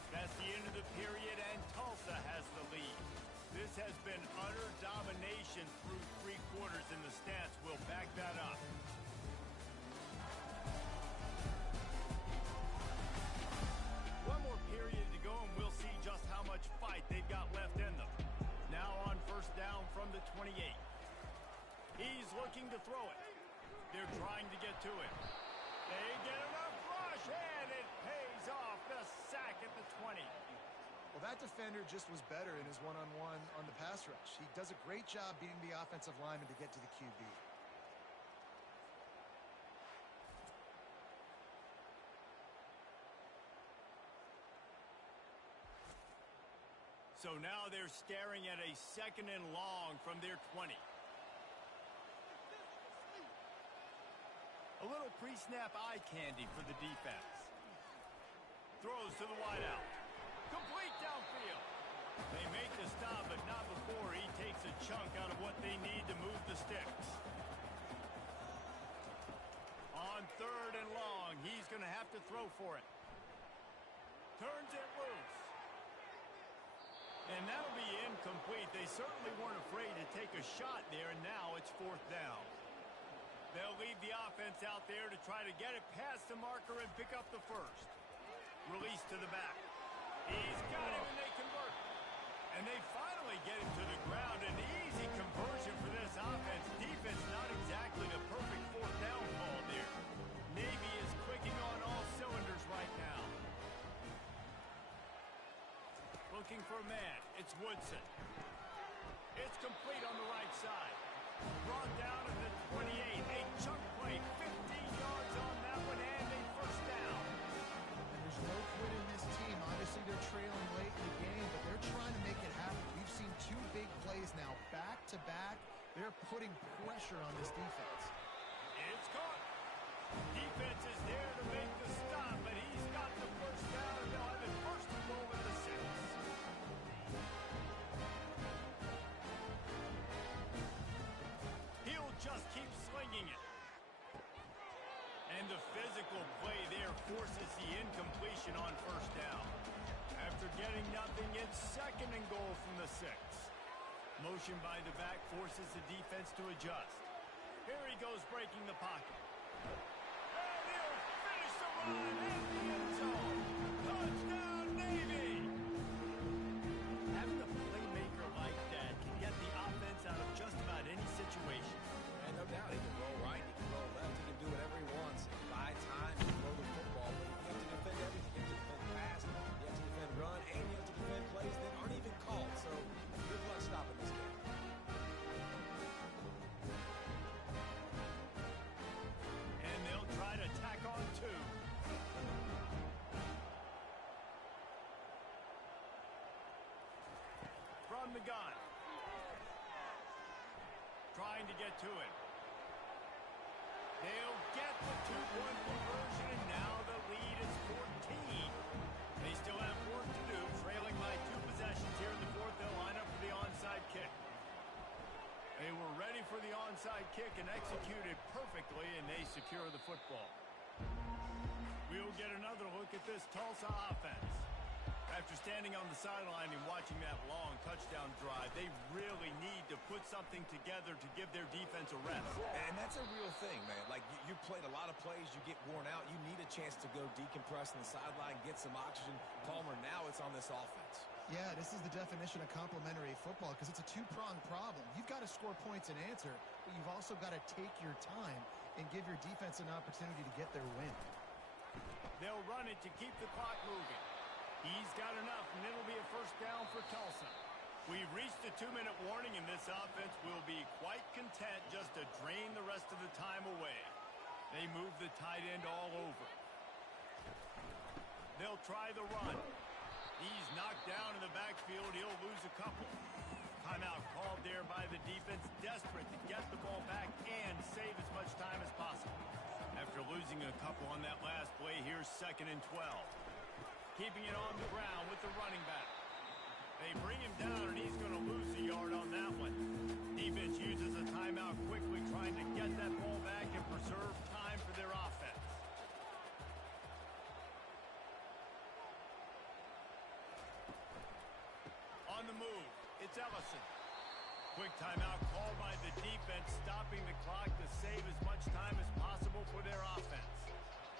That's the end of the period, and Tulsa has the lead. This has been utter domination through 3 quarters, and the stats will back that up. One more period to go, and we'll see just how much fight they've got left in them. Now on first down from the 28. He's looking to throw it. They're trying to get to it. They get enough rush, and it pays off. The sack at the 20. Well, that defender just was better in his one-on-one on the pass rush. He does a great job beating the offensive lineman to get to the QB. So now they're staring at a second and long from their 20. A little pre-snap eye candy for the defense. Throws to the wideout. Complete downfield. They make the stop, but not before he takes a chunk out of what they need to move the sticks. On third and long, he's going to have to throw for it. Turns it loose. And that'll be incomplete. They certainly weren't afraid to take a shot there, and now it's fourth down. They'll leave the offense out there to try to get it past the marker and pick up the first. Release to the back. He's got him, and they convert. And they finally get him to the ground. An easy conversion for this offense. Defense not exactly the perfect fourth down call there. Navy is clicking on all cylinders right now. Looking for a man. It's Woodson. It's complete on the right side. Brought down at the 28. A chunk play. 15 yards on that one, and a first down. And there's no quit in this team. Obviously, they're trailing late in the game, but they're trying to make it happen. We've seen 2 big plays now, back to back. They're putting pressure on this defense. It's caught. Defense is there to make the stop, but he's got the first down, and they'll have it first and goal at the 6. He'll just keep slinging it. And the physical play there forces the incompletion on first down. After getting nothing, it's second and goal from the 6. Motion by the back forces the defense to adjust. Here he goes breaking the pocket. And he'll finish the run in the end zone. Touchdown, Navy! Having a playmaker like that can get the offense out of just about any situation. And no doubt, he can roll right, he can roll left, he can do whatever he wants. Buy time to throw the football, but you have to defend everything. You have to defend pass, you have to defend run, and you have to defend plays that aren't even called. So good luck stopping this game. And they'll try to tack on 2. From the gun. Trying to get to it. They'll get the 2-point conversion, and now the lead is 14. They still have work to do, trailing by 2 possessions here in the 4th. They'll line up for the onside kick. They were ready for the onside kick and executed perfectly, and they secure the football. We'll get another look at this Tulsa offense. After standing on the sideline and watching that long touchdown drive, they really need to put something together to give their defense a rest. And that's a real thing, man. Like, you played a lot of plays, you get worn out, you need a chance to go decompress on the sideline, get some oxygen. Palmer, now it's on this offense. Yeah, this is the definition of complementary football because it's a 2-pronged problem. You've got to score points and answer, but you've also got to take your time and give your defense an opportunity to get their win. They'll run it to keep the clock moving. He's got enough, and it'll be a first down for Tulsa. We've reached the 2-minute warning, and this offense will be quite content just to drain the rest of the time away. They move the tight end all over. They'll try the run. He's knocked down in the backfield. He'll lose a couple. Timeout called there by the defense, desperate to get the ball back and save as much time as possible. After losing a couple on that last play, here's 2nd and 12. Keeping it on the ground with the running back. They bring him down, and he's going to lose a yard on that one. Defense uses a timeout quickly, trying to get that ball back and preserve time for their offense. On the move, it's Ellison. Quick timeout called by the defense, stopping the clock to save as much time as possible for their offense.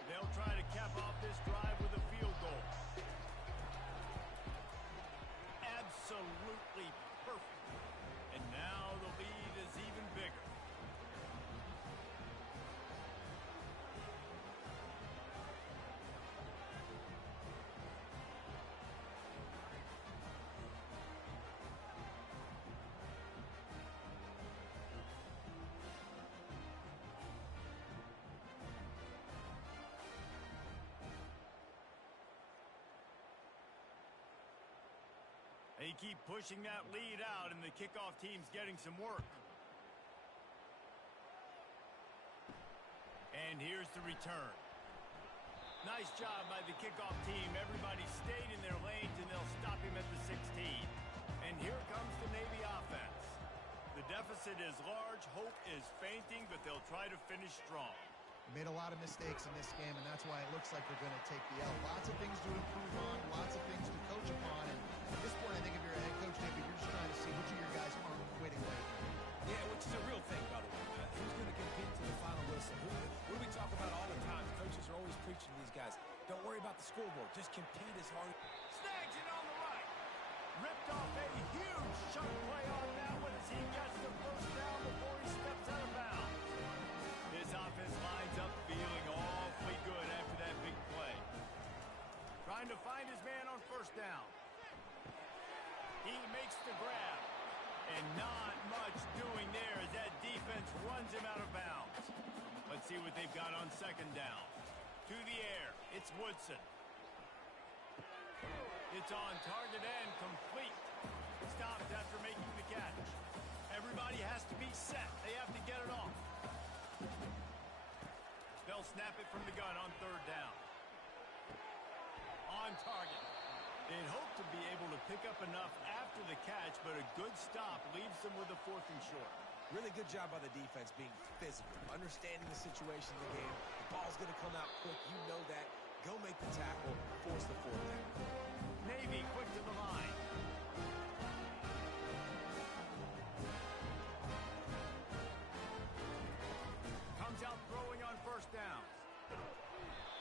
They'll try to cap off this drive with a field goal. Absolutely perfect. And now the lead is even bigger. They keep pushing that lead out, and the kickoff team's getting some work. And here's the return. Nice job by the kickoff team. Everybody stayed in their lanes, and they'll stop him at the 16. And here comes the Navy offense. The deficit is large. Hope is fainting, but they'll try to finish strong. Made a lot of mistakes in this game, and that's why it looks like they're going to take the L. Lots of things to improve on, lots of things to coach upon, and at this point, I think if you're a head coach, David, you're just trying to see which of your guys aren't quitting right now. Yeah, which is a real thing, by the way. Who's going to compete to the final whistle? What do we talk about all the time? Coaches are always preaching to these guys. Don't worry about the scoreboard. Just compete as hard. Snags it on the right. Ripped off a huge chunk play on that one as he gets the first down before he steps out of bounds. This offense lines up feeling awfully good after that big play. Trying to find his man on first down. He makes the grab. And not much doing there as that defense runs him out of bounds. Let's see what they've got on second down. To the air, it's Woodson. It's on target and complete. Stopped after making the catch. Everybody has to be set. They have to get it off. They'll snap it from the gun on third down. On target. They'd hope to be able to pick up enough after the catch, but a good stop leaves them with a 4th and short. Really good job by the defense being physical, understanding the situation of the game. The ball's going to come out quick. You know that. Go make the tackle, force the 4th down. Navy quick to the line. Comes out throwing on first down.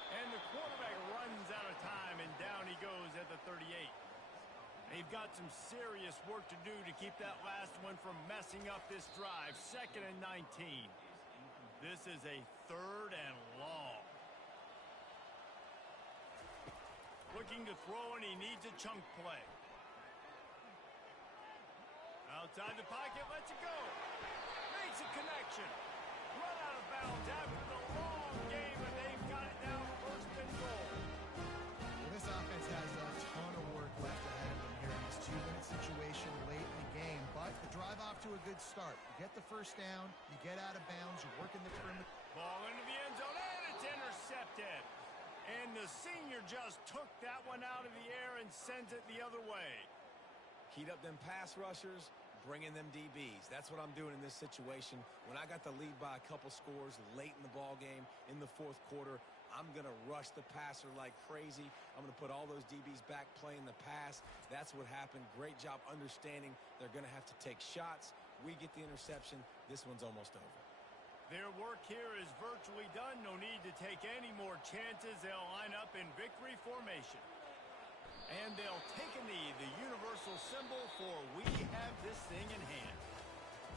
And the quarterback runs out of time, and down he goes at the 38. They've got some serious work to do to keep that last one from messing up this drive. 2nd and 19. This is a 3rd and long. Looking to throw, and he needs a chunk play. Outside the pocket, lets it go. Makes a connection. Run out of bounds after the long game, and they've got it now 1st and goal. Well, this offense has a ton of work left ahead of them here in this 2-minute situation late in the game, but the drive off to a good start. You get the first down, you get out of bounds, you work in the perimeter. Ball into the end zone, and it's intercepted. And the senior just took that one out of the air and sends it the other way. Heat up them pass rushers, bring in them DBs. That's what I'm doing in this situation. When I got the lead by a couple scores late in the ball game in the 4th quarter, I'm going to rush the passer like crazy. I'm going to put all those DBs back playing the pass. That's what happened. Great job understanding they're going to have to take shots. We get the interception. This one's almost over. Their work here is virtually done. No need to take any more chances. They'll line up in victory formation. And they'll take a knee, the universal symbol for we have this thing in hand.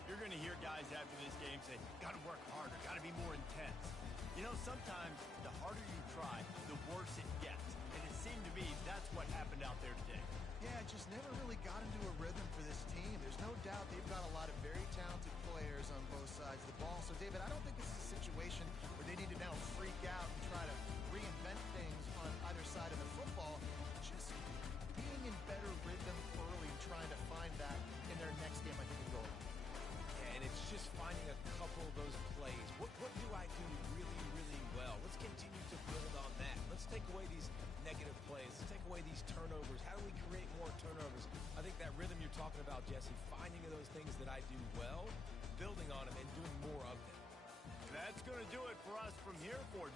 You're going to hear guys after this game say, got to work harder, got to be more intense. You know, sometimes the harder you try, the worse it gets. And it's seemed to be that's what happened out there today. Yeah, just never really got into a rhythm for this team. There's no doubt they've got a lot of very talented players on both sides of the ball. So, David, I don't think this is a situation where they need to now freak out and try to reinvent things on either side of the football. Just being in better rhythm early and trying to find that in their next game, I think will go around. Yeah, and it's just finding a couple of those plays. What do I do really, really well? Let's continue to build on that. Let's take away these negative plays. Let's take away these turnovers. How do we create more turnovers? I think that rhythm you're talking about, Jesse, finding those things that I do well, building on them, and doing more of them. That's going to do it for us from here for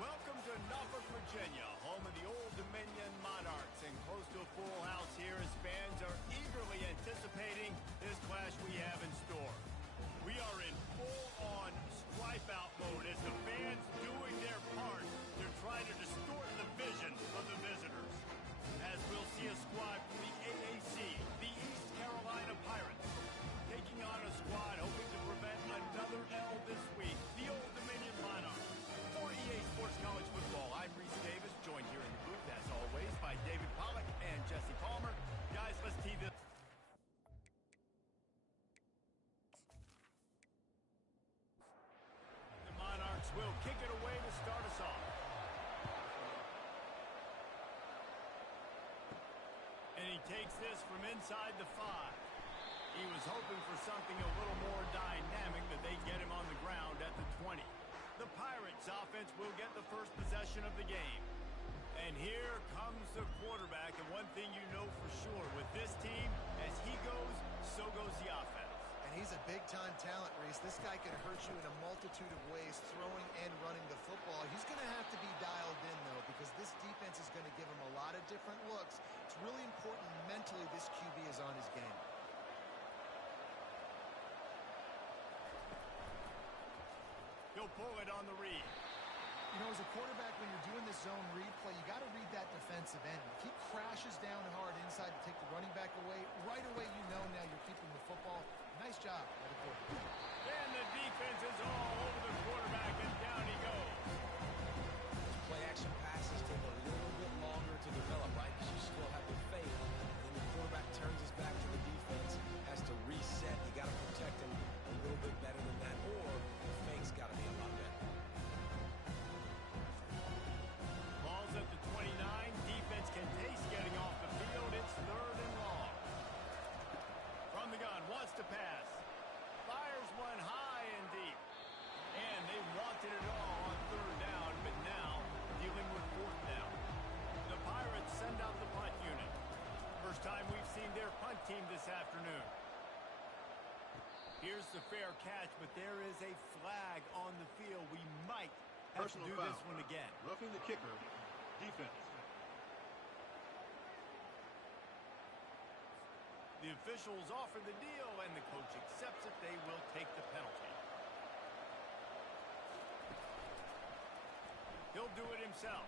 Welcome to Norfolk, Virginia, home of the Old Dominion Monarchs, and close to a full house here as fans are eagerly anticipating this clash we have in store. We are in full-on stripe-out mode as the fans doing their part to try to distort the vision of the visitors. As we'll see a squad from the AAC, the East Carolina Pirates, taking on a squad hoping to prevent another L this week, the Old Dominion Monarchs. For EA Sports College Football, I'm Reese Davis, joined here in the booth, as always, by David Pollack and Jesse Palmer. Guys, let's tee this. The Monarchs will kick it away to start us off. And he takes this from inside the 5. He was hoping for something a little more dynamic, that they get him on the ground at the 20. The Pirates offense will get the first possession of the game. And here comes the quarterback, and one thing you know for sure, with this team, as he goes, so goes the offense. And he's a big-time talent, Reese. This guy can hurt you in a multitude of ways, throwing and running the football. He's going to have to be dialed in, though, because this defense is going to give him a lot of different looks. It's really important mentally this QB is on his game. He'll pull it on the read. You know, as a quarterback, when you're doing this zone read play, you got to read that defensive end. If he crashes down hard inside to take the running back away, right away you know now you're keeping the football. Nice job by the quarterback. And the defense is all over the quarterback, and down he goes. Those play-action passes take a little bit longer to develop, right? Because you still have to fake. And then the quarterback turns his back to the defense, has to reset. You got to protect him a little bit better than that, or the fake's got to be a lot better. Ball's at the 29. Defense can taste getting off the field. It's 3rd and long. From the gun, wants to pass. Fires one high and deep. And they wanted it all on 3rd down, but now dealing with 4th down. The Pirates send out the punt unit. First time we've seen their punt team this afternoon. Here's the fair catch, but there is a flag on the field. We might have Personal to do foul. this one again. Roughing the kicker. Defense. The officials offer the deal, and the coach accepts it. They will take the penalty. He'll do it himself.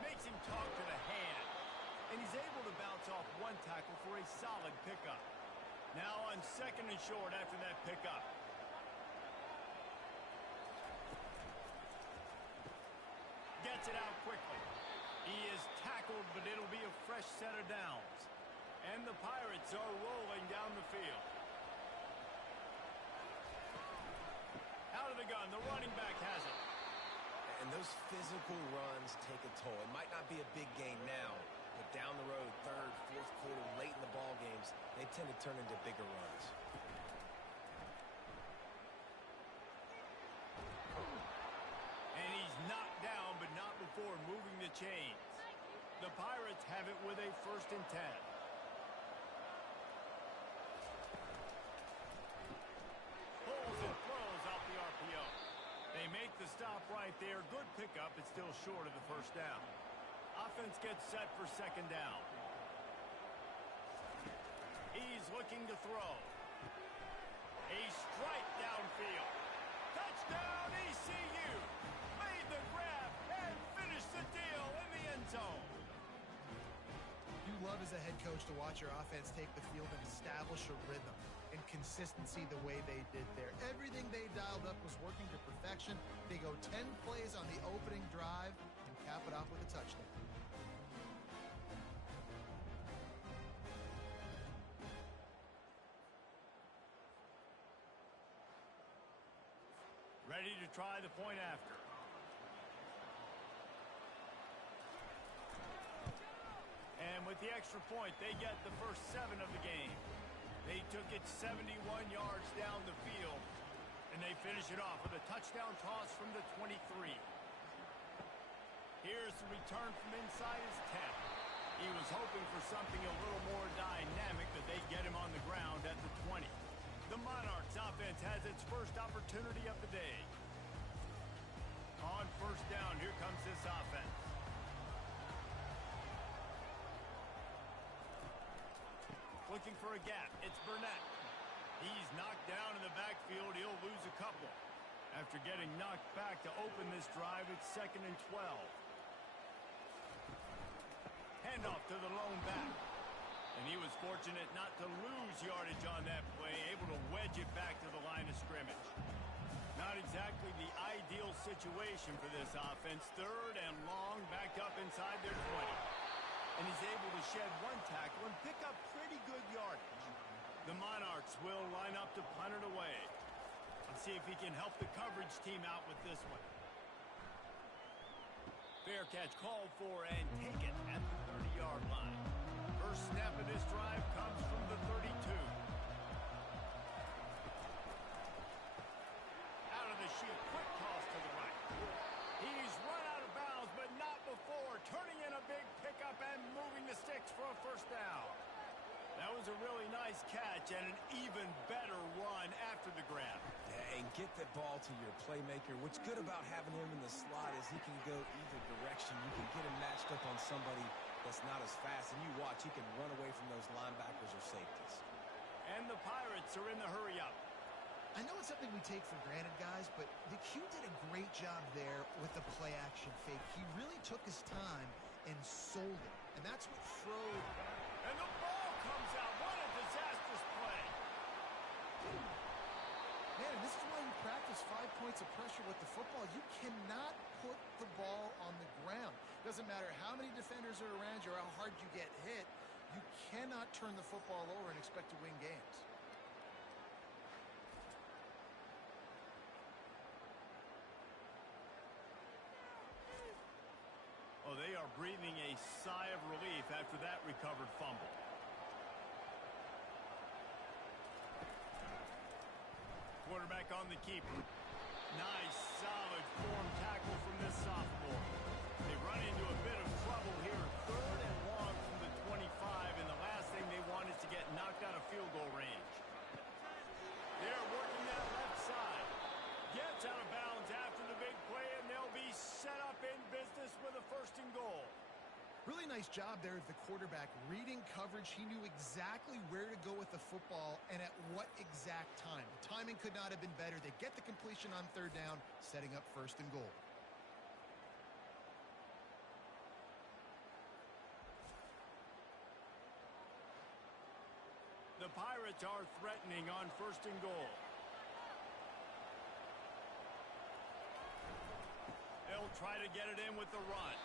Makes him talk to the hand. and he's able to bounce off one tackle for a solid pickup. Now on 2nd and short after that pickup. Gets it out quickly. He is tackled, but it'll be a fresh set of downs. And the Pirates are rolling down the field. Out of the gun, the running back has it. And those physical runs take a toll. It might not be a big gain now, but down the road, 3rd, 4th quarter, late in the ball games, they tend to turn into bigger runs. And he's knocked down, but not before moving the chains. The Pirates have it with a 1st and 10. Pulls and throws off the RPO. They make the stop right there. Good pickup. It's still short of the 1st down. Offense gets set for 2nd down. He's looking to throw. A strike downfield. Touchdown ECU. Made the grab and finished the deal in the end zone. You love as a head coach to watch your offense take the field and establish a rhythm and consistency the way they did there. Everything they dialed up was working to perfection. They go 10 plays on the opening drive and cap it off with a touchdown. Ready to try the point after. And with the extra point, they get the first 7 of the game. They took it 71 yards down the field, and they finish it off with a touchdown toss from the 23. Here's the return from inside his 10. He was hoping for something a little more dynamic, but they get him on the ground at the 20. The Monarchs offense has its first opportunity of the day. On 1st down, here comes this offense. Looking for a gap. It's Burnett. He's knocked down in the backfield. He'll lose a couple. After getting knocked back to open this drive, it's 2nd and 12. Handoff to the lone back. And he was fortunate not to lose yardage on that play, able to wedge it back to the line of scrimmage. Not exactly the ideal situation for this offense. 3rd and long, backed up inside their 20. And he's able to shed one tackle and pick up pretty good yardage. The Monarchs will line up to punt it away. Let's see if he can help the coverage team out with this one. Fair catch called for and taken at the 30-yard line. First snap of this drive comes from the 32. Out of the chute, quick toss to the right. He's run out of bounds, but not before turning in a big pickup and moving the sticks for a 1st down. That was a really nice catch and an even better run after the grab. Yeah, and get the ball to your playmaker. What's good about having him in the slot is he can go either direction. You can get him matched up on somebody that's not as fast, and you watch, he can run away from those linebackers or safeties. And the Pirates are in the hurry-up. I know it's something we take for granted, guys, but the Q did a great job there with the play-action fake. He really took his time and sold it, and that's what Froed. And the ball comes out. What a disastrous play. Man, this is why you practice 5 points of pressure with the football. You cannot put the ball on the ground. Doesn't matter how many defenders are around you or how hard you get hit. You cannot turn the football over and expect to win games. Oh, they are breathing a sigh of relief after that recovered fumble. Quarterback on the keeper. Nice, solid form tackle from this sophomore. They run into a bit of trouble here. 3rd and long from the 25, and the last thing they want is to get knocked out of field goal range. They're working that left side. Gets out of bounds after the big play, and they'll be set up in business with a 1st and goal. Really nice job there of the quarterback. Reading coverage, he knew exactly where to go with the football and at what exact time. The timing could not have been better. They get the completion on 3rd down, setting up 1st and goal. The Pirates are threatening on 1st and goal. They'll try to get it in with the run.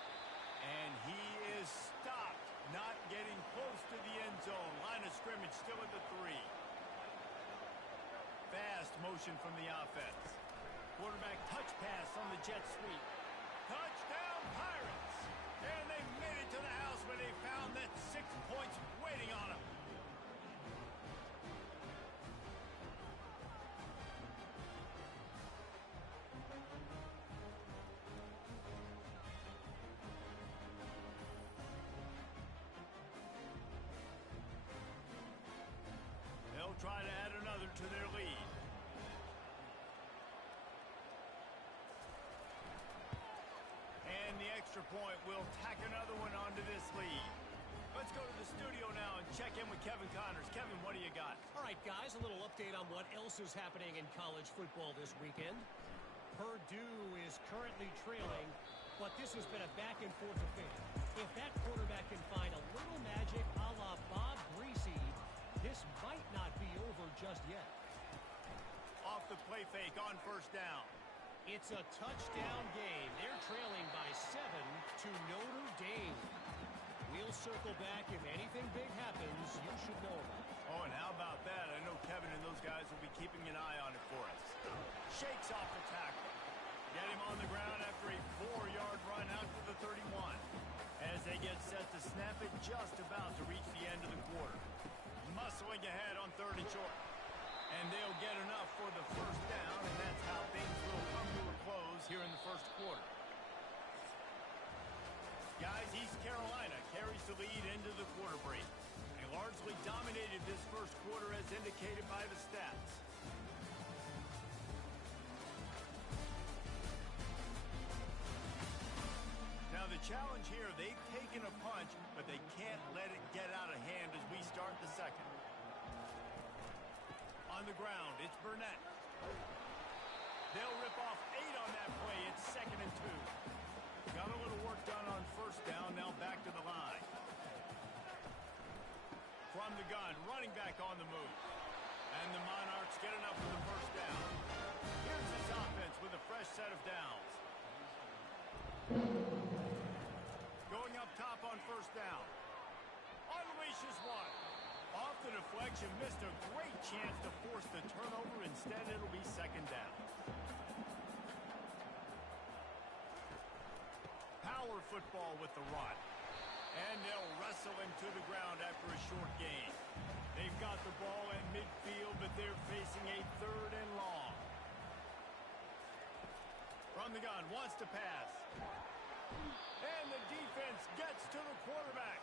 And he is stopped, not getting close to the end zone. Line of scrimmage still at the 3. Fast motion from the offense. Quarterback touch pass on the jet sweep. Touchdown Pirates! And they made it to the house when they found that 6 points waiting on them. They'll try to add another to their lead. And the extra point will tack another one onto this lead. Let's go to the studio now and check in with Kevin Connors. Kevin, what do you got? All right, guys, a little update on what else is happening in college football this weekend. Purdue is currently trailing, but this has been a back-and-forth affair. If that quarterback can find a little magic a la Bob Greasy, this might not be over just yet. Off the play fake on 1st down. It's a touchdown game. They're trailing by 7 to Notre Dame. We'll circle back if anything big happens you should know about. Oh, and how about that? I know Kevin and those guys will be keeping an eye on it for us. Shakes off the tackle. Get him on the ground after a 4-yard run out to the 31. As they get set to snap it just about to reach the end of the quarter. Muscling ahead on 3rd and short. And they'll get enough for the 1st down, and that's how things will come to a close here in the 1st quarter. Guys, East Carolina carries the lead into the quarter break. They largely dominated this 1st quarter as indicated by the stats. Now the challenge here, they've taken a punch, but they can't let it get out of hand as we start the 2nd. On the ground, it's Burnett. They'll rip off 8 on that play. It's 2nd and 2. Got a little work done on 1st down, now back to the line. From the gun, running back on the move. And the Monarchs get enough for the 1st down. Here's this offense with a fresh set of downs. Going up top on 1st down. Unleashes one. Off the deflection, missed a great chance to force the turnover. Instead, it'll be 2nd down. Power football with the run. And they'll wrestle him to the ground after a short gain. They've got the ball at midfield, but they're facing a 3rd and long. From the gun, wants to pass. And the defense gets to the quarterback.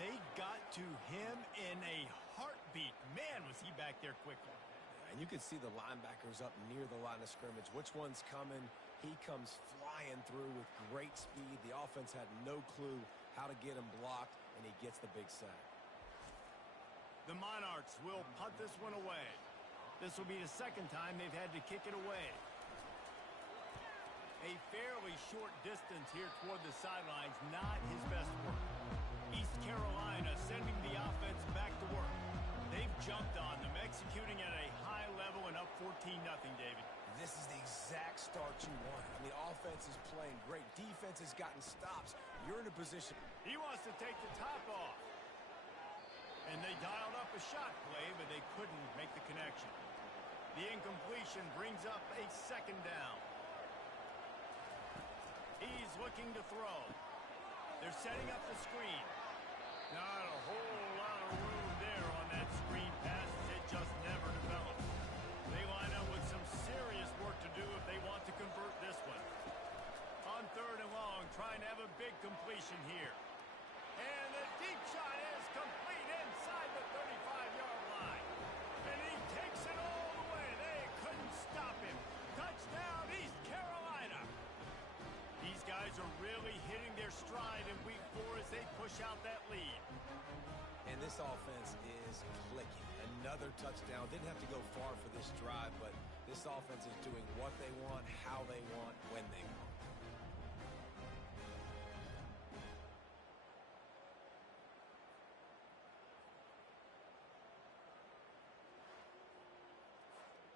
They got to him in a heartbeat. Man, was he back there quickly. And you can see the linebackers up near the line of scrimmage. Which one's coming? He comes flying through with great speed. The offense had no clue how to get him blocked, and he gets the big sack. The Monarchs will punt this one away. This will be the 2nd time they've had to kick it away. A fairly short distance here toward the sidelines, not his best work. East Carolina sending the offense back to work. They've jumped on them, executing at a high level and up 14-0, David. This is the exact start you want. I mean, offense is playing great. Defense has gotten stops. You're in a position. He wants to take the top off. And they dialed up a shot play, but they couldn't make the connection. The incompletion brings up a 2nd down. He's looking to throw. They're setting up the screen. Not a whole lot of room there on that screen pass. It just never developed. They line up with some serious work to do if they want to convert this one. On 3rd and long, trying to have a big completion here. And the deep shot is complete inside the 35-yard line. And he takes it all the way. They couldn't stop him. Touchdown, East Carolina. These guys are really hitting their stride in week 4 as they push out that lead. And this offense is clicking. Another touchdown. Didn't have to go far for this drive, but this offense is doing what they want, how they want, when they want.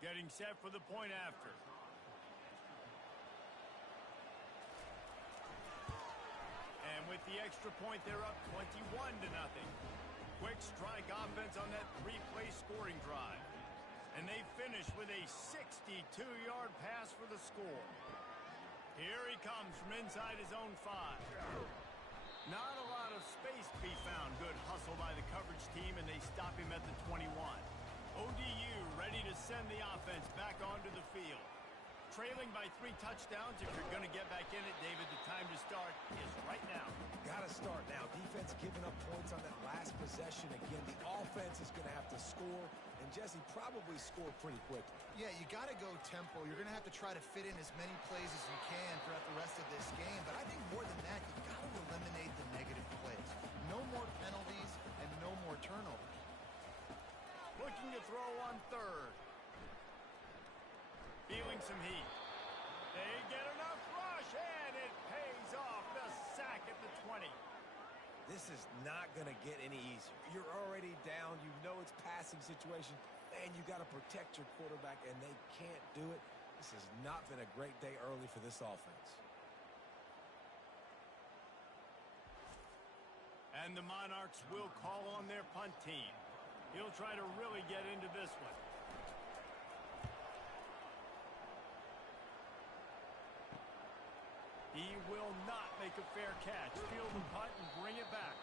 Getting set for the point after. And with the extra point, they're up 21-0. Quick strike offense on that three-play scoring drive. And they finish with a 62-yard pass for the score. Here he comes from inside his own 5. Not a lot of space to be found. Good hustle by the coverage team, and they stop him at the 21. ODU ready to send the offense back onto the field. Trailing by 3 touchdowns. If you're going to get back in it, David, the time to start is right now. Got to start now. Defense giving up points on that last possession. Again, the offense is going to have to score, and Jesse probably score pretty quickly. Yeah, you got to go tempo. You're going to have to try to fit in as many plays as you can throughout the rest of this game. But I think more than that, you got to eliminate the negative plays. No more penalties and no more turnovers. Looking to throw on 3rd. Feeling some heat. They get enough rush, and it pays off. The sack at the 20. This is not going to get any easier. You're already down. You know it's passing situation, and you got to protect your quarterback, and they can't do it. This has not been a great day early for this offense. And the Monarchs will call on their punt team. He'll try to really get into this one. He will not make a fair catch. Field the punt and bring it back.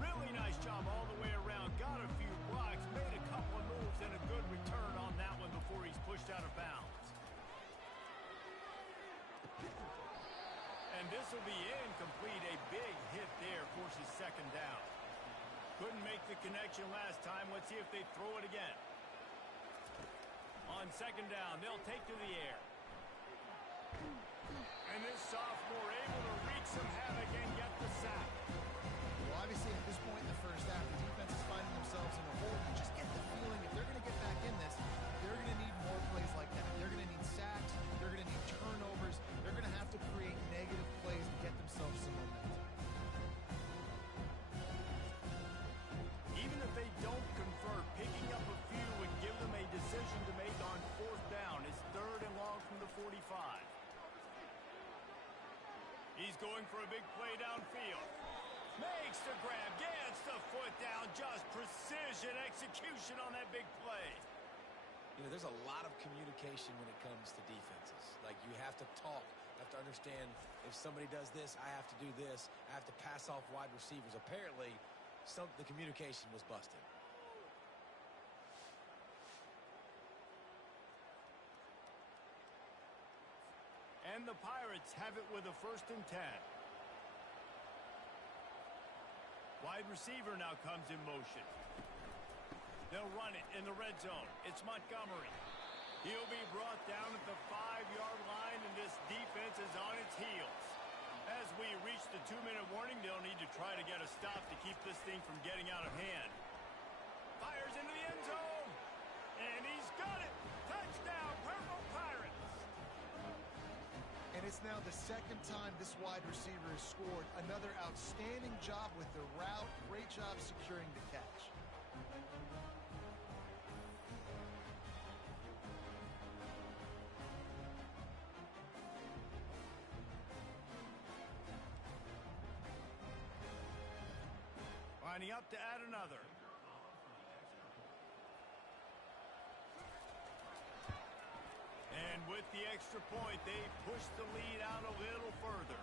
Really nice job all the way around. Got a few blocks, made a couple of moves, and a good return on that one before he's pushed out of bounds. And this will be incomplete. A big hit there forces 2nd down. Couldn't make the connection last time. Let's see if they throw it again. On 2nd down, they'll take to the air. And this sophomore able to wreak some havoc and get the sack. Well, obviously, at this point in the first half, the defense is finding themselves in a hole. You just get the feeling if they're going to get back in this, they're going to need more plays like that. They're going to need sacks. They're going to need turnovers. They're going to have to create negative plays to get themselves some momentum. Even if they don't convert, picking up a few would give them a decision to make on 4th down. It's 3rd and long from the 45. He's going for a big play downfield. Makes the grab, gets the foot down. Just precision execution on that big play. You know, there's a lot of communication when it comes to defenses. Like, you have to talk. You have to understand if somebody does this, I have to do this. I have to pass off wide receivers. Apparently, the communication was busted. And the Pirates have it with a 1st and 10. Wide receiver now comes in motion. They'll run it in the red zone. It's Montgomery. He'll be brought down at the 5-yard line, and this defense is on its heels. As we reach the 2-minute warning, they'll need to try to get a stop to keep this thing from getting out of hand. Fires into the end zone, and he's got it. Touchdown, Purple Pirates. And it's now the 2nd time this wide receiver has scored. Another outstanding job with the route. Great job securing the catch. Lining up to add another. And with the extra point, they push the lead out a little further.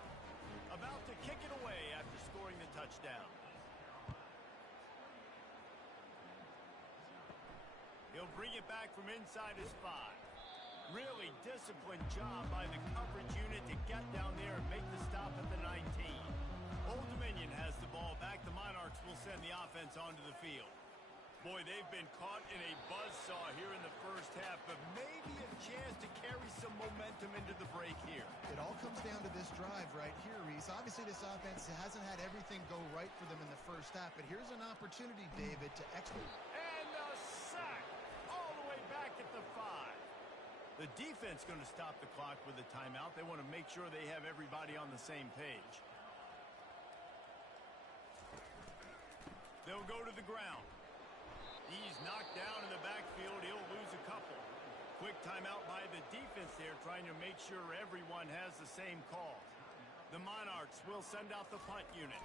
About to kick it away after scoring the touchdown. He'll bring it back from inside his 5. Really disciplined job by the coverage unit to get down there and make the stop at the 19. Old Dominion has the ball back. The Monarchs will send the offense onto the field. Boy, they've been caught in a buzzsaw here in the first half, but maybe a chance to carry some momentum into the break here. It all comes down to this drive right here, Reese. Obviously, this offense hasn't had everything go right for them in the first half, but here's an opportunity, David, to execute. And a sack all the way back at the 5. The defense going to stop the clock with a timeout. They want to make sure they have everybody on the same page. They'll go to the ground. He's knocked down in the backfield. He'll lose a couple. Quick timeout by the defense there, trying to make sure everyone has the same call. The Monarchs will send out the punt unit.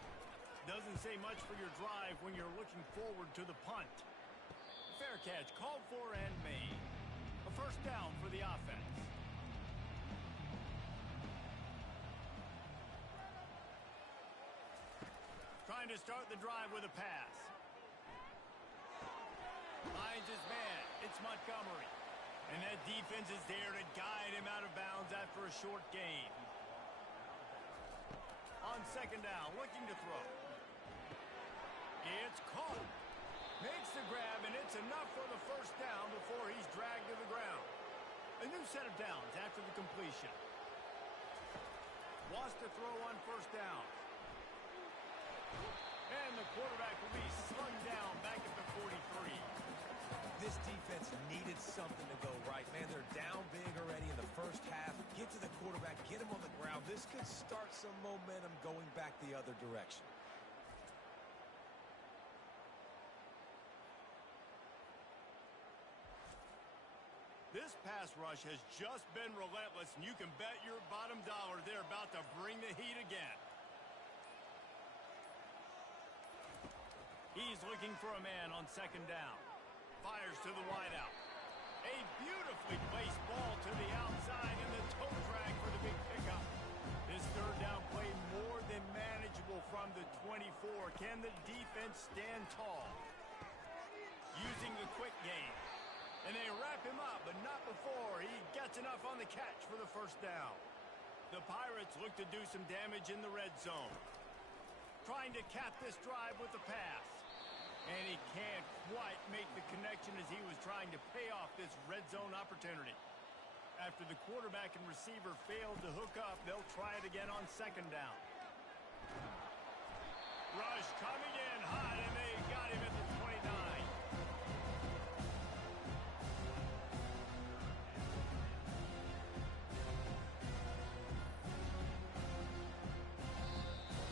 Doesn't say much for your drive when you're looking forward to the punt. Fair catch, called for and made. A first down for the offense. Trying to start the drive with a pass. Finds his man. It's Montgomery. And that defense is there to guide him out of bounds after a short gain. On second down, looking to throw. It's caught. Makes the grab, and it's enough for the first down before he's dragged to the ground. A new set of downs after the completion. Wants to throw on first down. And the quarterback will be slung down back at the 43. This defense needed something to go right. Man, they're down big already in the first half. Get to the quarterback, get him on the ground. This could start some momentum going back the other direction. This pass rush has just been relentless, and you can bet your bottom dollar they're about to bring the heat again. He's looking for a man on second down. Fires to the wideout. A beautifully placed ball to the outside, and the toe drag for the big pickup. This third down play more than manageable from the 24. Can the defense stand tall? Using the quick game. And they wrap him up, but not before he gets enough on the catch for the first down. The Pirates look to do some damage in the red zone. Trying to cap this drive with the pass. And he can't quite make the connection as he was trying to pay off this red zone opportunity. After the quarterback and receiver failed to hook up, they'll try it again on second down. Rush coming in hot, and they got him at the 29.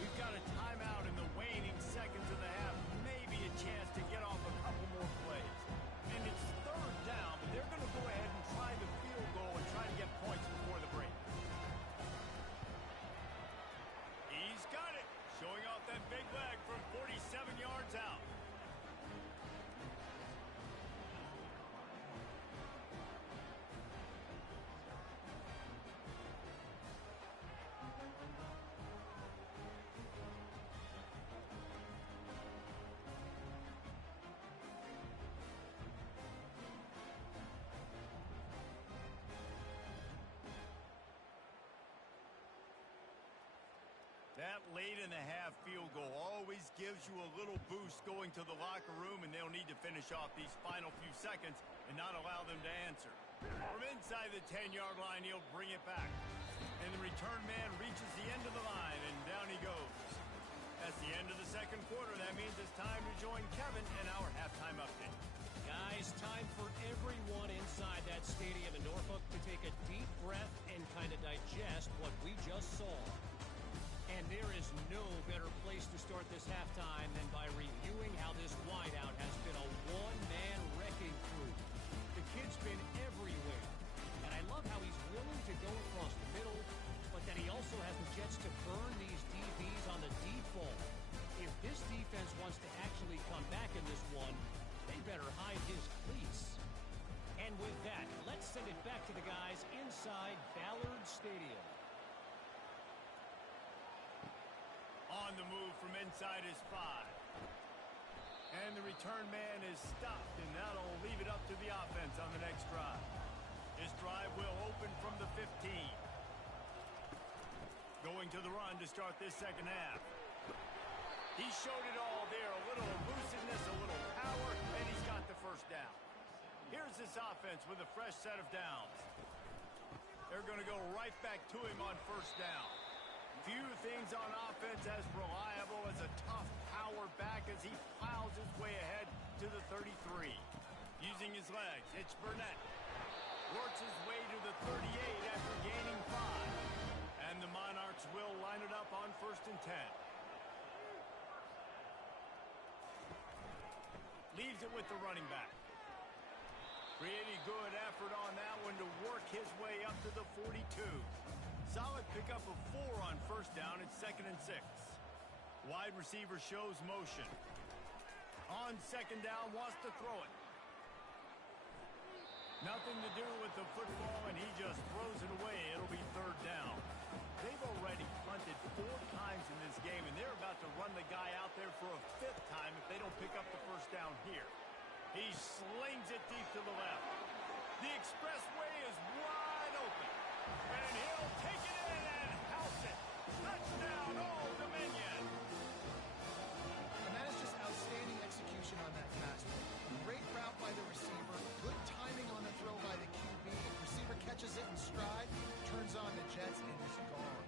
We've got a timeout in the waning seconds of the half. Maybe a chance to get off a couple more plays. And it's third down, but they're going to go ahead and try the field goal and try to get points before the break. He's got it. Showing off that big leg from 47 yards out. That late in the half field goal always gives you a little boost going to the locker room, and they'll need to finish off these final few seconds and not allow them to answer. From inside the 10-yard line, he'll bring it back. And the return man reaches the end of the line, and down he goes. That's the end of the second quarter. That means it's time to join Kevin in our halftime update. Guys, time for everyone inside that stadium in Norfolk to take a deep breath and kind of digest what we just saw. And there is no better place to start this halftime than by reviewing how this wideout has been a one-man wrecking crew. The kid's been everywhere. And I love how he's willing to go across the middle, but that he also has the jets to burn these DBs on the deep ball. If this defense wants to actually come back in this one, they better hide his cleats. And with that, let's send it back to the guys inside Ballard Stadium. On the move from inside his 5. And the return man is stopped, and that'll leave it up to the offense on the next drive. This drive will open from the 15. Going to the run to start this second half. He showed it all there. A little elusiveness, a little power, and he's got the first down. Here's this offense with a fresh set of downs. They're going to go right back to him on first down. Few things on offense as reliable as a tough power back as he plows his way ahead to the 33. Using his legs, it's Burnett. Works his way to the 38 after gaining 5. And the Monarchs will line it up on first and 10. Leaves it with the running back. Pretty good effort on that one to work his way up to the 42. Solid pickup of 4 on first down. It's 2nd and 6. Wide receiver shows motion. On 2nd down, wants to throw it. Nothing to do with the football, and he just throws it away. It'll be 3rd down. They've already punted 4 times in this game, and they're about to run the guy out there for a 5th time if they don't pick up the first down here. He slings it deep to the left. The expressway is wide open, and he'll take it in and house it. Touchdown, Old Dominion. And that is just outstanding execution on that pass. Great route by the receiver. Good timing on the throw by the QB. Receiver catches it in stride, turns on the jets, and is gone.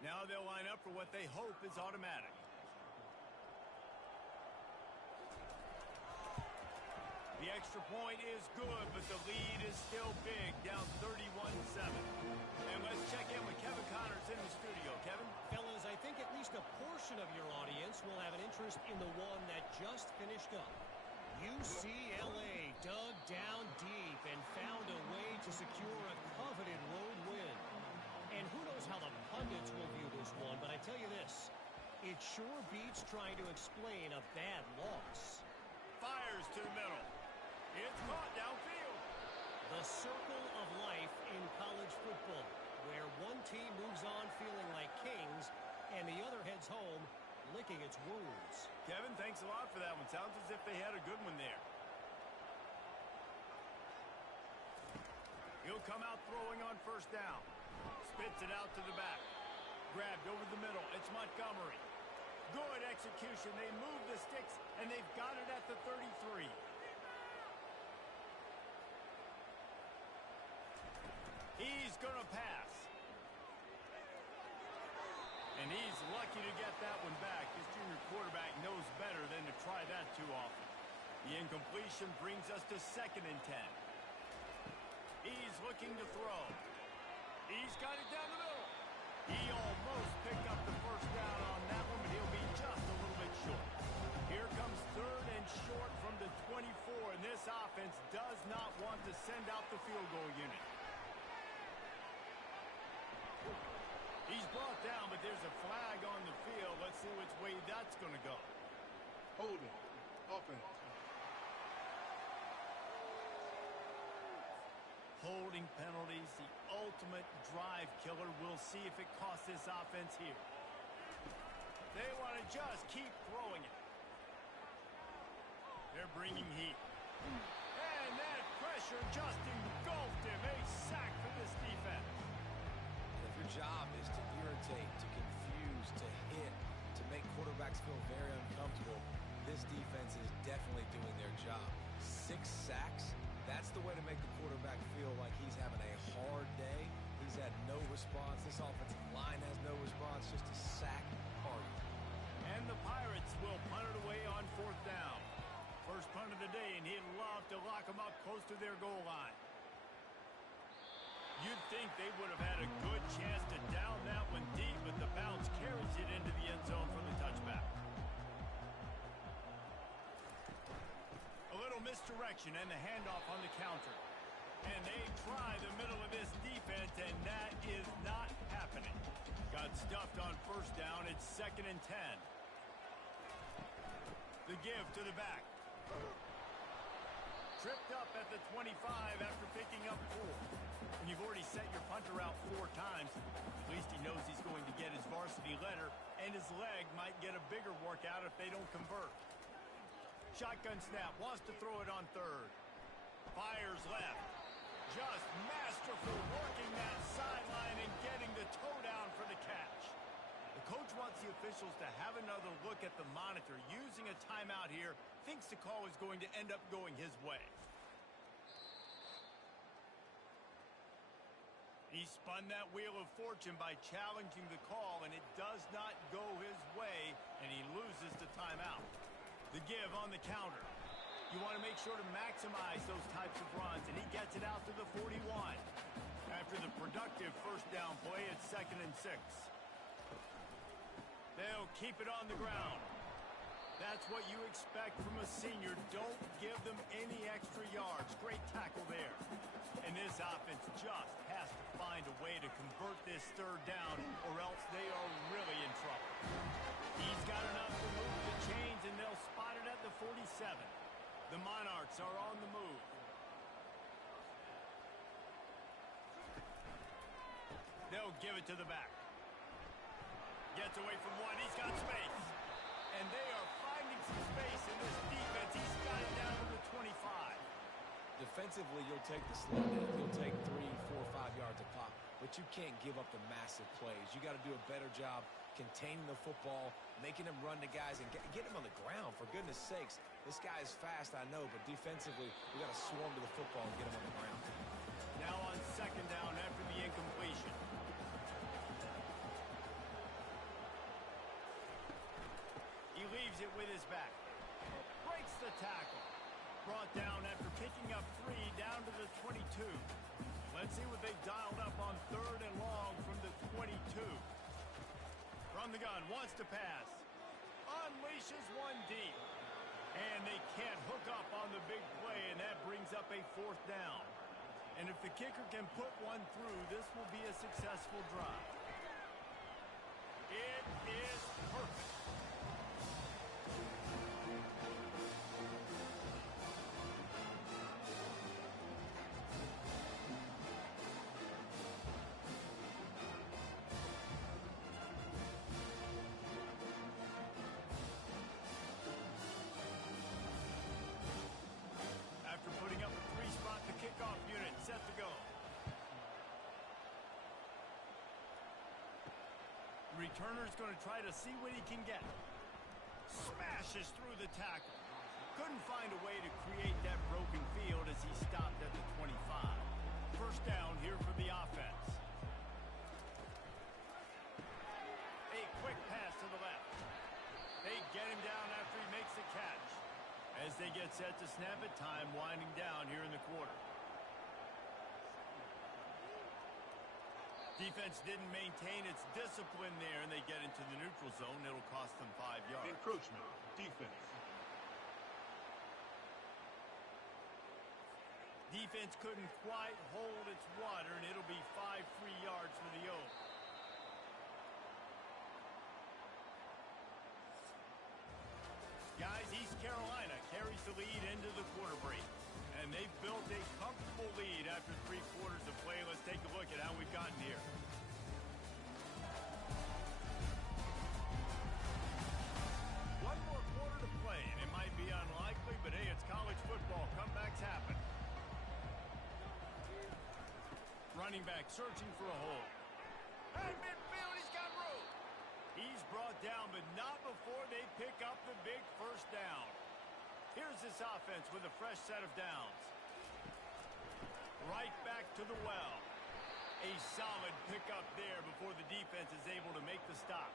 Now they'll line up for what they hope is automatic. The extra point is good, but the lead is still big, down 31-7. And let's check in with Kevin Connors in the studio. Kevin? Fellas, I think at least a portion of your audience will have an interest in the one that just finished up. UCLA dug down deep and found a way to secure a coveted road win. And who knows how the pundits will view this one, but I tell you this, it sure beats trying to explain a bad loss. Fires to the middle. It's caught downfield. The circle of life in college football, where one team moves on feeling like kings and the other heads home licking its wounds. Kevin, thanks a lot for that one. Sounds as if they had a good one there. He'll come out throwing on first down. Spits it out to the back. Grabbed over the middle. It's Montgomery. Good execution. They move the sticks, and they've got it at the 33. He's going to pass. And he's lucky to get that one back. This junior quarterback knows better than to try that too often. The incompletion brings us to 2nd and 10. He's looking to throw. He's got it down the middle. He almost picked up the first down on that one, but he'll be just a little bit short. Here comes 3rd and short from the 24, and this offense does not want to send out the field goal unit. He's brought down, but there's a flag on the field. Let's see which way that's going to go. Holding. Offense. Holding penalties, the ultimate drive killer. We'll see if it costs this offense here. They want to just keep throwing it. They're bringing heat. And that pressure just engulfed him. A sack for this defense. If your job is to irritate, to confuse, to hit, to make quarterbacks feel very uncomfortable, this defense is definitely doing their job. 6 sacks, that's the way to make the quarterback feel like he's having a hard day. He's had no response. This offensive line has no response, just a sack party. And the Pirates will punt it away on 4th down. First punt of the day, and he'd love to lock them up close to their goal line. You'd think they would have had a good chance to down that one deep, but the bounce carries it into the end zone for the touchback. A little misdirection and the handoff on the counter. And they try the middle of this defense, and that is not happening. Got stuffed on first down. It's 2nd and 10. The give to the back. Tripped up at the 25 after picking up 4. When you've already set your punter out 4 times, at least he knows he's going to get his varsity letter, and his leg might get a bigger workout if they don't convert. Shotgun snap, wants to throw it on 3rd. Fires left. Just masterful working that sideline and getting the toe down for the catch. The coach wants the officials to have another look at the monitor. Using a timeout here, thinks the call is going to end up going his way. He spun that wheel of fortune by challenging the call, and it does not go his way, and he loses the timeout. The give on the counter. You want to make sure to maximize those types of runs, and he gets it out to the 41. After the productive first down play, it's 2nd and 6. They'll keep it on the ground. That's what you expect from a senior. Don't give them any extra yards. Great tackle there. And this offense just has to find a way to convert this 3rd down, or else they are really in trouble. He's got enough to move the chains, and they'll spot it at the 47. The Monarchs are on the move. They'll give it to the back. Gets away from one. He's got space. And they are finding some space in this defense. He's got it down to the 25. Defensively, you'll take the slow down. You'll take 3, 4, 5 yards a pop. But you can't give up the massive plays. You got to do a better job containing the football, making him run to guys, and get him on the ground, for goodness sakes. This guy is fast, I know, but defensively, we got to swarm to the football and get him on the ground. Now on 2nd down after the incompletion. He leaves it with his back. Breaks the tackle. Brought down after picking up 3 down to the 22. Let's see what they've dialed up on 3rd and long from the 22. From the gun, wants to pass. Unleashes one deep. And they can't hook up on the big play, and that brings up a 4th down. And if the kicker can put one through, this will be a successful drive. It is perfect. After putting up a 3-spot, the kickoff unit set to go. Returner's going to try to see what he can get. Smashes through the tackle. Couldn't find a way to create that broken field as he stopped at the 25. 1st down here for the offense. A quick pass to the left. They get him down after he makes the catch. As they get set to snap it, time winding down here in the quarter. Defense didn't maintain its discipline there, and they get into the neutral zone. It'll cost them 5 yards. Encroachment. Defense. Defense couldn't quite hold its water, and it'll be 5 free yards for the Oaks. Guys, East Carolina carries the lead into the quarter break. And they've built a comfortable lead after 3 quarters of play. Let's take a look at how we've gotten here. One more quarter to play, and it might be unlikely, but hey, it's college football. Comebacks happen. Running back searching for a hole. At midfield, he's got room. He's brought down, but not before they pick up the big 1st down. Here's this offense with a fresh set of downs. Right back to the well. A solid pickup there before the defense is able to make the stop.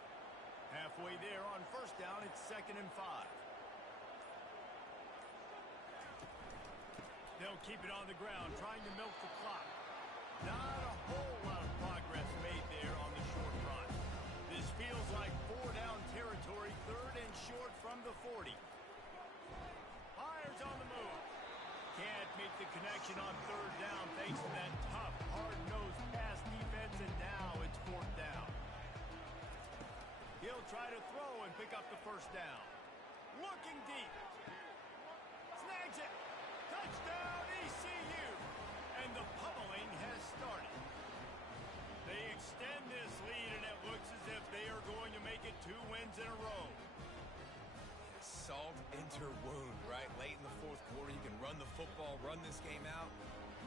Halfway there on 1st down, it's 2nd and 5. They'll keep it on the ground, trying to milk the clock. Not a whole lot of progress made there on the short run. This feels like 4-down territory, 3rd and short from the 40. Fires on the move. Can't make the connection on 3rd down thanks to that tough, hard-nosed pass defense, and now it's 4th down. He'll try to throw and pick up the 1st down. Looking deep. Snags it. Touchdown, ECU. And the pummeling has started. They extend this lead, and it looks as if they are going to make it 2 wins in a row. Salt into wound, right? Late in the 4th quarter, you can run the football, run this game out.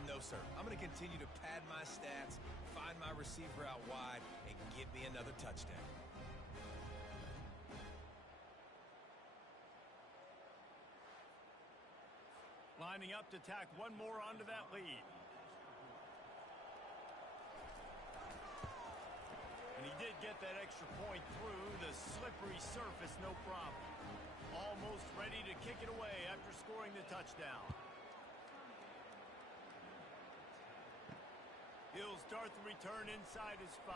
No, sir. I'm going to continue to pad my stats, find my receiver out wide, and get me another touchdown. Lining up to tack one more onto that lead. And he did get that extra point through the slippery surface, no problem. Almost ready to kick it away after scoring the touchdown. He'll start the return inside his 5.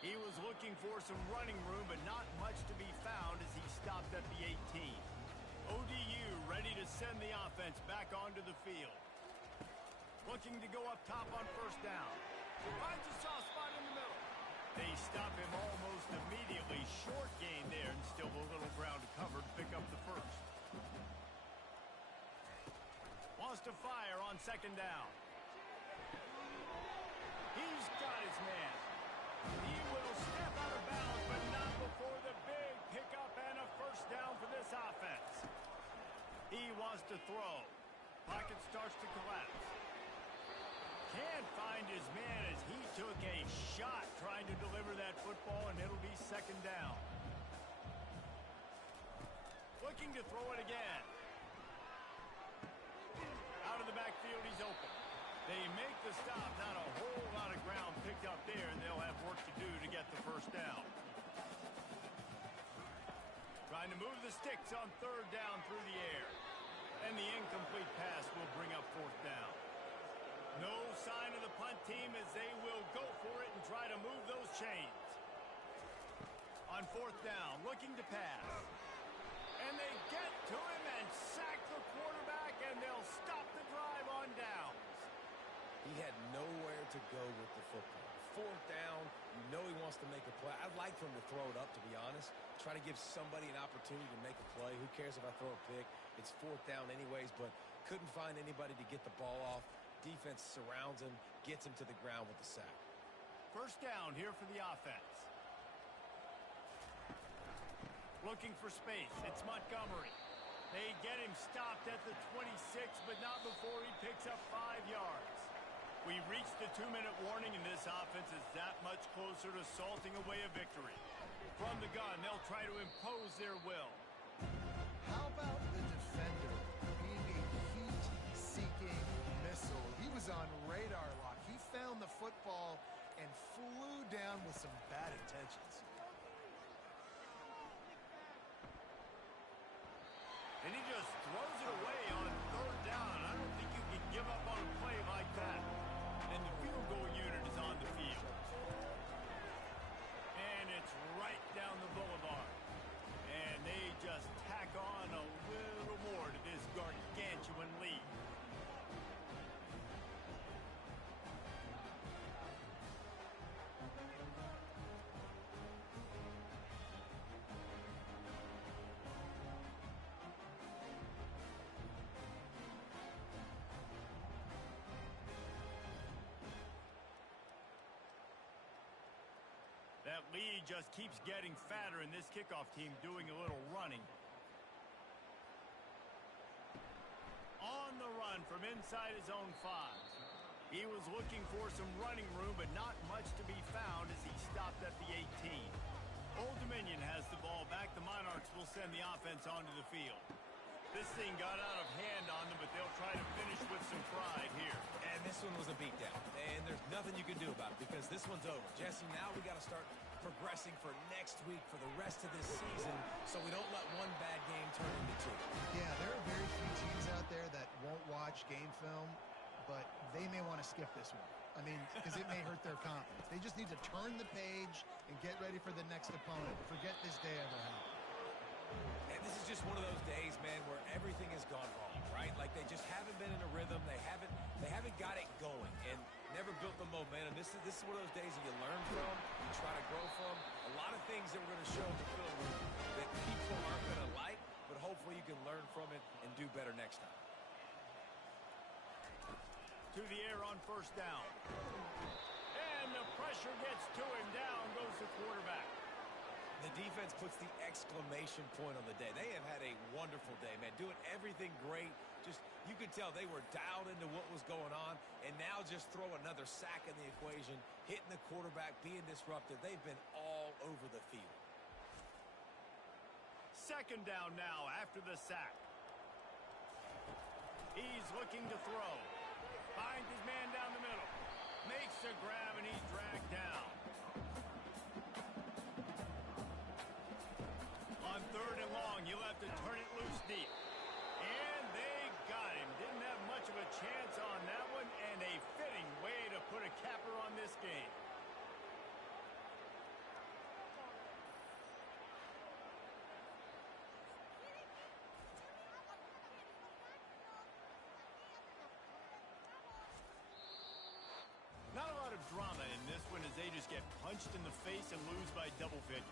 He was looking for some running room, but not much to be found as he stopped at the 18. ODU ready to send the offense back onto the field. Looking to go up top on first down. Finds a soft spot in the middle. They stop him almost immediately. Short gain there and still a little ground to cover to pick up the first. Wants to fire on second down. He's got his man. He will step out of bounds, but not before the big pickup and a first down for this offense. He wants to throw. Pocket starts to collapse. Can't find his man as he took a shot trying to deliver that football, and it'll be second down. Looking to throw it again. Out of the backfield, he's open. They make the stop. Not a whole lot of ground picked up there, and they'll have work to do to get the first down. Trying to move the sticks on third down through the air. And the incomplete pass will bring up fourth down. No sign of the punt team as they will go for it and try to move those chains. On fourth down, looking to pass. And they get to him and sack the quarterback, and they'll stop the drive on downs. He had nowhere to go with the football. Fourth down, you know he wants to make a play. I'd like for him to throw it up, to be honest. Try to give somebody an opportunity to make a play. Who cares if I throw a pick? It's fourth down anyways, but couldn't find anybody to get the ball off. Defense surrounds him, gets him to the ground with the sack. First down here for the offense. Looking for space. It's Montgomery. They get him stopped at the 26, but not before he picks up 5 yards. We reached the 2-minute warning, and this offense is that much closer to salting away a victory. From the gun, they'll try to impose their will. How about the defender being a heat-seeking missile? He was on radar lock. He found the football and flew down with some bad intentions. And he just throws it away on third down. I don't think you can give up on a play like that. And the field goal unit is on the field. And it's right down the boulevard. And they just tack on a little more to this gargantuan lead. That lead just keeps getting fatter, and this kickoff team doing a little running. On the run from inside his own 5. He was looking for some running room, but not much to be found as he stopped at the 18. Old Dominion has the ball back. The Monarchs will send the offense onto the field. This thing got out of hand on them, but they'll try to finish with some pride here. And this one was a beatdown. And there's nothing you can do about it because this one's over. Jesse, now we got to start progressing for next week for the rest of this season so we don't let one bad game turn into 2. Yeah, there are very few teams out there that won't watch game film, but they may want to skip this one. I mean, because it may hurt their confidence. They just need to turn the page and get ready for the next opponent. Forget this day ever happened. And this is just one of those days, man, where everything has gone wrong, right? Like they just haven't been in a rhythm. They haven't got it going and never built the momentum. This is one of those days that you learn from, you try to grow from. A lot of things that we're going to show in the film that people aren't going to like, but hopefully you can learn from it and do better next time. To the air on first down. And the pressure gets to him. Down goes the quarterback. The defense puts the exclamation point on the day. They have had a wonderful day, man. Doing everything great. Just, you could tell they were dialed into what was going on. And now just throw another sack in the equation. Hitting the quarterback, being disruptive. They've been all over the field. Second down now after the sack. He's looking to throw. Finds his man down the middle. Makes a grab and he's dragged down. On third and long, you'll have to turn it loose deep. And they got him. Didn't have much of a chance on that one, and a fitting way to put a cap just get punched in the face and lose by double figures.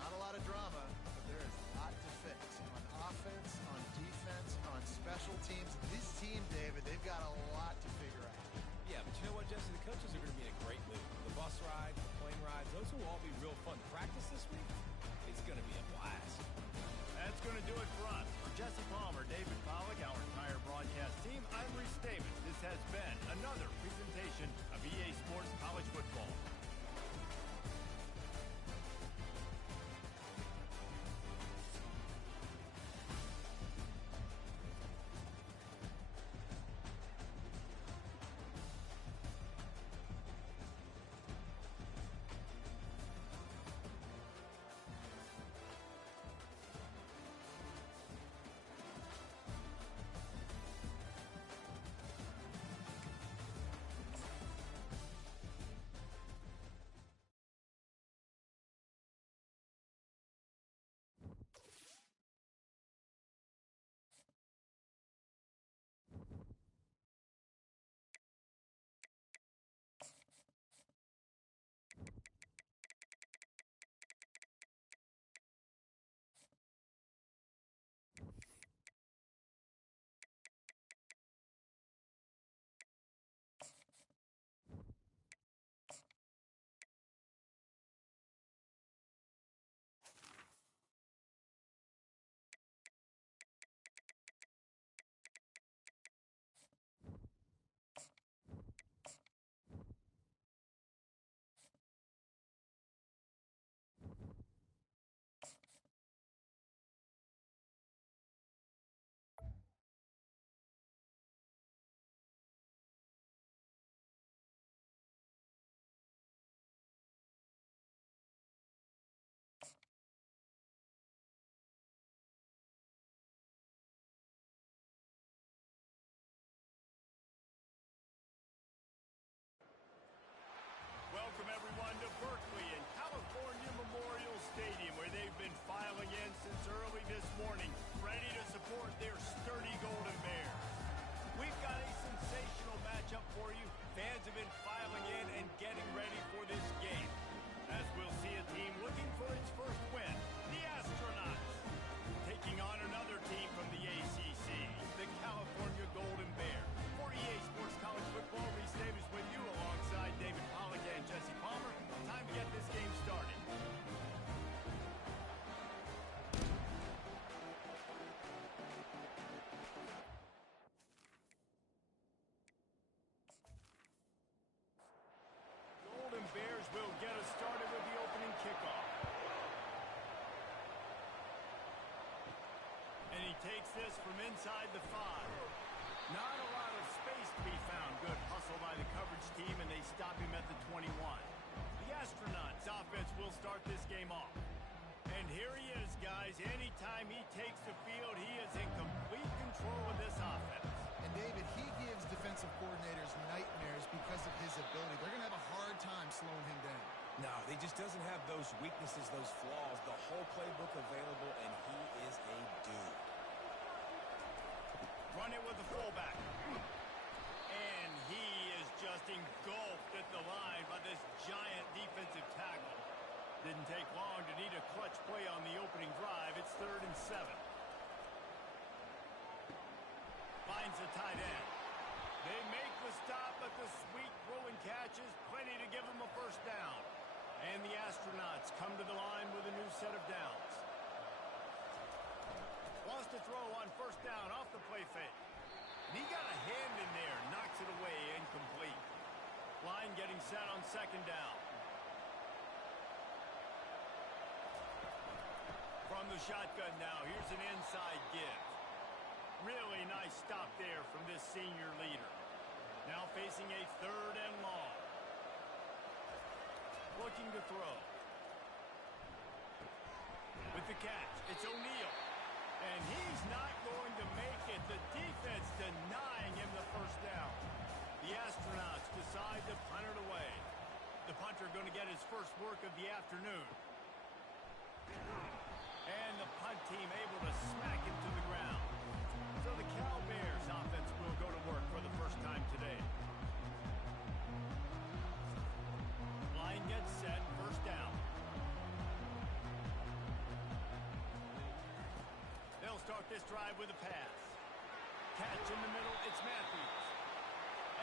Not a lot of drama, but there is a lot to fix on offense, on defense, on special teams. This team, David, they've got a lot to figure out. Yeah, but you know what, Jesse? The coaches are going to be in a great mood. The bus rides, the plane rides, those will all be real fun. Practice this week, it's going to be a blast. That's going to do it for us. For Jesse Palmer, David Pollack, our entire broadcast team, I'm Reese Davis. This has been another presentation of EA Sports College Football. Welcome, everyone, to Berkeley and California Memorial Stadium, where they've been filing in since early this morning, ready to support their sturdy Golden Bears. We've got a sensational matchup for you. Fans have been filing in and getting ready for this game, as we'll see a team looking for its first win, the Astronauts, taking on another team from the ACC, the California Golden Bears. For EA Sports College Football, Reese Davis with you alongside David Pollack and Jesse Palmer. Time to get this game started. Golden Bears will get us started with the opening kickoff. And he takes this from inside the 5. Not a lot of space to be found. Good hustle by the coverage team, and they stop him at the 21. The Astronauts offense will start this game off. And here he is, guys. Anytime he takes the field, he is in complete control of this offense. And David, he gives defensive coordinators nightmares because of his ability. They're going to have a hard time slowing him down. No, he just doesn't have those weaknesses, those flaws, the whole playbook available, and he is a dude. Run it with the fullback. And he is just engulfed at the line by this giant defensive tackle. Didn't take long to need a clutch play on the opening drive. It's 3rd and 7. Finds the tight end. They make the stop, but the sweet throw and catch is plenty to give them a first down. And the Astronauts come to the line with a new set of downs. Wants to throw on first down off the play fake. And he got a hand in there, knocks it away, incomplete. Line getting set on 2nd down. From the shotgun now, here's an inside give. Really nice stop there from this senior leader. Now facing a 3rd and long. Looking to throw. With the catch, it's O'Neal. And he's not going to make it. The defense denying him the first down. The Astronauts decide to punt it away. The punter going to get his first work of the afternoon. And the punt team able to smack him to the ground. So the Cal Bears offense will go to work for the first time today. Line gets this drive with a pass. Catch in the middle, it's Matthews.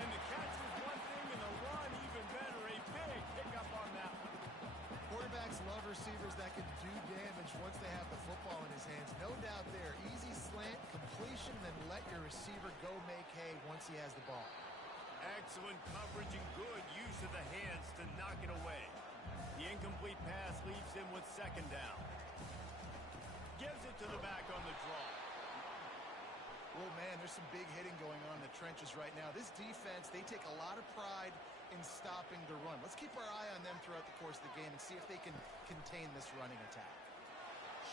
And the catch was one thing, and the run even better. A big pickup on that one. Quarterbacks love receivers that can do damage once they have the football in his hands. No doubt there. Easy slant, completion, then let your receiver go make hay once he has the ball. Excellent coverage and good use of the hands to knock it away. The incomplete pass leaves him with second down. Gives it to the back on the draw. Oh, man, there's some big hitting going on in the trenches right now. This defense, they take a lot of pride in stopping the run. Let's keep our eye on them throughout the course of the game and see if they can contain this running attack.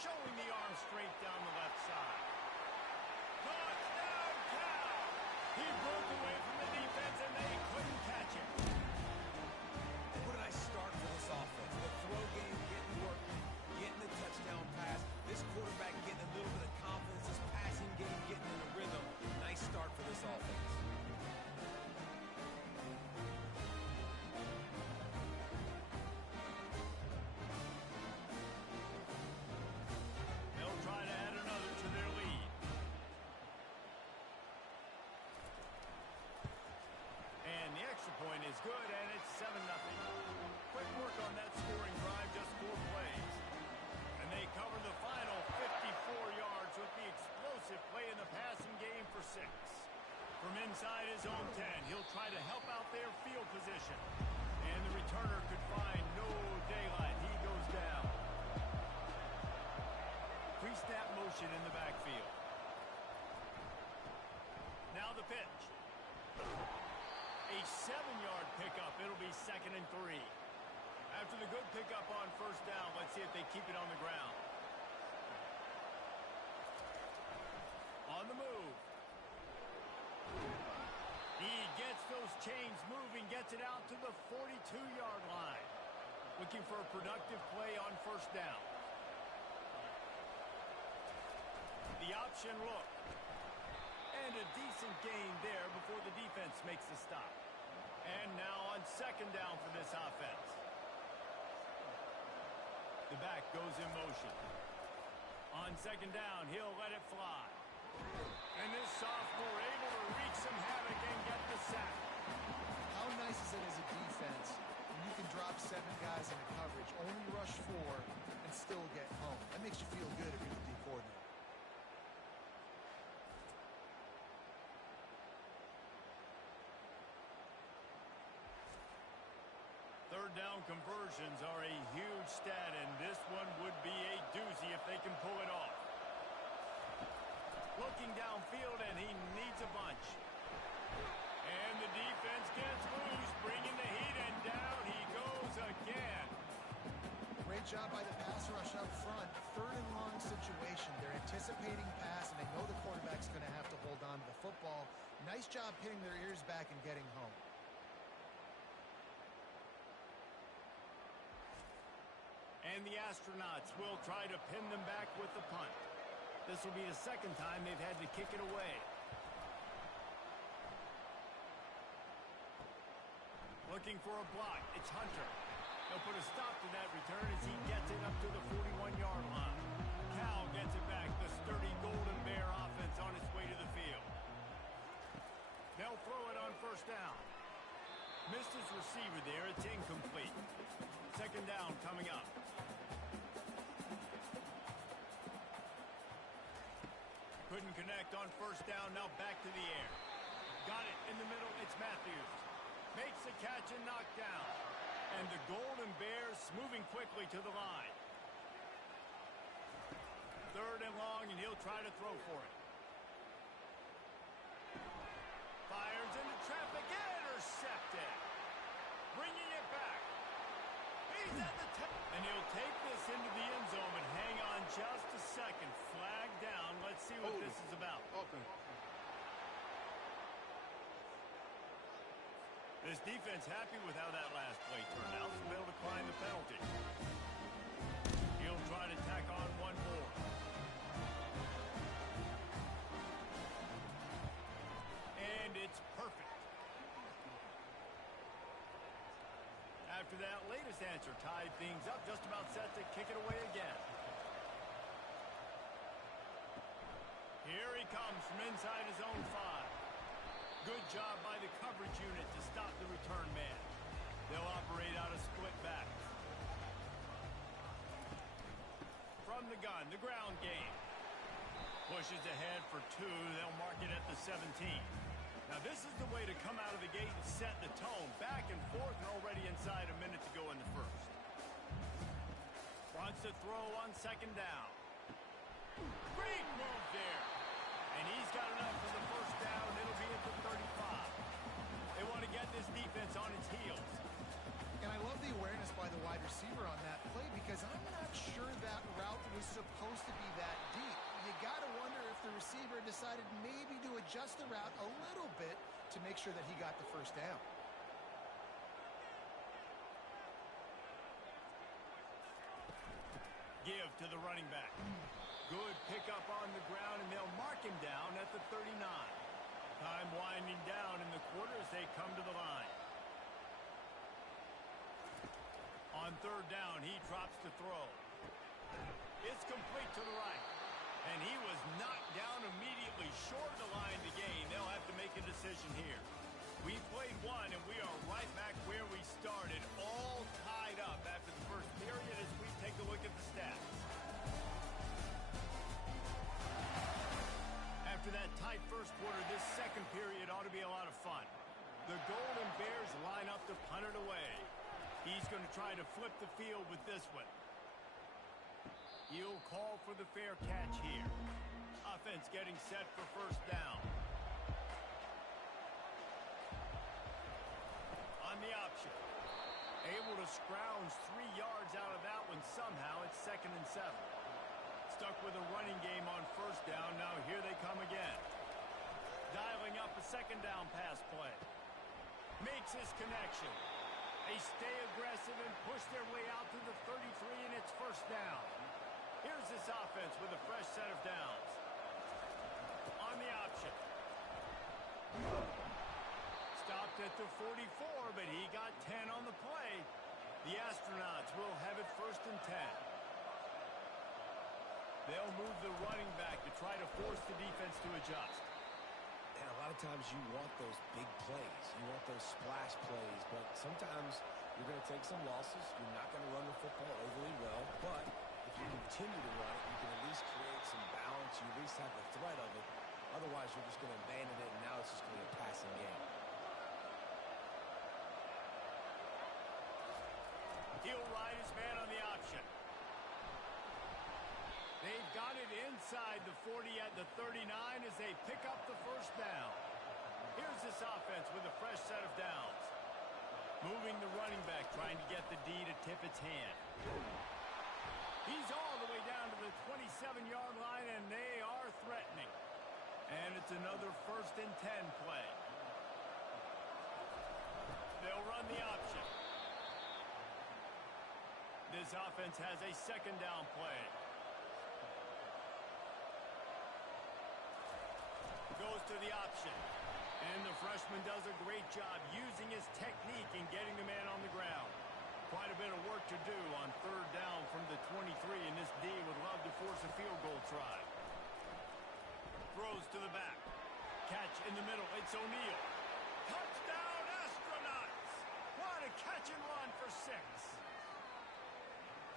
Showing the arm straight down the left side. Touchdown, Cal! He broke away from the defense, and they couldn't catch him. What a nice start for this offense. The throw game getting work, getting the touchdown pass. This quarterback getting a little bit of confidence. This passing game getting in a rhythm. Nice start for this offense. They'll try to add another to their lead. And the extra point is good, and it's 7-0. Quick work on that scoring drive, just 4 plays. And they cover the final 54 yards with the explosive play in the passing game for 6. From inside his own 10, he'll try to help out their field position. And the returner could find no daylight. He goes down. Pre-snap motion in the backfield. Now the pitch. A 7-yard pickup. It'll be 2nd and 3. After the good pickup on first down, let's see if they keep it on the ground. On the move. He gets those chains moving, gets it out to the 42-yard line. Looking for a productive play on first down. The option look. And a decent gain there before the defense makes the stop. And now on second down for this offense. The back goes in motion. On second down, he'll let it fly. And this sophomore able to wreak some havoc and get the sack. How nice is it as a defense when you can drop 7 guys into coverage, only rush 4, and still get home? That makes you feel good if you're the D coordinator. Third down conversions are a huge stat, and this one would be a doozy if they can pull it off. Looking downfield, and he needs a bunch. And the defense gets loose, bringing the heat, and down he goes again. Great job by the pass rush up front. 3rd and long situation. They're anticipating pass, and they know the quarterback's going to have to hold on to the football. Nice job pinning their ears back and getting home. And the Astronauts will try to pin them back with the punt. This will be the 2nd time they've had to kick it away. Looking for a block. It's Hunter. He'll put a stop to that return as he gets it up to the 41-yard line. Cal gets it back. The sturdy Golden Bear offense on its way to the field. They'll throw it on first down. Missed his receiver there. It's incomplete. Second down coming up. Couldn't connect on first down. Now back to the air. Got it in the middle. It's Matthews. Makes the catch and knocked down. And the Golden Bears moving quickly to the line. 3rd and long, and he'll try to throw for it. Fires into traffic. Intercepted. Bringing it back. He's at the top. And he'll take this into the end zone and hang on just a second. Flag down. Let's see what this is about. Okay. This defense happy with how that last play turned out, so they'll decline the penalty. He'll try to tack on one more. And it's perfect. After that latest answer tied things up, just about set to kick it away again. from inside his own 5. Good job by the coverage unit to stop the return man. They'll operate out a split back. From the gun, the ground game. Pushes ahead for 2. They'll mark it at the 17. Now this is the way to come out of the gate and set the tone. Back and forth and already inside a minute to go in the first. Wants to throw on second down. Great move there. And he's got enough for the first down. It'll be at the 35. They want to get this defense on its heels. And I love the awareness by the wide receiver on that play because I'm not sure that route was supposed to be that deep. You got to wonder if the receiver decided maybe to adjust the route a little bit to make sure that he got the first down. Give to the running back. Good pickup on the ground, and they'll mark him down at the 39. Time winding down in the quarter as they come to the line. On third down, he drops to throw. It's complete to the right. And he was knocked down immediately short of the line to gain. They'll have to make a decision here. We played one, and we are right back where we started, all tied up after the first period as we take a look at the stats. After that tight first quarter, this second period ought to be a lot of fun. The Golden Bears line up to punt it away. He's going to try to flip the field with this one. He'll call for the fair catch here. Offense getting set for first down. On the option. Able to scrounge 3 yards out of that one somehow. It's 2nd and 7. Stuck with a running game on first down. Now here they come again. Dialing up a second down pass play. Makes his connection. They stay aggressive and push their way out to the 33, and it's first down. Here's this offense with a fresh set of downs. On the option. Stopped at the 44, but he got 10 on the play. The Astronauts will have it 1st and 10. They'll move the running back to try to force the defense to adjust. And a lot of times you want those big plays. You want those splash plays. But sometimes you're going to take some losses. You're not going to run the football overly well. But if you continue to run it, you can at least create some balance. You at least have the threat of it. Otherwise, you're just going to abandon it, and now it's just going to be a passing game. He'll ride his man on the option. They've got it inside the 40 at the 39 as they pick up the first down. Here's this offense with a fresh set of downs. Moving the running back, trying to get the D to tip its hand. He's all the way down to the 27-yard line, and they are threatening. And it's another 1st and 10 play. They'll run the option. This offense has a second down play. Goes to the option. And the freshman does a great job using his technique and getting the man on the ground. Quite a bit of work to do on third down from the 23, and this D would love to force a field goal try. Throws to the back. Catch in the middle. It's O'Neal. Touchdown, Astronauts! What a catch and run for 6.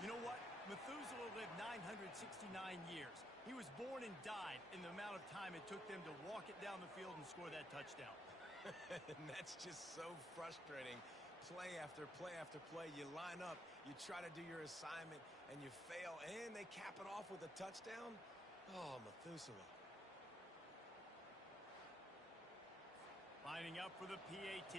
You know what? Methuselah lived 969 years. He was born and died in the amount of time it took them to walk it down the field and score that touchdown. And that's just so frustrating. Play after play after play. You line up, you try to do your assignment, and you fail, and they cap it off with a touchdown? Oh, Methuselah. Lining up for the PAT.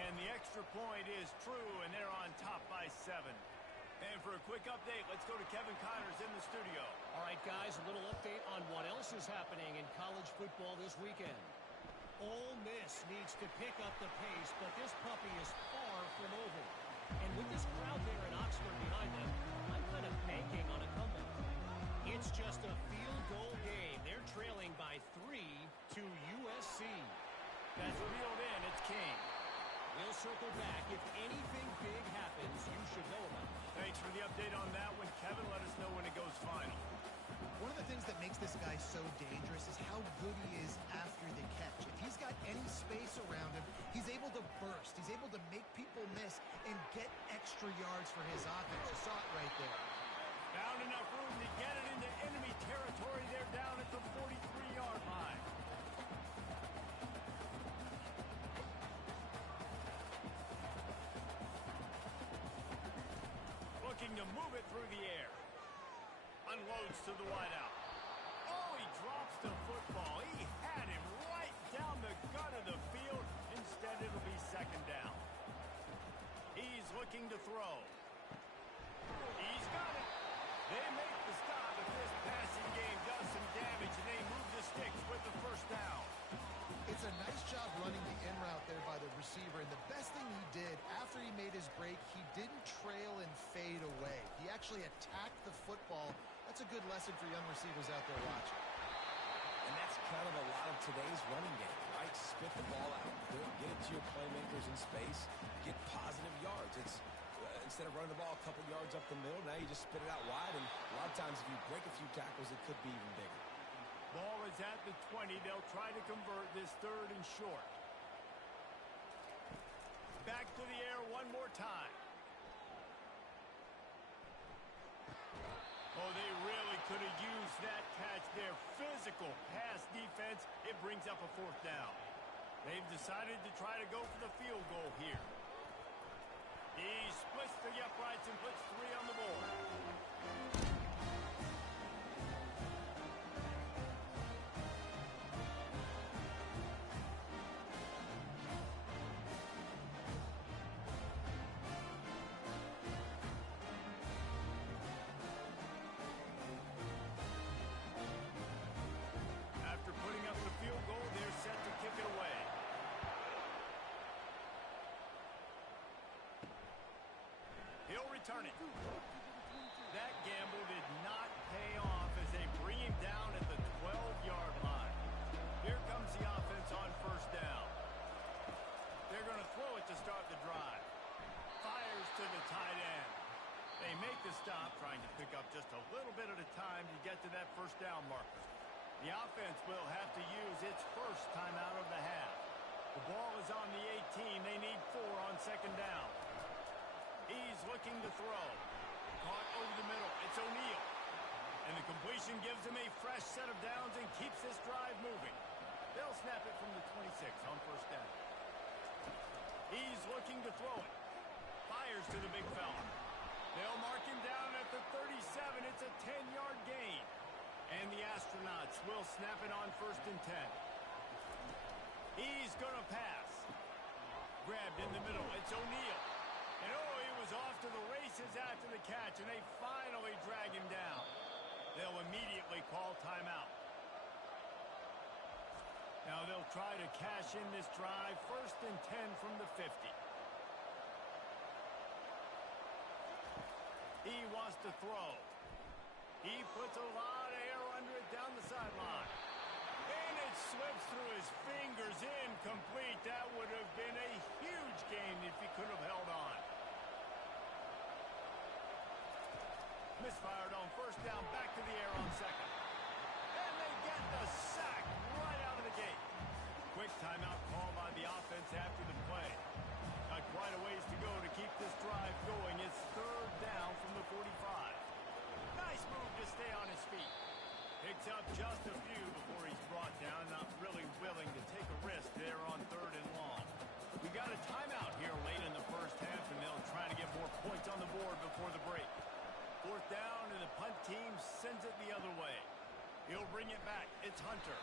And the extra point is true, and they're on top by 7. And for a quick update, let's go to Kevin Connors in the studio. All right, guys, a little update on what else is happening in college football this weekend. Ole Miss needs to pick up the pace, but this puppy is far from over. And with this crowd there in Oxford behind them, I'm kind of banking on a comeback. It's just a field goal game. They're trailing by 3 to USC. That's reeled in. It's King. We'll circle back. If anything big happens, you should know about it. Thanks for the update on that one, Kevin. Let us know when it goes final. One of the things that makes this guy so dangerous is how good he is after the catch. If he's got any space around him, he's able to burst. He's able to make people miss and get extra yards for his offense. You saw it right there. Found enough room to get it into enemy territory. They're down at the 43-yard line. Looking to move it through the air. Unloads to the wideout. Oh, he drops the football. He had him right down the gut of the field. Instead, it'll be second down. He's looking to throw. He's got it. They make the stop, but this passing game does some damage, and they move the sticks with the first down. It's a nice job running the in route there by the receiver, and the best thing he did after he made his break, he didn't trail and fade away. He actually attacked the football. That's a good lesson for young receivers out there watching. And that's kind of a lot of today's running game, right? Spit the ball out, get it to your playmakers in space, get positive yards. It's instead of running the ball a couple yards up the middle, now you just spit it out wide, and a lot of times if you break a few tackles, it could be even bigger. Ball is at the 20. They'll try to convert this third and short. Back to the air one more time. Oh, they really could have used that catch there. Physical pass defense. It brings up a fourth down. They've decided to try to go for the field goal here. He splits the uprights and puts 3 on the board. After putting up the field goal, they're set to kick it away. He'll return it. That gamble did not pay off as they bring him down at the 12-yard line. Here comes the offense on first down. They're going to throw it to start the drive. Fires to the tight end. They make the stop, trying to pick up just a little bit at a time to get to that first down marker. The offense will have to use its first timeout of the half. The ball is on the 18. They need 4 on second down. He's looking to throw. Caught over the middle. It's O'Neal. And the completion gives him a fresh set of downs and keeps this drive moving. They'll snap it from the 26 on first down. He's looking to throw it. Fires to the big fella. They'll mark him down at the 37. It's a 10-yard gain. And the Astronauts will snap it on first and 10. He's going to pass. Grabbed in the middle. It's O'Neal. And oh, he was off to the races after the catch, and they finally drag him down. They'll immediately call timeout. Now they'll try to cash in this drive. First and 10 from the 50. He wants to throw. He puts a lot of air under it down the sideline. And it slips through his fingers, incomplete. That would have been a huge gain if he could have held on. Misfired on first down, back to the air on second. And they get the sack right out of the gate. Quick timeout call by the offense after the play. Got quite a ways to go to keep this drive going. It's third down from the 45. Nice move to stay on his feet. Picks up just a few before he's brought down. Not really willing to take a risk there on third and long. We got a timeout here late in the first half, and they'll try to get more points on the board before the break. Fourth down, and the punt team sends it the other way. He'll bring it back. It's Hunter.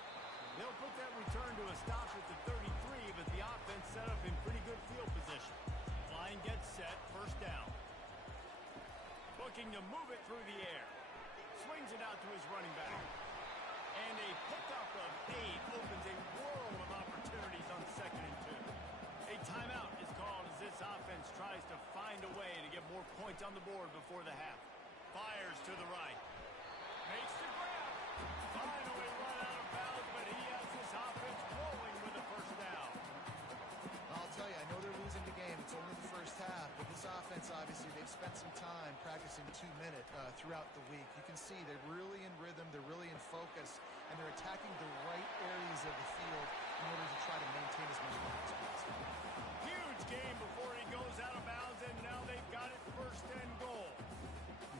They'll put that return to a stop at the 33, but the offense set up in pretty good field position. Line gets set. First down. Looking to move it through the air. Swings it out to his running back. And a pickup of 8 opens a world of opportunities on second and 2. A timeout is called as this offense tries to find a way to get more points on the board before the half. Fires to the right. Makes the grab. Finally run out of bounds, but he has this offense rolling with the first down. I'll tell you, I know they're losing the game. It's only the first half, but this offense, obviously, they've spent some time practicing practicing 2-minute throughout the week. You can see they're really in rhythm, they're really in focus, and they're attacking the right areas of the field in order to try to maintain as many points as possible. Huge game before he goes out of bounds, and now they've got it first and goal.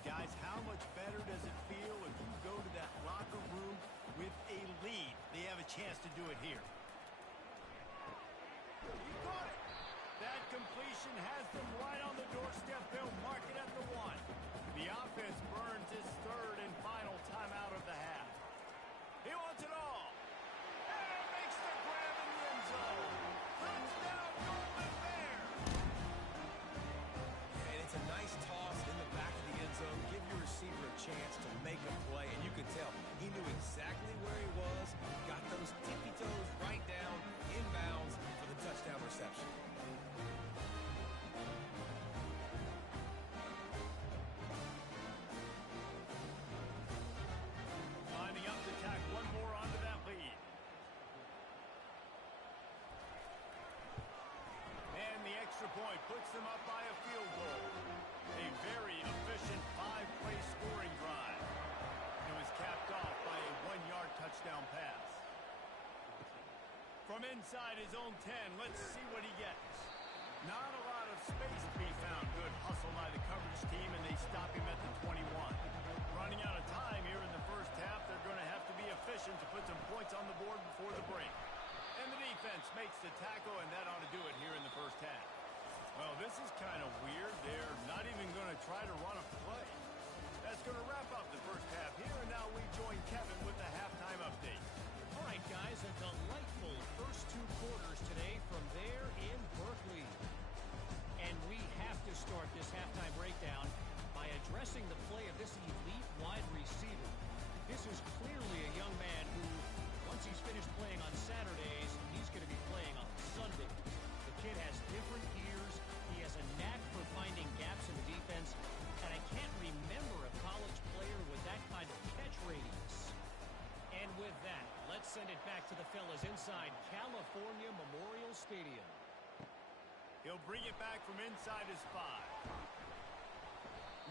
Guys, how much better does it feel if you go to that locker room with a lead? They have a chance to do it here. He caught it. That completion has them right on the doorstep. They'll mark it at the 1. The offense burns his third and final timeout of the half. He wants it all. And makes the grab in the end zone. Touchdown, Golden Bears. And it's a nice toss in the back of the end zone. Give your receiver a chance to make a play, and you could tell he knew exactly where he was, got those tippy toes right down, inbounds for the touchdown reception. Lining up to tack one more onto that lead. And the extra point puts them up by a field goal. A very efficient 5-play scoring drive. It was capped off by a 1-yard touchdown pass. From inside his own 10, let's see what he gets. Not a lot of space to be found. Good hustle by the coverage team, and they stop him at the 21. Running out of time here in the first half, they're going to have to be efficient to put some points on the board before the break. And the defense makes the tackle, and that ought to do it here in the first half. Well, this is kind of weird. They're not even going to try to run a play. That's going to wrap up the first half here, and now we join Kevin with the halftime update. All right, guys, a delightful first 2 quarters today from there in Berkeley. And we have to start this halftime breakdown by addressing the play of this elite wide receiver. This is clearly a young man who, once he's finished playing on Saturdays, he's going to be playing on Sunday. The kid has different ears. He has a knack for finding gaps in the defense. And I can't remember a college player with that kind of catch radius. And with that, let's send it back to the fellas inside California Memorial Stadium. He'll bring it back from inside his 5.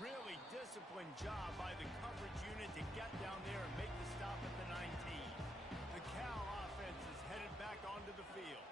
Really disciplined job by the coverage unit to get down there and make the stop at the 19. The Cal offense is headed back onto the field.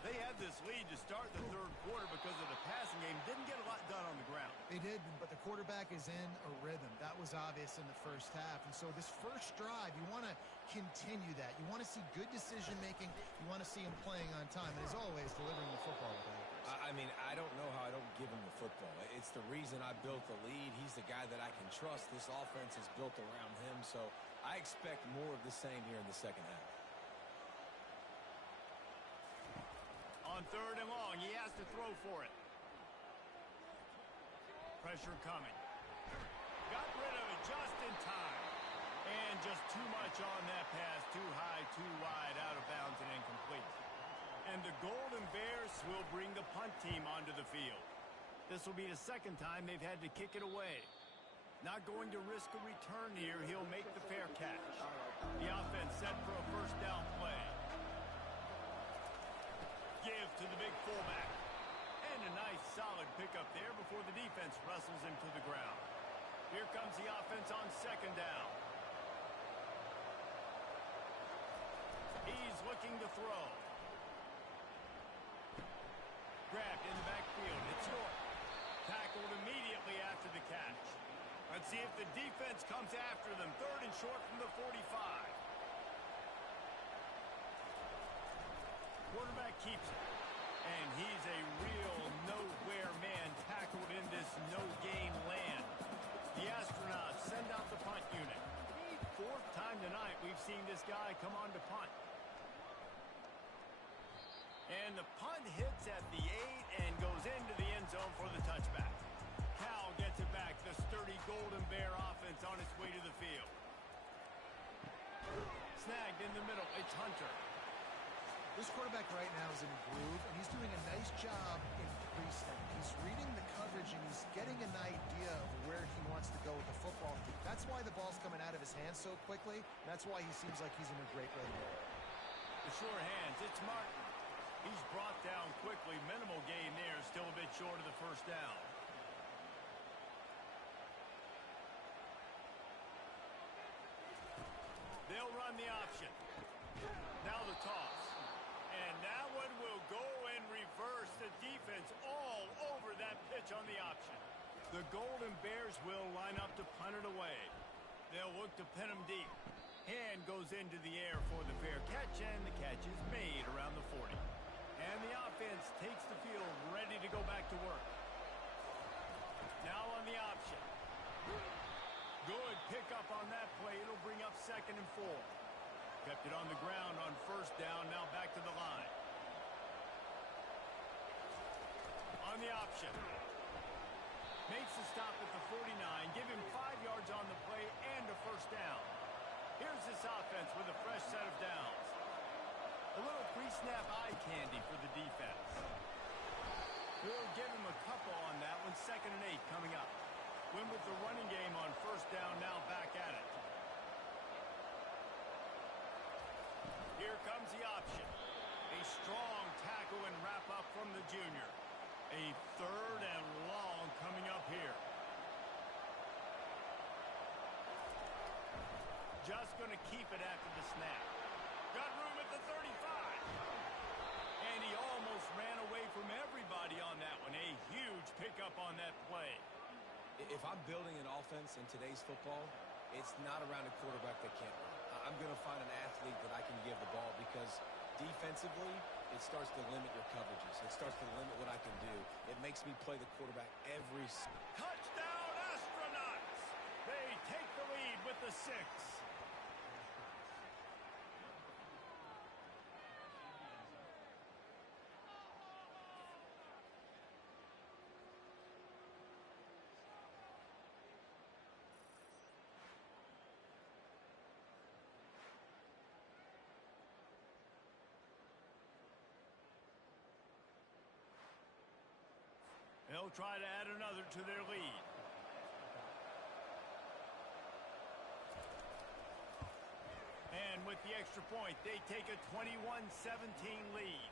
They had this lead to start the third quarter because of the passing game. Didn't get a lot done on the ground. They did, but the quarterback is in a rhythm. That was obvious in the first half. And so this first drive, you want to continue that. You want to see good decision-making. You want to see him playing on time. And as always, delivering the football with accuracy. I mean, I don't know how I don't give him the football. It's the reason I built the lead. He's the guy that I can trust. This offense is built around him. So I expect more of the same here in the second half. On third and long, he has to throw for it. Pressure coming. Got rid of it just in time. And just too much on that pass. Too high, too wide, out of bounds and incomplete. And the Golden Bears will bring the punt team onto the field. This will be the second time they've had to kick it away. Not going to risk a return here. He'll make the fair catch. The offense set for a first down play. Give to the big fullback. And a nice solid pickup there before the defense wrestles him to the ground. Here comes the offense on second down. He's looking to throw. Grabbed in the backfield. It's York. Tackled immediately after the catch. Let's see if the defense comes after them. Third and short from the 45. Quarterback keeps it. And he's a real nowhere man tackled in this no-gain land. The Astronauts send out the punt unit. The 4th time tonight we've seen this guy come on to punt. And the punt hits at the 8 and goes into the end zone for the touchback. Cal gets it back. The sturdy Golden Bear offense on its way to the field. Snagged in the middle. It's Hunter. This quarterback right now is in a groove, and he's doing a nice job in pre-snap. He's reading the coverage, and he's getting an idea of where he wants to go with the football. That's why the ball's coming out of his hands so quickly. That's why he seems like he's in a great rhythm. The sure hands. It's Martin. He's brought down quickly. Minimal gain there. Still a bit short of the first down. Good will go and reverse the defense all over that pitch on the option. The Golden Bears will line up to punt it away. They'll look to pin him deep. Hand goes into the air for the fair catch, and the catch is made around the 40. And the offense takes the field, ready to go back to work. Now on the option. Good pickup on that play. It'll bring up 2nd and 4. Kept it on the ground on 1st down, now back to the line. On the option. Makes the stop at the 49, give him 5 yards on the play and a 1st down. Here's this offense with a fresh set of downs. A little pre-snap eye candy for the defense. He'll give him a couple on that one, 2nd and 8 coming up. Win with the running game on 1st down, now back at it. Here comes the option. A strong tackle and wrap up from the junior. A 3rd and long coming up here. Just going to keep it after the snap. Got room at the 35. And he almost ran away from everybody on that one. A huge pickup on that play. If I'm building an offense in today's football, it's not around a quarterback that can't run. I'm going to find an athlete that I can give the ball because defensively, it starts to limit your coverages. It starts to limit what I can do. It makes me play the quarterback every... Touchdown, Astronauts! They take the lead with the 6. They'll try to add another to their lead. And with the extra point, they take a 21-17 lead.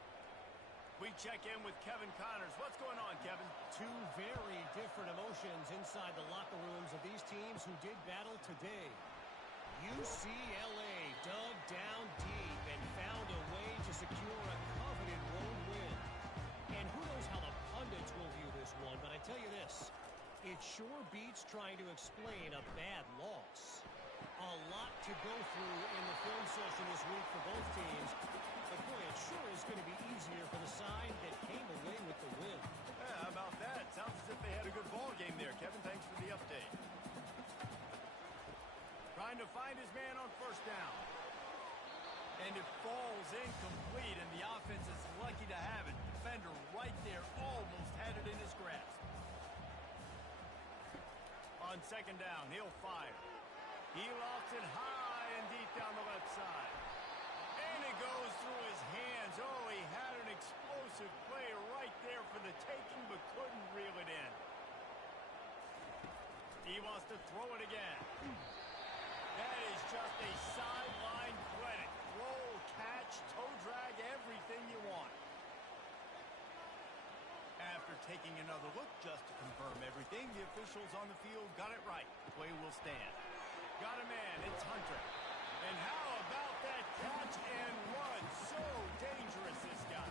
We check in with Kevin Connors. What's going on, Kevin? 2 very different emotions inside the locker rooms of these teams who did battle today. UCLA dug down deep and found a way to secure a coveted road win. And who knows how the pundits will view this one, but I tell you this, it sure beats trying to explain a bad loss. A lot to go through in the film session this week for both teams, but boy, it sure is going to be easier for the side that came away with the win. Yeah, how about that? Sounds as if they had a good ball game there. Kevin, thanks for the update. Trying to find his man on 1st down. And it falls incomplete, and the offense is lucky to have it. Defender right there almost had it in his grasp. On 2nd down, he'll fire. He lofts it high and deep down the left side. And it goes through his hands. Oh, he had an explosive play right there for the taking, but couldn't reel it in. He wants to throw it again. That is just a sideline credit. Roll, catch, toe drag, everything you want. After taking another look just to confirm everything, the officials on the field got it right. The play will stand. Got a man, it's Hunter. And how about that catch and run? So dangerous, this guy.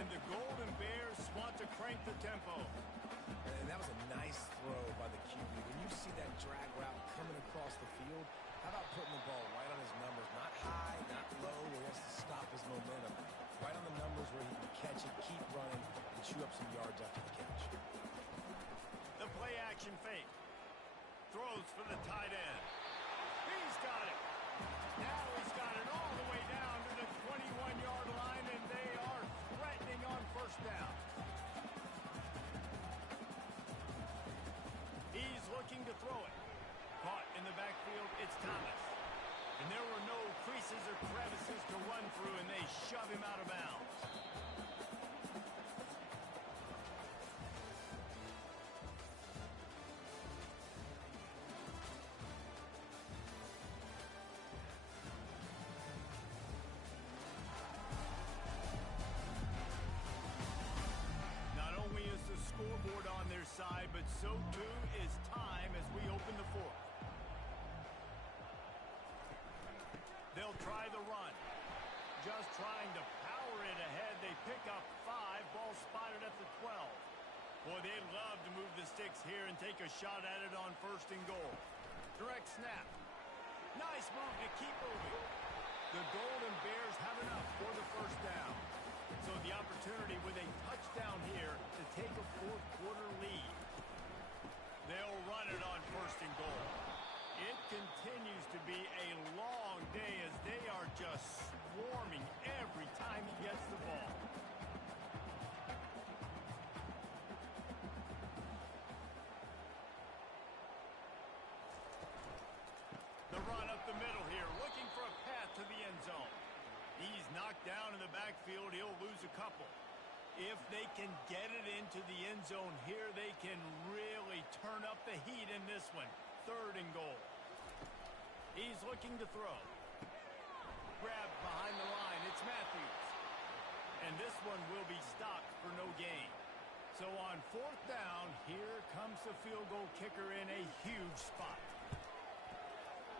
And the Golden Bears want to crank the tempo. And that was a nice throw by the QB. When you see that drag route coming across the field, how about putting the ball right on his numbers? Not high, not low, where he has to stop his momentum. Right on the numbers where he can catch it, keep running, and chew up some yards after the catch. The play action fake. Throws for the tight end. He's got it. Now he's got it all the way down to the 21-yard line, and they are threatening on 1st down. He's looking to throw it. Caught in the backfield, it's Thomas. And there were no creases or crevices to run through, and they shove him out of bounds. Not only is the scoreboard on their side, but so too is time as we open the 4th. They'll try the run. Just trying to power power it ahead. They pick up 5. Ball spotted at the 12. Boy, they'd love to move the sticks here and take a shot at it on 1st and goal. Direct snap. Nice move to keep moving. The Golden Bears have enough for the 1st down. So the opportunity with a touchdown here to take a 4th quarter lead. They'll run it on 1st and goal. It continues to be a long day as they are just swarming every time he gets the ball. The run up the middle here, looking for a path to the end zone. He's knocked down in the backfield. He'll lose a couple. If they can get it into the end zone here, they can really turn up the heat in this one. 3rd and goal. He's looking to throw. Grabbed behind the line. It's Matthews. And this one will be stopped for no gain. So on 4th down, here comes the field goal kicker in a huge spot.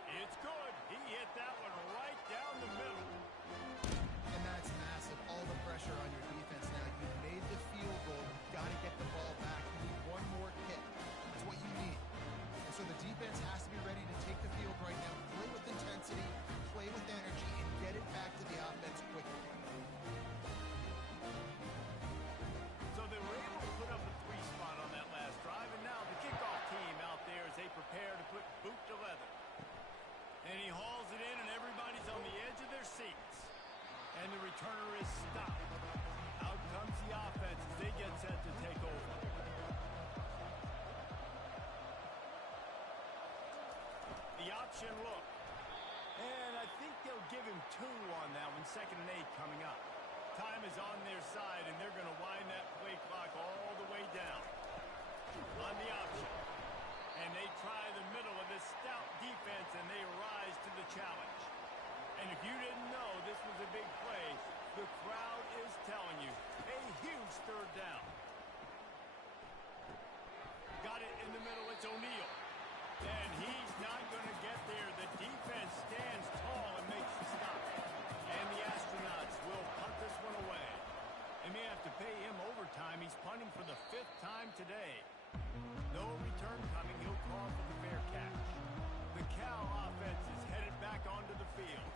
It's good. He hit that one right down the middle. And that's massive. All the pressure on your defense now. You made the field goal. You've got to get the ball back. You need one more kick. That's what you need. And so the defense has to be ready to take the field right now. Play with intensity, play with energy, and get it back to the offense quickly. So they were able to put up a 3 spot on that last drive, and now the kickoff team out there as they prepare to put boot to leather. And he hauls it in, and everybody's on the edge of their seats. And the returner is stopped. Out comes the offense as they get set to take over. The option look. And I think they'll give him 2 on that one. 2nd and 8 coming up. Time is on their side, and they're going to wind that play clock all the way down. On the option. And they try the middle of this stout defense, and they rise to the challenge. And if you didn't know this was a big play, the crowd is telling you. A huge 3rd down. Got it in the middle. It's O'Neal. And he's not going to get there. The defense stands tall and makes the stop. And the Astronauts will punt this one away. They may have to pay him overtime. He's punting for the 5th time today. No return coming. He'll call for the fair catch. The Cal offense is headed back onto the field.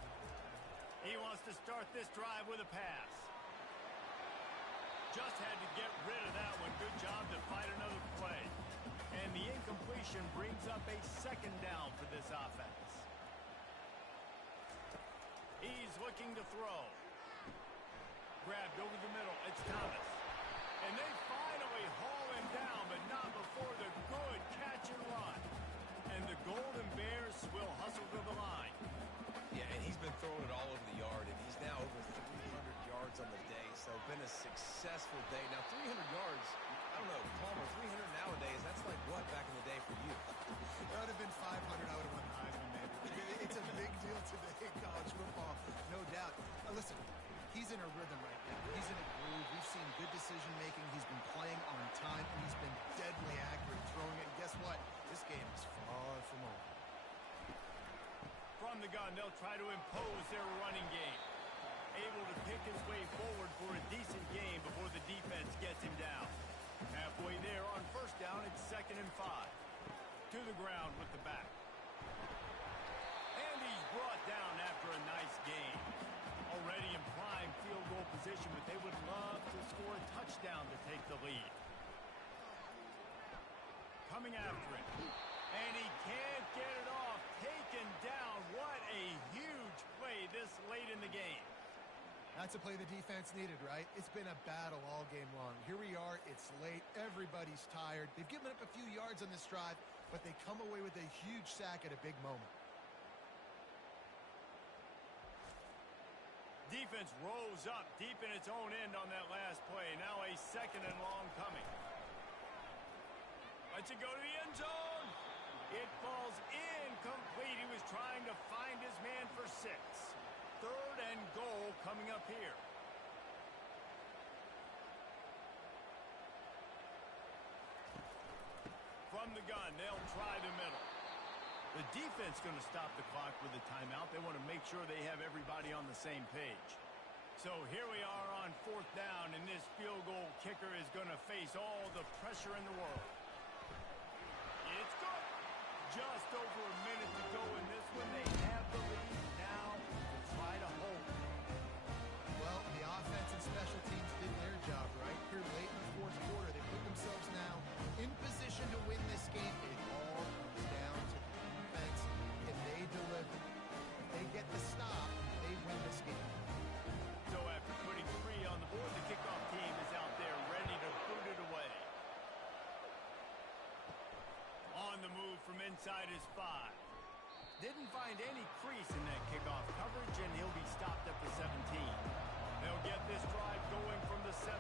He wants to start this drive with a pass. Just had to get rid of that one. Good job to fight another play. And the incompletion brings up a 2nd down for this offense. He's looking to throw. Grabbed over the middle. It's Thomas. And they finally haul him down, but not before the good catch and run. And the Golden Bears will hustle to the line. Yeah, and he's been throwing it all over the yard, and he's now over 300 yards on the day. So been a successful day. Now 300 yards, I don't know, Palmer, 300 nowadays, that's like what back in the day for you? That would have been 500. I would have won the Heisman, maybe. It's a big deal today in college football, no doubt. Now listen, he's in a rhythm right now. He's in a groove. We've seen good decision-making. He's been playing on time, and he's been deadly accurate throwing it. And guess what? This game is far from over. From the gun, they'll try to impose their running game. Able to pick his way forward for a decent game before the defense gets him down. Halfway there on 1st down, it's 2nd and 5. To the ground with the back. And he's brought down after a nice gain. Already in prime field goal position, but they would love to score a touchdown to take the lead. Coming after it. And he can't get it off. Taken down. What a huge play this late in the game. That's a play the defense needed, right? It's been a battle all game long. Here we are. It's late. Everybody's tired. They've given up a few yards on this drive, but they come away with a huge sack at a big moment. Defense rose up deep in its own end on that last play. Now a 2nd and long coming. Lets it go to the end zone. It falls incomplete. He was trying to find his man for 6. 3rd and goal coming up here. From the gun, they'll try the middle. The defense going to stop the clock with a timeout. They want to make sure they have everybody on the same page. So here we are on 4th down, and this field goal kicker is going to face all the pressure in the world. It's good. Just over a minute to go in this one. They have the lead now to try to hold. Well, the offense and special teams did their job right here late in the fourth quarter. They put themselves now in position to win this game. It all comes down to the defense. If they deliver, if they get the stop, they win this game. So after putting 3 on the board, the kickoff team is out there ready to boot it away. On the move from inside his 5. Didn't find any crease in that kickoff coverage, and he'll be stopped at the 17. They'll get this drive going from the 17.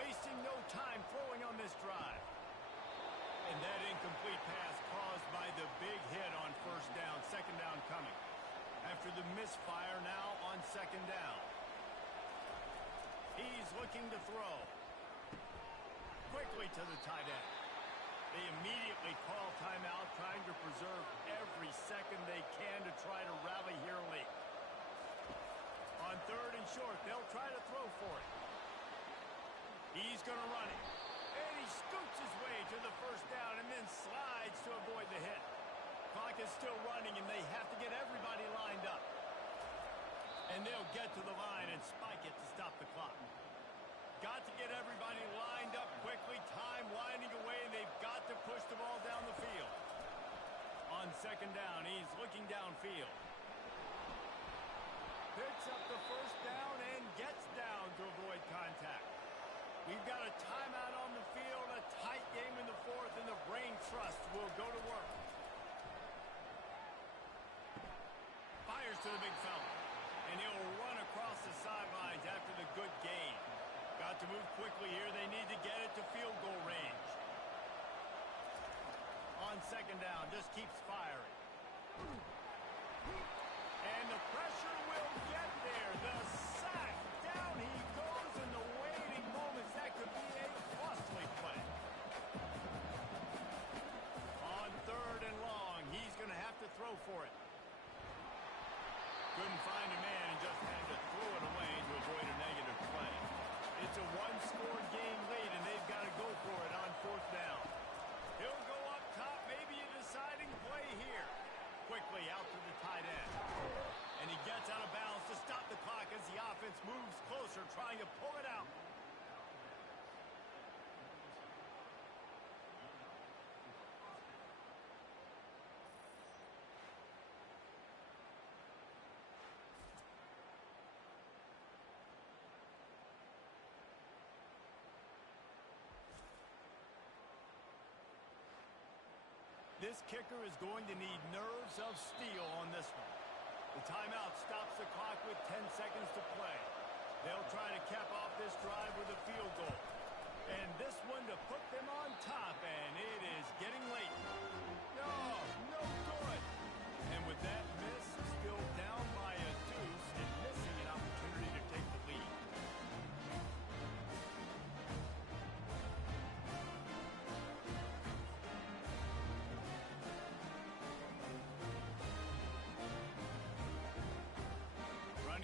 Wasting no time throwing on this drive. And that incomplete pass caused by the big hit on 1st down, 2nd down coming. After the misfire now on 2nd down. He's looking to throw. Quickly to the tight end. They immediately call timeout, trying to preserve every second they can to try to rally here late. On 3rd and short, they'll try to throw for it. He's going to run it. And he scoots his way to the 1st down and then slides to avoid the hit. Clock is still running, and they have to get everybody lined up. And they'll get to the line and spike it to stop the clock. Got to get everybody lined up quickly. Time winding away, and they've got to push the ball down the field. On 2nd down, he's looking downfield. Picks up the 1st down and gets down to avoid contact. We've got a timeout on the field, a tight game in the 4th, and the brain trust will go to work. Fires to the big fella, and he'll run across the sidelines after the good gain. Got to move quickly here. They need to get it to field goal range. On 2nd down, just keeps firing. And the pressure will get there. The sack. Down he goes in the waiting moments. That could be a costly play. On 3rd and long, he's going to have to throw for it. Couldn't find a man and just had to throw it away to avoid a negative play. It's a one-score game late, and they've got to go for it on 4th down. He'll go up top, maybe a deciding play here. Quickly out to the tight end. And he gets out of bounds to stop the clock as the offense moves closer, trying to pull it out. This kicker is going to need nerves of steel on this one. The timeout stops the clock with 10 seconds to play. They'll try to cap off this drive with a field goal. And this one to put them on top, and it is getting late. No, no good. And with that miss, still down by a deuce and missing an opportunity to take the lead.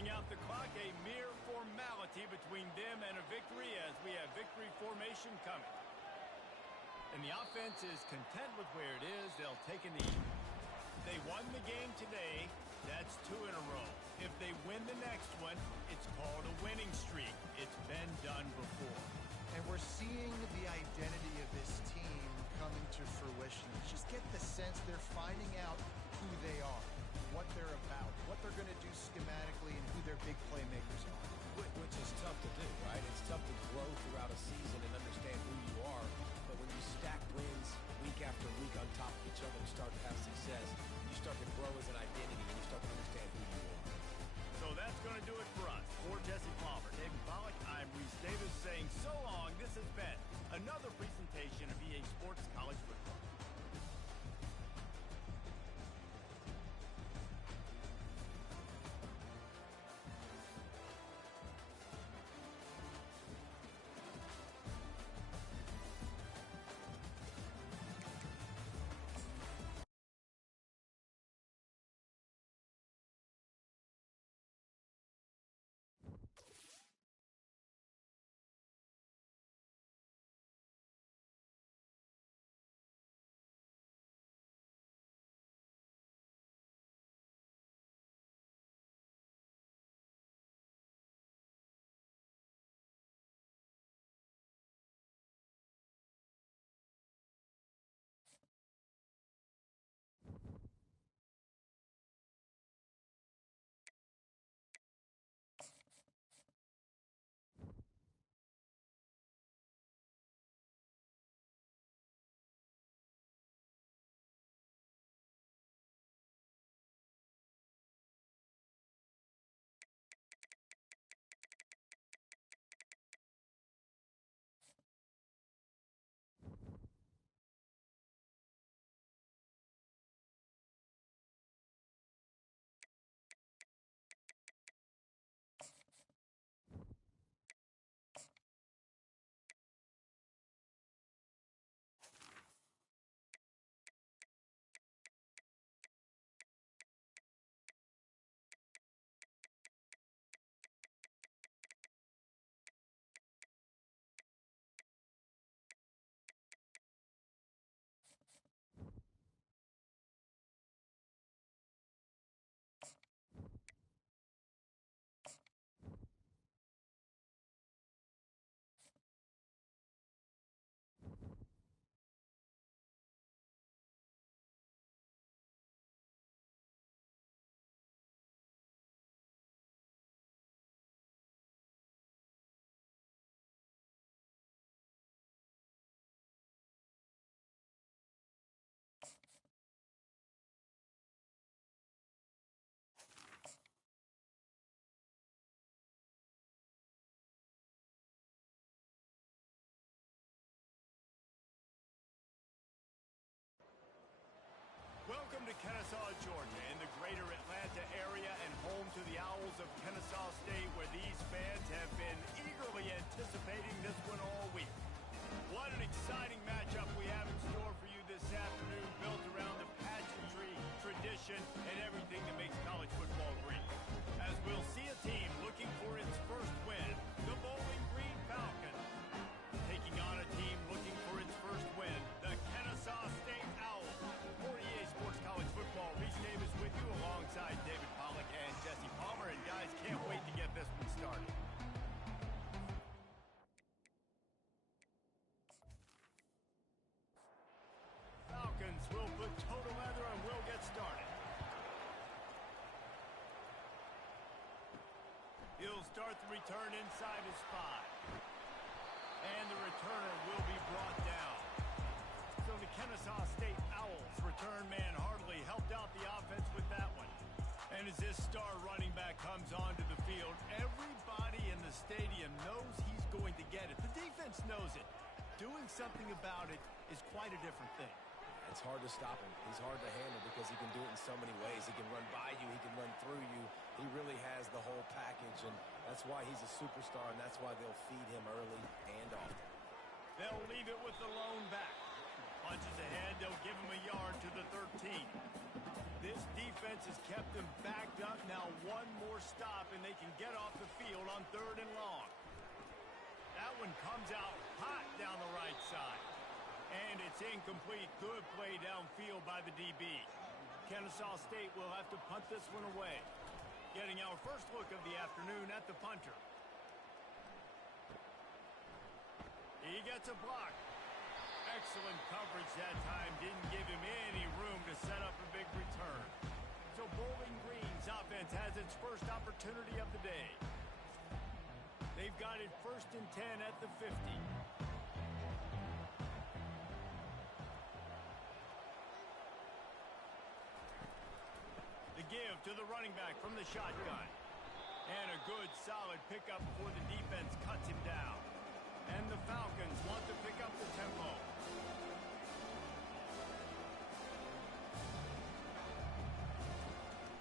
Out the clock, a mere formality between them and a victory as we have victory formation coming. And the offense is content with where it is. They'll take a knee. They won the game today. That's 2 in a row. If they win the next one, it's called a winning streak. It's been done before. And we're seeing the identity of this team coming to fruition. Just get the sense they're finding out who they are, what they're about, what they're going to do schematically, and who their big playmakers are. Which is tough to do, right? It's tough to grow throughout a season and understand who you are. But when you stack wins week after week on top of each other and start to have success, you start to grow as an identity and you start to understand who you are. So that's going to do it for us. For Jesse Palmer, David Pollack, I'm Reese Davis saying so long. This has been another presentation of EA Sports College Football. anticipating this one all week. What an exciting matchup we have in store for you this afternoon, built around the pageantry, tradition, and everything that makes college football great. As we'll see a team looking for its first win, the Bowling Green Falcons, taking on a team looking for its first win, the Kennesaw State Owls. For EA Sports College Football, Reese Davis with you alongside David Pollack and Jesse Palmer. And guys, can't wait to get this one started. Falcons will put total leather and we'll get started. He'll start the return inside his 5. And the returner will be brought down. So the Kennesaw State Owls return man hardly helped out the offense with that one. And as this star running back comes onto the field, everybody in the stadium knows he's going to get it. The defense knows it. Doing something about it is quite a different thing. It's hard to stop him. He's hard to handle because he can do it in so many ways. He can run by you. He can run through you. He really has the whole package, and that's why he's a superstar, and that's why they'll feed him early and often. They'll leave it with the lone back. Punches ahead, they'll give him a yard to the 13. This defense has kept them backed up. Now one more stop, and they can get off the field on 3rd and long. That one comes out hot down the right side. And it's incomplete. Good play downfield by the DB. Kennesaw State will have to punt this one away. Getting our first look of the afternoon at the punter. He gets a block. Excellent coverage that time. Didn't give him any room to set up a big return. So Bowling Green's offense has its first opportunity of the day. They've got it 1st and 10 at the 50. The give to the running back from the shotgun. And a good, solid pickup before the defense cuts him down. And the Falcons want to pick up the tempo.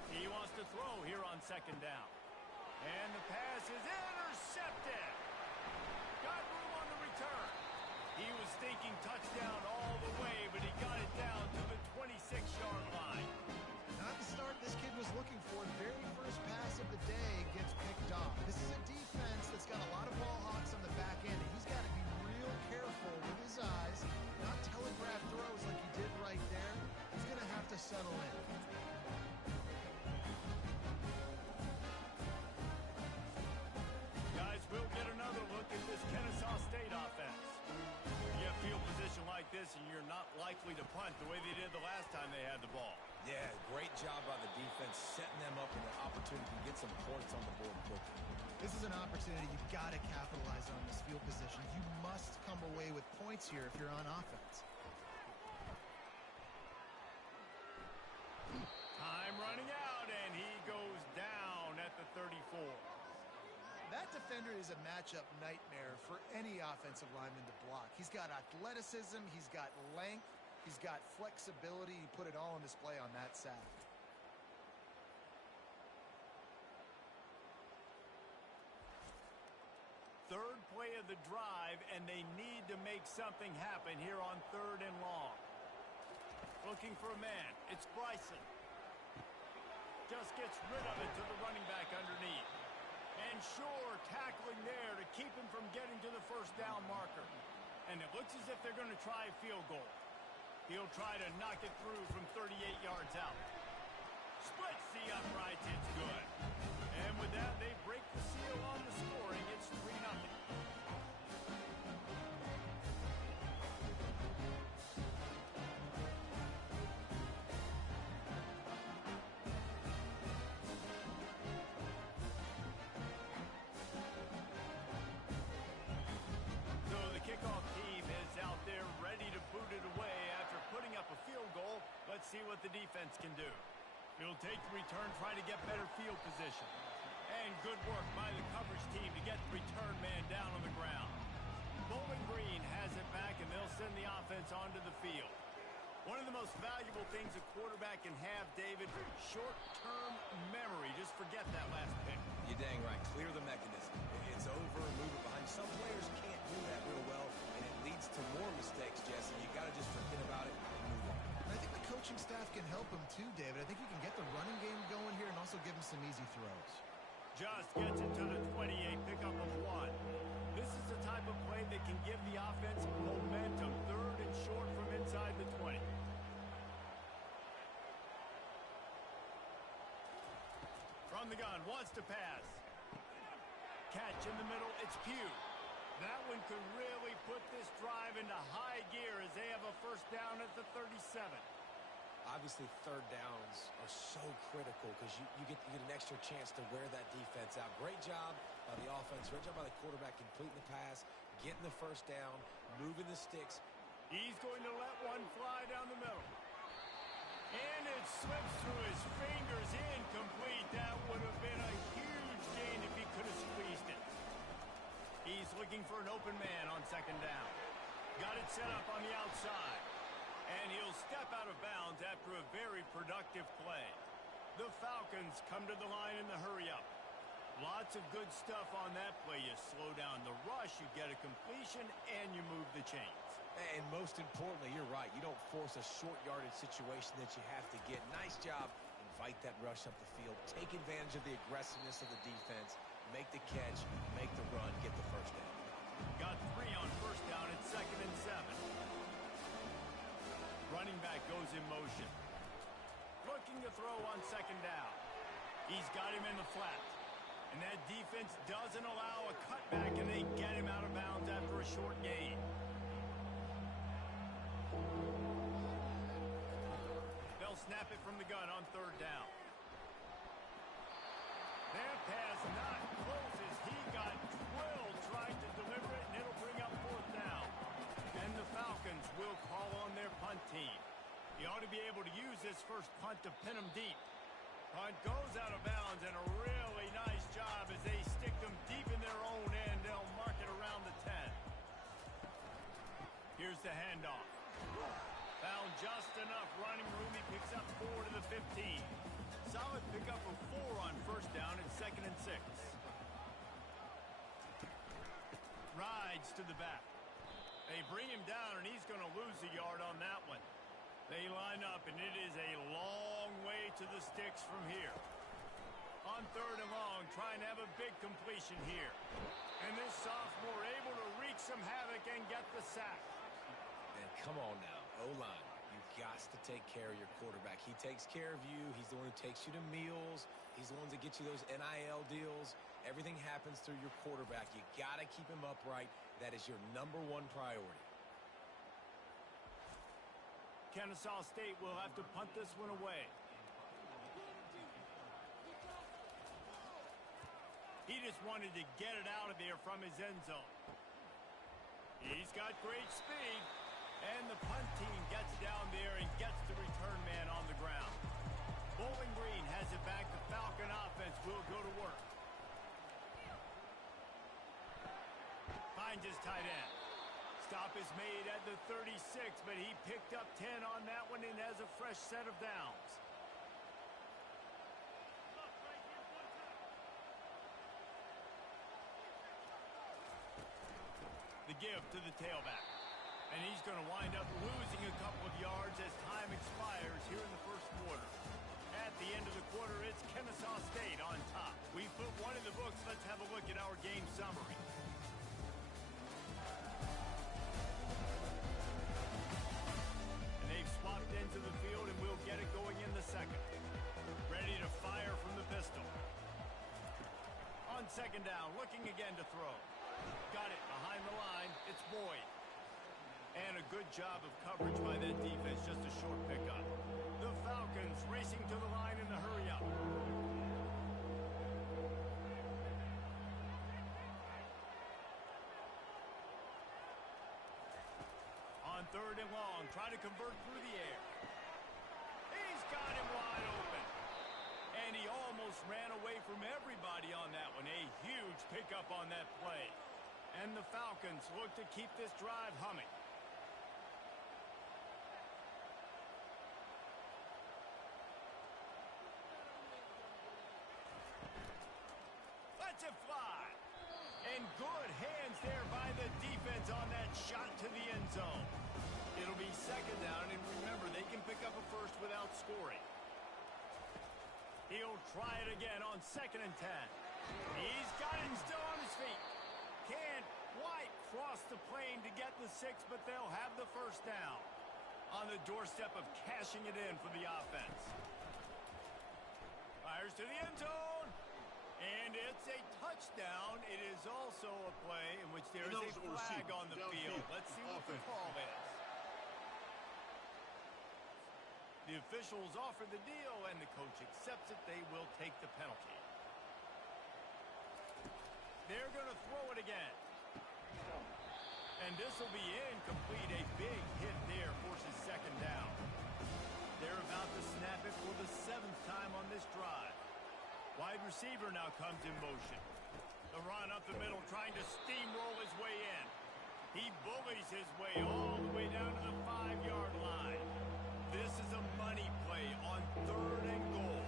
He wants to throw here on 2nd down. And the pass is intercepted. Got room on the return. He was thinking touchdown all the way, but he got it down to the 26-yard line. Not the start this kid was looking for. Very first pass of the day gets picked off. This is a defense that's got a lot of ball hawks on the back end. And he's got to be real careful with his eyes, not telegraph throws like he did right there. He's going to have to settle in. Guys, we'll get another look at this Kennesaw State offense. You have field position like this, and you're not likely to punt the way they did the last time they had the ball. Yeah, great job by the defense, setting them up in an opportunity to get some points on the board quickly. This is an opportunity you've got to capitalize on this field position. You must come away with points here if you're on offense. Time running out, and he goes down at the 34. That defender is a matchup nightmare for any offensive lineman to block. He's got athleticism, he's got length, he's got flexibility. He put it all on display on that sack. Third play of the drive, and they need to make something happen here on 3rd and long. Looking for a man. It's Bryson. Just gets rid of it to the running back underneath. And Shore tackling there to keep him from getting to the 1st down marker. And it looks as if they're going to try a field goal. He'll try to knock it through from 38 yards out. Splits the uprights. It's good. And with that, they break the seal on the scoring. It's 3-0. So the kickoff team is out there ready to boot it away after putting up a field goal. Let's see what the defense can do. He'll take the return, try to get better field position. And good work by the coverage team to get the return man down on the ground. Bowling Green has it back, and they'll send the offense onto the field. One of the most valuable things a quarterback can have, David, short-term memory. Just forget that last pick. You're dang right. Clear the mechanism. It's over, move it behind. Some players can't do that real well, and it leads to more mistakes, Jesse. You got to just forget about it and move on. And I think the coaching staff can help him too, David. I think you can get the running game going here and also give him some easy throws. Just gets it to the 28, pickup of 1. This is the type of play that can give the offense momentum. 3rd and short from inside the 20. From the gun, wants to pass. Catch in the middle, it's Pugh. That one could really put this drive into high gear as they have a first down at the 37. Obviously, 3rd downs are so critical because you get an extra chance to wear that defense out. Great job by the offense. Great job by the quarterback completing the pass, getting the first down, moving the sticks. He's going to let one fly down the middle. And it slips through his fingers, incomplete. That would have been a huge gain if he could have squeezed it. He's looking for an open man on 2nd down. Got it set up on the outside. And he'll step out of bounds after a very productive play. The Falcons come to the line in the hurry-up. Lots of good stuff on that play. You slow down the rush, you get a completion, and you move the chains. And most importantly, you're right. You don't force a short yardage situation that you have to get. Nice job. Invite that rush up the field. Take advantage of the aggressiveness of the defense. Make the catch. Make the run. Get the first down. Got 3 on first down. It's 2nd and 7. Running back goes in motion. Looking to throw on 2nd down. He's got him in the flat. And that defense doesn't allow a cutback, and they get him out of bounds after a short gain. They'll snap it from the gun on 3rd down. That pass not close as he got drilled trying to deliver it, and it'll bring up 4th down. And the Falcons will call on their punt team. He ought to be able to use this first punt to pin them deep. Punt goes out of bounds, and a really nice job as they stick them deep in their own end. They'll mark it around the 10. Here's the handoff. Found just enough running room. He picks up 4 to the 15. Solid pickup of 4 on first down at 2nd and 6. Rides to the back. They bring him down, and he's going to lose a yard on that one. They line up, and it is a long way to the sticks from here. On 3rd and long, trying to have a big completion here. And this sophomore able to wreak some havoc and get the sack. And come on now, O-line. You've got to take care of your quarterback. He takes care of you. He's the one who takes you to meals. He's the one that gets you those NIL deals. Everything happens through your quarterback. You got to keep him upright. That is your #1 priority. Kennesaw State will have to punt this one away. He just wanted to get it out of there from his end zone. He's got great speed, and the punt team gets down there and gets the return man on the ground. Bowling Green has it back. The Falcon offense will go to work. Finds his tight end. Stop is made at the 36, but he picked up 10 on that one and has a fresh set of downs. The give to the tailback. And he's going to wind up losing a couple of yards as time expires here in the first quarter. At the end of the quarter, it's Kennesaw State on top. We put one in the books. Let's have a look at our game summary. Swapped into the field, and we'll get it going in the second. Ready to fire from the pistol. On 2nd down, looking again to throw. Got it behind the line. It's Boyd. And a good job of coverage by that defense. Just a short pickup. The Falcons racing to the line in the hurry-up. On 3rd and long, trying to convert through the air. He's got him wide open. And he almost ran away from everybody on that one. A huge pickup on that play. And the Falcons look to keep this drive humming. Lets it fly. And good hands there by the defense on that shot to the end zone. It'll be second down, and remember, they can pick up a first without scoring. He'll try it again on 2nd and 10. He's got it still on his feet. Can't quite cross the plane to get the 6, but they'll have the first down. On the doorstep of cashing it in for the offense. Fires to the end zone. And it's a touchdown. It is also a play in which there is a flag on the field. Let's see what the call is. The officials offer the deal, and the coach accepts it. They will take the penalty. They're going to throw it again. And this will be incomplete. A big hit there forces second down. They're about to snap it for the 7th time on this drive. Wide receiver now comes in motion. The run up the middle, trying to steamroll his way in. He bullies his way all the way down to the 5-yard line. This is a money play on 3rd and goal.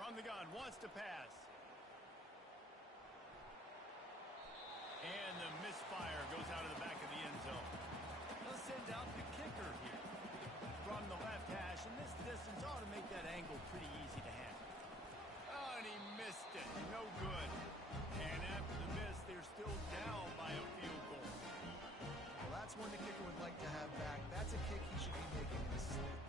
From the gun, wants to pass. And the misfire goes out of the back of the end zone. They'll send out the kicker here. From the left hash, and this distance ought to make that angle pretty easy to handle. Oh, and he missed it. No good. And after the miss, they're still down by a field goal. Well, that's one the kicker would like to have back. That's a kick he should be making in this state.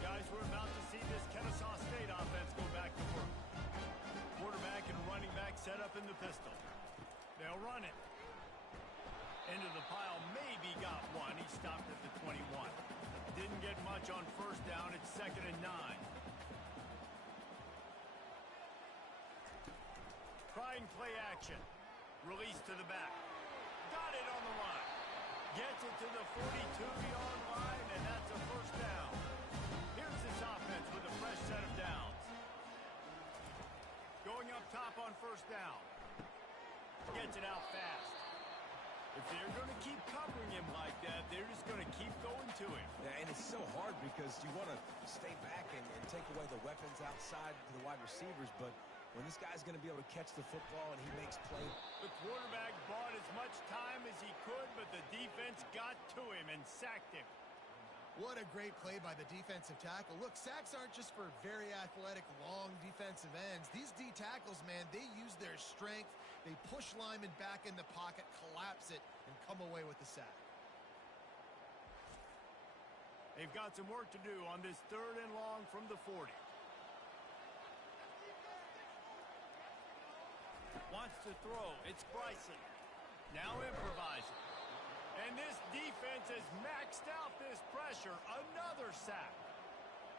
Guys, we're about to see this Kennesaw State offense go back to work. Quarterback and running back set up in the pistol. They'll run it. Into the pile, maybe got one. He stopped at the 21. Didn't get much on first down. It's 2nd and 9. Trying play action. Release to the back. Got it on the line. Gets it to the 42-yard line, and that's a first down. Here's this offense with a fresh set of downs. Going up top on first down. Gets it out fast. If they're going to keep covering him like that, they're just going to keep going to him. Yeah, and it's so hard because you want to stay back and take away the weapons outside to the wide receivers, but when this guy's going to be able to catch the football and he makes plays. The quarterback bought as much time as he could, but the defense got to him and sacked him. What a great play by the defensive tackle. Look, sacks aren't just for very athletic, long defensive ends. These D tackles, man, they use their strength. They push linemen back in the pocket, collapse it, and come away with the sack. They've got some work to do on this 3rd and long from the 40. Wants to throw. It's Bryson. Now improvising. And this defense has maxed out this pressure. Another sack.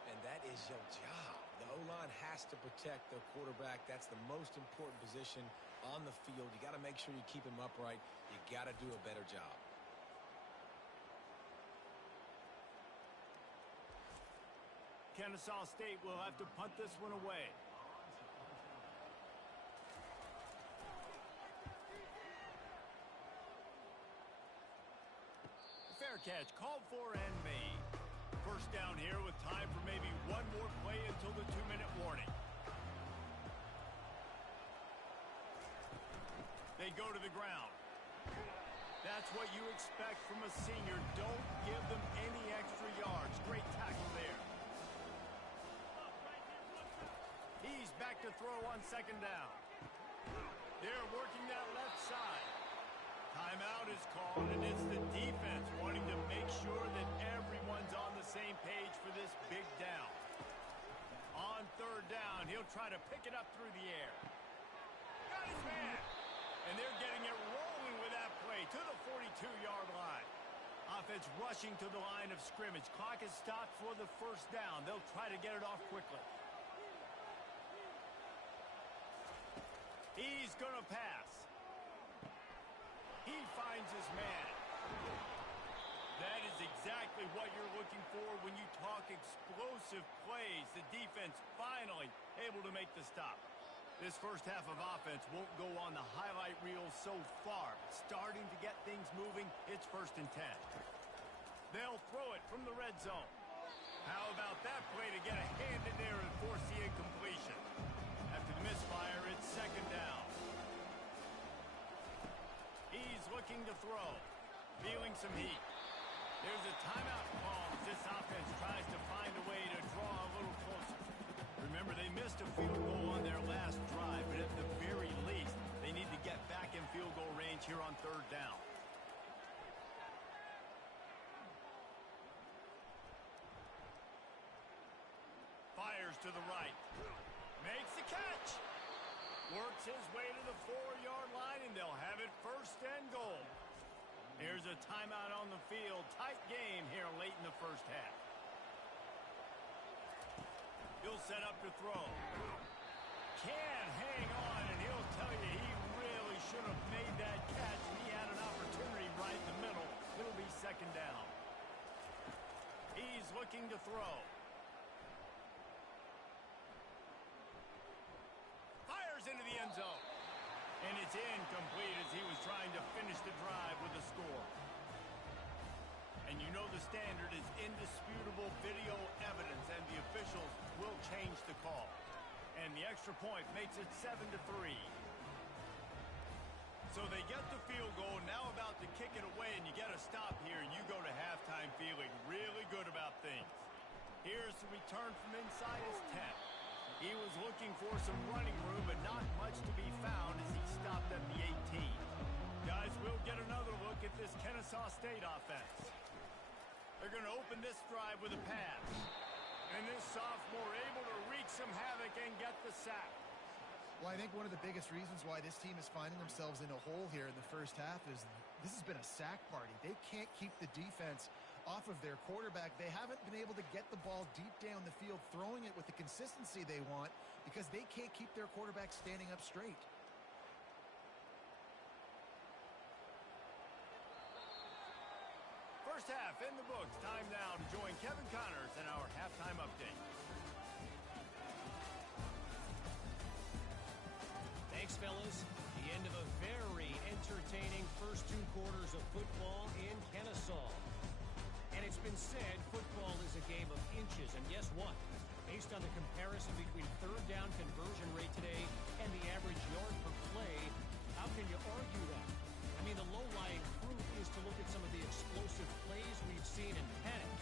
And that is your job. The O-line has to protect their quarterback. That's the most important position on the field. You got to make sure you keep him upright. You got to do a better job. Kennesaw State will have to punt this one away. Fair catch, called for and made. First down here with time for maybe one more play until the 2-minute warning. They go to the ground. That's what you expect from a senior. Don't give them any extra yards. Great tackle there. He's back to throw on 2nd down. They're working that left side. Timeout is called, and it's the defense wanting to make sure that everyone's on the same page for this big down. On 3rd down, he'll try to pick it up through the air. Got his man. And they're getting it rolling with that play to the 42-yard line. Offense rushing to the line of scrimmage. Clock is stopped for the first down. They'll try to get it off quickly. He's going to pass. He finds his man. That is exactly what you're looking for when you talk explosive plays. The defense finally able to make the stop. This first half of offense won't go on the highlight reel so far. Starting to get things moving, it's 1st and 10. They'll throw it from the red zone. How about that play to get a hand in there and force the incompletion? After the misfire, it's 2nd down. He's looking to throw. Feeling some heat. There's a timeout call as this offense tries to find a way to draw a little closer. Remember, they missed a field goal on their last drive, but at the very least, they need to get back in field goal range here on 3rd down. Fires to the right. Makes the catch. Works his way to the 4-yard line, and they'll have it 1st and goal. Here's a timeout on the field. Tight game here late in the first half. He'll set up to throw. Can't hang on, and he'll tell you he really should have made that catch. He had an opportunity right in the middle. It'll be 2nd down. He's looking to throw. Fires into the end zone. And it's incomplete as he was trying to finish the drive with a score. And you know the standard is indisputable video evidence, and the officials will change the call. And the extra point makes it 7-3. So they get the field goal, now about to kick it away, and you get a stop here, and you go to halftime feeling really good about things. Here's the return from inside his 10. He was looking for some running room, but not much to be found as he stopped at the 18. Guys, we'll get another look at this Kennesaw State offense. They're going to open this drive with a pass. And this sophomore able to wreak some havoc and get the sack. Well, I think one of the biggest reasons why this team is finding themselves in a hole here in the first half is this has been a sack party. They can't keep the defense off of their quarterback. They haven't been able to get the ball deep down the field, throwing it with the consistency they want because they can't keep their quarterback standing up straight. First half in the books. Time now to join Kevin Connors in our halftime update. Thanks, fellas. The end of a very entertaining first 2 quarters of football in Kennesaw. And it's been said football is a game of inches. And guess what? Based on the comparison between 3rd down conversion rate today and the average yard per play, how can you argue that? I mean, the low-lying fruit is to look at some of the explosive plays we've seen and panic.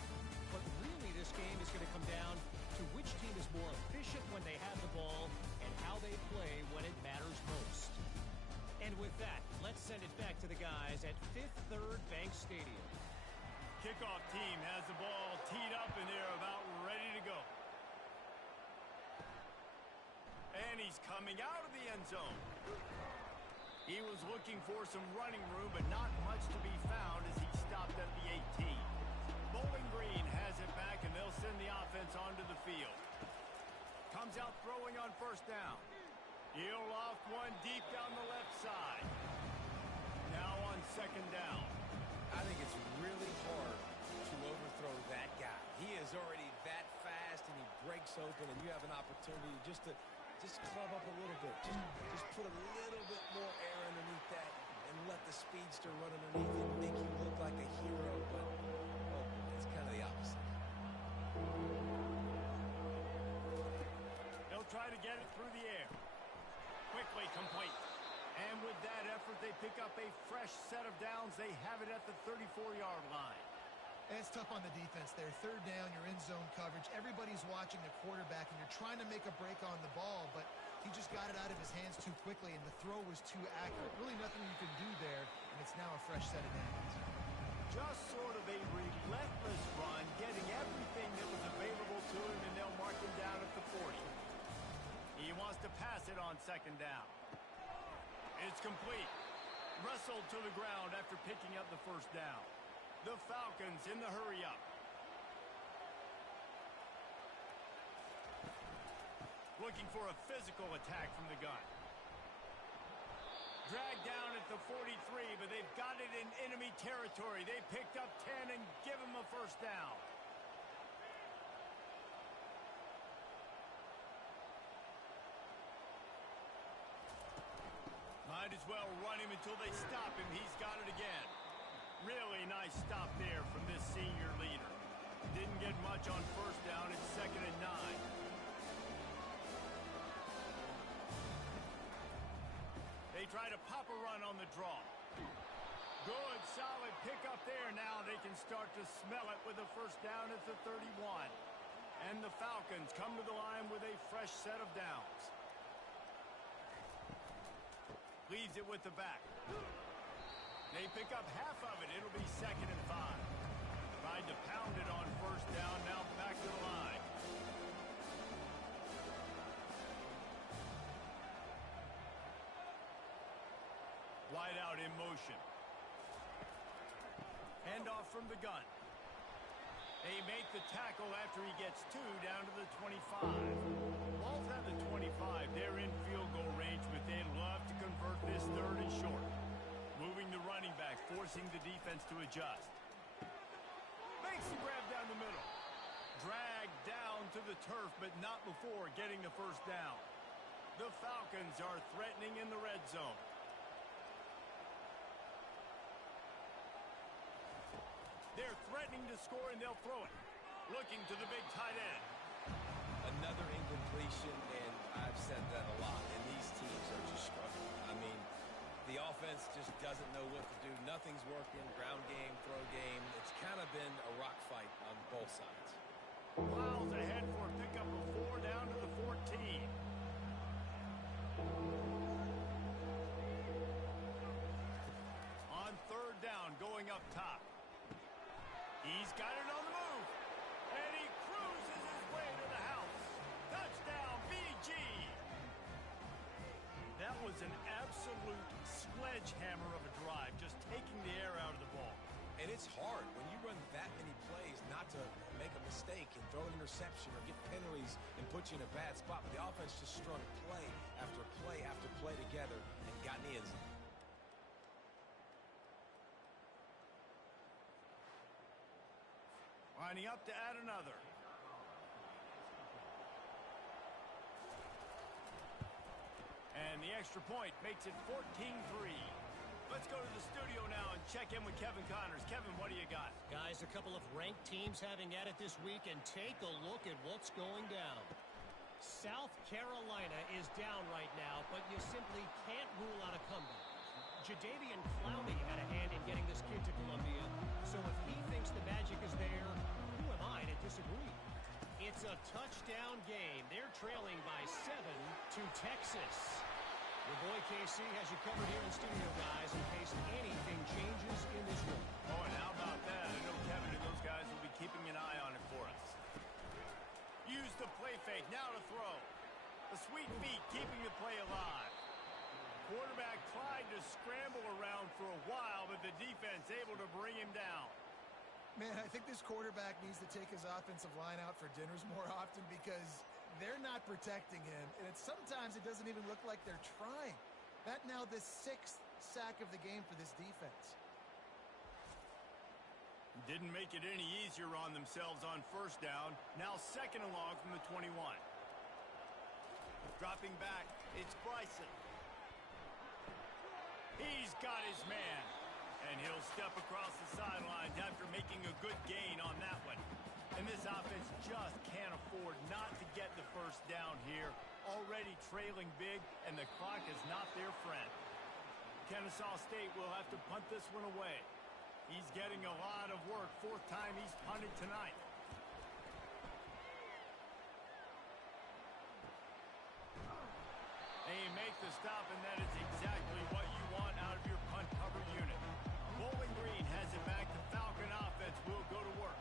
But really, this game is going to come down to which team is more efficient when they have the ball and how they play when it matters most. And with that, let's send it back to the guys at Fifth Third Bank Stadium. Kickoff team has the ball teed up, and they're about ready to go. And he's coming out of the end zone. He was looking for some running room, but not much to be found as he stopped at the 18. Bowling Green has it back, and they'll send the offense onto the field. Comes out throwing on 1st down. He'll loft one deep down the left side. Now on 2nd down. I think it's really hard to overthrow that guy. He is already that fast, and he breaks open, and you have an opportunity just to club up a little bit. Just put a little bit more air underneath that and let the speedster run underneath it and make you look like a hero, but well, it's kind of the opposite. They'll try to get it through the air. Quickly complete. And with that effort, they pick up a fresh set of downs. They have it at the 34-yard line. And it's tough on the defense there. 3rd down, you're in zone coverage. Everybody's watching the quarterback, and you're trying to make a break on the ball, but he just got it out of his hands too quickly, and the throw was too accurate. Really nothing you can do there, and it's now a fresh set of downs. Just sort of a relentless run, getting everything that was available to him, and they'll mark him down at the 40. He wants to pass it on 2nd down. It's complete. Wrestled to the ground after picking up the 1st down. The Falcons in the hurry-up. Looking for a physical attack from the gun. Dragged down at the 43, but they've got it in enemy territory. They picked up 10 and give him a 1st down. Might as well run him until they stop him. He's got it again. Really nice stop there from this senior leader. Didn't get much on first down. It's 2nd and 9. They try to pop a run on the draw. Good, solid pickup there. Now they can start to smell it with a first down at the 31. And the Falcons come to the line with a fresh set of downs. Leaves it with the back. They pick up half of it. It'll be 2nd and 5. Tried to pound it on first down. Now back to the line. Wide out in motion. Handoff from the gun. They make the tackle after he gets 2 down to the 25. Ball's at the 25. They're in field goal range, but they'd love to convert this 3rd and short. Moving the running back, forcing the defense to adjust. Makes the grab down the middle. Dragged down to the turf, but not before getting the first down. The Falcons are threatening in the red zone. They're threatening to score, and they'll throw it. Looking to the big tight end. Another incompletion, and I've said that a lot, and these teams are just struggling. I mean, the offense just doesn't know what to do. Nothing's working. Ground game, throw game. It's kind of been a rock fight on both sides. Miles ahead for a pickup of 4 down to the 14. On 3rd down, going up top. He's got it on the move. And he cruises his way to the house. Touchdown, BG. That was an absolute sledgehammer of a drive, just taking the air out of the ball. And it's hard when you run that many plays not to make a mistake and throw an interception or get penalties and put you in a bad spot. But the offense just strung play after play after play together and got in the end zone. Lining up to add another. And the extra point makes it 14-3. Let's go to the studio now and check in with Kevin Connors. Kevin, what do you got? Guys, a couple of ranked teams having at it this week, and take a look at what's going down. South Carolina is down right now, but you simply can't rule out a comeback. Jadeveon Clowney had a hand in getting this kid to Columbia, so if he thinks the magic is there, who am I to disagree? It's a touchdown game. They're trailing by 7 to Texas. Your boy KC has you covered here in studio, guys, in case anything changes in this one. Oh, and how about that? I know Kevin and those guys will be keeping an eye on it for us. Use the play fake. Now to throw. The sweet feet keeping the play alive. Quarterback tried to scramble around for a while, but the defense able to bring him down. Man, I think this quarterback needs to take his offensive line out for dinners more often because they're not protecting him, and sometimes it doesn't even look like they're trying. That now the 6th sack of the game for this defense. Didn't make it any easier on themselves on first down. Now 2nd and long from the 21. Dropping back, it's Bryson. He's got his man. And he'll step across the sidelines after making a good gain on that one. And this offense just can't afford not to get the first down here. Already trailing big, and the clock is not their friend. Kennesaw State will have to punt this one away. He's getting a lot of work. 4th time he's punted tonight. They make the stop, and that is exactly what you want out of your punt cover unit. Bowling Green has it back. The Falcon offense will go to work.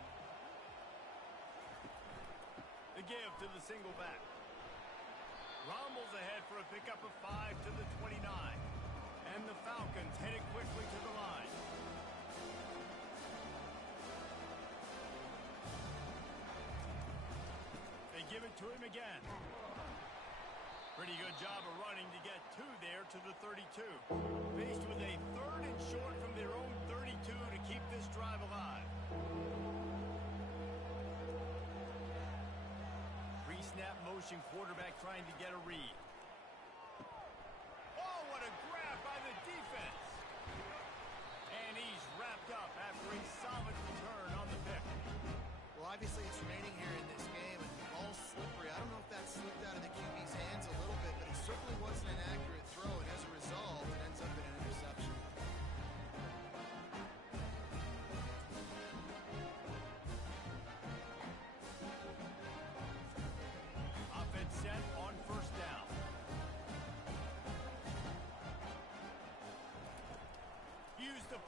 The give to the single back. Rumbles ahead for a pickup of 5 to the 29. And the Falcons headed quickly to the line. They give it to him again. Pretty good job of running to get 2 there to the 32. Faced with a 3rd and short from their own 32 to keep this drive alive. Pre-snap motion, quarterback trying to get a read. Oh, what a grab by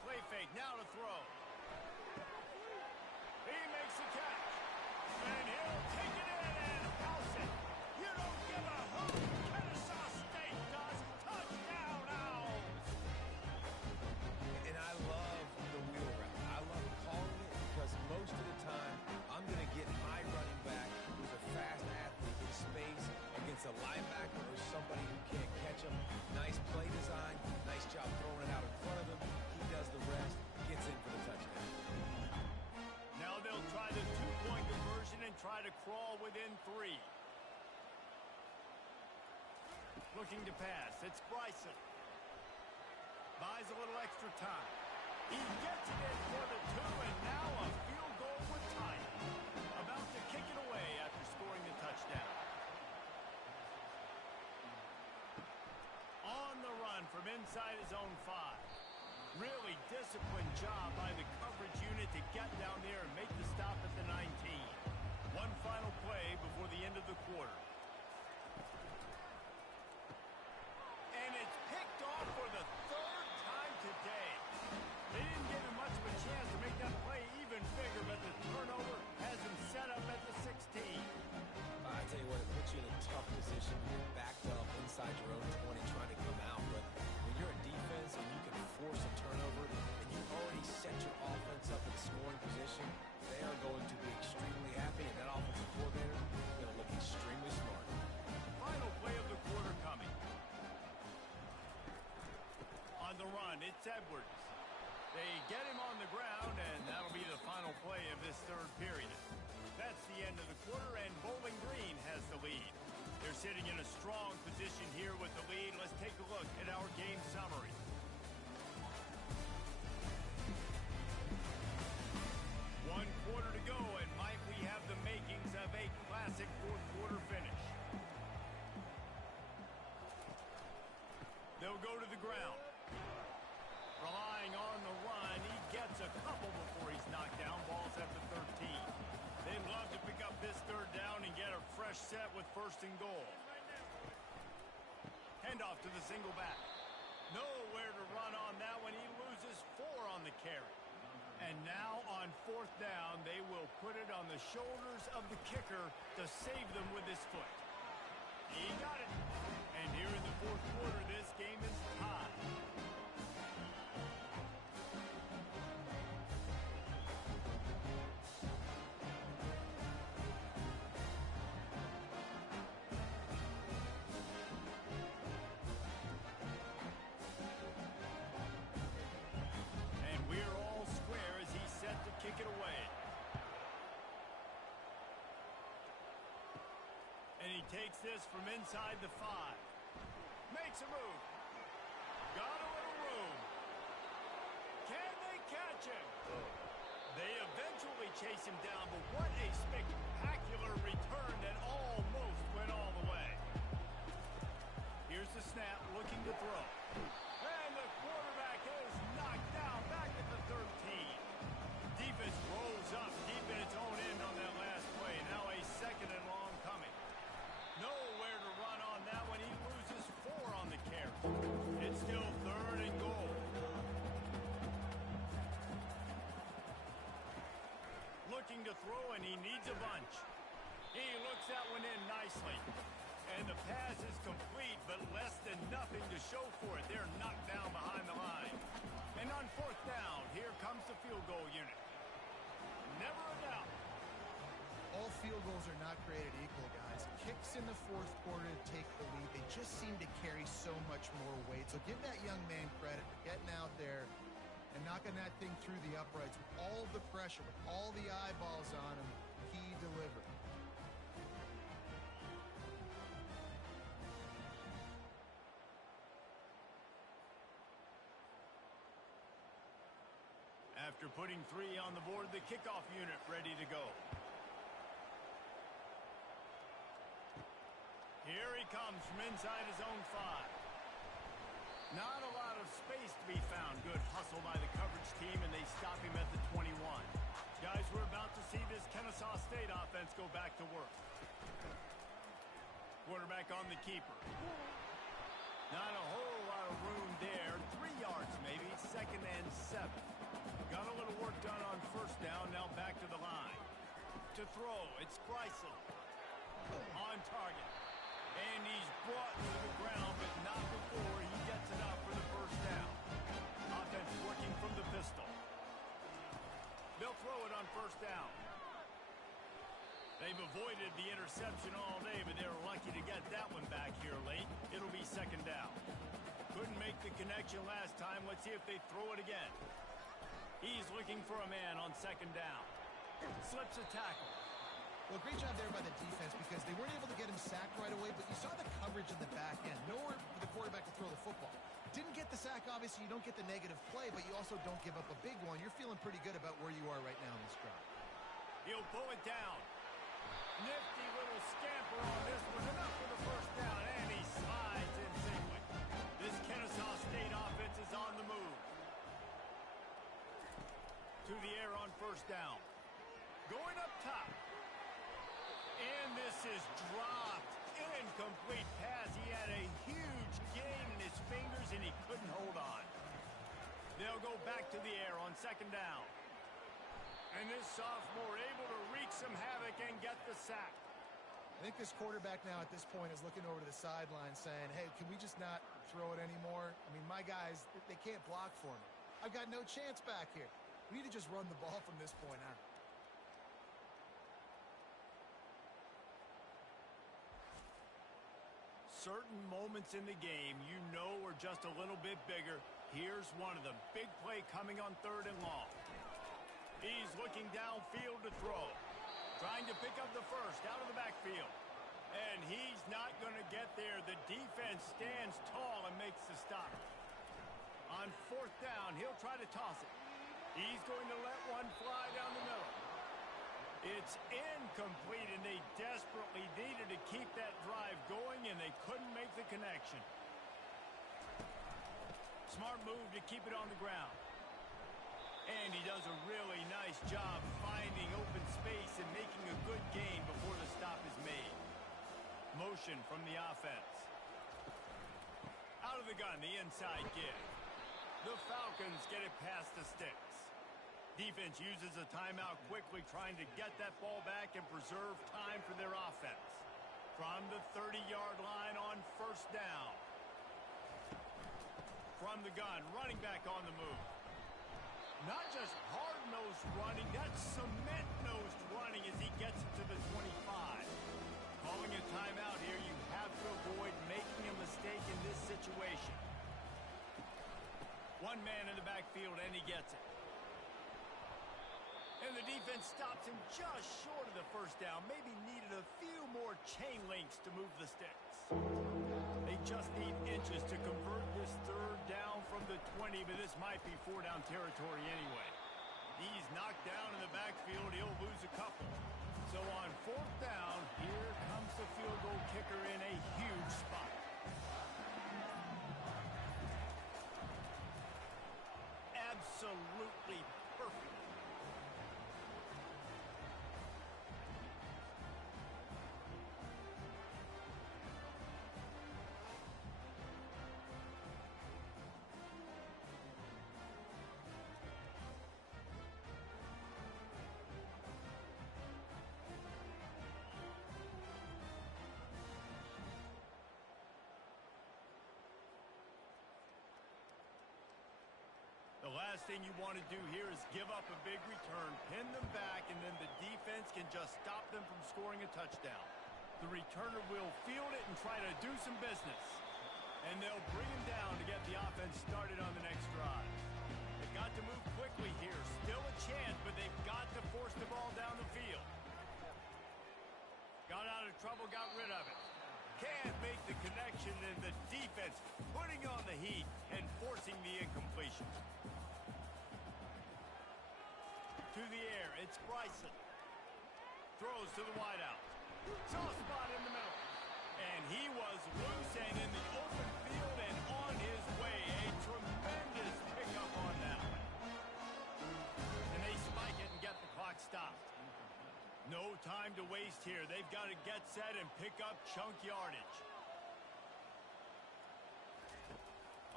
play fake. Now to throw. He makes the catch. And he'll take it in and house it. You don't give a hoot. Kennesaw State does. Touchdown, Owls. And I love the wheel route. I love calling it because most of the time I'm going to get my running back who's a fast athlete in space against a linebacker or somebody who can't catch him. Nice play design. Nice job throwing it out in front of him. He does the rest. Gets in for the touchdown. Now they'll try the two-point conversion and try to crawl within 3. Looking to pass. It's Bryson. Buys a little extra time. He gets it in for the 2, and now a field goal with time. About to kick it away after scoring the touchdown. On the run from inside his own 5. Really disciplined job by the coverage unit to get down there and make the stop at the 19. One final play before the end of the quarter. And it's picked off for the 3rd time today. They didn't give him much of a chance to make that play even bigger, but the turnover has him set up at the 16. I tell you what, it puts you in a tough position. You're backed up inside your own 20 trying to come out. But when you're in defense and you can force a turnover and you already set your offense up in scoring position, they are going to be extremely happy. And that offensive coordinator is going to look extremely smart. Final play of the quarter coming. On the run, it's Edwards. They get him on the ground, and that'll be the final play of this 3rd period. That's the end of the quarter, and Bowling Green has the lead. They're sitting in a strong position here with the lead. Let's take a look at our game summary. One quarter to go, and might we have the makings of a classic 4th quarter finish. They'll go to the ground. Relying on the run, he gets a couple before he's knocked down. Ball's at the 13. They'd love to pick up this 3rd down and get a fresh set with 1st and goal. Handoff to the single back. Nowhere to run on that one. He loses 4 on the carry. And now on 4th down, they will put it on the shoulders of the kicker to save them with his foot. He got it. And here in the 4th quarter, this game is tied. Kick it away. And he takes this from inside the 5. Makes a move. Got a little room. Can they catch him? They eventually chase him down, but what a spectacular return that almost went all the way. Here's the snap, looking to throw. And the quarterback is knocked down back at the 13. Defense rolls up deep in its own end on that last play. Now a 2nd and long coming. Nowhere to run on that one. He loses 4 on the carry. It's still 3rd and goal. Looking to throw, and he needs a bunch. He looks that one in nicely. And the pass is complete, but less than nothing to show for it. They're knocked down behind the line. And on 4th down, here comes the field goal unit. Never a doubt. All field goals are not created equal, guys. Kicks in the 4th quarter to take the lead. They just seem to carry so much more weight. So give that young man credit for getting out there and knocking that thing through the uprights with all the pressure, with all the eyeballs on him. He delivered. After putting 3 on the board, the kickoff unit ready to go. Here he comes from inside his own 5. Not a lot of space to be found. Good hustle by the coverage team, and they stop him at the 21. Guys, we're about to see this Kennesaw State offense go back to work. Quarterback on the keeper. Not a whole lot of room there. 3 yards maybe. 2nd and 7. to throw. It's Bryson. On target. And he's brought to the ground, but not before he gets enough for the first down. Offense working from the pistol. They'll throw it on first down. They've avoided the interception all day, but they were lucky to get that one back here late. It'll be second down. Couldn't make the connection last time. Let's see if they throw it again. He's looking for a man on second down. Slips a tackle. Well, great job there by the defense because they weren't able to get him sacked right away, but you saw the coverage in the back end. Nowhere for the quarterback to throw the football. Didn't get the sack, obviously. You don't get the negative play, but you also don't give up a big one. You're feeling pretty good about where you are right now in this drive. He'll pull it down. Nifty little scamper on this one. Enough for the first down, and he slides in safely. This Kennesaw State offense is on the move. To the air on first down. Going up top. And this is dropped. Incomplete pass. He had a huge gain in his fingers, and he couldn't hold on. They'll go back to the air on second down. And this sophomore able to wreak some havoc and get the sack. I think this quarterback now at this point is looking over to the sideline saying, hey, can we just not throw it anymore? I mean, my guys, they can't block for me. I've got no chance back here. We need to just run the ball from this point on. Certain moments in the game you know are just a little bit bigger. Here's one of them. Big play coming on third and long. He's looking downfield to throw. Trying to pick up the first out of the backfield. And he's not going to get there. The defense stands tall and makes the stop. On fourth down, he'll try to toss it. He's going to let one fly down the middle. It's incomplete, and they desperately needed to keep that drive going, and they couldn't make the connection. Smart move to keep it on the ground. And he does a really nice job finding open space and making a good gain before the stop is made. Motion from the offense. Out of the gun, the inside give. The Falcons get it past the sticks. Defense uses a timeout quickly, trying to get that ball back and preserve time for their offense. From the 30-yard line on first down. From the gun, running back on the move. Not just hard-nosed running, that's cement-nosed running as he gets it to the 25. Calling a timeout here, you have to avoid making a mistake in this situation. One man in the backfield, and he gets it. And the defense stops him just short of the first down. Maybe needed a few more chain links to move the sticks. They just need inches to convert this third down from the 20, but this might be four-down territory anyway. He's knocked down in the backfield. He'll lose a couple. So on fourth down, here comes the field goal kicker in a huge spot. Absolutely perfect. The last thing you want to do here is give up a big return, pin them back, and then the defense can just stop them from scoring a touchdown. The returner will field it and try to do some business. And they'll bring him down to get the offense started on the next drive. They've got to move quickly here. Still a chance, but they've got to force the ball down the field. Got out of trouble, got rid of it. Can't make the connection, and the defense putting on the heat and forcing the incompletion. To the air, it's Bryson. Throws to the wideout. Saw a spot in the middle. And he was loose and in the open field and on his way. A tremendous pickup on that one. And they spike it and get the clock stopped. No time to waste here. They've got to get set and pick up chunk yardage.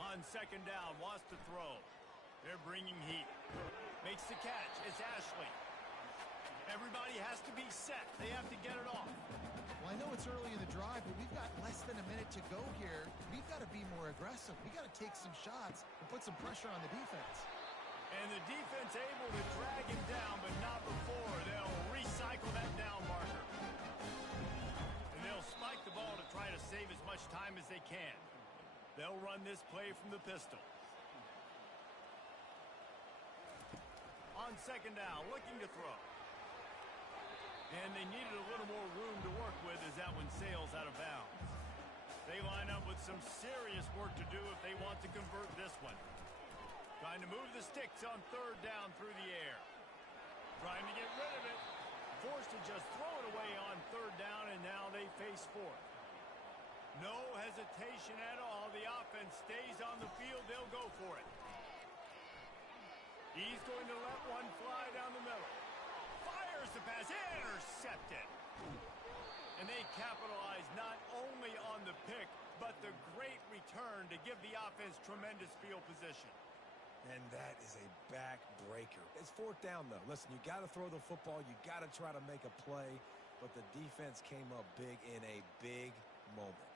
On second down, wants to throw. They're bringing heat. Makes the catch. It's Ashley. Everybody has to be set. They have to get it off. Well, I know it's early in the drive, but we've got less than a minute to go here. We've got to be more aggressive. We've got to take some shots and put some pressure on the defense. And the defense able to drag him down, but not before. They'll recycle that down marker. And they'll spike the ball to try to save as much time as they can. They'll run this play from the pistol. On second down, looking to throw. And they needed a little more room to work with as that one sails out of bounds. They line up with some serious work to do if they want to convert this one. Trying to move the sticks on third down through the air. Trying to get rid of it. Forced to just throw it away on third down, and now they face fourth. No hesitation at all. The offense stays on the field. They'll go for it. He's going to let one fly down the middle. Fires the pass. Intercepted. And they capitalize not only on the pick, but the great return to give the offense tremendous field position. And that is a backbreaker. It's fourth down, though. Listen, you got to throw the football. You got to try to make a play. But the defense came up big in a big moment.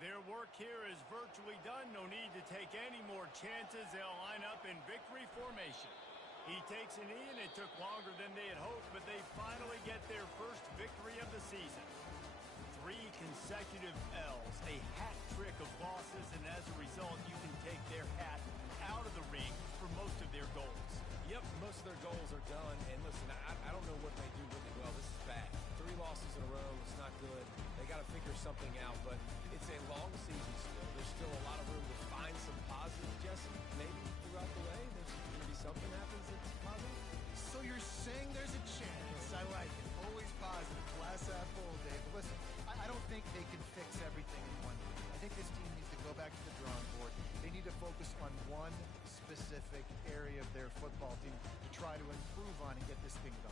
Their work here is virtually done. No need to take any more chances. They'll line up in victory formation. He takes a knee, and it took longer than they had hoped, but they finally get their first victory of the season. 3 consecutive L's, a hat trick of losses, and as a result, you can take their hat out of the ring for most of their goals. Yep, most of their goals are done. And listen, I don't know what they do really well. This is bad. 3 losses in a row. It's not good. They got to figure something out, but it's a long season still. There's still a lot of room to find some positives, Jesse. Maybe throughout the way, there's going to be something happens